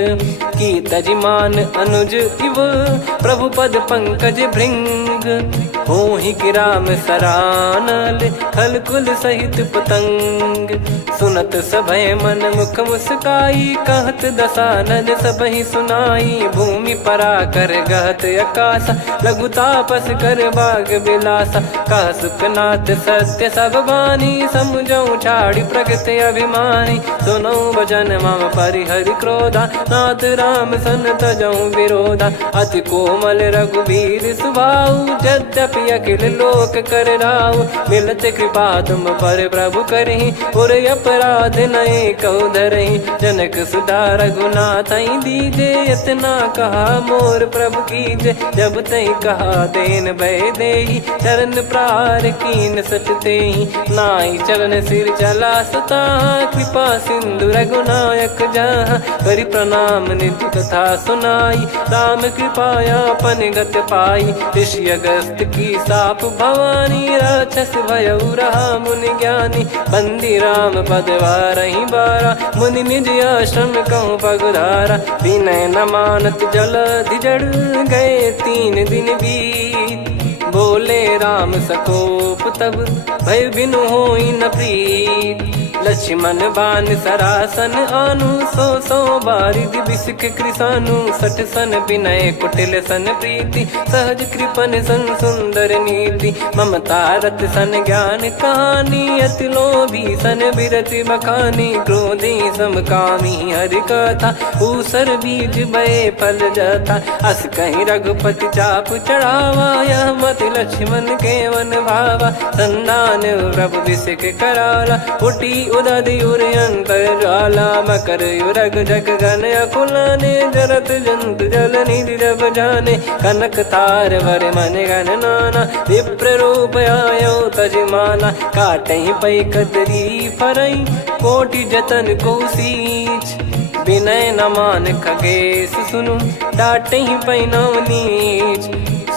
की तजिमान अनुज इव प्रभु पद पंकज भृंग। होहि कि राम सरानल खल कुल सहित पतंग। सुनत सभय मन मुख मुस्काई कहत दसानन सबहि सुनाई। भूमि परा कर गहत आकाशा लघु तापस कर बाग बिलासा। कह सुखनाथ सत्य सब बानी समझऊ छाड़ी प्रकृति अभिमानी। सुनो वचन मम परिहरि क्रोधा नाथ राम सन तजऊ विरोधा। अति कोमल रघुवीर सुभाऊ यद्यपि अखिल लोक कर राऊ। मिलत कृपा तुम पर प्रभु करहि और अपराध नए कौ धरहि। जनक सुता रघुनाथ दीजे इतना कहा मोर प्रभु कीजे। जब तई कहा देन भय देहि चरण प्रार कीन सटतेहि। नाई चरण सिर चला सता कृपा सिंधु रघुनायक जहाँ। करि प्रणाम निधि कथा सुनाई राम कृपाया पन गत पाई। ऋषि अगस्त की साप भवानी राक्षस भयउ रहा मुनि ज्ञानी। बंदी राम पद वारहि बारा मुनि निज आश्रम कहूँ पगुधारा। विनय न मानत जलधि जड़ गए 3 दिन बीत। बोले राम सकोप तब भय बिनु होई न प्रीत। लक्ष्मण बान सरासन आनु 100 बारिद बिसिख कृसानु। 60 सन विनय कुटिल सन प्रीति सहज कृपन सन सुंदर नीति। ममता रत सन ज्ञान कहानी अति लोभी सन बिरति बखानी। क्रोधी समकामी हरि कथा ऊसर बीज बये फल जाता। अस कहीं रघुपति चाप चढ़ावा यह मति लक्ष्मण के वन भावा। संदान प्रभु बिसिख कराला उठी उदधि उर अंतर ज्वाला मकर युरग जग गण अकुलाने जरत जंत जल निधि जब जाने कनक तार वर मन गण नाना विप्र रूप आयो तजमाना काटहि पै कदरी फरई कोटि जतन को सींच विनय न मान खगेश सुनु डाटहि पै नव नीच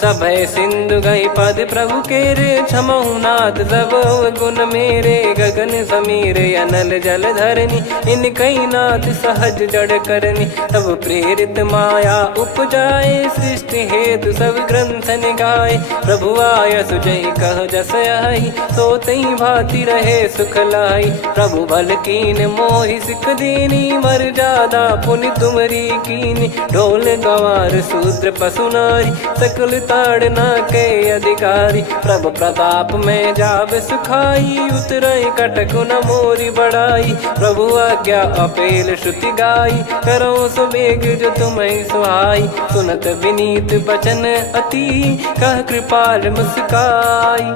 सभय सिंधु गई पद प्रभु केरे क्षमहु नाथ सब गुण मेरे गगन समीरे अनल जल धरनी इन कई नाथ सहज जड़ करनी तब प्रेरित माया उपजाए सृष्टि हेतु सब ग्रंथ निगाए प्रभु आय सुजय कह जस आई सो तई भांति रहे सुख लाई प्रभु भल कीन मोहि सिख दीनी मर जादा पुनि तुमरी कीनी ढोल गवार शूद्र पशु नारी सकल ताड़ना के अधिकारी प्रभु प्रताप में जाब सुखाई उतरई कटक न मोरी बढ़ाई प्रभु आज्ञा अपेल श्रुति गाई करो सुबेग जो तुम्हें सुहाई सुनत विनीत बचन अति कह कृपाल मुस्काई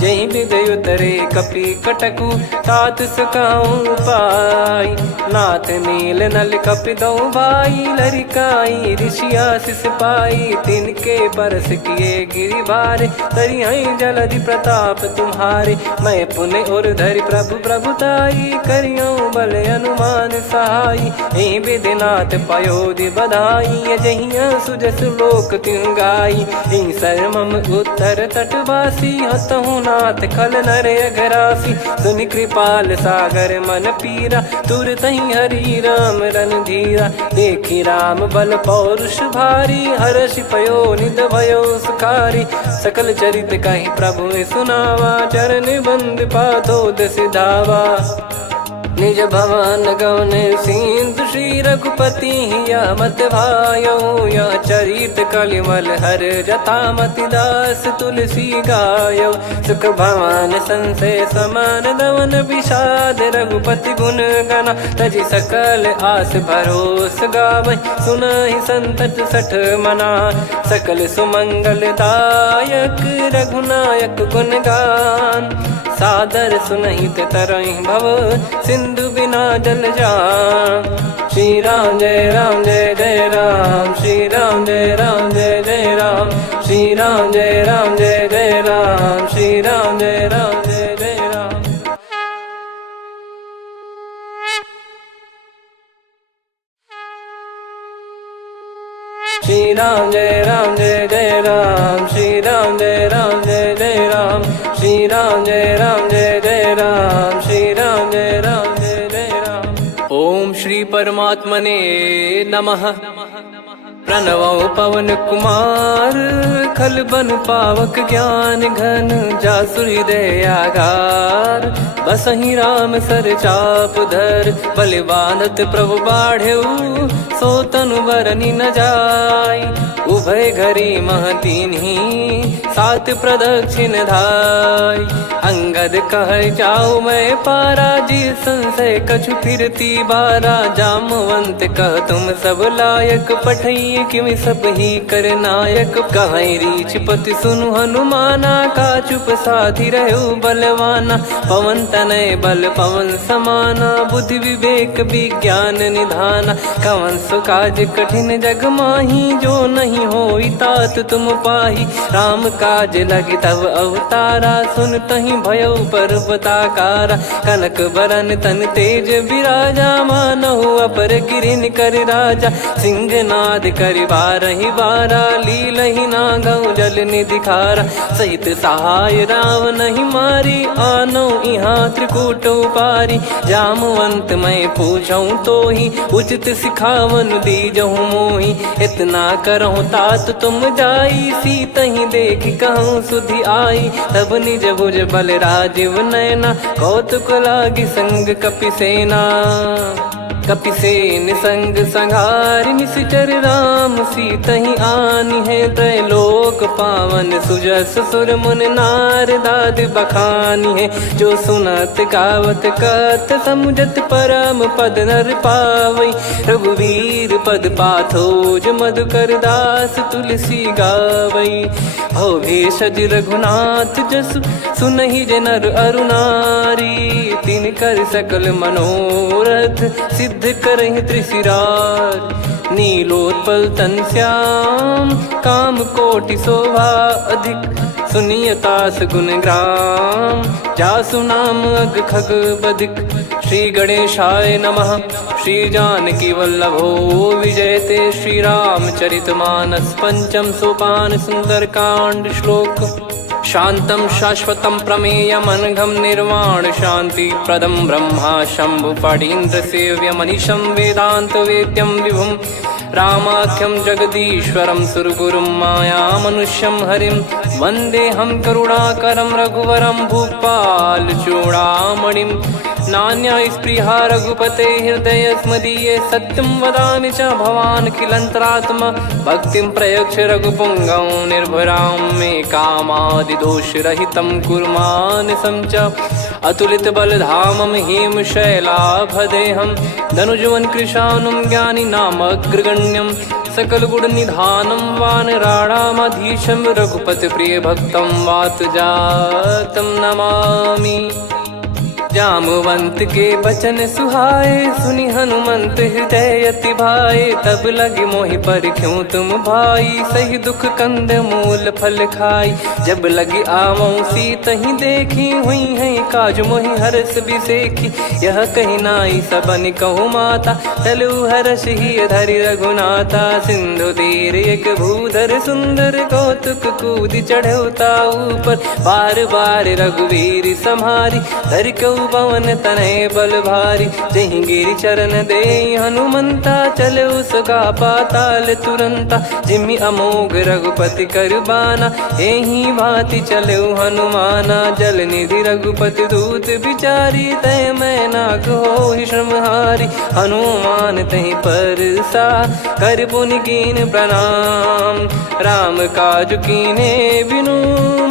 जय विदय उतरे कपि कटकु तात सकाऊं पाई नाथ नील नल कपि दो भाई लरिकाई ऋषिया शिष पाई तिनके बरस किए गिरि भारे तरिहई जलधि प्रताप तुम्हारे मैं पुण्य और धरि प्रभु प्रभुताई करियो बल अनुमान सहाई एहि विधिनाथ पयोधि बधाई जहिया सुजस लोक तिहु गाई एहि सरमम उत्तर तटवासी हतहु नाथ खल नर अघरासी सुनि कृपाल सागर मन पीरा तुरत ही हरि राम रणधीरा देखी राम बल पौरुष भारी हर्षि पयो निध भयो सुखारी सकल चरित कहि प्रभु सुनावा चरण बंद पादोद सिधावा निज भवन गौन सिंधु श्री रघुपति या मत भायो या चरित कलिमल हर जथा मति दास तुलसी गायो सुख भवन संशय समान दवन विषाद रघुपति गुण गना तजि सकल आस भरोस गावै सुनहि संतत सठ मना सकल सुमंगल दायक रघुनायक गुण गान सादर सुनहित तरहि भव सिंधु बिना जल जान श्री राम जय जय राम श्री राम जय जय राम श्री राम जय जय राम श्री राम जय जय राम श्री राम जय जय राम श्री राम जय जय राम श्री राम जय जय राम श्री राम जय जय राम। ओम श्री परमात्मने नमः। प्रणवो पवन कुमार खल बन पावक ज्ञान घन जासुरी दयागार बसहि राम सर चाप धर बलिबानत प्रभु बाढ़ेऊ सो तनु बरनी न जाय उभय घरी महतीन्ही सात प्रदक्षिण धाय अंगद कह जाऊ मैं पारा जी संशय कछु फिरती बारा जामवंत कह तुम सब लायक पठई किमि सब ही कर नायक कहीं रीछ पति सुनु हनुमाना का चुप साधि रहो बलवाना पवन तनय बल पवन समाना बुद्धि विवेक विज्ञान निधाना कवन सो काज कठिन जग माही जो नहीं होई तात तुम पाही राम काज लगी तब अवतारा सुन तही भयो पर्वताकारा कनक बरन तन तेज विराजा मानहु अपर गिरिन कर राजा सिंहनाद करि बारहि बारा लीलहि नागौ जल निधि खारा सहित सहाय रावण ही मारी आनो इहाँ त्रिकूट पारी जामवंत मैं पूछऊं तो ही उचित सिखावन दीजहु मोही इतना करहु तात तुम जाई सीत ही देख कहूँ सुधि आई तब निज भुज बल राजीव नैना कौतुक लागी संग कपि सेना कपि से निसंग संहारि निशिचर राम सीतहि आनि है त्रैलोक पावन सुजस सुर मुन नार दाद बखानी है जो सुनत गावत कथ समुझत परम पद नर पावई रघुवीर पद पाथोज मधुकर दास तुलसी गावई हो भेषज रघुनाथ जसु सुनहि जे नर अरु नारी तिन कर सकल मनोरथ सिद्ध करहि त्रिशिरार नीलोत्पल तन श्याम काम कोटि शोभा अधिक सुनियतास गुण ग्राम जासु नाम अग खग बदिक श्री गणेशाय नमः श्री जानकी वल्लभो विजयते श्री रामचरित मानस पंचम सोपान सुंदर कांड श्लोक शांतं शाश्वतं प्रमेयमनघं निर्वाण शांति प्रदं ब्रह्मा शंभु फणीन्द्र सेव्य मनीषं वेदांत वेद्यं विभुं रामाख्यं जगदीश्वरं सुरगुरुं माया मनुष्यं हरिं वन्देऽहं करुणाकरं रघुवरं भूपाल चूडामणिं नान्या स्पृहा रघुपते हृदय स्मदीये सत्यं वदामि च भवान् खिलन्तरात्मा भक्तिं प्रयच्छ रघुपुङ्गं निर्भरां मे कामादिदोषरहितं कुर्मानसं च अतुलित बलधामं हेमशैलाभदेहं धनुजवन कृशानुं ज्ञानी नामग्रगण्यं सकल गुण निधानं वानराणामधीशं रघुपति प्रिय भक्तं वात जातं नमामि जामवंत के बचन सुहाए सुनि हनुमंत हृदय अति भाए तब लगे मोहि पर क्यों तुम भाई सही दुख कंद मूल फल खाई जब लगी आवों सीतहि देखी हुई है काज मोहि हरस बिसेखी यह कही नाई सबन कहु माता चलु हरष ही धरि रघुनाथा सिंधु तीर एक भूधर सुंदर कौतुक कूद चढ़ौता ऊपर बार बार रघुवीर सम्हारी धरि कऊ पवन तनय बल भारी जहि गिरि चरण दे हनुमंता चले उसका पाताल तुरंता जिमि अमोघ रघुपति करबाना एहि भांति चले हनुमाना जल निधि रघुपति दूत बिचारी तय मैं नाग होहि श्रमहारी हनुमान तहि परसा कर पुनि कीन प्रणाम राम काज कीने बिनु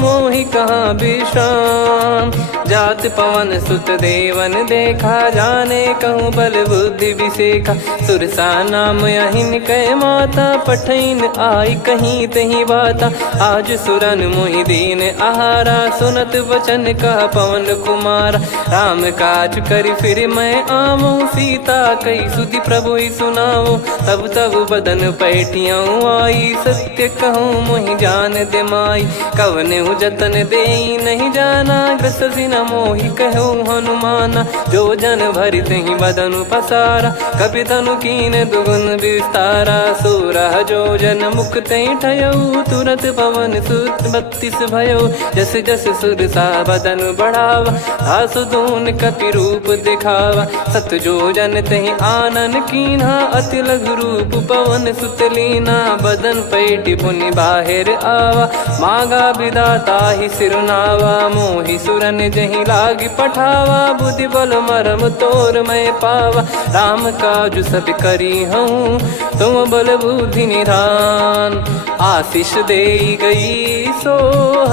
मोहि कहाँ विश्राम जात पवन सुत देवन देखा जाने कहूँ बल बुद्धि विसेखा सुरसा नाम अहिन कै माता पठैन आई कहीं तही बाता आज सुरन मोहि दीन आहारा सुनत वचन कह पवन कुमारा राम काज करि फिर मैं आवूं सीता कई सुधि प्रभु ही सुनाओ तब तब बदन पैठियाँ आई सत्य कहूँ मोहि जान दे माई कवने जतन दे नहीं जाना ग्रसि न मोहि कहूँ हनुमाना जो जन भरि तहि बदनु पसारा कपि तनु कीन दुगुन विस्तारा सूरह जो जन मुख तहि ठयऊ तुरत पवन सुत 32 भयो जस जस सुरसा बदन बढ़ावा आसु दून कपि रूप दिखावा सत जो जन तहि आनन कीन्हा अति लघु रूप पवन सुत लीना बदन पैटि पुनि बाहिर आवा मागा विदाता ही सिरुनावा मोहि सुरन जहि लागी पठावा बुद्धि बल मरम तोर मैं पावा राम काज सब करी हूँ तुम बल बुद्धि निधान आशीष दे गई सो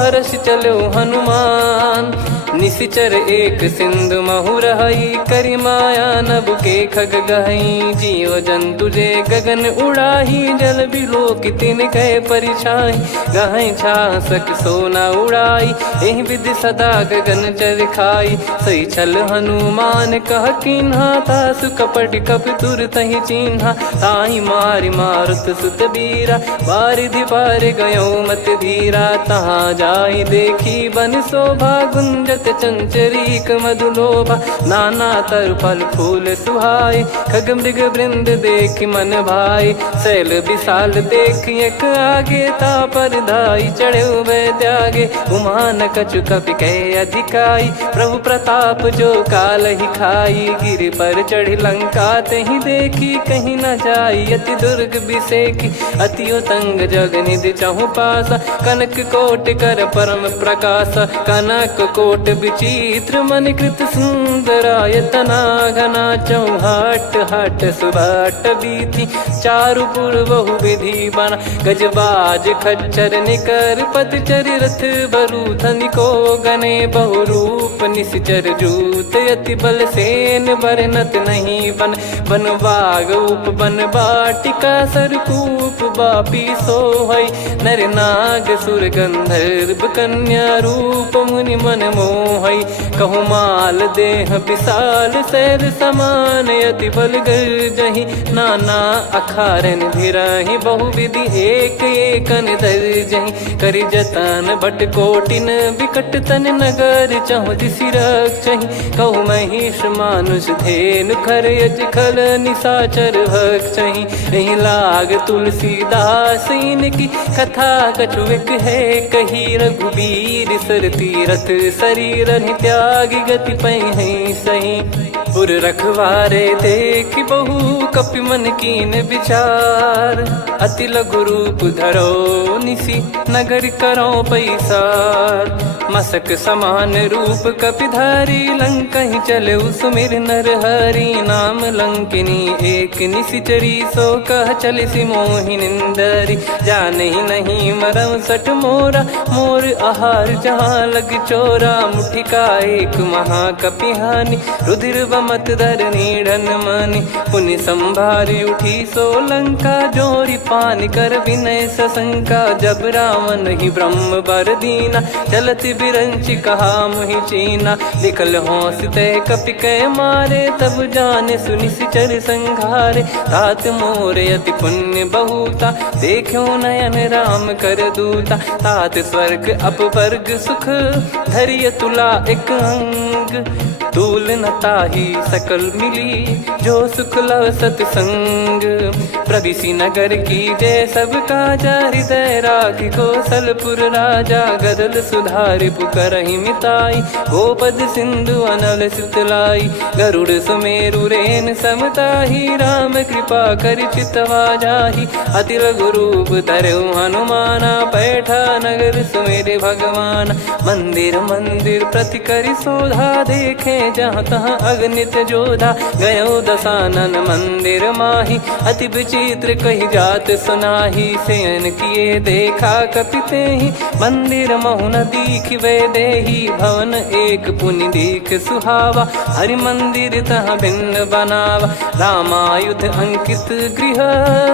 हर्ष चलो हनुमान निशिचर एक सिंधु महु रहई करि माया नभ के खग गहई जीव जंतु जे गगन उड़ाही जल बिलो कितिन कह परिछाई गहई छासक सोना उड़ाई एहि विधि सदा गगन चर खाई सही छल हनुमान कह किन्हा तासु कपट कप तुर तहि चिन्हा ताई मारि मारुत सुत बीरा बारिधि पार गयो मत धीरा तहाँ जाई देखी बन शोभा गुंजत चंचरीक मधुलोभा नाना तर फल फूल सुहाए खग मृग वृंद देख मन भाई शैल विशाल देख एक आगे ता पर धाई चढ़े वै त्यागे उमान कछु कपि कह अधिकारी दिखाई, प्रभु प्रताप जो काल ही खाई। गिर पर चढ़ी लंका ते ही देखी, कहीं न जाई अति दुर्ग बिसेकी। अति उतंग जग निधि चहु पासा, कनक कोट कर परम प्रकाश। कनक कोट विचित्र मन कृत सुंदरायतना घना। चौहाट हाट सुबाट बीती, चारु पुर बहु विधि बना। गजबाज खच्चर निकर पतचर रथ बरु धनिको गने। बहु रूप निश्चर जूत अति बल सेन बरनत नहीं बन। बन बाग उप बन बाटिका सरकूप बापी सोहई। नर नाग सुर गंधर्व कन्या रूप मुनि मन मोहई। कहु माल देह विशाल शैल समान, अति बल गर्जहि नाना अखारन भिराहि। बहु विधि एक एकन दर्जहि, करि जतन भट कोटिन विकट तन नगर। चहु दिसि रक्षहि, कहु महिष मानुष धेनु खर यज खल निशाचर भक्षहि। एहि लाग तुलसीदास इनकी कथा कछुक है कही। रघुबीर सर तीरथ शरीर त्यागी, गति पै सही। पुर रखवारे देख बहु कपि मन कीन विचार। अति लघु रूप धरो निसी नगर करो पैसार। मसक समान रूप कपिधारी, लंकहि चले सुमिर नर हरि। नाम लंकिनी एक निशिचरी, सो कह चल सि मोहि निंदरी। जानहि नहीं मरम सट मोरा, मोर आहार जहाँ लग चोरा। मुठिका एक महाकपिहानि, रुधिर बमत धरनी ढन मानि। पुनि संभारी उठी सो लंका, जोरी पान कर विनय सशंका। जब रावण ही ब्रह्म बर दीना, चलत बिरंच कहा मुहि चीना। निकल होंस ते कपि कै मारे, तब जाने सुनि सिचर संघारे। तात मोर अति पुण्य बहुता, देखो नयन राम कर दूता। तात स्वर्ग अपवर्ग सुख, धैर्य तुला एक अंग। दूल न ताहि सकल मिली, जो सुख लव सतसंग। प्रविशि नगर की जय सब काजा, हृदय राखि कौशलपुर राजा। गदल सुधारि पुकारहि मिताई, गोपद सिंधु अनल सितलाई। गरुड़ सुमेरु रेन समताहि, राम कृपा करि चितवा जाहि। अति लघु रूप धरऊ हनुमाना, पैठा नगर सुमेरे भगवान। मंदिर मंदिर प्रति करि शोधा, देखे जहाँ तहाँ अगणित जोधा। गयो दशानन मंदिर माही, अति विचित्र कही जात सुनाही। शयन किए देखा कपि तेहि, मंदिर महु न दीखिबे देहि। भवन एक पुनि दीख सुहावा, हरि मंदिर तहाँ भिन्न बनावा। रामायुध अंकित गृह,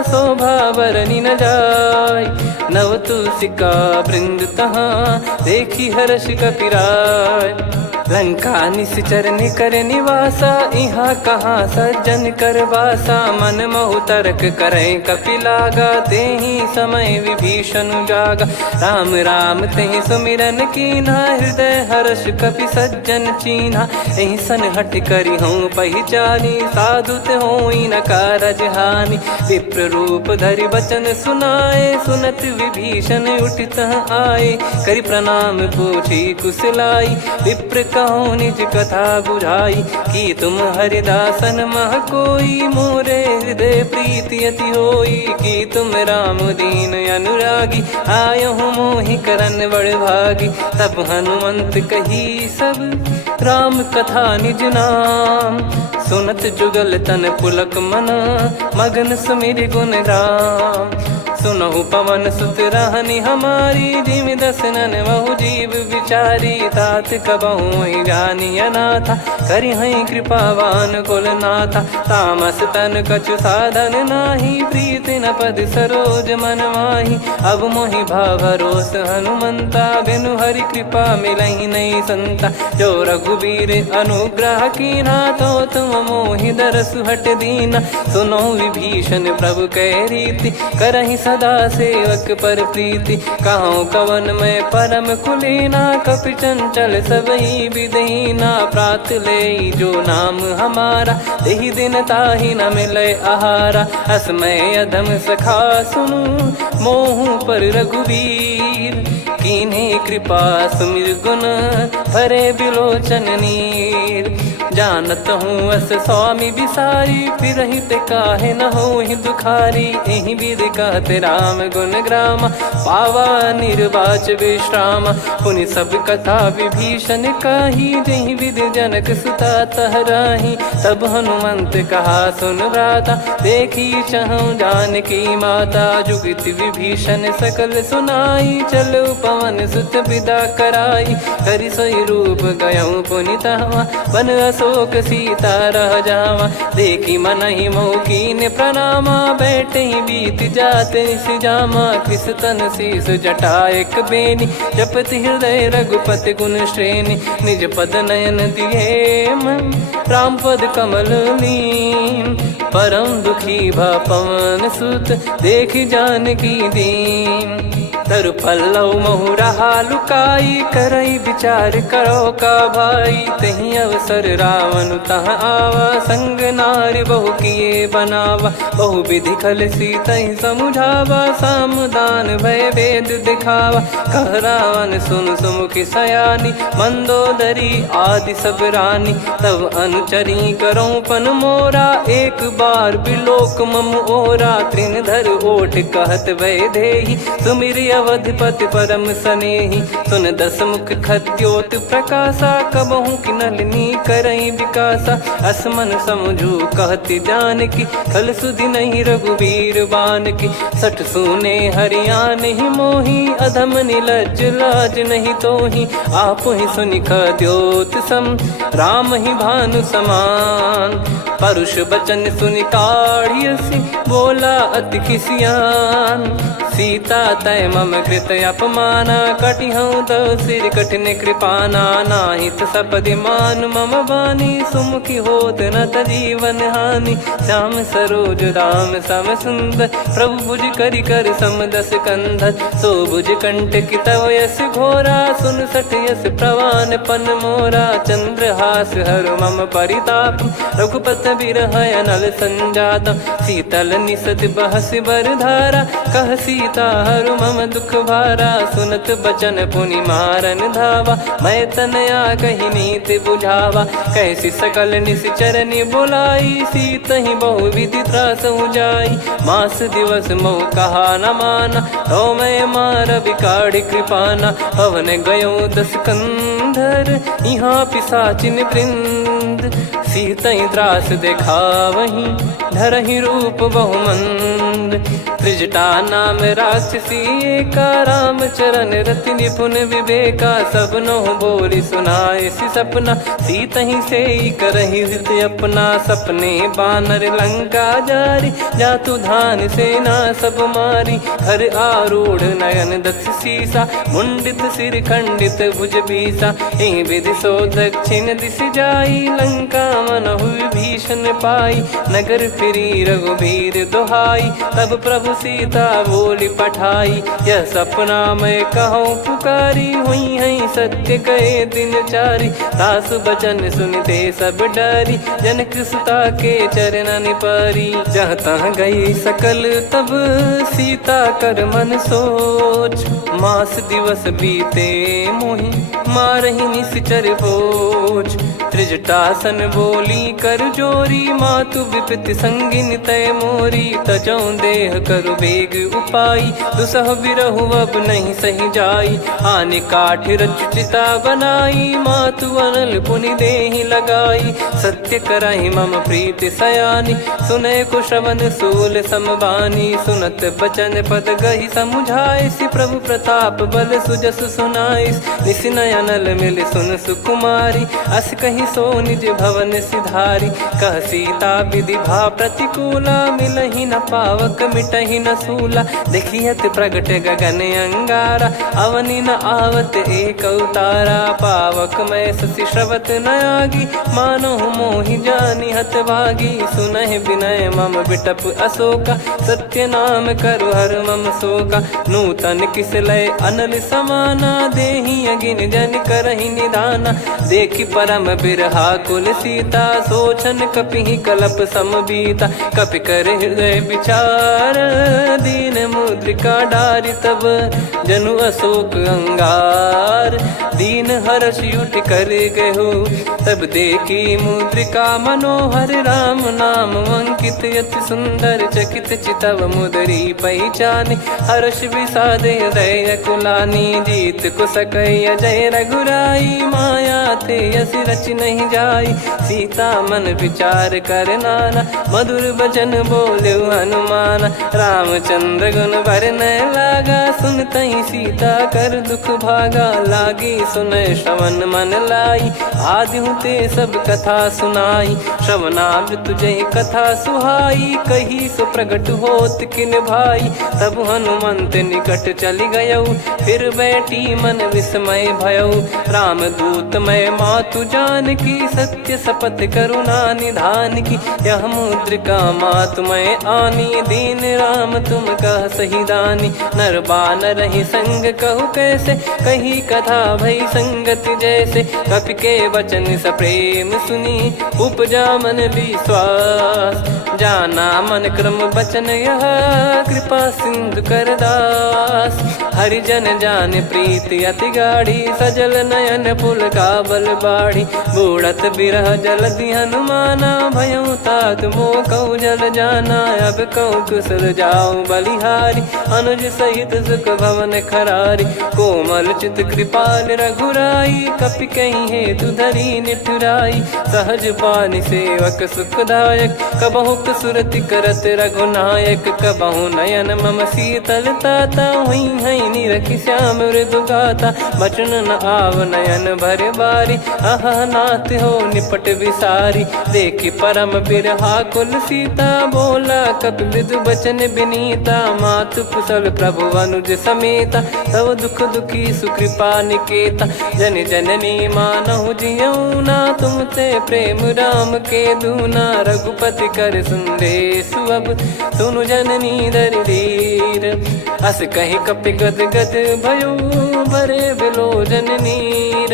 शोभा बरनि न जाय। नव तुलसिका वृंद तहाँ, देखी हर्ष कपिराय। लंका निश्चर निकर निवासा, यहाँ कहाँ सज्जन कर वासा। मन महु तर्क करें कपि लागा, तेहि समय विभीषण जागा। राम राम तेहि सुमिरन कीन्हा, हृदय हर्ष कपि सज्जन चीन्हा। एहि सन हट करि हूँ पहिचानी, साधु ते होई न कारज हानि। विप्र रूप धरि वचन सुनाए, सुनत विभीषण उठित आए। करि प्रणाम पूछी कुशलाई, विप्र कहो निज कथा बुझाई। कि तुम हरिदासन मह कोई, मोरे हृदय प्रीति अति होई। कि तुम राम दीन अनुरागी, आयहु मोहि करन बड़ भागी। तब हनुमंत कही सब राम कथा निज नाम। सुनत जुगल तन पुलक मना, मगन सुमिर गुण राम। सुनहु पवन सुत रहनि हमारी, जिमि दसनन बहु जीव विचारी। तात कबहु ही जानिय नाथा, करि हई कृपावान कुल नाथा। तामस तन कछु साधन नाही, प्रीति न पद सरोज मन माही। अब मोहि भाव भरोस हनुमंता, बिनु हरि कृपा मिलहि नहीं संता। जो रघुबीर अनुग्रह कीन्हा, तो तुम मोहि दरसु हट दीना। सुनो विभीषण प्रभु कह रीति, करहि सदा सेवक पर प्रीति। कहूँ कवन में परम कुलीना, कपि चंचल सबही विदहीना। प्रात ले जो नाम हमारा, तेहि दिन ताहि न मिले आहारा। असमय अधम सखा सुनु, मोहु पर रघुवीर। कीन्हे कृपा सुमिर गुण भरे बिलोचन नीर। जानत हूँ अस स्वामी बिसारी फिरहित काहे न होहि दुखारी। एहि विधि कहते राम गुण ग्राम पावा निर्वाच विश्राम। पुनि सब कथा विभीषण कही जहि विधि जनक सुता तहराही। तब हनुमंत कहा सुन भ्राता देखी चहु जानकी माता। जुगित विभीषण सकल सुनाई चलो पवन सुत विदा कराई। करि सोई रूप गयऊँ पुनि तहवा बन अशोक सीता रह जावा। देखी मनहि मौकीन प्रणामा बैठे ही बीत जात निस जामा। कृष तन शीस जटा एक बेनी जपति हृदय रघुपति गुण श्रेणी। निज पद नयन दिए मन राम पद कमल लीन। परम दुखी भा पवन सुत देखी जानकी दीन। तरु पल्लव महु रहा लुकाई करई विचार करो का भाई। तही अवसर रावण तहाँ आवा संग नारी बहु किए बनावा। बहु विधि खल सीतहि समुझावा सामदान भय वेद दिखावा। कह रावण सुन सुमुखी सयानी मंदोदरी आदि सब रानी। तब अनुचरी करो पन मोरा एक बार बिलोक मम ओरा। तृण धर ओठ कहत भय देहि सुमिर अवधिपति परम सनेहि। सुन दस मुख खद्योत प्रकाशा कबहु कि नलिनी करई विकासा। असमन समझू कहति जानकी खल सुधि नहीं रघुवीर बान की। सठ सुने हरियाण ही मोही अधम निलज लाज नहीं तोही। आप ही सुनि खद्योत सम राम ही भानु समान। परुष बचन सुनि काढ़ियसि बोला अति खिसियान। सीता तय मम कृत अपमाना कटिहऊँ तो सिर कठिन कृपाना। नाहित सपदि मान मम बानी सुमुखी होत न जीवन हानि। श्याम सरोज राम सम सुंदर प्रभु भुज करि कर समदस कंधर। सो भुज कंठ की तव यस घोरा सुन सठ यस प्रवान पन मोरा। चंद्रहास हर मम परिताप रघुपत बिरह अनल संजात। शीतल निसत बहस बर धारा कह सीता हरु मम दुख भारा। सुनत बचन पुनि मारन धावा मैं तनया कही नीति बुझावा। कैसी सकल निश्चरनि बुलाई सीतहि बहु विधि त्रास जाई। मास दिवस मोह कहा न माना तो मैं मार बिकाढ़ी कृपाना। पवन गयो दस कंधर यहाँ पिशाचिन वृंद। सीतहि त्रास देखावहीं धरहि रूप बहुमंद। त्रिजटा नाम राक्षसी एका राम चरण रति निपुण विवेका। सब नोह बोली सुनाए सि सपना सीतहि से करहि हित अपना। सपने बानर लंका जारी जातु धान सेना सब मारी। हर आरूढ़ नयन दस सीसा मुंडित सिर खंडित भुज बीसा। एहि विधि सो दक्षिण दिश जाई लंका मनहु भीषण पाई। नगर फिरी रघुबीर दोहाई तब प्रभु सीता बोली पठाई। यह सपना मैं कहूँ पुकारी हुई है सत्य कहे दिन चारी। दास बचन सुनते सब डरी जनक सुता के चरण पारी। जहाँ तहाँ गई सकल तब सीता कर मन सोच। मास दिवस बीते मोहि मारहि निश्चर बोझ। त्रिजटासन बोली कर जोरी मातु विपति संगिन तय मोरी। तजौ देह करु बेग उपाई दुसह बिरहु अब नहीं सही जाई। आने काठ रचिता बनाई मातु अनल पुनि देहि लगाई। सत्य कराई मम प्रीति सयानी सुने को श्रवण सूल समबानी। सुनत बचन पद गही समुझाए सि प्रभु प्रताप बल सुजस सुनाइस। निस नयनल मिल सुन सुकुमारी अस कही सो निज भवन सिधारी। कह सीता विधि भा प्रतिकूला मिलहि न पावक मिटहि न सूला। देखियत प्रगट गगन अंगारा अवनि न आवत एक उतारा। पावक मैं ससि श्रवत न आगी मानो मोहि जानि हत भागी। सुनहि विनय मम बिटप अशोका सत्य नाम करु हर मम शोका। नूतन किस लय अनल समाना देहि अगिन जन करहि निदाना। देखि परम बिरहा कुल आकुल सीता सोचन कपि कलप सम बीता। कपि कर हृदय विचार दीन मुद्रिका डारि तब जनु अशोक अंगार। दीन हर्ष उठ कर गहु तब देखी मुद्रिका मनोहर राम नाम अंकित अति सुंदर चकित चितव मुदरी पहचान। हर्ष विषाद हृदय कुलानी जीत को सकई अजय रघुराई। माया थे यस रच नहीं जाई सीता मन विचार कर नाना। मधुर वचन बोले हनुमान रामचंद्र गुण वरन लागा। सुनतहि सीता कर दुख भागा लागी सुनय श्रवण मन लाई। आदि ते सब कथा सुनाई श्रवणाब तुझे कथा सुहाई। कही सो प्रगट होत किन भाई तब हनुमंत निकट चली गयौ। फिर बैठी मन विस्मय भयौ राम दूत मैं मातु जान की। सत्य शपथ करुणा निधान की यह मुद्रिका मातु मैं आनी। दीन राम तुम कह सही दानी नर बानर ही संग कहु कैसे। कही कथा भई संगति जैसे कपि के वचन सप्रेम सुनी। उपजा मन विश्वास जाना मन क्रम वचन यह कृपा सिंधु कर दास। हरिजन जान प्रीति अति गाढ़ी सजल नयन पुल काबल बाढ़ी। बूढ़त बिरह जलधि हनुमाना भयउ तात मोह कहु जल जाना। अब कहु कुशल जाओ बलिहारी अनुज सहित सुख भवन खरारी। कोमल चित कृपाल रघुराई कपि कहीं हेतु धरी निठुराई। सहज पानि सेवक सुखदायक कबहु सुरति करत रघुनायक। कबहु नयन मम शीतल ताता हुई है निरखि श्याम मृदु गाता। बचन न आव नयन भर बारी अह नाथ हो निपट विसारी। देखि परम बिरहा कुल सीता बोला कपि मृदु बचन विनीता। मातु कुशल प्रभु अनुज समेता तव दुख दुखी सुकृपा निकेता। जन जननी मानहु जियऊ ना तुम ते प्रेम राम के दूना। रघुपति कर संदेश अब सुनु जननी दर धीर। अस कहि कपि गद गद भयो भरे विलोचन नीर।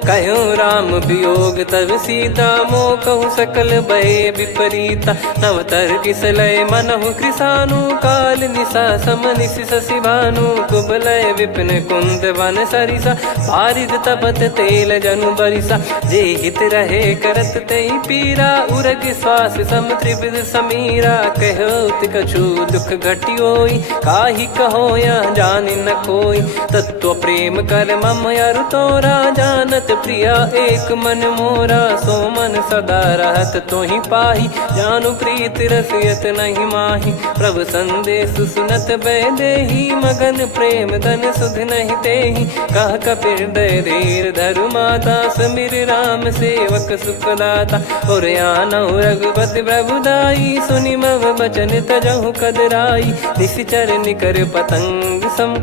कहु राम वियोग तब सीता मोह कहु सकल भय विपरीता। नवतर किसलय मनहु कृसानु काल निशा सम निशि शशि भानु। कुबलय विपिन कुंद वन सरिसा पारिद तपत तेल जनु बरिसा। जे हित रहे करत ते पीरा उरग श्वास सम त्रिविध समीरा। कहत कछु दुख घटियोई काहि कहो या जानि न कोई। तत्व प्रेम कर मम अरु तोरा जानत प्रिया एक मन मोरा। सो मन सदा रहत तोहि पाही जानु प्रीत रसियत नहीं माही। प्रभु संदेश सुनत बैदेही मगन प्रेम धन सुध नहीं तेहि। कह कपि हृदय धीर धरु माता समीर राम सेवक सुखदाता। और आनहु रघुपति प्रभुदाई सुनि मम बचन तजहु कदराई। निशिचर निकर पतंग सम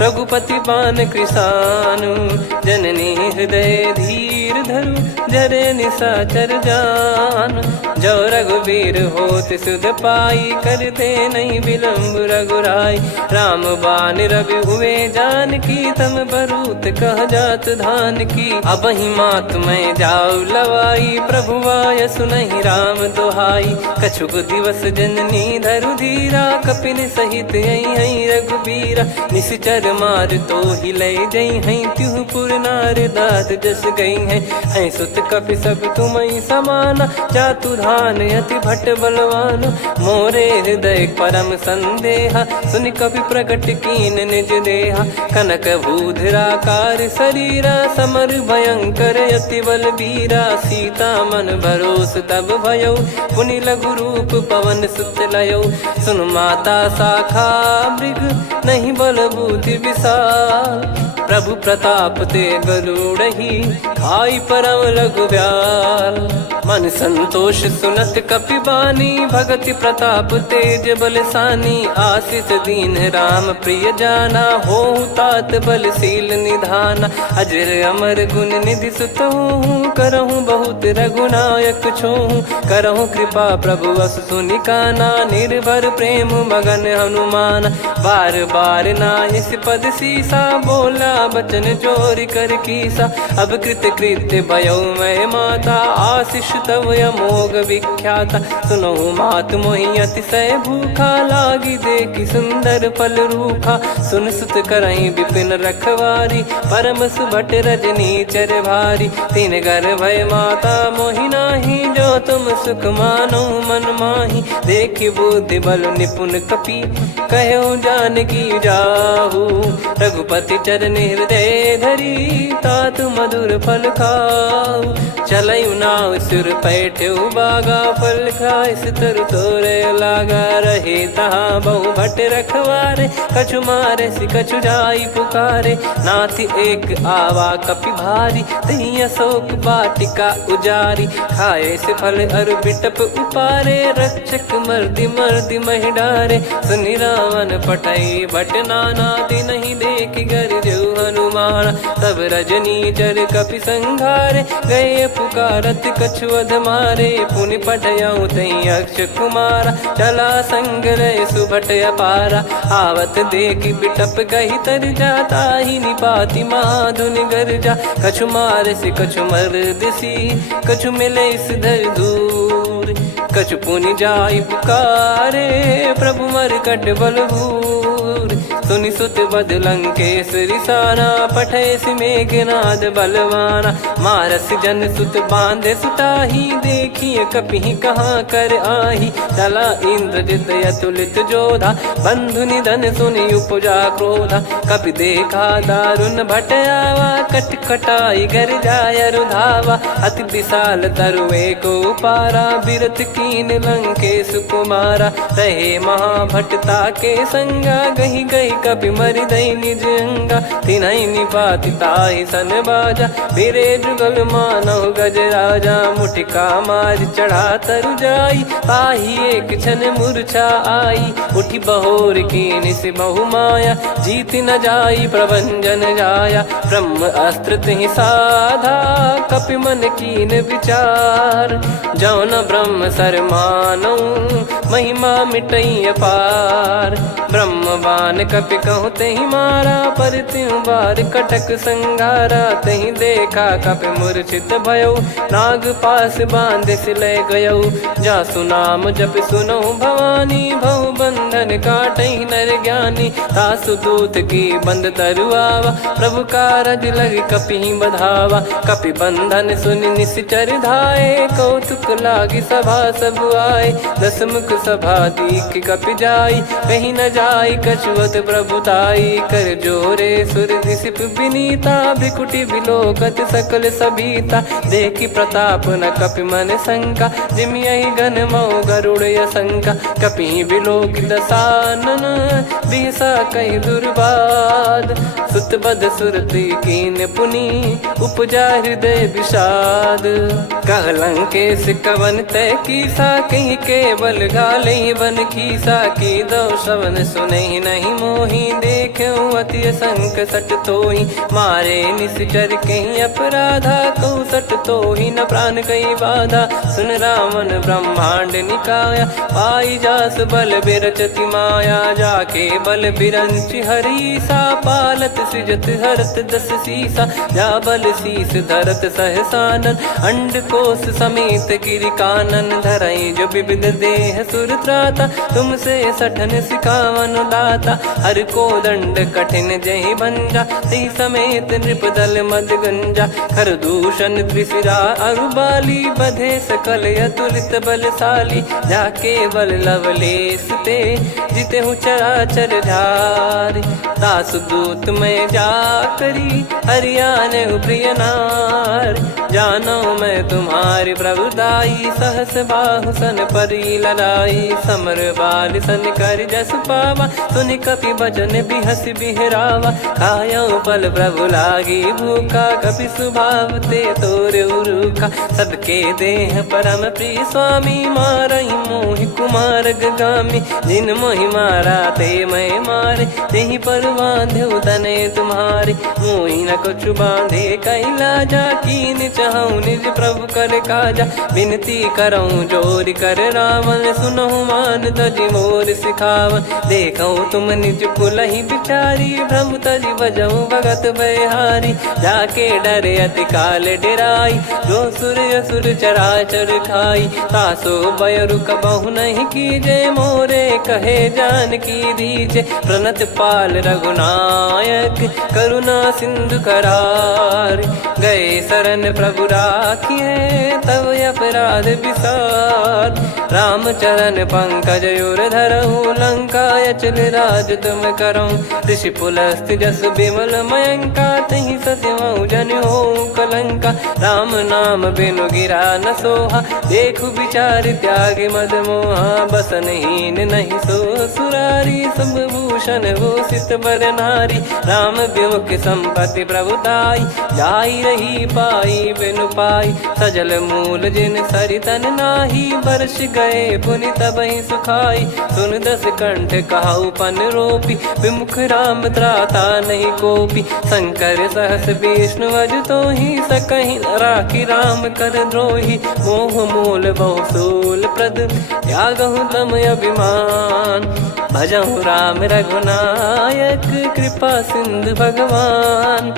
रघुपति पान कृसानु। जननी हृदय धीर धरु जरे निशाचर जान। जो रघुवीर होत सुध पाई कर दे नहीं विलम्ब रघुराई। राम बान रवि हुए जान की तम बरूत कह जात धान की। अब ही मात में जाऊ लवाई प्रभु आय सुनहि राम दुहाई। कछुक दिवस जननी धरु धीरा कपिन सहित यही रघुबीरा। निश्चर मार तो ही ले जई हैं त्यों पुर नार दाद जस गई हैं। सुत कपि सब तुमई समाना चातु धान अति भट बलवान। मोरे हृदय परम संदेहा सुनि कपि प्रकट कीन निज देहा। कनक भूधराकार शरीरा समर भयंकर अति बल बीरा। सीता मन भरोस तब भयौ पुनि लघु रूप पवन सुत लयौ। सुन माता शाखा मृग नहीं बल बुद्धि विशाल। प्रभु प्रताप ते गरुड़हि खाई परम लघु ब्याल। मन संतोष सुनत कपि बानी भगति प्रताप तेज बलसानी। आशीष दीन राम प्रिय जाना होहु तात बलशील निधाना। अजर अमर गुण निधि सुतहु करहु बहुत रघुनायक छोहु। करहु कृपा प्रभु अस सुनि काना निर्भर प्रेम मगन हनुमान। बार बार ना इस पद सीसा, बोला बचन चोरी कर कीसा। अब कृत कृत्य भयो मैं माता, आशीष तव अमोघ विख्याता। सुनो मात मोहि अतिशय भूखा, लागी देखी सुंदर फल रूखा। सुन सुत करई विपिन रखवारी, परम सुभट रजनी चर भारी। तीन घर भय माता मोहि नाही, जो तुम सुख मानो मन माही। देखी बुद्धि बल निपुण कपि, कहो जानकी जाहू। रघुपति चरण हृदय धरी, तात मधुर फल खाऊ। चलऊ नाव सिर पैठ्यऊ बागा, फल खाय सितर तोरे लागा। रहे तहाँ बहु भट रखवारे, कछु मारे सि कछु जाई पुकारे। नाथ एक आवा कपि भारी, तही अशोक वाटिका उजारी। खाए से फल अरु बिटप उपारे, रक्षक मर्दि मर्दि महि डारे। सुनि रावण पटई भट नाना, तिनहि देखि गरजऊ हनुमान। तब रजनी चर कपि संघारे, गए पुकारत कछु अध मारे। पुनि पटयऊ तई अक्ष कुमारा, चला संग रहे सुभट अपारा। आवत देखि बिटप कही तर जाता, ही निपाति माधुनि गर्जा। कछु मारे से कछु मर्दिसी, कछु मिले इस धर दूर। कछु पुनि जाई पुकारे, प्रभु मरकट बलभूर। सुनि सुत बद लंकेश रिसाना, पठय मेघनाद बलवाना। मारस जन सुत बांधे सुताही, देखिए कपि कहाँ कर आही। चला इंद्रजित अतुलित जोधा, बंधु निधन सुनि उपजा क्रोधा। कपि देखा दारुण भट आवा, कट कटाई घर जाय रुधावा। अति विशाल तरुए को पारा, बिरथ कीन लंकेश कुमारा। रहे महाभटता के संगा, गही गही कपि मरि दई निज अंगा। तिन्हि निपाति ताहि सन बाजा, बिरे जुगल मानव गज राजा। मुटिका मार चढ़ा तरु जाई, ताहि एक क्षण मूर्छा आई। उठी बहोर कीन से बहु माया, जीत न जाई प्रभंजन जाया। ब्रह्म अस्त्र तिहि साधा, कपि मन कीन विचार। जौन ब्रह्म सर मानऊ, महिमा मिटई अपार। ब्रह्म बान कपि कहूँ तहि मारा, पर त्यों बार कटक संगारा। तहि देखा कपि मूर्छित भयऊ, नाग पास बांध सिलय गयऊ। जासु नाम जप सुनऊ भवानी, भव बंधन काटहि नर ज्ञानी। तासु दूत की बंद तरुआवा, प्रभु कारज लग कपि बधावा। कपि बंधन सुनि निश्चर धाये, कौतुक लागी सभा सब आए। दस मुख सभा दीख कपि जाई, कहीं न जाई कछुअत प्रभुताई। कर जोरे सुर निसिप विनीता, भ्रिकुटि बिलोकत सकल सबीता। देखि प्रताप न कपि मन शंका, जिमियहि घन मऊ गरुड़ असंका। कपि बिलोकित दसानन, बिहसा कहि दुर्बाद। सुत बद सुरति कीन पुनि, उपजा हृदय विषाद। कह लंकेश कवन तय कीसा, कहीं केवल घाले बन खीसा। की दो श्रवण सुनहि नहीं मोहि, देखऊँ अति संक सट तोहि। मारे निश्चर कहीं अपराधा, कहूँ सट तोहि न प्राण कहीं बाधा। सुन रावण ब्रह्मांड निकाया, पाई जास बल बिरचति माया। जाके बल बिरंचि हरीसा, पालत सृजत हरत दस सीसा। जा बल शीस धरत सहसानन, अंड कोश समेत गिरि कानन। धरई जो विविध देह सुर त्राता, तुमसे सठन सिखावन दाता। हर को दंड कठिन जहि भंजा, ती समेत नृप दल मद गंजा। खर दूषण त्रिशिरा अरुबाली, बधे सकल अतुलित बलशाली। जाके बल लवलेस ते, जिते हूँ चराचर झारी। दास दूत में जा करी, हरियाने प्रिय नार। जानो मैं तुम्हारी प्रभुदाई, सहस बाहु सन परी लड़ाई। समर बाल सन कर जस पावा, सुनि कपि भजन बिहस बिहरावा। खायऊ पल प्रभु लागी भूखा, कपि स्वभाव ते तोर उरुखा। सबके देह परम प्रिय स्वामी, मारई मोहि कुमार गगामी। जिन मोहि मारा ते मैं मारे, तेहि पर बांधु तनय तुम्हारे मोही न कुछ बांधे कैला जा कीन चाहूं निज प्रभु कर काजा विनती करऊं जोर कर रावण सुनहु मान तजी मोर सिखावन देखऊं तुम निज कुलहि बिचारी भ्रम तजी बजऊं भगत बहारी जाके डरे अति काल डेराई जो सुर असुर चराचर खाई तासो बयरु कबहु नहीं कीजे मोरे कहे जान की दीजे प्रणत पाल रघुनायक करुणा सिंधु करार गए शरण प्रभु राखिए तब अपराध विसार राम चरण पंकज उर धरहु लंका अचल राज तुम करऊं ऋषि पुलस्त जस विमल मयंका तहि ससिमऊ जन हो कलंका राम नाम बिनु गिरा न सोहा देखु विचार त्याग मद मोहा बसनहीन नहीं सो सुरारी सब भूषण वो सित बर नारी राम विमुख संपत्ति प्रभुताई जाई रही पाई बिनु पाई सजल मूल जिन सरितन नाही वर्ष गए पुनि तबहि सुखाई सुन दस कंठ कहाऊ पन रोपी विमुख राम त्राता नहीं कोपी शंकर सहस विष्णु अज तो ही सकहि राखी राम कर द्रोही मोह मूल बहु सूल प्रद त्यागहु तम अभिमान भजहु राम रघुनायक कृपा सिंधु भगवान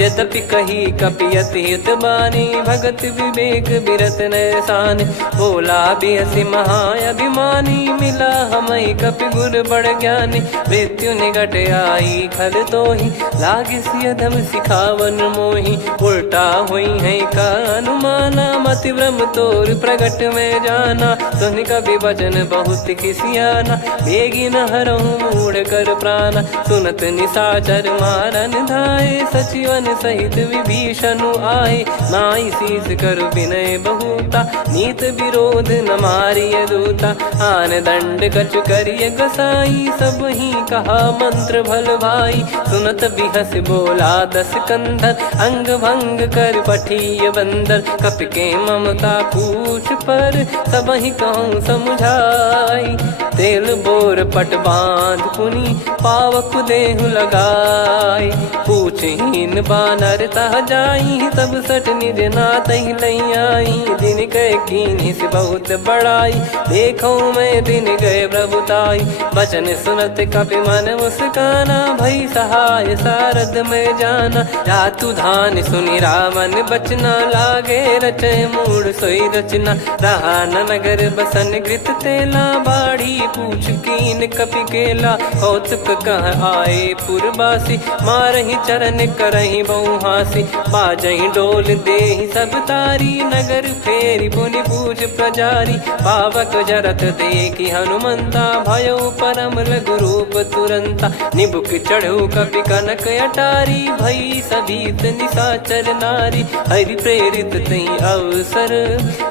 यद्यपि कही कपियति हित बानी भगत विवेक बिरत नैसान बोला बिहसी महाअभिमानी मिला हमई कपि गुर बड़ ज्ञानी मृत्यु निकट आई खल तो ही लागे सियधम सिखावन मोही उल्टा हुई है का अनुमाना मति ब्रह्म तोर प्रगट में जाना सुन कवि वचन बहुत खिसियाना बेगी न हरहु मूढ़ कर प्राण सुनत निशाचर मारन धाये सचिवन सहित विभीषण आए नाई शीस कर विनय बहुता नीत विरोध न मारिय दूता आन दंड कछु करिय गसाई सब ही कहा मंत्र भल भाई सुनत बिहस बोला दस कंधर अंग भंग कर पठिय बंदर कप के ममता पूछ पर सब ही कहूँ समझाई तेल बोर पट बांध पुनि पावक देहु लगाई पूछहीन बानर तह जाई तब सट निज नाथ ही लई आई दिन गए कीन्ही से बहुत बड़ाई देखो मैं दिन गए प्रभुताई बचन सुनत कपि मन मुस्काना भई सहाय सारद में जाना जातु धान सुनि रावण बचना लागे रचे मूड सोई रचना रहा न नगर बसन कृत तेला बाढ़ी पूछ कीन कपि केला कौतुक कह आए पुरबासी मारहि चरण करहि बहु हासी बाजहि डोल देहि सब तारी नगर फेरी पुनि पूछ प्रजारी पावक जरत देखि हनुमंता भयो परम लघु रूप तुरंता निबुक चढ़ऊ कपि कनक अटारी भई सभीत निशाचर नारी हरि प्रेरित तई अवसर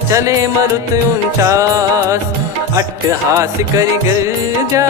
चले मरुत 49 अट्टहास करि गिरजा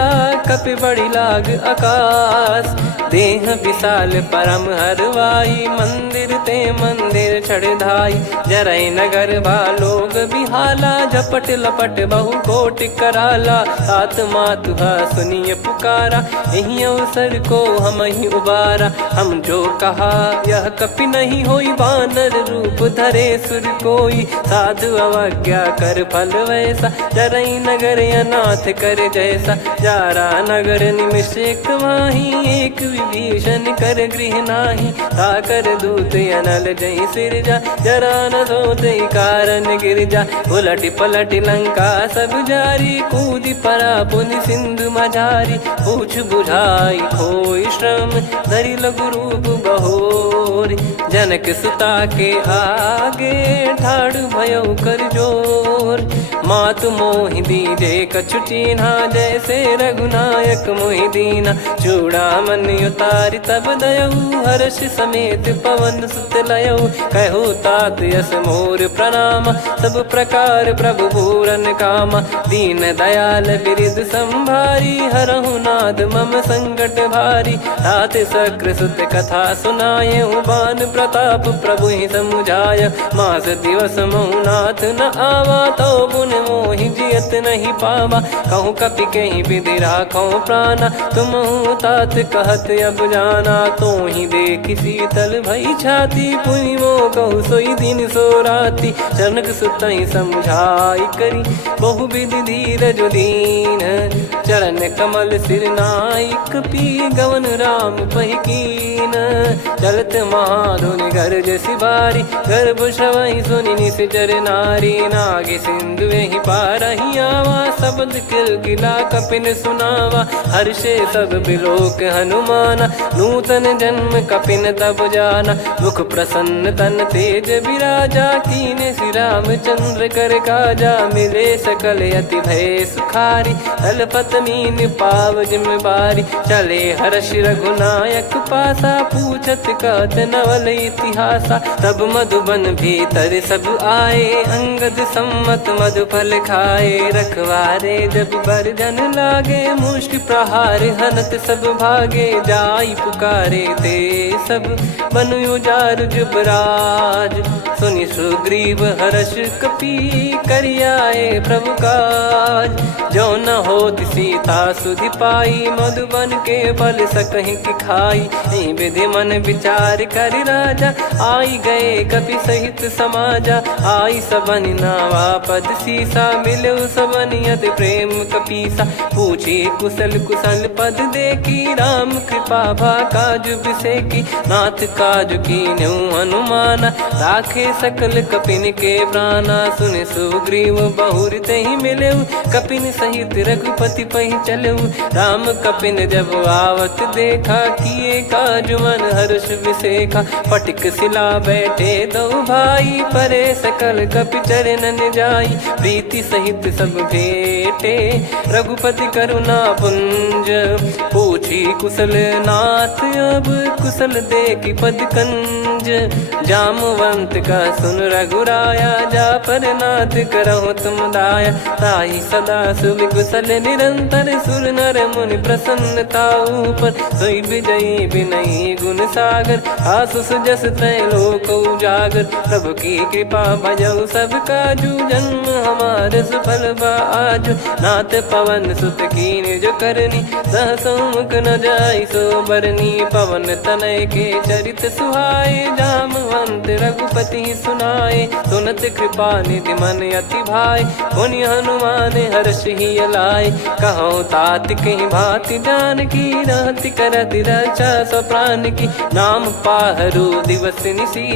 कपि बड़ी लाग आकाश देह विशाल परम हरवाई मंदिर ते मंदिर चढ़ाई जरई नगर बालोग बिहाला झपट लपट बहु कोट कराला सात मातुहा सुनिय पुकारा यही अवसर को हम ही उबारा हम जो कहा यह कपि नहीं होई बानर रूप धरे सुर कोई साधु अवज्ञा कर फल वैसा जरई नगर अनाथ कर जैसा जारा नगर निमिष एक माही एक विभीषण कर गृह नाही ताकर दूत अनल जय सिरजा जरा न सोते कारण गिरजा उलट पलट लंका सब जारी कूद परा पुनि सिंधु मझारी पूछ बुझाई खोई श्रम धरि लघु रूप बहोर जनक सुता के आगे ठाड़ भयो कर जोर मातु मोहि दीजे कछु चिन्हा जैसे रघुनायक मोहि दीना चूड़ामन उतारि तब दयऊ हर्ष समेत पवन सुत लयऊ कहु तात यस मोर प्रणाम सब प्रकार प्रभु पूरन कामा दीन दयाल बिरिद संभारी हरहु नाद मम संकट भारी तात सक्र सुत कथा सुनाये बान प्रताप प्रभु ही समुझाय मास दिवस मऊ नाथ न आवा तो पुन मोहि जियत नहीं पावा। कहूँ कपि कहीं विधि राखो प्राणा, तुम तात कहत अब जाना। तो ही देखी शीतल भई छाती, पुनि मो कहु सोई दिन सो राती। जनक सुतहि समझाई करी, बहु विधि धीरज दीन। चरण कमल सिर नाइक, पी गवन राम पहि कीन। चलत महाधुनि गरज सिबारी, गर्भ श्रवहि सुनि निश्चर नारी। नागे सिंधु ही पारहि आवा, शब्द किलकिला कपिन सुनावा। हर्षे सब बिलोक हनुमाना, नूतन जन्म कपिन तब जाना। मुख प्रसन्न तन तेज विराजा, कीने श्री रामचंद्र कर काजा। मिले सकल अति भय सुखारी, तलपत मीन पाव जिम्मेवारी। चले हर्ष रघुनायक पासा, पूछत कहत नवल इतिहासा। तब मधुबन भीतर सब आए, अंगद सम्मत मधुफल खाए। रखवारे जब बरजन लागे, मुष्टि प्रहार हनत सब भागे। जाई पुकारे ते सब, बन उजारु जुबराज। सुनि सुग्रीव हर्ष कपि, करियाए प्रभु काज। जो न होत सीता सुधि पाई, मधुबन के बल सकहि की खाई। विधि मन विचार कर राजा, आई गए कपि सहित समाजा। आई सबन नावा पद सीसा, मिलो सबन यदि प्रेम कपीसा। पूछी कुशल कुशल पद देखी, राम कृपा भा काज बिसेकी। नाथ काज कीन्हु हनुमाना, राखे सकल कपिन के प्राणा। सुन सुग्रीव बहुर तहि मिलेउ, कपिन सहित रघुपति पहि चलेउ। राम कपिन जब आवत देखा, किए काज मन हर्ष विसेखा। फटिक सिला बैठे दो भाई, परे सकल कपि चरणन जाई। प्रीति सहित सब भेटे, रघुपति करुणा पुंज। पूछी कुशल नाथ अब, कुशल देखी पद कंज। जामवंत का सुन रघुराया, जा पर नाथ करहु तुम दाया। ताहि सदा सुभि कुशल निरंतर, सुर नर मुनि प्रसन्नता ऊपर। सोई विजयी विनयी गुण सागर, आसु सुजस त्रैलोक उजागर। प्रभु की कृपा भजऊ सब काजू, जन्म हमार सफल बा आजु। नाथ पवन सुत कीन्ह जो करनी, सहसो मुख न जाई सो बरनी। पवन तनय के चरित सुहाए, जामवंत रघुपति सुनाए। सुनत कृपा निधि मन अति भाई, पुनि हनुमान हर्ष ही लाए। कहो तात कहीं भांति जानकी, रहति करति रक्षा सो प्राण की। नाम पाहरु दिवस निसी,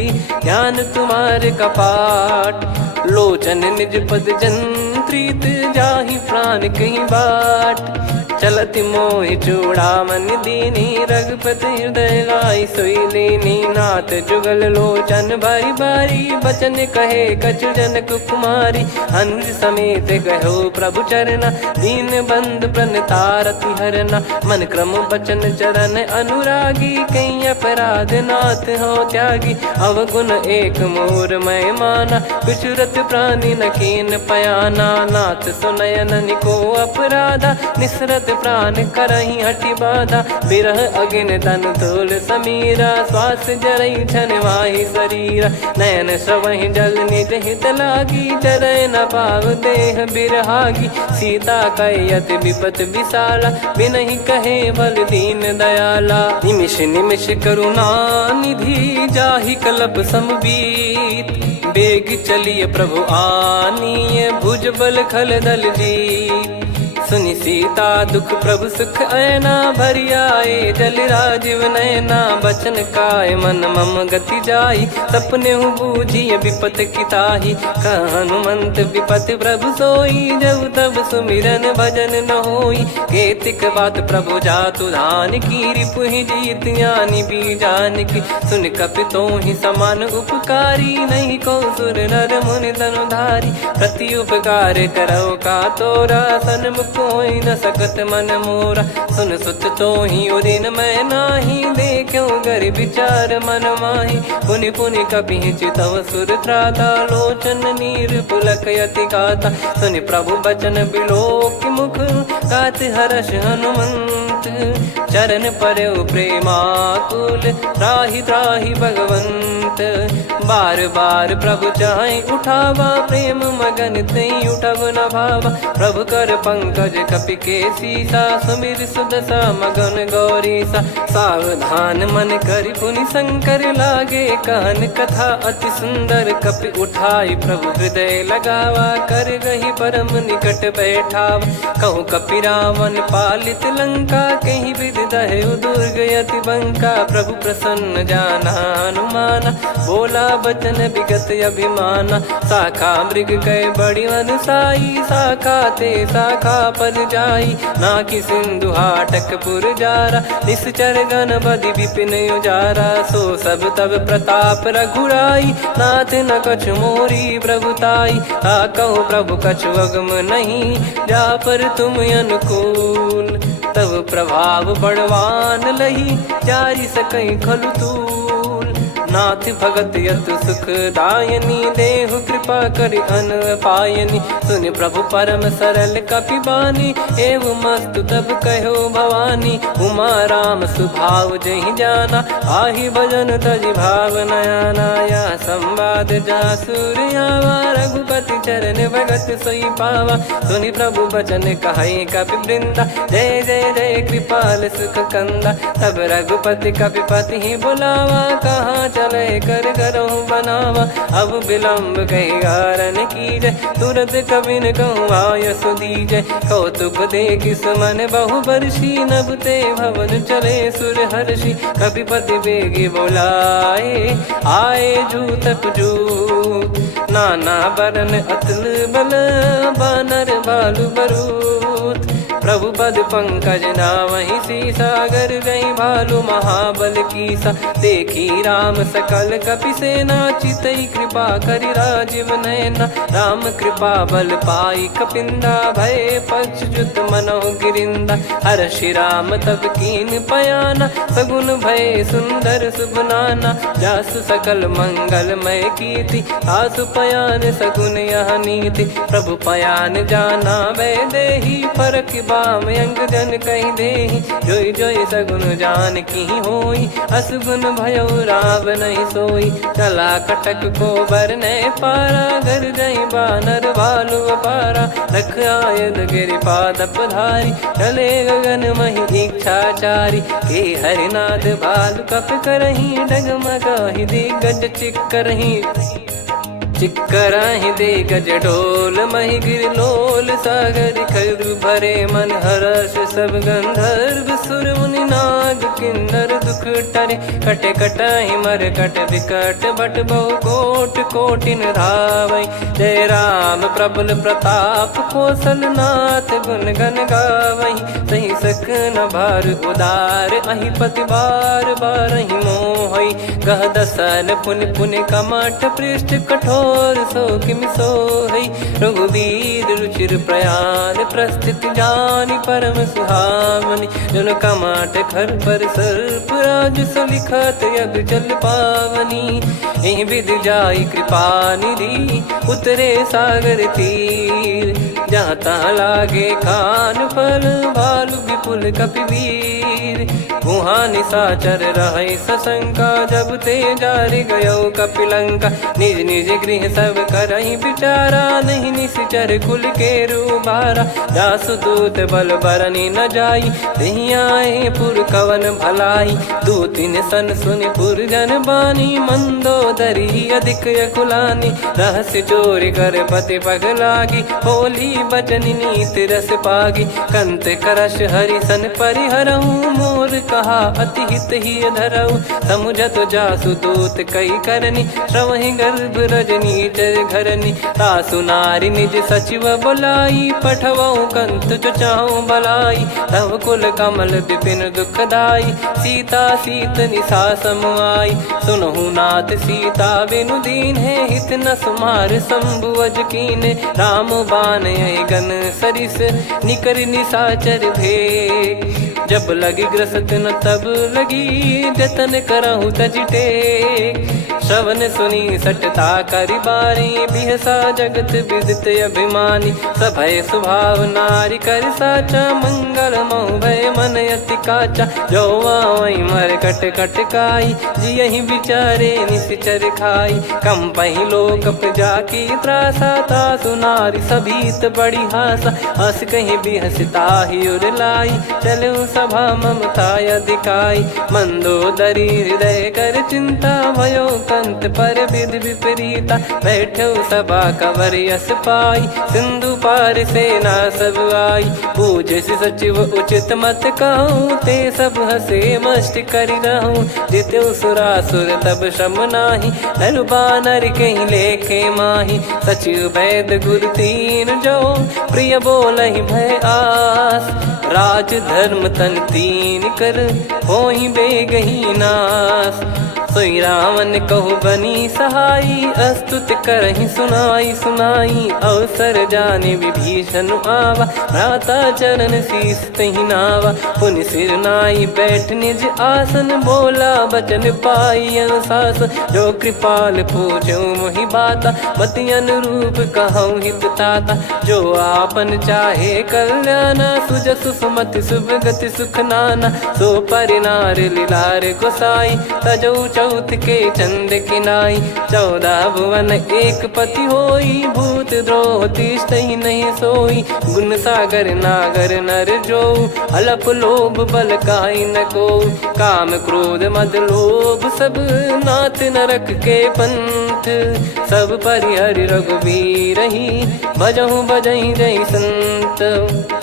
ज्ञान तुम्हारे कपाट। लोचन निज पद जंत्रित, जाहि प्राण कहीं बाट। चलति मोहि चूड़ामन दीनी, रघुपति हृदय लाई सोई लीनी। नाथ जुगल लोचन बारी बारी, बचन कहे कछु जनक कुमारी। अनुज समेत गयो प्रभु चरना, दीन बंद प्रणतारति हरना। मन क्रम बचन चरण अनुरागी, कहीं अपराध नाथ हो त्यागी। अवगुण एक मोर मैं माना, विचुरत प्राणी न कीन पयाना। नाथ सुनयन निको अपराधा, निसरत प्राण करहि हटि बाधा। बिरह अगिन तन तोल समीरा, श्वास जरई छन वाहि शरीरा। नयन श्रवहि जल निज हित लागी, चरय न पाव देह बिरहागी। सीता कैयत विपत विशाला, बिनहि कहे बल दीन दयाला। निमिष निमिष करुणा निधि, जाहि कल्प समबीत। बेग चलिए प्रभु आनीय, भुज बल खल दल जीत। सुनि सीता दुख प्रभु सुख ऐना, भरि आए जल राजीव नैना। बचन काय मन मम गति जाई, सपने हूँ बूझी विपत किताही। हनुमंत विपत प्रभु सोई, जब तब सुमिरन भजन न होई। केतिक बात प्रभु जातु धान की, रिपुहि जीत ज्ञानी बीजान की। सुन कपि तोहि समान उपकारी, नहीं को सुर नर मुनि धनुधारी। प्रति उपकार करो का तोरा, सन्मुख कोई न सकत मन मोरा। सुन सुत तो ही उदिन मैं नाही, देखो गर विचार मन माही। पुनि पुनि कपि चितव सुर त्राता, लोचन नीर पुलक यति गाता। सुनि प्रभु बचन बिलोक मुख, गात हर्ष हनुमंत। चरण परउ प्रेमाकुल, त्राहि त्राहि भगवंत। बार बार प्रभु चाहे उठावा, प्रेम मगन तई उठब न भावा। प्रभु कर पंकज कपि के सीसा, सुमिर सुदशा मगन गौरीसा। सावधान मन करि पुनि शंकर लागे, कहन कथा अति सुंदर कपि उठाई। प्रभु हृदय लगावा, कर गही परम निकट बैठावा। कहूँ कपि रावण पालित लंका, कहीं विद दहु दुर्ग अति बंका। प्रभु प्रसन्न जाना हनुमाना, बोला बचन विगत अभिमाना। शाखा मृग कह बड़ी अनुसाई, शाखा ते शाखा पर जाई। ना कि सिंधु हाटक पुर जारा, निश्चर गण बदि विपिन उजारा। सो सब तब प्रताप रघुराई, नाथ न कछु मोरी प्रभुताई। कहूँ प्रभु कछु अगम नहीं, जा पर तुम अनुकूल। तब प्रभाव बड़वान लही, जारी सकई खलु तूल। नाथ भगत यतु सुख दायनी, देहु कृपा करि अन पायनी। सुन प्रभु परम सरल कपि बानी, एव मस्तु तब कहो भवानी। उमा राम सुभाव जहि जाना, आहि भजन तजि भाव नया नाया। संवाद जासुर आवा, रघुपति चरण भगत सोई पावा। सुनि प्रभु बचन कहै कपि वृंदा, जय जय जय कृपाल सुख कंदा। तब रघुपति कपिपति ही बुलावा, कहाँ चले कर करहु बनावा। अब विलम्ब कही कारण कीजय, तुरत कबिन कहूँ आय सुदीजय। कौतुक देखि सुमन बहु बरसी, नभ ते भवन चले सुर हर्षि। कपिपति बेगी बोलाए, आए जूतक जूत। नाना बरन अतुल बल, बानर बालु बरूत। प्रभु पद पंकज नामहि सीसा, गर गई भालु महाबल कीसा। देखी राम सकल कपि सेना, चितई कृपा करि राजीव नयना। राम कृपा बल पाई कपिंदा, भय पक्षजुत मनोह गिरिंदा। हर्षि राम तब कीन पयाना, सगुन भय सुंदर सुबनाना। जासु सकल मंगलमय कीर्ति, आसु पयान सगुन यह नीति। प्रभु पयान जाना वै देहि, फरक बाम अंग जन कहि देहि। जोई जोई सगुन जान की होई, असगुन भयो राव नहीं सोई। चला कटक को बरने पारा, घर जई बानर भालु अपारा। रख आयद गिरिपाद पधारी, चले गगन महि इच्छाचारी। के हरिनाथ भालु कप करही, डगमगाहि दिग्गज चिक्करही। चिक्कराहि दे गज डोल, महि गिर लोल सागर खरु भरे मन हर्ष। सब गंधर्व सुर मुनि नाग किन्नर दुख टरे। कट कटाहि मर कट विकट, बट बहु कोट कोटिन धावै। जय राम प्रबल प्रताप, कौशल नाथ गुण गन गावै। सही सख न भार उदार, अहि पति बार बारहि मोहै। गह दसन पुनि पुनि कमठ, पृष्ठ कठोर सो किमि सोहै। रघुवीर रुचिर प्रयाण, प्रस्थित जानि परम सुहावनी। जन कमाट खर पर सर्प, राज सलिखत अब चल पावनी। एहि विध जाई कृपा निधि, उतरे सागर तीर। जहाँ तहाँ लागे खान फल, भालु विपुल कपिवीर। वहाँ निशाचर रहै सशंका, जब ते जारि गयो कपिलंका। निज निज गृह सब करहि विचारा, नहीं निश्चर कुल के रूबारा। जासु दूत बल बरनी न जाई, तेहि आए पुर कवन भलाई। दू तीन सन सुनि पुर जन बानी, मंदोदरी अधिक अकुलानी। रहस्य चोरी कर पति पग लागी, होली बचन नीत रस पागी। कंत करश हरि सन परिहरऊँ, मोर कहा अति हित ही धरऊ। समुझत जासु दूत कई करनी, श्रवहि गर्भ रजनी चर घरनी। तासु नारी निज सचिव बुलाई, पठवऊ कंत जो चाहूं भलाई। तव कुल कमल विपिन दुखदाई, सीता सीत निशा समुआई। सुनहु नाथ सीता बिनु दीन है, हित न सुमार शंभु अज कीने। राम बान यही गन सरिस, निकर निशाचर भे। जब लगी ग्रसत न तब लगी, जतन करहु तज टेक। श्रवण सुनी सटता करि बारी बिहसा जगत विदित अभिमानी सभय स्वभाव नारी कर साचा मंगल मोह भय मन अति काचा जो आवई मर कट कट काई जियहि विचारे निश्चर खाई कम पही लोक प्रजा की त्रासा तासु नारी सभीत बड़ी हासा हस कहीं भी हंसता ही उर लाई चलो सभा ममता अधिकाई मंदोदरी हृदय कर चिंता भयो कंत पर विधि विपरीता बैठो सभा कवर यस पाई सिंधु पार सेना सब आई पूज सचिव उचित मत कहूँ ते सब हसे मस्त करि रहूं जित्यो सुरासुर तब श्रम नाही नर बानर कहीं लेखे माही सचिव वैद गुरु तीन जो प्रिय बोलहि भय आस राज धर्म तन तीन कर होई बेगही नास सोई रावण कहु बनी सहाई अस्तुत करहि सुनाई सुनाई अवसर जाने विभीषण आवा भ्राता चरण शीस तहि नावा पुनि सिर नाई बैठ निज आसन बोला बचन पाई अनुशासन जो कृपाल पूछो मोहि बाता मति अनुरूप कहूँ हित ताता जो आपन चाहे कल्याणा सुजसु सुमति शुभ गति सुख नाना सो परिनार लीलार गोसाई तजौ चौथ के चंद किनाई 14 भुवन एक पति होई भूत द्रोह तिष्ठहि नहीं सोई गुण सागर नागर नर जो अलप लोभ बल काई न को काम क्रोध मद लोभ सब नाथ नरक के पंथ सब परिहरि रघुबीर ही भजहु भजहि जय संत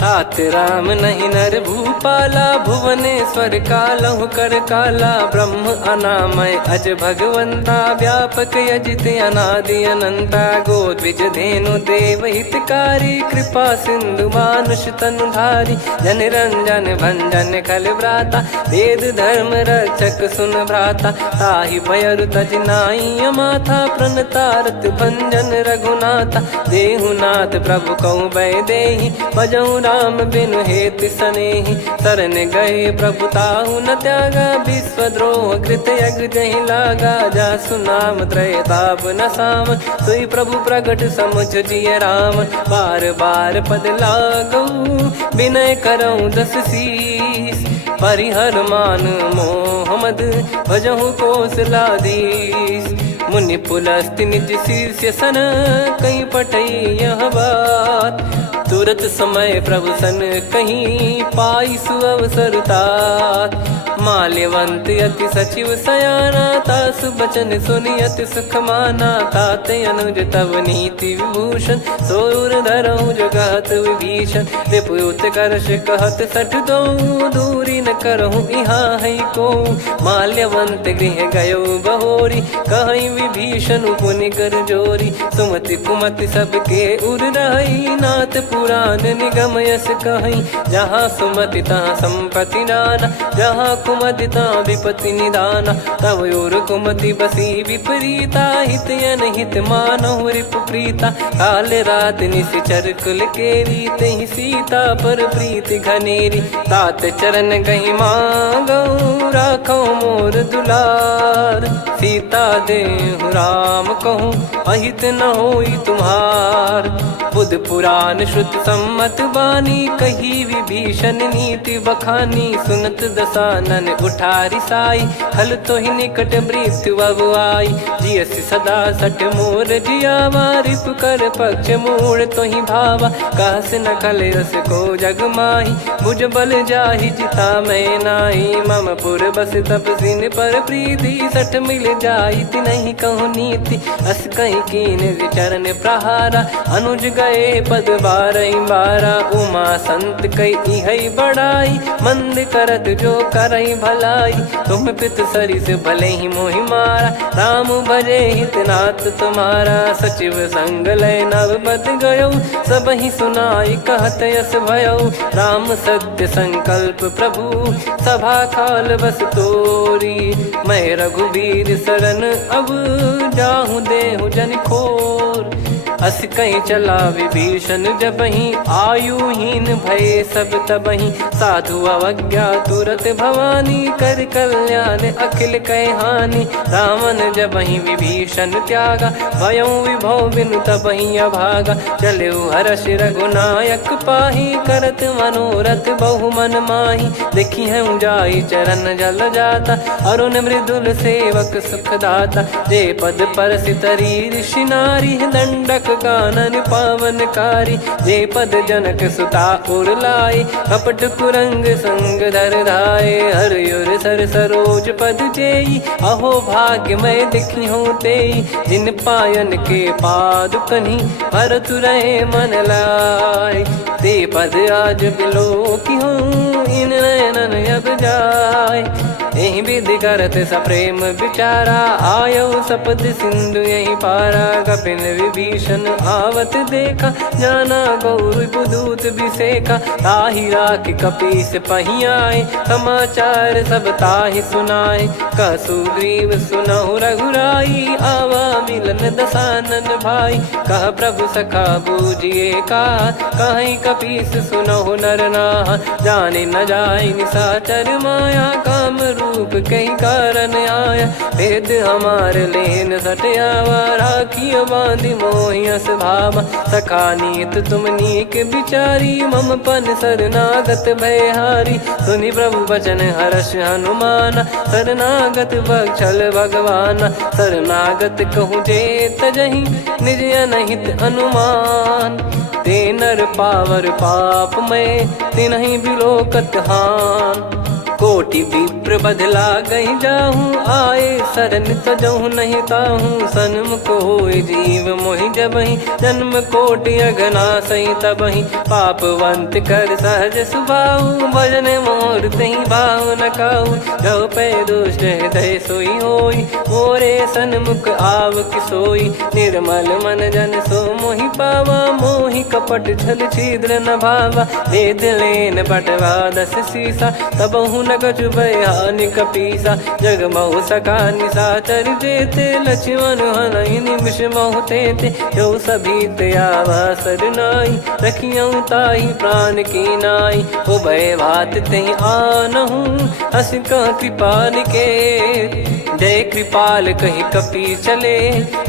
तात राम नहीं नर भूपाला भुवनेश्वर कालहु कर काला ब्रह्म अनामय अज भगवंता व्यापक यजित अनादि अनंता गोद्विज धेनु देव हितकारी कृपा सिंधु मानुष तनुधारी जन रंजन भंजन खल भ्राता वेद धर्म रक्षक सुन भ्राता ताहि भयरु तज नाई माथा प्रणतारत भंजन रघुनाथा देहुनाथ प्रभु कहु भय देहि भजहु राम बिनु हेत सनेहि शरण गए प्रभु ताहु न त्यागा विश्वद्रोह कृत यज्ञ जहि लागा जासु नाम त्रय ताप न साम सोई प्रभु प्रगट समुझ जिय राम बार बार पद लागऊ विनय करऊँ दस शीस परिहर मान मोह मद भजहु कौशलाधीश मुनि पुलस्ति निज शीर्ष सन कहीं पटई यह बात तुरत समय प्रभु सन कहीं पाई सुअवसर तात माल्यवंत अति सचिव सयाना तासु बचन सुनि अति सुख माना ताते अनुज तव नीति विभूषण सोर धरऊ जगत विभीषण विपुत करश कहत सठ दो दूरी न करहु इहाँ है को माल्यवंत गृह गयो बहोरी कहीं विभीषण पुनि कर जोरी सुमति कुमति सबके उर रही नाथ पुराण निगम यस कहीं जहाँ सुमति तहाँ संपत्ति नाना जहाँ कुमति तहाँ विपत्ति निदाना तव और कुमति बसी विपरीता हित अनहित मानहु रिप प्रीता काल रात निश्चर कुल केरी तहि सीता पर प्रीति घनेरी तात चरण गही मांगऊ राखो मोर दुलार सीता देहु राम कहूँ अहित न होई तुम्हार बुध पुराण श्रुत सम्मत बानी कही विभीषण नीति बखानी सुनत दसानन उठारी साई खल तो ही निकट मृत्यु अब आई जियस सदा सट मोर जियावा रिप कर पक्ष मूड़ तो ही भावा कहस न खल रस को जग माही भुज बल जाहि जिता मैं नाई मम पुर बस तप सिन पर प्रीति सठ मिल जाई नहीं कहूँ नीति अस कहीं कीन चरण प्रहारा अनुज गए पद बारई बारा उमा संत कई हई बड़ाई मंद करत जो करई भलाई तुम पित सरिस भले ही मोहि मारा राम भजे हित नाथ तुम्हारा सचिव संग लय नव बद गयो सब ही सुनाई कहत यस भयो राम सत्य संकल्प प्रभु सभा काल बस तोरी मैं रघुबीर शरण अब जाहूँ देहु जन खोर अस कहीं चला विभीषण जबहि, आयुहीन भये सब तबहि। साधु अवज्ञा तुरत भवानी, कर कल्याण अखिल कह हानि। रावण जबहि विभीषण त्यागा, भयउ विभव बिनु तबहि अभागा। चले हर्ष रघुनायक पाहि, करत मनोरथ बहु मन माहि। देखी है जाई चरण जल जाता, अरुण मृदुल सेवक सुखदाता। जे पद परसि तरी ऋषि नारी, दंडक कानन पावनकारी। जे पद जनक सुता उर लाए, कपट कुरंग संग धर धाये। हरियुर सर सरोज पद जेई, अहो भाग्य मैं दिखी हूँ तेई। जिन पायन के पाद कन्ही, भरतु रहे मन लाय। ते पद आज बिलो की हूँ, इन नयनन अब जाय। यही विधि करत सप्रेम विचारा, आयो सपद सिंधु यही पारा। कपिन विभीषण आवत देखा, जाना गौर बुदूत बिसेखा। ताहि राख कपीस पही आए, समाचार सब ताहि सुनाए। कह सुग्रीव सुनहु रघुराई, आवा मिलन दसानन भाई। कह प्रभु सखा बूझिए का, कहीं कपीस सुनहु नर नाहा। जाने न जाय निशाचर माया, काम रूप कई कारण आया। भेद हमार लेन सटयावा, राखियो बांधि मोहियस भावा। सखा नीत तुम नीक बिचारी, मम पन शरणागत भयहारी। सुनि प्रभु बचन हर्ष हनुमाना, शरणागत बक्षल भगवाना। शरणागत कहूँ जे तजहि, निज अनहित अनुमान। ते नर पावर पाप में, तिन्हि बिलोकत हान। कोटि विप्र बदला गई जाहूँ, आए शरण तजहु नहीं ताहूँ। सन्मुख होय जीव मोहि जबहि, जन्म कोटि अघना सही तबहि। पापवंत कर सहज सुभाऊ, भजन मोर तहि भाव न काऊ। जो पै दुष्ट हृदय सोई होई, मोरे सन्मुख आव किसोई। निर्मल मन जन सो मोहि पावा, मोहि कपट छल छिद्र न भावा। वेद लेन बटवा दस सीसा, तबहु न कछु भयानि कपीसा। जग महु सका निशाचर जेते, लक्ष्मण हनहि निमिष महु तेते। जो सभी त्यावा सरनाई, रखियऊ ताहि प्राण की नाई। ओ भय भात तहि आनहु, हस कह कृपाल के। जय कृपाल कहि कपी चले,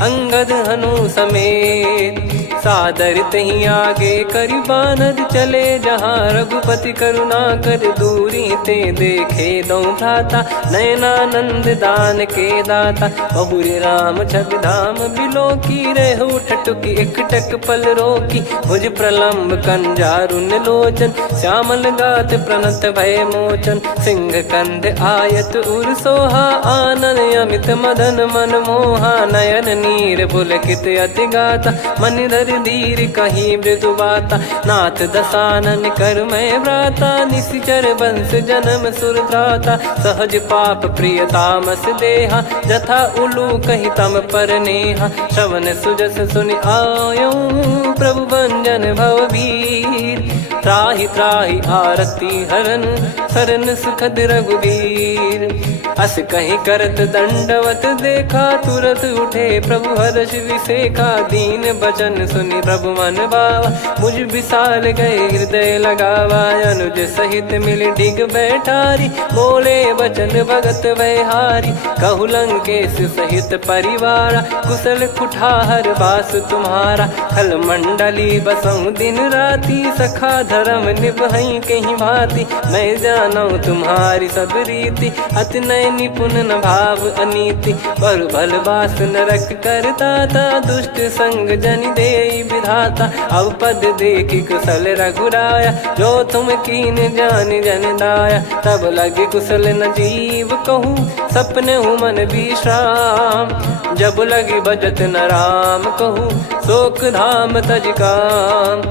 अंगद हनु समेत। सादर तहि आगे करि बानर चले, जहाँ रघुपति करुणा कर दूरी ते देखे दो भ्राता। नयनानंद दान के दाता, बहुरी राम छवि धाम बिलो की। रहु ठटुकी एकटक पल रोकी, भुज प्रलम्ब कंजारुन लोचन। श्यामल गात प्रणत भय मोचन, सिंह कंध आयत उर सोहा। आनन अमित मदन मन मोहा, नयन नीर पुलकित अति गाता। मन धर धीर कहीं मृदु बाता, नाथ दसानन कर मैं व्राता। निशिचर वंश जन्म सुर त्राता, सहज पाप प्रिय तामस देहा। जथा उलू कही तम पर नेहा, श्रवण सुजस सुनि आयो। प्रभु भंजन भवभीर, त्राहि त्राहि आरती हरन। शरण सुखद रघुवीर, अस कहीं करत दंडवत देखा। तुरत उठे प्रभु हर्ष विसेखा, दीन बचन सुनि प्रभु मन भावा। मुझ विशाल गए हृदय लगावा, अनुज सहित मिल डिग बैठारी। बोले बचन भगत वैहारी, कहु लंकेश सहित परिवारा। कुशल कुठार बास तुम्हारा, खल मंडली बसऊं दिन राती। सखा धर्म निभई कहीं भांति, मैं जानू तुम्हारी सब रीति। अति नय निपुण न भाव अनीति, पर भल बास नरक करताता। दुष्ट संग जनि देई विधाता, अब पद देखि कुशल रघुराया। जो तुम कीन जान जन दाया, तब लगे कुशल न जीव कहूँ। सपने हूँ मन विश्राम, जब लगे भजत न राम कहूँ। शोक धाम तज काम,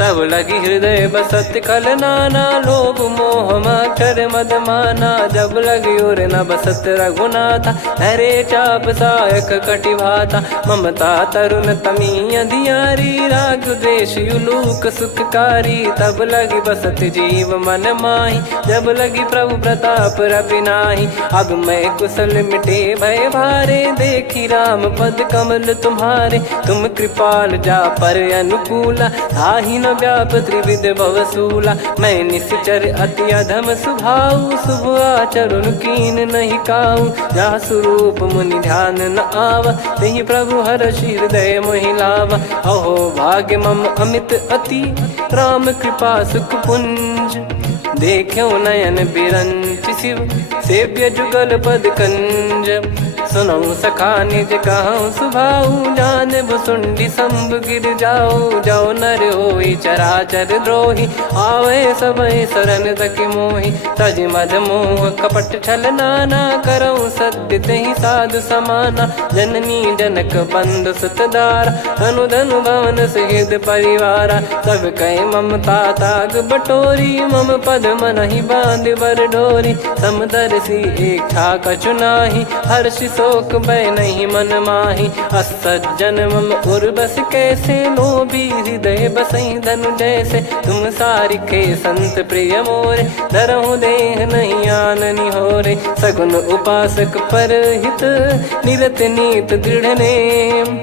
तब लगी हृदय बसत खल नाना, लोभ मोह मक्षर मद माना। जब लगी उर न बसत रघुनाथा, हरे चाप सायक कटि भाता। ममता तरुण तमी अधियारी, राग द्वेष युलूक सुखकारी। तब लगी बसत जीव मन माही, जब लगी प्रभु प्रताप रवि नाही। अब मैं कुशल मिटे भय भारे, देखी राम पद कमल तुम्हारे। तुम कृपाल जा पर अनुकूला, ताहि न व्याप त्रिविध भवसूला। मैं निश्चर अति अधम सुभाऊ, शुभ आचरण कीन नहीं काऊ। जा स्वरूप मुनि ध्यान न आवा, तेहि प्रभु हर्षि हृदय मोहि लावा। अहो भाग्य मम अमित अति, राम कृपा सुख पुंज। देखो नयन बिरंच शिव, सेव्य जुगल पद कंज। सुनऊ सखा निज कहूँ सुभाऊ, जान भुसुंडी संभ गिर जाओ। जाओ नर होई चराचर द्रोही, आवे सबय शरण तक मोहि। तज मद मोह कपट छल नाना, करऊँ सत्य तेहि साधु समाना। जननी जनक बंधु सुतदारा, धनु धनु भवन सहित परिवारा। सब कहे ममता ताग बटोरी, मम पद मनहि बांध बर डोरी। समदर्शी इच्छा कछु नाही, हर्ष शोक भय नहीं मन माही। असज्जन मम उर्वश कैसे, लोभी हृदय बसई धनु जैसे। तुम सारिखे संत प्रिय मोरे, धरहु देह नहीं आननि होरे। सगुन उपासक पर हित, निरत नीत दृढ़ नेम।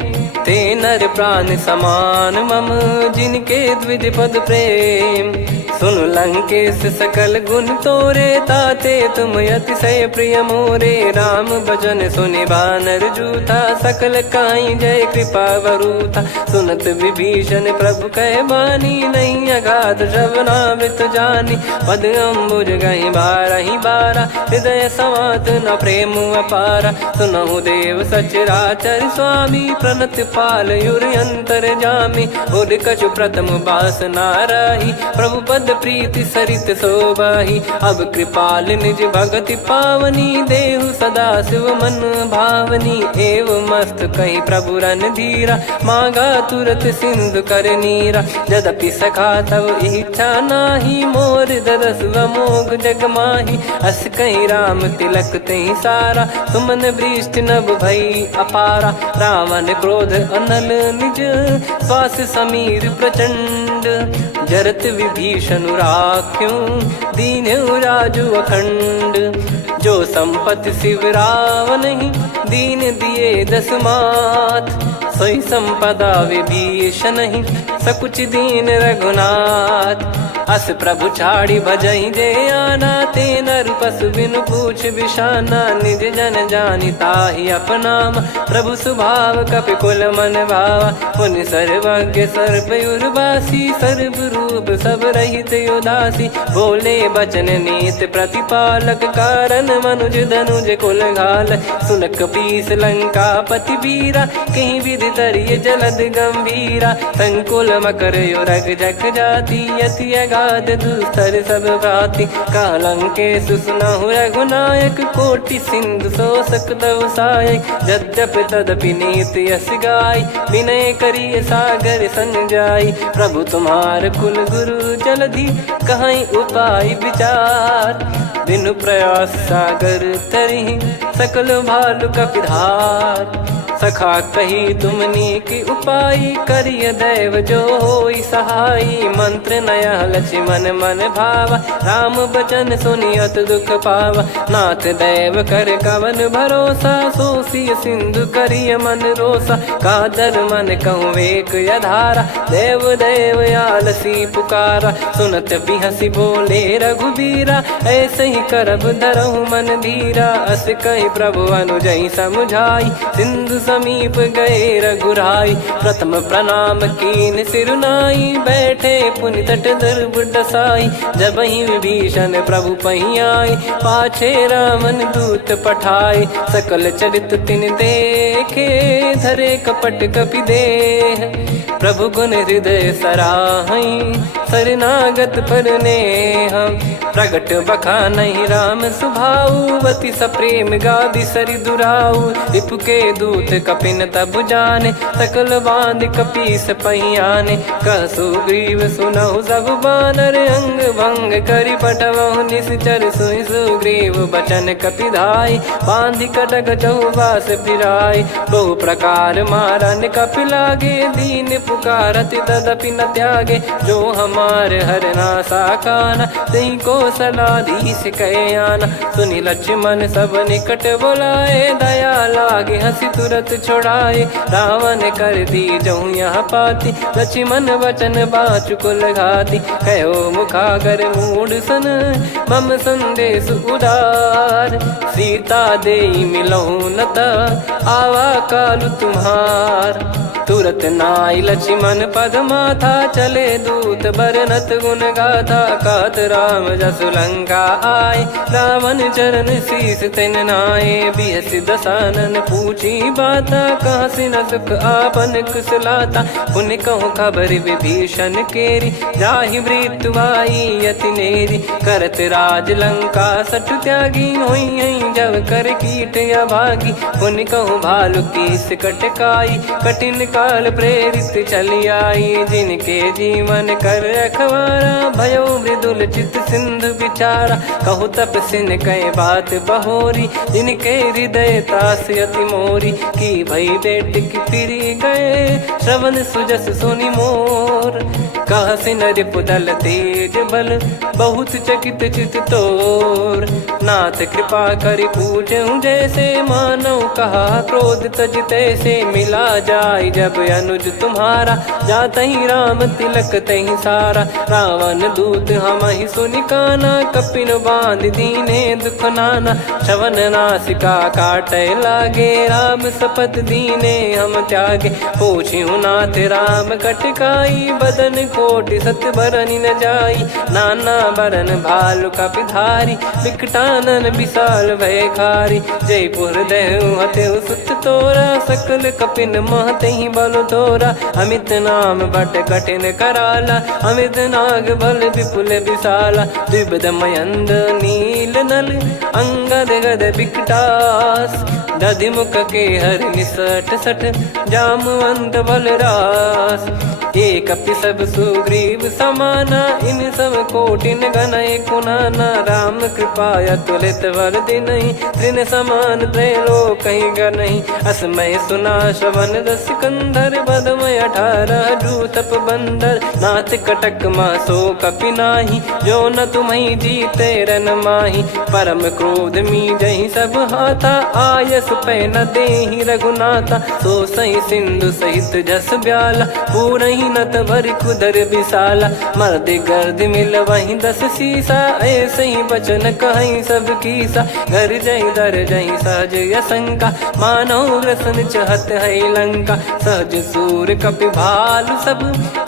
ते नर प्राण समान मम, जिनके द्विज पद प्रेम। सुन लंकेश सकल गुण तोरे, ताते तुम अतिशय प्रिय मोरे। राम भजन सुनि बानर जूथा, सकल काई जय कृपा वरूथा। सुनत विभीषण प्रभु कह बानी, नहीं अगाध श्रवणामृत जानी। पद अम्बुज गहि बारहि बारा, हृदय समात न प्रेम अपारा। सुनहु देव सचराचर स्वामी, प्रणत पाल युर अंतर जामी। उर कछु प्रथम बास नाराही, प्रभु पद प्रीति सरित शोभाही। अब कृपाल निज भगति पावनी, देहु सदा शिव मन भावनी। एव मस्त कही प्रभु रन धीरा, मांगा तुरत सिंधु कर नीरा। यद्यपि सखा तब इच्छा नाही, मोर दरस मोग जग माही। अस कहीं राम तिलक तेहि सारा, सुमन वृष्टि नभ भई अपारा। रावण क्रोध अनल निज, श्वास समीर प्रचंड। जरत विभीषण राख्यों, दीन्हु राजु अखंड। जो संपत्ति शिव रावण ही, दीन दिए दस मात। सोई संपदा विभीषण ही, सकुच दीन रघुनाथ। अस प्रभु छाड़ी भजई जे आना, ते नर पशु बिनु पूछ बिशाना। निज जन जानि ताहि अपनाम, प्रभु स्वभाव कपि कुल मन भावा। मुनि सर्वज्ञ सर्वयुर्वासी, सर्व रूप सब रहित उदासी। बोले बचन नीत प्रतिपालक, कारण मनुज धनुज कुल घाल। सुन कपीस लंका पति वीरा, कहीं विधि तरिय जलद गंभीरा। संकुल मकर युरग जग जाति, यति अगाध दुस्तर सब भाति। कालंकेश सुनहु रघुनायक, कोटि सिंधु शोषक तव सहायक। यद्यपि तदपि नीति यस गाय, विनय करिय सागर सन जाई। प्रभु तुम्हार कुल गुरु जलधि, कहीं उपाय विचार। बिनु प्रयास सागर तरिहि, सकल भालु कपिधार। सखा कही तुमनी की उपाय, करिय दैव जो होई सहाई। मंत्र नया लक्ष्मण मन भावा, राम बचन सुनियत दुख पावा। नाथ दैव कर कवन भरोसा, सोसिय सिंधु करिय मन रोसा। कादर मन कहूँ एक यधारा, देव देव आलसी पुकारा। सुनत बिहसी बोले रघुबीरा, ऐसे ही करब धरहु मन धीरा। अस कही प्रभु अनुजई समुझाई, सिंधु समीप गए रघुराई। प्रथम प्रणाम कीन सिरुनाई, बैठे पुनि तट दर्भ डसाई। जब ही विभीषण प्रभु पही आई, पाछे रामन दूत पठाए। सकल चरित तिन देखे, धरे कपट कपि देह। प्रभु गुण हृदय सराहई, शरणागत पर नेह। प्रगट बखानहि राम सुभाऊ, बति सप्रेम गादि सरि दुराऊ। रिपु के दूत कपिन तब जाने, सकल बांध कपीस पहियाने। कह सुग्रीव सुनहु सब बानर, अंग भंग करि पटवहु निश्चर। सुनि सुग्रीव बचन कपिधाई, बांधि कटक चौबास फिराई। बहु प्रकार मारन कपि लागे, दीन पुकारत तदपि न त्यागे। जो हमार हरना साकाना, तही को सलाधीश कहे आना। सुनि लक्ष्मण सब निकट बुलाए, दया लागे हंसी तुरत छुड़ाए। रावण कर दी जहु यहाँ पाती, लक्ष्मण वचन बाचु कुल घाती। कहो मुखागर मूढ़ सन, मम संदेश उदार। सीता देई मिलहु नत, आवा कालु तुम्हार। तुरत नाई लक्ष्मण पद माथा, चले दूत बरनत गुण गाथा। कहत राम जसु लंका आए, रावण चरण शीस तिन नाए। बिहस दसानन पूछी बाता, कहसी न सुख आपन कुशलाता। पुन कहूँ खबर विभीषण केरी, जाहि मृत्यु आई अति नेरी। करत राज लंका सठ त्यागी, होई जब कर कीट अभागी। पुन कहूँ भालु कीस कटकाई, कठिन काल प्रेरित चली आई। जिनके जीवन कर रखवारा, भयो मृदुल चित सिंधु विचारा। कहु तपसिन कह बात बहोरी, जिनके हृदय तास अति मोरी। की भई बेट की फिरी गए, श्रवण सुजस सुनि मोर। कहसि नरिप दल तेज बल, बहुत चकित चित तोर। नाथ कृपा करि पूछऊं जैसे, मानव कहा क्रोध तज तैसे। मिला जाय जब अनुज तुम्हारा, जातहि राम तिलक तहि सारा। रावण दूत हमहि सुनि काना, कपिन बांध दीने दुख नाना। श्रवण नासिका काटय लागे, राम सपथ दीने हम त्यागे। पूछिहु नाथ राम कटकाई, बदन कोटि सत बरनि न जाई। नाना बरन भालु कपिधारी, विकटानन विशाल भयखारी। जयपुर देहु हतेउ सुत तोरा, सकल कपिन महतहि बल तोरा। अमित नाम बट कठिन कराला, अमित नाग बल विपुल विशाला। द्विविध मयंद नील नल, अंगद गद विकटास। दधिमुख के हर निसठ सठ, जामवंत बलरास। एक अपि सब सुग्रीव समाना, इन सब कोटिन गनय कुनाना। राम कृपा अतुलित बल दिनहि, त्रिन समान त्रैलोक कहीं गनहि। असमय सुना श्रवण रस कंधर, बदमय 18 जूतप बंदर। नाथ कटक मासो कपि नाही, जो न तुम्हि जीते रन माही। परम क्रोध मी जहि सब हाथा, आयस पै न देहि रघुनाथा। सो सही सिंधु सहित जस ब्याला, पूरहि नत भर कुदर विशाला। मर्द गर्द मिल वहीं 10 सीसा, ऐसे ही बचन कहीं सब कीसा। घर जहि दर जहि सहज यसंका, मानो ग्रसन चहत है लंका। सहज सूर कपि भालु सब,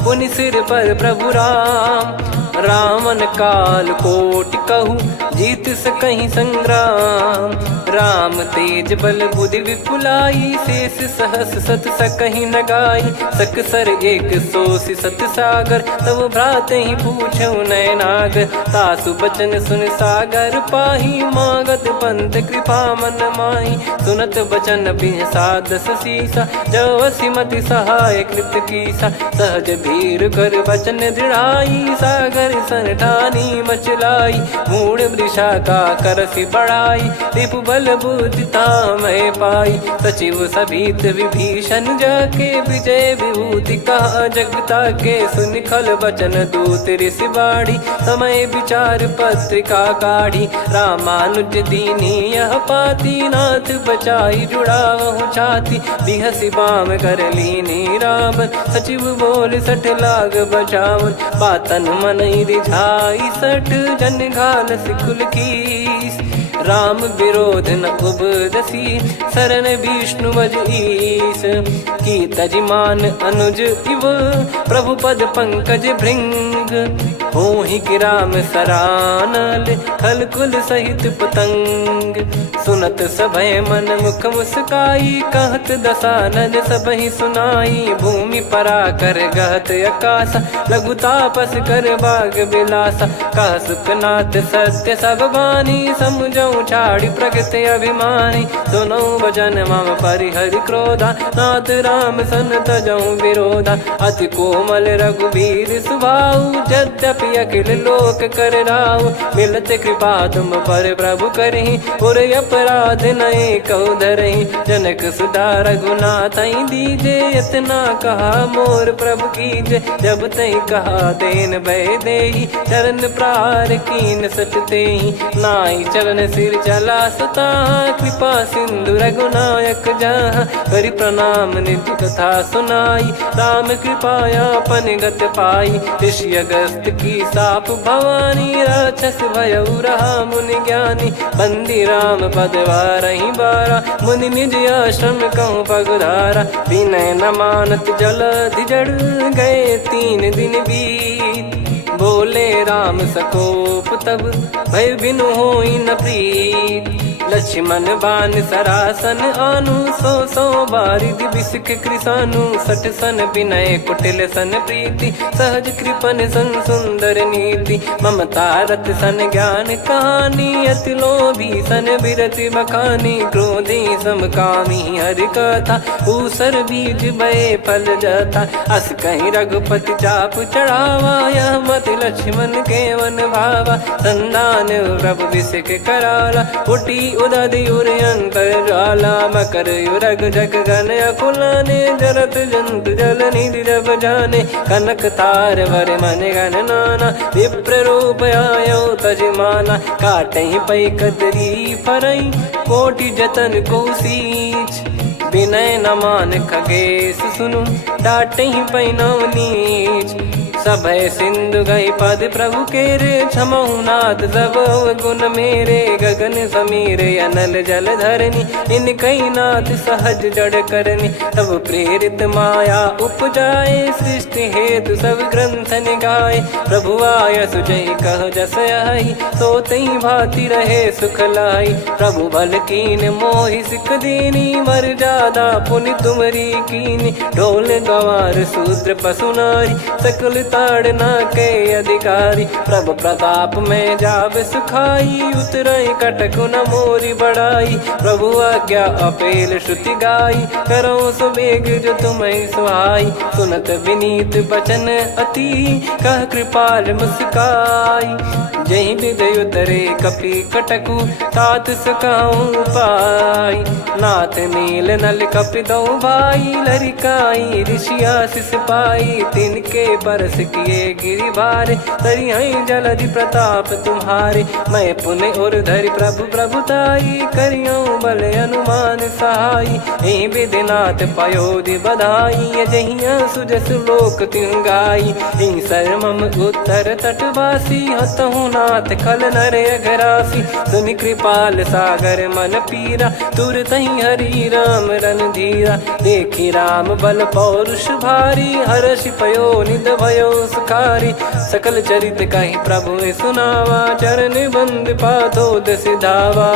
पुनि सिर पर प्रभु राम। रामन काल कोटि कहु, जीत सकहि संग्राम। राम तेज बल बुद्धि विपुलाई, शेष सहस सत सकहि न गाई। सकसर 100 सत सागर, तब भ्रात ही पूछऊ नयनागर। तासु बचन सुन सागर पाही, मागत पंथ कृपा मन माही। सुनत बचन बिहसा 10 सीसा, जवसि मति सहाय कृत कीसा। सहज भीर कर बचन दृढ़ाई, सागर सन ठानी मचलाई। मूढ़ वृषा का करसि बढ़ाई, रिपु बल बुद्धि तामय पाई। सचिव सभीत विभीषण जाके, विजय विभूति कहा जगता के। सुनि खल बचन दूत ऋषि बाड़ी, समय विचार पत्रिका काढ़ी। रामानुज दीनी यह पाती, नाथ बचाई जुड़ावहु छाती। बिहसि बाम कर लीनी रावण, सचिव बोल सठ लाग बचावन। बातन मन रिझाई सठ, जन घाल सिकुल कीस। राम विरोध न उपदसी, शरण विष्णु मज ईस। की तजिमान अनुज इव, प्रभु पद पंकज भृंग। होहि कि राम सरानल, खल कुल सहित पतंग। सुनत सभय मन मुख मुस्काई, कहत दसानन सबहि सुनाई। भूमि परा कर गहत आकाशा, लघु तापस कर बाग बिलासा। कह सुखनाथ सत्य सब बानी, समझऊ छाड़ी प्रकृति अभिमानी। सुनो भजन मम परिहरि क्रोधा, नाथ राम सन तजहु विरोधा। अति कोमल रघुवीर सुभाऊ, यद्यपि अखिल लोक कर राऊ। मिलत कृपा तुम पर प्रभु करहि, और अपराध नए कौ धरहि। जनक सुधा रघुनाथ दीजे, इतना कहा मोर प्रभु कीजे। जब तई कहा देन भय देहि, चरण प्रार कीन सटतेहि। नाई चरण सिर चला सता, कृपा सिंधु रघुनायक जहाँ। करि प्रणाम निज कथा सुनाई, राम कृपाया पन गत पाई। ऋषि अगस्त की साप भवानी, राक्षस भयउ रहा मुनि ज्ञानी। बंदी राम पद वारहि बारा, मुनि निज आश्रम कहूँ पगधारा। विनय न मानत जलधि जड़, गए 3 दिन बीत। बोले राम सकोप तब, भय बिनु होई न प्रीत। लक्ष्मण बान सरासन आनु, 100 बारिधि बिसिक कृसानु। 60 सन विनय कुटिल सन प्रीति, सहज कृपन सन सुंदर नीति। ममता रत सन ज्ञान कहानी, अति लोभी सन बिरति बखानी। क्रोधी समकामी हरि कथा, ऊसर बीज भय फल जथा। अस कहीं रघुपति चाप चढ़ावा, यह मति लक्ष्मण के वन भावा। संधान प्रभु बिसिक कराला, उठी उदधि उर अंतर ज्वाला। मकर युरग जग गन अकुलाने, जरत जंतु जल निधि जब जाने। कनक तार वर मन गण नाना, विप्र रूप आयो तजमाना। काटहि पै कतरी फरई, कोटि जतन को सींच। विनय न मान खगेश सुनु, डांटहि पै नव नीच। सभय सिंधु गई पद प्रभु केरे, क्षमहु नाथ सब गुण मेरे। गगन समीर अनल जल धरनी, इनकई नाथ सहज जड़ करनी। तब प्रेरित माया उपजाए, सृष्टि हेतु सब ग्रंथ निगाए। प्रभु आय सुजय कह जस आई, सो तई भांति रहे सुख लाई। प्रभु बल कीन मोहि सिख दीनी, मर्यादा पुनि तुमरी कीनी। ढोल गवार शूद्र पशु नारी, सकल ताड़ना के अधिकारी। प्रभु प्रताप में जाब सुखाई, उतरई कटक न मोरी बढ़ाई। प्रभु आज्ञा अपेल श्रुति गाई, करो सुबेग जो तुम्हें सुहाई। सुनत विनीत बचन अति, कह कृपाल मुस्काई। जहि हृदय उतरे कपि कटकु, तात सकाऊं पाई। नाथ नील नल कपि दो भाई, लरिकाई ऋषि आशीष पाई। तिनके परस किए गिरि भारे, तरिहै जलधि प्रताप तुम्हारे। मैं पुण्य और धरि प्रभु प्रभुताई, करियऊँ बल अनुमान सहाई। एहि विधिनाथ पयोधि बधाई, जहिया सुजस लोक तिहुँ गाई। एहि सरमम उत्तर तटवासी, हतहु नाथ खल नर अघरासी। सुनि कृपाल सागर मन पीरा, तुरतहि हरि राम रन धीरा। देखि राम बल पौरुष भारी, हर्षि पयो निध भयो सुखारी। सकल चरित कहि प्रभु सुनावा, चरण बंद पाथो दस धावा।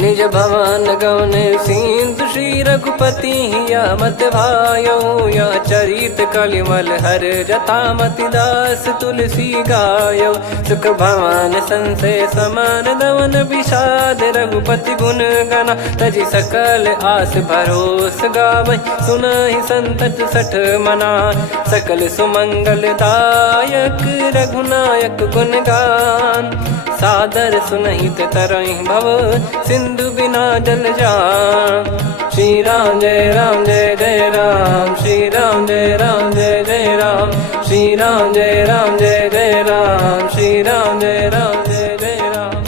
निज भवन गवन सिंधु, श्री रघुपति हिया मत भायो। या चरित कलिमल हर जथा, मति दास तुलसी गायो। सुख भवन संशय समान दवन, विषाद रघुपति गुण गना। तजि सकल आस भरोस गावै, सुनहि संतत सठ मना। सकल सुमंगल दायक, रघुनायक गुण गान। सादर सुनहित तरहि भव, सिंधु बिना जल जान। श्री राम जय राम जय जय राम, श्री राम जय राम जय जय राम। श्री राम जय राम जय जय राम, श्री राम जय राम जय जय राम।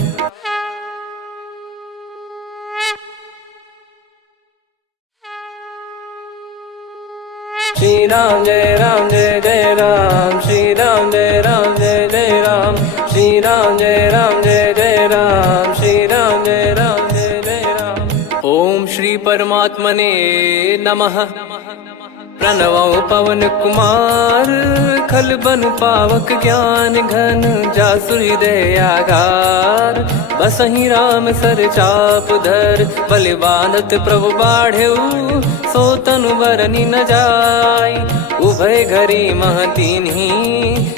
श्री राम जय राम जय जय राम, श्री राम जय राम जय जय राम। श्री राम जय राम जय जय राम, श्री राम जय राम जय जय राम। ओम श्री परमात्मने नमः। प्रणवो पवन कुमार, खल बन पावक ज्ञान घन। जासु हृदय आगार, बसहि राम सर चाप धर, बल बांधत प्रभु बाढ़ेऊ, सो तनु बरनी न जाय। उभय घरी मह तीन्ही,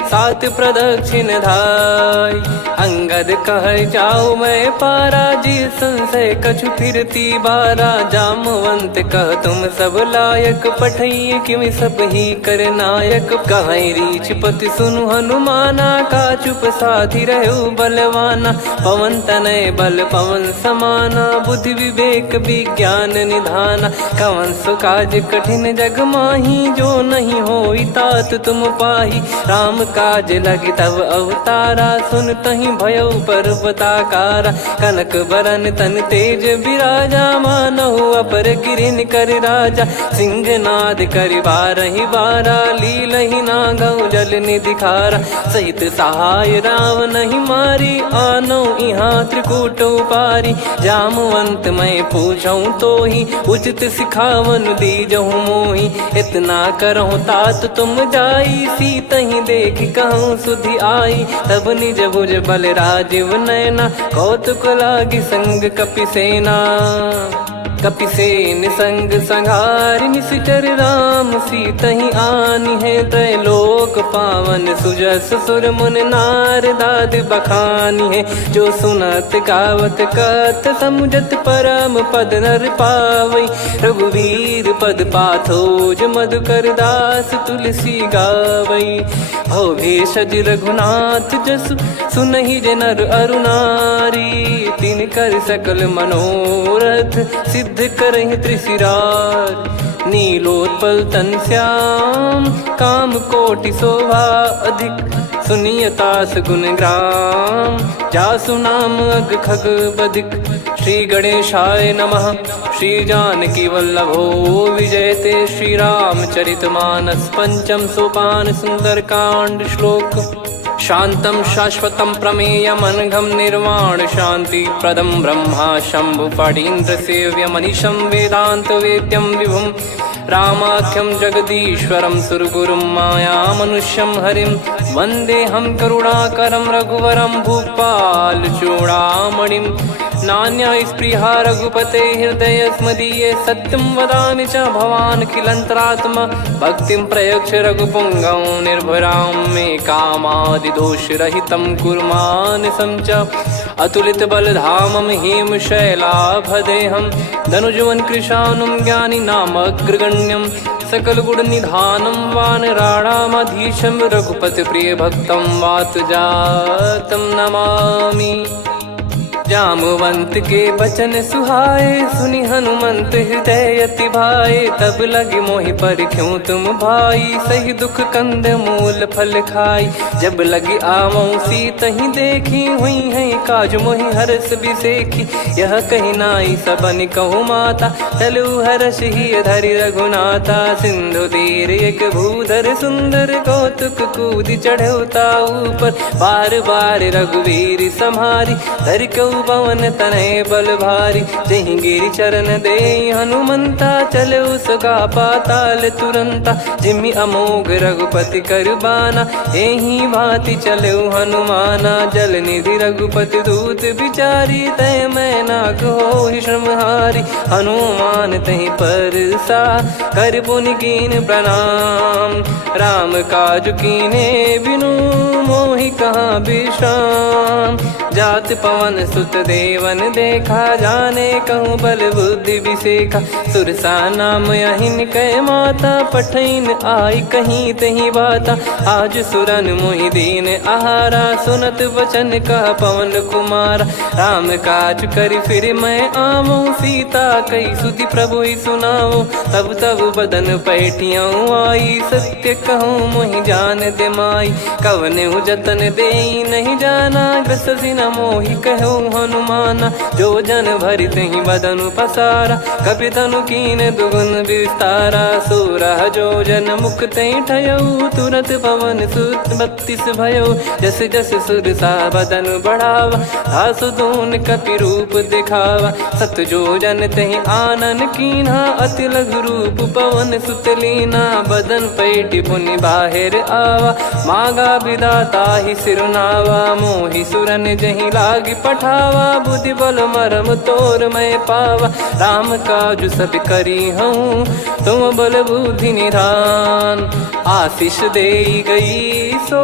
सात प्रदक्षिण धाय। अंगद कह जाऊ मैं पारा, जी संशय कछु फिरती बारा। जामवंत कह तुम सब लायक, पठइय किमि सब ही कर नायक। कहीं रीछ पति सुनु हनुमाना, का चुप साधि रहु बलवाना। पवन तनय बल पवन समाना, बुद्धि विवेक विज्ञान निधाना। कवन सो काज कठिन जग माही, जो नहीं होई तात तुम पाही। राम काज लगी तब अवतारा, सुन तहि भयउ पर्वताकारा। कनक बरन तन तेज बिराजा, मानहु अपर गिरिन कर राजा। सिंहनाद करि बारहि बारा, लीलहि नागौ जल निधि खारा। सहित सहाय रावण ही मारी, आनो इहाँ त्रिकूट उपारी। जामवंत मैं पूछऊँ तो ही, उचित सिखावन दीजहु मोहि। इतना करहु तात तुम जाई, सीतहि देख कहूँ सुधि आई। तब निज भुज बल राजीव नैना, कौतुक लागी संग कपिसेना। कपिसेन संग संघारि निशिचर राम, सीतहि आनि है त्रैलोक पावन। सुजस सुर मुन नार दाद बखानी है, जो सुनत गावत कथ समुझत परम पद नर पावई। रघुवीर पद पाथोज मधुकर दास तुलसी गावई। हो भेषज रघुनाथ जसु, सुनहि जे नर अरु नारी। तिन कर सकल मनोरथ, सिद्ध करहि त्रिशिरार। नीलोत्पल तन श्याम, काम कोटि शोभा अधिक। सुनियतास गुण ग्राम, जासु नाम अग खग बदिक। श्री गणेशाय नमः। श्री जानकी वल्लभो विजयते, श्री रामचरित मानस। पंचम सोपान सुंदर कांड श्लोक। शांतं शाश्वतं प्रमेयमनघं निर्वाण शांति प्रदं ब्रह्मा शंभु फणीन्द्र सेव्य मनीषं वेदांत वेद्यं विभुं। रामाख्यं जगदीश्वरं सुरगुरुं माया मनुष्यं हरिं। वन्देऽहं करुणाकरं रघुवरं भूपाल चूडामणिं। नान्या स्पृहा रघुपते हृदय स्मदीये, सत्यं वदामि च भवान् खिलन्तरात्मा। भक्तिं प्रयच्छ रघुपुङ्गं निर्भरां मे कामादिदोषरहितं कुर्मानसं च। अतुलित बलधामं हेमशैलाभदेहं, धनुजवन कृशानुं ज्ञानी नामग्रगण्यं। सकल गुण निधानं वानराणामधीशं, रघुपति प्रिय भक्तं वात जातं नमामि। जामवंत के बचन सुहाए, सुनि हनुमंत हृदय अति भाए। तब लगे मोहि परख्यूं तुम भाई, सही दुख कंद मूल फल खाई। जब लगी आवऊं सीतहि देखी, हुई है काज मोहि हरस बिसेखी। यह कही नाई सबन कहु माता, चलु हरष ही धरि रघुनाथा। सिंधु तीर एक भूधर सुंदर, कौतुक कूदि चढ़ौता ऊपर। बार बार रघुवीर सम्हारी, धरि कऊ पवन तनय बल भारी। जहि गिरि चरण दे हनुमंता, चले उसका पाताल तुरंता। जिमि अमोघ रघुपति कर बाना, एहि भांति चले हनुमाना। जल निधि रघुपति दूत बिचारी, तय मैं नाग होहि श्रमहारी। हनुमान तहि परसा, कर पुनि कीन प्रणाम। राम काज कीने बिनु, मोहि कहाँ विश्राम। जात पवन सुत देवन देखा, जाने कहूँ बल बुद्धि विसेखा। सुरसा नाम अहिन कै माता, पठैन आई कहीं तहीं बाता। आज सुरन मोहि दीन आहारा, सुनत वचन कह पवन कुमारा। राम काज करि फिर मैं आवऊं, सीता कई सुधि प्रभु ही सुनाओ। तब तब बदन पैठियाँ आई, सत्य कहूँ मोहि जान दे माई। कवने जतन दे नहीं जाना, ग्रसि न मोहि कहूँ हनुमाना। जो जन भरि तहि बदनु पसारा, कपितनु कीन दुगुन विस्तारा। सोरह जो जन मुख तहि ठयऊ, तुरत पवन सुत 32 भयऊ। जस जस सुरसा बदन बढ़ावा, आसु दून कपि रूप दिखावा। सत जो जन तहि आनन कीन्हा, अति लघु रूप पवन सुत लीना। बदन पैटि पुनि बाहिर आवा, मागा विदाता ही सिरुनावा। मोहि सुरन जहि नहीं लागी पठावा, बुद्धि बल मरम तोर मैं पावा। राम काज सब करी हूँ तुम बल बुद्धि निधान, आशीष दे गई सो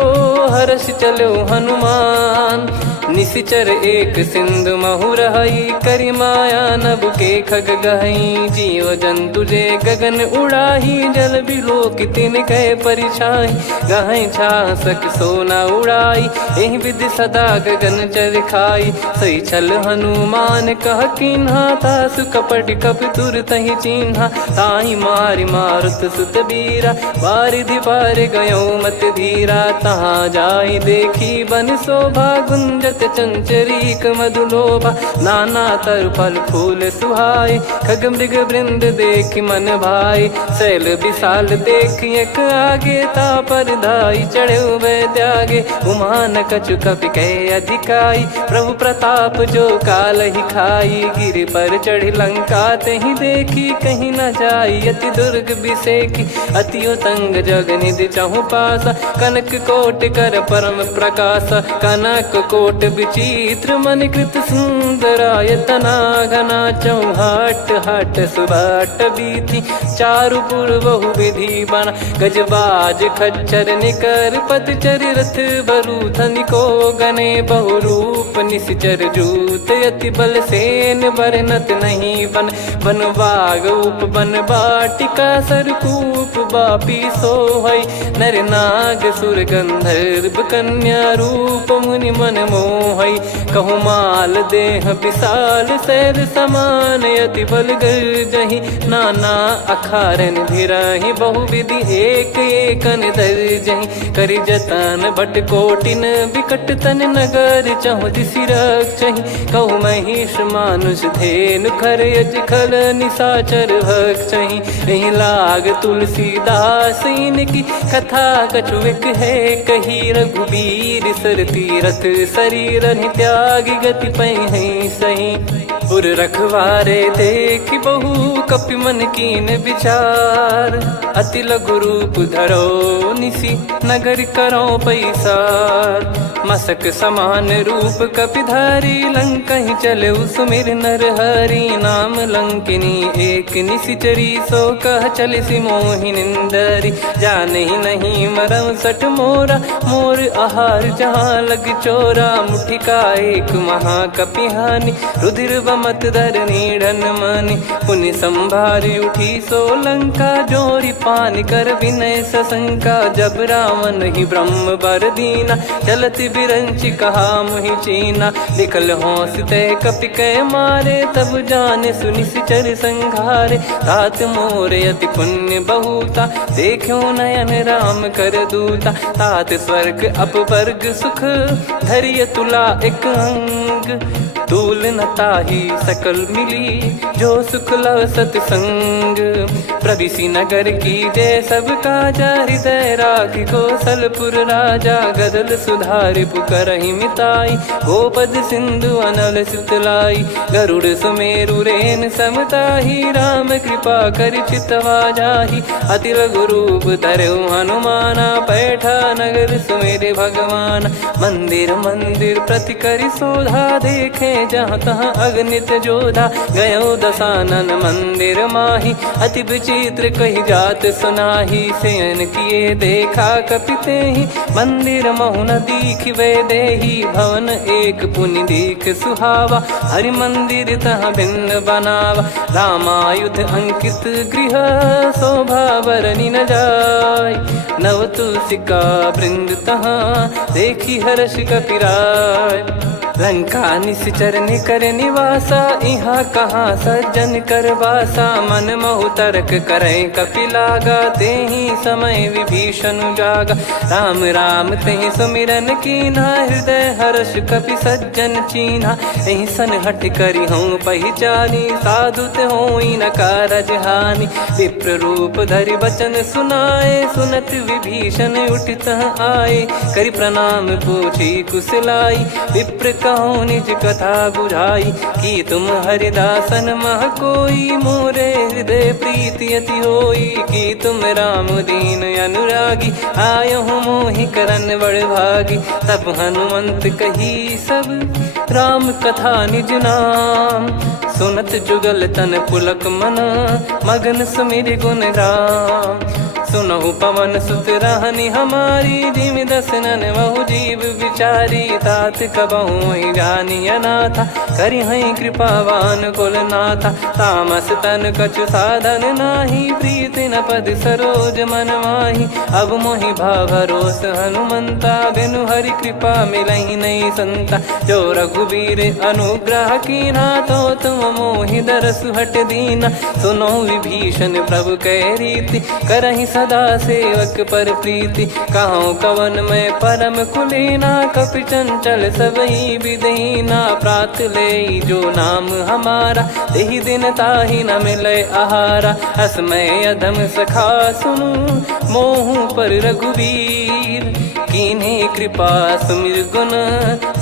हर्ष चलो हनुमान। निशिचर एक सिंधु महु रहई, करी माया नभ के खग गहई। जीव जंतु जे गगन उड़ाही, जल बिलो की तिन कह परिछाई। गहई छासक सोना उड़ाई, एहि विधि सदा गगन चर खाई। सही छल हनुमान कह किन्हा, तासु कपट कप तुर तहि चिन्हा। ताहि मारि मारुत सुत बीरा, बारिधि पार गयो मत धीरा। तहाँ जाई देखी बन शोभा, गुंजत चंचरीक मधुलोभा। नाना तर फल फूल सुहाए, खग मृग वृंद देखि मन भाई। शैल विशाल देखि एक आगे, तापर धाई चढ़े वै त्यागे। उमा न कछु कपि कह अधिकाई, प्रभु प्रताप जो काल ही खाई। गिरि पर चढ़ी लंका तहि देखी, कहीं न जाई अति दुर्ग बिसेकी। अति उतंग जग निधि चहु पासा, कनक कोट कर परम प्रकाशा। कनक कोट विचित्र मन कृत सुंदरायतना घना। चौहाट हाट सुबाट बीथी, चारु पुर बहु विधि बना। गजबाज खच्चर निकर पतचर, रथ बरूथ निको गने। बहु रूप निशिचर जूत, अति बल सेन बरनत नहीं बन। बन बाग उप बन बाटिका, सरकूप बापी सोहई। नर नाग सुर गंधर्व कन्या, रूप मुनि मन मोहई। कहु माल देह विशाल, शैल समान अति बल गर्जहि। नाना अखारन भिरहि, बहु विधि एक एकन दर्जहि। करि जतन भट कोटिन, विकट तन नगर चहु दिसि रक्षहि। कहु महिष मानुष धेनु, खर यज खल निशाचर भक्षहि। एहि लाग तुलसीदास इनकी, कथा कछु एक है कही। रघुबीर सर तीरथ शरीर, त्यागी गति पै सही। उर रखवारे देखि बहु, कपि मन कीन विचार। अति लघु रूप धरो निसी, नगर करो पैसार। मसक समान रूप कपिधारी, लंकहि चले सुमिर नर हरि। नाम लंकिनी एक निशिचरी, सो कह चल सि मोहि निंदरी। जानहि नहीं मरम सठ मोरा, मोर आहार जहाँ लग चोरा। मुठिका एक महाकपिहानि, रुधिर बमत धरनी ढन मानि। पुनि संभारी उठी सो लंका, जोरी पान कर विनय सशंका। जब रावण ही ब्रह्म बर दीना, चलत बिरंचि कहा मुहि चीना। लिखल होंस तय कपि कै मारे, तब जाने सुनि सिचर संघारे। तात मोर अति पुण्य बहुता, देखो नयन राम कर दूता। तात स्वर्ग अपवर्ग सुख, धैर्य तुला एक अंग। तूल न ताहि सकल मिली, जो सुख लव सतसंग। प्रविशि नगर की जय सब काजा, हृदय राखि कौशलपुर राजा। गदल सुधारि पुकारहि मिताई, गोपद सिंधु अनल सितलाई। गरुड़ सुमेरु रेन समताहि, राम कृपा करि चितवा जाहि। अति लघु रूप धरऊ हनुमाना, पैठा नगर सुमेरे भगवान। मंदिर मंदिर प्रति करि शोधा, देखे जहाँ तहाँ अगणित जोधा। गयो दशानन मंदिर माही, अति विचित्र कही जात सुनाही। शयन किए देखा कपिते ही, मंदिर महु न दीख वे देही। भवन एक पुनि दीख सुहावा, हरि मंदिर तहाँ भिन्न बनावा। रामायुध अंकित गृह, शोभा बरनि न जाय। नव तुलसी का वृंद तहाँ, देखी हर्ष कपिराय। लंका निश्चर निकर निवासा, यहाँ कहाँ सज्जन कर वासा। मन महु तर्क करें कपिलागा, तेहि समय विभीषण जागा। राम राम तेहि सुमिरन कीन्हा, हृदय हर्ष कपि सज्जन चीन्हा। एहि सन हट करी हूँ पहिचानी, साधु ते होई न कारज हानि। विप्र रूप धरि बचन सुनाए, सुनत विभीषण उठित आए। करि प्रणाम पूछी कुशलाई, विप्र कहो निज कथा बुझाई। कि तुम हरिदासन मह कोई, मोरे हृदय प्रीति अति होई। कि तुम राम दीन अनुरागी, आयहु मोहि करन बड़ भागी। तब हनुमंत कही सब राम कथा निज नाम, सुनत जुगल तन पुलक मना, मगन सुमिर गुण राम। सुनहु पवन सुत रहनी हमारी, जिमि दसनन बहु जीव विचारी। तात कबहु ही जानी अनाथा, करि हई कृपावान कुल नाथा। तामस तन कछु साधन नाही, प्रीति न पद सरोज मन माही। अब मोहि भाव भरोस हनुमंता, बिनु हरि कृपा मिलहि नहीं संता। जो रघुबीर अनुग्रह कीना, तो तुम मोहि दरसु हट दीना। सुनो विभीषण प्रभु कह रीति, करहि सदा सेवक पर प्रीति। कहूँ कवन में परम कुलीना, कपि चंचल सबई विदहीना। प्रात ले जो नाम हमारा, तेहि दिन ताहि न मिले आहारा। असमय अधम सखा सुनु, मोहु पर रघुवीर। कीन्ही कृपा सुमिर गुण,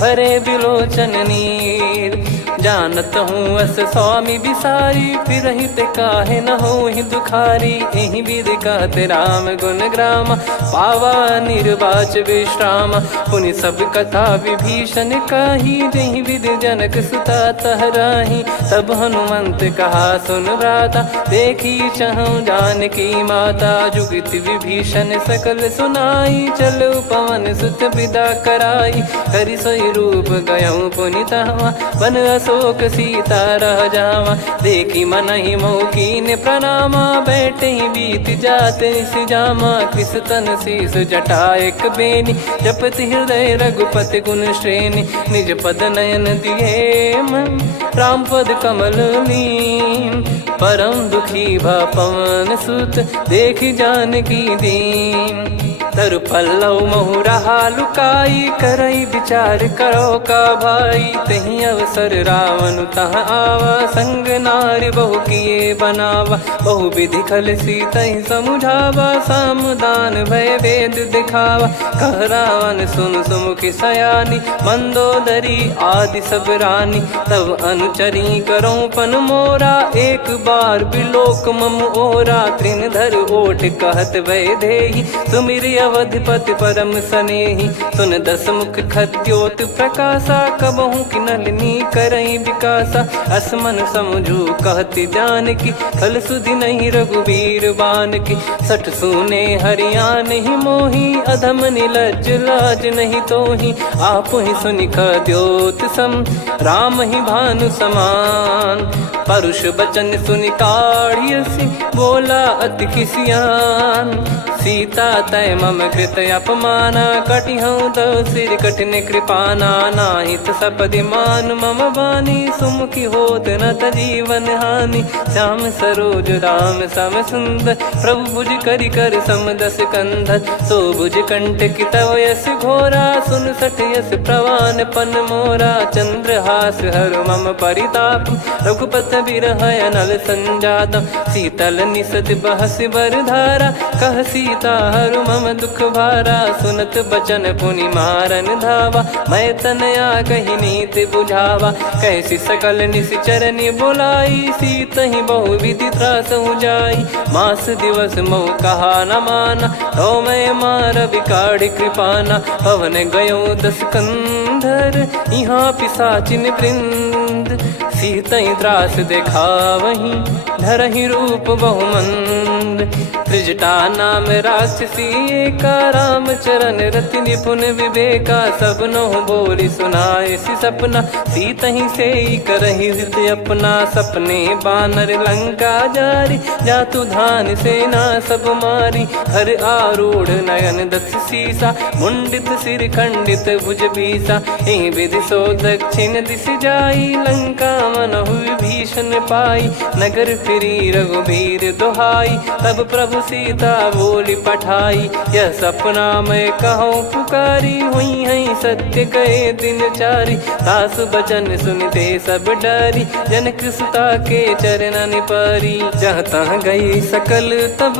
भरे बिलोचन नीर। जानत हूँ अस स्वामी बिसारी, फिर हित काहे न हो ही दुखारी। एहि विधि कहते राम गुण ग्राम, पावा निर्वाच विश्राम। पुनि सब कथा विभीषण काही, जहि विधि जनक सुता तहराही। तब हनुमंत कहा सुन भ्राता, देखी चहु जानकी माता। जुगित विभीषण सकल सुनाई, चलो पवन सुत विदा कराई। हरि सोई रूप गयऊँ पुनि तहवा, बन अशोक सीता रह जावा। देखी मनहि मौकीन प्रणामा, बैठे ही बीत जाते निस जामा। किस तन शीस जटा एक बेनी, जपति हृदय रघुपति गुण श्रेणी। निज पद नयन दिए मन, राम पद कमल लीन। परम दुखी भा पवन सुत, देखी जानकी दीन। तरु पल्लव महु रहा लुकाई, करई विचार करो का भाई। तही अवसर रावण तहाँ आवा, संग नारी बहु किए बनावा। बहु विधि खल सीतहि समुझावा, सामदान भय वेद दिखावा। कह रावण सुन सुमुखी सयानी, मंदोदरी आदि सब रानी। तब अनुचरी करो पन मोरा, एक बार बिलोक मम ओरा। त्रिन धर ओट कहत भय देहि, सुमिर अवधिपति परम सनेहि। सुन दस मुख खद्योत प्रकाशा, कबहु की नलिनी करई विकासा। असमन समझू कहती जानकी, खल सुधि नहीं रघुबीर बान की। सठ सुने हरियाण ही मोही, अधम निलज लाज नहीं तोही। आप ही सुनि खद्योत सम, राम ही भानु समान। परुष बचन सुनि काढ़ियसि, बोला अति किसियान। सीता तय मम कृत अपमाना, कटिहऊँ तो सिर कठिन कृपाना। नाहित सपदि मान मम बानी, सुमुखी होत न तजीवन हानि। श्याम सरोज राम सम सुंदर, प्रभु भुज करि कर सम दस कंधर। सो भुज कंटक तव यस घोरा, सुन सठ यस प्रवान पन मोरा। चंद्रहास हर मम परिताप, रघुपत बिरह अनल संजात। शीतल निसत बहस बर धारा, कह सीता हरु मम दुख भारा। सुनत बचन पुनि मारन धावा, मैं तनया कही नीति बुझावा। कैसी सकल निश्चरनि बुलाई, सीतहि बहु विधि त्रास जाई। मास दिवस मोह कहा न माना, तो मैं मार बिकाढ़ कृपाना। पवन गयो दस कंधर, यहाँ पिशाचिन वृंद। सीतहि त्रास देखावहीं, धरहि रूप बहुमंद। त्रिजटा नाम राक्षसी एका, राम चरण रति निपुण विवेका। सब नहुँ बोली सुनाए सि सपना, सीतहि से करहि हित अपना। सपने बानर लंका जारी, जातु धान सेना सब मारी। हर आरूढ़ नयन दस सीसा, मुंडित सिर खंडित भुज बीसा। एहि विधि सो दक्षिण दिस जाई, लंका मनहु विभीषण पाई, नगर फिरी रघुबीर दुहाई, तब प्रभु सीता बोली पठाई, यह सपना मैं कहूँ पुकारी, हुई है सत्य कहे दिन चारी, सासु बचन सुनते सब डरी, जनक सुता के चरण परी, जहाँ तहाँ गई सकल तब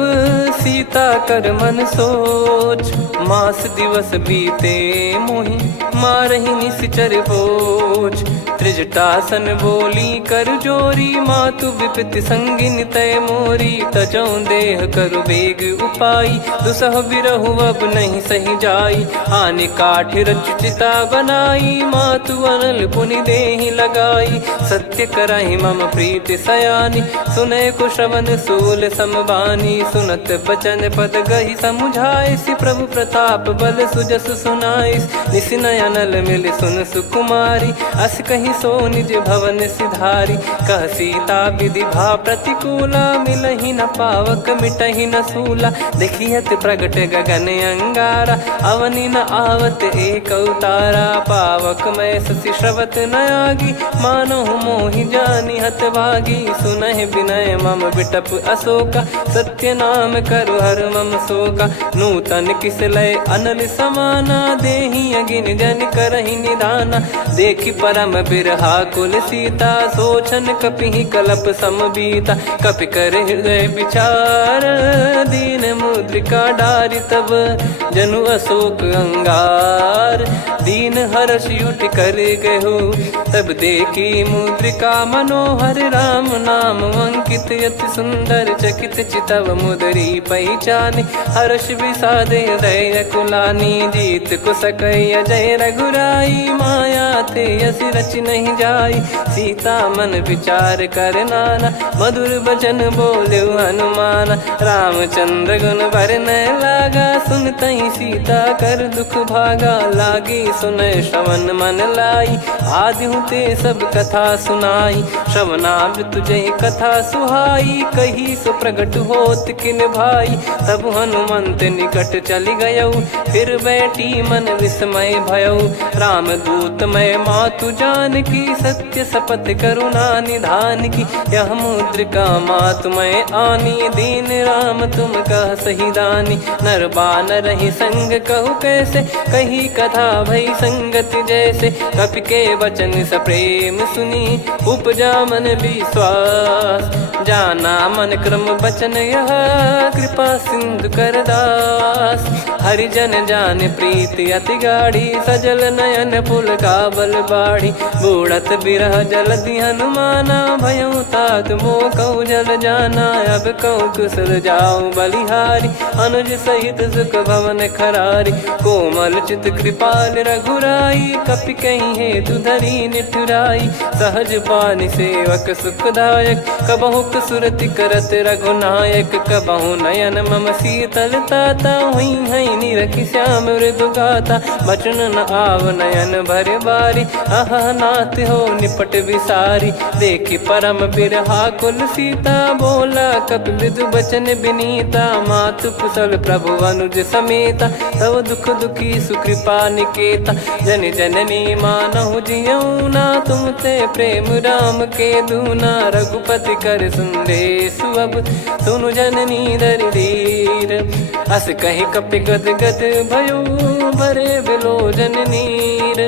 सीता कर मन सोच, मास दिवस बीते मोहि मारहि निश्चर बोझ, त्रिजटासन बोली कर जोरी, मातु विपति संगिन तय मोरी, तजौ देह करु बेग उपाई, दुसह बिरहु अब नहीं सही जाई, आने काठ रचिता बनाई, मातु अनल पुनि देहि लगाई, सत्य कराई मम प्रीति सयानी, सुने को श्रवण सूल समबानी, सुनत बचन पद गही समुझाए, सि प्रभु प्रताप बल सुजस सुनाइस, निस नयनल मिल सुन सुकुमारी, अस कहीं सो निज भवन सिधारी, कह सीता विधि भा प्रतिकूला, मिलहि न पावक मिटहि न सूला, देखियत प्रगट गगन अंगारा, अवनि न आवत एक उतारा, पावक मैं ससि श्रवत न आगी, मानो मोहि जानि हत भागी, सुनहि विनय मम बिटप अशोका, सत्य नाम करु हर मम शोका, नूतन किस लय अनल समाना, देहि अगिन जन करहि निदाना, देखि परम बिरहा कुल सीता, सोचन कपिहि कलप समबीता, कपि कर हृदय विचार, दीन मुद्रिका डारि तब जनु अशोक अंगार, दीन हर्ष उठ कर गहु, तब देखी मुद्रिका मनोहर, राम नाम अंकित अति सुंदर, चकित चितव मुदरी पहचान, हर्ष विषादे हृदय कुलानी, जीत को सकई अजय रघुराई, माया ते यस रच नहीं जाई, सीता मन विचार कर नाना, मधुर बचन बोले हनुमान, रामचंद्र गुण वरन लागा, सुनतहि सीता कर दुख भागा, लागी सुनय श्रवण मन लाई, आदि ते सब कथा सुनाई, श्रवणाब तुझे कथा सुहाई, कही सो प्रगट होत किन भाई, तब हनुमंत निकट चली गयऊ, फिर बैठी मन विस्मय भयऊ, राम दूत मैं मातु जान की, सत्य शपथ करुणा निधान की, यह मुद्रिका मातु मैं आनी, दीन राम तुम कह सही दानी, नर बानर रही संग कहु कैसे, कही कथा भई संगति जैसे, कपि के वचन सप्रेम सुनी, उपजा मन विश्वास, जाना मन क्रम बचन यह, कृपा सिंधु कर दास, हरिजन जान प्रीति अति गाढ़ी, सजल नयन पुल काबल बाढ़ी, बूढ़त बिरह जलधि हनुमाना, भयउ तात मोह कहु जल जाना, अब कहु कुशल जाऊं बलिहारी, अनुज सहित सुख भवन खरारी, कोमल चित कृपाल रघुराई, कपि कहीं हेतु धरी निठुराई, सहज पानि सेवक सुखदायक, कबहु सुरति करत रघुनायक, कबहु नयन मम शीतल ताता, हुई है निरखि श्याम मृदु गाता, बचन न आव नयन भर बारी, अह नाथ हो निपट विसारी, देखि परम बिरहा कुल सीता, बोला कपि मृदु बचन बिनीता, मातु कुशल प्रभु अनुज समेता, तव दुख दुखी सुकृपा निकेता, जन जननी मानहु जियऊ ना, तुम ते प्रेम राम के दूना, रघुपति कर संदेश अब सुनु जननी दरि धीर, अस कहि कपि गद गद भयो, भरे बिलोचन नीर,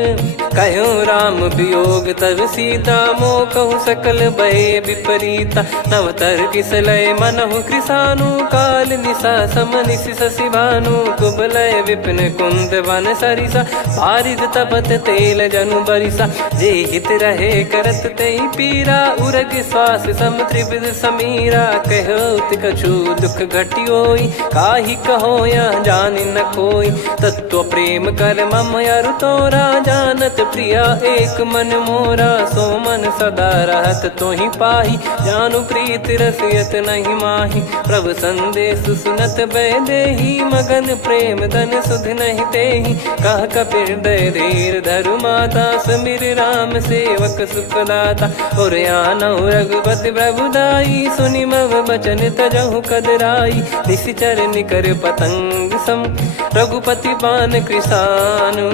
कहूँ राम वियोग तब सीता, मोह कहूँ सकल भय विपरीता, नवतर किसलय मनहु कृसानु, काल निशा समनिश शशि भानु, कुबलय विपिन कुंद वन सरिसा, पारिद तपत तेल जनु बरिसा, जे हित रहे करत ते पीरा, उरग श्वास सम त्रिविध समीरा, कहत कछु दुख घटियोई, काहि कहो या जानि न कोई, तत्व प्रेम कर मम अरु तोरा, जानत प्रिया एक मन मोरा, सो मन सदा रहत तोहि पाही, जानु प्रीत रसियत नहीं माही, प्रभु संदेश सुनत बै देही, मगन प्रेम धन सुध नहीं तेहि, कह कपि हृदय धीर धरु माता, सुमिर राम सेवक सुखदाता। और आनौ रघुपति प्रभु दाई, सुनि मम बचन तजहु कदराई। निशिचर निकर पतंग सम, रघुपति बान कृसानु।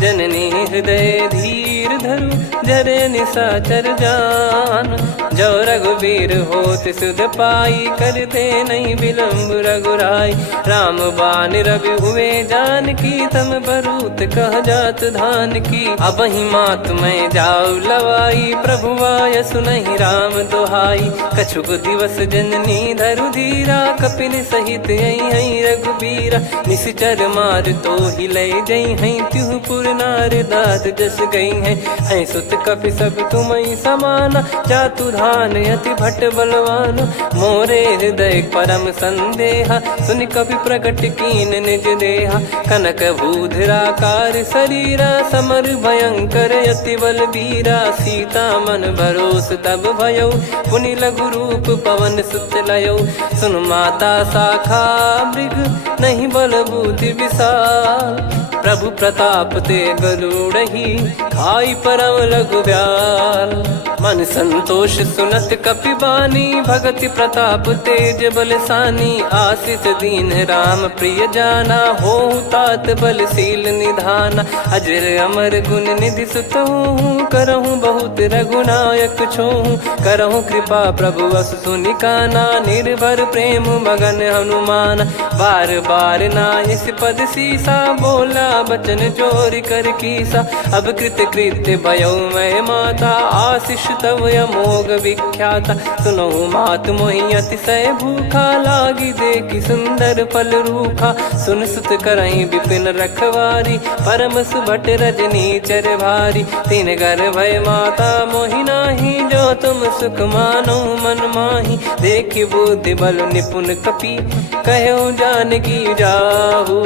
जननी हृदय धीर धरु, जरे निशाचर जान। जो रघुबीर होत सुध पाई, करते नहीं विलम्ब रघुराई। राम बान रवि हुए जानकी, तम बरूत कह जात धान की। अब ही मात मैं जाऊ लवाई, प्रभु आय सुनहि राम दुहाई। कछुक दिवस जननी धरु धीरा, कपिन सहित आई रघुबीरा। निशिचर मार तो ही लय जई हैं, त्युह पुर नार दाद जस गई हैं। सुत कपि सब तुमई समाना, जातु धान अति भट बलवान। मोरे हृदय परम संदेहा, सुनि कपि प्रकट कीन निज देहा। कनक भूधराकार शरीरा, समर भयंकर अति बल बीरा। सीता मन भरोस तब भयौ, पुनि लघु रूप पवन सुत लयौ। सुन माता शाखा मृग, नहीं बल बुद्धि विशाल। प्रभु प्रताप ते गरुड़हि, खाई परम लघु ब्याल। मन संतोष सुनत कपि बानी, भगति प्रताप तेज बलसानी। आशीष दीन राम प्रिय जाना, होहु तात बलशील निधाना। अजर अमर गुण निधि सुतहु, करहु बहुत रघुनायक छोहु। करहु कृपा प्रभु अस सुनि काना, निर्भर प्रेम मगन हनुमान। बार बार नायस पद सीसा, बोला बचन चोरी कर कीसा। अब कृत कृत्य भयो मैं माता, आशीष तव अमोघ विख्याता। सुनहु मात मोहि अतिशय भूखा, लागी देखि सुंदर फल रूखा। सुन सुत करहि विपिन रखवारी, परम सुभट रजनी चर भारी। तीन घर भय माता मोहि नाही, जो तुम सुख मानो मन माही। देखि बुद्धि बल निपुण कपि, कहो जानकी जाहू।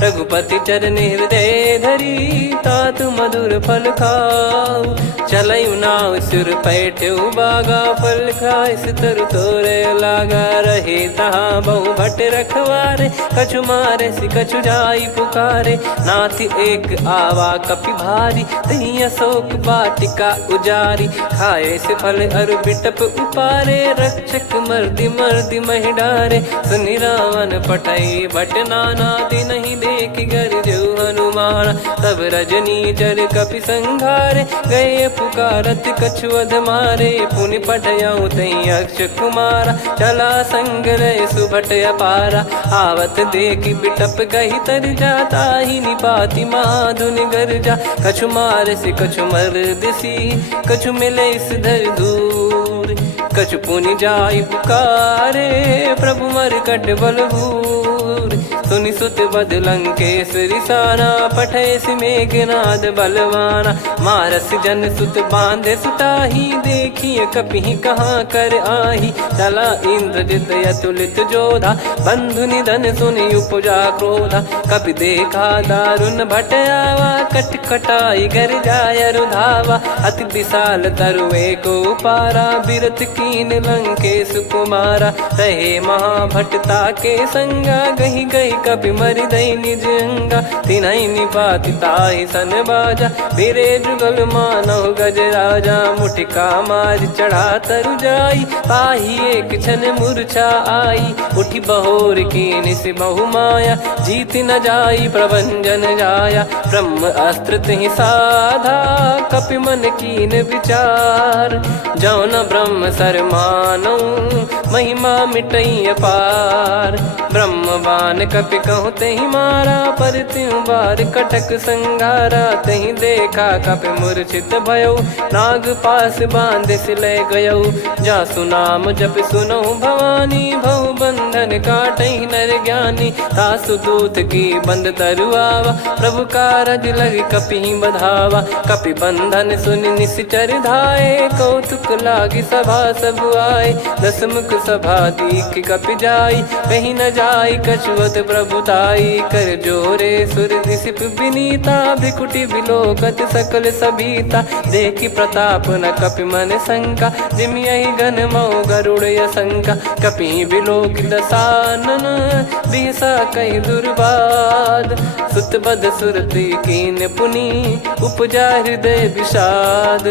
रघुपति चरण हृदय धरी, तात मधुर फल खाऊ। चलऊ नाव सुर पैठ्यऊ बागा, फल खाय तरु तोरे लागा। रहे तहाँ बहु भट रखवारे, कछु मारे सि कछु जाई पुकारे। नाथ एक आवा कपि भारी, तही अशोक वाटिका उजारी। खाए से फल अरु बिटप उपारे, रक्षक मर्दि मर्दि महि डारे। सुनि रावण पटई भट नाना, तिनहि देख गरजऊ हनुमान। तब रजनी चर कपि संघारे, गए पुकारत कछु अध मारे। पुनि पटयऊ तई अक्ष कुमारा, चला संग रहे सुभट अपारा। आवत देखि बिटप गही तर जाता, ही निपाति माधुनि गर्जा। कछु मार से कछु मर्दिसी, कछु मिले इस धर दूर। कछु पुनि जाई पुकारे, प्रभु मरकट बलभूर। सुनि सुत बद लंकेश्वरी साना, पठय मेघनाद बलवाना। मारस जन सुत बांधे सुताही, देखिए कपि कहाँ कर आही। चला इंद्रजित अतुलित जोधा, बंधु निधन सुनि उपजा क्रोधा। कपि देखा दारुण भट आवा, कट कटाई घर जाय रुधावा। अति विशाल तरुए को पारा, बिरत कीन लंकेश कुमारा। रहे महाभटता के संगा, गही गही कपि मरि दई निज अंगा। तिन्हि निपाति ताहि सन बाजा, बिरे जुगल मानव गज राजा। मुटिका मार चढ़ा तरु जाई, पाही एक क्षण मूर्छा आई। उठी बहोर कीन से बहु माया, जीत न जाई प्रभंजन जाया। ब्रह्म अस्त्र तिहि साधा, कपि मन कीन विचार। जौन ब्रह्म सर मानौ, महिमा मिटई अपार। ब्रह्म बान कपि कहूँ तहि मारा, पर त्यों बार कटक संगारा। तहि देखा कपि मूर्छित भयौ, नाग पास बांध सिलय गयौ। जासु नाम जप सुनौ भवानी, भव बंधन काटहि नर ज्ञानी। तासु दूत की बंद तरुआवा, प्रभु कारज लग कपि बधावा। कपि बंधन सुनि निश्चर धाये, कौतुक लागी सभा सब आए। दस मुख सभा दीख कपि जाई, कहीं न जाई कछुअत प्रभुताई। कर जोरे सुर निसिप विनीता, भ्रिकुटि बिलोकत सकल सबीता। देखि प्रताप न कपि मन शंका, जिमियहि गन मौ गरुड़ असंका। कपि बिलोक एक दसानन बिहसा कई दुर्बाद सुत बद सुरति कीन पुनि उपजा हृदय विषाद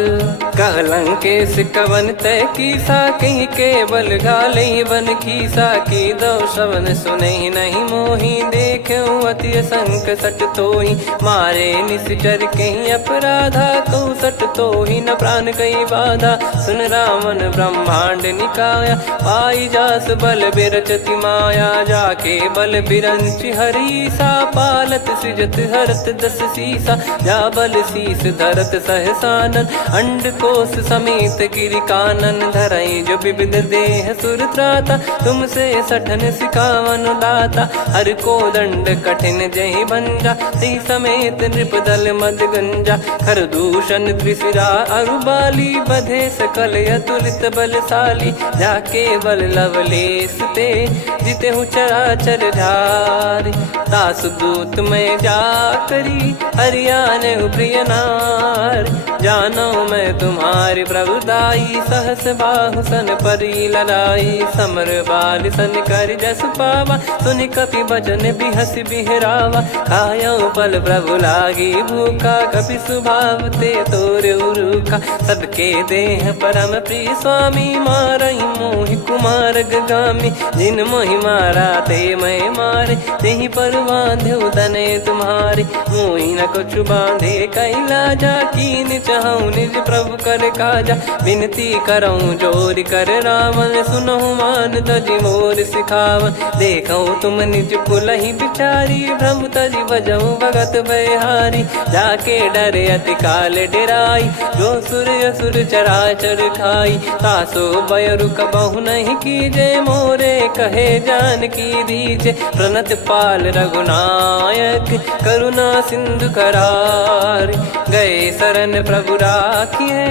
कहलंकेश कवन तय कीसा कहीं केवल गाले बन खीसा की दो श्रवण सुने नहीं मोही देखे अति संक सट तोही मारे निश्चर कहीं अपराधा कहूँ सट तोही न प्राण कई बाधा सुन रावण ब्रह्मांड निकाया पाई जास बल बिरचति माया जाके बल बिरंच हरीसा पालत सृजत हरत दस सीसा जा बल शीस धरत सहसानन अंड कोश समेत गिरि कानन धरई जो विविध देह सुर त्राता तुमसे सठन सिखावन दाता हर को दंड कठिन जय भंजा ती समेत नृपदल मद गंजा खर दूषण त्रिशिरा अरुबाली बधे सकल अतुलित बलशाली जाके बल लवलेस ते जिते हूँ चराचर झारी दास दूत में जा करी हरियाने प्रिय नार जानो मैं तुम्हारी प्रभुदाई सहस बाहु सन परी लड़ाई समर बाल सन कर जस पावा सुनि कपि भजन बिहस बिहरावा खायो बल प्रभु लागी भूखा कपि स्वभाव ते तोर उरुखा सबके देह परम प्रिय स्वामी मारई मोहि कुमार गामी जिन मोहि मारा ते मैं मारे तेहि पर बांधे उदने तुम्हारे मोहि न कुछ बांधे कैला जा कीन चाहूं निज प्रभु कर काजा विनती करऊं जोर कर रावण सुनहु मान तजी मोर सिखावन देखऊं तुम निज कुलहि बिचारी भ्रम तजी बजऊं भगत बहारी जाके डरे अति काल डेराई जो सुर असुर चराचर खाई तासो बयरु कबहु नहीं कीजे मोरे कहे जान की दीजे प्रणत पाल रघुनायक करुणा सिंधु करार गए शरण प्रभु राखिए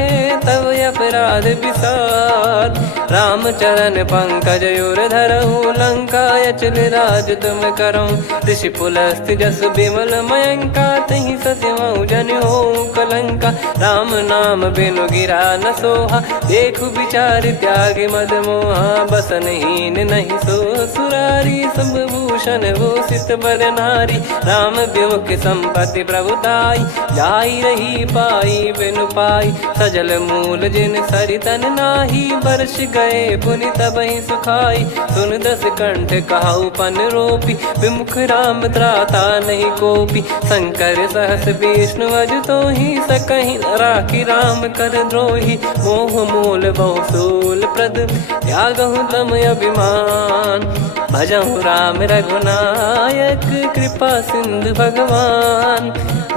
तब अपराध विसार राम चरण पंकज योर धरहु लंका अचल राज तुम करऊं ऋषि पुलस्त जस विमल मयंका तहि सस्यमऊ जन हो कलंका राम नाम बिनु गिरा न सोहा देखु विचार त्याग मद मोहा बसनहीन नहीं सो सुरारी सब भूषण वो सित बर नारी राम विमुख संपत्ति प्रभुताई जाई रही पाई बिनु पाई सजल मूल जिन सरितन नाही वर्ष गए पुनि तबहि सुखाई सुन दस कंठ कहाऊ पन रोपी विमुख राम त्राता नहीं कोपी शंकर सहस विष्णु अज तो ही सकहि राखी राम कर द्रोही मोह मूल बहुसूल प्रद त्यागहु तम अभिमान भजहु राम रघुनायक कृपा सिंधु भगवान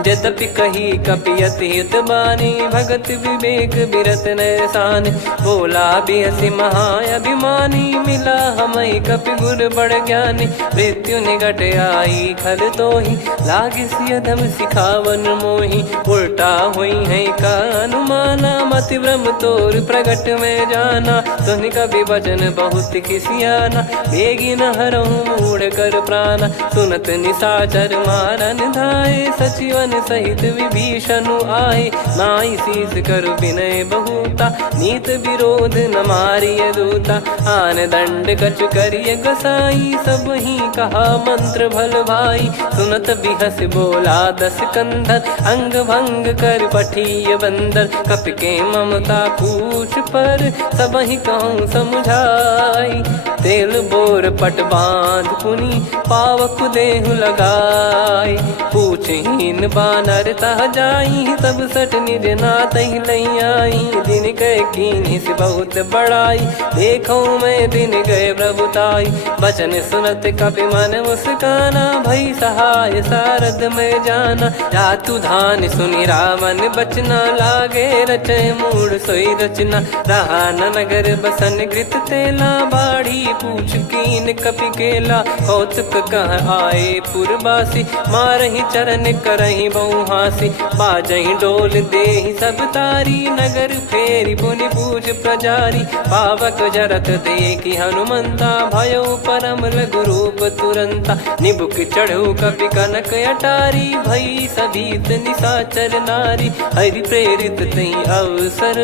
यद्यपि कही कपियति हित बानी भगत विवेक बिरत नैसान बोला बिहसी महाअभिमानी मिला हमई कपि गुर बड़ ज्ञानी मृत्यु निकट आई खल तो ही लागे सियधम सिखावन मोही उल्टा हुई है का अनुमाना मति ब्रह्म तोर प्रगट में जाना सुनि कवि वचन बहुत किसियाना बेगी न हरहु मूढ़ कर प्राण सुनत निशाचर मारन धाये सचिवन सहित विभीषणु आए नाई शीस करु विनय बहुता नीत विरोध न मारिय दूता आन दंड कछ करिय गसाई सब ही कहा मंत्र भल भाई सुनत बिहस बोला दस कंधर अंग भंग कर पठिय बंदर कपि के ममता पूछ पर सब ही कहूँ समझाई तेल बोर पट बांध पुनि पावक देहु लगाई पूछहीन बानर तह जाई तब सट निज नाथ ही लई आई दिन गए कीन्ही से बहुत बड़ाई देखो मैं दिन गए प्रभुताई बचन सुनत कपि मन मुस्काना भई सहाय सारद में जाना जातु धान सुनि रावण बचना लागे रचय मूड सोई रचना रहा न नगर बसन कृत तेला बाढ़ी पूछ कीन कपि केला कौतुक कह आए पुरबासी मारहि चरण करहि बहु हासी बाजहि डोल देहि सब तारी नगर फेरी पुनि पूज प्रजारी पावक जरत देखि हनुमंता भयो परम लघु रूप तुरंता निबुक चढ़ो कपि कनक अटारी भई सभीत निशाचर नारी हरि प्रेरित तई अवसर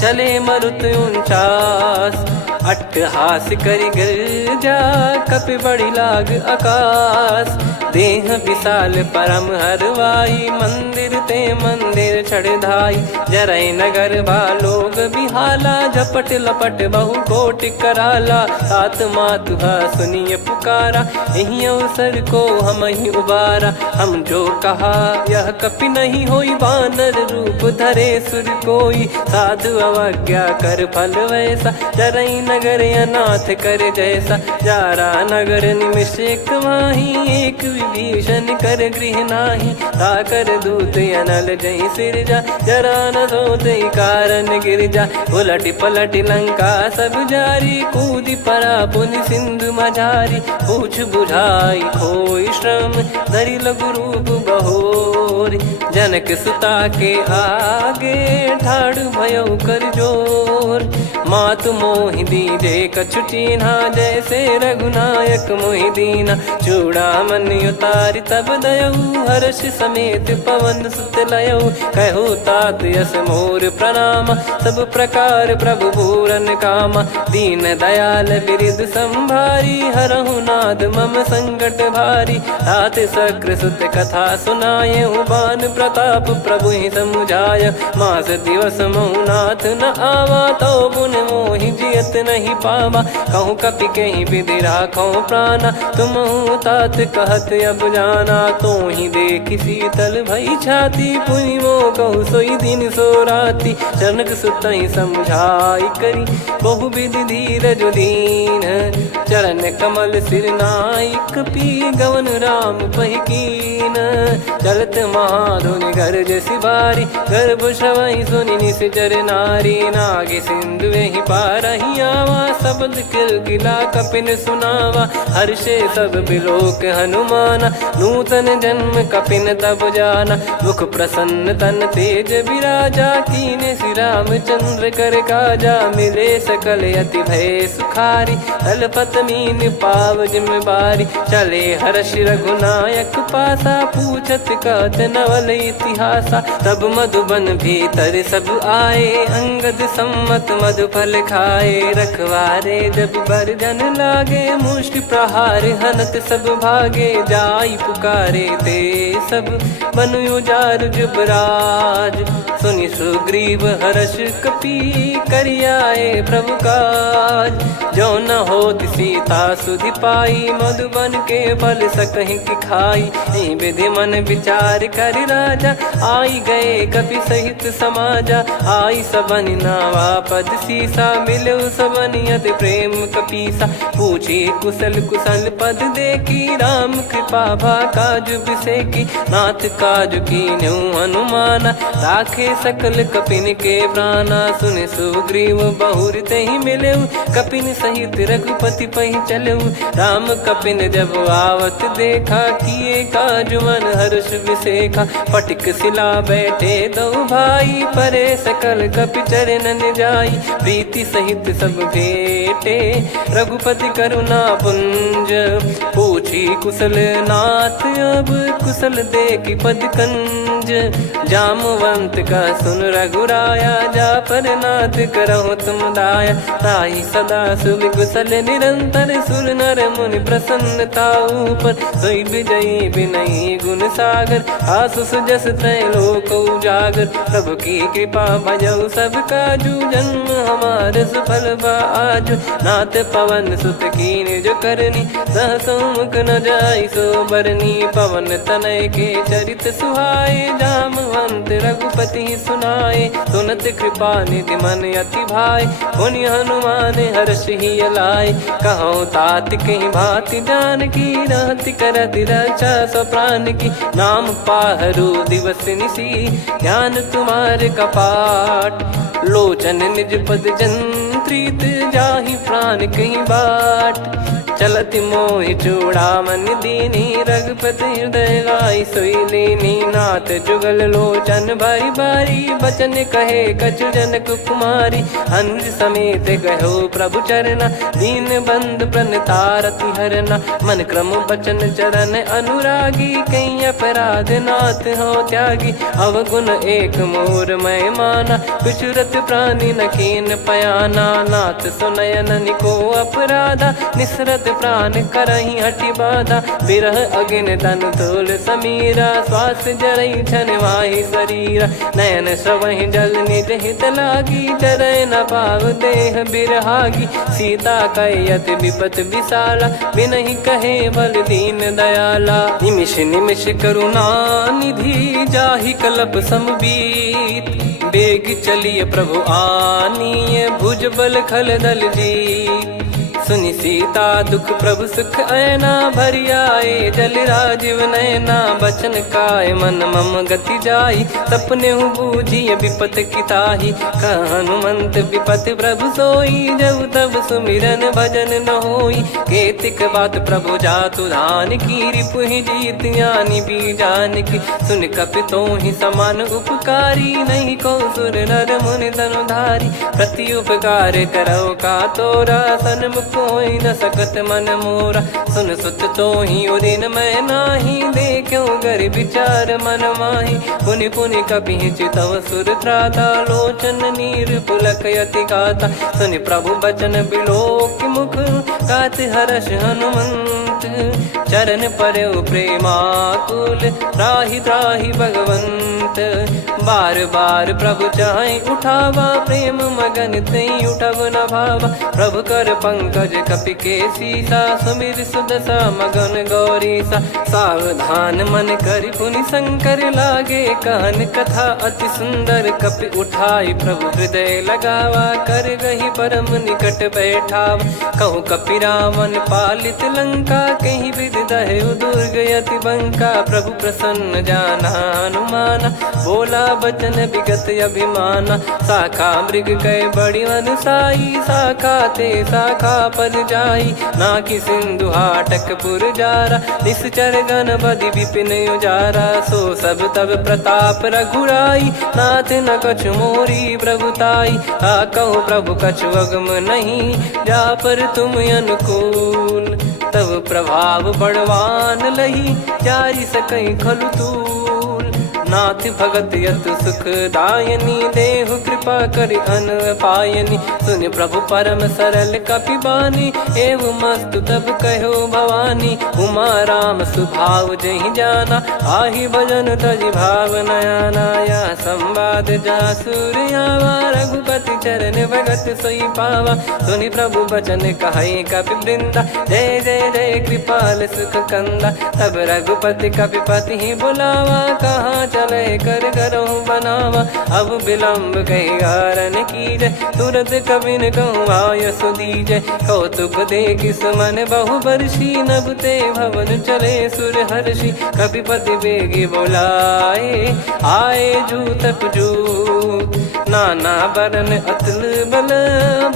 चले मरुत 49 अट्टहास करि गिरजा कपि बड़ी लाग आकाश देह विशाल परम हरवाई मंदिर ते मंदिर चढ़धाई जरई नगर बालोग बिहाला झपट लपट बहु कोटि कराला सात मातुहा सुनिय पुकारा यही अवसर को हम ही उबारा हम जो कहा यह कपि नहीं होई वानर रूप धरे सुर कोई साधु अवज्ञा कर फल वैसा जरई नगर अनाथ कर जैसा जारा नगर निमिष एक माही एक विभीषण कर गृह नाही ताकर दूत अनल जय सिरजा जरा न सोते कारण गिरजा उलट पलट लंका सब जारी कूदी परा पुनि सिंधु मझारी पूछ बुझाई खोई श्रम धरि लघु रूप बहोरी जनक सुता के आगे ठाड़ भयो कर जोर मात मोहि दीजे कछु चिन्हा जैसे रघुनायक मोहि दीना चूड़ामन उतारि तब दयऊ हर्ष समेत पवन सुत लयऊ कहो तात यस मोर प्रणाम सब प्रकार प्रभु पूरन कामा दीन दयाल बिरिद संभारी हरहु नाद मम संकट भारी तात सक्र सुत कथा सुनाये बान प्रताप प्रभु ही समुझाय मास दिवस मौनाथ न आवा तो बुन मोहि जियत नहीं पावा कहूँ कपि कहीं विधि राखो प्राणा तुम तात कहत अब जाना तो ही देखी शीतल भई छाती पुनि मो कहु सोई दिन सो राती जनक सुत ही समझाई करी बहु विधि धीरज दीन चरण कमल सिर नाई कपि गवन राम पहिकीन चलत महाधुनि गर्ज सिबारी गर्भ श्रवहि सुनि निश्चर नारी नागे सिंधु ही पारही आवा शब्द किलकिला कपिन सुनावा हर्षे सब बिलोक हनुमाना नूतन जन्म कपिन तब जाना मुख प्रसन्न तन तेज विराजा कीने श्री रामचंद्र कर काजा मिले सकल अति भय सुखारी तलपत मीन पाव जिम बारी चले हर्ष रघुनायक पासा पूछत कहत नवल इतिहासा तब मधुबन भीतर सब आए अंगद सम्मत मधुफल खाए रखवारे जब बरजन लागे मुष्टि प्रहार हनत सब भागे जाई पुकारे ते सब बन उजार जुबराज सुनि सुग्रीव हर्ष कपि करियाए प्रभु काज जो न होत सीता सुधि पाई मधुबन के फल सकहि की खाई नहीं विधि मन विचार कर राजा आई गए कपि सहित समाजा आई सबन नावा पद सीसा मिलो सबनियत प्रेम कपीसा पूछी कुशल कुशल पद देखी राम कृपा भा काज बिसेकी नाथ काज की न्यू हनुमाना राखे सकल कपिन के प्राणा सुन सुग्रीव बहुर ही मिले कपिन सहित रघुपति पही चले राम कपिन जब आवत देखा किए काज मन हर्ष विसेखा फटिक सिला बैठे दो भाई परे सकल कपि चरणन जाई प्रीति सहित सब भेटे रघुपति करुणा पुंज पूछी कुशल नाथ अब कुशल देखी पद कंज जामवंत का सुन रघुराया जा पर नाथ करहु तुम दाया ताहि सदा सुभ कुशल निरंतर सुर नर मुनि प्रसन्नता ऊपर सोई विजयी विनयी गुण सागर आसु सुजस त्रैलोक उजागर प्रभु की कृपा भजऊ सब काजू जन्म हमार सफल बाजू नाथ पवन सुत कीन जो करनी सहसो मुख न जाई सो बरनी पवन तनय के चरित सुहाए जामवंत रघुपति सुनाए सुनत कृपा निधि मन अति भाई पुनि हनुमान हर्ष ही लाए कहो तात कहीं भांति जान की रहति करत रक्षा सो प्राण की नाम पाहरू दिवस निसी ज्ञान तुम्हारे कपाट लोचन निज पद जंत्रित जाहि प्राण कहीं बाट चल अति मोहि चूड़ामन दीनी, रघुपति हृदय लाई सोई लीनी। नाथ जुगल लोचन बारी बारी, बचन कहे कछु जनक कुमारी। अनुज समेत गयो प्रभु चरना, दीन बंधु प्रणतारति हरना। मन क्रम बचन चरण अनुरागी, कहीं अपराध नाथ हो त्यागी। अवगुण एक मोर मैं माना, कुछुरत प्राणी न कीन पयाना। नाथ सुनयन निको अपराधा, निसरत प्राण करही हटि बाधा। बिरह अगिन तन तोल समीरा, श्वास जरई छन माही शरीरा। नयन श्रवहि जल निज हित लागी, चरय न पाव देह बिरहागी। सीता कयत विपत विशाला, बिनहि कहे बल दीन दयाला। निमिष निमिष करुणा निधि, जाहि कल्प समबीत। बेग चलिए प्रभु आनीय, भुज बल खल दल जीत। सुनि सीता दुख प्रभु सुख ऐना, भरि आए जल राजीव नैना। बचन काय मन मम गति जाई, सपने हूँ बूझिए विपत किताही। हनुमंत विपत प्रभु सोई, जब तब सुमिरन भजन न होई। केतिक बात प्रभु जातु धान की, रिपुहि जीत ज्ञानी बीजान की। सुन कपितों ही समान उपकारी, नहीं को सुर नर मुनि धनुधारी। प्रति उपकार करो का तोरा, सन्मुख कोई न सकत मन मोरा। सुन सुत तो ही उदिन मैं नाही, देखो गर विचार मन माही। पुनि पुनि कपि चितव सुर त्राता, लोचन नीर पुलक यति गाता। सुनि प्रभु बचन बिलोक मुख, गात हर्ष हनुमंत। चरण परयो प्रेमाकुल, त्राहि त्राहि भगवंत। बार बार प्रभु चाहि उठावा, प्रेम मगन तई उठब न भावा। प्रभु कर पंकज कपि के सीसा, सुमिर सुदशा मगन गौरीसा। सावधान मन करि पुनि शंकर लागे, कहन कथा अति सुंदर। कपि उठाई प्रभु हृदय लगावा, कर गही परम निकट बैठावा। कहूँ कपि रावण पालित लंका, कहीं विधि दहु दुर्ग यति बंका। प्रभु प्रसन्न जाना हनुमाना, बोला बचन विगत अभिमाना। शाखा मृग कह बड़ी अनुसाई, शाखा ते शाखा पर जाई। ना कि सिंधु हाटक पुर जारा, निश्चर गण बधि विपिन उजारा। सो सब तब प्रताप रघुराई, नाथ न कछु मोरी प्रभुताई। कहो प्रभु कछु अगम नहीं, जा पर तुम अनुकूल। तब प्रभाव बड़वान लही, जारी सकई खलु तूल। नाथ भगत यत सुख दायनी, देहु कृपा करि अन पायनी। सुन प्रभु परम सरल कपि बानी, एव मस्तु तब कहो भवानी। उमा राम सुभाव जहि जाना, आहि भजन तजि भाव नयाना। या संवाद जासुर आवा, रघुपति चरण भगत सोई पावा। सुनि प्रभु बचन कहै कपि वृंदा, जय जय जय कृपाल सुख कंदा। तब रघुपति कपिपति ही बुलावा, कहाँ चले कर करहु बनावा। अब विलम्ब कही कारण कीजय, तुरत कबिन कहूँ आय सुदीजय। कौतुक देखि सुमन बहु बरसी, नभ ते भवन चले सुर हर्षि। कपिपति बेगी बोलाए, आए जूतप जूत। नाना बरन अतुल बल,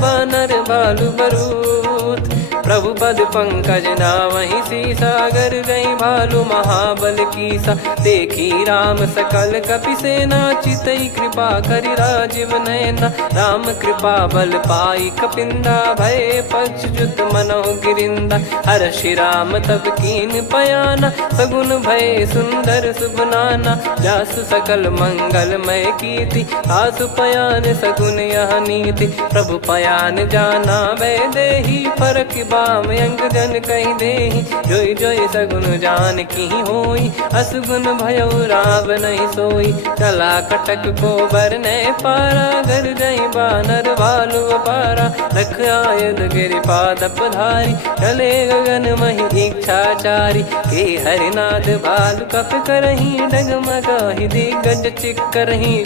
बानर बालु बरूत। प्रभु पद पंकज नावहि सीसा, गर गई भालु महाबल कीसा। देखी राम सकल कपि सेना, चितई कृपा करि राजीव नयना। राम कृपा बल पाई कपिंदा, भय पक्षजुत मनोह गिरिंदा। हर्षि राम तब कीन पयाना, सगुन भय सुंदर सुगुनाना। जासु सकल मंगलमय कीर्ति, आसु पयान सगुन यह नीति। प्रभु पयान जाना वै देहि, फरक बाम अंग जन कहि देहि। जोई जोई सगुन जान की होई, असुगुन भयो राव नहीं सोई। चला कटक को बरने पारा, घर जई बानर भालु अपारा। लख आयद गिरिपाद पधारी, चले गगन महि इच्छाचारी। के हरिनाथ भालु कप करही, डगमगाहि दिग्गज चिक्करही।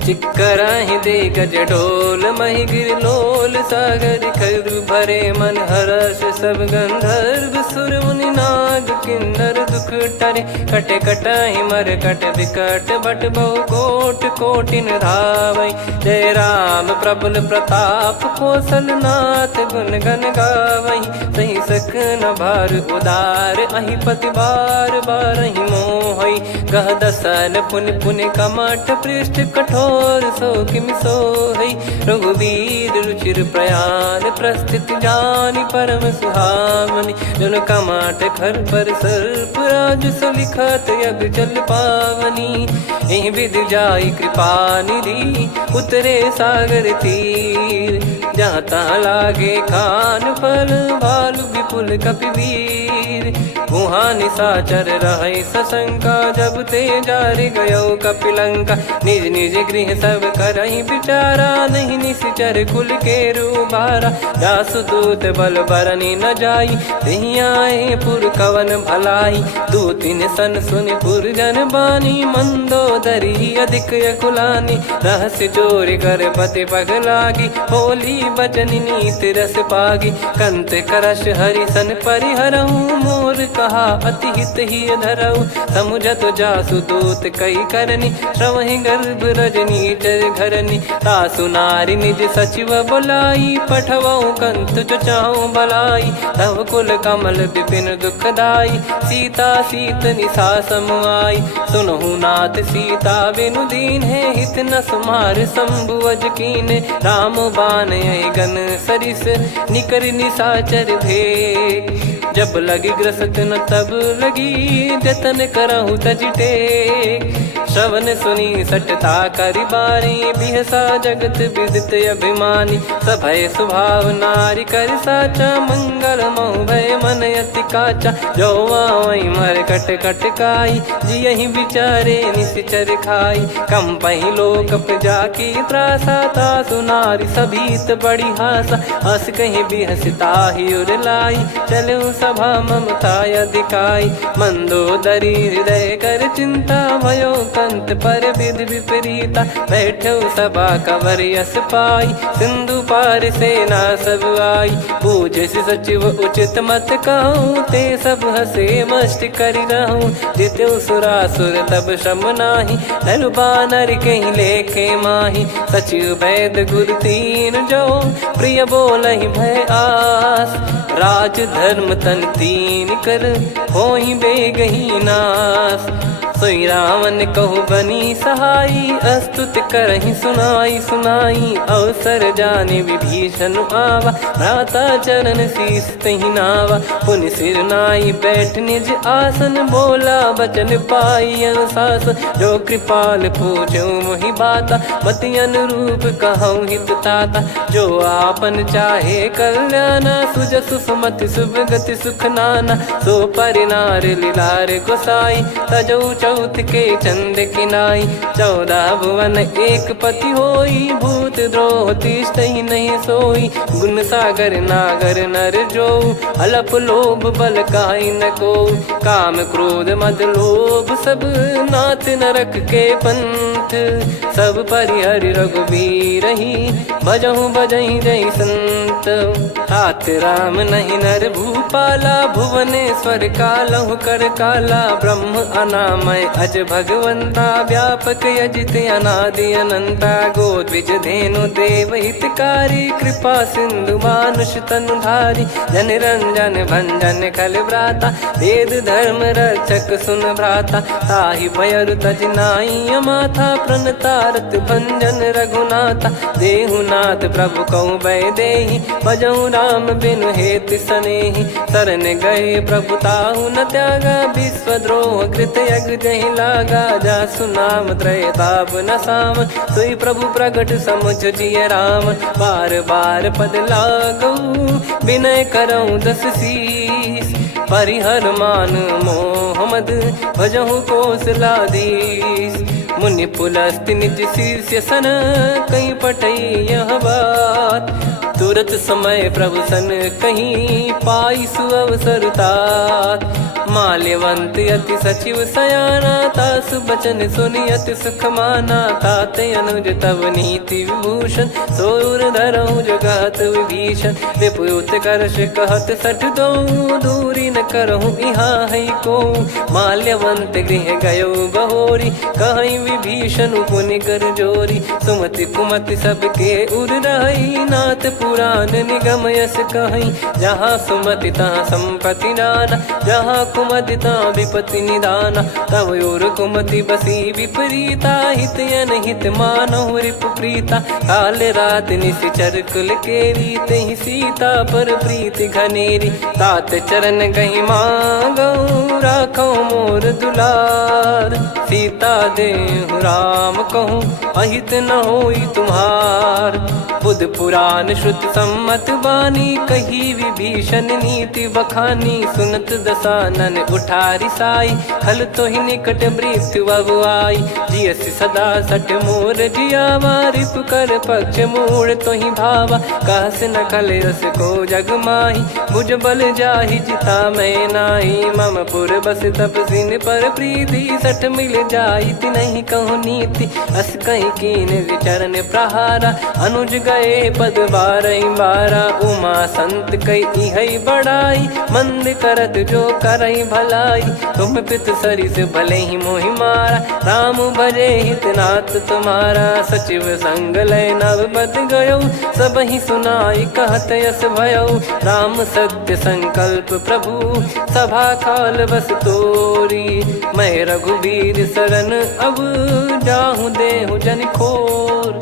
चिक्कराहि दिग्गज ढोल, महि गिर लोल। सागर खरु भरे मन हर्ष, सब गंधर्व सुर मुनि नाग नाग किन्नर दुख टरे। कटे कटहि मर कट विकट बट बहु कोट कोटिन धावै। जय राम प्रबल प्रताप कौशल नाथ गुण गण गावै। सही सखन भार उदार अहि पति बार बारहि मोहै। गह दसन पुन पुन कमठ पृष्ठ कठोर सो किमि सोहै। रघुवीर रुचिर प्रयाण प्रस्थित जानि परम सुहावनि। जन कमठ खर पर सर्प राज सलिखत यग जल पावनी। एहि विधि जाई कृपा निधि उतरे सागर तीर। जहाँ तहाँ लागे खान फल भालु विपुल कपिवीर। वहाँ निशाचर रहै सशंका जब ते जारि गयो कपिलंका। निज निज गृह सब करहि विचारा नहीं निश्चर कुल के रूबारा। जासुदूत बल बरनि न जाई तेहि आए पुर कवन भलाई। दू तीन सन सुनि पुर जन बानी मंदोदरी अधिक अकुलानी। रहस्य चोरी कर पति पग लागी होली बचन नीत रस पागी। कंत करश हरि सन परिहरहु मोर कहा अति हित ही धरऊ। समुझत जासुदूत कई करनी श्रवहि गर्भ रजनी चर घरनी। तासु नारी निज सचिव बुलाई पठवऊ कंत जो चाहूं बलाई। तव कुल कमल विपिन दुखदाई सीता सीत निशा समुआई। सुनहु नाथ सीता बिनु दीन है हित न सुमार शंभुअज कीने। राम बान यही गन सरिस निकर निशाचर भेग। जब लगी ग्रसत न तब लगी जतन करहु तज टेक। श्रवण सुनी सटता करि बारी बिहसा जगत विदित अभिमानी। सभय स्वभाव नारी कर साचा मंगल मोह भय मन अति काचा। जो आवै मर कट कट काई जियहि विचारे निश्चर खाई। कम पहि लोक प्रजा की त्रासा तासु नारी सभीत बड़ी हासा। हस कहीं बिहसता ही उर लाई चलऊ सभा ममता अधिकाई। मंदोदरी हृदय कर चिंता भयो कंत पर विधि विपरीता। बैठो सभा कवर यस पाई सिंधु पार सेना सब आई। पूजे सचिव उचित मत कहूँ ते सब हसे मस्त करि रहूं। जित्यु सुरासुर तब श्रम नाही धनु बानर कहीं लेखे माही। सचिव वैद गुरु तीन जो प्रिय बोलहि भय आस। राज धर्म तन तीन कर होहि बेगहि नास। सोई रावण कहु बनी सहाई अस्तुत करहि सुनाई सुनाई। अवसर जाने विभीषण आवा भ्राता चरण शीस तहि नावा। पुनि सिर नाई बैठ निज आसन बोला बचन पाई अनुशासन। जो कृपाल पूछो मोहि बाता मति अनुरूप कहूँ हित ताता। जो आपन चाहे कल्याणा सुजसु सुमति शुभ गति सुख नाना। सो परिनार लीलार गोसाई तजौ चौथ के चंद किनाई। 14 भुवन एक पति होई भूत द्रोह तिष्ठहि नहीं सोई। गुण सागर नागर नर जो अलप लोभ बल काई न को। काम क्रोध मद लोभ सब नाथ नरक के पंथ। सब परिहरि रघुवीर ही भजहु भजहि जय संत। तात राम नहीं नर भूपाला भुवनेश्वर कालहु कर काला। ब्रह्म अनामय अज भगवंता व्यापक यजित अनादि अनंता। गोद्विज धेनु देव हितकारी कृपा सिंधु मानुष तनुधारी। जन रंजन भंजन खल भ्राता वेद धर्म रक्षक सुन भ्राता। ताहि भयरु तज नाई माथा प्रणतारत भंजन रघुनाथा। देहुनाथ प्रभु कहु भय देहि भजहु राम बिनु हेतु सनेहि। शरण गए प्रभु ताहु न त्यागा विश्वद्रोह कृत यज्ञ जहि लागा। जासु नाम त्रय ताप न साम सोई प्रभु प्रगट समुझ जिय राम। बार बार पद लागऊ विनय करऊँ दस शीस। परिहर मान मोह मद भजहु कौशलाधीश। मुनि पुलस्त्य निज शीर्ष सन कहीं पटई यह बात। तुरत समय प्रभु सन कहीं पाई सुअवसर तात। माल्यवंत अति सचिव सयाना तासु बचन सुनि अति सुख माना। ताते अनुज तव नीति विभूषण सोर धरहु जगत विभीषण। विपुत करश कहत सठ दो दूरी न करहु यहाँ है को। माल्यवंत गृह गयो बहोरी, कहीं विभीषण पुनि कर जोरी। सुमति कुमति सबके उर रही, नाथ पुराण निगम यस कहीं। जहाँ सुमति तहाँ संपत्ति नाना, जहाँ कुमति तहाँ विपत्ति निदाना। तब और कुमति बसी विपरीता, हित अनहित मानहु रिपु प्रीता। काल रात निश्चर कुल केरी, तहि सीता पर प्रीति घनेरी। तात चरण गही मांगऊ, राखो मोर दुलार। सीता देहु राम कहूँ, अहित न होई तुम्हार। बुध पुराण श्रुत सम्मत बानी, कही विभीषण नीति बखानी। सुनत दसानन उठारी साई, खल तो ही निकट मृत्यु अब आई। जियस सदा सट मोर जियावा, रिप कर पक्ष मूड़ तो ही भावा। कहस न खल रस को जग माही, भुज बल जाहि जिता मैं नाई। मम पुर बस तब सिन पर प्रीति, सठ मिल जाई नहीं कहूँ नीति। अस कहीं कीन विचरण प्रहारा, अनुज गए पद बारही बारा। उमा संत कई है बड़ाई, मंद करत जो करई भलाई। तुम पित सरिस भले ही मोहि मारा, राम भजे हित नाथ तुम्हारा। सचिव संग लय नव बद गयो, सब ही सुनाई कहत यस भयो। राम सत्य संकल्प प्रभु, सभा काल बस तोरी। मैं रघुबीर शरण अब, जाहु देहु जन खोर।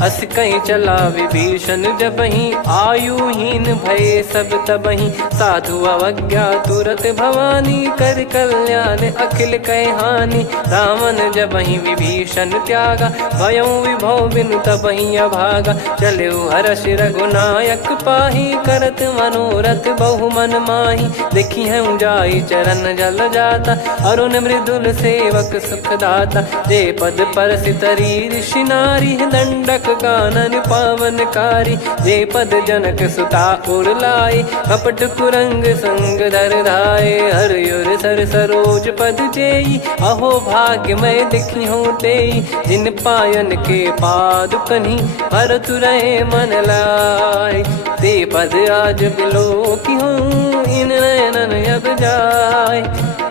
अस कहीं चला विभीषण जबहि, आयुहीन भय सब तबहि। साधु अवज्ञा तुरत भवानी, कर कल्याण अखिल कह हानि। रावण जबहि विभीषण त्यागा, भयउ विभव बिनु तबहि अभागा। चलऊ हर्ष रघुनायक पाही, करत मनोरथ बहु मन माही। देखी है जाई चरण जल जाता, अरुण मृदुल सेवक सुखदाता। जे पद पर सितरी ऋषि नारी, दंडक कानन पावनकारी। जे पद जनक सुता उर लाए, कपट कुरंग संग धर धाये। हरियुर सर सरोज पद जेई, अहो भाग्य मैं दिखी हूँ तेई। जिन पायन के पाद कन्ही, भरत रहे मन लाए। ते पद आज बिलो की हूँ, इन नयनन अब जाय।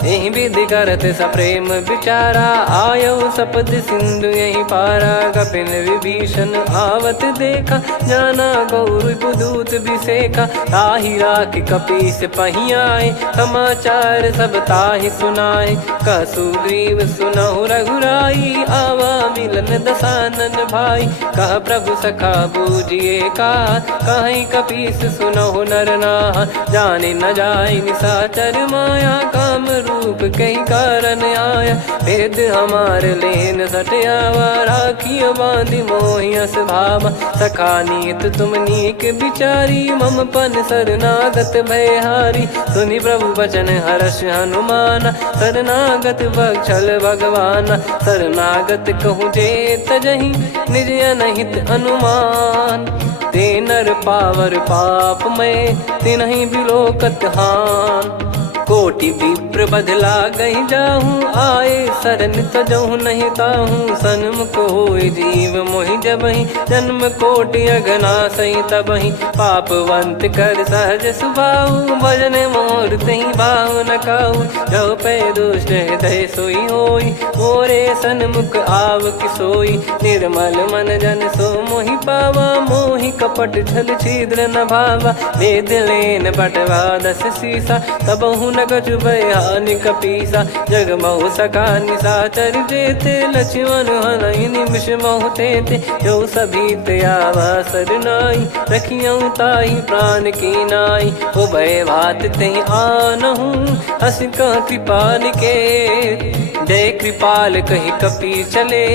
यही विधि करत सप्रेम विचारा, आयो सपद सिंधु यही पारा। कपिल विभीषण आवत देखा, जाना गौर बुदूत बिसेखा। ताहि राख कपीस पही आए, समाचार सब ताहि सुनाए। कह सुग्रीव सुनहु रघुराई, आवा मिलन दसानन भाई। कह प्रभु सखा बूझिए का, कहीं कपीस सुनहु नर नाहा। जाने न जाय निशाचर माया, काम रूप कई कारण आया। भेद हमार लेन सटयावा, राखियो बांधि मोहियस भावा। सखा नीत तुम नीक बिचारी, मम पन शरणागत भयहारी। सुनि प्रभु बचन हर्ष हनुमाना, शरणागत बक्षल भगवाना। शरणागत कहूँ जे तजहि, निज अनहित अनुमान। ते नर पावर पाप में, तिन्हि बिलोकत हान। कोटि विप्र बदला गई जाहूँ, आए शरण तजहु नहीं ताहूँ। सन्मुख होय जीव मोहि जबहि, जन्म कोटि अघना सही तबहि। पापवंत कर सहज सुभाऊ, भजन मोर तहि भाव न काऊ। जो पै दुष्ट हृदय सोई होई, मोरे सन्मुख आव किसोई। निर्मल मन जन सो मोहि पावा, मोहि कपट छल छिद्र न भावा। वेद लेन बटवा दस सीसा, तबहु न कछु भयानि कपीसा। जग महु सका निशाचर जेते, लक्ष्मण हनहि निमिष महु तेते। जो सभी त्यावा सरनाई, रखियऊ ताहि प्राण की नाई। ओ भय भात तेहि आनहु, अस कह कृपाल के। जय कृपाल कहि कपी चले,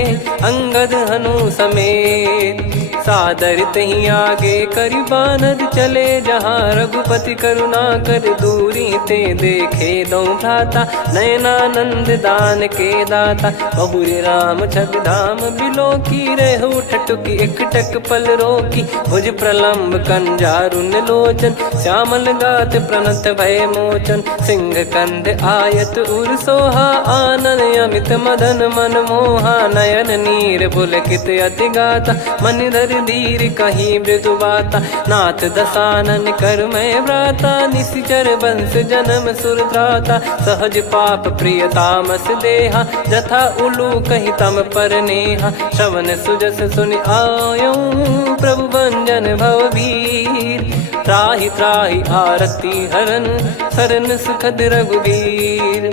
अंगद हनु समेत। सादर तही आगे करि बानर चले, जहाँ रघुपति करुणा कर दूरी ते देखे दो भ्राता। नयनानंद दान के दाता, बहुरी राम छग धाम बिलो की रहे उठ ठटुकी एकटक पल रोकी, भुज प्रलम्ब कंजारुन लोचन, श्यामल गात प्रणत भय मोचन, सिंह कंध आयत उर सोहा, आनन अमित मदन मन मोहा, नयन नीर पुलकित अति गाता, मन धर धीर कहीं मृदु बाता, नाथ दसानन कर मैं व्राता, निशिचर बंस जन्म सुर त्राता, सहज पाप प्रिय तामस देहा, जथा उलू कही तम पर नेहा, श्रवण सुजस सुनि आयो प्रभु भंजन भववीर, त्राहि त्राहि आरती हरन सरन सुखद रघुवीर,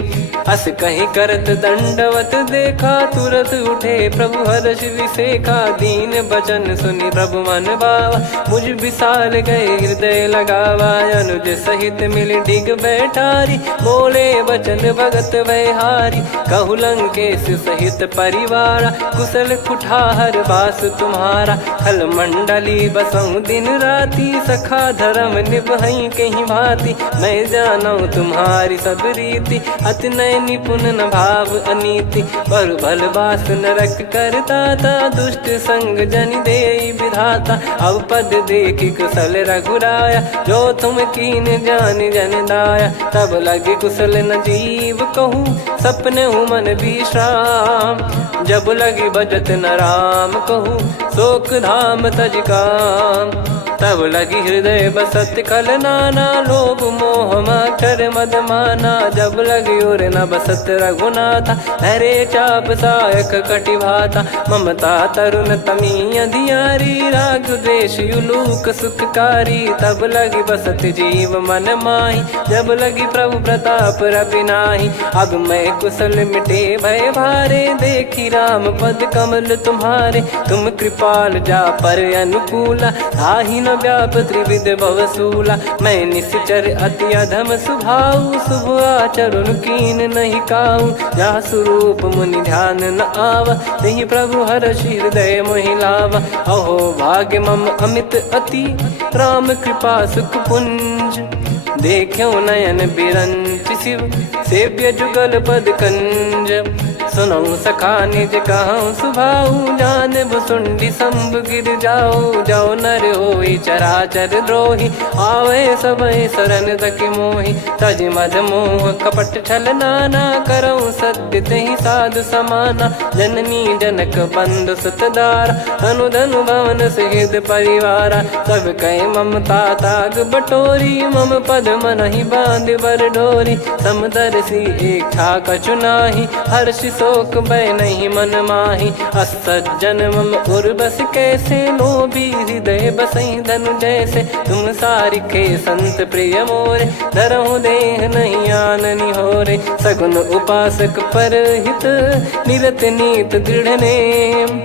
अस कहीं करत दंडवत देखा, तुरत उठे प्रभु हर्ष विसेखा, दीन बचन सुनि प्रभु मन भावा, मुझ विशाल गए हृदय लगावा, अनुज सहित मिल डिग बैठारी, बोले बचन भगत वैहारी, कहु लंकेश सहित परिवारा, कुशल कुठार बास तुम्हारा, खल मंडली बसऊं दिन राती, सखा धर्म निभई कहीं भांति, मैं जानू तुम्हारी सब रीति, अति नय निपुण न भाव अनीति, पर भल बास नरक करता था, दुष्ट संग जन दे विधाता, अब पद देखि कुशल रघुराया, जो तुम कीन जान जन दाया, तब लगे कुशल न जीव कहूँ, सपने हूँ मन विश्राम, जब लगी बजत न राम कहूँ, शोक धाम तज काम, तब लगी हृदय बसत खल नाना, लोभ मोह मच्छर मद माना, जब लगी उर न बसत रघुनाथा, हरे चाप सायक कटि भाता, ममता तरुण तमी अधियारी, राग द्वेष युलूक सुखकारी, तब लगी बसत जीव मन माही, जब लगी प्रभु प्रताप रवि नाही, अब मैं कुशल मिटे भय भारे, देखी राम पद कमल तुम्हारे, तुम कृपाल जा पर अनुकूला, ताहि न व्याप त्रिविध भवसूला, मैं निश्चर अति अधम सुभाऊ, शुभ आचरण कीन नहीं काऊ, जा स्वरूप मुनि ध्यान न आवा, नहीं प्रभु हर्ष हृदय मोहि लावा, अहो भाग्य मम अमित अति, राम कृपा सुख पुंज, देखो नयन बिरंच शिव, सेव्य जुगल पद कंज, सुनऊ सखा निज कहूँ सुभाऊ, जान भुसुंडी संभ गिर जाओ, जाओ नर होई चराचर द्रोही, आवे सबय शरण तक मोहि, तज मद मोह कपट छल नाना, करऊँ सत्य तेहि साधु समाना, जननी जनक बंधु सुतदारा, धनु धनु भवन सहित परिवारा, सब कहे ममता ताग बटोरी, मम पद मनहि बांध बर डोरी, समदर्शी इच्छा कछु नाही, हर्ष शोक भय नहीं मन माही, असज्जन मम उर्वस कैसे, लोभी हृदय बसई धनु जैसे, तुम सारिखे संत प्रिय मोरे, धरहु देह नहीं आननि होरे, सगुन उपासक पर हित, निरत नीत दृढ़ नेम,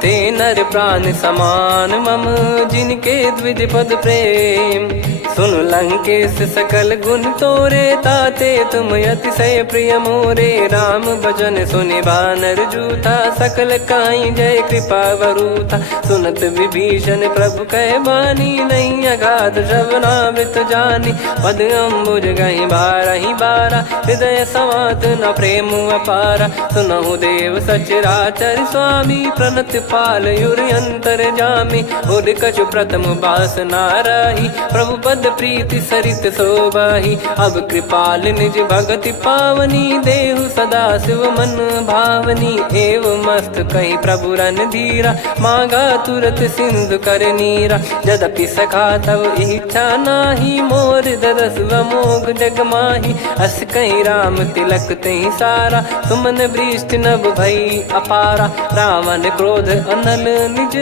ते नर प्राण समान मम, जिनके द्विज पद प्रेम, सुन लंकेश सकल गुण तोरे, ताते तुम अतिशय प्रिय मोरे, राम भजन सुनि बानर जूथा, सकल काई जय कृपा वरूथा, सुनत विभीषण प्रभु कह बानी, नहीं अगाध श्रवणामृत जानी, पद अम्बुज गहि बारहि बारा, हृदय समात न प्रेम अपारा, सुनहु देव सचराचर स्वामी, प्रणत पाल युर अंतर जामी, उद कछु प्रथम बास नाराही, प्रभु पद प्रीति सरित शोभाही, अब कृपाल निज भगति पावनी, देहु सदा शिव मन भावनी, एव मस्त कही प्रभु रन धीरा, मांगा तुरत सिंधु कर नीरा, यद्यपि सखा तब इच्छा नाही, मोर दरस मोग जग माही, अस कहीं राम तिलक तही सारा, सुमन वृष्टि नभ भई अपारा, रावण क्रोध अनल निज,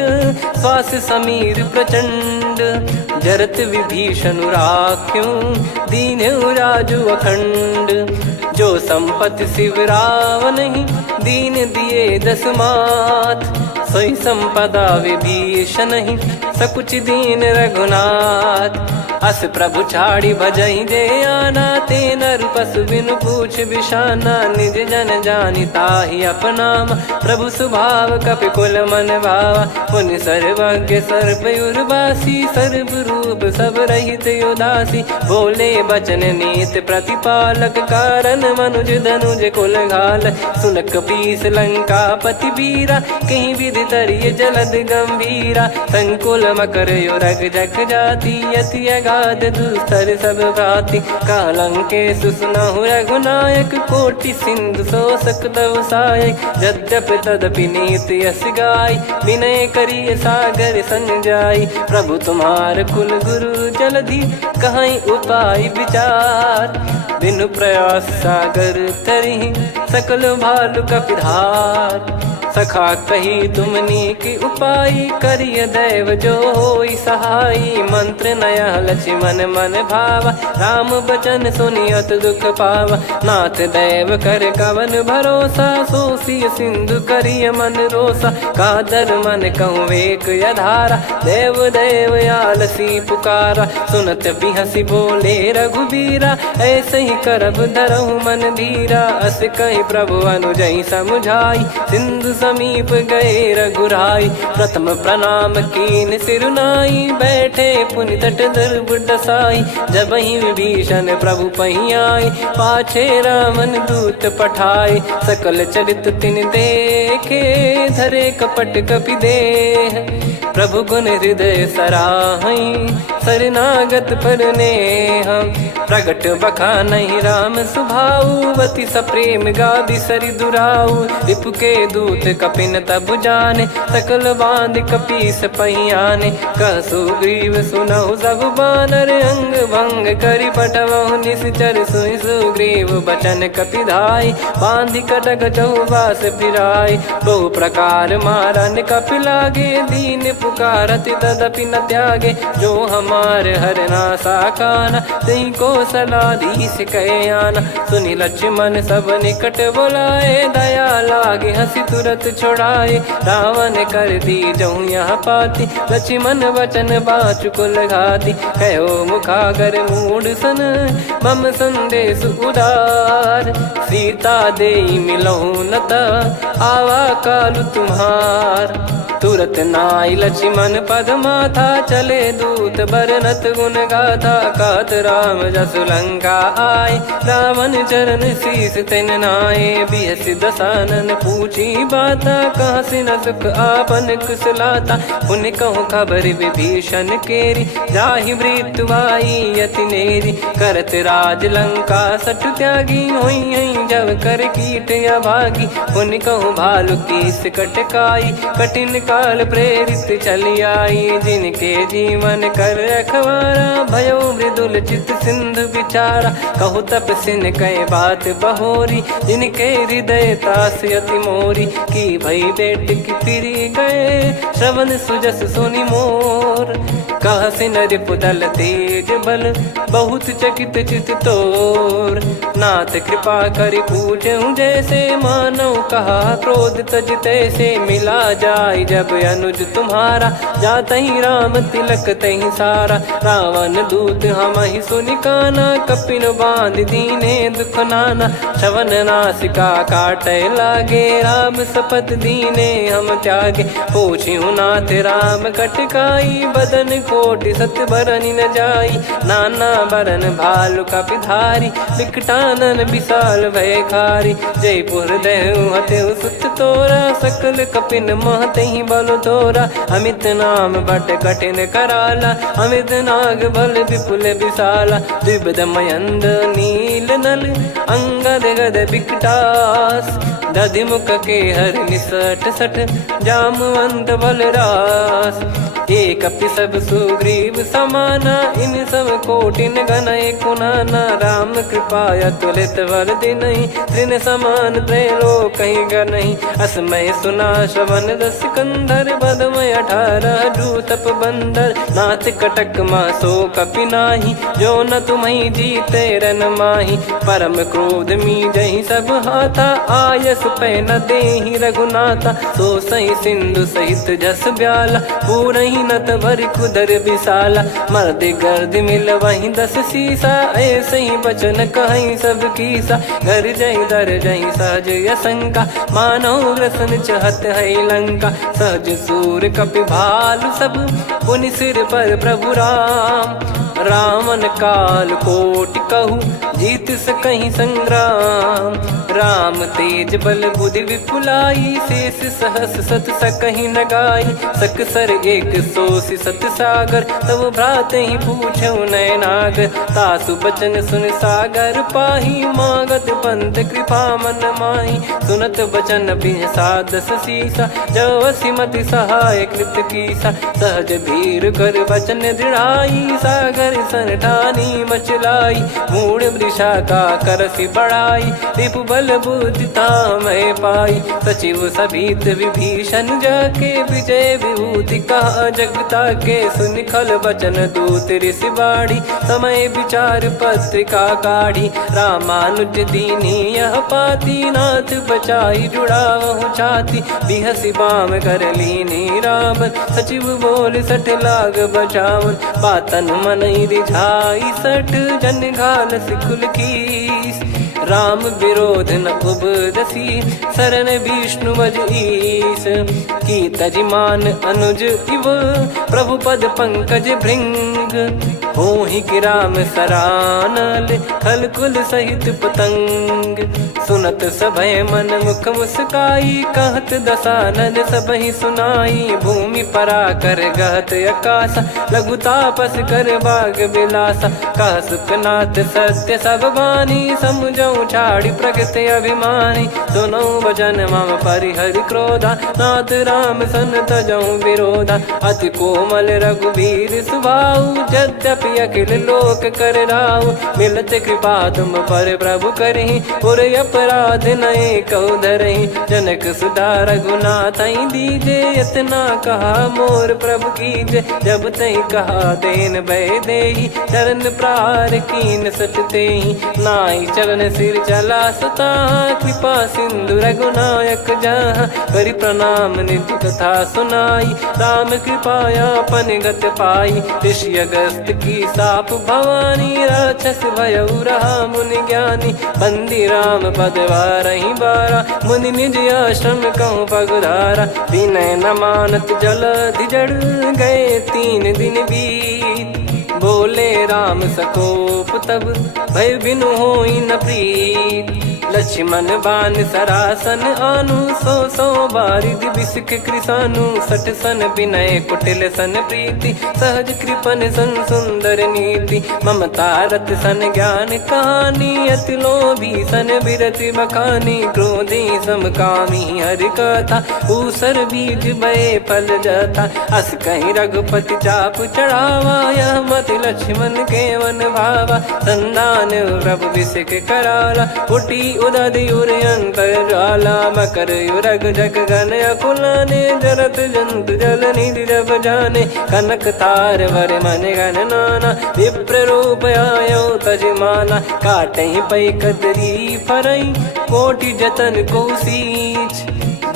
श्वास समीर प्रचंड, जरत विभीषण राख्यों, दीन राजु अखंड, जो संपत्ति शिव रावण ही, दीन दिए दस मात, सोई संपदा विभीषण ही, सकुच दीन रघुनाथ, अस प्रभु छाड़ी भजई जे आना, ते नर पशु बिनु पूछ बिशाना, निज जन जानि ताहि अपनाम। प्रभु स्वभाव कपि कुल मन भावा, मुनि सर्वज्ञ सर्वयुर्वासी। सर्व रूप सब रहित उदासी, बोले बचन नीत प्रतिपालक। कारण मनुज धनुज कुल घाल, सुन कपीस लंका पति बीरा। कहीं विधि तरिय जलद गंभीरा, संकुल मकर युरग जग जाति। यति अगाध दुस्तर सब भांति, कालंके सुसुनहु रघुनायक। कोटि सिंधु शोषक तव सहायक, यद्यपि तदपि नीति यस गाय। विनय करिय सागर सन जाई, प्रभु तुम्हार कुल गुरु जलधि। कहीं उपाय विचार, बिनु प्रयास सागर तरिहि। सकल भालु कपिधार, सखा कही तुमनी की उपाय। करिय दैव जो होई सहाई, मंत्र नया लक्ष्मण मन भावा। राम बचन सुनियत दुख पावा, नाथ दैव कर कवन भरोसा। सोसिय सिंधु करिय मन रोसा, कादर मन कहूँ एक यधारा। देव देव आलसी पुकारा, सुनत बिहसी बोले रघुबीरा। ऐसे ही करब धरहु मन धीरा, अस कहीं प्रभु अनुजई समुझाई। सिंधु समीप गए रघुराई, प्रथम प्रणाम कीन सिरुनाई। बैठे पुनि तट दर्भ डसाई, जब ही विभीषण प्रभु पही आई। पाछे रामन दूत पठाए, सकल चरित तिन देखे। धरे कपट कपि देह, प्रभु गुण हृदय सराहई। शरणागत पर नेह, प्रगट बखानहि राम सुभाऊ। बति सप्रेम गादि सरि दुराऊ, रिपु के दूत कपिन तब जाने। सकल बांध कपीस पहियाने, कह सुग्रीव सुनहु सब बानर। अंग भंग करि पटवहु निश्चर, सुनि सुग्रीव बचन कपिधाई। बांधि कटक चौबास फिराई, बहु प्रकार मारन कपि लागे। दीन पुकारत तदपि न त्यागे, जो हमार हरना साकाना। तही को सलाधीश कहे आना, सुनि लक्ष्मण सब निकट बुलाए। दया लागे हंसी तुरत छुड़ाए, रावण कर दी जहूँ यहाँ पाती। लक्ष्मण वचन बाचु कुल घाती, कहो मुखागर मूढ़ सन। मम संदेश उदार, सीता देई मिलहु नता। आवा कालु तुम्हार, तुरत नाई लक्ष्मण पद माथा। चले दूत बरनत गुण गाथा, कहत राम जसु लंका आए। रावण चरण शीस तिन नाये, बिहस दसानन पूछी बाता। कहाँ से न सुख आपन कुशलाता, पुन कहूँ खबर विभीषण केरी। जाहि मृत्यु आई यति नेरी, करत राज लंका सठ त्यागी। होई जब कर कीट अभागी, पुन कहूँ भालु कीस कटकाई। कठिन काल प्रेरित चली आई, जिनके जीवन कर रखवारा। भयो मृदुल चित सिंधु विचारा, कहु तपसिन कई बात बहोरी। जिनके हृदय तास अति मोरी, की भई बेट की फिरी गए। श्रवण सुजस सुनि मोर, कहसि नरिपु दल तेज बल। बहुत चकित चित तोर, नाथ कृपा करि पूछऊँ जैसे। मानव कहा क्रोध तज तैसे, मिला जाय जब अनुज तुम्हारा। जातहि राम तिलक तहि सारा, रावण दूत हमहि सुनि काना। कपिन बांध दीने दुख नाना, श्रवण नासिका काटै लागे। राम शपथ दीने हम त्यागे, पूछिहु नाथ राम कटकाई। बदन कोटि सत बरनि न जाई, नाना बरन भालु कपिधारी। विकटानन विशाल भयखारी, जयपुर देहु हतेउ सुत तोरा। सकल कपिन महतहि बल तोरा, अमित नाम बट कठिन कराला। अमित नाग बल विपुल विशाला, द्विविध मयंद नील नल। अंगद गद विकटास, दधि मुख के हर निसठ सठ। जामवंत बल रास, एक अपि सब सुग्रीव समाना। इन सब कोटिन गनय कुनाना, राम कृपा अतुलित बल दिनहि। तृण समान त्रैलोक कहीं गनहि, असमय सुना श्रवण रस कंधर। बदमय 18 जूतप बंदर, नाथ कटक मासो कपि नाही। जो न तुम्हि जीते रन माही, परम क्रोध मी जहि सब हाथा। आयस पै न देहि रघुनाथा, सो सही सिंधु सहित जस ब्याला। पूरहि कीनत भर कुदर विशाला, मर्द गर्द मिल वहीं 10 सीसा, ऐसे ही बचन कहीं सब कीसा, घर जई दर जई सहज असंका, मानव ग्रसन चहत है लंका, सहज सूर कपि भालु सब, पुनि सिर पर प्रभु राम, रामन काल कोटि कहू, जीत सकहीं संग्राम, राम तेज बल बुद्धि विपुलाई, शेष सहस सत सकहीं न गाई, सकसर एक सोसी सत सागर, तब भ्रात ही पूछौ नयनागर, तासु बचन सुन सागर पाही, मांगत पंथ कृपा मन माही, सुनत बचन बिहसादस सीसा, जव सिमति सहाय कृत कीसा, सहज धीर कर बचन दृढ़ाई, सागर सन ठानी मचलाई, मूढ़ वृषा का करसी बढ़ाई, रिपु बल बुद्धि तामय पाई, सचिव सभीत विभीषण जाके, विजय विभूति कहा जगता के, सुनि खल बचन दूत ऋषि बाड़ी, समय विचार पत्रिका काढ़ी, रामानुज दीनी यह पाती, नाथ बचाई जुड़ावहु छाती, बिहसी बाम कर लीनी रावण, सचिव बोल सठ लाग बचावन, बातन मन रिझाई सठ, जन घाल सिकुल कीस, राम विरोध न उपदसी, शरण विष्णु मज ईस, की तजिमान अनुज इव, प्रभु पद पंकज भृंग, होहि कि राम सरानल, खल कुल सहित पतंग, सुनत सभय मन मुख मुस्काई, कहत दसानन सबहि सुनाई, भूमि परा कर गहत आकाशा, लघु तापस कर बाग बिलासा, कह सुखनाथ सत्य सब बानी, समझौ छाड़ी प्रकृति अभिमानी, सुनो भजन मम परिहरि क्रोधा, नाथ राम सन तजौ विरोधा, अति कोमल रघुवीर सुभाऊ, यद्यपि अखिल लोक कर राऊ, मिलत कृपा तुम पर प्रभु करहि, और अपराध नये कौ धरहि, जनक सुधा रघुनाथ दीजे, इतना कहा मोर प्रभु कीजे, जब तहि कहा देन भय देहि, चरण प्रार कीन सटतेहि, नाई चरण सिर चला सता, कृपा सिंधु रघुनायक जहाँ, करि प्रणाम निज कथा सुनाई, राम कृपाया पन गत पाई, ऋषि अगस्त की साप भवानी, राक्षस भयउ रहा मुनि ज्ञानी, बंदी राम पद वारहि बारा, मुनि निज आश्रम कहूँ पगुधारा, विनय न मानत जलधि जड़, गए 3 दिन बीत, बोले राम सकोप तब, भय बिनु होई न प्रीत, लक्ष्मण बान सरासन आनु, 100 बारिद बिसिक कृसानु, 60 सन विनय कुटिल सन प्रीति, सहज कृपन सन सुंदर नीति, ममता रत सन ज्ञान कहानी, अति लोभी सन बिरति बखानी, क्रोधी समकामी हरि कथा, ऊसर बीज भय फल जथा, अस कहीं रघुपति चाप चढ़ावा, यह मति लक्ष्मण के वन भावा, संदान प्रभु बिसिक कराला, उटी उदधि उर अंतराला, मकर युरग जग गन अकुलाने, जरत जंतु जल निधि जब जाने, कनक तार वर मन गण नाना, विप्र रूप आयो तजमाना, काटहि पै कतरी फरई, कोटि जतन को सींच,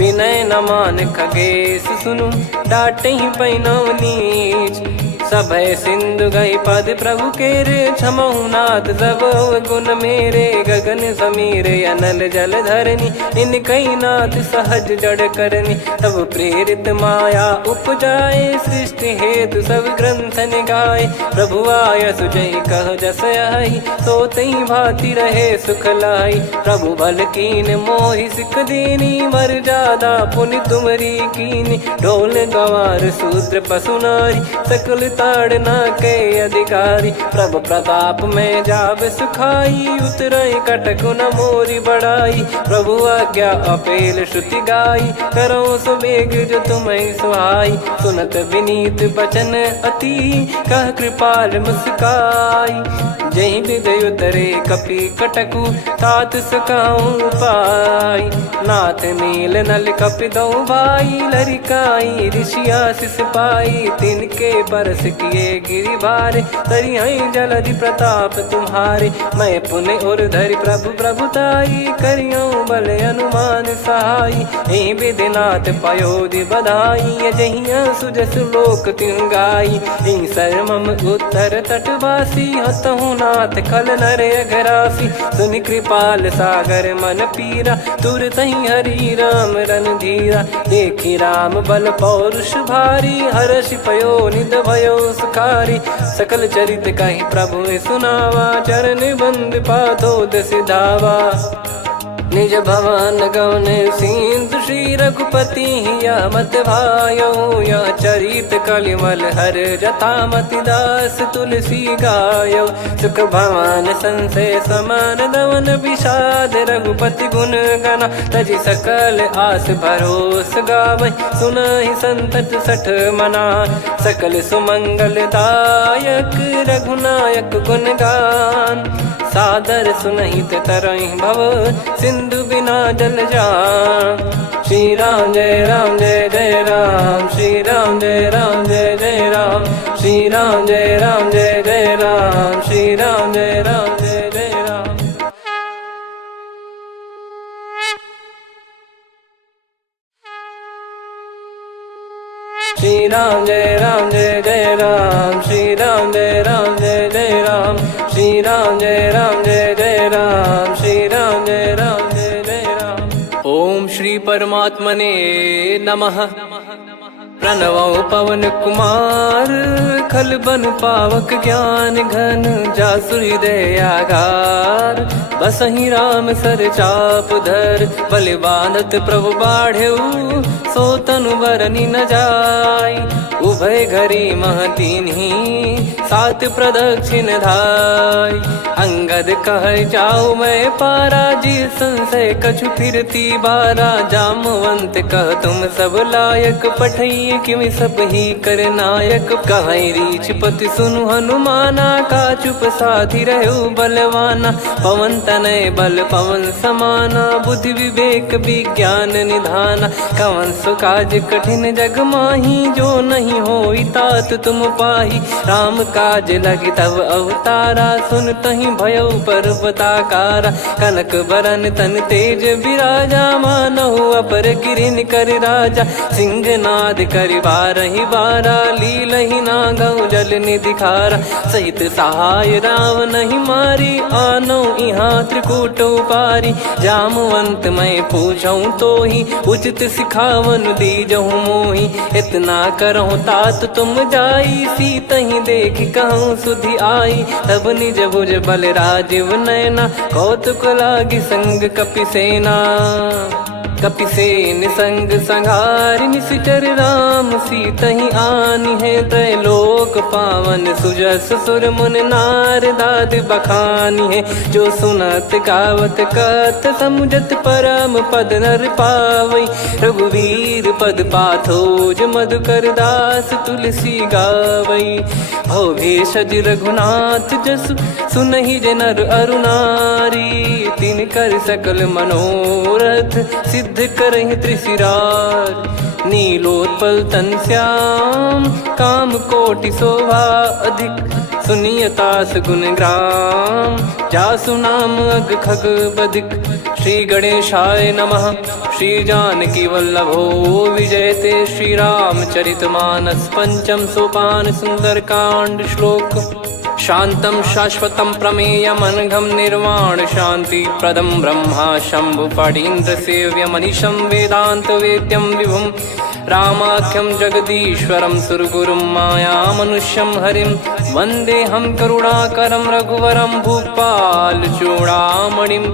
विनय न मान खगेश सुनु, डांटहि पै नव नीच, सभय सिंधु गई पद प्रभु केरे, क्षमहु नाथ सब गुण मेरे, गगन समीर अनल जल धरनी, इन कई नाथ सहज जड़ करनी, तब प्रेरित माया उपजाए, सृष्टि हेतु सब ग्रंथ निगाए, प्रभु आय सुजय कह जस आई, सोतहि भांति रहे सुख लाई, प्रभु बल कीन मोहि सिख दीनी, मर्यादा पुनि तुमरी कीनी, ढोल गवार शूद्र पशु नारी, सकल ताड़ना के अधिकारी, प्रभु प्रताप में जाब सुखाई, उतरई कटक न मोरी बढ़ाई, प्रभु आज्ञा अपेल श्रुति गाई, करो सुबेग जो तुम्हें सुहाई, सुनत विनीत बचन अति, कह कृपाल मुस्काई, जहि हृदय उतरे कपि कटकु, तात सकाऊं पाई, नाथ नील नल कपि दो भाई, लरिकाई ऋषि आशीष पाई, तिन के परस किए गिरिबारे, तरिहई जलधि प्रताप तुम्हारे। मैं पुण्य और धरि प्रभु प्रभुताई, करियऊँ बल अनुमान सहाई। एहि विधिनाथ पयोधि बधाई, जहिया सुजस लोक तिहुँ गाई। एहि सरमम उत्तर तटवासी, हतहु नाथ खल नर अघरासी। सुनि कृपाल सागर मन पीरा, तुरतहि हरि राम रणधीरा। देखि राम बल पौरुष भारी, हर्षि पयो निध भयो सुखारी। सकल चरित कहि प्रभु सुनावा, चरण बंद पादोद सिधावा। निज भवन गवन सिंधु श्री रघुपति, या मत भायो या चरित कलिमल हर जथा मति दास तुलसी गायो। सुख भवन संशय समान दवन, विषाद रघुपति गुण गना। तजि सकल आस भरोस गावै, सुनहि संतत सठ मना। सकल सुमंगल दायक रघुनायक गुण गान, सादर सुनहित तरहि भव सिंधु बिना जल जान। श्री राम जय राम जय जय राम, श्री राम जय राम जय जय राम। श्री राम जय राम जय जय राम, श्री राम जय राम जय जय राम। श्री राम जय राम जय जय राम, श्री राम जय राम जय जय राम। श्री राम जय राम जय जय राम, श्री राम जय राम जय जय राम। ओम श्री परमात्मने नमः। प्रणवौ पवन कुमार, खल बन पावक ज्ञान घन। जासु हृदय आगार, बसहि राम सर चाप धर। बलि बांधत प्रभु बाढ़ऊ, सो तनु बरनि न जाय। उभय घरी मह दीन्ही, सात प्रदक्षिण धाय। अंगद कह जाऊ मैं पारा, जी संशय कछु फिरती बारा। जामवंत कह तुम सब लायक, पठई किमि सब ही कर नायक। कहै रीछ पति सुनु हनुमाना, का चुप साधि रहु बलवाना। पवन तनय बल पवन समाना, बुद्धि विवेक विज्ञान निधाना। कवन सो काज कठिन जग माही, जो नहीं होई तात तुम पाही। राम काज लगी तब अवतारा, सुनतहि भयउ पर्वताकारा। कनक बरन तन तेज बिराजा, मानहु अपर गिरिन कर राजा। सिंहनाद करि बारहि बारा, लीलहि नागौ जल निधि खारा। सहित सहाय रावणहि मारी, आनो इहाँ त्रिकूट उपारी। जामवंत मैं पूछऊँ तोहि, उचित सिखावन दीजहु मोहि। इतना करहु तात तुम जाई, सीतहि देख कहूँ सुधि आई। तब निज भुज बल राजीव नयना, कौतुक लागी संग कपिसेना। कपिसेन संग संहारि निशिचर राम, सीतहि आनि है त्रैलोक पावन। सुजस सुर मुन नार दाद बखानी है, जो सुनत गावत कथ समुझत परम पद नर पावई। रघुवीर पद पाथोज मधुकर दास तुलसी गावई। भव भेषज रघुनाथ जसु, सुनहि जे नर अरु नारी। तिन कर सकल मनोरथ, सिद्ध करहि त्रिशिरार। नीलोत्पल तन श्याम, काम कोटि शोभा अधिक। सुनियतास गुण ग्राम, जासु नाम अग खग बदिक। श्री गणेशाय नमः। श्री जानकी वल्लभो विजयते, श्री रामचरित मानस। पंचम सोपान सुंदरकांड श्लोक। शांतं शाश्वतं प्रमेयमनघं निर्वाण शांति प्रदं ब्रह्मा शंभु फणीन्द्र सेव्यमनिशं वेदांत वेद्यं विभुं। रामाख्यं जगदीश्वरं सुरगुरुं मायामनुष्यं हरिं। वन्देऽहं करुणाकरं रघुवरं भूपाल चूडामणिं।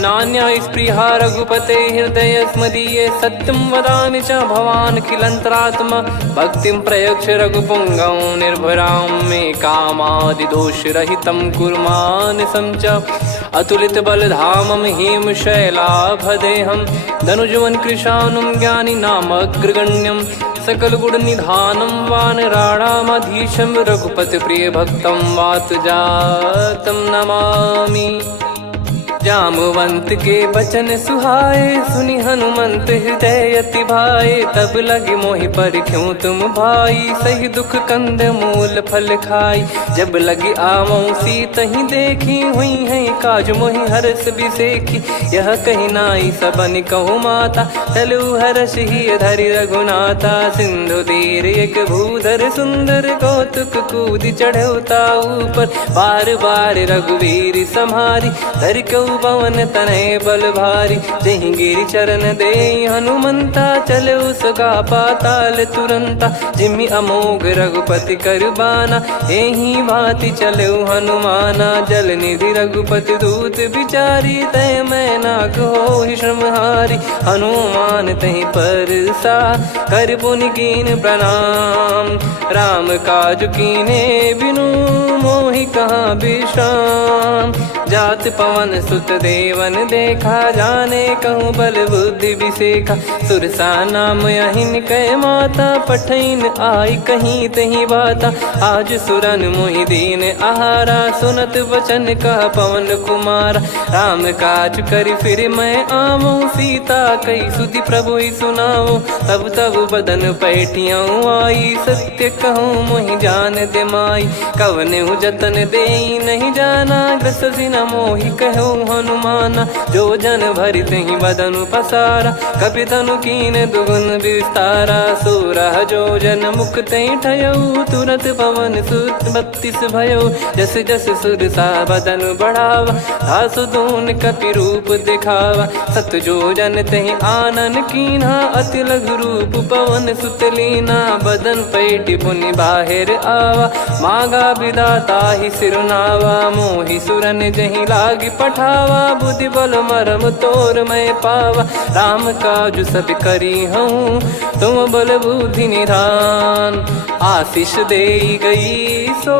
नान्या स्पृहा रघुपते हृदय स्मदीये, सत्यं वदामि च भवान् खिलन्तरात्मा। भक्तिं प्रयच्छ रघुपुङ्गं निर्भरां मे कामादिदोषरहितं कुर्मानसं च। अतुलित बलधामं हेमशैलाभदेहं, धनुजवन कृशानुं ज्ञानी नामग्रगण्यं। सकल गुण निधानं वानराणामधीशं, रघुपति प्रिय भक्तं वात जातं नमामि। जामवंत के बचन सुहाए, सुनि हनुमंत हृदय अति भाए। तब लगे मोहि पर क्यों तुम भाई, सही दुख कंद मूल फल खाई। जब लगे आवऊं सीतहि देखी, हुई है काज मोहि हरस बिसेखी। यह कही नाई सबन कहु माता, चलु हर्ष ही धरि रघुनाथा। सिंधु तीर एक भूधर सुंदर, कौतुक कूद चढ़ौता ऊपर। बार बार रघुवीर सम्हारी, धरि कहु पवन तनय बल भारी। जहि गिरि चरण दे हनुमंता, चले उसका पाताल तुरंता। जिमि अमोघ रघुपति कर बाना, एहि भांति चले हनुमाना। जल निधि रघुपति दूत विचारी, तय मैं नाग होहि श्रमहारी। हनुमान तहि परसा, कर पुनि कीन प्रणाम। राम काज कीने बिनु, मोहि कहाँ विश्राम। जात पवन सुत देवन देखा, जाने कहूँ बल बुद्धि विसेखा। सुरसा नाम अहिन कै माता, पठैन आई कहीं तहीं बाता। आज सुरन मोहि दीन आहारा, सुनत वचन कह पवन कुमारा। राम काज करि फिर मैं आवऊं, सीता कई सुधि प्रभु ही सुनाओ। तब तब बदन पैठियाँ आई, सत्य कहूँ मोहि जान दे माई। कवने जतन दे नहीं जाना, ग्रसि न मोहि कहूँ हनुमाना। जो जन भरि तहि बदनु पसारा, कपि तनु कीन दुगुन विस्तारा। सोरह जो जन मुख तहि ठयऊ, तुरत पवन सुत 32 भयऊ। जस जस सुरसा बदन बढ़ावा, दासु दून कपि रूप दिखावा। सत जो जन तहि आनन कीन्हा, अति लघु रूप पवन सुत लीना। बदन पैटि पुनि बाहिर आवा, मांगा विधाता ही सिरुनावा। मोहि सुरन जहि लागी पठावा, बुद्धि बल मरम तोर मैं पावा। राम काज सब करी हूँ, तुम बल बुद्धि निधान। आशीष दे गई सो,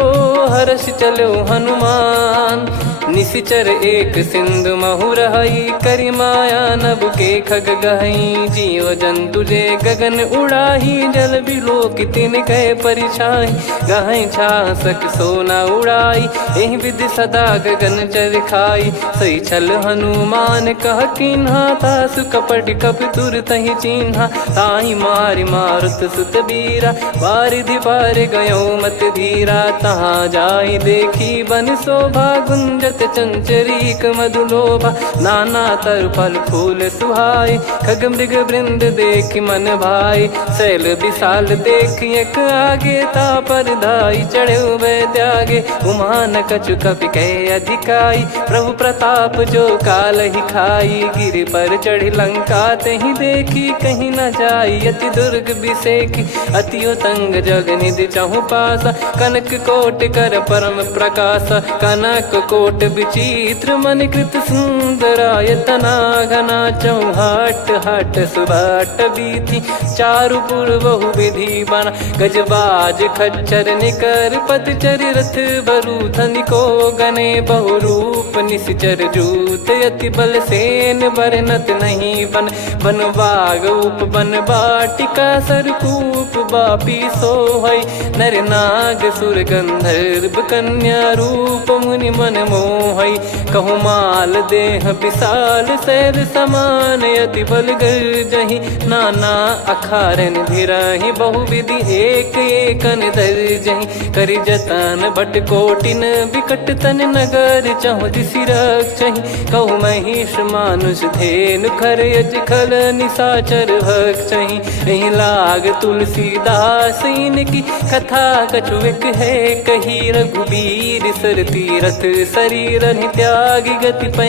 हर्ष चलो हनुमान। निशिचर एक सिंधु महु रहई, करि माया नभ के खग गहई। जीव जंतु जे गगन उड़ाही, जल बिलोक तिन कह परिछाई। गहई छासक सोना उड़ाई, एहि विधि सदा गगन चर खाई। सही छल हनुमान कह कीन्हा, तासु कपट कपि तुर तहि चिन्हा। ताहि मारि मारुत सुत बीरा, वारिधि पार गयो मत धीरा। तहाँ जाई देखी बन शोभा, गुंजत चंचरीक मधुलोभा। नाना तर फल फूल सुहाए, खग मृग वृंद देख मन भाई। शैल विशाल देख एक आगे, तापर धाई चढ़े वै त्यागे। उमा न कछु कपि कह अधिकाई, प्रभु प्रताप जो काल ही खाई। गिरि पर चढ़ी लंका तहि देखी, कहीं न जाई अति दुर्ग बिसेखी। अति उतंग जग निधि चहु पासा, कनक कोट कर परम प्रकाशा। कनक कोट विचित्र मन कृत सुंदरायतना। घना चौहाट हाट सुबाट बीथी, चारु पुर बहु विधि बना। गजबाज खच्चर निकर पतचर, रथ बरु धनिको गने। बहु रूप निशिचर जूत, अति बल सेन बरनत नहीं बन। बन बाग उप बन बाटिका, सरकूप बापी सोहई। नर नाग सुर गंधर्व कन्या, रूप मुनि मन मोहई। कहु माल देह विशाल, शैल समान अति बल गर्जहि। नाना अखारन भिरहि, बहु विधि एक एकन दर्जहि। करि जतन बट कोटिन, विकट तन नगर चहु दिसि रक्षहि। कहु महिष मानुष धेनु, खर यज खल निशाचर भक्षहि। एहि लाग तुलसीदास इनकी, कथा कछु एक है कही। रघुबीर सर तीरथ शरीर, त्यागी गति पै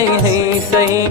सही।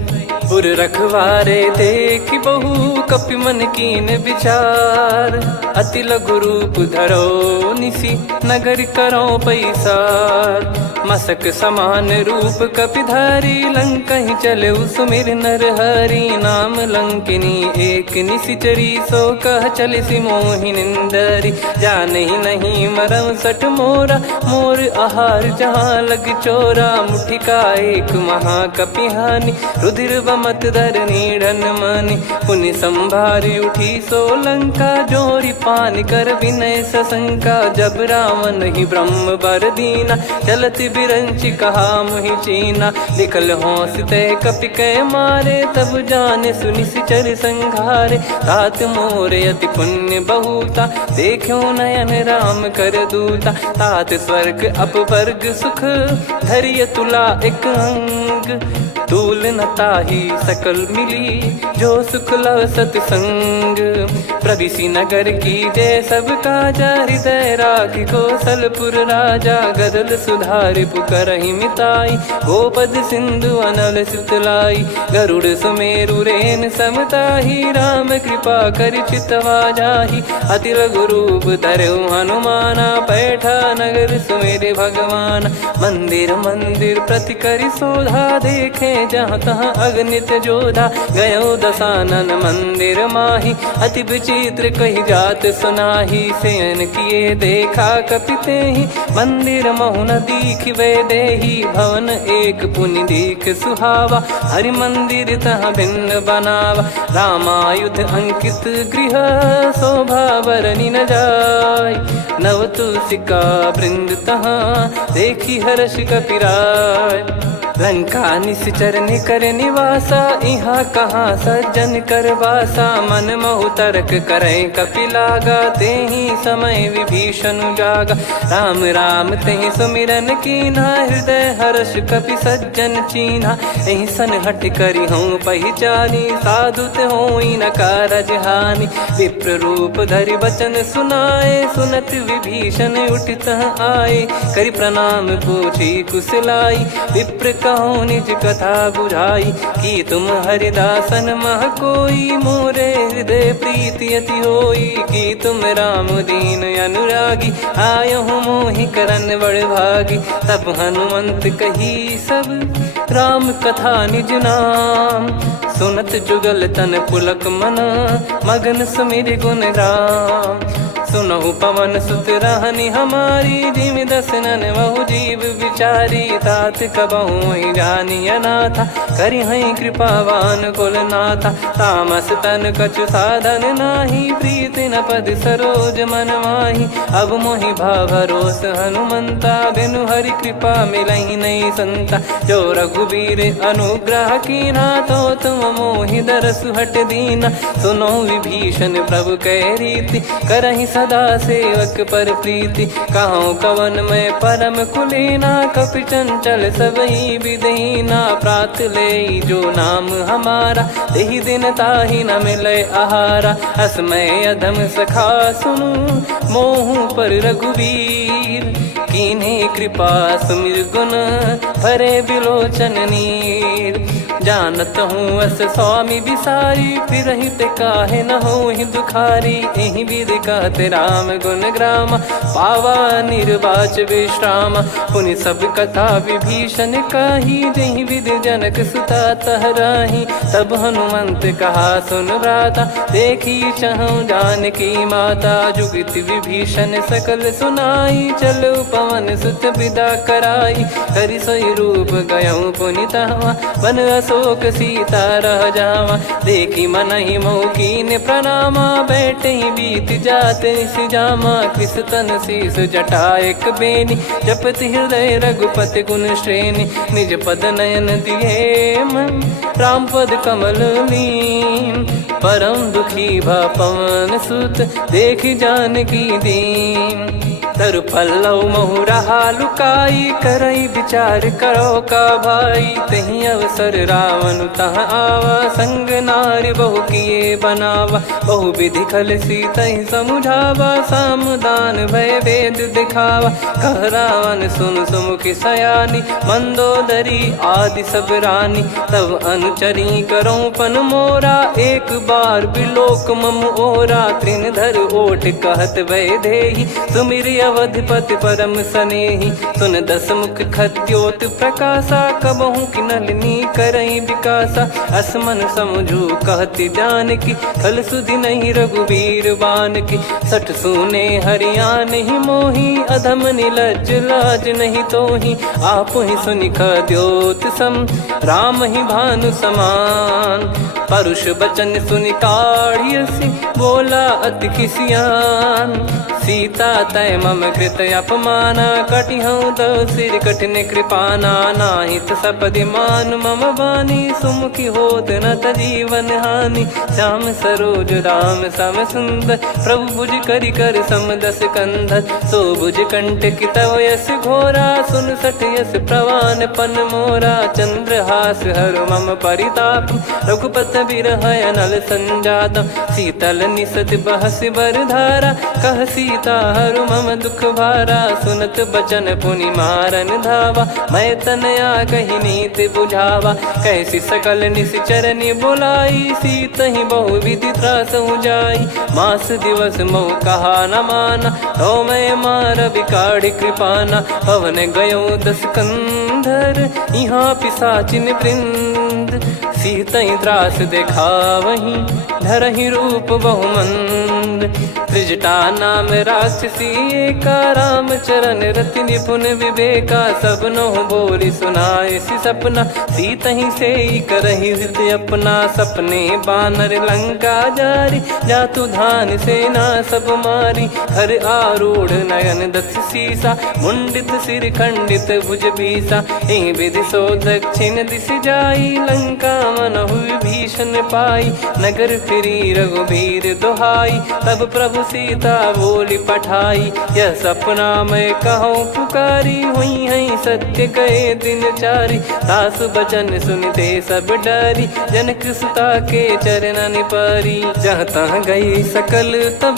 पुर रखवारे देखि बहु, कपि मन कीन विचार। अति लघु रूप धरो निसी, नगर करो पैसार। मसक समान रूप कपिधारी, लंकहि चले सुमिर नर हरि। नाम लंकिनी एक निशिचरी, सो कह चलिसि मोहि निंदरी। जानहि नहीं मरम सठ मोरा, मोर आहार जहाँ लग चोरा। मुठिका एक महाकपिहानि, रुधिर बमत धरनी ढन मानी। पुनि संभारी उठी सोलंका, जोरी पान कर विनय सशंका। जब रावण ही ब्रह्म बर दीना, चलत बिरंच कहा मुहि चीना। निकल होंस तय कपि कै मारे, तब जाने सुनि सिचर संघारे। तात मोर अति पुण्य बहुता, देखो नयन राम कर दूता। तात स्वर्ग अपवर्ग सुख, धैर्य तुला एक अंग। तूल न ताहि सकल मिली, जो सुख लव सतसंग। प्रविशि नगर की जय सब काजा, हृदय राखि कौशलपुर राजा। गदल सुधारि पुकारहि मिताई, गोपद सिंधु अनल सितलाई। गरुड़ सुमेरु रेन समताहि, राम कृपा करि चितवा जाहि। अति लघु रूप धरऊ हनुमाना, पैठा नगर सुमेरे भगवान। मंदिर मंदिर प्रति करि शोधा, देखे जहाँ तहाँ अगणित जोधा। गयो दशानन मंदिर माही, अति विचित्र कही जात सुनाही। शयन किए देखा कपिते ही, मंदिर महु न दीख वे देही। भवन एक पुनि दीख सुहावा, हरि मंदिर तहाँ भिन्न बनावा। रामायुध अंकित गृह, शोभा बरनि न जाय। नव तुलसी का वृंद तहाँ, देखी हर्ष कपिराय। लंका निश्चर निकर निवासा, इहाँ कहाँ सज्जन कर वासा। मन महु तर्क करें कपिलागा, तेहि समय विभीषण जागा। राम राम तेहि सुमिरन कीन्हा, हृदय हर्ष कपि सज्जन चीन्हा। एहि सन हट करि हूँ पहिचानी, साधु ते होई न कारज हानि। विप्र रूप धरि बचन सुनाए, सुनत विभीषण उठित आए। करि प्रणाम पूछी कुशलाई, विप्र कहो निज कथा बुझाई। कि तुम हरिदासन मह कोई, मोरे हृदय प्रीति अति होई। कि तुम राम दीन अनुरागी, आयहु मोहि करन बड़ भागी। तब हनुमंत कही सब राम कथा निज नाम। सुनत जुगल तन पुलक मना, मगन सुमिर गुण राम। सुनहु पवन सुत रहनि हमारी, जिमि दसनन महु जीव विचारी। तात कबहु ही जानिय नाथा, करिहहि कृपावान कुल नाथा। तामस तन कछु साधन नाही, प्रीति न पद सरोज मन माही। अब मोहि भाव भरोस हनुमंता, बिनु हरि कृपा मिलहि नहीं संता। जो रघुबीर अनुग्रह कीना, तो तुम मोहि दरसु हट दीना। सुनो विभीषण प्रभु कह रीति, करहि सदा सेवक पर प्रीति। कहूँ कवन में परम कुलीना, कपि चंचल सबई विदहीना। प्रात ले जो नाम हमारा, तेहि दिन ताहि न मिले आहारा। असमय अधम सखा सुनु, मोहु पर रघुवीर। कीन्हे कृपा सुमिर गुण, भरे बिलोचन नीर। जानत हूँ अस स्वामी बिसारी, फिर हित काहे न हो ही दुखारी। एहि विधि कहते राम गुण ग्राम, पावा निर्वाच विश्राम। पुनि सब कथा विभीषण काही, जहि विधि जनक सुता तहराही। तब हनुमंत कहा सुन भ्राता, देखी चहु जानकी माता। जुगित विभीषण सकल सुनाई, चलो पवन सुत विदा कराई। करि सोई रूप गयऊँ पुनि तहवा, बन अशोक सीता रह जावा। देखी मनहि मोह कीन्ह प्रणामा, बैठे ही बीत जात निस जामा। कृस तन शीस जटा एक बेनी, जपति हृदय रघुपति गुण श्रेणी। निज पद नयन दिए मन, राम पद कमल लीन। परम दुखी भा पवन सुत, देखि जानकी दीन। तरु पल्लव महु रहा लुकाई, करई विचार करो का भाई। तहि अवसर रावण तहाँ आवा, संग नारी बहु किए बनावा। बहु विधि खल सीतहि समुझावा, सामदान भय वेद दिखावा। कह रावण सुन सुमुखि सयानी, मंदोदरी आदि सब रानी। तब अनुचरी करो पन मोरा, एक बार बिलोक मम ओरा। तृण धर ओट कहत भय देहि, सुमिर अवधिपति परम सनेहि। सुन दस मुख खद्योत प्रकाशा, कबहु कि नलिनी करई विकासा असमन समझू कहती जान की कल सुधि नहीं रघुबीर बान की सठ सुने हरियाण ही मोही अधम निलज लाज नहीं तो ही आप ही सुनिख द्योत सम राम ही भानु समान परुष बचन सुनि काढ़ियसि बोला अति किसियान सीता तय मम कृत अपमाना कटिहऊँ दो सिर कठिन कृपाना नाहित सपदि मान मम बानी सुमुखी होत न जीवन हानि श्याम सरोज राम सम सुंदर प्रभु भुज करि कर समदस कंधर सो भुज कंठ की तव यस घोरा सुन सठ यस प्रवान पन मोरा चंद्रहास हर मम परिताप रघुपत बिरह अनल संजातम शीतल निसत बहस बरधारा कह सीता हरु मम दुख भारा सुनत बचन पुनि मारन धावा मैं तनया कही नीत बुझावा कैसी सकल निश्चरनि बुलाई सीत ही बहु विधि त्रास जाई मास दिवस मोह कहा न माना तो मैं मार बिकाढ़ कृपाना पवन गयो दस कंधर यहाँ पिसाचिन वृंद सीतई त्रास देखा वहीं धरहि रूप बहुमंद त्रिजटा नाम राक्षसी एका राम चरण रति निपुण विवेका सबनो बोली सुनाए सी सपना सीतहि से करहि हित अपना सपने बानर लंका जारी जातु धान सेना सब मारी हर आरूढ़ नयन दस सीसा मुंडित सिर खंडित भुज बीसा एहि विधि सो दक्षिण दिश जाई लंका मनहु भीषण पाई नगर फिरी रघुबीर दुहाई तब प्रभु सीता बोली पठाई यह सपना मैं कहूँ पुकारी हुई है सत्य कहे दिन चारी सासु बचन सुनते सब डरी जनक सुता के चरण पारी जहाँ तहाँ गई सकल तब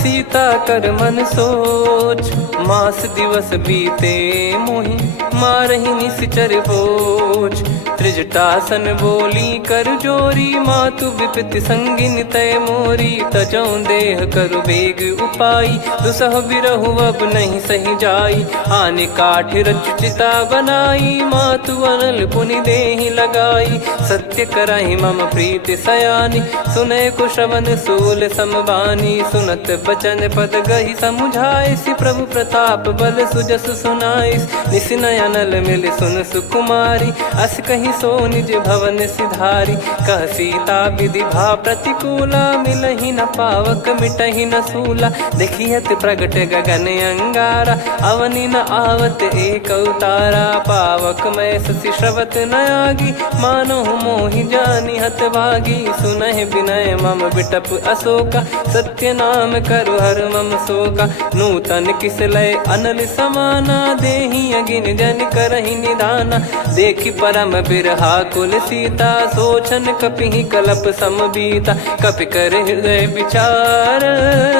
सीता कर मन सोच मास दिवस बीते मोहि मारहि निश्चर बोझ त्रिजटासन बोली कर जोरी मातु विपति संगिन तय मोरी तजौ देह करु बेग उपाई दुसह बिरहु अब नहीं सही जाई आने काठ रचिता बनाई मातु अनल पुनि देहि लगाई सत्य कराई मम प्रीति सयानी सुने कुशवन सूल समबानी सुनत बचन पद गही समुझाए सि प्रभु प्रताप बल सुजस सुनाइस निस नयनल मिल सुन सुकुमारी अस कहीं सो निज भवन सिधारी कह सीता विधि भा प्रतिकूला मिलहि न पावक मिटहि न सूला देखियत प्रगट गगन अंगारा अवनि न आवत एक अवतारा पावक मैं ससि श्रवत न आगी मानो मोहि जानि हत भागी सुनहि विनय मम बिटप अशोका सत्य नाम करु हर मम शोका नूतन किस लय अनल समाना देहि अगिन जन करहि निधाना देखि परम बिरहा कुल सीता सोचन कपिहि कलप समबीता कपि कर हृदय विचार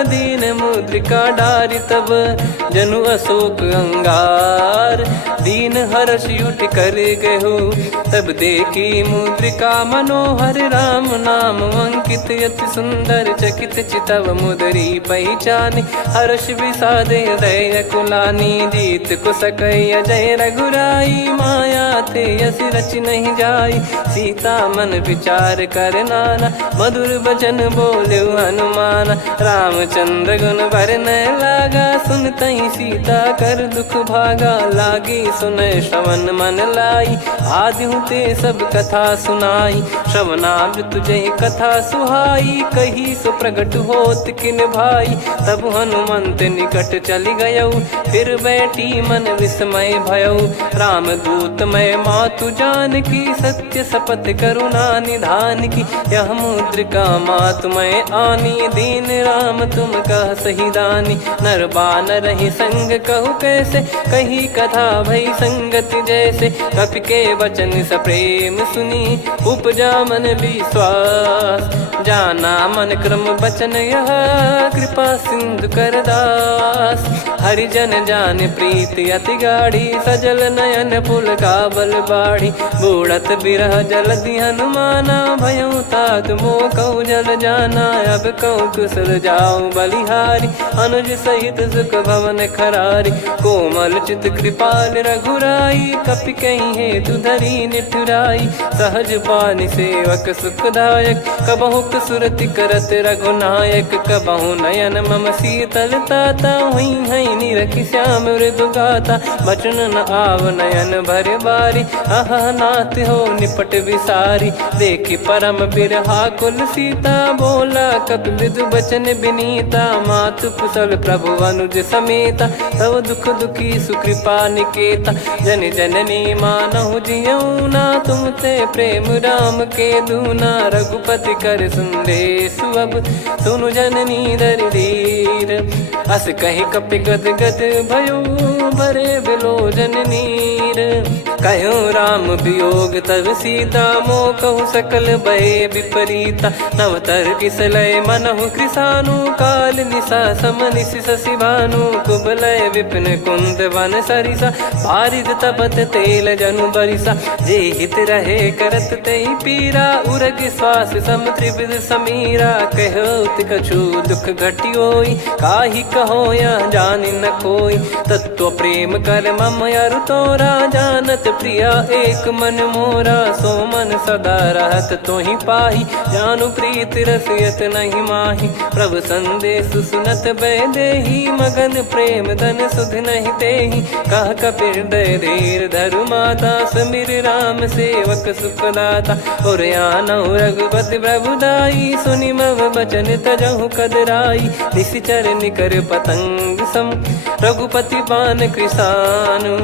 दीन मुद्रिका डारि तब जनु अशोक अंगार दीन हर्ष उठ कर गहु तब देखी मुद्रिका मनोहर राम नाम अंकित अति सुंदर चकित चितव मुदरी पहचानी हर्ष विषाद हृदय कुलानी जीत को सकई अजय रघुराई माया ते यस रच नहीं जाई सीता मन विचार कर नाना मधुर वचन बोले हनुमान रामचंद्र गुण भरन लागा सुनतहि सीता कर दुख भागा लागी सुनय श्रवण मन लाई आदि ते सब कथा सुनाई श्रवणाब तुझे कथा सुहाई कही सो प्रगट होत किन भाई तब हनुमंत निकट चली गयऊ फिर बैठी मन विस्मय भयऊ राम दूत मैं मातु जान की सत्य शपथ करुणा निधान की यह मुद्रिका मातु मैं आनी दीन राम तुम कह सही दानी नर बान रही संग कहु कैसे कही कथा भई संगत जैसे कपि के वचन सप्रेम सुनी उपजा मन विश्वास जाना मन क्रम बचन यह कृपा सिंधु कर दास हरिजन जान प्रीति अति गाढ़ी सजल नयन पुल का बल बाढ़ी बूढ़त बिरह जलधि हनुमाना भयऊ तात मोह कहूँ जल जाना अब कहूँ कुशल जाऊँ बलिहारी अनुज सहित सुख भवन खरारी कोमल चित कृपाल रघुराई कपि कहीं है तु धरी निठुराई सहज पानि सेवक सुखदायक कबहु सुरति करत रघुनायक कबहु नयन मम शीतल ताता हुई है निरखि श्याम मृदु गाता बचन न आव नयन भर बारी अह नाथ हो निपट विसारी देखि परम बिरहा कुल सीता बोला कपि मृदु बचन बिनीता मातु कुशल प्रभु अनुज समेता तव दुख दुखी सुकृपा निकेता जन जननी मानहु जियऊ ना तुम ते प्रेम राम के दूना रघुपति कर संदेश अब सुनु जननी दर धीर अस कहीं कपि गद गद भयो भरे बिलोचन नीर कहूँ राम वियोग तब सीता मोह कहूँ सकल भय विपरीता नवतर किसलय मनहु कृसानु काल निशा समनिश शशि भानु कुबलय विपिन कुंद वन सरिसा पारिद तपत तेल जनु बरिसा जे हित रहे करत तई पीरा उरग श्वास सम त्रिविध समीरा कहत कछु दुख घटियोई काहि कहो या जानि न कोई तत्व प्रेम कर मम अरु तोरा जानत प्रिया एक मन मोरा सो मन सदा रहत तोहि पाही जानु प्रीत रसियत नहीं माही प्रभु संदेश सुनत बैदेही मगन प्रेम धन सुध नहीं तेहि कह कपिर दय धीर धरु माता समीर राम सेवक सुखदाता और आनौ रघुपति प्रभुदाई सुनि मव बचन तजहु कदराई निशिचर निकर पतंग सम रघुपति पान कृसानु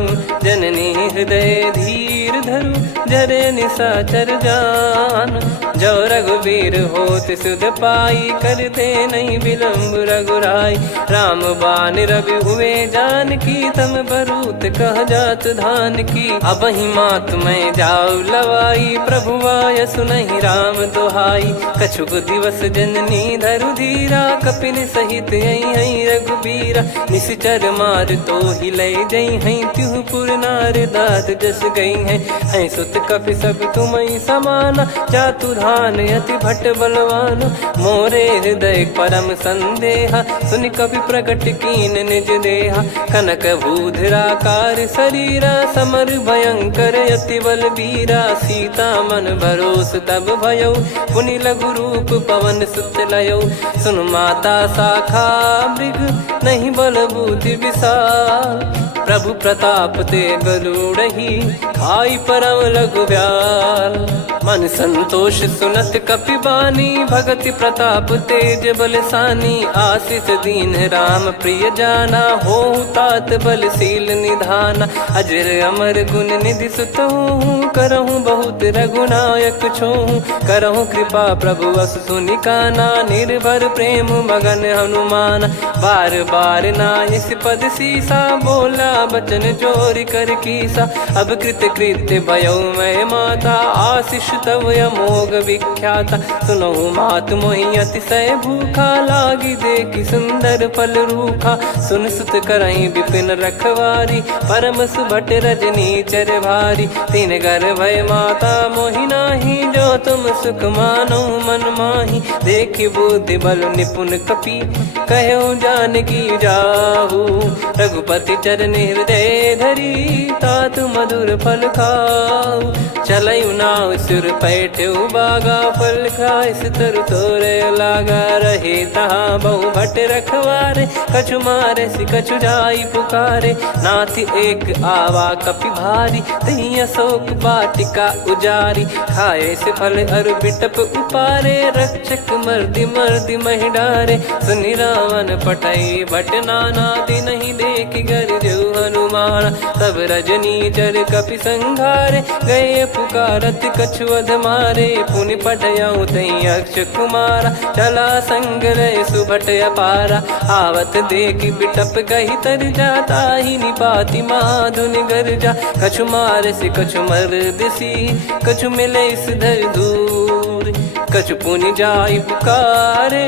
जननी हृदय धीर धरु जरे निशाचर जान जो रघुवीर होत सुध पाई कर दे नहीं विलम्ब रघुराई राम बान रवि हुए जान की तम बरूत कह जात धान की अब ही मात मैं जाऊ लवाई प्रभु आय सुनहि राम दोहाई कछुक दिवस जननी धरु धीरा कपिन सहित यही रघुबीरा निश्चर मार तो ही ले जई हैं त्युह पुर नार दात जस गई हैं सुत कपि सब तुमई समाना जातु धान यति भट बलवान मोरे हृदय परम संदेहा सुनि कपि प्रकट कीन निज देहा कनक भूधराकार शरीरा समर भयंकर यति बल बीरा सीता मन भरोस तब भयो पुनि लघु रूप पवन सुत लयो सुन माता शाखा मृग नहीं बल बुद्धि विशाल प्रभु प्रताप ते गरुड़ही खाई परम लघु ब्याल मन संतोष सुनत कपि बानी भगति प्रताप तेज बलसानी आशीष दीन राम प्रिय जाना हो तात बलशील निधाना अजर अमर गुण निधि सुतहूँ करहूँ बहुत रघुनायक छोहूँ करहूँ कृपा प्रभु अस सुनि काना निर्भर प्रेम मगन हनुमान बार बार नायस पद सीसा बोला बचन चोरी कर कीसा अब कृत कृत्य भयो मैं माता आशीष तव अमोघ विख्याता सुनहु मात मोहि अतिशय भूखा लागी देखि सुंदर फल रूखा सुन सुत करई विपिन रखवारी परम सुभट रजनी चर भारी तीन घर भय माता मोहि नाही जो तुम सुख मानो मन माही देखि बुद्धि बल निपुण कपि कहो जानकी जाहू रघुपति चरण हृदय धरी तात मधुर फल खाऊ चलयु नाव सुर पैठ्यु बागा फल खाइस तरु तोरे लागा रहे तहाँ बहु भट रखवारे कछु मारे सि कछु जाई पुकारे नाथ एक आवा कपि भारी तही अशोक वाटिका उजारी खाए से फल अर बिटप उपारे रक्षक मर्दि मर्दि महि डारे सुनि रावण पटई भट नाना दिन ही देख गर जो हनुमान तब रजनी चर कपि संघारे गए पुकारत कछु अध मारे पुनि पटयऊ तई अक्ष कुमारा चला संग रहे सुभट अपारा आवत देखि बिटप कही तर जाता ही निपाति माधुनि गर्जा कछु मार से कछु मर्दिसी कछु मिले इस धर दूर कछु पुनि जाई पुकारे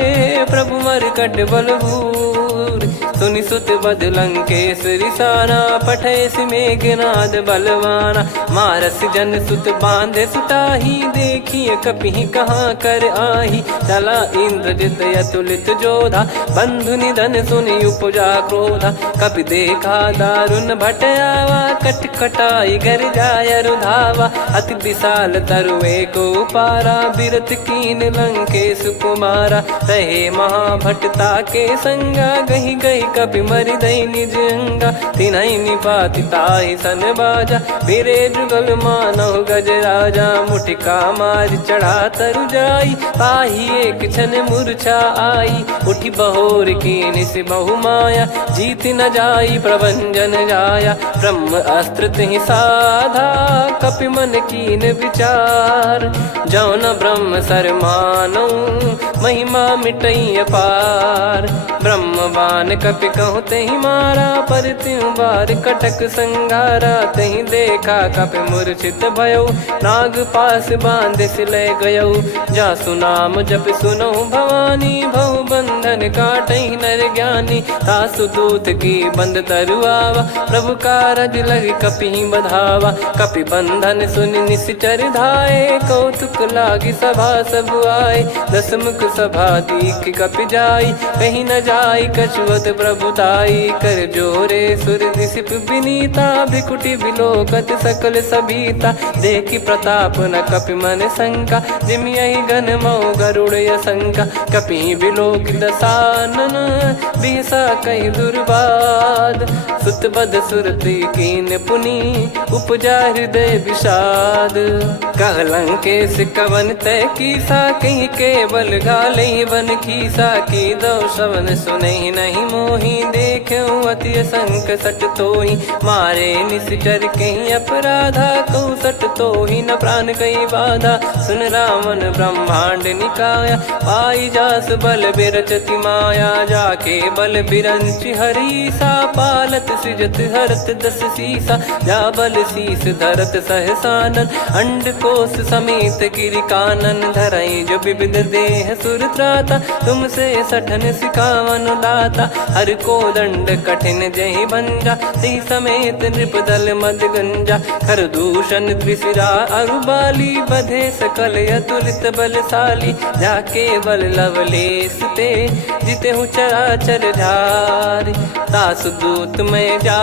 प्रभु मरकट बलभूर सुनि सुत बद लंकेश्वरी साना, पठैसि मेघनाद बलवाना। मारस जन सुत बांधे सुताही, देखिए कपिहि कहाँ कर आही। चला इंद्रजित अतुलित जोधा, बंधु निधन सुनि उपजा क्रोधा। कपि देखा दारुण भट आवा, कट कटाई घर जाय रुधावा। अति विशाल तरुए को पारा, बिरत कीन लंकेश कुमारा। रहे महाभटता के संगा, गही गही कपि मरि दई निज अंगा। तिन्हि निपाति ताहि सन बाजा, बिरे जुगल मानव गज राजा। मुटिका मारि चढ़ा तरु जाई, पाही एक क्षण मूर्छा आई। उठी बहोर कीन से बहु माया, जीत न जाई प्रभंजन जाया। ब्रह्म अस्त्र तिहि साधा, कपि मन कीन विचार। जौ न ब्रह्म सर मानौ, महिमा मिटई अपार। ब्रह्म बान कपि कहु तहि मारा, पर त्यों बार कटक संगारा। तहि देखा कपि मूर्छित भयौ, नाग पास बांध सिले गयौ। जासु नाम जप सुनौ भवानी, भव बंधन काटहि नर ज्ञानी। तासु दूत की बंद तरुआवा, प्रभु कारज लग कपि बधावा। कपि बंधन सुनि निश्चर धाये, कौतुक लागी सभा सब आए। दस मुख सभा दीख कपि जाई, कहीं न जाई कछुअत प्रभुताई। कर जोरे सुर दिसिप विनीता, भिकुटी बिलोकत सकल सबीता। देखी प्रताप न कपि मन शंका, जिमियहि गन मऊ गरुड़ असंका। कपि बिलोक दसानन, बिहसा कहि दुर्बाद। सुत बद सुरति कीन पुनि, उपजा हृदय विषाद। कह लंकेश कवन तय कीसा, कहीं केवल गाले बन खीसा। की दो श्रवण सुनहि नहीं मोहि, देखऊं अति संक सट तोहि। मारे निश्चर कहीं अपराधा, कहु सट तोहि न प्राण कहीं बाधा। सुन रावण ब्रह्मांड निकाया, पाई जास बल बिरचति माया। जाके बल बिरंच हरीसा, पालत सृजत हरत दस सीसा। जा बल शीस धरत सहसानन, अंड कोश समेत गिरि कानन। धरई जो विविध देह सुर त्राता, तुमसे सठन सिखावन दाता। हर को दंड कठिन जहि भंजा, ती समेत नृपदल मद गंजा। खर दूषण त्रिशिरा अरुबाली, बधे सकल अतुलित बलशाली। जाके बल लवलेस ते, जिते हूँ चराचर झारी। तासु दूत में जा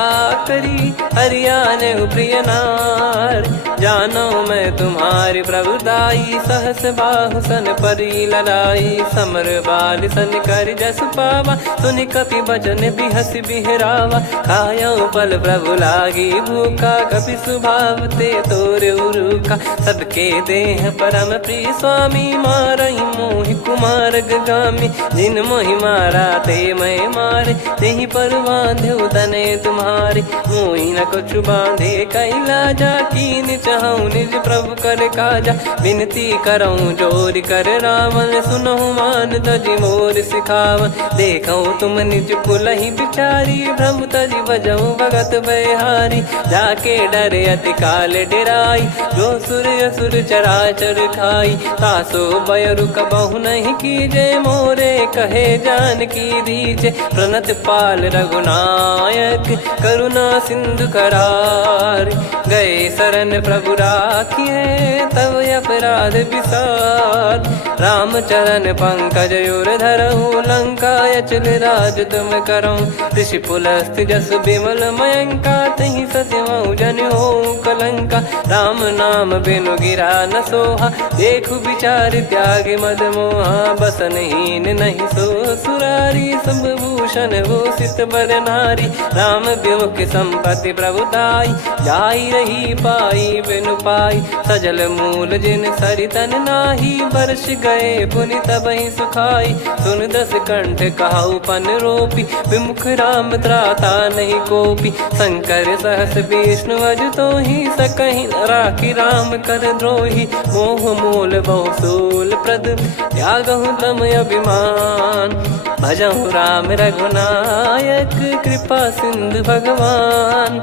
करी, हरियाने प्रिय नार। जानो मैं तुम्हारी प्रभुताई, सहस बाहु सन परी ललाई। समर बाल सन कर जस पावा, सुनि कपि बचन बिहस बिहरावा। खायौ पल प्रभु लागी भूखा, कपि स्वभाव ते तोर उरुका। सबके देह परम प्रिय स्वामी, मारहि मोहि कुमार गामी। जिन मोहि मारा ते मैं मारे, तेहि पर बांधे तने तुम्हारे। मोहि न कछु बांधे कैलाजा, कीन चाहूं निज प्रभु कर काजा। विनती करऊं जोर कर रावण, सुनहु मान तजि मोर सिखावन। देखऊं तुम निज कुलहि बिचारी, भ्रम तजि बजऊं भगत बहारी। जाके डरे अति काल डेराई, जो सुर असुर चराचर खाई। तासो बयरु कबहु नहीं कीजे, मोरे कहे जान की दीजे। प्रणत पाल रघुनायक, करुणा सिंधु करार। गए शरण प्रभु राखिए, तब अपराध विसार। राम चरण पंकज उर धरहु, लंका अचल राज तुम करऊं। ऋषि पुलस्त जस विमल मयंका, तहि ससिमऊ जन हो कलंका। राम नाम बिनु गिरा न सोहा, देखु विचार त्याग मद मोहा। बसनहीन नहीं सो सुरारी, सब भूषण भूषित बर नारी। राम विमुख संपत्ति प्रभुताई, जाई रही पाई बिनु पाई। सजल मूल जिन सरितन नाही, बरस गए पुनि तबहि सुखाई। सुन दस कंठ कहाऊ पन रोपी, विमुख राम त्राता नहीं कोपी। शंकर सहस विष्णु अज तोहि, सकहि न राखी राम कर द्रोही। मोह मूल बहु सूल प्रद, त्यागहु तम अभिमान। भजहु राम रघुनायक, नायक कृपा सिंधु भगवान।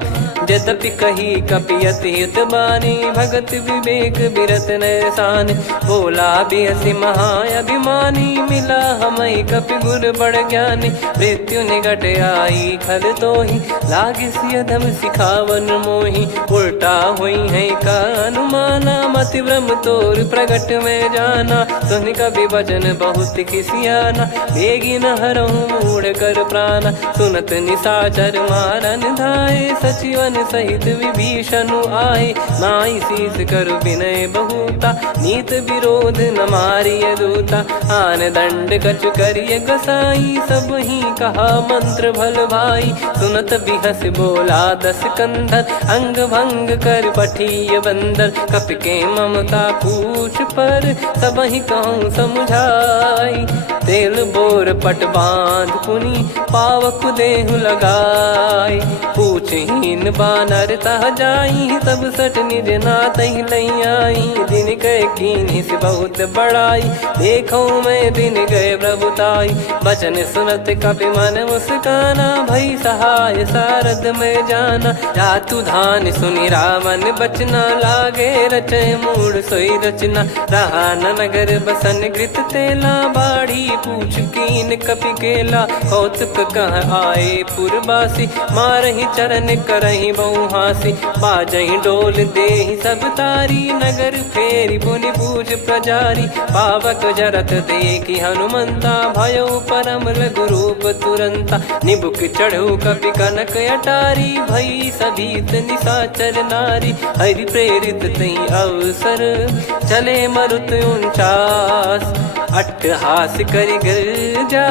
यद्यपि कही कपियति हित बानी, भगत विवेक बिरत नैसान। बोला बियसि महाअभिमानी, मिला हमई कपि गुर बड़ ज्ञानी। मृत्यु निकट आई खल तोहि, लागिसि अधम सिखावन मोहि। उल्टा हुई है का अनुमाना, मति भ्रम तोर प्रगट में जाना। सुन कवि वचन बहुत खिसियाना, बेगी न हरहु मूढ़ कर प्राण। सुनत निशाचर मारन धाये, सचिवन सहित विभीषण आए। नाई शीस कर विनय बहुता, नीत विरोध न मारिय दूता। आन दंड कछु करिय गसाई, सब ही कहा मंत्र भल भाई। सुनत बिहस बोला दस कंधर, अंग भंग कर पठिय बंदर। कपि के ममता पूछ पर, सब ही कहूँ समझाई। तेल बोर पट बांध पुनि, पावक देहु लगाई। पूछहीन बानर तह जाई, तब सट निज नाथ ही लई आई। दिन गए कीन्ही से बहुत बड़ाई, देखो मैं दिन गए प्रभुताई। बचन सुनत कपि मन मुस्काना, भई सहाय सारद में जाना। जातु धान सुनि रावण बचना, लागे रचय मूढ़ सोई रचना। रहा न नगर बसन कृत तेला, बाड़ी पूछ कीन कपि केला। कौतुक कह आए पुरबासी, मारहि चरण करहि बहु हासी। बाजहि डोल देहि सब तारी, नगर फेरी पुनि पूज प्रजारी। पावक जरत देखि हनुमंता, भयो परम लघु रूप तुरंता। निबुक चढ़ऊ कपि कनक अटारी, भई सभीत निशाचर नारी। हरि प्रेरित तई अवसर, चले मरुत 49। अट्टहास करि गिरजा,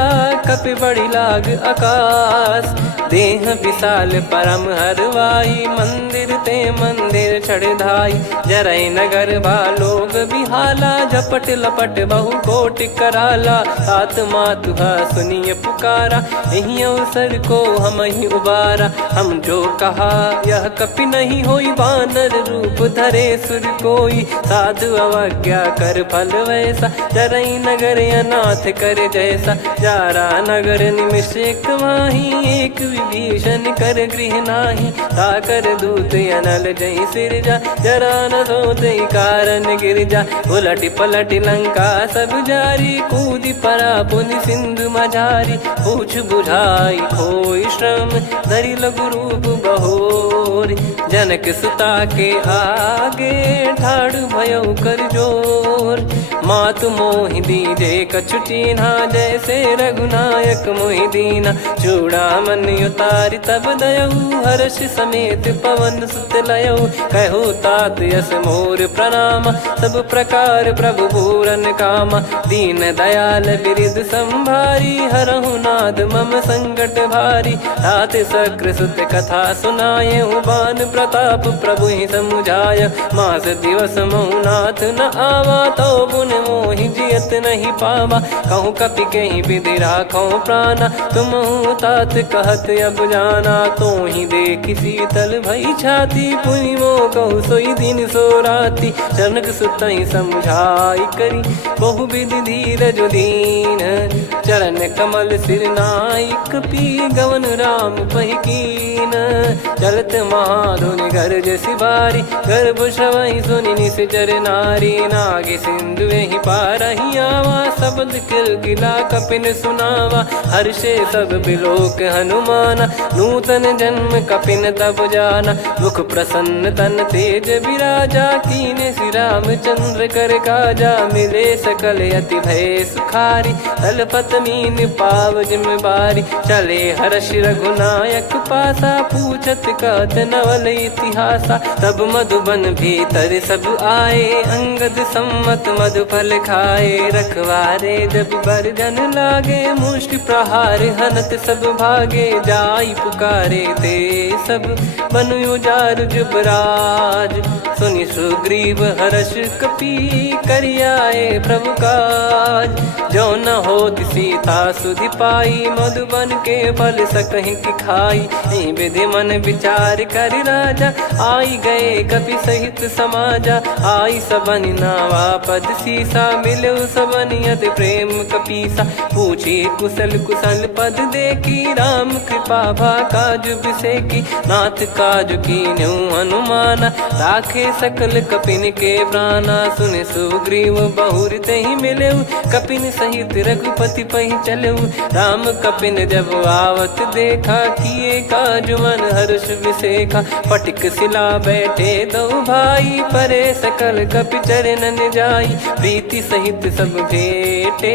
कपि बड़ी लाग आकाश। देह विशाल परम हरवाई, मंदिर ते मंदिर चढ़ धाई। जरई नगर बालोग बिहाला, झपट लपट बहु कोटि कराला। सात मातुहा सुनिय पुकारा, यही अवसर को हम ही उबारा। हम जो कहा यह कपि नहीं होई, बानर रूप धरे सुर कोई। साधु अवज्ञा कर फल वैसा, जरई नगर अनाथ कर जैसा। जारा नगर निमिष एक माही, एक विभीषण कर गृह नाही। ताकर दूत अनल जय सिरजा, जरा न सोते कारण गिरजा। उलट पलट लंका सब जारी, कूदि परा पुनि सिंधु मझारी। पूछ बुझाई खोई श्रम, धरि लघु रूप बहोरी। जनक सुता के आगे, ठाड़ भयउ कर जोर। मातु मोहि दीजे कछु चीन्हा, जैसे रघुनायक मोहि दीना। चूड़ामन उतारि तब दयऊ, हर्ष समेत पवन सुत लयऊ। कहु तात यस मोर प्रणाम, सब प्रकार प्रभु पूरन कामा। दीन दयाल बिरिद संभारी, हरहु नाद मम संकट भारी। तात शक्र सुत कथा सुनायऊ, बान प्रताप प्रभु ही समुझाय। मास दिवस महु नाथ न आवा, तो पुन मोहि जियत नहीं पावा। कहूँ कपि कहीं विधि राखो प्राणा, तुम तात कहत अब जाना। तो ही देखी शीतल भई छाती, पुनि मो कहु सोई दिन सो राती। जनक सुतहि समझाई करी, बहु विधि धीरज दीन। चरण कमल सिर नाई, कपि गवन राम पहि कीन। चलत महाधुनि गरज सिबारी, गर्भ श्रवहि सुनि निश्चर नारी। नागे सिंधु ही पारहि आवा, शब्द किलकिला कपिन सुनावा। हर्षे सब बिलोक हनुमाना, नूतन जन्म कपिन तब जाना। मुख प्रसन्न तन तेज विराजा, कीने श्री रामचंद्र कर काजा। मिले सकल अति भय सुखारी, तलपत मीन पाव जिम बारी। चले हर्ष रघुनायक पासा, पूछत कहत नवल इतिहासा। तब मधुबन भीतर सब आए, अंगद सम्मत मधुफल खाए। रखवारे जब बरजन लागे, मुष्टि प्रहार हनत सब भागे। जाई पुकारे ते सब, बनु उजारु जुबराज। सुनि सुग्रीव हर्ष कपि करियाए प्रभु काज। जो न होत सीता सुधि पाई मधुबन के फल सकहि की खाई। विधि मन विचार कर राजा आई गए कपि सहित समाजा। आई सबनि नावा पद सीसा मिलो सबनि अति प्रेम कपीसा। पूछी कुशल कुशल पद देखी राम कृपा भा काज बिसेकी। नाथ काज कीन्हु हनुमाना राखे सकल कपिन के प्राणा। सुन सुग्रीव बहुर तहि मिलेउ कपिन सहित रघुपति पहि चलेउ। राम कपिन जब आवत देखा किए काज मन हर्ष विसेखा। फटिक सिला बैठे दो भाई परे सकल कपि चरणन जाई। प्रीति सहित सब भेटे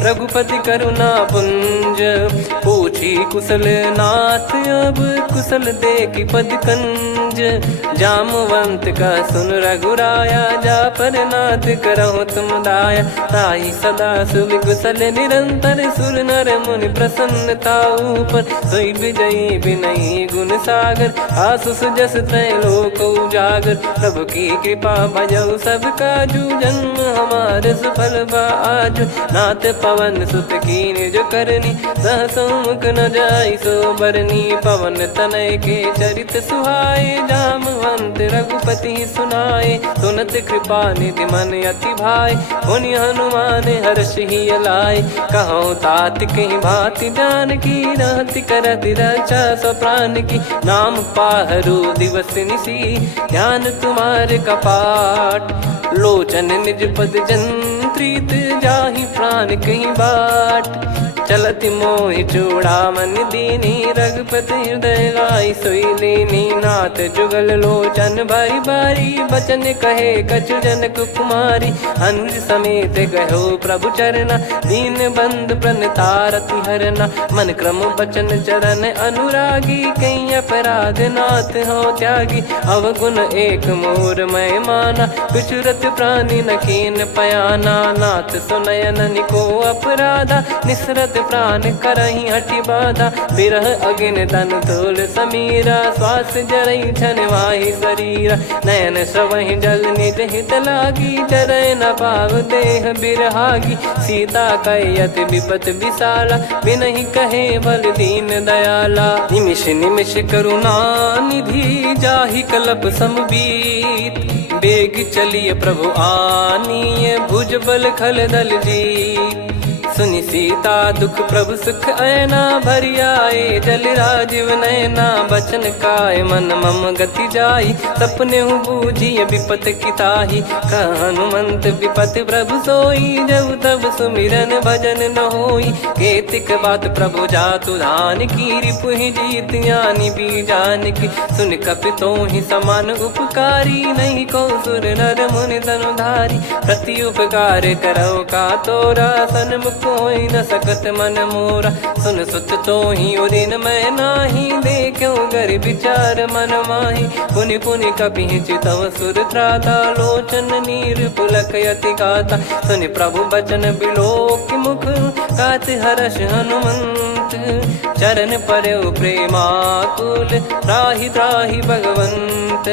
रघुपति करुणा पुंज। पूछी कुशल नाथ अब कुशल देखि पद कंज। जामवंत का सुन रघुराया जा पर नाथ करहु तुम दाया। ताई सदा सुभि कुशल निरंतर सुर नर मुनि प्रसन्नता ऊपर। सोई विजयी विनयी गुण सागर आसु सुजस त्रैलोक उजागर। प्रभु की कृपा भजऊ सब काजू जन्म हमार सफल बा आजु। नाथ पवन सुत कीन जो करनी सहसो मुख न जाई सो बरनी। पवन तनय के चरित सुहाए जामवंत रघुपति सुनाए। सुनत कृपा निधि मन अति भाई पुनि हनुमान हर्ष ही लाए। कहो तात कहीं भांति जान की रहति करति रक्षा सो प्राण की। नाम पाहरू दिवस निसी ध्यान तुम्हारे कपाट। लोचन निज पद जंत्रित जाहि प्राण कहीं बाट। चलति मोहि चूड़ामन दीनी रघुपति हृदय लाई सोई लीनी। नाथ जुगल लोचन बारी बारी बचन कहे कछु जनक कुमारी। अनुज समेत गयो प्रभु चरना दीन बंद प्रणतारति हरना। मन क्रम बचन चरण अनुरागी कहीं अपराध नाथ हो त्यागी। अवगुण एक मोर मैं माना विचुरत प्राणी न कीन पयाना। नाथ सुनयन को अपराधा निसरत प्राण करही हटि बाधा। बिरह अगिन तन तोल समीरा श्वास जरई छन वाहि शरीरा। नयन श्रवहि जल निज हित लागी जरय न पाव देह बिरहागी। सीता कयत विपत विशाला बिनहि कहे बल दीन दयाला। निमिष निमिष करुणा निधि जाहि कलप समबीत। बेग चलिए प्रभु आनीय भुज बल खल दल जीत। सुनि सीता दुख प्रभु सुख ऐना भरि आए। जल राजीव नैना बचन काय मन मम गति जाई। सपने हूँ बूझिए विपत किताही हनुमंत विपत प्रभु सोई। जब तब सुमिरन भजन न होई। केतिक बात प्रभु जातु धान की रिपुहि जीत यानी बीजान की। सुन कपि तोहि समान उपकारी नहीं को सुर नर मुनि तनुधारी। प्रति उपकार करो का तोरा सन्मुख कोई न सकत मन मोरा। सुन सुत तो ही उदिन मैं नाही देखो गर विचार मन माही। पुनि पुनि कपि चितव सुर त्राता लोचन नीर पुलक यति गाता। सुनि प्रभु बचन बिलोक मुख कात हर्ष हनुमंत। चरण परयो प्रेमाकुल त्राहि त्राहि भगवंत।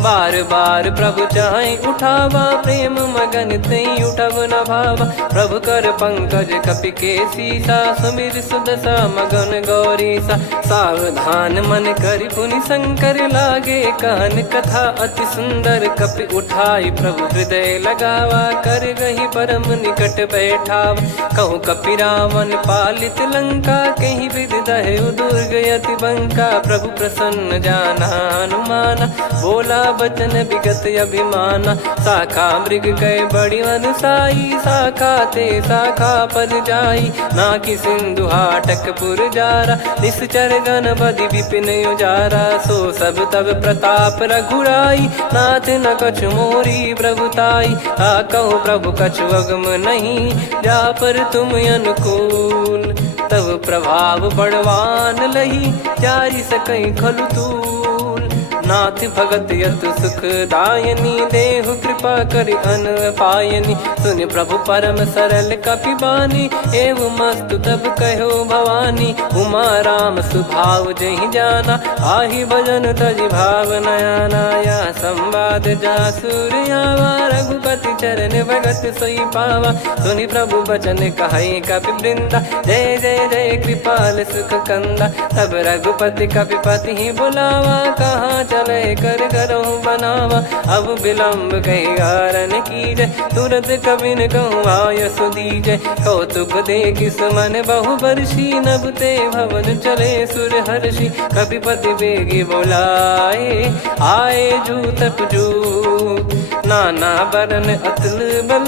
बार बार प्रभु चाहि उठावा प्रेम मगन तई उठब न भावा। प्रभु कर पंकज कपि के सीसा सुमिर सुदशा मगन गौरीसा। सावधान मन करि पुनि शंकर लागे कहन कथा अति सुंदर। कपि उठाई प्रभु हृदय लगावा कर गही परम निकट बैठावा। कहूँ कपि रावण पालित लंका कहीं विद दहु दुर्ग यति बंका। प्रभु प्रसन्न जाना हनुमाना बोला बचन विगत अभिमाना। शाखा मृग गए बड़ी अनुसाई शाखा ते शाखा पर जाई। ना कि सिंधु हाटक पुर जारा निश्चर गण बदि विपिन उजारा। सो सब तब प्रताप रघुराई नाथ न कछु मोरी प्रभुताई। हा कहो प्रभु कछु अगम नहीं जा पर तुम अनुकूल। तब प्रभाव बड़वान लही जारी सकई खलु तूल। नाथ भगत यत सुख दायनी, देहु कृपा करि अन पायनी। सुन प्रभु परम सरल कपि बानी, एव मस्तु तब कहो भवानी। उमा राम सुभाव जहि जाना, आहि भजन तजि भाव नयाना। या संवाद जासुर आवा, रघुपति चरण भगत सोई पावा। सुनि प्रभु बचन कहै कपि वृंदा, जय जय जय कृपाल सुख कंदा। तब रघुपति कपिपति ही बुलावा, कहाँ चले कर करहु बनावा। अब विलम्ब कही कारण कीजय, तुरत कबिन कहूँ आय सुदीजय। कौतुक देखि सुमन बहु बरसी, नभ ते भवन चले सुर हर्षि। कपिपति बेगी बोलाए, आए जूत जूत। नाना बरन अतुल बल,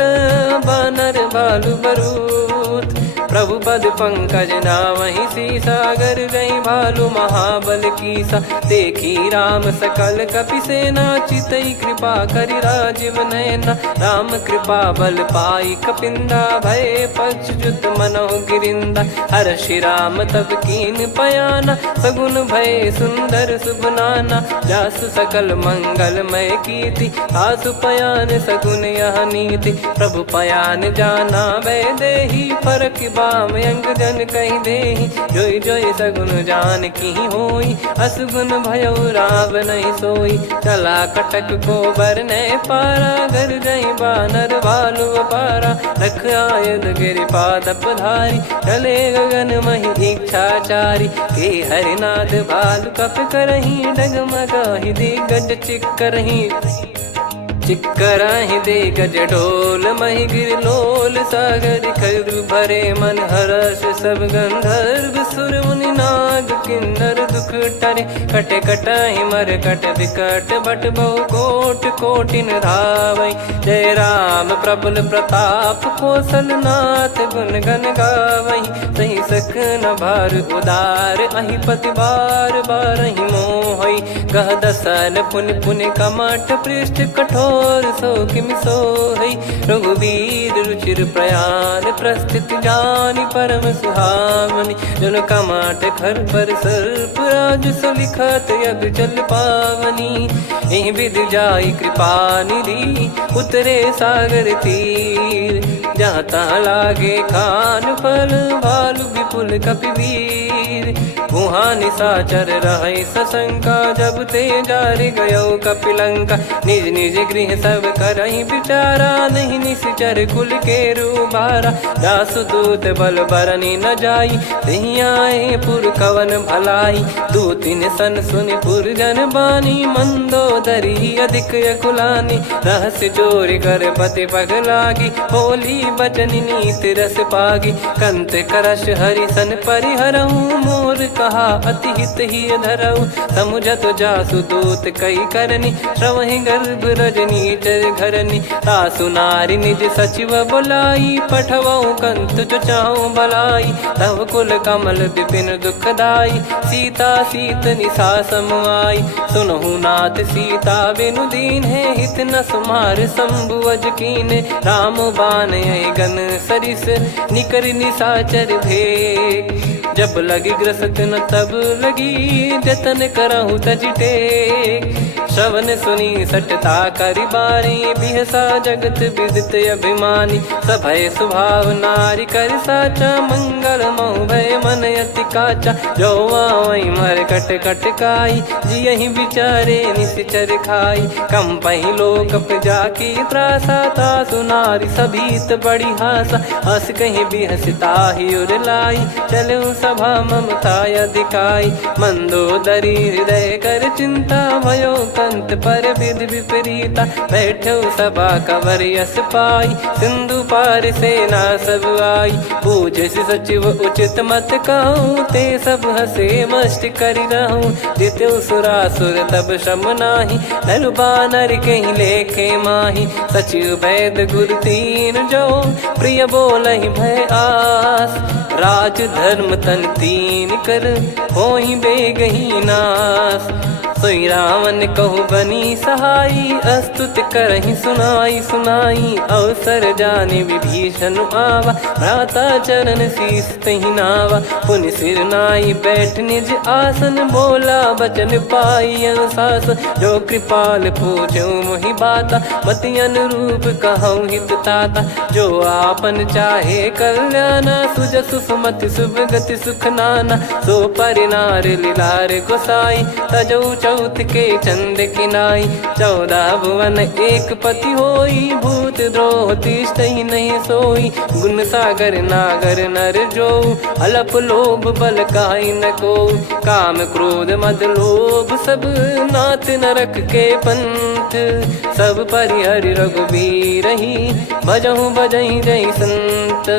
बानर बालु बरूत। प्रभु पद पंकज नामहि सीसा, गर गई भालु महाबल कीसा। देखी राम सकल कपि सेना, चितई कृपा करि राजीव नयना। राम कृपा बल पाई कपिंदा, भय पक्षजुत मनहु गिरिंदा। हर्षि राम तब कीन पयाना, सगुन भय सुंदर शुभ नाना। जासु सकल मंगलमय कीर्ति, आसु पयान सगुन यह नीति। प्रभु पयान जाना वै देहि, फरक बाम अंग जन कहि देहि। जोई जोई सगुन जान की होई, असगुन भयो राव नहीं सोई। चला कटक को बरने पारा, घर जई बानर भालु अपारा। रख आयद गिरि पाद पधारी, चले गगन महि इच्छाचारी। के हरिनाथ भालु कप करही, डगमगाहि दिग्गज चिक्करही। चिक्कराहि दिग्गज ढोल, महि गिर लोल। सागर खरु भरे मन हर्ष, सब गंधर्व सुर मुनि नाग किन्नर दुख टरे। कटे कटाहि मर कट विकट, बट बहु कोट कोटिन धावै। जय राम प्रबल प्रताप, कौशल नाथ गुण गण गावै। सही सकन भार उदार, अहि पति बार बारहि मोहै। गह दसन पुनि पुनि कमठ, पृष्ठ कठोर सो किमि सोहै। रघुवीर रुचिर प्रयाण, प्रस्थित जानि परम सुहावनी। जन कमाट खर पर सर्प, राज सलिखत अब चल पावनी। एहि विध जाई कृपा निधि, उतरे सागर तीर। जहाँ तहाँ लागे खान फल, भालु विपुल कपिवीर। वहाँ निशाचर रहै सशंका, जब ते जारि गयो कपिलंका। निज निज गृह सब करहि विचारा, नहीं निश्चर कुल के रूबारा। दासुदूत बल बरनी न जाई, नहीं आए पुर कवन भलाई। दूतिन सन सुनि पुर जन बानी, मंदोदरी अधिक अकुलानी। रहस्य चोरी कर पति पग लागी, होली बचन नीत रस पागी। कंत करश हरि सन परिहरहु, मोर कहा अति हित ही धरऊ। समुझत जासु दूत कई करनी, श्रवहि गर्भ रजनी चर घरनी। तासु नारी निज सचिव बुलाई, पठवऊ कंत जो चाहूं भलाई। तव कुल कमल विपिन दुखदाई, सीता सीत निशा समुआई। सुनहु नाथ सीता बिनु दीन है, हित न सुमार शंभु अज कीने। राम बान गन सरिस, निकर निशाचर भेग। जब लगी ग्रसत न तब लगी, जतन करहु तज टेक। श्रवण सुनी सटता करि बारी, बिहसा जगत विदित अभिमानी। सभय स्वभाव नारी कर साचा, मंगल मऊ भय मन अति काचा। जो आवै मर कट कट काई, जियहि विचारे निश्चर खाई। कम पहि लोक प्रजा की त्रासा, तासु नारी सभीत बड़ी हासा। हस कहीं बिहसता ही उर लाई, चलऊ सभा ममता अधिकाई। मंदोदरी हृदय कर चिंता, भयो कंत पर विधि विपरीता। बैठो सभा कवर यस पाई, सिंधु पार सेना सब आई। पूजे सचिव उचित मत कहूँ, ते सब हसे मस्त करि रहूं। जित्यु सुरासुर तब श्रम नाही, नर बानर कहीं लेखे माही। सचिव वैद गुरु तीन जो, प्रिय बोलहि भय आस। राज धर्म तन तीन कर, होहि बेगहि नास। सोई रावण कहु बनी सहाई, अस्तुत करहि सुनाई सुनाई। अवसर जाने विभीषण आवा, भ्राता चरण शीस तहि नावा। पुनि सिर नाई बैठ निज आसन, बोला बचन पाई अनुशासन। जो कृपाल पूछो मोहि बाता, मति अनुरूप कहूँ हित ताता। जो आपन चाहे कल्याणा, सुजसु सुमति सुभगति सुख नाना। सो परिनार लीलार गोसाई, तजौ चौथ के चंद किनाई। 14 भुवन एक पति होई, भूत द्रोह तिष्ठहि नहीं सोई। गुण सागर नागर नर जो, अलप लोभ बल काई न को। काम क्रोध मद लोभ सब, नाथ नरक के पंथ। सब परिहरि रघुबीर ही, भजहु भजहि जय संत।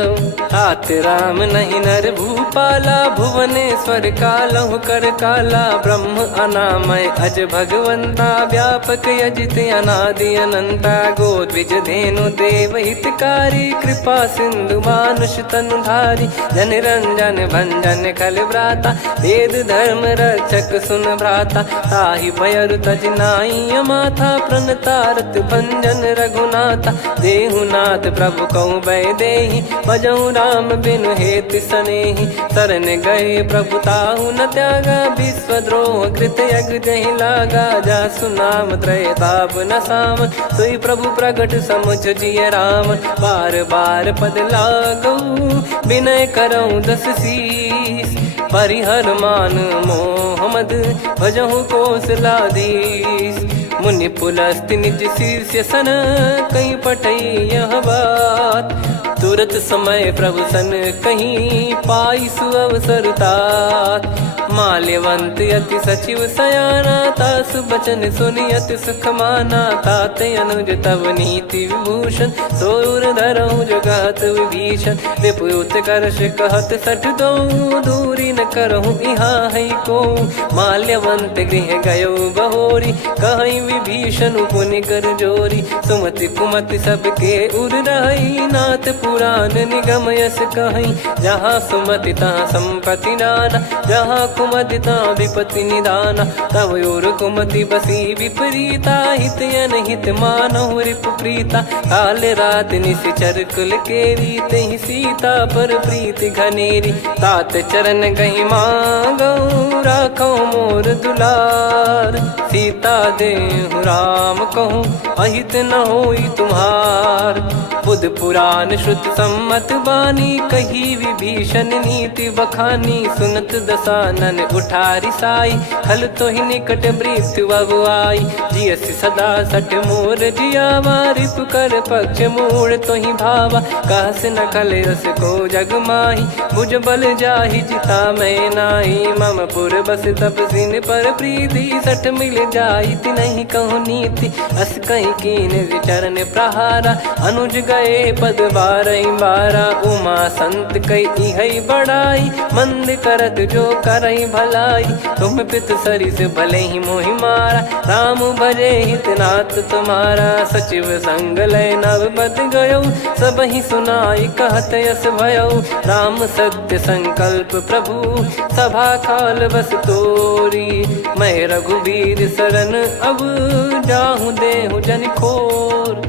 तात राम नहीं नर भूपाला, भुवनेश्वर कालहु कर काला। ब्रह्म अनामय अज भगवंता, व्यापक यजित अनादि अनंता। गोद्विज धेनु देव हितकारी, कृपा सिंधु मानुष तनुधारी। जन रंजन भंजन खल भ्राता, वेद धर्म रक्षक सुन भ्राता। ताहि भयरु तज नाई माथा, प्रणतारत भंजन रघुनाथा। देहुनाथ प्रभु कहु बै देहि, भजहु राम बिनु हेतु सनेहि। शरण गए प्रभु ताहु न त्यागा, विश्वद्रोह कृत यज्ञ जहि लागा। जासु नाम त्रय ताप न सामन, सोई प्रभु प्रगट समुझ जिय रामन। बार बार पद लागऊ, विनय करऊँ 10 शीस। परिहर मान मोह मद, भजहु कौशलाधीश। मुनि पुलस्त्य निज शीर्ष सन, कहीं पठई यह बात। तुरत समय प्रभु सन कहीं, पाई सुअवसर तात। माल्यवंत अति सचिव सयाना, तासु बचन सुनि अति सुख माना। तात अनुज तव नीति विभूषण, सोर धरहु जगत विभीषण। विपुत करश कहत सठ दो, दूरी न करहु यहाँ है को। माल्यवंत गृह गयो बहोरी, कहीं विभीषण पुनि कर जोरी। सुमति कुमति सबके उर रही, नाथ पुराण निगम यस कहीं। जहाँ सुमति तहाँ संपत्ति नाना, जहाँ कुमति तहाँ विपत्ति निदाना। तव और कुमति बसी विपरीता, हित अनहित मानहु रिपु प्रीता। काल रात निश्चर कुल केरी, तहि सीता पर प्रीति घनेरी। तात चरण गहि मांगऊ, राखो मोर दुलार। सीता देहु राम कहूँ, अहित न होई तुम्हार। बुध पुराण श्रुत सम्मत बानी, कही विभीषण नीति बखानी। सुनत दसानन उठारी साई, खल तो ही निकट मृत्यु अब आई। जियसि सदा सठ मोर जियावा, रिपु कर पक्ष मूड़ तो ही भावा। कहस न खल रस को जग माही, भुज बल जाहि जिता मैं नाई। मम पुर बस तपसिन पर प्रीति, सठ मिल जाई नहीं कहूँ नीति। अस कहीं कीन विचरण प्रहारा, अनुज गए पद 12 उमा संत कई है बड़ाई। मंद करत जो करई भलाई, तुम पित सरिस भले ही मोहि मारा। राम भजे हित नाथ तुम्हारा, सचिव संग लय नव बद गयो। सब ही सुनाई कहत यस भयो, राम सत्य संकल्प प्रभु। सभा काल बस तोरी, मैं रघुबीर शरण अब जाहूँ देहु जन खोर।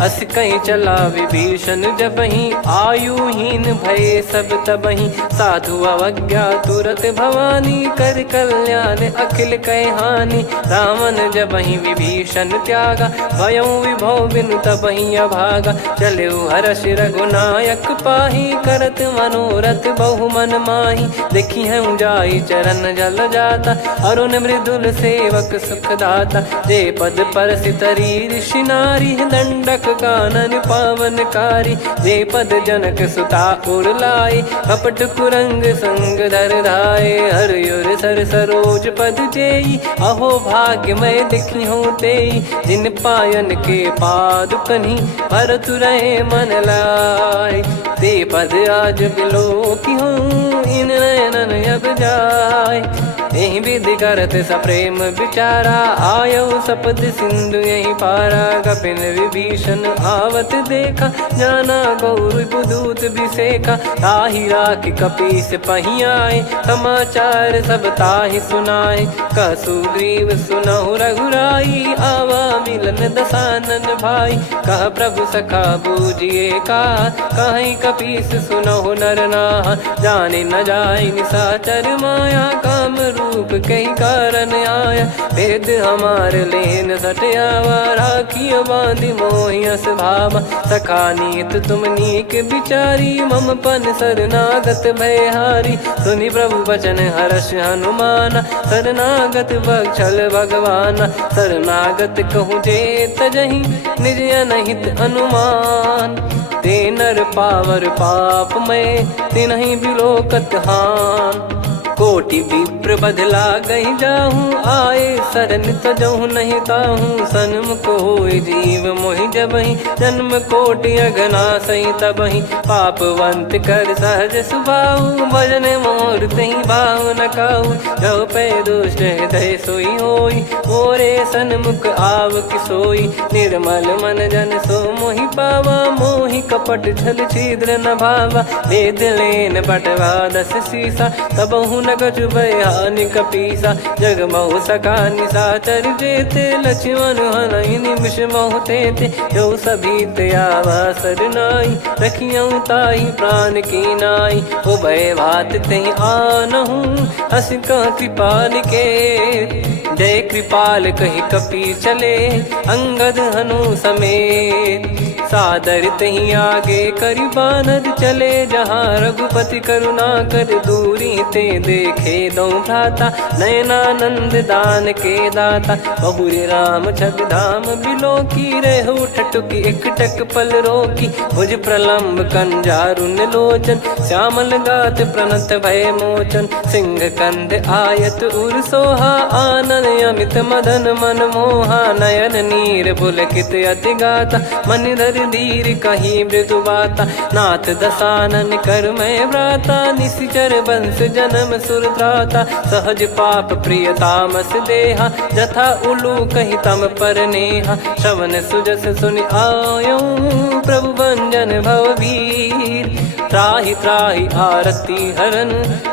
अस कहीं चला विभीषण जबहि, आयुहीन भये सब तबहि। साधु अवज्ञा तुरत भवानी, कर कल्याण अखिल कह हानि। रावण जबहि विभीषण त्यागा, भयउ विभव बिनु तबहि अभागा। चलऊ हर्ष रघुनायक पाही, करत मनोरथ बहु मन माही। देखी हूँ जाई चरण जल जाता, अरुण मृदुल सेवक सुखदाता। जे पद पर सितरी ऋषि नारी, दंडक कानन पावनकारी। जे पद जनक सुता उर लाए, कपट कुरंग संग धर धाये। हर युर सर सरोज पद जेई, अहो भाग्य मैं दिखी हूँ तेई। जिन पायन के पादुकनि, भरत रहे मन लाय। ते पद आज बिलो की हूँ, इन नयनन अब जाय। यही विधि करत सप्रेम विचारा, आयो सपद सिंधु यही पारा। कपिन विभीषण आवत देखा, जाना गौर बुदूत बिसेखा। ताहि राखि कपीस पहियाए, समाचार सब ताहि सुनाए। कह सुग्रीव सुनहु रघुराई, आवा मिलन दसानन भाई। कह प्रभु सखा बूझिए का, कहीं कपीस सुनहु नर नाहा। जाने न जाय निशाचर माया, काम रूप कई कारण आया। वेद हमार लेन सटयावा, राखिय बांधि मोहियस भावा। सखा नीत तुम नीक बिचारी, मम पन शरणागत भयहारी। सुनि प्रभु वचन हर्ष हनुमाना, शरणागत बक्षल भगवाना। शरणागत कहूँ जे तजहि, निज अनहित अनुमान। ते नर पावर पाप में, तिन्हि बिलोकत हान। कोटि विप्र बदला गई जाहूँ, आए शरण तजहु नहीं ताहूँ। सन्मुख होय जीव मोहि जबहि, जन्म कोटि अघना सही तबहि। पापवंत कर सहज सुभाऊ, भजन मोर तहि भाव न काऊ। जो पै दुष्ट हृदय सोई होई, मोरे सन्मुख आव किसोई। निर्मल मन जन सो मोहि पावा, मोहि कपट छल छिद्र न भावा। वेद लेन बटवा दस सीसा, तबहु न कछु भयानि कपीसा। जग महु सका निशाचर जेते, लक्ष्मण हनहि निमिष महु तेते। जो सभी त्यावा सरनाई, रखियऊ ताहि प्राण की नाई। उभय भात तहि आनहु, अस कह कृपाल के। जय कृपाल कहि कपी चले, अंगद हनु समेत। सादर तहि आगे करि बानर चले, जहाँ रघुपति करुणा कर दूरी ते देखे दो भ्राता। नयनानंद दान के दाता, बहुरी राम छग धाम बिलोकी। रेहु ठटुकी एकटक पल रोकी, भुज प्रलम्ब कंजारुन लोचन। श्यामल गात प्रणत भय मोचन, सिंह कंद आयत उर सोहा। आनन अमित मदन मन मोहा, नयन नीर पुलकित अति गाता। मन धर धीर कहीं मृदु बाता, नाथ दसानन कर मैं व्राता। निशिचर वंश जन्म सुरत्राता, सहज पाप प्रिय तामस देहा। जथा उलू कही तम पर नेहा, श्रवण सुजस सुनि आयो। प्रभु भंजन भववीर, त्राहि त्राहि आरती हरन।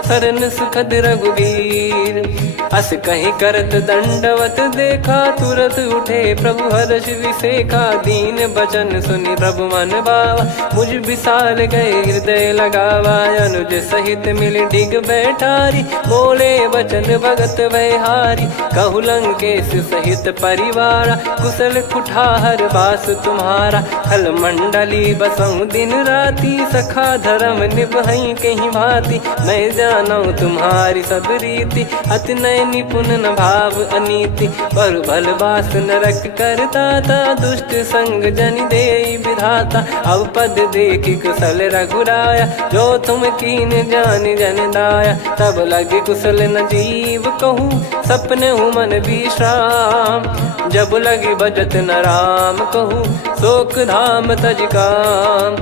शरण सुखद रघुवीर, अस कहीं करत दंडवत देखा। तुरत उठे प्रभु हर्ष विसेखा, दीन बचन सुनि प्रभु मन भावा। मुझ विसार गए हृदय लगावा, अनुज सहित मिल डिग बैठारी। बोले वचन भगत वैहारी, कहु लंकेश सहित परिवारा। कुशल कुठार बास तुम्हारा, खल मंडली बसऊं दिन राती। सखा धर्म निभई कहीं भांति, मैं जानू तुम्हारी सब रीति। अति नय निपुण न भाव अनीति, पर भल बास नरक करताता। दुष्ट संग जन देई विधाता, अब पद देखि कुशल रघुराया। जो तुम कीन जान जन दाया, तब लगे कुशल न जीव कहूँ। सपने मन विश्राम, जब लगे बजत न राम कहूँ। शोक धाम तज काम,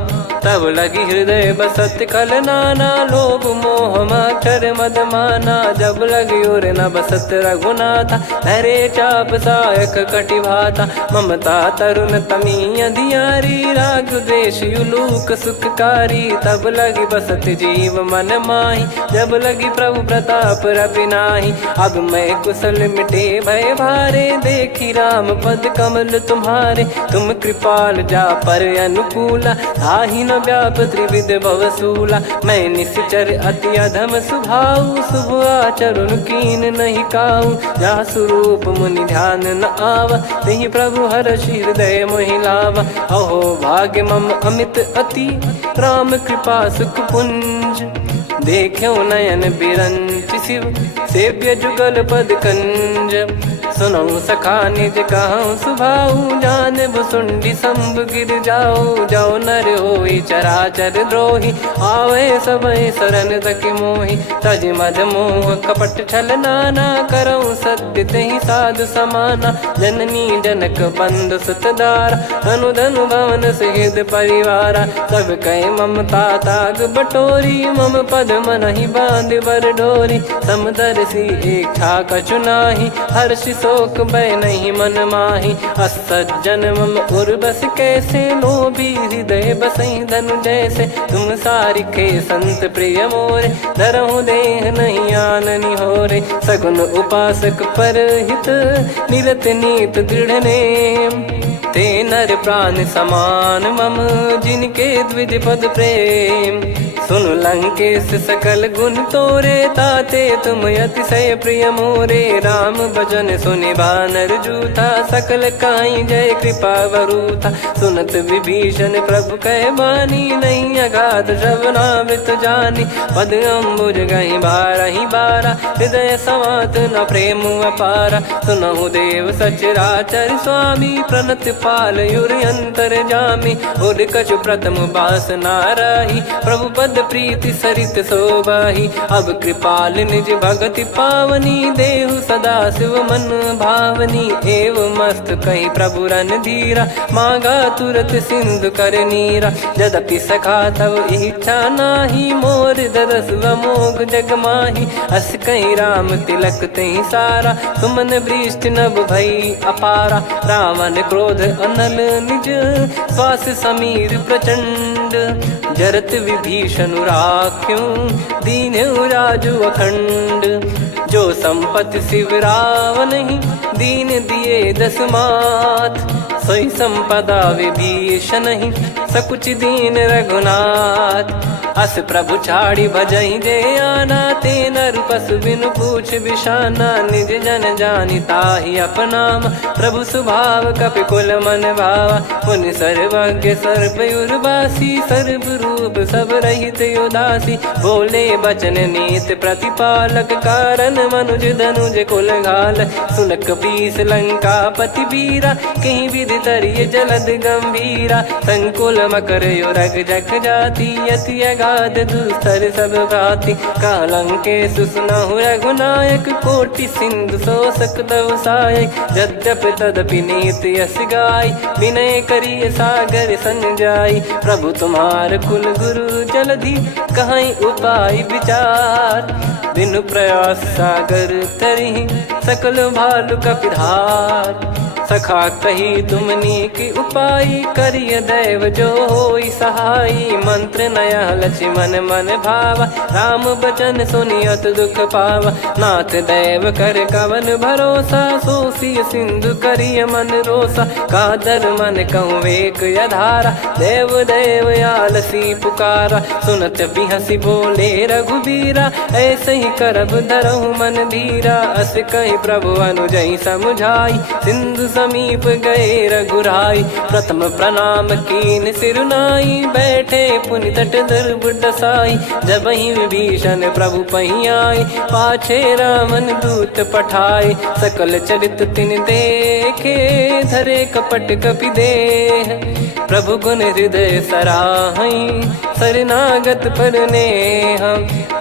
तब लगी हृदय बसत कल नाना। लोभ मोह मच्छर मद माना, जब लगी और न बसत रघुनाथा। धरे चाप सायक कटि भाता, ममता तरुण तमी अधियारी। राग द्वेष युलूक सुखकारी, तब लगी बसत जीव मन माही। जब लगी प्रभु प्रताप रवि नाही, अब मैं कुशल मिटे भय भारे। देखी राम पद कमल तुम्हारे, तुम कृपाल जा पर अनुकूला। ताहि न व्याप त्रिविध भवसूला, मैं निश्चर अति अधम सुभाऊ। शुभ आचरण कीन नहीं काऊ, जा स्वरूप मुनि ध्यान न आवा। तहि प्रभु हर्ष हृदय मोहि लावा। अहो भाग्य मम अमित अति, राम कृपा सुख पुंज। देख्यो नयन बिरंच शिव, सेव्य जुगल पद कंज। सुनऊ सखा निज कहूँ सुभाऊ जान भुसुंडी संभ गिर जाओ जाओ नर होई चराचर द्रोही आवे सबय शरण तक मोहि तज मद मोह कपट छल नाना करऊँ सत्य तहि साधु समाना जननी जनक बंधु सुतदारा धनु धनु भवन सहित परिवारा सब कहे ममता ताग बटोरी मम पद मनहि बांध बर डोरी समदर्शी इच्छा कछु नाही हर्ष शोक भय नहीं मन माही असज्जन मम उर्वस कैसे लोभी हृदय बसई धनु जैसे तुम सारिखे संत प्रिय मोरे धरहु देह नहीं आननि होरे सगुन उपासक पर हित निरत नीत दृढ़ नेम ते नर प्राण समान मम जिनके द्विज पद प्रेम सुन लंकेश सकल गुण तोरे ताते तुम अतिशय प्रिय मोरे राम भजन सुनि बानर जूथा सकल काई जय कृपा वरूथा सुनत विभीषण प्रभु कह बानी नहीं अगाध श्रवणामृत जानी पद अम्बुज गहि बारहि बारा हृदय समात न प्रेम अपारा सुनहु देव सचराचर स्वामी प्रणत पाल युर अंतर जामी उर कछु प्रथम बास नाराही प्रभु पद प्रीति सरित शोभाही अब कृपाल निज भगति पावनी देहु सदा शिव मन भावनी एव मस्त कही प्रभु रन धीरा मांगा तुरत सिंधु कर नीरा यद्यपि सखा तव इच्छा नाही मोर दरस मोग जग माही अस कही राम तिलक तही सारा सुमन वृष्टि नभ भई अपारा रावण क्रोध अनल निज श्वास समीर प्रचंड जरत विभीषण राख्यों दीन्हु राजु अखंड जो संपत्ति शिव रावण ही दीन दिए दस मात सोई संपदा विभीषण ही सकुच दीन रघुनाथ अस प्रभु छाड़ी भजई जे आना ते नर पशु बिनु पूछ बिशाना निज जन जानी ताहि अपनाम प्रभु स्वभाव कपि कुल मन भावा मुनि सर्वज्ञ सर्वयुर्वासी सर्व रूप सब रहित उदासी बोले बचन नीत प्रतिपालक कारण मनुज धनुज कुल घाल सुन कपीस लंका पति वीरा कहीं विधि तरिय जलद गंभीरा संकुल मकर युरग जग जाति यति अगाध दुस्तर सब भाति कालंकेश सुनहु रघुनायक कोटि सिंधु शोषक तव सहायक यद्यपि तदपि नीति यस गाय विनय करिय सागर सन जाई प्रभु तुम्हार कुल गुरु जलधि कहीं उपाय विचार बिनु प्रयास सागर तरी सकल भालु कपिधार सखा कही तुमनी की उपाय करिय दैव जो होई सहाई मंत्र नया लक्ष्मण मन भावा राम बचन सुनियत दुख पावा नाथ दैव कर कवन भरोसा सोसी सिंधु करिय मन रोसा कादर मन कहूँ एक यधारा देव देव आलसी पुकारा सुनत बिहसी बोले रघुबीरा ऐसे ही करब धरहु मन धीरा अस कही प्रभु अनुजई समुझाई सिंधु समीप गए रघुराई प्रथम प्रणाम कीन सिरुनाई बैठे पुनि तट दुर्ब डसाई जब ही विभीषण प्रभु पही आए पाछे रामन दूत पठाए सकल चरित तिन देखे धरे कपट कपि देह प्रभु गुण हृदय सराहई शरणागत पर नेह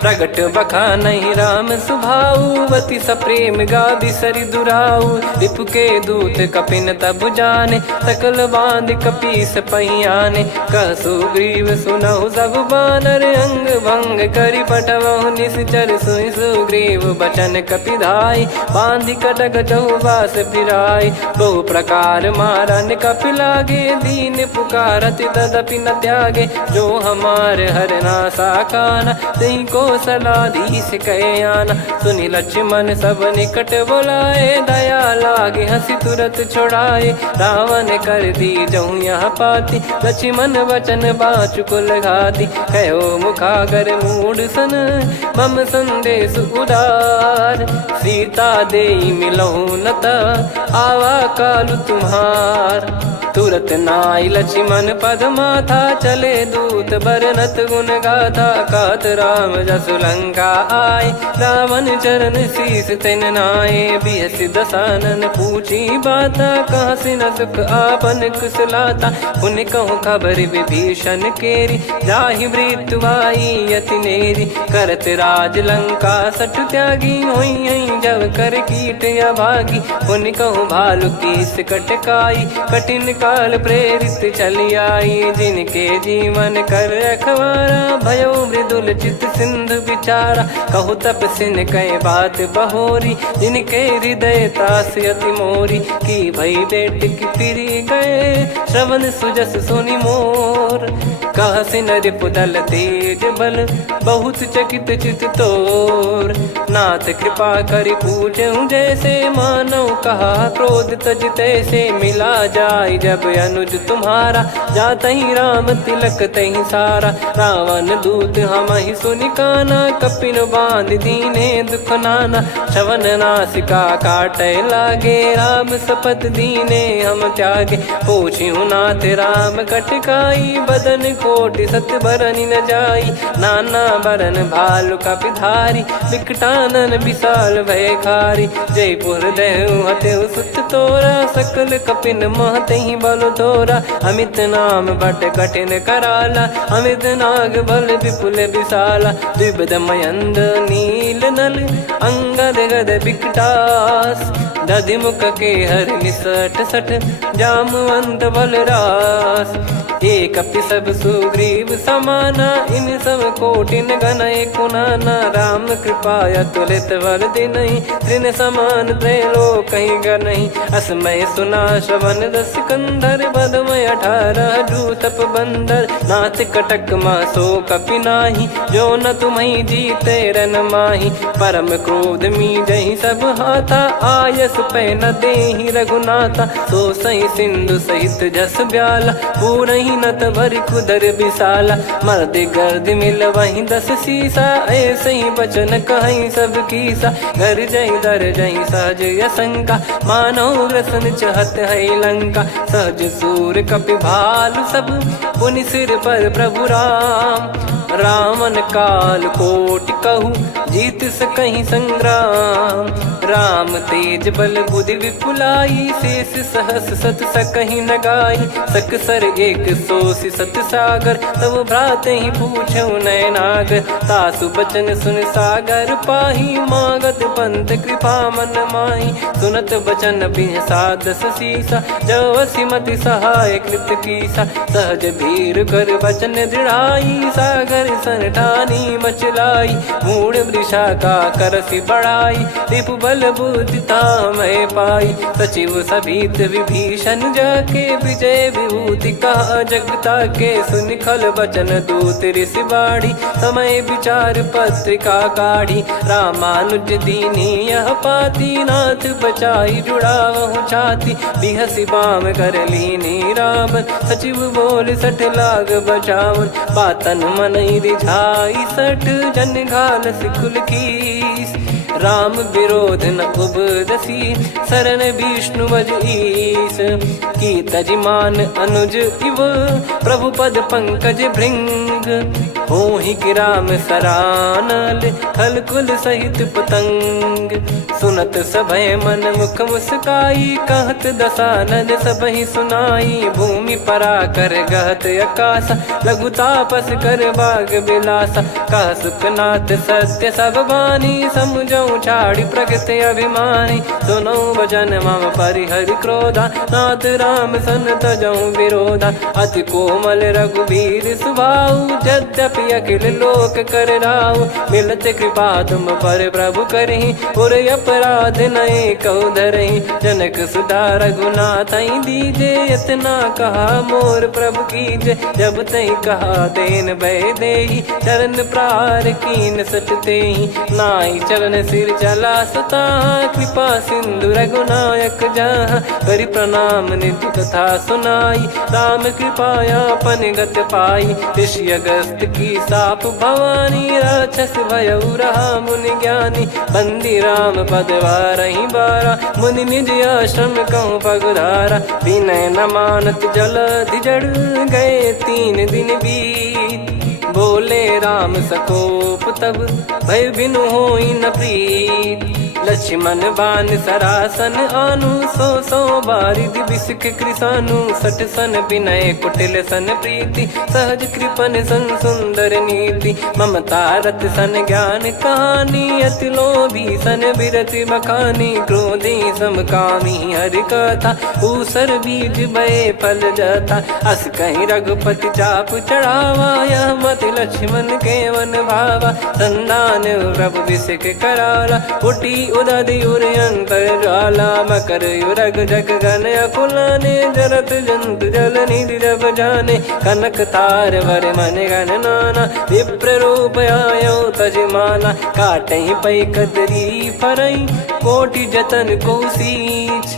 प्रगट बखा नहीं राम सुभाऊ वति सप्रेम गादि सरि दुराऊ रिपु के दूत कपिन तब जाने सकल बांध कपीस पहियाने कह सुग्रीव सुनहु सब बानर अंग भंग करि पटवहु निश्चर सुनि सुग्रीव बचन कपिधाई बांधि कटक चौबास फिराई बहु प्रकार मारन कपि लागे दीन पुकारत तदपि न त्यागे जो हमार हरना साकाना तही को सलाधीश कहे आना सुनि लक्ष्मण सब निकट बुलाए दया लागे हंसी तुरत छुड़ाए रावण कर दी जहूँ यहाँ पाती लक्ष्मण वचन बाचु कुल घाती कहो मुखागर मूड सन मम संदेश उदार सीता देई मिलहु नता आवा कालु तुम्हार। तुरत नाई लक्ष्मण पद माथा, चले दूत बरनत गुण गाथा। कहत राम जसु लंका आए, रावण चरण शीस तिन नाये। बिहस दसानन पूछी बाता, कहाँ से न सुख आपन कुशलाता। पुन कहूँ खबर विभीषण केरी, जाहि मृत्यु आई अति नेरी। करत राज लंका सठ त्यागी, होई जब कर कीट अभागी। पुन कहूँ भालु कीस कटकाई, कठिन काल प्रेरित चली आई। जिनके जीवन कर रखवारा, भयो मृदुल चित सिंधु विचारा। कहु तपसिन कई बात बहोरी, जिनके हृदय तास अति मोरी। की भई बेट की फिरी गए, श्रवण सुजस सुनि मोर। कहसि नरिप दल तेज बल, बहुत चकित चित तोर। नाथ कृपा करि पूछऊं जैसे, मानव कहा क्रोध तज तैसे। मिला जाय जब अनुज तुम्हारा, जातहि राम तिलक तहि सारा। रावण दूत हमहि सुनि काना, कपिन बांध दीने दुख नाना। श्रवण नासिका काटै लागे, राम सपत दीने हम त्यागे। पूछिहु नाथ राम कटकाई, बदन कोटि सत बरनि न जाई। नाना बरन भालु कपिधारी, विकटानन विशाल भयखारी। जयपुर देहु हतेउ सुत तोरा, सकल कपिन महतहि बल तोरा। अमित नाम बट कठिन कराला, अमित नाग बल विपुल विशाला। द्विविध मयंद नील नल, अंगद गद विकटास। दधिमुख के हर निसठ सठ, जामवंत बलरास। एक अपि सब सुग्रीव समाना, इन सब कोटिन गणय कुनाना। राम कृपा अतुलित बल दिनहि, तृण समान त्रैलोक कहीं गनहि। असमय सुना श्रवण रस कंधर, बदमय 18 जूतप बंदर। नाथ कटक मासो कपि नाही, जो न तुम्हि जीते रन माही। परम क्रोध मीजहि सब हाथा, आयस पै न देहि रघुनाथा। सो सही सिंधु सहित जस ब्याला, पूरहि नत भरि कुदर विशाला। मर्द गर्द मिल वही 10 सीसा, ऐसे ही बचन कहीं सब कीसा। घर जहि दर जहि सहज यसंका, मानव ग्रसन चहत है लंका। सहज सूर कपि भालु सब, पुनि सिर पर प्रभु राम। रामन काल कोटि कहु, जीत सकहि संग्राम। राम तेज बल बुद्धि विपुलाई, शेष सहस सत सकहि न गाई। सकसर एक सोसि सत सागर, तब भ्राते ही पूछऊ नयनागर। तासु बचन सुन सागर पाही, मागत पंथ कृपा मन माही। सुनत बचन बिहसा 10 सीसा, जवसि मति सहाय कृत कीसा। सहज भीर कर बचन दृढ़ाई, सागर सन ठानी मचलाई। मूढ़ वृषा का करसि बढ़ाई, रिपु बल बुद्धि तामय पाई। सचिव सभीत विभीषण जाके, विजय विभूति कहा जगता के। सुनि खल बचन दूत ऋषि बाड़ी, समय विचार पत्रिका काढ़ी। रामानुज दीनी यह पाती, नाथ बचाई जुड़ावहु छाती। बिहसि बाम कर लीनी रावण, सचिव बोल सठ लाग बचावन। बातन मनहि रिझाई सठ, जन घाल सिकुल कीस। राम विरोध न उपदसी, शरण विष्णु बज ईस। की तजिमान अनुज इव, प्रभु पद पंकज भृंग। होहि कि राम सरानल, खल कुल सहित पतंग। सुनत सभय मन मुख मुस्काई, कहत दसानन सबहि सुनाई। भूमि परा कर गहत आकाशा, लघु तापस कर बाग बिलासा। कह सुखनाथ सत्य सब बानी, समझऊ छाड़ी प्रगति अभिमानी। सुनो भजन मम परिहरि क्रोधा, नाथ राम सन तजऊ विरोधा। अति कोमल रघुवीर सुभाऊ, यद्यपि अखिल लोक कर राऊ। मिलत कृपा तुम पर प्रभु करहि, पुर अपराध नये कौ धरहि। जनक सुधा रघुनाथ दीजे, इतना कहा मोर प्रभु कीजे। जब तहि कहा देन भय देहि, चरण प्रार कीन सट तेहि। नाहि चरण सिर चला सुता, कृपा सिंधु रघुनायक जहाँ, करि प्रणाम निधि कथा सुनाई, राम कृपाया पन गत पाई, ऋषि अगस्त की साप भवानी, राक्षस भयउ रहा मुनि ज्ञानी, बंदी राम पद वारहि बारा, मुनि निज आश्रम कहूँ पगुधारा, विनय न मानत जलधि जड़, गए 3 दिन बीत, बोले राम सकोप तब, भय बिनु होई न प्रीत, लक्ष्मण बान सरासन आनु, 100 बारिधि बिसक कृसानु, 60 सन विनय कुटिल सन प्रीति, सहज कृपन सन सुंदर नीति, ममता रत सन ज्ञान कहानी, अति लोभी सन बिरति बखानी, क्रोधी समकामी हरि कथा, ऊसर बीज भय फल जथा, अस कहीं रघुपति चाप चढ़ावा, यह मति लक्ष्मण के वन भावा, संदान प्रभु बिसक कराला, उटी उदधि उर अंतर ज्वाला, मकर युरग जग गन अकुलाने, जरत जंतु जल निधि जब जाने, कनक तार वर मन गण नाना, विप्र रूप आयो तजमाना, काटहि पै कतरी फरई, कोटि जतन को सींच,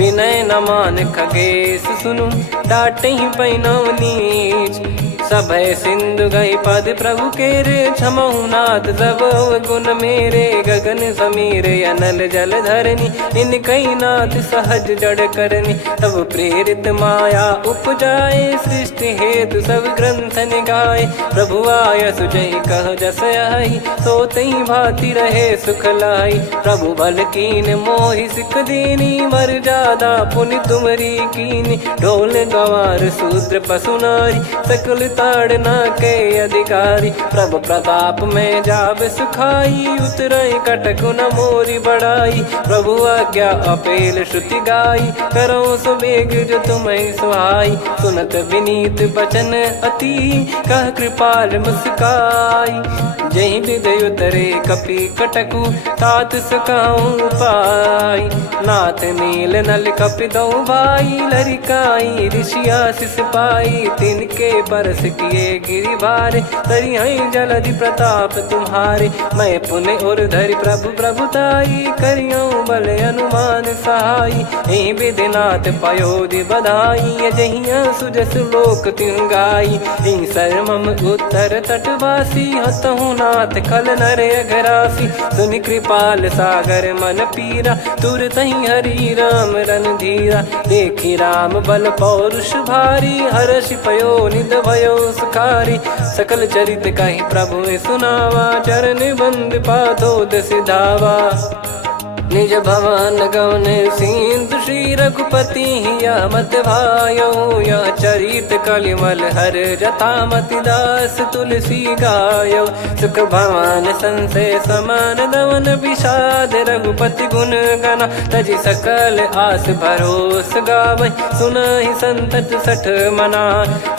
विनय न मान खगेश सुनु, डांटहि पै नव नीच, सभय सिंधु गई पद प्रभु केरे, क्षमहु नाथ सब गुण मेरे, गगन समीर अनल जल धरनी, इन कई नाथ सहज जड़ करनी, तब प्रेरित माया उपजाए, सृष्टि हेतु सब ग्रंथ निगाए, प्रभु आय सुजय कह जस आई, सोतहि भांति रहे सुख लाई, प्रभु बल कीन मोहि सिख दीनी, मर्यादा पुनि तुमरी कीनी, ढोल गवार शूद्र पशु नारी, सकल ताड़ना के अधिकारी, प्रभु प्रताप में जाब सुखाई, उतरई कटक न मोरी बढ़ाई, प्रभु आज्ञा अपेल श्रुति गाई, करो सुबेग जो तुम्हें सुहाई, सुनत विनीत बचन अति, कह कृपाल मुस्काई, जही विद उतरे कपि कटकु, तात सकाऊं पाई, नाथ नील नल कपि दो भाई, लरिकाई ऋषि आशीष पाई, तिनके परस किए गिरि भारे, तरिहै जलधि प्रताप तुम्हारे, मैं पुण्य और धरि प्रभु प्रभुताई, करियऊँ बल अनुमान सहाई, एहि विधिनाथ पयोधि बधाई, जहिया सुजस लोक तिहुँ गाई, एहि सरमम उत्तर तटवासी, हतहु नाथ खल नर अघरासी, सुनि कृपाल सागर मन पीरा, तुरतहि हरि राम रन धीरा, देखि राम बल पौरुष भारी, हर्षि पयो निध भयो सुखारी, सकल चरित कहीं प्रभु सुनावा, चरण बंद पादोद सिधावा, निज भवन गवन सिंधु श्री रघुपति या मत भायो, या चरित कलिमल हर जथा मति दास तुलसी गायो, सुख भवन संशय समान दवन विषाद, रघुपति गुण गना तजि सकल आस भरोस गावै, सुनहि संतत सठ मना,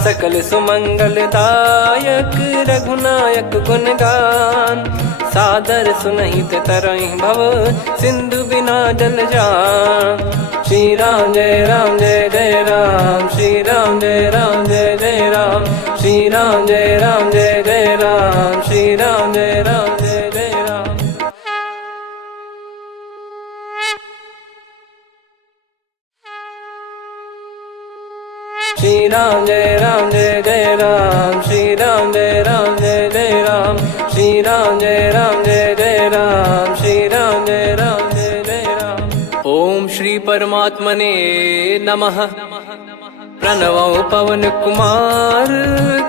सकल सुमंगल दायक रघुनायक गुण गान, सादर सुनहित तरहि भव, सिंधु बिना जल जान, श्री राम जय राम जय जय राम, श्री राम जय राम जय जय राम, श्री राम जय राम जय जय राम, श्री राम जय राम जय जय राम। श्री राम जय राम जय जय राम, श्री राम जय राम जय जय राम, श्री राम जय राम जय जय राम, श्री राम जय राम जय जय राम। ओम श्री परमात्मने नमः। प्रणवो पवन कुमार,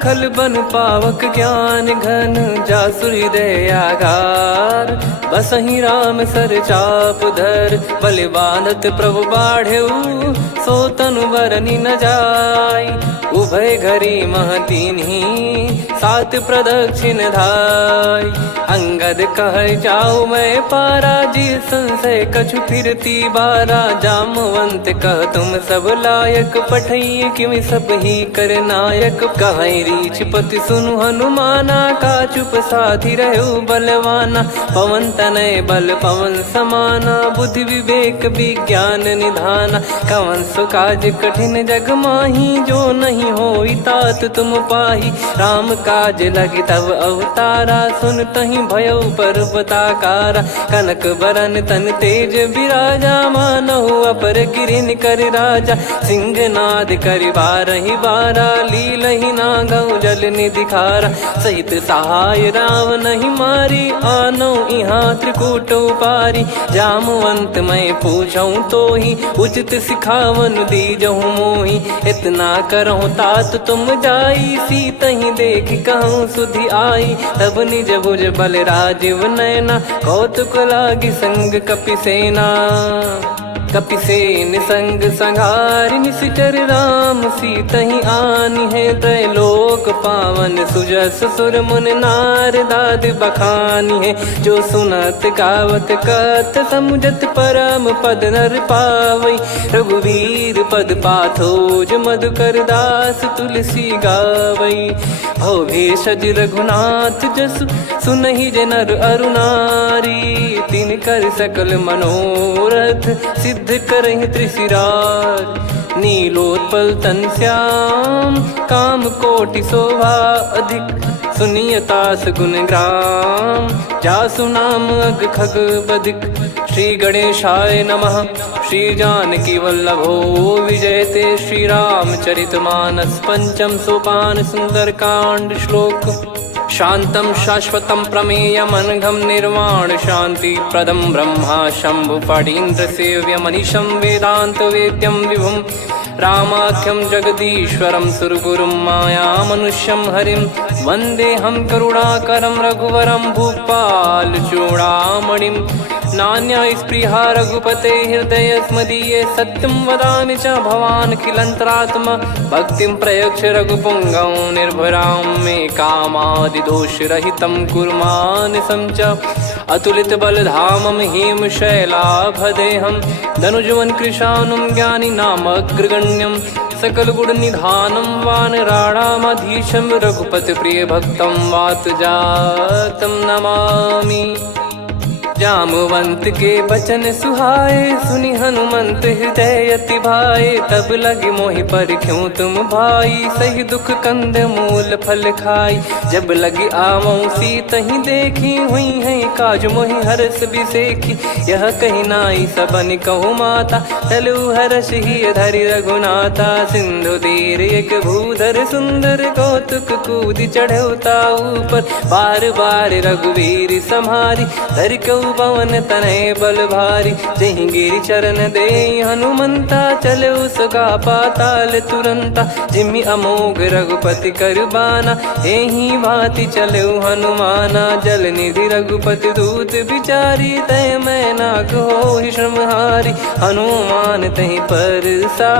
खल बन पावक ज्ञान घन, जासु हृदय आगार, बसहि राम सर चाप धर, बलि बांधत प्रभु बाढ़ऊ, सो तनु बरनि न जाय, उभय घरी मह दीन्ही, सात प्रदक्षिण धाय, अंगद कह जाऊ मैं पारा, जी संशय कछु फिरती बारा, जामवंत कह तुम सब लायक, पठई किमि सब ही कर नायक, कहीं रीछ पति सुनु हनुमाना, का चुप साधि रहु बलवाना, पवन तनय बल पवन समाना, बुद्धि विवेक विज्ञान निधाना, कवन सुकाज कठिन जग माही, जो नहीं होई तात तुम पाही, राम काज लगी तब अवतारा, सुन तही भयो पर्वताकारा। कनक बरन तन तेज बिराजा, मानहु अपर गिरिन कर राजा। सिंहनाद करि बारहि बारा, लीलहि नागौ जल निधि खारा। सहित सहाय रावण ही मारी, आनो इहाँ त्रिकूट उपारी। जामवंत मैं पूछऊँ तो ही, उचित सिखावन दीजहु मोहि। इतना करहु तात तुम जाई, सीतहि देख कहूँ सुधि आई। तब निज भुज बल राजीव नैना, कौतुक लागी संग कपिसेना। कपिसेन संग संहारि निशिचर राम, सीतहि आनि है त्रैलोक पावन। सुजस सुर मुन नार दाद बखानी है, जो सुनत गावत कथ समुझत परम पद नर पावई। रघुवीर पद पाथोज मधुकर दास तुलसी गावई। भव भेषज रघुनाथ जसु, सुनहि जे नर अरु नारी। तिन कर सकल मनोरथ, सिद्ध करहि त्रिशिराज। नीलोत्पल तन श्याम, काम कोटि शोभा अधिक। सुनियतास गुण ग्राम, जासु नाम अग खग बदिक। श्री गणेशाय नमः। श्री जानकी वल्लभो विजयते, श्री रामचरित मानस पंचम सोपान सुंदरकांड श्लोक। शांतं शाश्वतं प्रमेयमनघं निर्वाण शांति प्रदं ब्रह्मा शंभु फणीन्द्र सेव्य मनीषं वेदांत वेद्यं विभुं। रामाख्यं जगदीश्वरं सुरगुरुं माया मनुष्यं हरिं। वन्देऽहं करुणाकरं रघुवरं भूपाल चूडामणिं। नान्या स्पृहा रघुपते हृदय स्मदीये, सत्यं वदामि च भवानखिलन्तरात्मा। भक्तिं प्रयच्छ रघुपुङ्गं निर्भरां मे कामादिदोषरहितं कुर्मानिसं च। अतुलित बलधामं हेमशैलाभदेहं, धनुजवन कृशानुं ज्ञानी नामग्रगण्यं। सकल गुण निधानं वानराणामधीशं, रघुपति प्रिय भक्तं वात जातं नमामि। जामवंत के बचन सुहाए, सुनि हनुमंत हृदय अति भाए। तब लगे मोहि परख्यूं तुम भाई, सही दुख कंद मूल फल खाई। जब लगे आवऊं सीतहि देखी, हुई है काज मोहि हरस बिसेखी। यह कही नाई सबन कहु माता, चलु हरष ही धरि रघुनाथा। सिंधु तीर एक भूधर सुंदर, कौतुक कूद चढ़ौता ऊपर। बार बार रघुवीर सम्हारी, धरि कहु पवन तनय बल भारी। जहि गिरि चरण दे हनुमंता, चले उसका पाताल तुरंता। जिमि अमोघ रघुपति कर बाना, एहि भांति चले हनुमाना। जल निधि रघुपति दूत बिचारी, तय मैं नाग होहि श्रमहारी। हनुमान तहि परसा,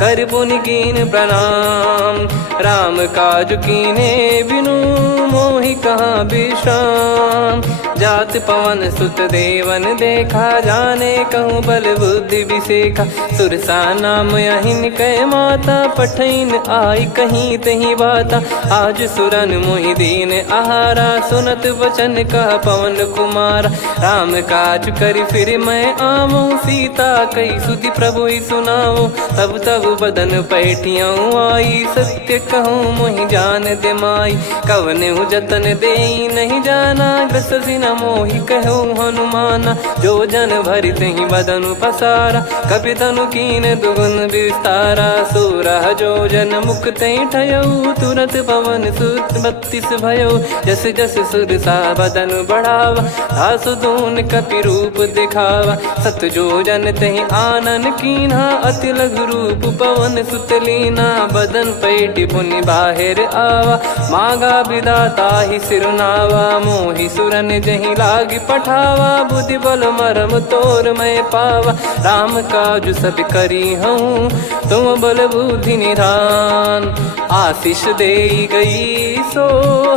कर पुनि कीन प्रणाम। राम काज कीने बिनु, मोहि कहाँ विश्राम। जात पवन सुत देवन देखा, जाने कहूँ बल बुद्धि विसेखा। सुरसा नाम अहिन कै माता, पठैन आई कहीं तहीं बाता। आज सुरन मोहि दीन आहारा, सुनत वचन कह पवन कुमारा। राम काज करि फिर मैं आवऊं, सीता कई सुधि प्रभु ही सुनाऊं। तब तब बदन पैठियाँ आई, सत्य कहूँ मोहि जान दे माई। कवने जतन दे नहीं जाना, ग्रसि न मोहि कहूँ हनुमाना। जो जन भरि तहि बदनु पसारा, कपि तनु कीन दुगुन विस्तारा। सोरह जो जन मुख तहि ठयऊ, तुरत पवन सुत 32 भयऊ। जस जस सुरसा बदन बढ़ावा, दासु दून कपि रूप दिखावा। सत जो जन तहि आनन कीन्हा, अति लघु रूप पवन सुत लीना। बदन पैटि पुनि बाहिर आवा, मांगा विधाता ही सिरुनावा। मोहि सुरन जहि लागी पठावा, बुद्धि बल मरम तोर मैं पावा। राम काज सब करी हूँ, तुम बल बुद्धि निधान। आशीष दे गई सो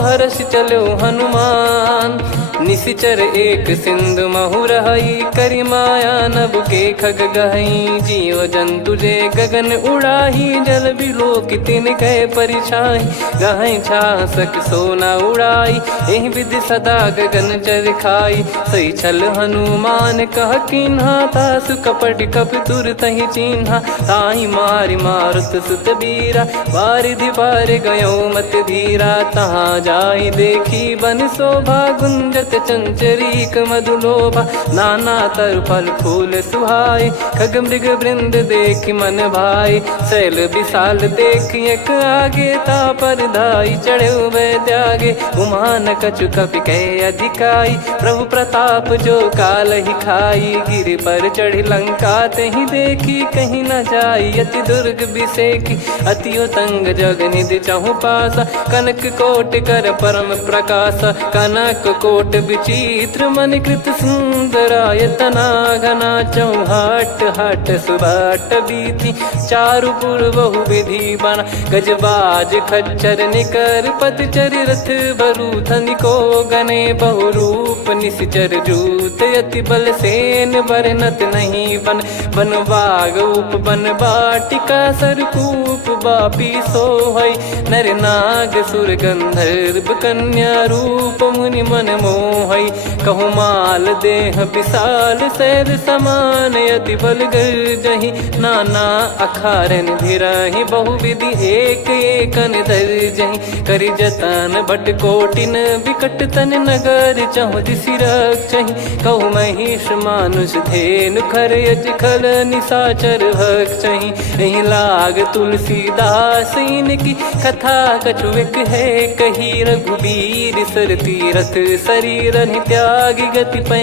हर्ष चलो हनुमान, निसिचर एक सिंधु महु रहई, करि माया नभ के खग गहई। जीव जंतु जे गगन उड़ाही, जल बिलो की तिन कह परिछाई। गहई छासक सोना उड़ाई, एहि विधि सदा गगन चर खाई। सही छल हनुमान कह किन्हा, तासु कपट कप तुर तहि चिन्हा। ताहि मारि मारुत सुत बीरा, वारिधि पार गयो मत धीरा। तहाँ जाई देखी बन शोभा, गुंजत चंचरीक मधुलोभा। नाना तर फल फूल सुहाए, खग मृग वृंद देख मन भाई। शैल विशाल देख एक आगे, तापर धाई चढ़े वै त्यागे। उमा न कछु कपि कह अधिकाई, प्रभु प्रताप जो काल ही खाई। गिर पर चढ़ी लंका तहि देखी, कहीं न जाई अति दुर्ग बिसेकी। अति उतंग जग निधि चहु पासा, कनक कोट कर परम प्रकाश। कनक कोट विचित्र मन कृत सुंदरायतना घना। चौहाट हाट सुबाट बीती, चारु पुर बहु विधि बना। गजबाज खच्चर निकर पतचर, रथ बरु धनिको गने। बहु रूप निसिचर जूत, अति बल सेन बरनत नहीं बन। बन बाग उप बन बाटिका, सरकूप बापी सोहई। नर नाग सुर गंधर्व कन्या, रूप मुनि मन मोहई। कहु माल देह विशाल, सैर समान अति बल गर्जहि। नाना अखारन भिरहि, बहु विधि एक एकन धरजहि। करि जतन भट कोटिन, विकट तन नगर चहु दिसि रक्षहि। कहु महिष मानुष धेनु, खर यज खल निशाचर भक्षहि। एहि लाग तुलसीदास इनकी, कथा कछु एक है कही। रघुबीर सर तीरथ शरीरहि, त्यागी गति पै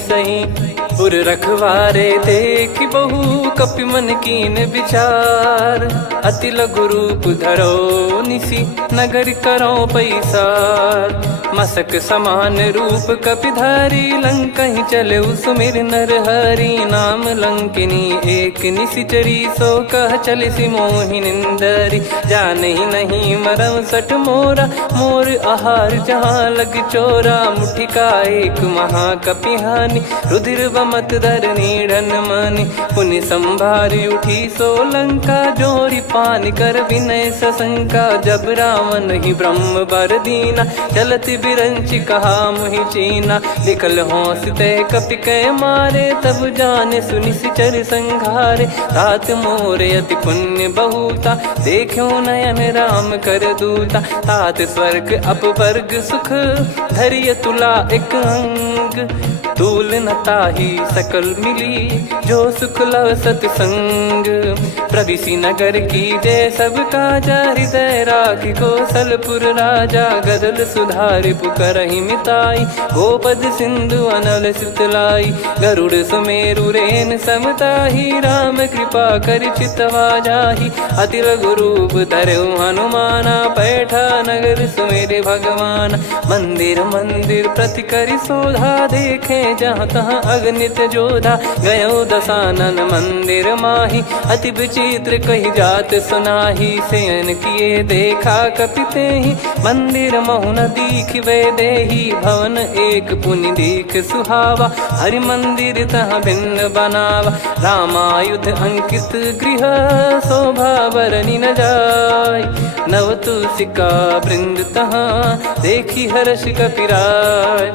सही। उर रखवारे देख बहु, कपि मन कीन विचार। अति लघु रूप धरो निसी, नगर करो पैसार। मसक समान रूप कपिधारी, लंकहि चले सुमिर नर हरि। नाम लंकिनी एक निसिचरी, सो कह चलिसि मोहि निंदरी। जानहि नहीं मरम सठ मोरा, मोर आहार जहाँ लग चोरा। मुठिका एक महाकपिहानि, रुधिर बमत धरनी ढन मानि। पुनि संभारी उठी सो लंका, जोरी पान कर विनय सशंका। जब रावण ही ब्रह्म बर दीना, चलति बिरंचि कहा मुहि चीना। निकल होंस ते कपि कै मारे, तब जाने सुनिसिचर संघारे। तात मोर अति पुण्य बहुता, देखो नयन राम कर दूता। तात स्वर्ग अपवर्ग सुख, धैर्य तुला एक अंग। तूल न ताहि सकल मिली, जो सुख लव सतसंग। प्रविशि नगर की जय सब काजा, हृदय राखि कौशलपुर राजा। गदल सुधारि पुकारहि मिताई, गोपद सिंधु अनल सितलाई। गरुड़ सुमेरु रेन समताहि, राम कृपा करि चितवा जाहि। अति लघु रूप धरऊ हनुमाना, पैठा नगर सुमेरे भगवान। मंदिर मंदिर प्रति करि शोधा, देखे जहाँ तहाँ अगणित जोधा। गयो दशानन मंदिर माही, अति विचित्र कही जात सुनाही। शयन किए देखा कपिते ही, मंदिर महु न दीख वे देही। भवन एक पुनि दीख सुहावा, हरि मंदिर तहाँ भिन्न बनावा। रामायुध अंकित गृह, शोभा बरनि न जाय। नव तुलसिका वृंद तहाँ, देखी हर्ष कपिराय।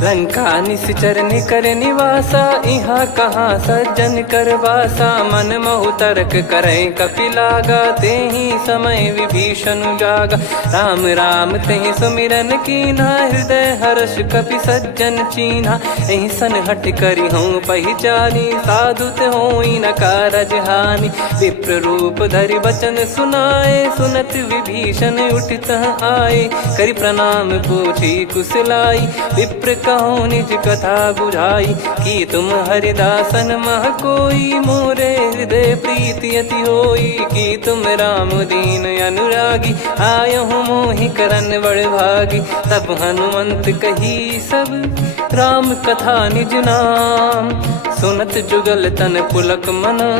लंका निश्चर निकर निवासा, यहाँ कहाँ सज्जन कर वासा। मन महु तर्क करें कपिलागा, तेहि समय विभीषण जागा। राम राम तेहि सुमिरन कीन्हा, हृदय हर्ष कपि सज्जन चीन्हा। एहि सन हट करि हूँ पहिचानी, साधु ते होई न कारज हानि। विप्र रूप धरि बचन सुनाए, सुनत विभीषण उठित आए। करि प्रणाम पूछी कुशलाई, विप्र कहो निज कथा बुझाई। कि तुम हरिदासन मह कोई, मोरे हृदय प्रीति अति होई। कि तुम राम दीन अनुरागी, आयहु मोहि करन बड़ भागी। तब हनुमंत कही सब, राम कथा निज नाम। सुनत जुगल तन पुलक मना,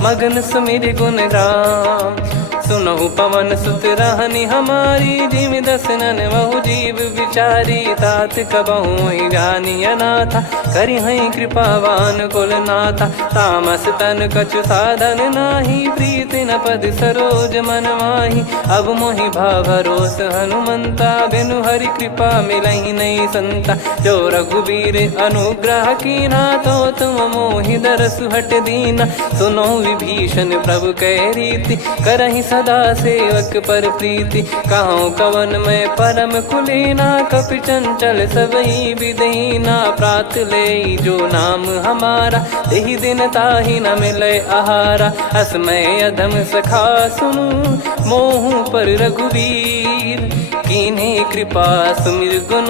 मगन सुमिर गुण राम। सुनहु पवन सुत रहनी हमारी, जिम दसनन बहु जीव विचारी। तात कबहु ही जानी अनाथा, करि हई कृपावान कुल नाथा। तामस तन कछु साधन नाही, प्रीति न पद सरोज मन माही। अब मोहि भाव भरोस हनुमंता, बिनु हरि कृपा मिलहि नहीं संता। जो रघुबीर अनुग्रह कीना, तो तुम मोहि दरसु हट दीना। सुनो विभीषण प्रभु कह रीति, करहि सदा सेवक पर प्रीति। कहूँ कवन में परम कुलीना, कपि चंचल सबई विदहीना। प्रात ले जो नाम हमारा, तेहि दिन ताहि न मिले आहारा। असमय अधम सखा सुनु, मोहु पर रघुवीर। कीन्हे कृपा सुमिर गुण,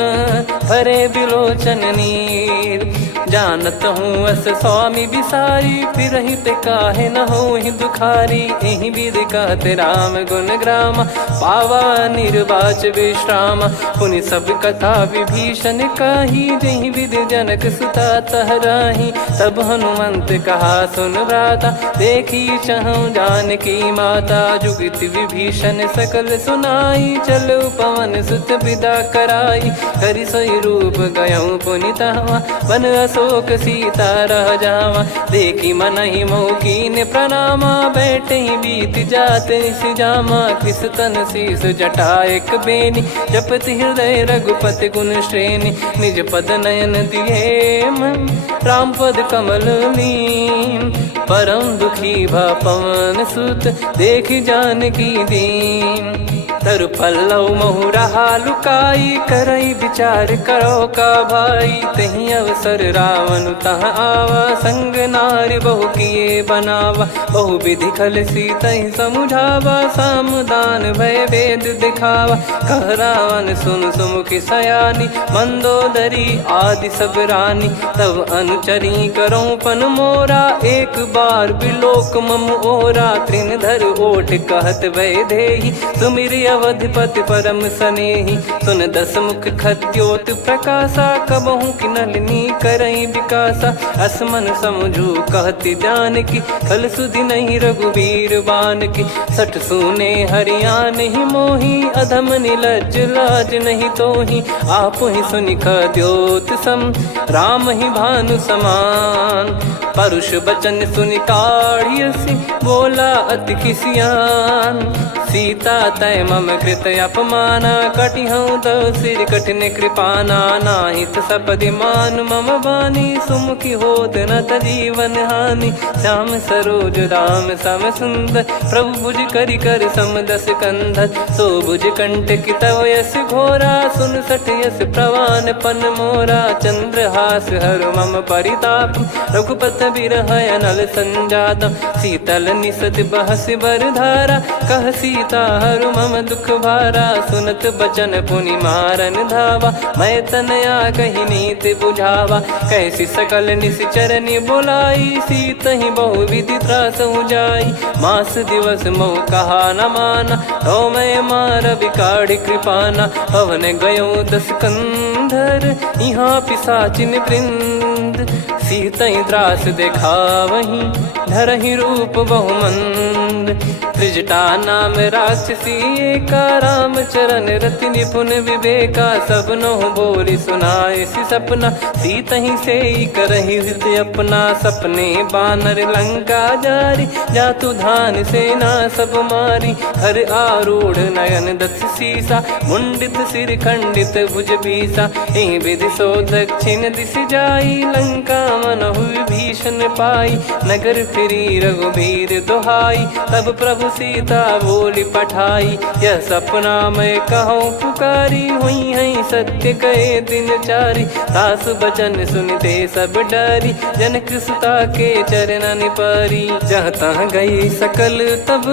भरे बिलोचन नीर। जानत हूँ अस स्वामी बिसारी, फिरहित काहे न होहि दुखारी। एहि विधि कहते राम गुण ग्राम, पावा निर्वाच विश्राम। पुनि सब कथा विभीषण काही, जहि विधि जनक सुता तहराही। तब हनुमंत कहा सुन भ्राता, देखी चहु जानकी माता। जुगित विभीषण सकल सुनाई, चलो पवन सुत विदा कराई। करि सोई रूप गयऊँ पुनितवा, वन अशोक सीता रह जावा। देखी मनहि मोह कीन प्रणामा, बैठे ही बीत जात निस जामा। किस तन शीस जटा एक बेनी, जपति हृदय रघुपति गुण श्रेणी। निज पद नयन दिए मन, राम पद कमल लीन। परम दुखी भा पवन सुत, देखि जानकी दीन। तरु पल्लव महु रहा लुकाई, करई विचार करो का भाई। तही अवसर रावण तहाँ आवा, संग नारी बहु किए बनावा। बहु विधि खल सीतहि समुझावा, सामदान भय वेद दिखावा। कह रावण सुन सुमुखी सयानी, मंदोदरी आदि सब रानी। तब अनुचरी करो पन मोरा, एक बार बिलोक मम ओरा। तृण धर ओठ कहत भय देहि, सुमिरि अवधिपति परम सनेहि। सुन दस मुख खद्योत प्रकाशा, कबहु कि नलिनी करई विकासा। असमन समझू कहती जानकी, खल सुधि नहीं रघुबीर बान की। सठ सुने हरियाण ही मोही, अधम निलज लाज नहीं तोही। आप ही सुनि खद्योत सम, राम ही भानु समान। परुष बचन सुनि काढ़ियसि, बोला अति किसियान। सीता तय मम कृत अपमाना, कटिहऊँ तो सिर कठिन कृपाना। नाहित सपदि मान मम बानी, सुमुखी होत न जीवन हानि। श्याम सरोज राम सम सुंदर, प्रभु भुज करि कर सम दस कंधर। सो भुज कंटक तव यस घोरा, सुन सठ यस प्रवान पन मोरा। चंद्रहास हर मम परिताप, रघुपत बिरह अनल संजातम। शीतल निसत बहस बर धारा, कह सीता हरु मम दुख भारा। सुनत बचन पुनि मारन धावा, मैं तनया कही नीति बुझावा। कैसी सकल निश्चरनि बुलाई, सीतहि बहु विधि त्रास जाई। मास दिवस मोह कहा न माना, तो मैं मार बिकाढ़ कृपाना। पवन गयो दस कंधर, यहाँ पिशाचिन वृंद। सीतहि त्रास देखावहीं, धरहि रूप बहुमंद। त्रिजटा नाम राक्षसी एका, राम चरण रति निपुण विवेका। सब नोह बोली सुनाए सि सपना, सीतहि से करहि हित अपना। सपने बानर लंका जारी, जातु धान सेना सब मारी। हर आरूढ़ नयन दस सीसा, मुंडित सिर खंडित भुज बीसा। एहि विधि सो दक्षिण दिश जाई, लंका मनहु विभीषण पाई। नगर फिरी रघुबीर दुहाई, तब प्रभु सीता बोली पठाई। यह सपना मैं कहूँ पुकारी, हुई है सत्य कहे दिन चारी। सास बचन सुनते सब डरी, जनक सुता के चरणन परी। जहाँ तहाँ गई सकल तब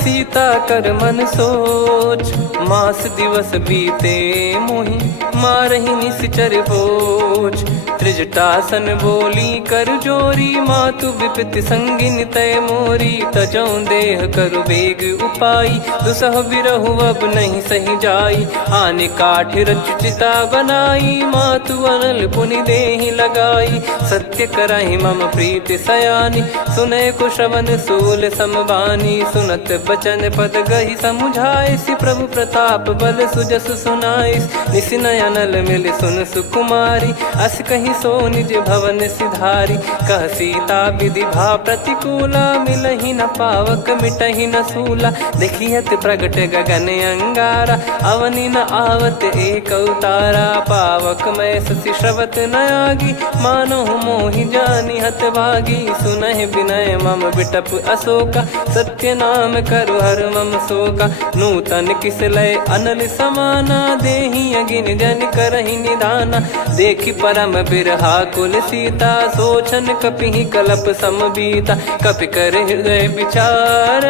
सीता कर मन सोच। मास दिवस बीते मोहि, मारहि निश्चर बोझ। त्रिजटासन बोली कर जोरी, मातु विपत्ति संगिन तय मोरी। तजौ देह करु बेग उपाई, दुसह बिरहु अब नहीं सही जाई। आने काठ रचिता बनाई, मातु अनल पुनि देहि लगाई। सत्य करहि मम प्रीति सयानी, सुनय को श्रवण सूल समबानी। सुनत बचन पद गहि समुझाए, सि प्रभु प्रताप बल सुजस सुनाइस। निसि नयनल मिल सुन सुकुमारी, अस कहीं सो निज भवन सिधारी। कह सीता विधि भा प्रतिकूला, मिलहि न पावक मिटहि न सूला। देखियत प्रगट गगन अंगारा, अवनि न आवत एक उतारा। पावक मैं ससि श्रवत न आगी, मानो मोहि जानि हत भागी। सुनहि विनय मम बिटप अशोका, सत्य नाम करु हर मम शोका। नूतन किस लय अनल समाना, देहि अगिन जन करहि निदाना। देखि परम बिरहा कुल सीता, सोचन कपिहि कलप समबीता। कपि कर हृदय विचार,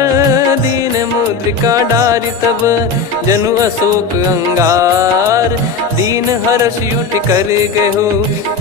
दीन मुद्रिका डारि तब जनु अशोक अंगार। दीन हर्ष उठ कर गहु,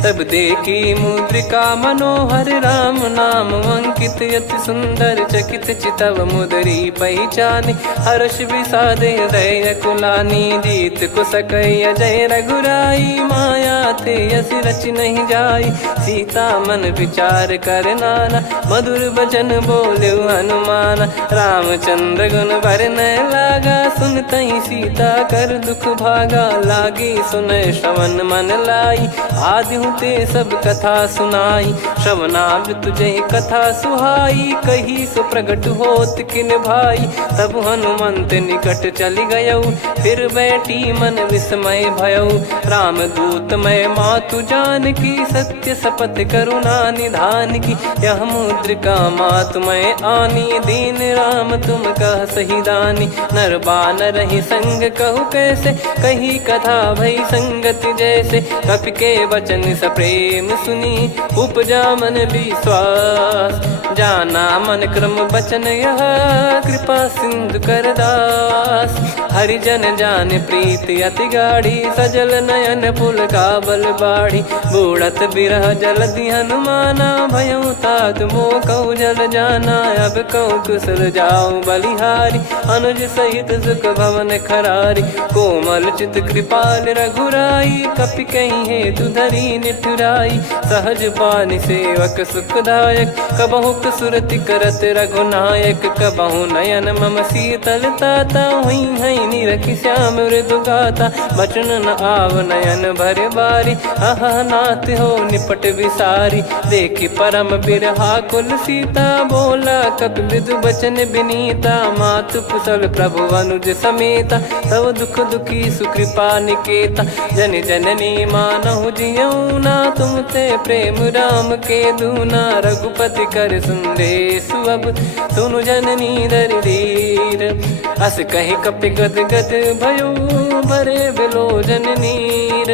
तब देखी मुद्रिका मनोहर। राम नाम अंकित अति सुंदर, चकित चितव मुदरी पहचानी। हर्ष विषाद हृदय कुलानी, जीत को सकय अजय रघुराई। माया थे यस रच नहीं जाई, सीता मन विचार कर नाना। मधुर बचन बोले हनुमान, रामचंद्र गुण भरने लागा। सुनतहि सीता कर दुख भागा, लागी सुनय श्रवण मन लाई। आदिहु ते सब कथा सुनाई, श्रवणाव तुझे कथा सुहाई। कही सो प्रगट होत किन भाई, तब हनुमंत निकट चली गयौ। फिर बैठी मन विस्मय भयौ, राम दूत मैं मातु जान की। सत्य शपथ करुणा निधान की, यह मुद्रिका मातु मैं आनी। दीन राम तुम कह सही दानी, नर बानर ही संग कहु कैसे। कही कथा भई संगति जैसे, कपि के वचन सप्रेम सुनी। उपजा मन विश्वास, जाना मन क्रम बचन यह। कृपा सिंधु कर दास, हरिजन जान प्रीति अति गाढ़ी। सजल नयन पुल काबल बाढ़ी, बूढ़त बिरह जलधि हनुमाना। भयउ तात मोह कहु जल जाना, अब कहु कुशल जाऊं बलिहारी। अनुज सहित सुख भवन खरारी, कोमल चित कृपाल रघुराई। कपि कहीं हेतु धरी निठुराई, सहज पानि सेवक सुखदायक। कबहु सुरति करत रघुनायक, कबहु नयन मम शीतल ताता। हुई हई निरखि श्याम मृदु गाता, बचन न आव नयन भर बारी। अह नाथ हो निपट विसारी, देखि परम बिरहा कुल सीता। बोला कपि मृदु बचन बिनीता, मातु कुशल प्रभु अनुज समेता। तव दुख दुखी सुकृपा निकेता, जन जननी मानहु जियऊ ना। तुम ते प्रेम राम के दूना, रघुपति कर संदेश अब सुनु जननी दर धीर। अस कहि कपि गद गद भयो, भरे बिलोचन नीर।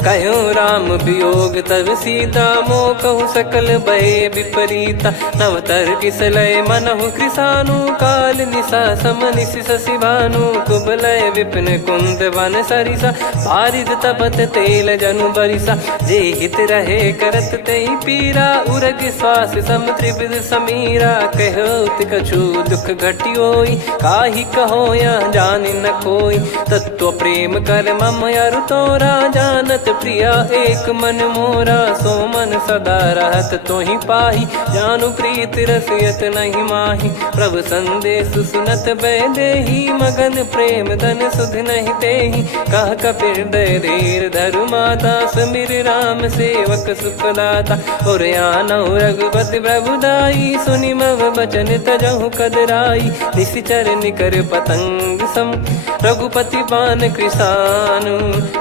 कहो राम वियोग तब सीता, मोह कहु सकल भय विपरीता। नवतर किसलय मनहु कृसानु, काल निशा सम निशि शशि भानु। कुबलय विपिन कुंद वन सरिसा, बारिद तपत तेल जनु बरिसा। जे हित रहे करत तेहि पीरा, उरग श्वास सम त्रिविध समीरा। कहो कछु दुख घटी होई, काहि कहो यह जानि न कोई। तत्व प्रेम कर मम अरु तोरा, जानत प्रिया एक मन मोरा। सो मन सदा रहत तोहि पाही, जानु प्रीत रसियत नहीं माही। प्रभु संदेश सुनत बैदेही, मगन प्रेम धन सुध नहीं तेहि। कह कपि हृदय धीर धरु माता, सुमिर राम सेवक सुखदाता। और आनहु रघुपति प्रभुदाई, सुनि मम बचन तजहु कदराई। निशिचर निकर पतंग सम, रघुपति पान कृसानु।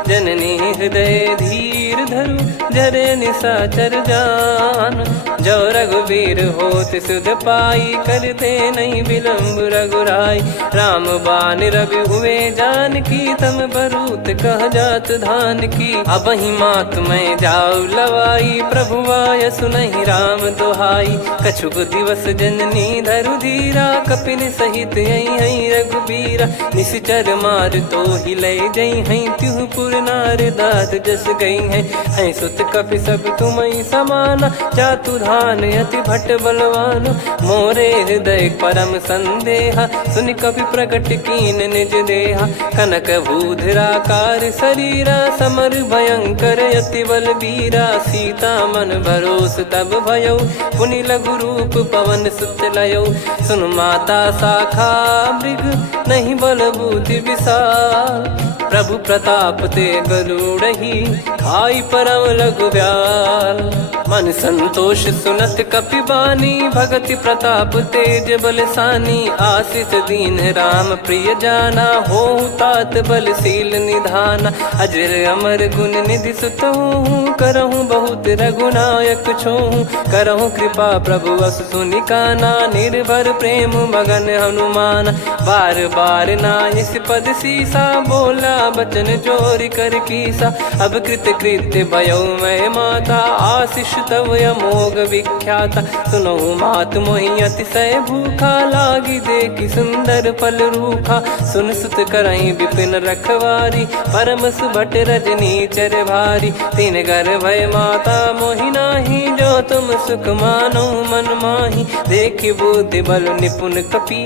जननी हृदय धीर धरु, जरे निशाचर जान। जो रघुवीर होत सुध पाई, करते नहीं विलम्ब रघुराई। राम बान रवि हुए जानकी, तम बरूत कह जात धान की। अब ही मात मैं जाऊ लवाई, प्रभु आय सुनहि राम दोहाई। कछुक दिवस जननी धरु धीरा, कपिन सहित यही रघुबीरा। निशिचर मार तो ही लय जई हई, त्युह पुर नार दाद जस गई है सुत कपि सब तुम ही समाना, जातु धान अति भट बलवान, मोरे हृदय परम संदेहा, सुनि कपि प्रकट कीन निज देहा, कनक भूधराकार शरीरा, समर भयंकर अति बल बीरा, सीता मन भरोस तब भयो, पुनि लघु रूप पवन सुत लयो, सुन माता शाखा मृग नहीं बल बुद्धि विशाल, प्रभु प्रताप ते गरुड़हि खाई परम लघु ब्याल, मन संतोष सुनत कपि बानी, भगति प्रताप तेज बलसानी, आशीष दीन राम प्रिय जाना, होहु तात बलशील निधाना, अजर अमर गुण निधि सुतहु, करहु बहुत रघुनायक छोहु, करहु कृपा प्रभु अस सुनि काना, निर्भर प्रेम मगन हनुमान, बार बार नायस पद सीसा, बोला बचन जोर कर कीसा, अब कृत कृत्य भयो मैं माता, आशीष तव अमोघ विख्याता, सुनो मात मोहि अतिशय भूखा, लागी देखी सुंदर फल रूखा, सुन सुत करई विपिन रखवारी, परम सुभट रजनी चर भारी, तीन घर भय माता मोहि नाही, जो तुम सुख मानो मन माही, देखी बुद्धि बल निपुण कपि,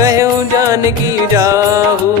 कहो जानकी जाहू,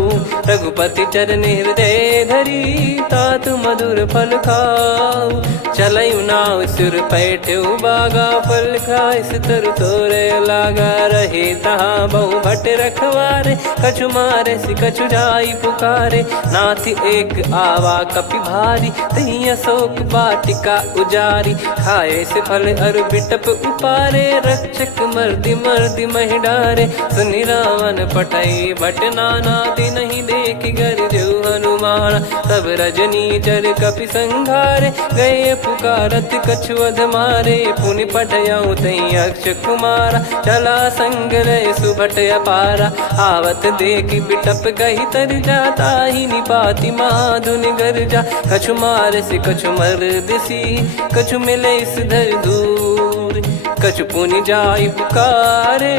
रघुपति चरण हृदय धरी, तात मधुर फल खाऊ, चलयु नाव सुर पैठ्यु बागा, फल खाय तरु तोरे लागा, रहे तहाँ बहु भट रखवारे, कछु मारे सि कछु जाई पुकारे, नाथ एक आवा कपि भारी, तही अशोक वाटिका उजारी, खाए से फल अर बिटप उपारे, रक्षक मर्दि मर्दि महि डारे, सुनि रावण पटई भट नाना, तिनहि देख गर जो हनुमान, तब रजनी चर कपि संघारे, गए पुकारत कछु अध मारे, पुनि पटयऊ तई अक्ष कुमारा, चला संग रहे सुभट अपारा, आवत देखी बिटप गही तर जाता, ही निपाति माधुनि गर्जा, कछु मार से कछु मर दिसी, कछु मिले इस धर दूर, कछु पुनि जाई पुकारे,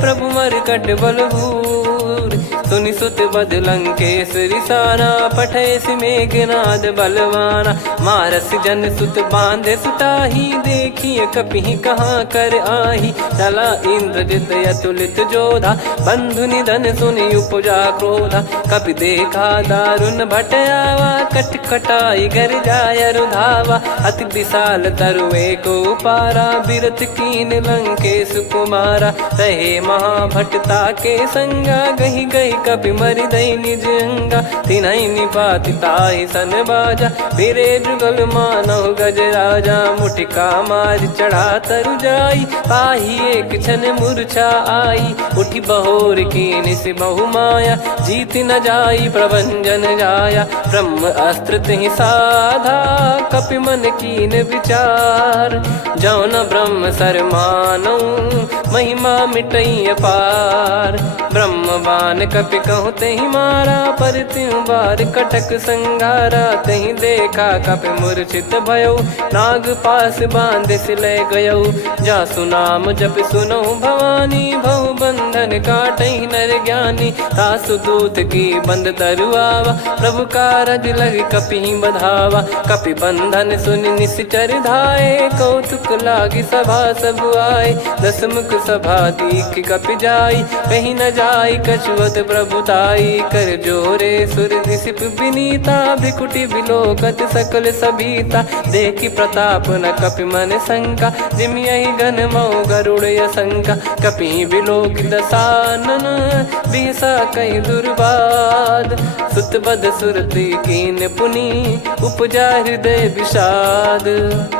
प्रभु मर कट बल भूर, सुनि सुत बद लंकेश्वरी साना, पठय सि मेघनाद बलवाना, मारस जन सुत बांधे सुताही, देखिए कपि कहाँ कर आही, चला इंद्रजित अतुलित जोधा, बंधु निधन सुनि उपजा क्रोधा, कपि देखा दारुण भट आवा, कट कटाई घर जाय रुधावा, अति विशाल तरुए को पारा, बिरथ कीन लंकेश कुमारा, रहे महाभटता के संगा, गही गई कपि मरि दई निज अंगा, तिनहि निपाति ताहि सन बाजा, फिरे जुगल मानव गज राजा, मुटिका मार चढ़ा तरु जाई, पाही एक क्षण मूर्छा आई, उठी बहोर कीन से बहु माया, जीत न जाई प्रभंजन जाया, ब्रह्म अस्त्र तिहि साधा, कपि मन कीन विचार, जौ न ब्रह्म सर मानौ, महिमा मिटई अपार, ब्रह्म बान कपि कहूँ तहि मारा, पर त्यों बार कटक संगारा, तहि देखा कपि मूर्छित भयो, नाग पास बांध सिले गयो, जासु नाम जप सुनो भवानी, भव बंधन काटहि नर ज्ञानी, तासु दूत की बंद तरुआवा, प्रभु कारज लग कपि बधावा, कपि बंधन सुनि निश्चर धाये, कौतुक लागी सभा सब आए, दस मुख सभा दीख कपि जाई, कहीं न जाई कछुअत प्रभुताई, कर जोरे सुर दिसिप विनीता, भिकुटी बिलोकत सकल सबीता, देखी प्रताप न कपि मन शंका, जिमियहि गन मऊ गरुड़ असंका, कपि बिलोक दसानन, बिहसा कहि दुर्बाद, सुत बद सुरति कीन पुनि, उपजा हृदय विषाद,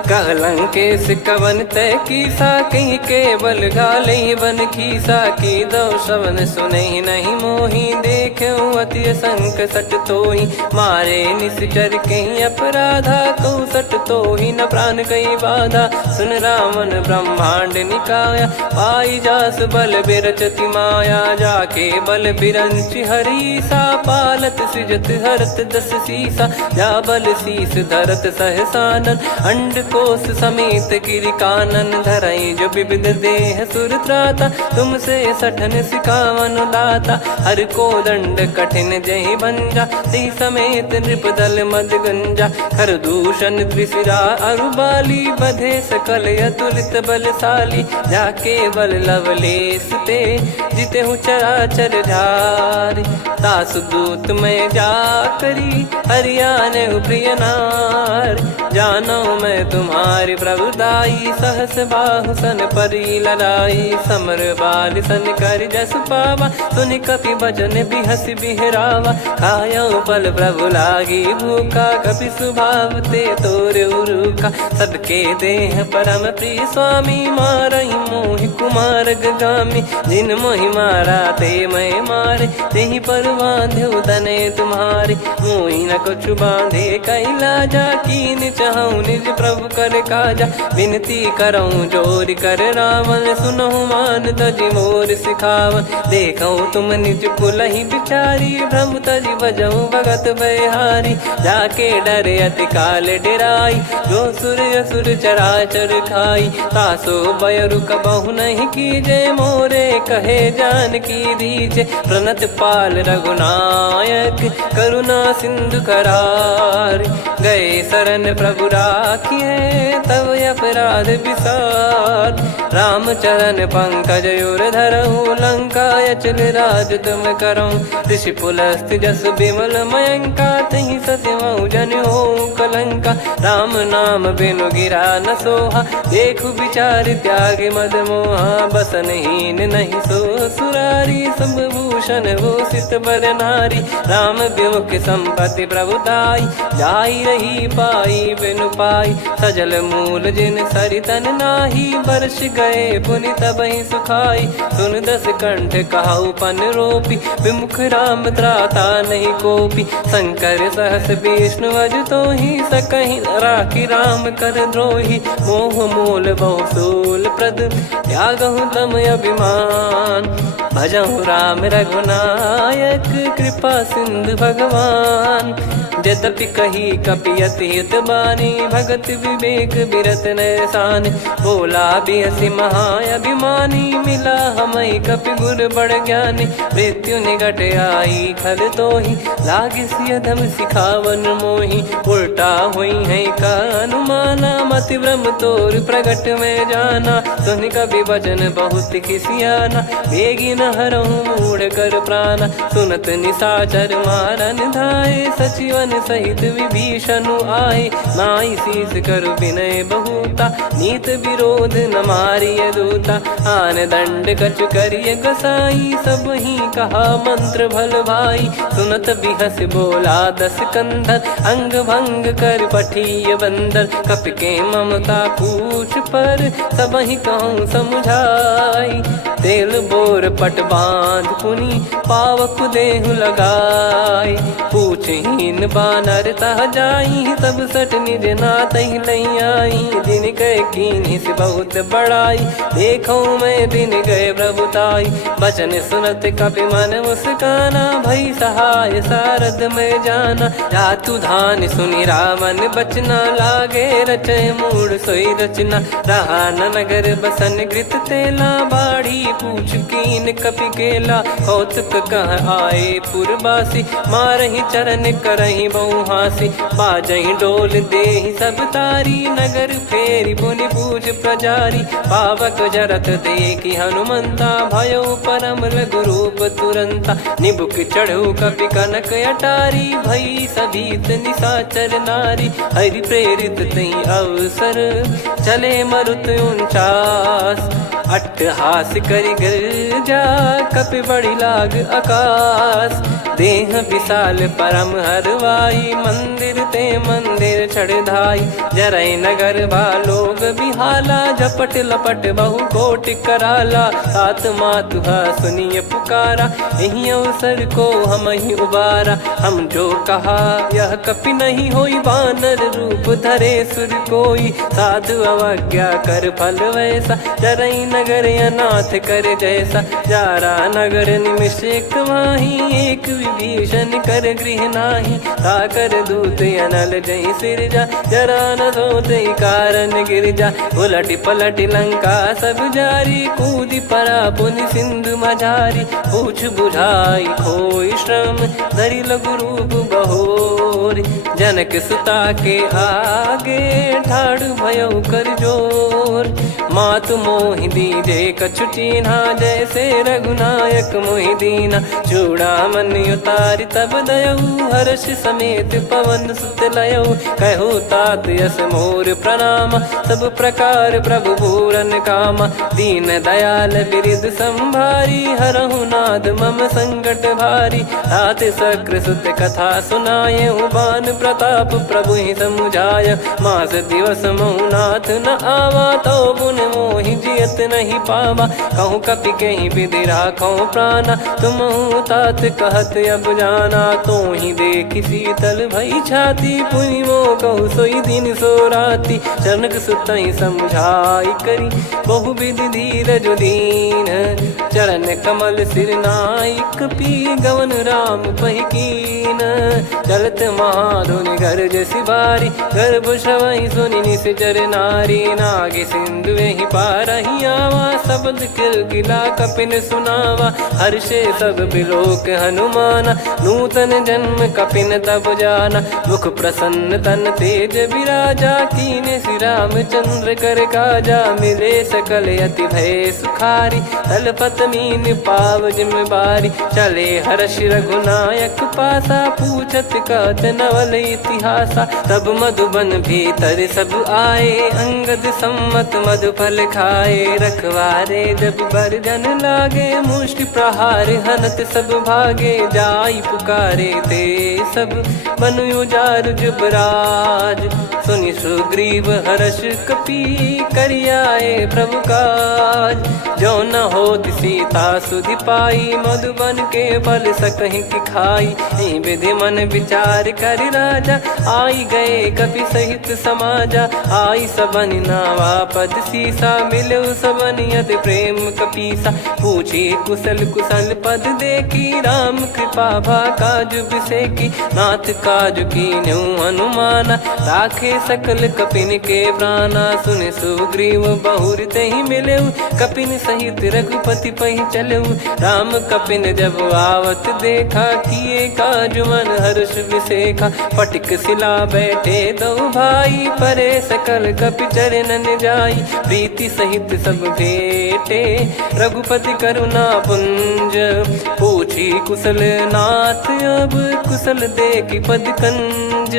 कहलंकेश कवन तय कीसा, कहीं केवल गालहि बन खीसा, की दो श्रवण सुनहि नहीं मोहि, देखऊँ अति संक सट तोहि, मारे निश्चर कहीं अपराधा, कहूँ सट तोहि न प्राण कहीं बाधा, सुन रावण ब्रह्मांड निकाया, पाई जास बल बिरचति माया, जाके बल बिरंचि हरीसा, पालत सृजत हरत दस सीसा, जाबल शीस धरत सहसानन, अंड कोश समेत गिरि कानन, धरई जो विविध देह सुर त्राता, तुमसे सठन सिखावन दाता, हर को दंड कठिन जहि भंजा, ती समेत नृपदल मद गंजा, खर दूषण त्रिशिरा अरुबाली, बधे सकल अतुलित बलशाली, जाके बल लवलेस ते, जिते हूँ चराचर झारी, तासु दूत मैं जा करी, हरियाने प्रिय नार, जानो मैं तुम्हारी प्रभुदाई, सहस बाहु सन परी ललाई, समर बाल सन कर जस पावा, सुनि कपि भजन बिहस बिहरावा, खायो पल प्रभु लागी भूखा, कपि स्वभाव ते तोर उरुका, सबके देह परम प्रिय स्वामी, मारहि मोहि कुमार गामी, जिन मोहि मारा ते मैं मारे, तेहि पर बांध्यो तने तुम्हारे, मोहि न कुछ बांधे कैलाजा, कीन चाहूं निज प्रभु कर काजा, विनती करऊं जोर कर रावण, सुनहु मान तजि मोर सिखावन, देखऊं तुम निज कुलहि बिचारी, भ्रम तजि भजऊं भगत बहारी, जाके डरे अति काल डेराई, जो सुर असुर चराचर खाई, तासो बयरु कबहु नहीं कीजे, मोरे कहे जान की दीजे, प्रणत पाल रघुनायक, करुणा सिंधु करार, गए शरण प्रभु राखिए, तब अपराध विसार, राम चरण पंकज उर धरऊं, लंका अचल राज तुम करऊं, ऋषि पुलस्त जस विमल मयंका, तहि सत्यमऊ जन हो कलंका, राम नाम बिनु गिरा न सोहा, देखु विचार त्याग मद मोहा, बसनहीन नहीं सो सुरारी, सब भूषण भूषित बर नारी, राम विमुख संपत्ति प्रभुताई, जाई रही पाई बिनु पाई, सजल मूल जिन सरितन नाही, वर्ष गए पुनि तबहि सुखाई, सुन दस कंठ कहाऊ पन रोपी, विमुख राम त्राता नहीं कोपी, शंकर सहस विष्णु अज तो ही, सकहि राखी राम कर द्रोही, मोह मूल बहु सूल प्रद, त्यागहु तम अभिमान, भजहु राम रघुनायक, कृपा सिंधु भगवान, यद्यपि कही कपियत हित बानी, भगत विवेक बिरत नैसान, बोला बिहसी महाअभिमानी, मिला हमई कपि गुर बड़ ज्ञानी, मृत्यु निकट आई खल तोहि, लागे सियधम सिखावन मोहि, उल्टा हुई है का अनुमाना, मति भ्रम तोर प्रगट में जाना, सुन कभी वचन बहुत खिसियाना, बेगी न हरहु मूढ़ कर प्राण, सुनत निशाचर मारन धाये, सचिवन सहित विभीषणु आए, नाई शीस करु विनय बहुता, नीत विरोध न मारिय दूता, आन दंड कछु करिय गसाई, सब ही कहा मंत्र भल भाई, सुनत बिहस बोला दस कंधर, अंग भंग कर पठिय बंदर, कपि के ममता पूछ पर, सब ही कहूँ समझाई, तेल बोर पट बांध पुनि, पावक देहु लगाई, पूछहीन बानर तह जाई, तब सट निज नातहि लई आई, दिन गए कीन्ही से बहुत बड़ाई, देखो मैं दिन गए प्रभुताई, बचन सुनत कपि मन मुस्काना, भई सहाय सारद में जाना, जातु धान सुनि रावण बचना, लागे रचय मूढ़ सोई रचना, रहा न नगर बसन कृत तेला, बाढ़ी पूछ कीन कपि केला, कौतुक कह आए पुरबासी, मारहि चरण करहि बहु हासी, बाजहि डोल देहि सब तारी, नगर फेरी पुनि पूज प्रजारी, पावक जरत देखि हनुमंता, भयो परम लघु रूप तुरंता, निबुक चढ़ऊ कपि कनक अटारी, भई सभीत निशाचर नारी, हरि प्रेरित तई अवसर, चले मरुत 49, अट्टहास करि गिरजा, कपि बड़ी लाग आकाश, देह विशाल परम हरवाई, मंदिर ते मंदिर चढ़धाई, जरई नगर भालोग बिहाला, झपट लपट बहु कोटि कराला, सात मातुहा सुनिय पुकारा, यही अवसर को हम ही उबारा। हम जो कहा यह कपि नहीं होई, वानर रूप धरे सुर कोई। साधु अवज्ञा कर फल वैसा, जरई नगर अनाथ कर जैसा। जारा नगर निमिष एक माही, एक विभीषण कर गृह नाही। ताकर दूत अनल जई सिरजा, जरा न सोते कारण गिर जा। उलट पलट लंका सब जारी, कूदी परा पुनि सिंधु मझारी। पूछ बुझाई खोई श्रम, धरि लघु रूप बहोरी। जनक सुता के आगे, ठाड़ भयो कर जोर। मातु मोहि दीजे कछु चीन्हा, जैसे रघुनायक मोहि दीना। चूड़ामणि उतारि तब दयऊ, हर्ष समेत पवन सुत लयऊ। कहु तात यस मोर प्रणाम, सब प्रकार प्रभु पूरन कामा। दीन दयाल बिरिद संभारी, हरहु नाद मम संकट भारी। तात सक्र सुत कथा सुनाये, बान प्रताप प्रभु ही समुझाय। मास दिवस महु नाथ न आवा, तो पुन मोहि जियत नहीं पावा। कहूँ कपि कहीं विधि राखो प्राणा, तुम तात कहत अब जाना। तो ही देखी शीतल भई छाती, पुनि मो कहु सोई दिन सो राती। जनक सुत ही समझाई करी, बहु विधि धीरज दीन। चरण कमल सिर नाई, कपि गवन राम पहिकीन। चलत महाधुनि गर्ज सिबारी, गर्भ श्रवहि सुनि निश्चर नारी। नागे सिंधु ही पारहि आवा, शब्द किलकिला कपिन सुनावा। हर्षे सब बिलोक हनुमाना, नूतन जन्म कपिन तब जाना। मुख प्रसन्न तन तेज विराजा, कीने श्री रामचंद्र कर काजा। मिले सकल अति भय सुखारी, तलपत मीन पाव जिम बारी। चले हर्ष रघुनायक पासा, पूछत कहत नवल इतिहासा। तब मधुबन भीतर सब आए, अंगद सम्मत मधुफल खाए। रखवारे जब बरजन लागे, मुष्टि प्रहार हनत सब भागे। जाई पुकारे ते सब, बन उजार जुबराज। सुनि सुग्रीव हर्ष कपि, करियाए प्रभु काज। जो न होत सीता सुधि पाई, मधुबन के फल सकहि की खाई। विधि मन विचार कर राजा, आई गए कपि सहित समाजा। आई सबन नावा पद सीसा, मिलो सबन यत प्रेम कपीसा। पूछी कुशल कुशल पद देखी, राम कृपा भा काज बिसेकी। नाथ काज कीन्हु हनुमाना, राखे सकल कपिन के प्राणा। सुन सुग्रीव बहुर तहि मिलेऊ, कपिन सहित रघुपति पहि चलेऊ। राम कपिन जब आवत देखा, किए काज मन हर्ष विसेखा। फटिक सिला बैठे दो भाई, परे सकल कपि चरणन जाई। प्रीति सहित सब भेटे, रघुपति करुणा पुंज। पूछी कुशल नाथ अब, कुशल देखि पद कंज।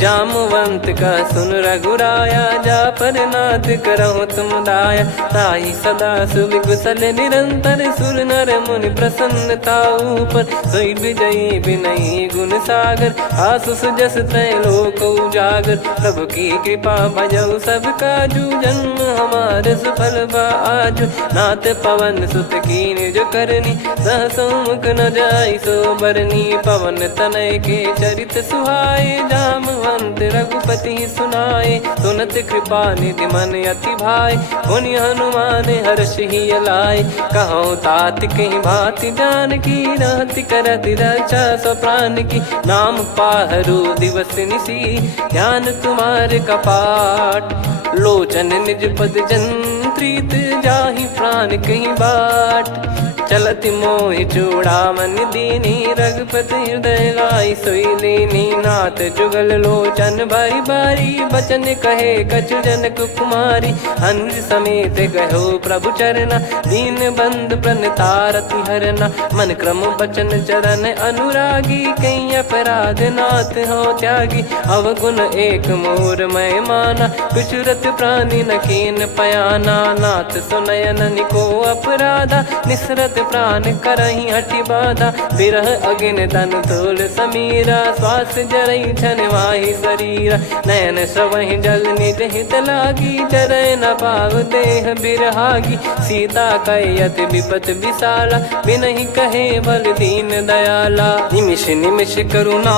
जामवंत का सुन रघुराया, जा पर नाथ करहु तुम दाया। ताहि सदा सुविकुशल निरंतर, सुर नर मुनि प्रसन्नता ऊपर। सोई विजयी विनयी गुण सागर, आसु सुजस त्रैलोक उजागर। प्रभु की कृपा भजऊ सब काजू, जन्म हमार सफल बा आजु। नाथ पवन सुत कीन जो करनी, सहसो मुख न जाई सो बरनी। पवन तनय के चरित सुहाए, जामवंत रघुपति सुनाए। सुनत कृपा निधि मन अति भाई, पुनि हनुमान हर्ष ही लाए। कहो तात कहीं भांति जान की, रहति करति रक्षा सो प्राण की। नाम पाहरु दिवस निसी, ध्यान तुम्हारे कपाट। लोचन निज पद जंत्रित, जाहि प्राण कहीं बाट। चलति मोहि चूड़ामणि दीनी, रघुपति हृदय लाई सोई लीनी। नाथ जुगल लोचन बारी बारी, बचन कहे कछु जनक कुमारी। अनुज समेत गयो प्रभु चरना, दीन बंधु प्रणतारति हरना। मन क्रम बचन चरण अनुरागी, कहीं अपराध नाथ हो त्यागी। अवगुण एक मोर मैं माना, कुछुरत प्राणी न कीन पयाना। नाथ सुनयन निको अपराधा, निसरत सुनत प्राण करही हटि बाधा, बिरह अगिन तन तोल समीरा, श्वास जरई छन माही शरीरा, नयन श्रवहि जल निज हित लागी, चरय न पाव देह बिरहागी, सीता कैयत विपत विशाला, बिनहि कहे बल दीन दयाला, निमिष निमिष करुणा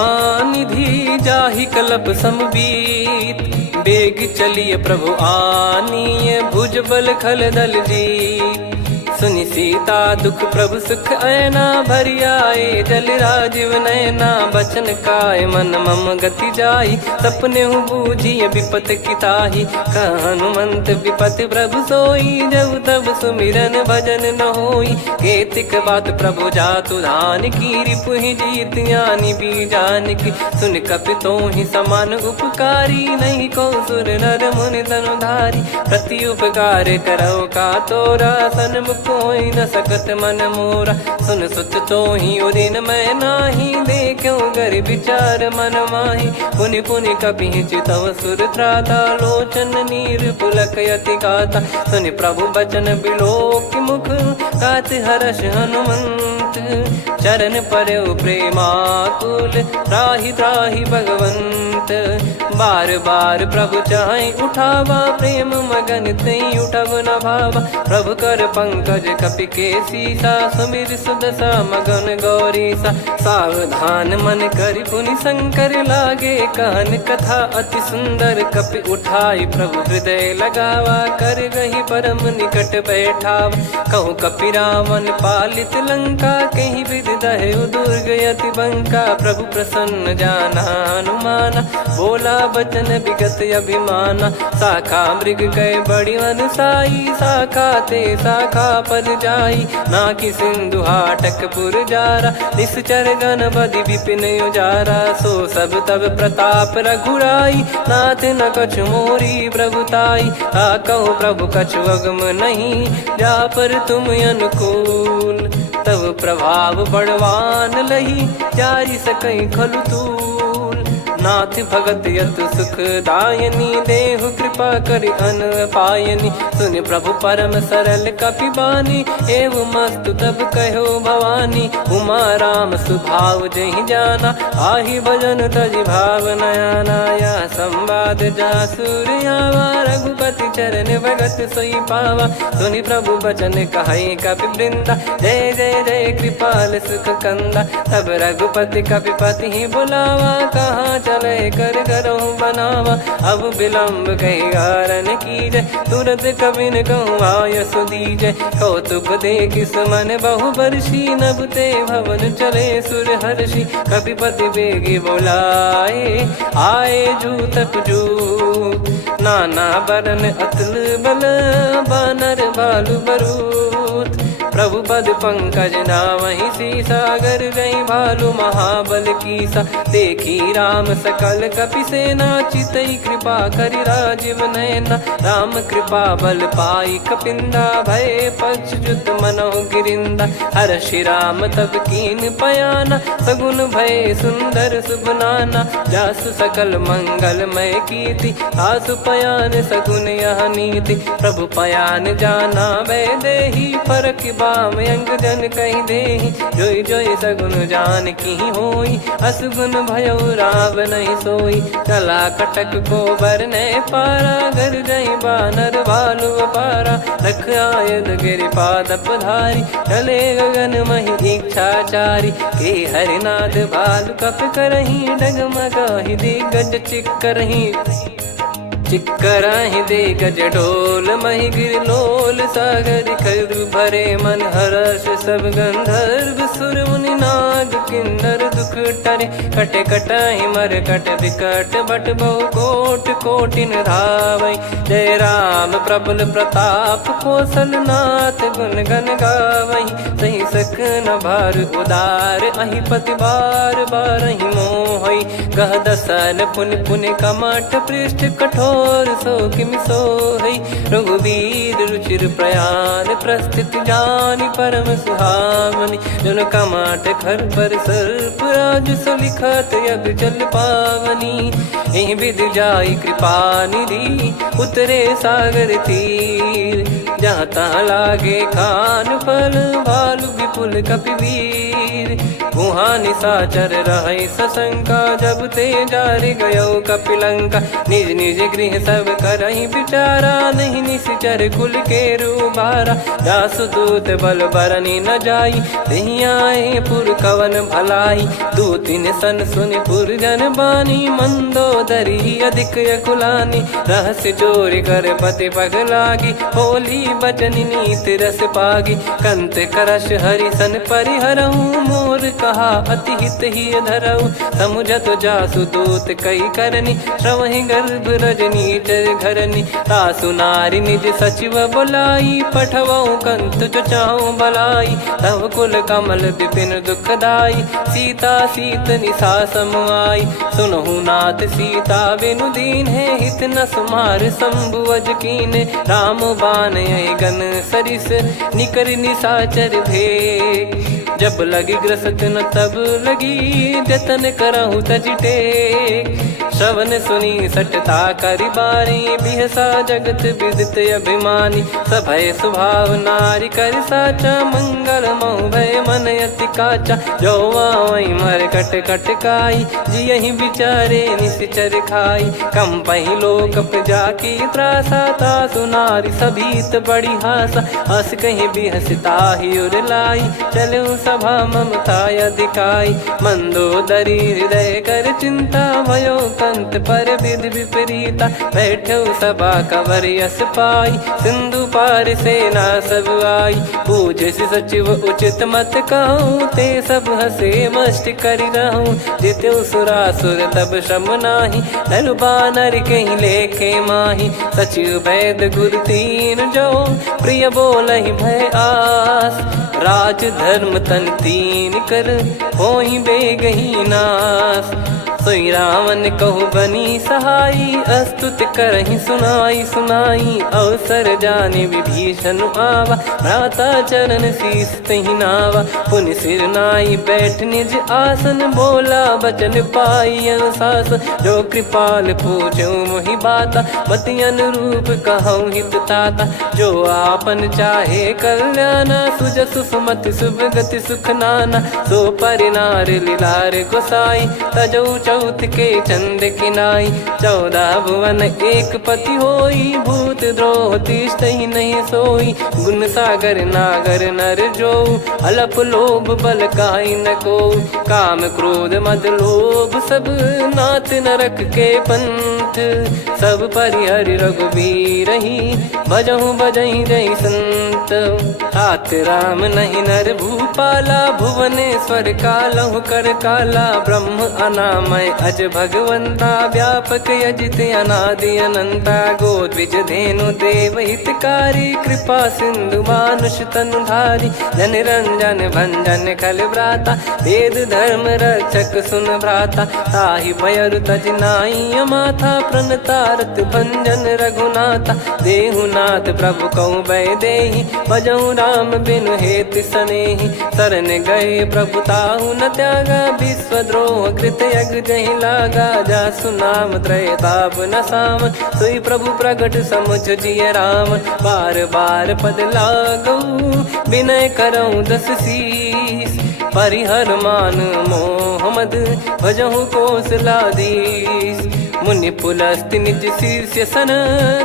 निधि, जाहि कलप समबीत, बेग चलिए प्रभु आनीय, भुज बल खल दल जीत, सुनि सीता दुख प्रभु सुख ऐना, भरि आए जल राजीव नैना, बचन काय मन मम गति जाई, सपने हूँ बूझिए विपत किताही, कह हनुमंत विपत प्रभु सोई, जब तब सुमिरन भजन न होई, केतिक बात प्रभु जातु धान की, रिपुहि जीत ज्ञानी बीजान की, सुन कपितो ही समान उपकारी, नहीं को सुर नर मुनि तनुधारी, प्रति उपकार करो का तोरा, सन्मुख कोई न सकत मन मोरा, सुन सुत तो ही उदिन मैं नाही, देखो गर विचार मन माही, पुनि पुनि कपि चितव सुर त्राता, लोचन नीर पुलक यति गाता, सुनि प्रभु बचन बिलोक मुख, गात हर्ष हनुमंत, चरण परयो प्रेमाकुल, त्राहि त्राहि भगवंत, बार बार प्रभु चाहि उठावा, प्रेम मगन तई उठब न भावा, प्रभु कर पंकज कपि के सीसा, सुमिर सुदशा मगन गौरीसा, सावधान मन करि पुनि शंकर लागे, कहन कथा अति सुंदर, कपि उठाई प्रभु हृदय लगावा, कर गही परम निकट बैठावा, कहु कपि रावण पालित लंका, कहीं विद दहु दुर्ग यति बंका, प्रभु प्रसन्न जाना हनुमाना, बोला बचन विगत अभिमाना, शाखा मृग गए बड़ी अनुसाई, शाखा ते शाखा पर जाई, नाकि सिंधु हाटक पुर जारा, निश्चर गण बदि विपिन उजारा, सो सब तब प्रताप रघुराई, नाथ न कछु मोरी प्रभुताई, हा कहो प्रभु कछु अगम नहीं, जा पर तुम अनुकूल, तब प्रभाव बड़वान लही, जारी सकई खलु तूल, नाथ भगत यत सुख दायनी, देहु कृपा करि अन पायनी, सुनि प्रभु परम सरल कपि बानी, एव मस्तु तब कहो भवानी, उमा राम सुभाव जहि जाना, आहि भजन तजि भाव नयाना, या संवाद जासुर आवा, रघुपति चरण भगत सोई पावा, सुनि प्रभु बचन कहै कपि वृंदा, जय जय जय कृपाल सुख कंदा, तब रघुपति कपिपति ही बुलावा, कहाँ चले कर करहु बनावा, अब विलम्ब कही कारण कीजय, तुरत कबिन कहूँ आयस दीजय, कौतुक देख सुमन बहु बरसी, नभ ते भवन चले सुर हर्षि, कपिपति बेगी बोलाए, आए जूतक जू, नाना बरन अतुल बल, बानर भालु बरूत, प्रभु पद पंकज नामहि सीसा, गर गई भालु महाबल कीसा, देखी राम सकल कपि सेना, चितई कृपा करि राजीव नयना, राम कृपा बल पाई कपिंदा, भय पक्षजुत मनोह गिरिंदा, हर्षि राम तब कीन पयाना, सगुन भय सुंदर सुगुनाना, जासु सकल मंगलमय कीर्ति, आसु पयान सगुन यह नीति, प्रभु पयान जाना वै देहि, फरक बाम अंग जन कहि देहि, जोई जोई सगुन जान की होई, असगुन भयो राव नहीं सोई, चला कटक को बरने पारा, घर जई बानर भालु अपारा, रख आयद गिरि पाद पधारी, चले गगन महि इच्छाचारी, के हरिनाथ भालु कप करही, डगमगाहि दिग्गज चिक्करही, चिक्कराहि दे गज डोल, महि गिर लोल, सागर कर भरे मन हर्ष, सब गंधर्व सुर मुनि नाग किन्नर दुख टरे, कटे कटाहि मर कट विकट, बट बहु कोट कोटिन धावै, जय राम प्रबल प्रताप, कौशल नाथ गुण गण गावै, सही सक न भार उदार, अहि पति बार बारहि मोहै, गह दसन पुनि पुनि कमठ पृष्ठ कठोर, सो किम सोहै, रघुवीर रुचिर प्रयाण, प्रस्थित जानि परम सुहावनी, जन कमाट खर पर सर्प राज, सलिखत अब चल पावनी, एहि विधि जाई कृपा निधि, उतरे सागर तीर, जहाँ तहाँ लागे खान फल भालु विपुल कपिवीर। वहाँ निशाचर रहे सशंका जब ते जारे गयो कपिलंका। निज निज गृह सब करहि बिचारा नहीं निश्चर कुल के रूबारा। जासुदूत बल बरनी न जाई तेहि आए पुर कवन भलाई। दूतिन सन सुनि पुर जन बानी मंदोदरी अधिक अकुलानी। रहस्य चोरी कर पति पग लागी होली बचन नीत रस पागी। कंत करश हरि सन परिहरऊ मोर कहा अति हित ही धरऊ। समुझत जासुदूत कई करनी श्रवहि गर्भ रजनी चर घरनी। तासु नारी निज सचिव बुलाई पठवऊ कंत जो चाहूं बलाई। तव कुल कमल विपिन दुखदाई सीता सीत निशा समुआई। सुनहु नाथ सीता बिनु दीन है हित न सुमार शंभु अज कीन। राम बान गन सरिस निकर निशाचर भेग। जब लगी ग्रसत न तब लगी जतन करहु तज टेक। श्रवण सुनी सटता करि बारी बिहसा जगत विदित अभिमानी। सभय स्वभाव नारी कर साचा मंगल मऊ भय मन अति काचा। जो आवई मर कट कट काई जियहि बिचारे निश्चर खाई। कम पही लोक प्रजा की त्रासा तासु नारी सभीत बड़ी हासा। हस कहीं बिहसता ही उर लाई चलऊ सभा ममता अधिकाई। मंदोदरी हृदय कर चिंता भयो कंत पर विध विपरीता। बैठो सभा कवर यस पाई सिंधु पार सेना सब आई। पूज्य सचिव उचित मत कहूँ ते सब हसे मस्त करि रहूं। जित्यु सुरासुर तब श्रम नाही धनु बानर कहीं लेखे माही। सचिव वैद गुरु तीन जो प्रिय बोलहि भय आस। राज धर्म तन तीन कर होई बेगही नास। सोई रावण कहु बनी सहाई अस्तुत करहि सुनाई सुनाई। अवसर जाने विभीषण आवा भ्राता चरण शीस तहि नावा। पुनि सिर नाई बैठ निज आसन बोला बचन पाई अनुशासन। जो कृपाल पूछो मोहि बाता मति अनुरूप कहूँ हित ताता। जो आपन चाहे कल्याणा सुजसु सुमति शुभ गति सुख नाना। सो परिनार लीलार गोसाई तजौ चौथ के चंद किनाई। 14 भुवन एक पति होई भूत द्रोह तिष्ठहि नहीं सोई। गुण सागर नागर नर जो अलप लोभ बल काई न को। काम क्रोध मद लोभ सब नाथ नरक के पंथ। सब परिहरि रघुबीर ही भजहु भजहि जय संत। हाथ राम नहीं नर भूपाला भुवनेश्वर कालहु कर काला। ब्रह्म अनामय अज भगवंता व्यापक यजित अनादि अनंता। गोद्विज धेनु देव हितकारी कृपा सिंधु मानुष तनुधारी। जन रंजन भंजन खल भ्राता वेद धर्म रक्षक सुन भ्राता। ताहि भयरु तज नाई माथा प्रणतारत भंजन रघुनाथा। देहुनाथ प्रभु कहु भय देहि भजहु राम बिनु हेत सनेहि। शरण गए प्रभु ताहु न त्यागा विश्वद्रोह कृत यज्ञ जहि लागा। जासु नाम त्रयताप न सामन सोई प्रभु प्रगट समुझ जिय रामन। बार बार पद लागऊ विनय करऊँ 10 शीस। परिहर मान मोह मद भजहु कौशलाधीश। मुनि पुलस्त्य निज शीर्ष सन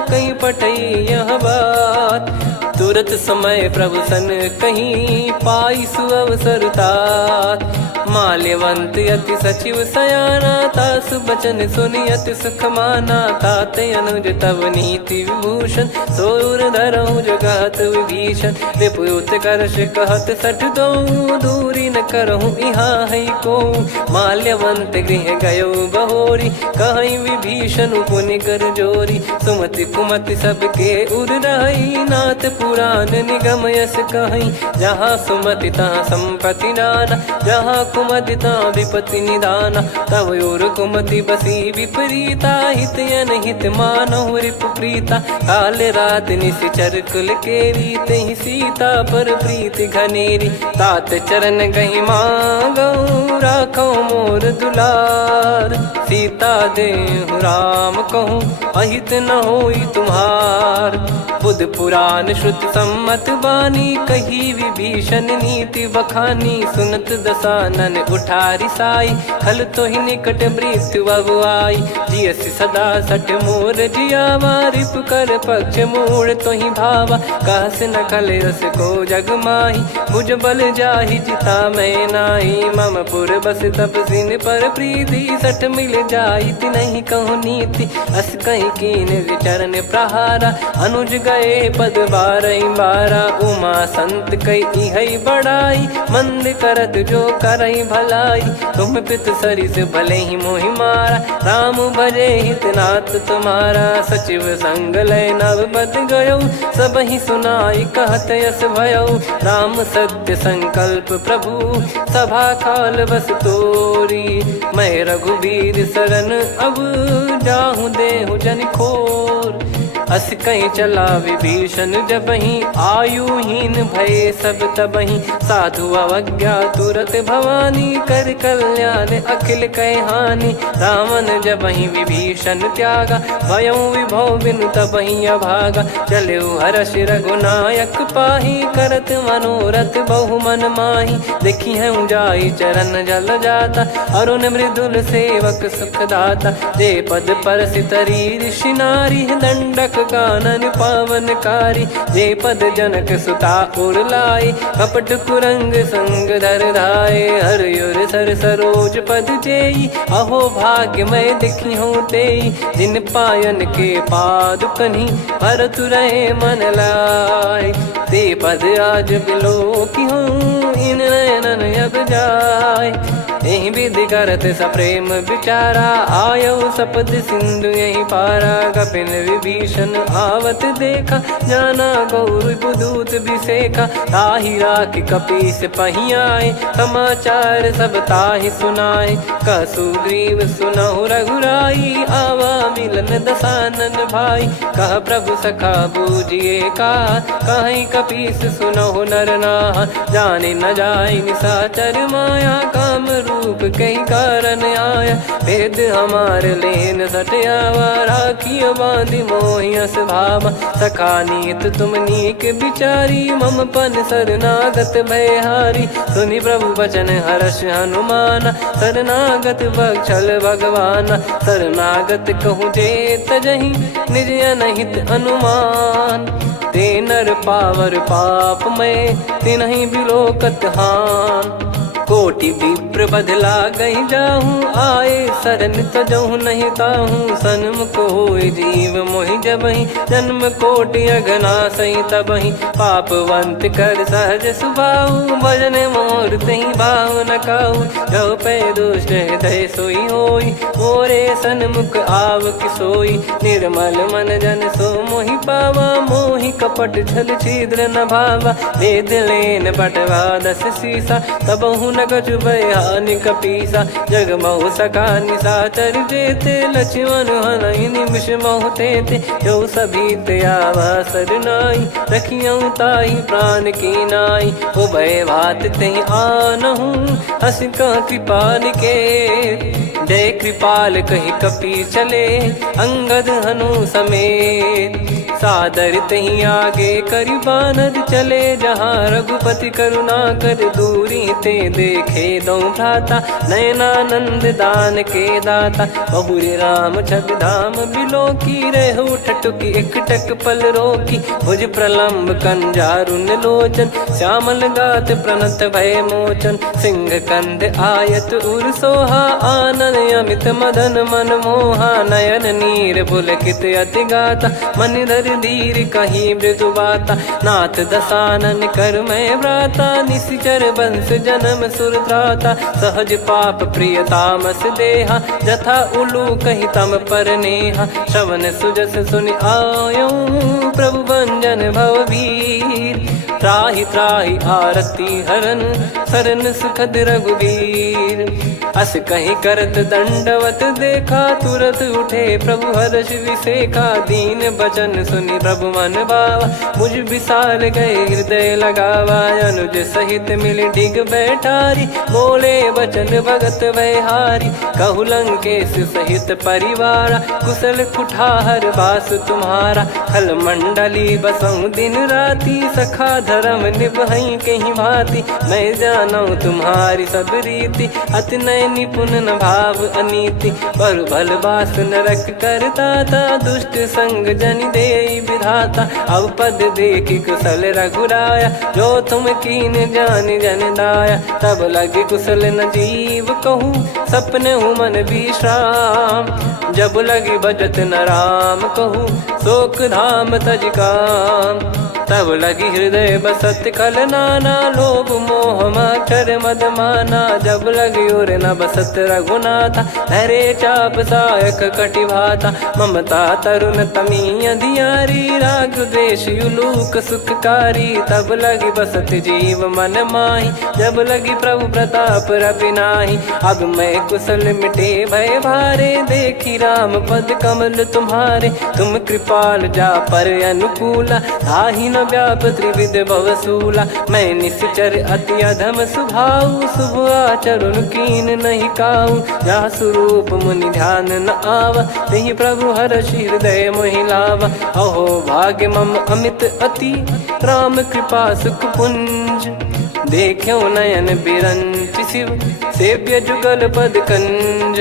कहीं पटई यह बात। तुरत समय प्रभु सन कहीं पाई सुअवसर तात। माल्यवंत अति सचिव सयाना तासु बचन सुनि अति सुख माना। ताते अनुज तव नीति विभूषण सोर धरहु जगत विभीषण। विपुत करश कहत सठ दो दूरी न करहु यहाँ है को। माल्यवंत गृह गयो बहोरी कहीं विभीषण पुनि कर जोरी। सुमति कुमति सबके उर रही नाथ पुराण निगम यस कहीं। जहाँ सुमति तहाँ संपत्ति नाना जहाँ कुमदिता विपत्ति निदाना तव योर कुमति बसी विपरीता हित अनहित मानव रिपु प्रीता काल रात निश्चर कुल केरी तहि सीता पर प्रीति घनेरी तात चरण गही मांगऊ राखो मोर दुलार सीता देहु राम कहूँ अहित न होई तुम्हार बुध पुराण श्रुत सम्मत बानी कही विभीषण नीति बखानी सुनत दसानन उठारी साई खल तो ही निकट मृत्यु अब आई जियस सदा सठ मोर जियावा रिप कर पक्ष मूड़ तो ही भावा कहस न खल रस को जग माही भुज बल जाहि जिता मैं नाई मम पुर बस तप सिन पर प्रीति सठ मिल जाई नहीं कहूँ नीति अस कहीं कीन चरण प्रहारा अनुज गए पद बारई बारा उमा संत कई हई बड़ाई मंद करत जो करई भलाई तुम पित सरिस भले ही मोहि मारा राम भजे हितनाथ तुम्हारा सचिव संग लय नव बद गयो सब ही सुनाई कहत यस भयो राम सत्य संकल्प प्रभु सभा काल बस तोरी मैं रघुबीर शरण अब जाहूँ देहु जन खोर अस कहीं चला विभीषण जबहि आयुहीन भय सब तबहि साधु अवज्ञा तुरत भवानी कर कल्याण अखिल कह हानि रावण जबहि विभीषण त्यागा भयं विभव बिनु तबहि अभागा चलऊ हर्ष रघुनायक पाही करत मनोरथ बहु मन माही देखी हूँ जाई चरण जल जाता अरुण मृदुल सेवक सुखदाता जे पद पर सितरी ऋषि नारी दंडक कानन पावनकारी जे पद जनक सुता उर लाए कपट कुरंग संग धर धाये हरियुर सर सरोज पद जेई अहो भाग्य मैं दिखी हूँ तेई जिन पायन के पादुकनी भरत रहे मन लाए ते पद आज बिलो की हूँ इन नयनन अब जाय यही विधि करत सप्रेम विचारा आयो सपद सिंधु यही पारा कपिल विभीषण आवत देखा जाना गौर बुदूत बिसेखा ताहि राख कपीस पहियाए समाचार सब ताहि सुनाए कसु ग्रीव सुनहु रघुराई आवा मिलन दसानन भाई कह प्रभु सखा बूझिए का कहीं कपीस सुनहु नर नाहा जाने न जाय निसाचर माया काम रूप कई कारण आया भेद हमार लेन सटयावा राखियो बांधि मोहियस भावा सखा नीत तुम नीक बिचारी मम पन शरणागत भयहारी सुनि प्रभु वचन हर्ष हनुमाना शरणागत बक्षल भगवाना शरणागत कहूँ जे तजहि निज अनहित अनुमान ते नर पावर पाप में तिन्हि बिलोकत हान कोटि विप्र बदला गई जाहूँ आए शरण तजहूँ नहीं ताहूँ सन्मुख होए जीव मोहि जबहि जन्म कोटि अघना सही तबहि पापवंत कर सहज सुभाऊ भजन मोर तहि भाव न काऊ जो पै दुष्ट हृदय सोई होई मोरे सन्मुख आव किसोई निर्मल मन जन सो मोहि पावा मोहि कपट छल छिद्र न भावा वेद लेन बटवा दस सीसा तबहु न कछु भयानि कपीसा जग महु सका निसाचर जेते लक्ष्मण हनहि निमिष महु तेते जो सभी त्यावा सरनाई रखियऊ ताहि प्राण की नाई उभय भात तहि आनहु हस कृपा निकेत जय कृपाल कहि कपी चले अंगद हनु समेत सादर तही आगे करी बानर चले जहाँ रघुपति करुणा कर दूरी ते देखे दो भ्राता नयनानंद दान के दाता बहुरी राम छग धाम बिलो की रहु ठटुकी एकटक पल रोकी भुज प्रलम्ब कंजारुन लोचन श्यामल गात प्रणत भय मोचन सिंह कंद आयत उर सोहा आनन अमित मदन मन मोहा नयन नीर पुलकित अति गाता मन धर धीर कहीं मृदु बाता नाथ दसानन कर मैं व्राता निशिचर बंस जन्म सुरत्राता सहज पाप प्रिय तामस देहा जथा उलू कही तम पर नेहा श्रवण सुजस सुनि आयो प्रभु भंजन भववीर त्राहि त्राहि आरती हरन सरन सुखद रघुबीर। अस कहीं करत दंडवत देखा तुरत उठे प्रभु हर्ष विसेखा। दीन बचन सुनि प्रभु मन भावा मुझ विसाल गए हृदय लगावा। अनुज सहित मिल डिग बैठारी बोले बचन भगत वैहारी। कहु लंकेश सहित परिवारा कुशल कुठार बास तुम्हारा। खल मंडली बसऊं दिन राती सखा धर्म निभई कहीं भांति। मैं जानू तुम्हारी सब रीति अति नय निपुण न भाव अनीति। पर भल बास नरक करता था दुष्ट संग जनि देई विधाता। अब पद देखि कुशल रघुराया जो तुम कीन जान जन दाया। तब लगे कुशल न जीव कहूँ सपने हूँ मन विश्राम। जब लगी बजत न राम कहूँ शोक धाम तज काम। तब लगी हृदय बसत कल नाना लोभ मोह मकर मद माना। जब लगी और न बसत रघुनाथा धरे चाप सायक कटि भाता। ममता तरुण तमी अधियारी राग द्वेष युलूक सुखकारी। तब लगी बसत जीव मन माही जब लगी प्रभु प्रताप रवि नाही। अब मैं कुशल मिटे भय भारे देखी राम पद कमल तुम्हारे। तुम कृपाल जा पर अनुकूला ताहि न व्याप त्रिविध भवसूला। मैं निश्चर अति अधम सुभाऊ शुभ आचरण कीन नहीं काऊ। जहाँ स्वरूप मुनि ध्यान न आवा नहीं प्रभु हर्ष हृदय मोहि लावा। अहो भाग्य मम अमित अति राम कृपा सुख पुंज। देख्यो नयन बिरंच शिव सेव्य जुगल पद कंज।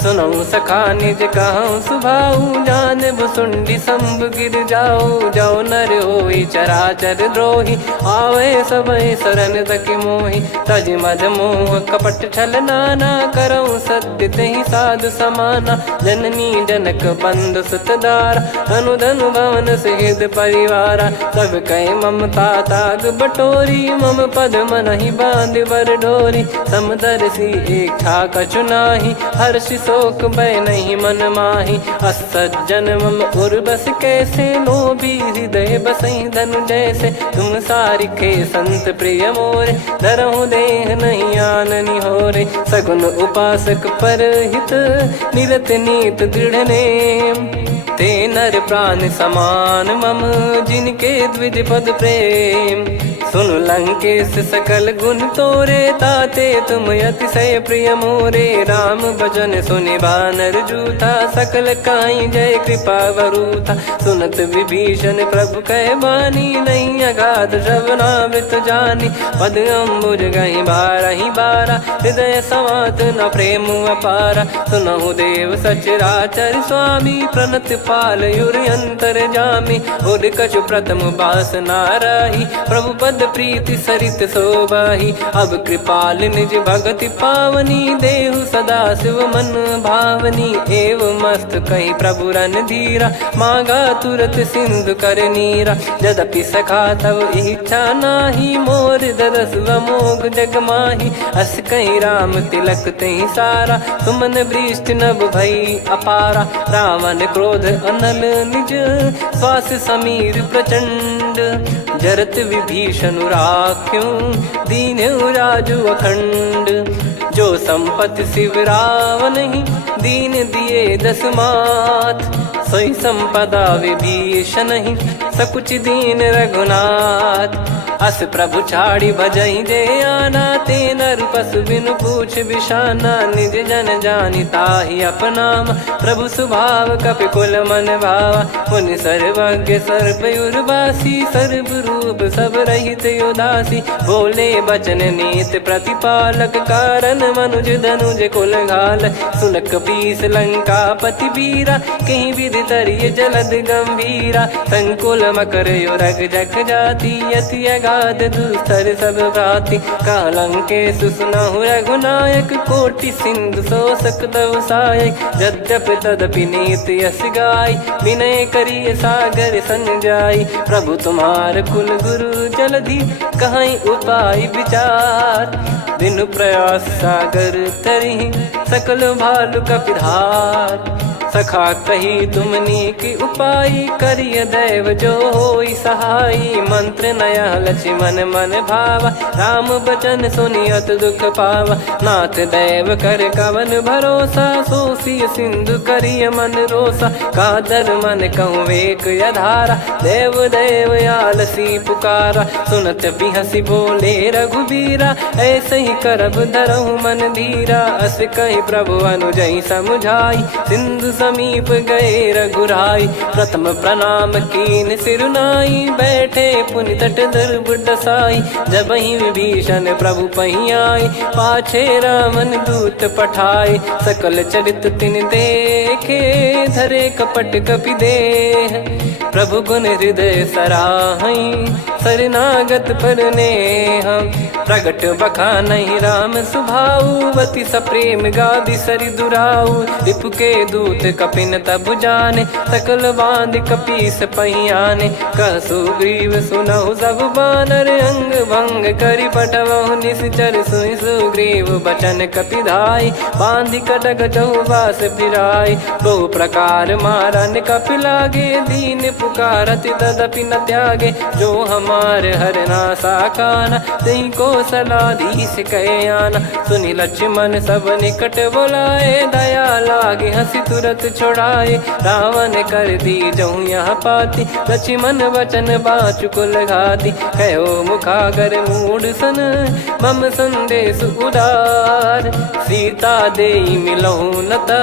सुनऊ सखा निज कहूँ सुभाऊ जान भुसुंडी संभ गिर जाओ। जाओ नर होई चराचर द्रोही आवे सबय शरण तक मोहि। तज मद मोह कपट छल नाना करऊँ सत्य तहि साधु समाना। जननी जनक बंधु सुतदारा अनुधनु भवन सहित परिवारा। सब कहे ममता ताग बटोरी मम पद मनहि बांध बर डोरी। समदर्शी इच्छा कछु नाही हर्षि शोक भय नहीं मन माही। असज्जन मम उर्वस कैसे लोभी हृदय बसई धनु जैसे। तुम सारिखे संत प्रिय मोरे धरहु देह नहीं आननि होरे। सगुन उपासक पर हित निरत नीत दृढ़ नेम। ते नर प्राण समान मम जिनके द्विज पद प्रेम। सुन लंकेश सकल गुण तोरे ताते तुम अतिशय प्रिय मोरे। राम भजन सुनि बानर जूथा सकल काई जय कृपा वरूथा। सुनत विभीषण प्रभु कह बानी नहीं अगाध श्रवणामृत जानी। पद अम्बुज गहि बारहि बारा हृदय समात न प्रेम अपारा। सुनहु देव सचराचर स्वामी प्रणत पाल युर अंतर जामी। उद कछु प्रथम बास नाराही प्रभु पद प्रीति सरित शोभाही। अब कृपाल निज भगति पावनी देहु सदा शिव मन भावनी। एव मस्त कही प्रभु रन धीरा मांगा तुरत सिंधु कर नीरा। यद्यपि सखा तब इच्छा नाही मोर दरस वमोग जग माही। अस कही राम तिलक तहि सारा सुमन वृष्टि नभ भई अपारा। रावण क्रोध अनल निज श्वास समीर प्रचंड। जरत विभीषण राख्यों दीन्हु राजु अखंड। जो संपत्ति शिव रावण ही दीन दिए दस मात। सोई संपदा विभीषण ही सकुच दीन रघुनाथ। अस प्रभु छाड़ी भजई जे आना ते नर पशु बिनु पूछ बिशाना। निज जन जानि ताहि अपनाम प्रभु स्वभाव कपि कुल मन भावा। मुनि सर्वज्ञ सर्वयुर्वासी सर्व रूप सब रहित उदासी। बोले बचन नीत प्रतिपालक कारण मनुज धनुज कुल घाल। सुन कपीस लंका पति वीरा कहीं विधि तरिय जलद गंभीरा। संकुल मकर युरग जग जाति अति अगाध दुस्तर सब भ्राति। कालंकेश सुनहु रघुनायक कोटि सिंधु शोषक तव सहायक। यद्यपि तदपि नीति यस गाय विनय करिय सागर सन जाई। प्रभु तुम्हार कुल गुरु जलधि कहीं उपाय विचार। बिनु प्रयास सागर तरि सकल भालु कपिधार। सखा कही तुमनी की उपाय, करिय दैव जो होई सहाई। मंत्र नया लक्ष्मण मन भावा, राम बचन सुनियत दुख पावा। नाथ दैव कर कवन भरोसा, सोसिय सिंधु करिय मन रोसा। कादर मन कहूँ एक यधारा, देव देव आलसी पुकारा। सुनत बिहसी बोले रघुबीरा, ऐसे ही करब धरहु मन धीरा। अस कही प्रभु अनुजई समझाई, सिंधु समीप गए रघुराई। प्रथम प्रणाम कीन सिरुनाई, बैठे पुनि तट दर्ब डसाई। जब ही विभीषण प्रभु पही आए, पाछे रामन दूत पठाए। सकल चरित तिन देखे, धरे कपट कपि देह। प्रभु गुण हृदय सराहई, शरणागत पर नेह। प्रगट बखानहि राम सुभाऊ, बति सप्रेम गादि सरि दुराऊ। रिपु के दूत कपिन तब जाने, सकल बांध कपीस पहियाने। कह सुग्रीव सुनहु सब बानर, अंग भंग करि पटवहु निश्चर। सुनि सुग्रीव बचन कपिधाई, बांधि कटक चौबास फिराई। बहु प्रकार मारन कपि लागे, दीन पुकारत तदपि न त्यागे। जो हमार हरना साकाना, तई को सलाधीश कहे आना। सुनि लक्ष्मण सब निकट बोलाए, दया लागे हंसी तुरत छोड़ाए। रावण कर दी जहु यहाँ पाती, लक्ष्मण वचन बाचुकुल घाती। कहो मुखागर मूढ़ सन, मम संदेश उदार। सीता देई मिलहु नता,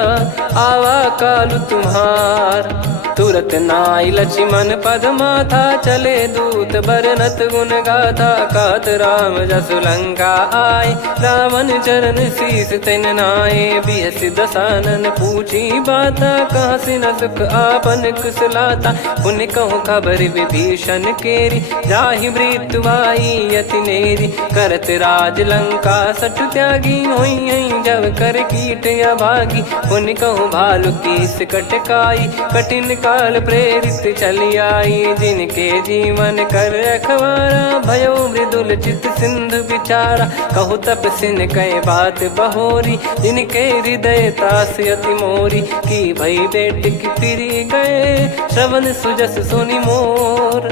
आवा कालु तुम्हार। तुरत नाई लक्ष्मण पद माथा, चले दूत बरनत गुण गाथा। कहत राम जसु लंका आए, रावण चरण शीस तिन नाये। बिहस दसानन पूछी बाता, कहाँ से न सुख आपन कुशलाता। पुन कहूँ खबर विभीषण केरी, जाहि मृत्यु आई यति नेरी। करत राज लंका सठ त्यागी, होई जब कर कीट अभागी। पुन कहूँ भालु कीस कटकाई, कठिन काल प्रेरित चली आई। जिनके जीवन कर रखवारा, भयो मृदुल चित सिंधु विचारा। कहु तपसिन कई बात बहोरी, जिनके हृदय तास अति मोरी। की भई बेट की फिरी गए, श्रवण सुजस सुनि मोर।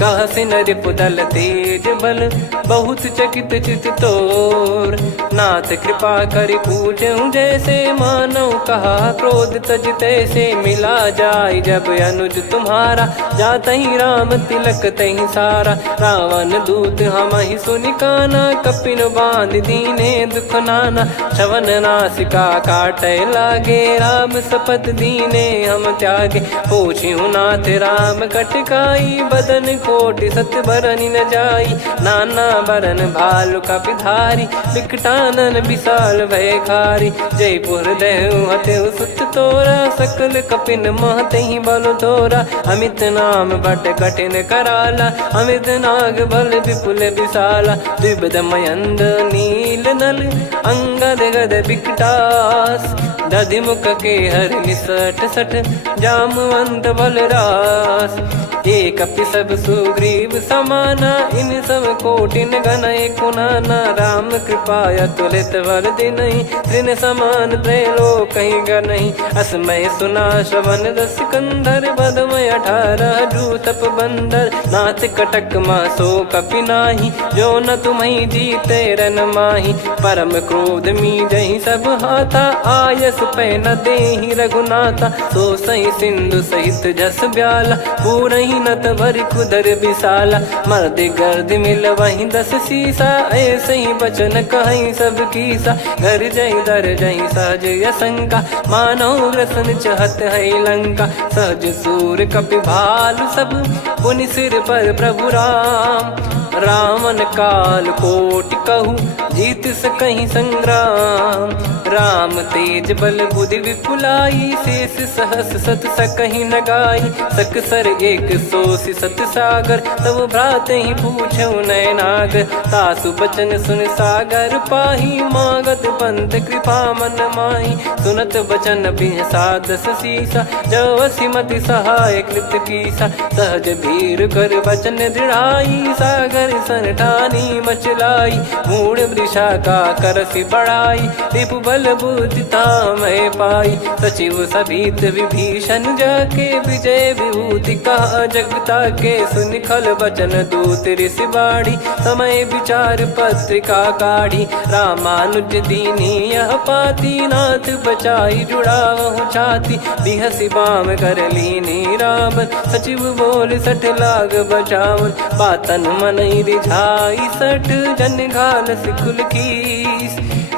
कहसिन रिपुदल तेज बल, बहुत चकित चित तोर। नाथ कृपा करि पूजहु जैसे, मानव कहा क्रोध तज तैसे। मिला जाय जब अनुज तुम्हारा, जातहि राम तिलक तहि सारा। रावण दूत हमहि सुनि काना, कपिन बांध दीने दुख नाना। श्रवण नासिका काटै लागे, राम शपथ दीने हम त्यागे। पूछिहु नाथ राम कटकाई, बदन कोटि सत बरनि न जाई। नाना बरन भालु कपिधारी, विकटानन विशाल भयखारी। जयपुर देहु हतेहु सुत तोरा, सकल कपिन महतहि बल तोरा। अमित नाम बट कठिन कराला, अमित नाग बल विपुल विशाला। द्विविध मयंद नील नल, अंगद गद विकटास। दधिमुख के हर निसठ सठ, जामवंत बलरास। एक कपि सब सुग्रीव समाना, इन सब कोटिन गणय कुनाना। राम कृपा अतुलित बल दिनहि, तृण समान त्रैलोक कहीं गनहि। असमय सुना श्रवण रस कंधर, बदमय 18 जूतप बंदर। नाथ कटक मासो कपि नाही, जो न तुम्हि जीते रन माही। परम क्रोध मीजहि सब हाथा, आयस पै न देहि रघुनाथा। सो सही सिंधु सहित जस ब्याला, पूरहि नत भरि कुदर विशाला। मर्द गर्द मिल वही 10 सीसा, ऐसे ही बचन कहीं सब कीसा। घर जय दर जय सहज यसंका, मानव ग्रसन चहत है लंका। सहज सूर कपि भालु सब, पुनि सिर पर प्रभु राम। रावण काल कोटि कहू, जीत सकहि संग्राम। राम तेज बल बुद्धि विपुलाई, शेष सहस सत सकहि न गाई। सकसर 180 सत सागर, तब भ्रात ही पूछऊ नयनागर। तासु बचन सुन सागर पाही, मागत पंथ कृपा मन माही। सुनत बचन बिहसा 10 सीसा, जवसि मति सहाय कृत कीसा। सहज भीर कर बचन दृढ़ाई, सागर दर्शन ठानी मचलाई, मूढ़ वृषा का करसी बढ़ाई, रिपु बल बुद्धि तामय पाई। सचिव सभीत विभीषण जाके, विजय विभूति कहा जगता के, सुनि खल बचन दूत ऋषि बाड़ी, समय विचार पत्रिका काढ़ी। रामानुज दीनी यह पाती, नाथ बचाई जुड़ावहु छाती, बिहसी बाम कर लीनी रावण, सचिव बोल सठ लाग बचावन। बातन मनई रिझाई सठ, जन घाल सिकुल कीस,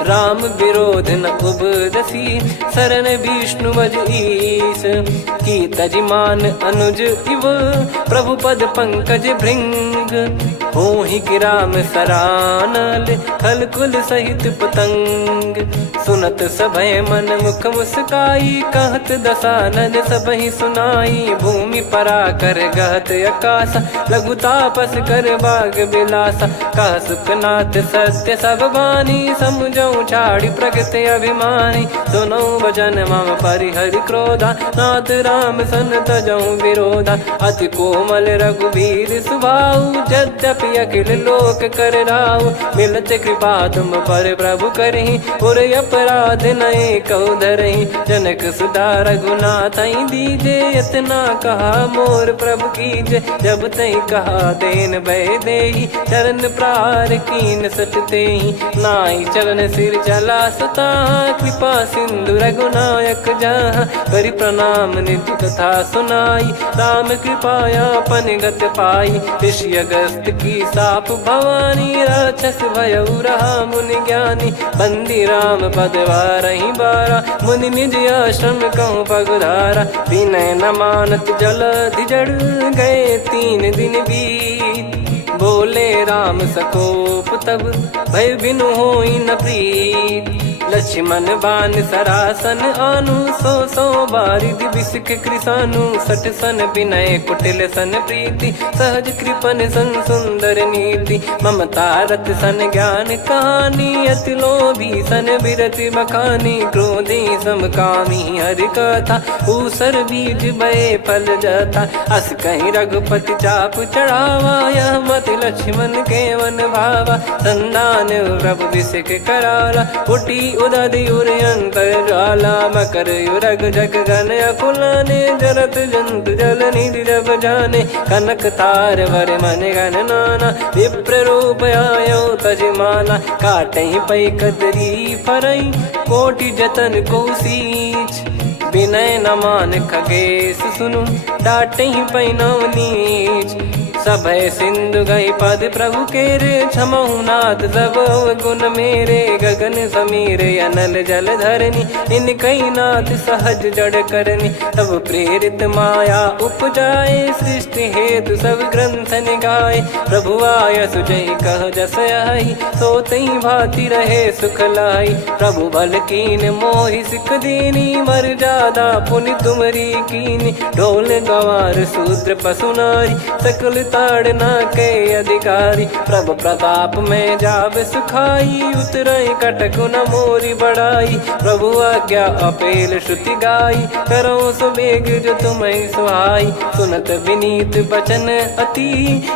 राम विरोध न उपदसी, शरण विष्णु बज ईस। की तजिमान अनुज इव, प्रभु पद पंकज भृंग, होहि कि राम सरानल, खल कुल सहित पतंग। सुनत सभय मन मुख मुस्काई, कहत दसानन सबहि सुनाई। भूमि परा कर गहत आकाशा, लघु तापस कर बाग बिलासा। कह सुखनाथ सत्य सब बानी, समझौ छाड़ी प्रकृति अभिमानी। सुनो भजन मम परिहरि क्रोधा, नाथ राम सन तजौ विरोधा। अति कोमल रघुवीर सुभाऊ, यद्यपि अखिल लोक कर राऊ। मिलत कृपा तुम पर प्रभु करहि, पुर अपराध नए कौ धरहि। जनक सुता रघुनाथ दीजे, इतना कहा मोर प्रभु कीजे। जब तई कहा देन भय देहि, चरण प्रार कीन सट तेहि। नाई चरण सिर चला सता, कृपा सिंधु रघुनायक जहाँ। करि प्रणाम निज कथा सुनाई, राम कृपाया पन गत पाई। ऋषि अगस्त की साप भवानी, राक्षस भयउ रहा मुनि ज्ञानी। बंदी राम पद वारहि बारा, मुनि निज आश्रम कहूँ पगधारा। विनय न मानत जलधि जड़, गए 3 दिन बीत। बोले राम सकोप तब, भय बिनु होई न प्रीत। लक्ष्मण बान सरासन आनु, 100 बारिधि बिसिक कृसानु। 60 सन विनय कुटिल सन प्रीति, सहज कृपन सन सुंदर नीति। ममता रत सन ज्ञान कहानी, अति लोभी सन बिरति बखानी। क्रोधी समकामी हरि कथा, ऊसर बीज भय फल जथा। अस कहीं रघुपति चाप चढ़ावा, यह मत लक्ष्मण के वन भावा। संदान प्रभु बिसिक कराला, उठी उदधि उर अंतर ज्वाला। मकर युरग जग गन अकुलाने, जरत जंतु जल निधि जब जाने। कनक तार वर मन गन नाना, विप्र रूप आयो तजमाना। काटहि पै कदरी फरई, कोटि जतन को सींच। विनय न मान खगेश सुनु, डांटहि पै नव नीच। सभय सिंधु गई पद प्रभु केरे, क्षमहु नाथ सब गुण मेरे। गगन समीर अनल जल धरनी, इनकई नाथ सहज जड़ करनी। तब प्रेरित माया उपजाए, सृष्टि हेतु सब ग्रंथ निगाए। प्रभु आय सुजय कह जस आई, सोतहि भांति रहे सुख लाई। प्रभु बल कीन मोहि सिख दीनी, मर्यादा पुनि तुमरी कीनी। ढोल गंवार शूद्र पशु नारी, सकल ताड़ना के अधिकारी। प्रभु प्रताप में जाव सुखाई, उतरई कटक न मोरी बढ़ाई। प्रभु आज्ञा अपेल श्रुति गाई, करो सुबेग जो तुम्हें सुहाई। सुनत विनीत बचन अति,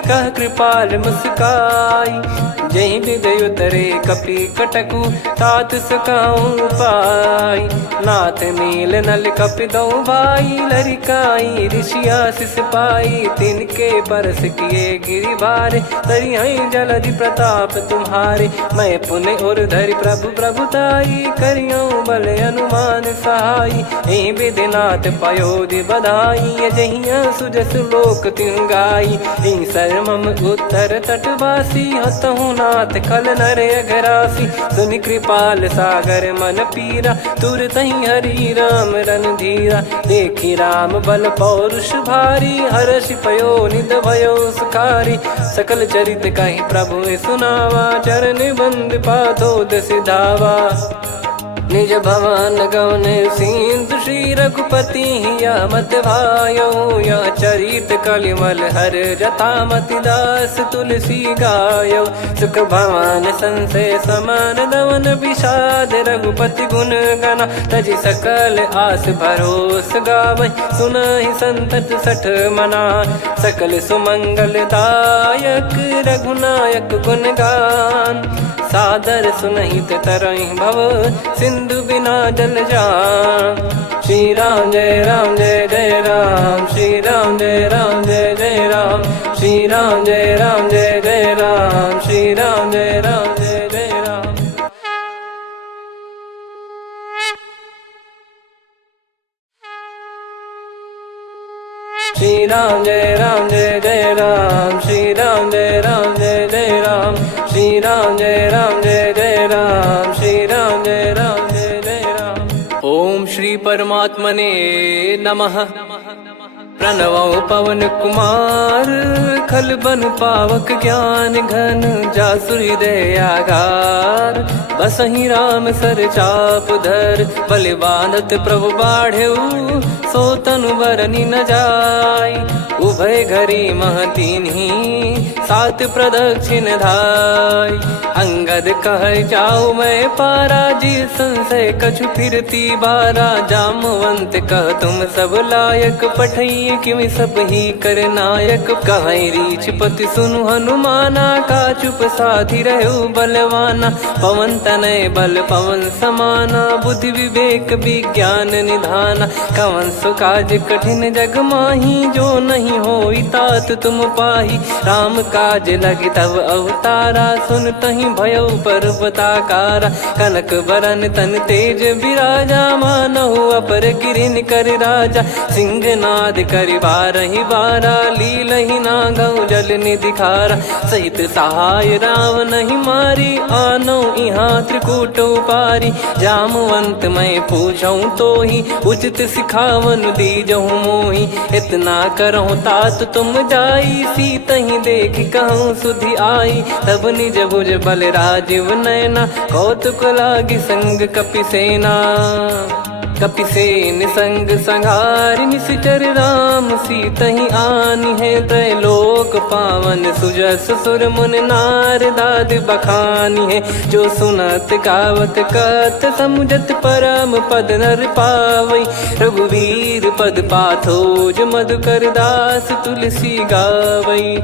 कह कृपाल मुस्काई। जहि विदय उतरे कपि कटकु, तात सकाऊं पाई। नाथ नील नल कपि दो भाई, लरिकाई ऋषि आशीष पाई। तिनके परस किए गिरि भारे, तरिहै जलधि प्रताप तुम्हारे। मैं पुण्य और धरि प्रभु प्रभुताई, करियौ बल अनुमान सहाई। एहि विधिनाथ पयोधि बधाई, जहिया सुजस लोक तिहुँ गाई। एहि सरमम उत्तर तटवासी, हतहु नाथ खल नर अघरासी। सुनि कृपाल सागर मन पीरा, तुरतहि हरि राम रन धीरा। देखि राम बल पौरुष भारी, हर्षि पयो निध भयो सुखारी। सकल चरित कहि प्रभु सुनावा, चरण बंद पाथो दस धावा। निज भवन गवन सिंधु श्री रघुपति या मत भायो या चरित कलिमल हर जथा मति दास तुलसी गायो सुख भवन संशय समान दवन विषाद रघुपति गुण गना तजि सकल आस भरोस गावै सुनहि संतत सठ मना सकल सुमंगल दायक रघुनायक गुण गान सादर सुनहित तरहि भव सिंधु बिना जल जान। श्री राम जय जय राम श्री राम जय जय राम श्री राम जय जय राम श्री राम जय जय राम। श्री राम जय जय राम श्री राम जय जय राम श्री राम जय जय राम श्री राम जय जय राम। ओम श्री परमात्मने नमः। प्रणवो पवन कुमार खल बन पावक ज्ञान घन जासु हृदय आगार बसहि राम सर चाप धर बल बांधत प्रभु बाढ़ऊ सो तनु बरनि न जाय उभय घरी महतीन्ही सात प्रदक्षिण धाय अंगद कह जाऊ मैं पारा जी संशय कछु फिरती बारा जामवंत कह तुम सब लायक पठई किमि सब ही कर नायक कहीं रीछ पति सुनु हनुमाना का चुप साधि रहु बलवाना पवन तनय बल पवन समाना बुद्धि विवेक विज्ञान निधाना कवन सो काज कठिन जग माही जो नहीं होई तात तुम पाही राम काज लगी तब अवतारा सुन तहि भयउ पर्वताकारा कनक बरन तन तेज विराजा मानहु अपर गिरिन कर राजा सिंहनाद करि बारहि बारा लीलहि नागौ जल निधि खारा सहित सहाय राम नहीं मारी आनो इहाँ त्रिकूट उपारी जामवंत मैं पूछऊँ तो ही उचित सिखावन दीजहु मोहि इतना करहु तात तुम जाई सीतहि देख कहूँ सुधि आई तब निज भुज बल राजीव नैना कौतुक लागी संग कपिसेना कपिसेन संग संघारि निशिचर राम सीतहि आनि है त्रैलोक पावन सुजस सुर मुन नार दाद बखानी है जो सुनत गावत कथ समुझत परम पद नर पावई रघुवीर पद पाथोज मधुकर दास तुलसी गावई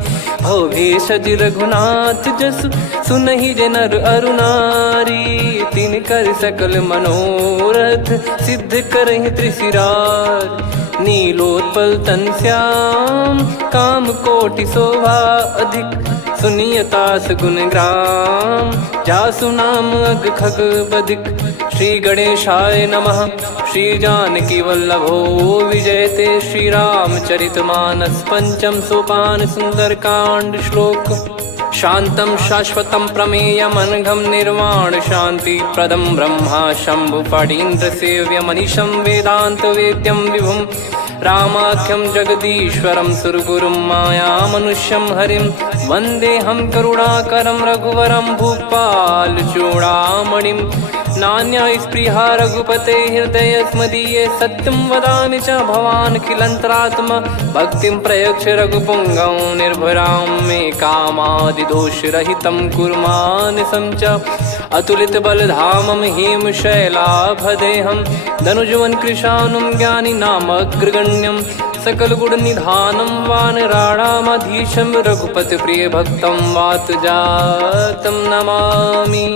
भव भेषज रघुनाथ जसु सुनहि जे नर अरु नारी तिन कर सकल मनोरथ सिद्ध करहि त्रिशिराज नीलोत्पल तन श्याम काम कोटि शोभा अधिक सुनियतास गुण ग्राम जासु नाम अग खग बदिक श्री गणेशाय नमः। श्री जानकी वल्लभो विजयते श्री रामचरितमानस पंचम सोपान सुंदरकांड श्लोक शांतं शाश्वतं प्रमेयमनघं निर्वाण शांति प्रदं ब्रह्मा शंभु फणीन्द्र सेव्य मनीषं वेदांत वेद्यं विभुं रामाख्यं जगदीश्वरं सुरगुरुं माया मनुष्यं हरिं वन्देऽहं करुणाकरं रघुवरं भूपाल चूडामणिं नान्या स्पृहा रघुपते हृदय स्मदीये सत्यं वदामि च भवान् खिलन्तरात्मा भक्तिं प्रयक्ष रघुपुङ्गं निर्भरां मे कामादिदोषरहितं कुर्मानिसं च अतुलित बलधामं हेमशैलाभदेहं धनुजवन कृशानुं ज्ञानी नामग्रगण्यं सकल गुण निधानं वानराणामधीशं रघुपति प्रिय भक्तं वात जातं नमामि।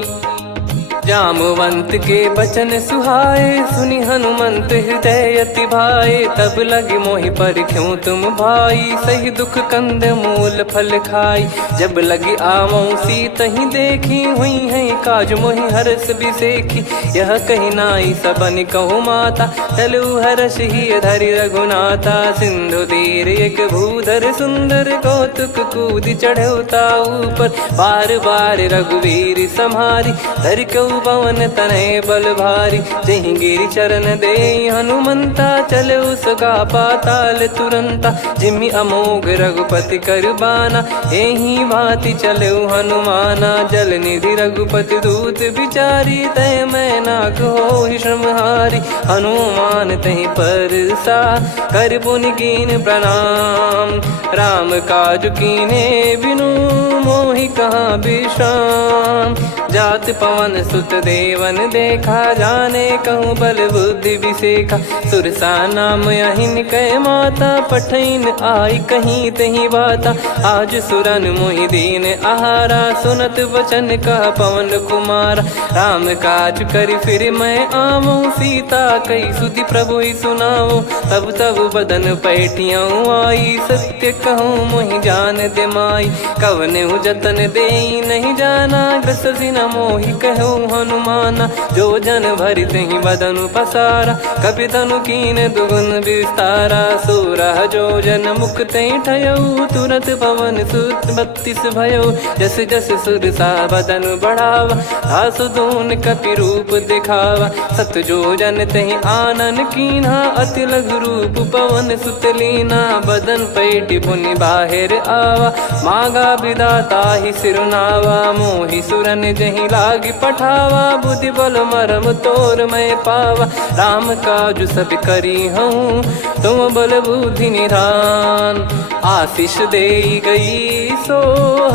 जामवंत के बचन सुहाए सुनि हनुमंत हृदय अति भाए तब लगे मोहि पर क्यों तुम भाई सही दुख कंद मूल फल खाई जब लगी आवऊं सीतहि देखी हुई है काज मोहि हरस बिसेखी यह कही नाई सबन कहु माता चलु हरष ही धरि रघुनाथा सिंधु तीर एक भूधर सुंदर कौतुक कूद चढ़ौता ऊपर बार बार रघुवीर सम्हारी धर कौ पवन तनय बल भारी। जहि गिरि चरण दे हनुमंता, चले उसका पाताल तुरंता। जिमि अमोघ रघुपति कर बाना, एहि भांति चले हनुमाना। जल निधि रघुपति दूत बिचारी, तय मैं नाक होहि श्रमहारी। हनुमान तहि परसा, कर पुनि कीन प्रणाम। राम काज कीने बिनु, मोहि कहाँ विश्राम। जात पवन सुत देवन देखा, जाने कहूँ बल बुद्धि विसेखा। सुरसा नाम अहिन कै माता, पठैन आई कहीं तहीं बाता। आज सुरन मोहि दीन आहारा, सुनत वचन कह पवन कुमारा। राम काज करि फिर मैं आवूँ, सीता कई सुधि प्रभु ही सुनाऊँ। तब तब बदन पैठियाँ आई, सत्य कहूँ मोहि जान दे माई। कवने जतन दे नहीं जाना, ग्रसि न मोहि कहूँ हनुमाना। जो जन भरि तहि बदन पसारा, कपि तनु कीन दुगुन विस्तारा। सोरह जो जन मुख तहि ठयऊ, तुरत पवन सुत 32 भयऊ। जस जस सुरसा बदन बढ़ावा, आसु दून कपि रूप दिखावा। सत जो जन तहि आनन कीन्हा, अति लघु रूप पवन सुत लीना। बदन पैटि पुनि बाहिर आवा, मांगा विधाता ही सिरुनावा। मोहि सुरन जहि लागी पठावा, बुद्धि बल मरम तोर मैं पावा। राम काज सब करी हूँ, तुम बल बुद्धि निधान। आशीष दे गई सो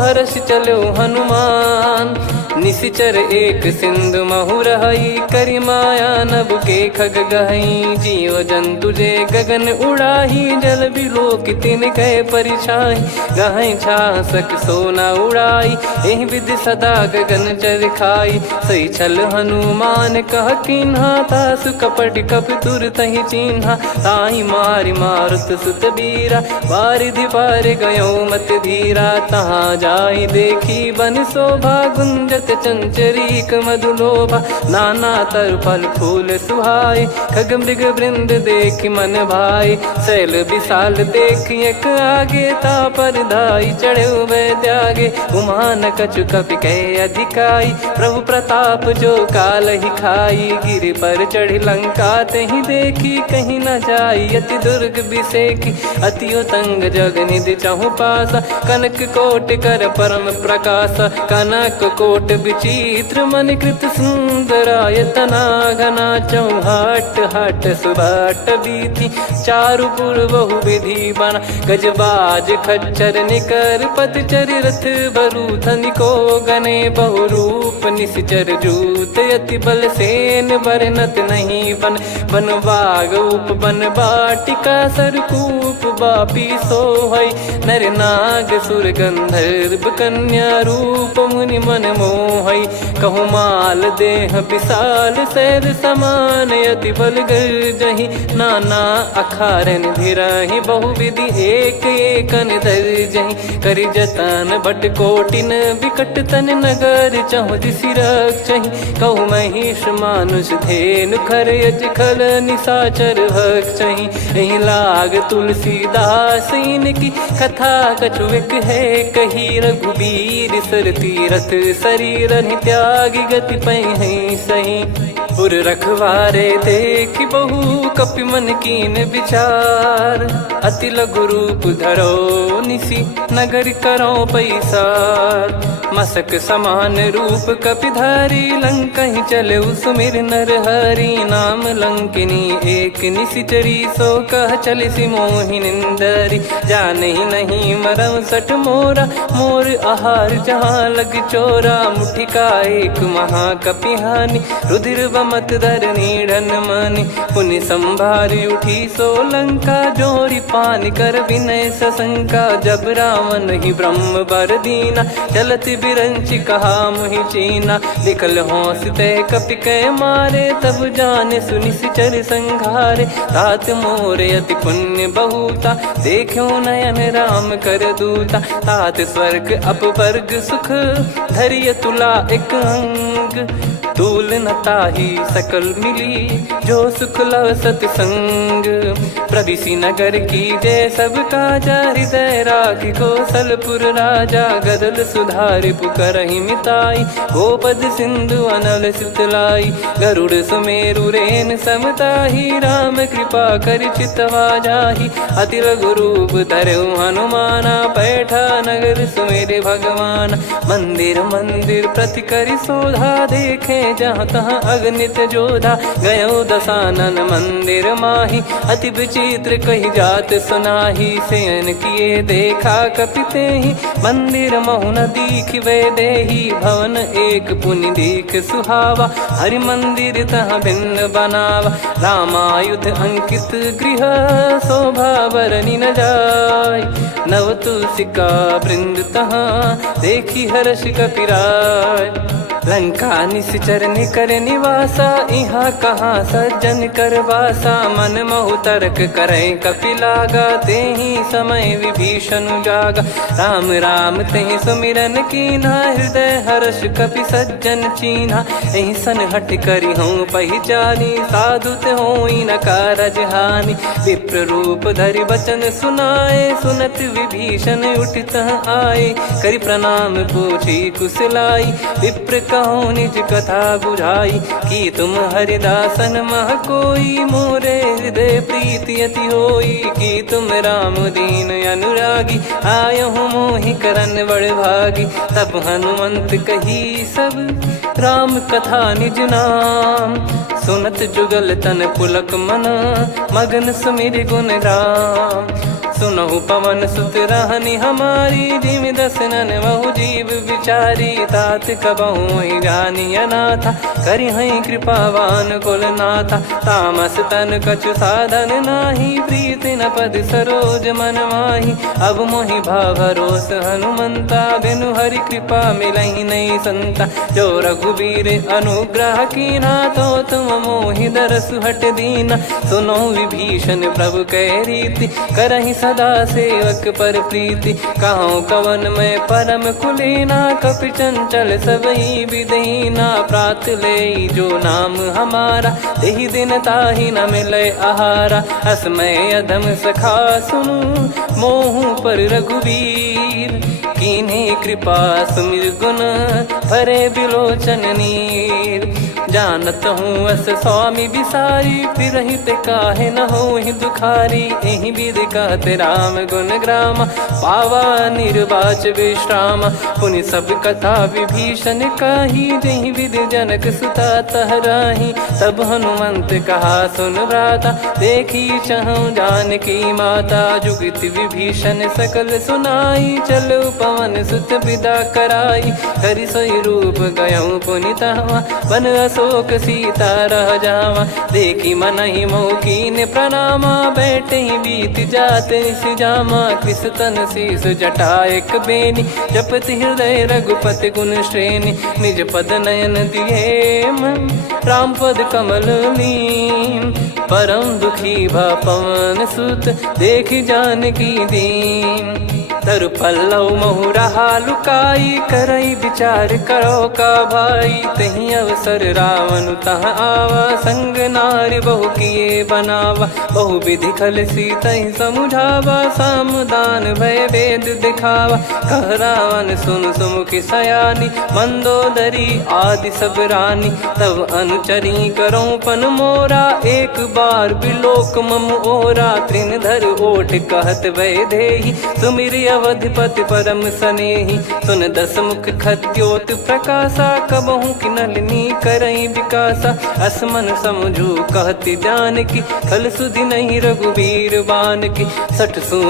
हर्ष चलो हनुमान। निशिचर एक सिंधु महु रहई, करि माया नभ के खग गहई। जीव जंतु जे गगन उड़ाही, जल बिलोक तिन कह परिछाई। गहई छासक सोना उड़ाई, एहि विधि सदा गगन चर खाई। सही छल हनुमान कह कीन्हा, तासु कपट कप तुर तहि चिन्हा। ताहि मारि मारुत सुत बीरा, वारिधि पार गयो मत धीरा। तहाँ जाई देखी बन शोभा, गुंजत चंचरीक मधुलोभा। नाना तर फल फूल सुहाई, खग मृग वृंद देख मन भाई। शैल विशाल देख एक आगे, तापर धाई चढ़े वै त्यागे। उमान कछु कपि कह अधिकाई, प्रभु प्रताप जो काल ही खाई। गिरि पर चढ़ी लंका तहि देखी, कहीं न जाई अति दुर्ग बिसेखी। अति उतंग जग निधि चहु पासा, कनक कोट कर परम प्रकाशा। कनक कोट विचित्र मन कृत सुंदरायतना। घना चौहाट हाट सुबाट बीथी, चारु पुर बहु विधि बना। गजबाज खच्चर निकर पतचर, रथ बरु धनिको गने। बहु रूप निश्चर जूत, अति बल सेन बरनत नहीं बन। बन बाग उप बन बाटिका, सरकूप बापी सोहई। नर नाग सुर गंधर्व कन्या, रूप मुनि मन मोहई। कहु माल देह विशाल, शैल समान अति बल गर्जहि। नाना अखारन भिरहि, बहु विधि एक एकन धरजहि। करि जतन भट कोटिन, विकट तन नगर चहु दिसि रक्षहि। कहु महिष मानुष धेनु, खर यज खल निशाचर भक्षहि। एहि लाग तुलसीदास इनकी, कथा कछु एक है कही। रघुबीर सर तीरथ शरीर, त्यागी गति पै सही। पुर रखवारे देखि बहु, कपि मन कीन विचार। अति लघु रूप धरो निसि, नगर करो पैसार। मसक समान रूप कपिधारी, लंकहि चले सुमिर नर हरि। नाम लंकिनी एक निशिचरी, सो कह चलिसि मोहि निंदरी। जानहि नहीं मरम सठ मोरा, मोर आहार जहाँ लग चोरा। मुठिका एक महाकपिहानि, रुधिर बमत धरनी ढन मानि। पुनि संभारी उठी सो लंका, जोरी पान कर विनय सशंका। जब रावण ही ब्रह्म बर दीना, चलत बिरंचि कहा मुहि चीना। निकल होंस तय कपि कै मारे, तब जाने सुनिश्चर संघारे। तात मोर अति पुण्य बहुता, देखो नयन राम कर दूता। तात स्वर्ग अपवर्ग सुख, धरिय तुला एक अंग। तूल न ताही सकल मिली जो सुख लव सतसंग। प्रविसी नगर की जय सब काजा हृदय राखी कौशलपुर राजा। गदल सुधारि पुकरहि मिताई गोपद सिंधु अनल सितलाई। गरुड़ सुमेरु रेन समताही राम कृपा कर चितवा जाही। अति लघु रूप धरऊ हनुमाना पैठा नगर सुमेरे भगवान। मंदिर मंदिर प्रति करि शोधा देखे जहाँ तहाँ अगणित जोधा। गयो दशानन मंदिर माही अति विचित्र कही जात सुनाही। शयन किए देखा कपिते ही मंदिर महु न दीख वे देही। भवन एक पुनि दीख सुहावा हरि मंदिर तह भिन्न बनावा। रामायुध अंकित गृह शोभा बरनी न जाय। नव तुलसिका वृंद तहाँ देखी हर्ष कपिराय। लंका निश्चर निकर निवासा यहाँ कहाँ सज्जन कर वासा। मन महु तर्क करें कपिलागा तेहि समय विभीषण जागा। राम राम तेहि सुमिरन कीन्हा हृदय हर्ष कपि सज्जन चीन्हा। एहि सन हट करि हूँ पहिचानी साधु ते होई न कारज हानि। विप्र रूप धरि वचन सुनाए सुनत विभीषण उठित आए। करि प्रणाम पूछी कुशलाई विप्र कहो निज कथा बुझाई। कि तुम हरिदासन मह कोई मोरे हृदय प्रीति अति होई। कि तुम राम दीन अनुरागी आयहु मोहि करन बड़ भागी। तब हनुमंत कही सब राम कथा निज नाम। सुनत जुगल तन पुलक मना मगन सुमिर गुण राम। सुनहु पवन सुत रहनी हमारी जिम दसनन महु जीव विचारी। तात कबहु जानी अनाथा करि हई कृपावान कुल नाथा। तामस तन कछु साधन नाही प्रीति न पद सरोज मन माही। अब मोहि भावरोस हनुमंता बिनु हरि कृपा मिलहि नहीं संता। जो रघुबीर अनुग्रह कीना तो तुम मोहि दरसु हट दीना। सुनो विभीषण प्रभु कह रीति करहि सदा सेवक पर प्रीति। कहो कवन में परम कुलीना कपि चंचल सबई विदहीना। प्रात ले जो नाम हमारा तेहि दिन ताहि न मिले आहारा। असमय अधम सखा सुनु मोहु पर रघुवीर। कीन्हे कृपा सुमिर गुण भरे बिलोचन नीर। जानत हूँ अस स्वामी बिसारी फिरहित काहे न होहि दुखारी। एहि विधि कहते राम गुण ग्राम पावा निर्वाच विश्राम। पुनि सब कथा विभीषण काही जहि विधि जनक सुता तहराही। तब हनुमंत कहा सुन भ्राता देखी चहु जानकी माता। जुगति विभीषण सकल सुनाई चलो पवन सुत विदा कराई। हरि सोई रूप गयऊँ पुनि तहवा बन अशोक सीता रह जावा। देखी मनहि मौकीन प्रणामा बैठे ही बीत जात निस जामा। कृस तन शीस जटा एक बेनी जपति हृदय रघुपति गुण श्रेणी। निज पद नयन दिए मन राम पद कमल लीन। परम दुखी भा पवन सुत देखी जानकी दीन। तरु पल्लव महु रहा लुकाई करई विचार करो का भाई। तही अवसर रावण तह आवा संग नारी बहु किए बनावा। बहु विधि खल सीतहि समुझावा सामदान भय वेद दिखावा। कह रावण सुन सुमुखी सयानी मंदोदरी आदि सब रानी। तब अनुचरी करो पन मोरा एक बार बिलोक मम ओरा। तृण धर ओठ कहत भय देहि सुमिर अवधिपति परम सनेहि। सुन दस मुख खद्योत प्रकाशा कबहु कि नलिनी करई विकासा। असमन समझू कहती जानकी खल सुधि नहीं रघुबीर बान की। सठ